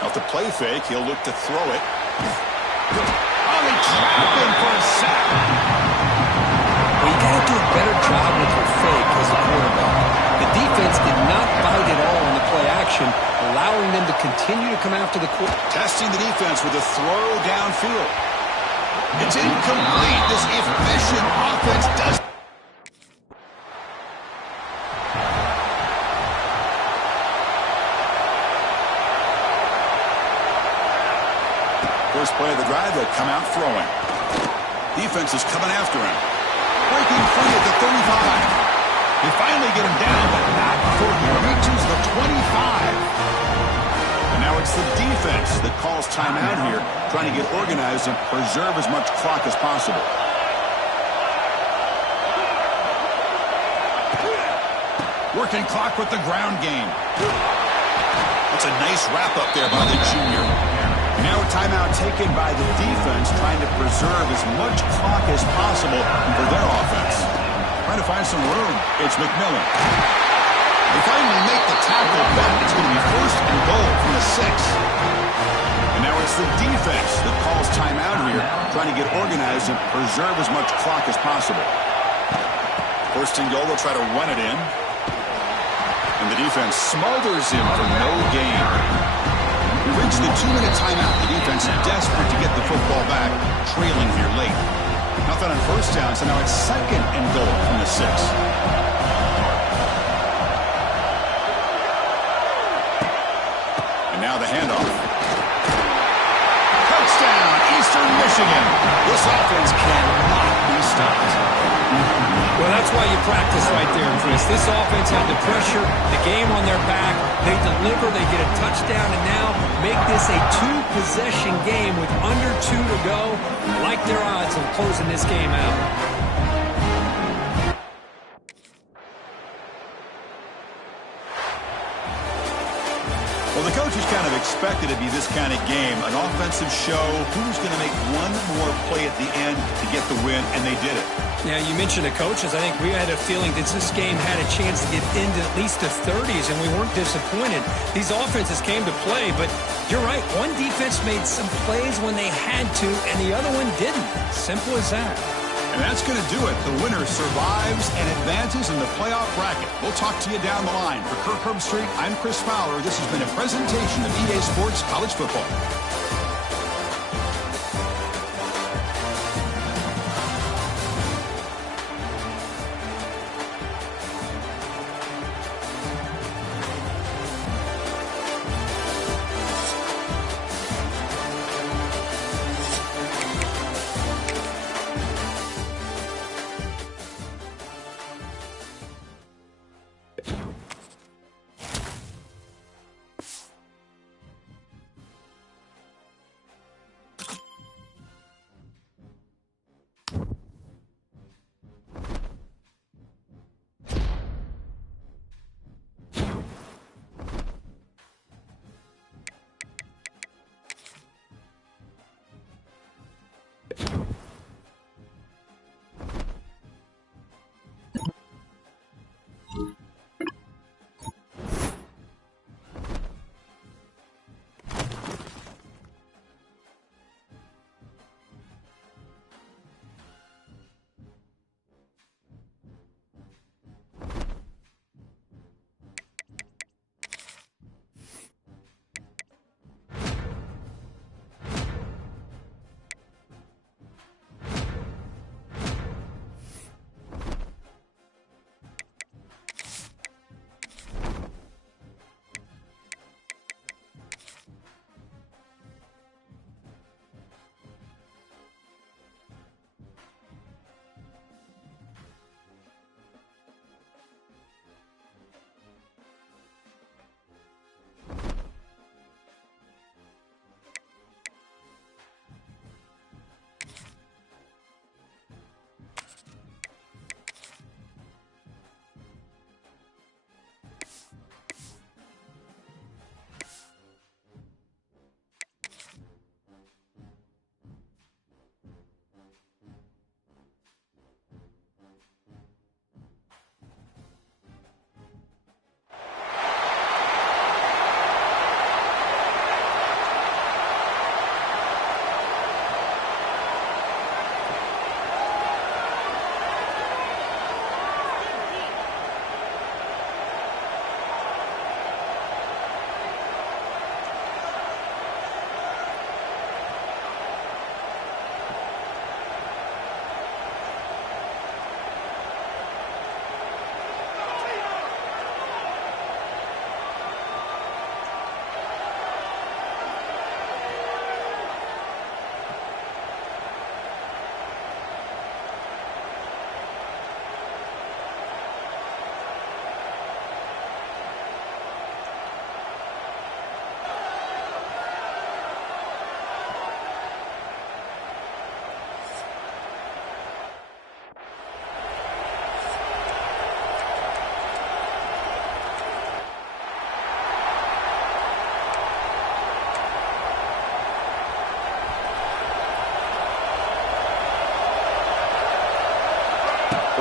Off the play fake, he'll look to throw it. Oh, they trap him for a sack. Well, you got to do a better job with your fake as a quarterback. The defense did not bite at all on the play action, allowing them to continue to come after the quarterback. Testing the defense with a throw downfield. It's incomplete. This efficient offense does. First play of the drive, they come out throwing. Defense is coming after him. Breaking free at the 35. They finally get him down, but not before he reaches the 25. And now it's the defense that calls timeout here, trying to get organized and preserve as much clock as possible. Working clock with the ground game. That's a nice wrap-up there by the junior. Now a timeout taken by the defense, trying to preserve as much clock as possible for their offense. Trying to find some room. It's McMillan. They finally make the tackle, but it's going to be 1st and goal from the 6. And now it's the defense that calls timeout here, trying to get organized and preserve as much clock as possible. 1st and goal, they'll try to run it in. And the defense smothers him for no gain. We reach the 2-minute timeout. The defense desperate to get the football back, trailing here late. Nothing on first down, so now it's 2nd and goal from the 6. Now the handoff. Touchdown, Eastern Michigan. This offense cannot be stopped. Well, that's why you practice right there, Chris. This offense had the pressure, the game on their back. They deliver, they get a touchdown, and now make this a two-possession game with under 2 to go. Like their odds of closing this game out. Well, the coaches kind of expected it to be this kind of game, an offensive show. Who's going to make one more play at the end to get the win, and they did it. Yeah, you mentioned the coaches. I think we had a feeling that this game had a chance to get into at least the 30s, and we weren't disappointed. These offenses came to play, but you're right. One defense made some plays when they had to, and the other one didn't. Simple as that. And that's going to do it. The winner survives and advances in the playoff bracket. We'll talk to you down the line. For Kirk Herbstreit, I'm Chris Fowler. This has been a presentation of EA Sports College Football.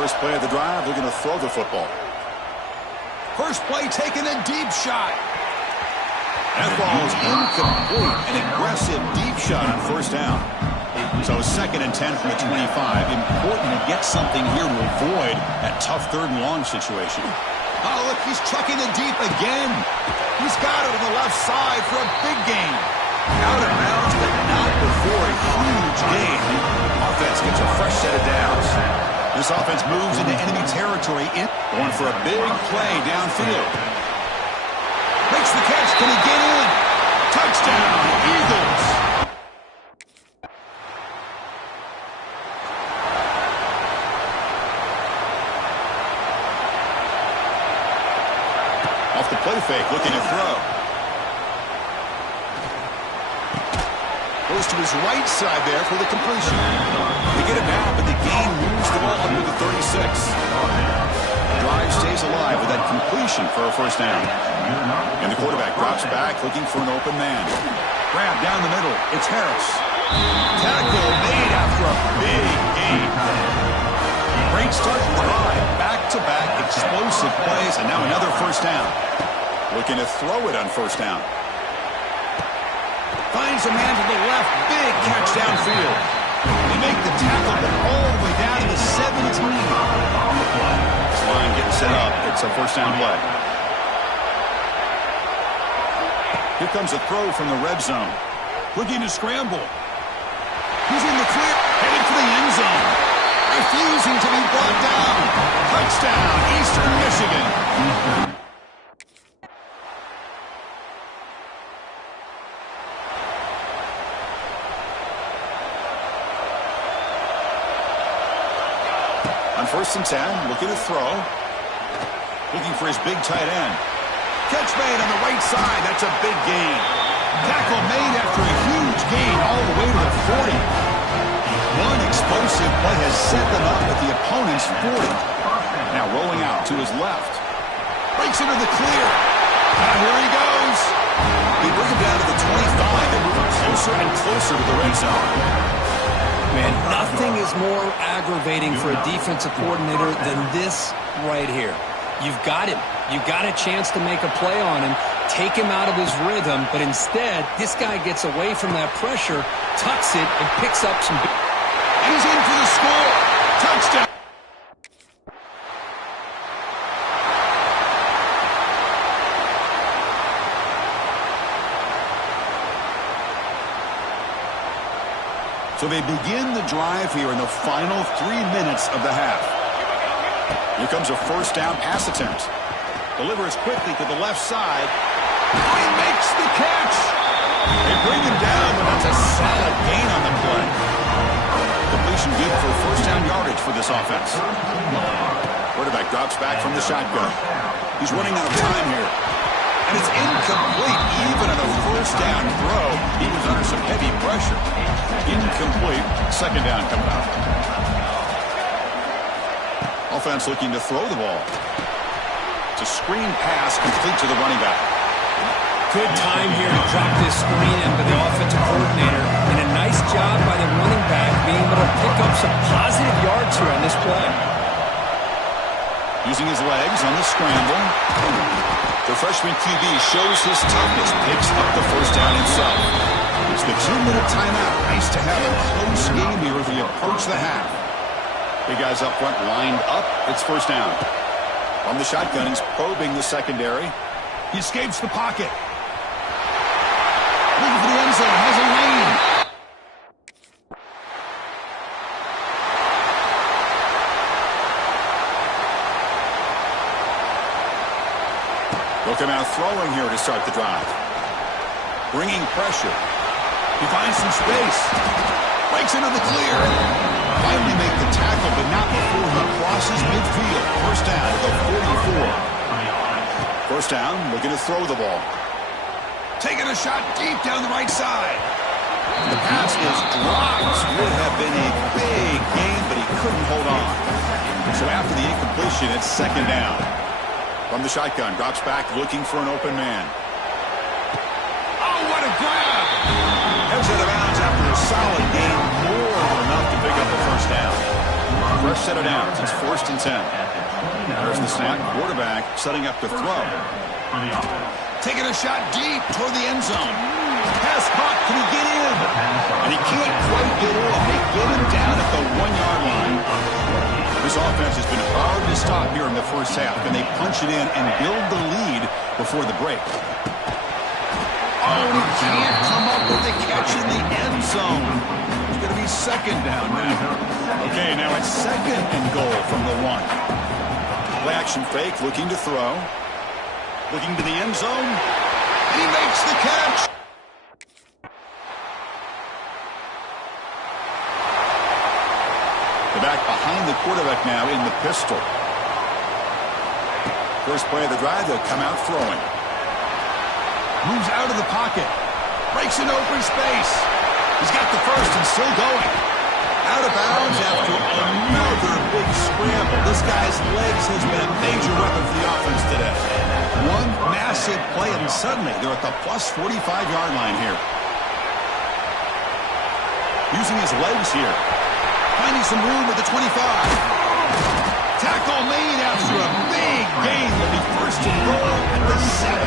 First play of the drive, they're going to throw the football. First play taking a deep shot. That ball is incomplete. An aggressive deep shot on first down. So 2nd and 10 from the 25. Important to get something here to avoid that tough 3rd and long situation. Oh, look, he's trucking it deep again. He's got it on the left side for a big gain. Out of bounds, but not before a huge gain. Offense gets a fresh set of downs. This offense moves into enemy territory. Going for a big play downfield. Makes the catch. Can he get in? fake, looking to throw. Goes to his right side there for the completion. They get it now, but the gain moves the ball up to the 36. Drive stays alive with that completion for a first down. And the quarterback drops back, looking for an open man. Grab down the middle. It's Harris. Tackle made after a big gain. Great start to the drive. Back-to-back explosive plays, and now another first down. Looking to throw it on first down. Finds a man to the left. Big catch downfield. They make the tackle, but all the way down to the 17. This line getting set up. It's a first down play. Here comes a throw from the red zone. Looking to scramble. He's in the clear. Headed for the end zone. Refusing to be brought down. Touchdown, Eastern Michigan. On 1st and 10, looking to throw. Looking for his big tight end. Catch made on the right side. That's a big gain. Tackle made after a huge gain all the way to the 40. One explosive play has set them up at the opponent's 40. Now rolling out to his left. Breaks into the clear. Now here he goes. They bring him down to the 25. They're moving closer and closer to the red zone. Man, nothing is more aggravating for a defensive coordinator than this right here. You've got him. You've got a chance to make a play on him, take him out of his rhythm, but instead, this guy gets away from that pressure, tucks it, and picks up some... He's in for the score. Touchdown. So they begin the drive here in the final 3 minutes of the half. Here comes a first down pass attempt. Delivers quickly to the left side. He makes the catch. They bring him down, but that's a solid gain on the play. Completion good for first down yardage for this offense. Quarterback drops back from the shotgun. He's running out of time here. And it's incomplete even on a first down throw. He was under some heavy pressure. Incomplete. Second down coming up. Offense looking to throw the ball. It's a screen pass complete to the running back. Good time here to drop this screen in by the offensive coordinator. And a nice job by the running back being able to pick up some positive yards here on this play. Using his legs on the scramble. The freshman QB shows his toughness, picks up the first down himself. It's the 2-minute timeout. Nice to have a close game here as we approach the half. Big guys up front lined up. It's first down. From the shotgun, he's probing the secondary. He escapes the pocket. Looking for the end zone. Has a lane. They'll come out throwing here to start the drive. Bringing pressure. He finds some space. Breaks into the clear. Finally make the tackle, but not before he crosses midfield. First down at the 44. First down, looking to throw the ball. Taking a shot deep down the right side. The pass is dropped. Would have been a big gain, but he couldn't hold on. So after the incompletion, it's second down. From the shotgun, drops back looking for an open man. Oh, what a grab! Heads out of bounds after a solid gain, more than enough to pick up the first down. Fresh set of downs, it's 1st and 10. There's the snap, quarterback setting up to throw. Taking a shot deep toward the end zone. Pass caught, can he get in? And he can't quite get in. They get him down at the 1-yard line. This offense has been hard to stop here in the first half. Can they punch it in and build the lead before the break? Oh, he can't come up with the catch in the end zone. It's going to be second down now. Okay, now it's second and goal from the 1. Play action fake, looking to throw. Looking to the end zone. He makes the catch. The back behind the quarterback now in the pistol. First play of the drive, they'll come out throwing. Moves out of the pocket. Breaks an open space. He's got the first and still going. Out of bounds after another big scramble. This guy's legs has been a major weapon for the offense today. One massive play, and suddenly they're at the plus 45-yard line here. Using his legs here. Finding some room at the 25. Tackle made after a big gain. Will be first and goal at the 7.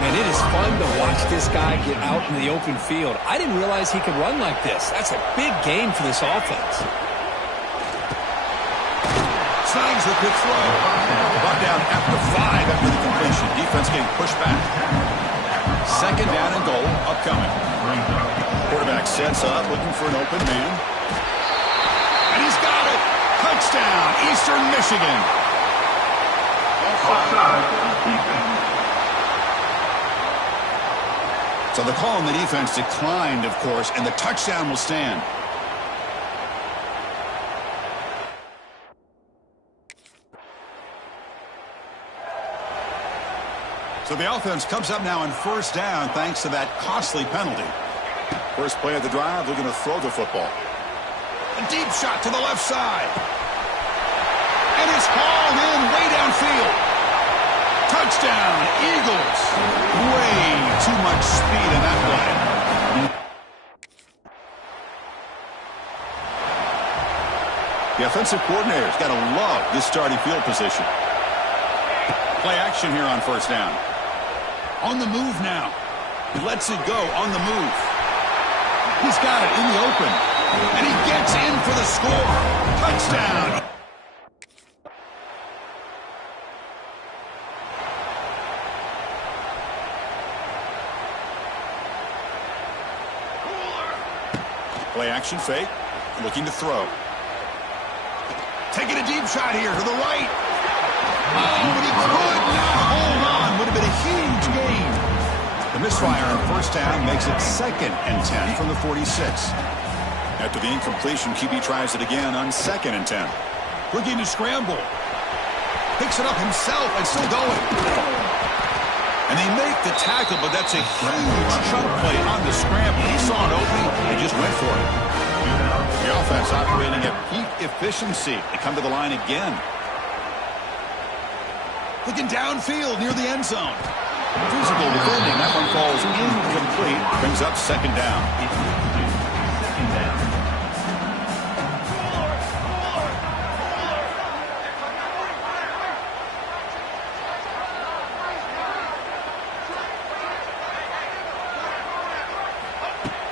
And it is fun to watch this guy get out in the open field. I didn't realize he could run like this. That's a big gain for this offense. Snags the quick throw. Brought down after 5 after the completion. Defense getting pushed back. Second down and goal upcoming. Quarterback sets up, looking for an open man. And he's got it. Touchdown, Eastern Michigan. So the call on the defense declined, of course, and the touchdown will stand. So the offense comes up now on first down thanks to that costly penalty. First play of the drive, they're going to throw the football. A deep shot to the left side. And it's hauled in way downfield. Touchdown, Eagles. Way too much speed in that play. The offensive coordinator's got to love this starting field position. Play action here on first down. On the move now. He lets it go on the move. He's got it in the open. And he gets in for the score. Touchdown. Play action fake. Looking to throw. Taking a deep shot here to the right. Oh, but he could not hold on. Would have been a huge gain. The misfire on first down makes it 2nd and 10 from the 46. After the incompletion, QB tries it again on 2nd and 10. Looking to scramble. Picks it up himself and still going. And they make the tackle, but that's a huge chunk play on the scramble. He saw an opening and just went for it. The offense operating at peak efficiency. They come to the line again. Looking downfield near the end zone. Physical defending. That one falls incomplete. Brings up 2nd down.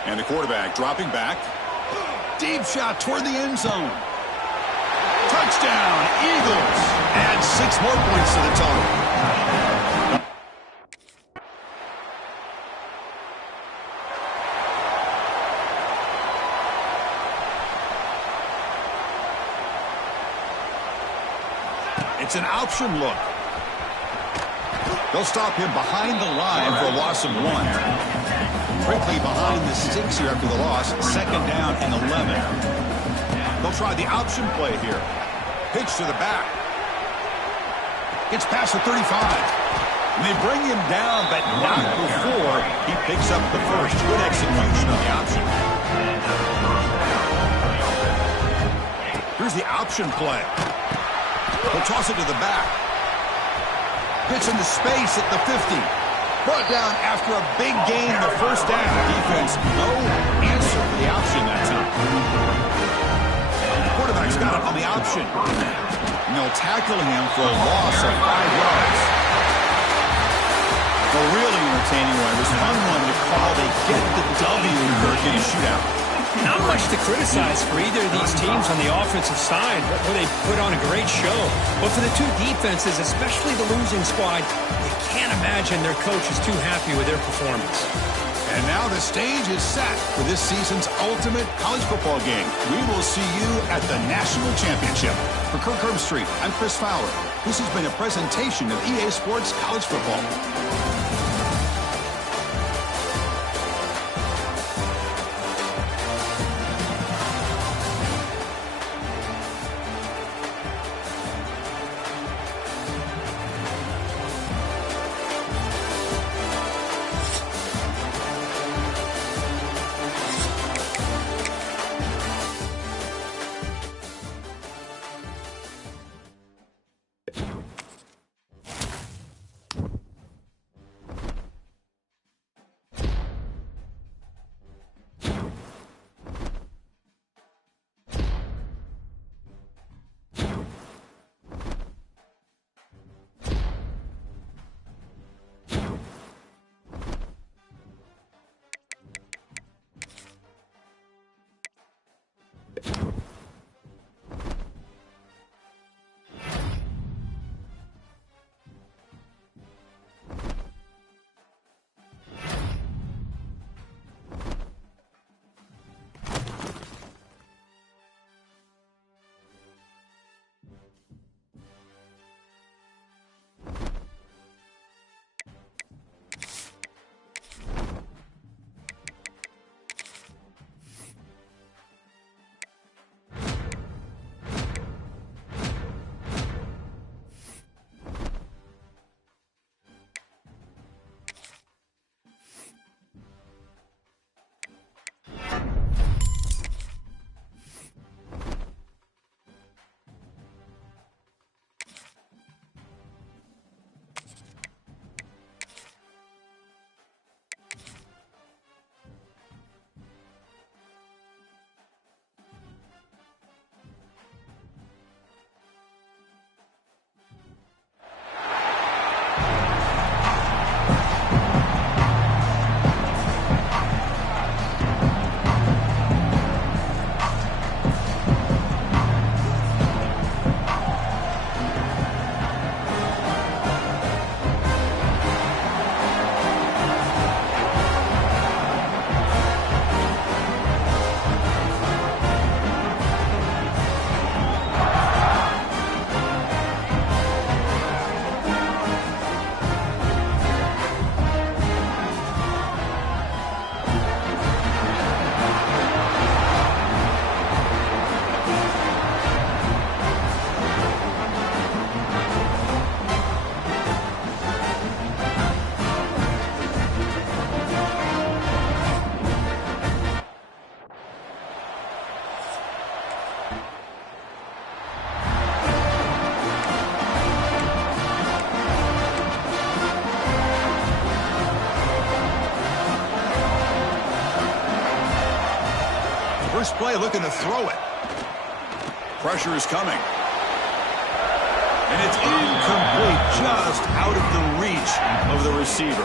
And the quarterback dropping back. Deep shot toward the end zone. Touchdown, Eagles. Add 6 more points to the total. It's an option look. They'll stop him behind the line for a loss of 1. Quickly behind the sticks here after the loss. 2nd down and 11. They'll try the option play here. Pitch to the back. Gets past the 35. And they bring him down, but not before he picks up the first. Good execution on the option. Here's the option play. He'll toss it to the back. Pitch into space at the 50. Brought down after a big gain in the first down. Defense, no answer for the option that time. The quarterback's got it on the option. And they'll tackle him for a loss of 5 yards. The really entertaining one was fun one to call. They get the W in a shootout. Not much to criticize for either of these teams on the offensive side, where they put on a great show. But for the two defenses, especially the losing squad, you can't imagine their coach is too happy with their performance. And now the stage is set for this season's ultimate college football game. We will see you at the National Championship. For Kirk Herbstreit, I'm Chris Fowler. This has been a presentation of EA Sports College Football. this play, looking to throw it. Pressure is coming. And it's incomplete, just out of the reach of the receiver.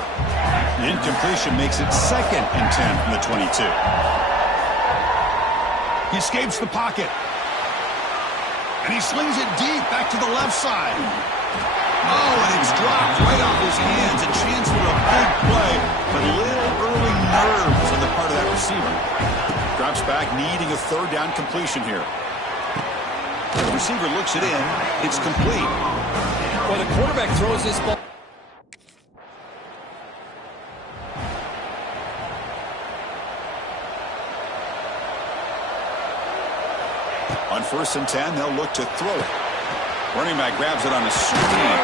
The incompletion makes it 2nd and 10 from the 22. He escapes the pocket. And he slings it deep back to the left side. Oh, and it's dropped right off his hands. A chance for a big play, but little early nerves on the part of that receiver. Drops back, needing a 3rd down completion here. The receiver looks it in. It's complete. Well, the quarterback throws this ball. On 1st and 10, they'll look to throw it. Running back grabs it on a screen.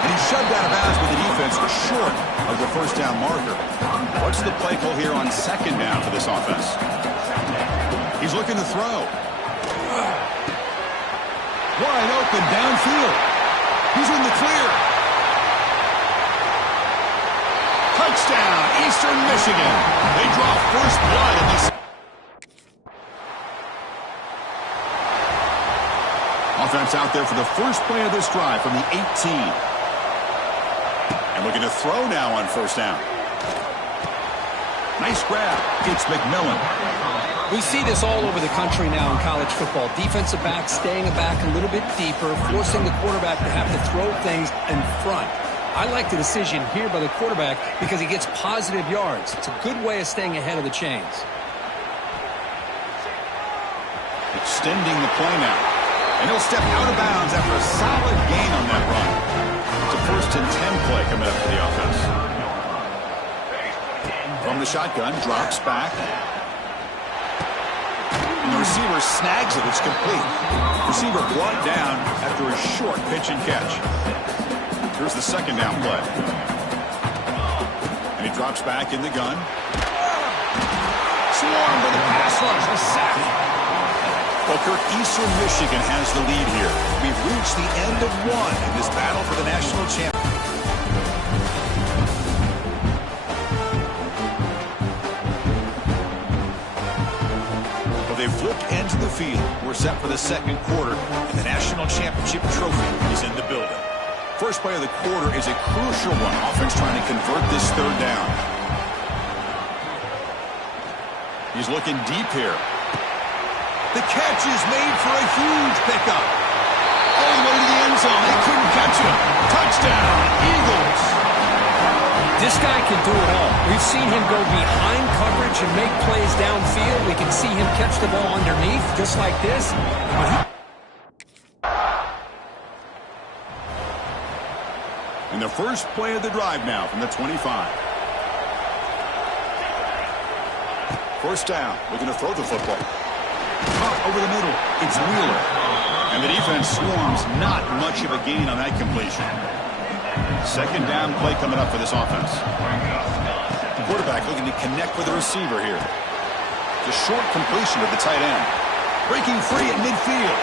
And he's shoved out of bounds with the defense short of the 1st down marker. What's the play call here on 2nd down for this offense? He's looking to throw. Wide open downfield. He's in the clear. Touchdown, Eastern Michigan. They draw first blood in this. Offense out there for the first play of this drive from the 18. And looking to throw now on 1st down. Nice grab. It's McMillan. We see this all over the country now in college football. Defensive backs staying back a little bit deeper, forcing the quarterback to have to throw things in front. I like the decision here by the quarterback because he gets positive yards. It's a good way of staying ahead of the chains. Extending the play now. And he'll step out of bounds after a solid gain on that run. It's a 1st and 10 play coming up for the offense. From the shotgun, drops back. And the receiver snags it. It's complete. Receiver brought down after a short pitch and catch. Here's the 2nd down play. And he drops back in the gun. Swarmed by the pass rush. A sack. Booker, Eastern Michigan has the lead here. We've reached the end of 1 in this battle for the national championship. Well, they've flipped into the field. We're set for the 2nd quarter, and the national championship trophy is in the building. First play of the quarter is a crucial one. Offense trying to convert this 3rd down. He's looking deep here. The catch is made for a huge pickup. All the way to the end zone. They couldn't catch him. Touchdown, Eagles. This guy can do it all. We've seen him go behind coverage and make plays downfield. We can see him catch the ball underneath, just like this. And the first play of the drive now from the 25. 1st down. Looking to throw the football. Up over the middle, it's Wheeler. And the defense swarms, not much of a gain on that completion. 2nd down play coming up for this offense. The quarterback looking to connect with the receiver here. The short completion of the tight end. Breaking free at midfield.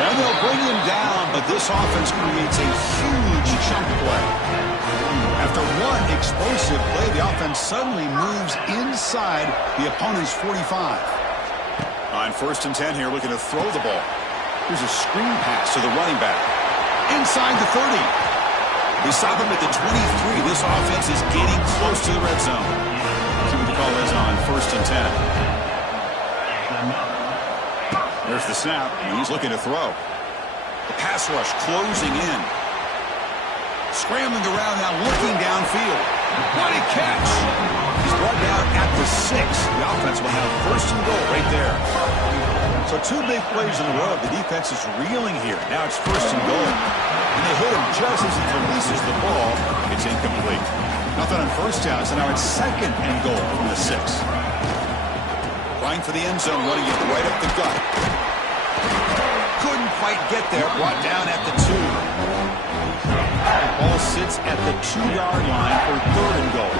And they'll bring him down, but this offense creates a huge chunk play. After one explosive play, the offense suddenly moves inside the opponent's 45. On 1st and 10 here, looking to throw the ball. Here's a screen pass to the running back. Inside the 30. We saw them at the 23. This offense is getting close to the red zone. See what the call is on 1st and 10. There's the snap, and he's looking to throw. The pass rush closing in. Scrambling around now, looking downfield. What a catch! He's brought down at the 6. The offense will have 1st and goal right there. So 2 big plays in a row. The defense is reeling here. Now it's 1st and goal. And they hit him just as he releases the ball. It's incomplete. Nothing on 1st down, so now it's 2nd and goal from the 6. Trying for the end zone, running it right up the gut. Couldn't quite get there. Brought down at the 2. Ball sits at the 2-yard line for 3rd and goal.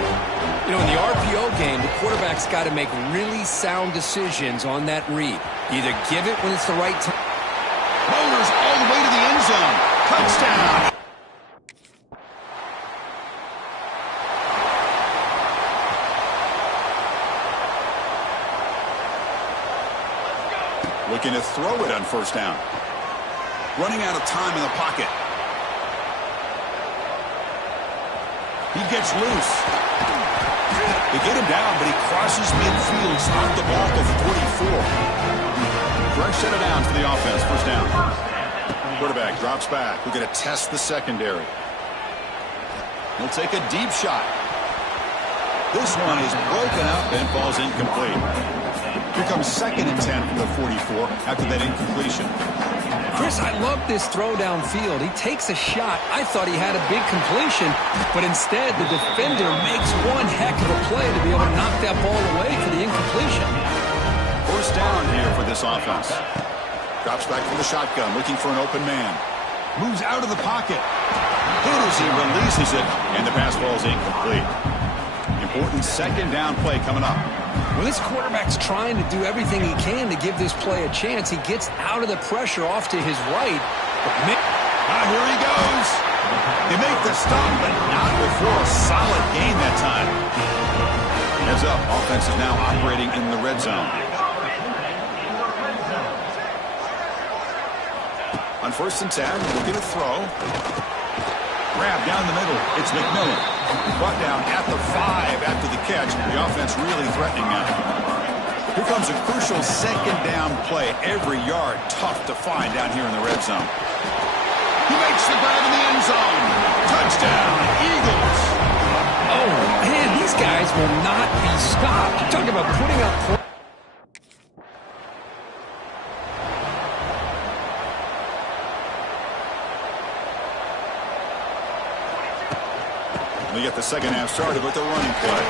You know, in the RPO game, the quarterback's got to make really sound decisions on that read. Either give it when it's the right time. Rollers all the way to the end zone. Touchdown. Looking to throw it on first down. Running out of time in the pocket. He gets loose. They get him down, but he crosses midfield, stopped the ball to 44. Fresh set of downs for the offense, first down. Quarterback drops back. We're going to test the secondary. He'll take a deep shot. This one is broken up and falls incomplete. Here comes 2nd and 10 from the 44 after that incompletion. Chris, I love this throw downfield. He takes a shot. I thought he had a big completion, but instead the defender makes one heck of a play to be able to knock that ball away for the incompletion. First down here for this offense. Drops back from the shotgun, looking for an open man. Moves out of the pocket. Hit as he releases it, and the pass ball is incomplete. Important 2nd down play coming up. Well, this quarterback's trying to do everything he can to give this play a chance. He gets out of the pressure off to his right. Here he goes. They make the stop, but not before a solid gain that time. Heads up, offense is now operating in the red zone. On 1st and 10, looking to throw. Grab down the middle. It's McMillan. Brought down at the 5 after the catch. The offense really threatening now. Here comes a crucial 2nd down play. Every yard tough to find down here in the red zone. He makes the grab in the end zone. Touchdown, Eagles. Oh, man, these guys will not be stopped. You're talking about putting up points. They get the 2nd half started with the running play.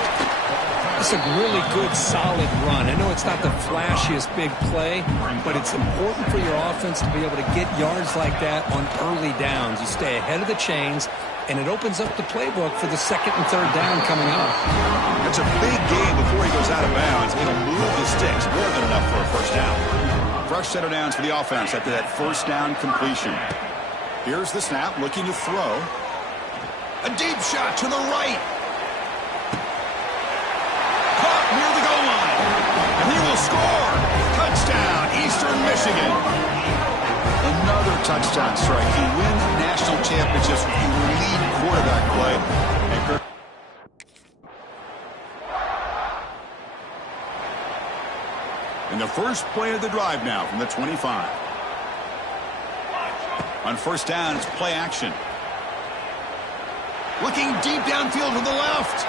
It's a really good, solid run. I know it's not the flashiest big play, but it's important for your offense to be able to get yards like that on early downs. You stay ahead of the chains, and it opens up the playbook for the 2nd and 3rd down coming up. That's a big game before he goes out of bounds. It'll move the sticks more than enough for a first down. Fresh set of downs for the offense after that first down completion. Here's the snap, looking to throw. A deep shot to the right. Caught near the goal line. And he will score. Touchdown, Eastern Michigan. Another touchdown strike. You win national championships with elite quarterback play. And the first play of the drive now from the 25. On 1st down, it's play action. Looking deep downfield to the left.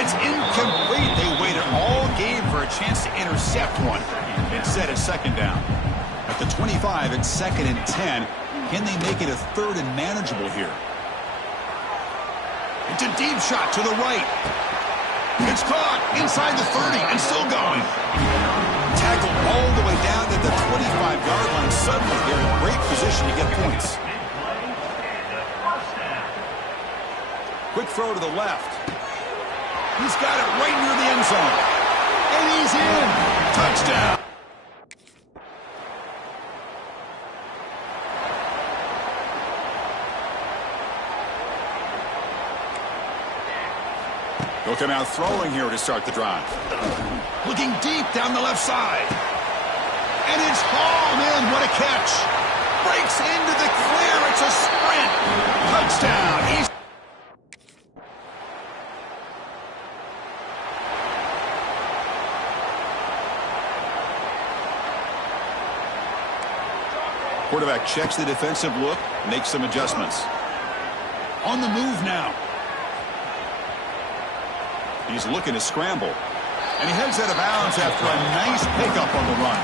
It's incomplete. They waited all game for a chance to intercept one. Instead, it's 2nd down. At the 25, it's 2nd and 10. Can they make it a 3rd and manageable here? It's a deep shot to the right. It's caught inside the 30 and still going. Tackled all the way down to the 25-yard line. Suddenly, they're in great position to get points. Quick throw to the left. He's got it right near the end zone. And he's in. Touchdown. They'll come out throwing here to start the drive. Looking deep down the left side. And it's hauled in. What a catch. Breaks into the clear. It's a sprint. Touchdown. Quarterback checks the defensive look, makes some adjustments. On the move now. He's looking to scramble. And he heads out of bounds after a nice pickup on the run.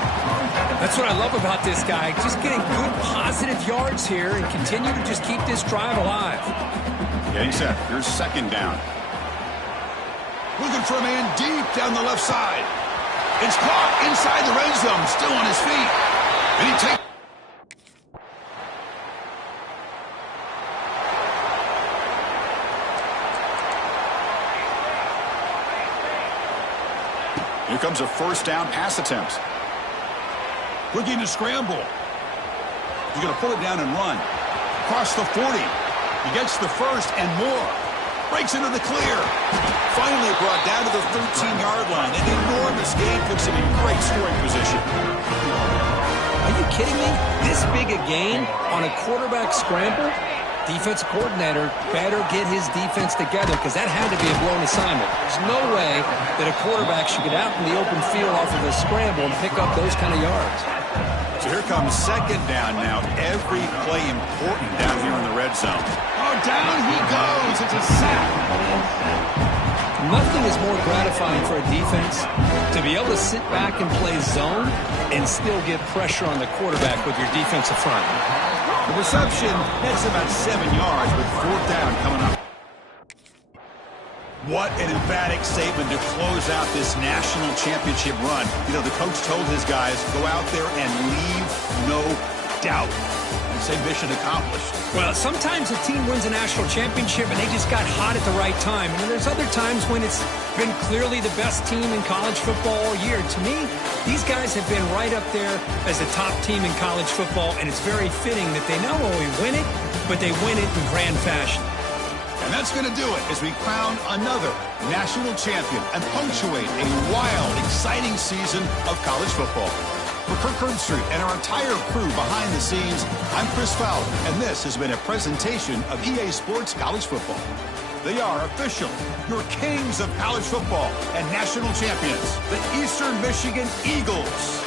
That's what I love about this guy. Just getting good, positive yards here and continue to just keep this drive alive. Getting set. Here's 2nd down. Looking for a man deep down the left side. It's caught inside the red zone, still on his feet. And he takes... Here comes a 1st down pass attempt. Looking to scramble. He's going to pull it down and run. Across the 40. He gets the 1st and more. Breaks into the clear. Finally brought down to the 13-yard line. An enormous gain puts him in great scoring position. kidding me? This big a gain on a quarterback scramble? Defensive coordinator better get his defense together because that had to be a blown assignment. There's no way that a quarterback should get out in the open field off of a scramble and pick up those kind of yards. So here comes second down now. Every play important down here in the red zone. Oh, down he goes. It's a sack. Nothing is more gratifying for a defense to be able to sit back and play zone and still get pressure on the quarterback with your defensive front. The reception nets about 7 yards with fourth down coming up. What an emphatic statement to close out this national championship run. You know, the coach told his guys, go out there and leave no doubt. And say mission accomplished. Well, sometimes a team wins a national championship and they just got hot at the right time. And there's other times when it's been clearly the best team in college football all year. To me, these guys have been right up there as the top team in college football, and it's very fitting that they not only win it, but they win it in grand fashion. And that's going to do it as we crown another national champion and punctuate a wild, exciting season of college football. For Kirk Herbstreit and our entire crew behind the scenes, I'm Chris Fowler, and this has been a presentation of EA Sports College Football. They are official, your kings of college football and national champions, the Eastern Michigan Eagles.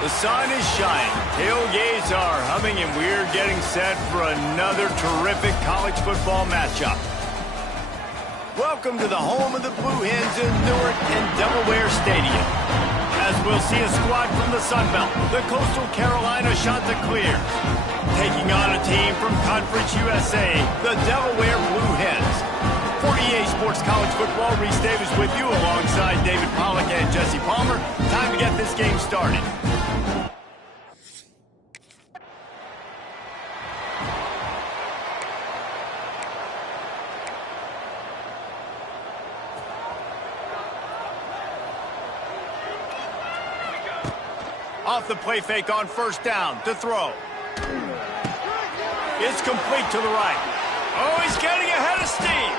The sun is shining, tailgates are humming, and we're getting set for another terrific college football matchup. Welcome to the home of the Blue Hens in Newark and Delaware Stadium. As we'll see a squad from the Sun Belt, the Coastal Carolina Chanticleers, taking on a team from Conference USA, the Delaware Blue Hens. For EA Sports College Football, Reese Davis with you alongside David Pollack and Jesse Palmer. Time to get this game started. Off the play fake on first down to throw. It's complete to the right. Oh, he's getting ahead of steam.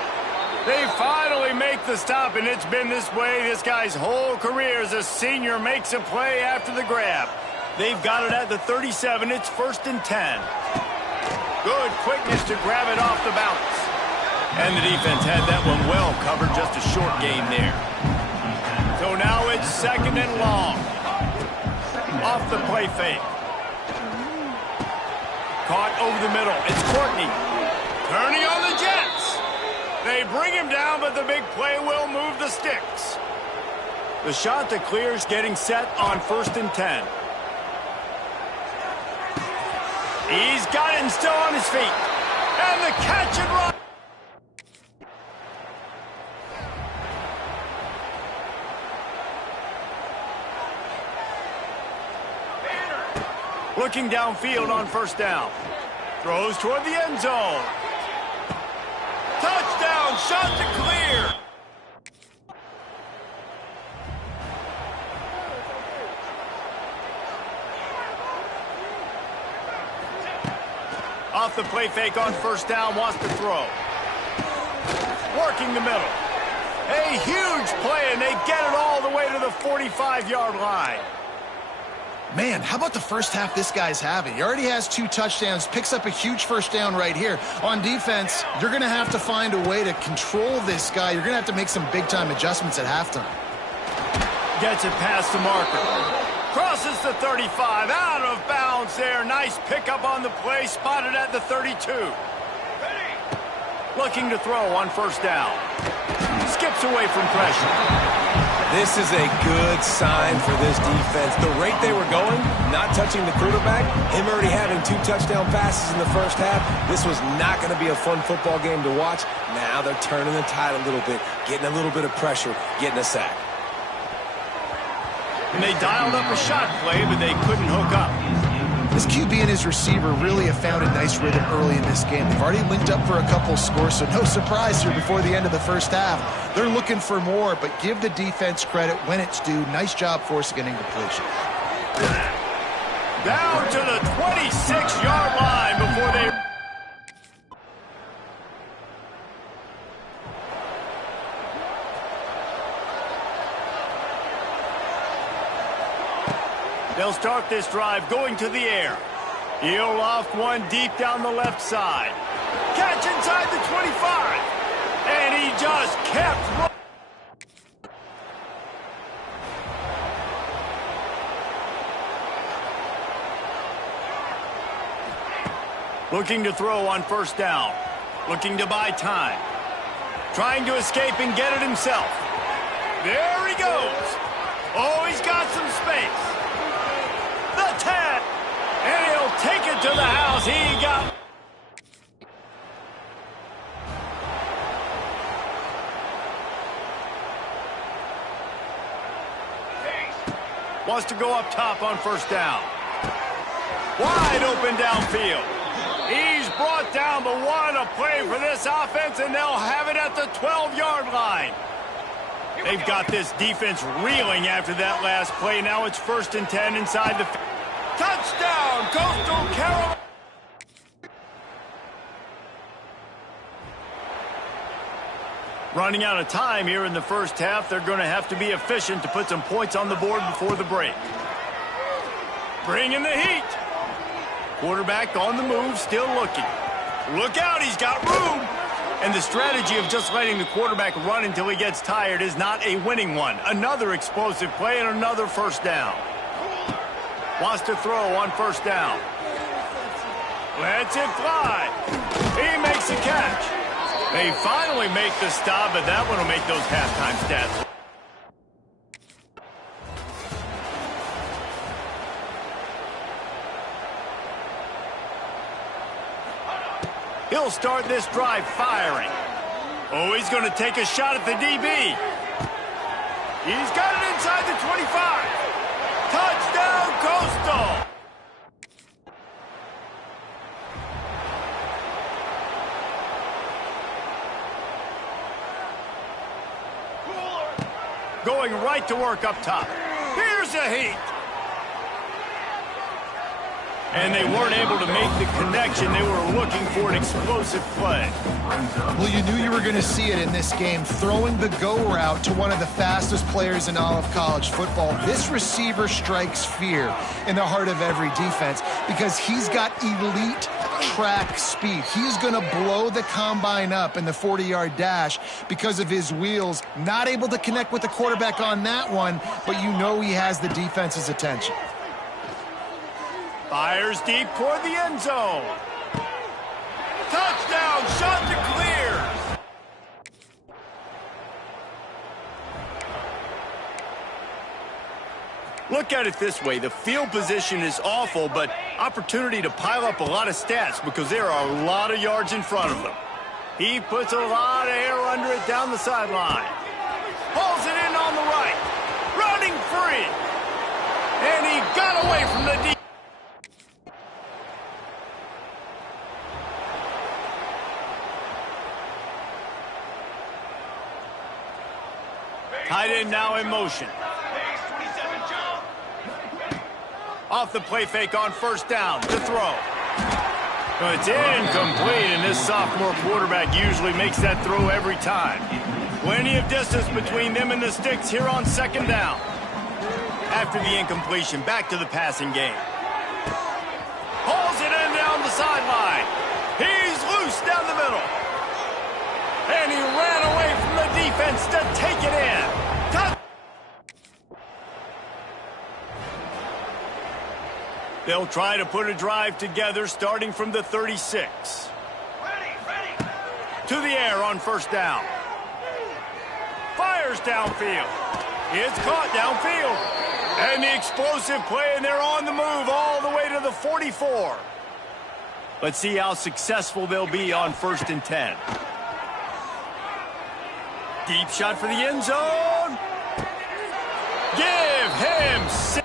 They finally make the stop, and it's been this way this guy's whole career as a senior makes a play after the grab. They've got it at the 37. It's 1st and 10. Good quickness to grab it off the bounce. And the defense had that one well covered, just a short gain there. So now it's 2nd and long. Off the play fake. Caught over the middle. It's Courtney. Turning on the Jets. They bring him down, but the big play will move the sticks. The Chanticleers getting set on 1st and 10. He's got it and still on his feet. And the catch and run. Looking downfield on first down. Throws toward the end zone. Touchdown, Chanticleer. Off the play fake on first down, wants to throw. Working the middle. A huge play, and they get it all the way to the 45-yard line. Man, how about the first half this guy's having? He already has 2 touchdowns, picks up a huge first down right here. On defense, you're going to have to find a way to control this guy. You're going to have to make some big-time adjustments at halftime. Gets it past the marker. Crosses the 35, out of bounds there. Nice pickup on the play, spotted at the 32. Looking to throw on first down. Skips away from pressure. This is a good sign for this defense. The rate they were going, not touching the quarterback, him already having 2 touchdown passes in the first half, this was not going to be a fun football game to watch. Now they're turning the tide a little bit, getting a little bit of pressure, getting a sack. And they dialed up a shot play, but they couldn't hook up. This QB and his receiver really have found a nice rhythm early in this game. They've already linked up for a couple scores, so no surprise here before the end of the first half. They're looking for more, but give the defense credit when it's due. Nice job forcing an incompletion. Down to the 26-yard line before they... They'll start this drive going to the air. He'll loft one deep down the left side. Catch inside the 25. And he just kept running. Looking to throw on first down. Looking to buy time. Trying to escape and get it himself. There he goes. Oh, he's got some space. The 10. And he'll take it to the house. He got... Wants to go up top on first down. Wide open downfield. He's brought down, but what a play for this offense, and they'll have it at the 12-yard line. They've got this defense reeling after that last play. Now it's 1st and 10 inside the... Touchdown, Coastal Carolina! Running out of time here in the first half. They're going to have to be efficient to put some points on the board before the break. Bringing the heat. Quarterback on the move, still looking. Look out, he's got room. And the strategy of just letting the quarterback run until he gets tired is not a winning one. Another explosive play and another first down. Wants to throw on first down. Lets it fly. He makes a catch. They finally make the stop, but that one will make those halftime stats. He'll start this drive firing. Oh, he's going to take a shot at the DB. He's got it inside the 25. Touchdown, Coastal! Going right to work up top. Here's a heat. And they weren't able to make the connection. They were looking for an explosive play. Well, you knew you were going to see it in this game. Throwing the go route to one of the fastest players in all of college football. This receiver strikes fear in the heart of every defense because he's got elite track speed. He's going to blow the combine up in the 40-yard dash because of his wheels. Not able to connect with the quarterback on that one, but you know he has the defense's attention. Fires deep toward the end zone. Touchdown, Shanta clears. Look at it this way. The field position is awful, but opportunity to pile up a lot of stats because there are a lot of yards in front of them. He puts a lot of air under it down the sideline. Pulls it in on the right. Running free. And he got away from the defense. Tight end now in motion. Off the play fake on first down to throw. It's incomplete, and this sophomore quarterback usually makes that throw every time. Plenty of distance between them and the sticks here on second down. After the incompletion, back to the passing game. Hauls it in down the sideline. He's loose down the middle. And he ran away from the defense to take it in. They'll try to put a drive together starting from the 36. Ready. To the air on first down. Fires downfield. It's caught downfield. And the explosive play, and they're on the move all the way to the 44. Let's see how successful they'll be on 1st and 10. Deep shot for the end zone. Give him 6.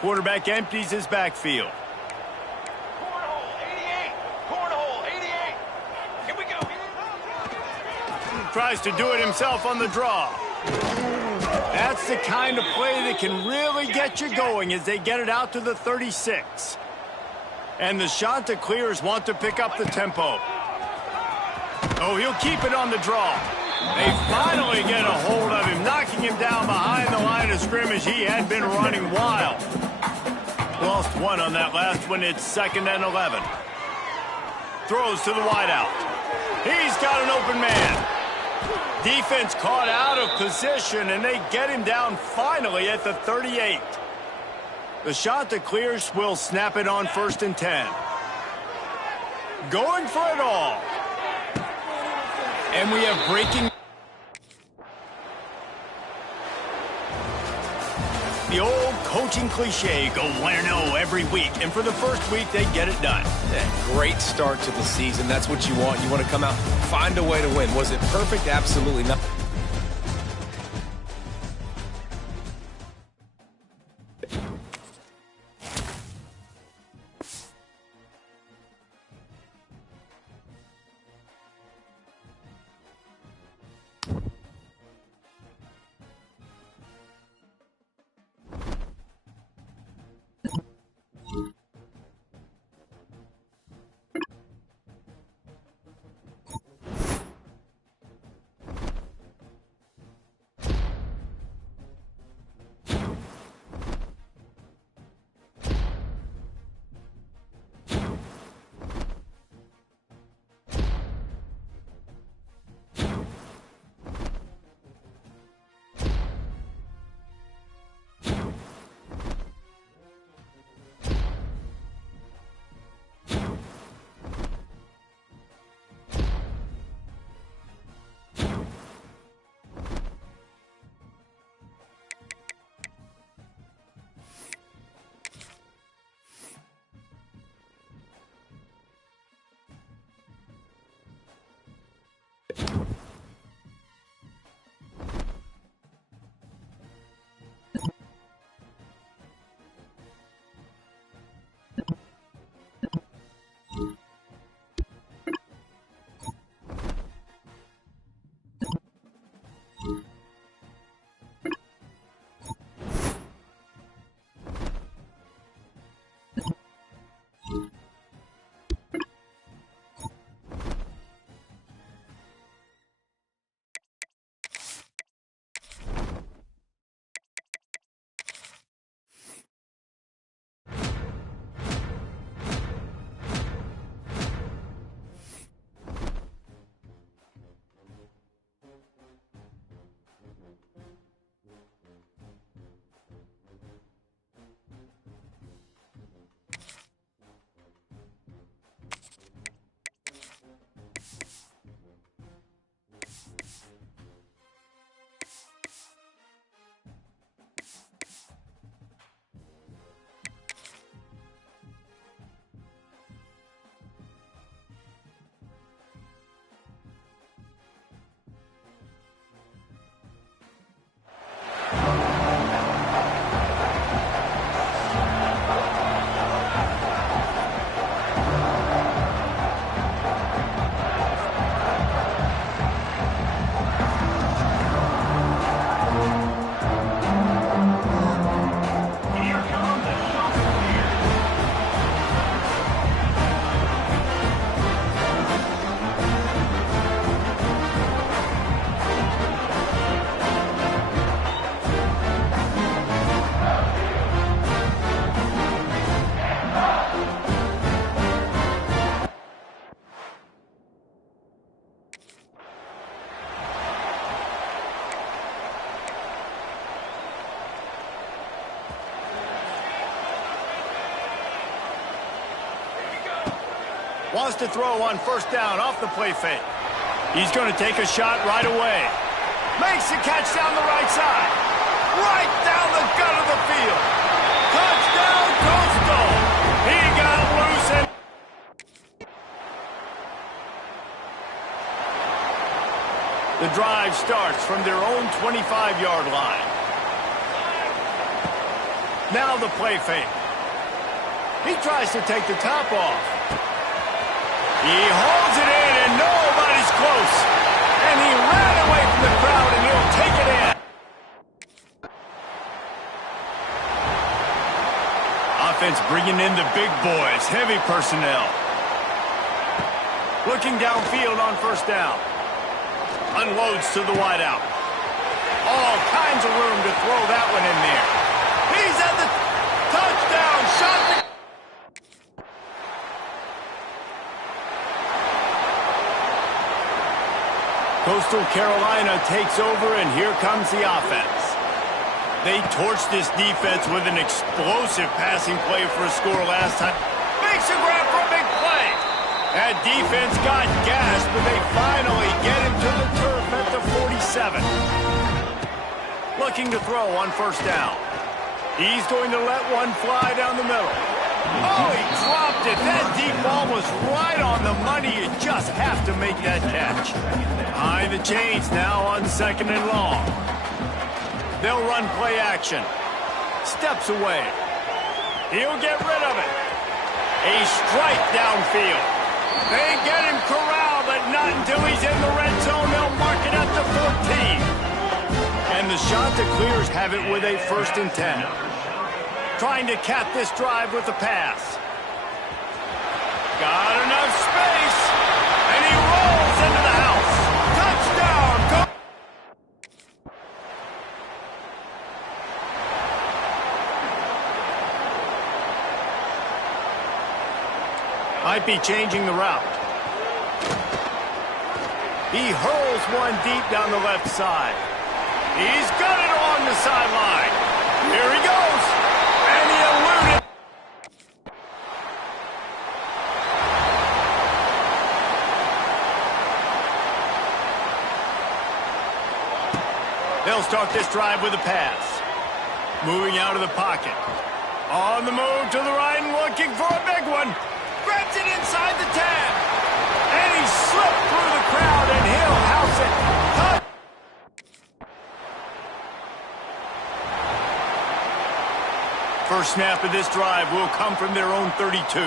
Quarterback empties his backfield. Cornhole, 88. Here we go. Tries to do it himself on the draw. That's the kind of play that can really get you going as they get it out to the 36. And the Chanticleers want to pick up the tempo. Oh, he'll keep it on the draw. They finally get a hold of him, knocking him down behind the line of scrimmage. He had been running wild. lost one on that last one. It's 2nd and 11. Throws to the wideout. He's got an open man. Defense caught out of position, and they get him down finally at the 38. The shot that clears will snap it on 1st and 10. Going for it all. And we have breaking. The old coaching cliche, go 1-0 every week. And for the first week, they get it done. Yeah, great start to the season. That's what you want. You want to come out, find a way to win. Was it perfect? Absolutely not. Wants to throw on 1st down off the play fake. He's going to take a shot right away. Makes the catch down the right side. Right down the gut of the field. Touchdown, Coastal. He got loose and... The drive starts from their own 25-yard line. Now the play fake. He tries to take the top off. He holds it in, and nobody's close. And he ran away from the crowd, and he'll take it in. Offense bringing in the big boys, heavy personnel. Looking downfield on 1st down. Unloads to the wideout. All kinds of room to throw that one in there. He's at the touchdown. Shot to Coastal Carolina takes over, and here comes the offense. They torched this defense with an explosive passing play for a score last time. Makes a grab for a big play. That defense got gashed, but they finally get him to the turf at the 47. Looking to throw on first down. He's going to let one fly down the middle. Oh, he dropped it. That deep ball was right on the money. You just have to make that catch. Behind the chains now on 2nd and long. They'll run play action. Steps away. He'll get rid of it. A strike downfield. They get him corralled, but not until he's in the red zone. They'll mark it at the 14. And the Chanticleers have it with a 1st and 10. Trying to cap this drive with a pass. Got enough space, and he rolls into the house. Touchdown! Go! Might be changing the route. He hurls one deep down the left side. He's got it along the sideline. Here he goes. And he eluded. They'll start this drive with a pass. Moving out of the pocket. On the move to the right and looking for a big one. Grabs it inside the 10. And he slipped through the crowd, and he'll house it. First snap of this drive will come from their own 32.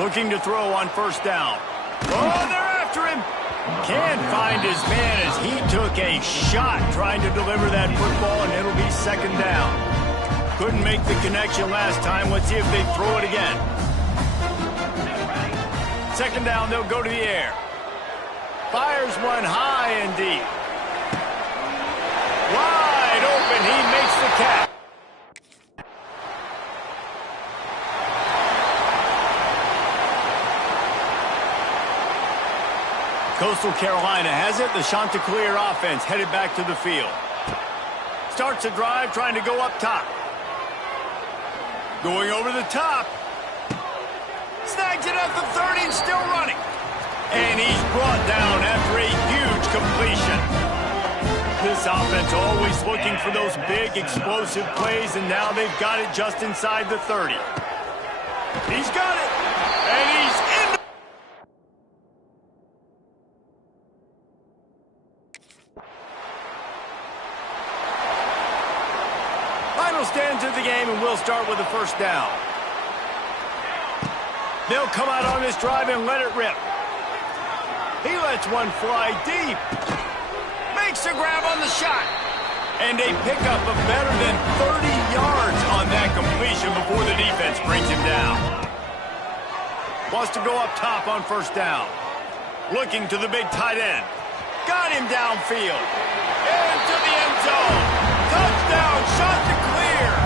Looking to throw on first down. Oh, they're after him. Can't find his man as he took a shot trying to deliver that football, and it'll be 2nd down. Couldn't make the connection last time. Let's see if they throw it again. 2nd down, they'll go to the air. Fires one high and deep. Wide open, he makes the catch. Coastal Carolina has it. The Chanticleer offense headed back to the field. Starts a drive trying to go up top. Going over the top. Snags it at the 30 and still running. And he's brought down after a huge completion. This offense always looking for those big explosive plays, and now they've got it just inside the 30. He's got it. And he's in. Final stands of the game, and we'll start with the first down. They'll come out on this drive and let it rip. He lets one fly deep. Makes a grab on the shot. And a pickup of better than 30 yards on that completion before the defense brings him down. Wants to go up top on first down. Looking to the big tight end. Got him downfield. Into the end zone. Touchdown, Chanticleer.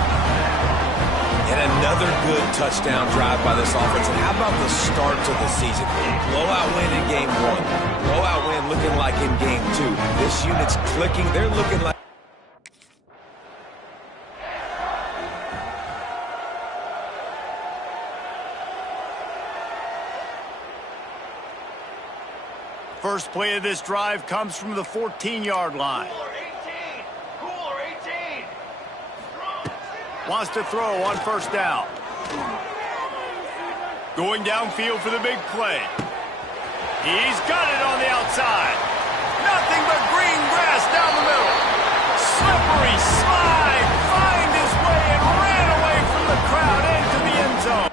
And another good touchdown drive by this offense. And how about the start to the season? Blowout win in game 1. Blowout win looking like in game 2. This unit's clicking. They're looking like... First play of this drive comes from the 14-yard line. Wants to throw on first down. Going downfield for the big play. He's got it on the outside. Nothing but green grass down the middle. Slippery slide. Find his way and ran away from the crowd into the end zone.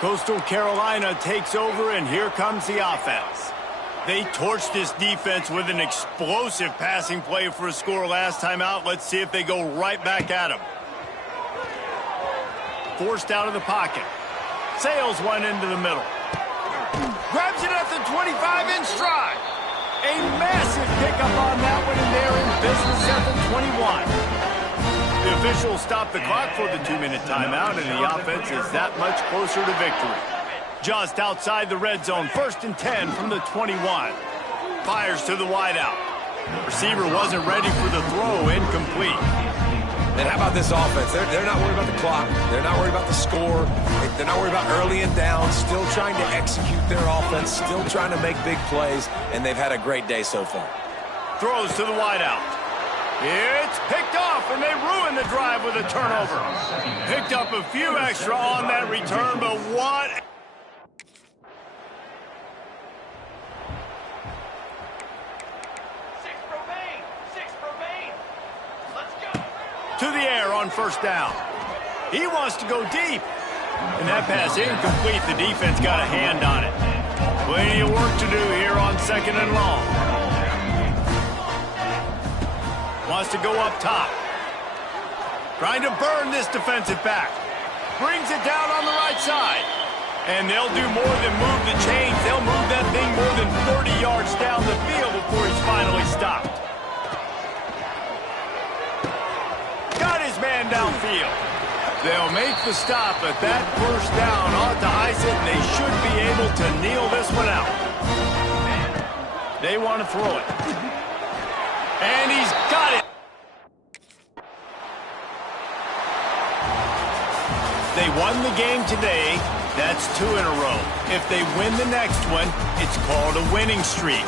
Coastal Carolina takes over, and here comes the offense. They torched this defense with an explosive passing play for a score last time out. Let's see if they go right back at him. Forced out of the pocket. Sails one into the middle. Grabs it at the 25 in stride. A massive pickup on that one, and they're in business at the 21. The officials stop the clock for the 2-minute timeout, and the offense is that much closer to victory. Just outside the red zone, 1st and 10 from the 21. Fires to the wideout. Receiver wasn't ready for the throw, incomplete. And how about this offense? They're not worried about the clock. They're not worried about the score. They're not worried about early and down. Still trying to execute their offense. Still trying to make big plays. And they've had a great day so far. Throws to the wideout. It's picked off, and they ruin the drive with a turnover. Picked up a few extra on that return, but what? To the air on 1st down. He wants to go deep. And that pass incomplete. The defense got a hand on it. Plenty of work to do here on 2nd and long. Wants to go up top. Trying to burn this defensive back. Brings it down on the right side. And they'll do more than move the chains. They'll move that thing more than 30 yards down the field before he's finally stopped. Got his man downfield. They'll make the stop, but that 1st down ought to ice it, and they should be able to kneel this one out. They want to throw it. And he's got it. They won the game today. That's 2 in a row. If they win the next one, it's called a winning streak.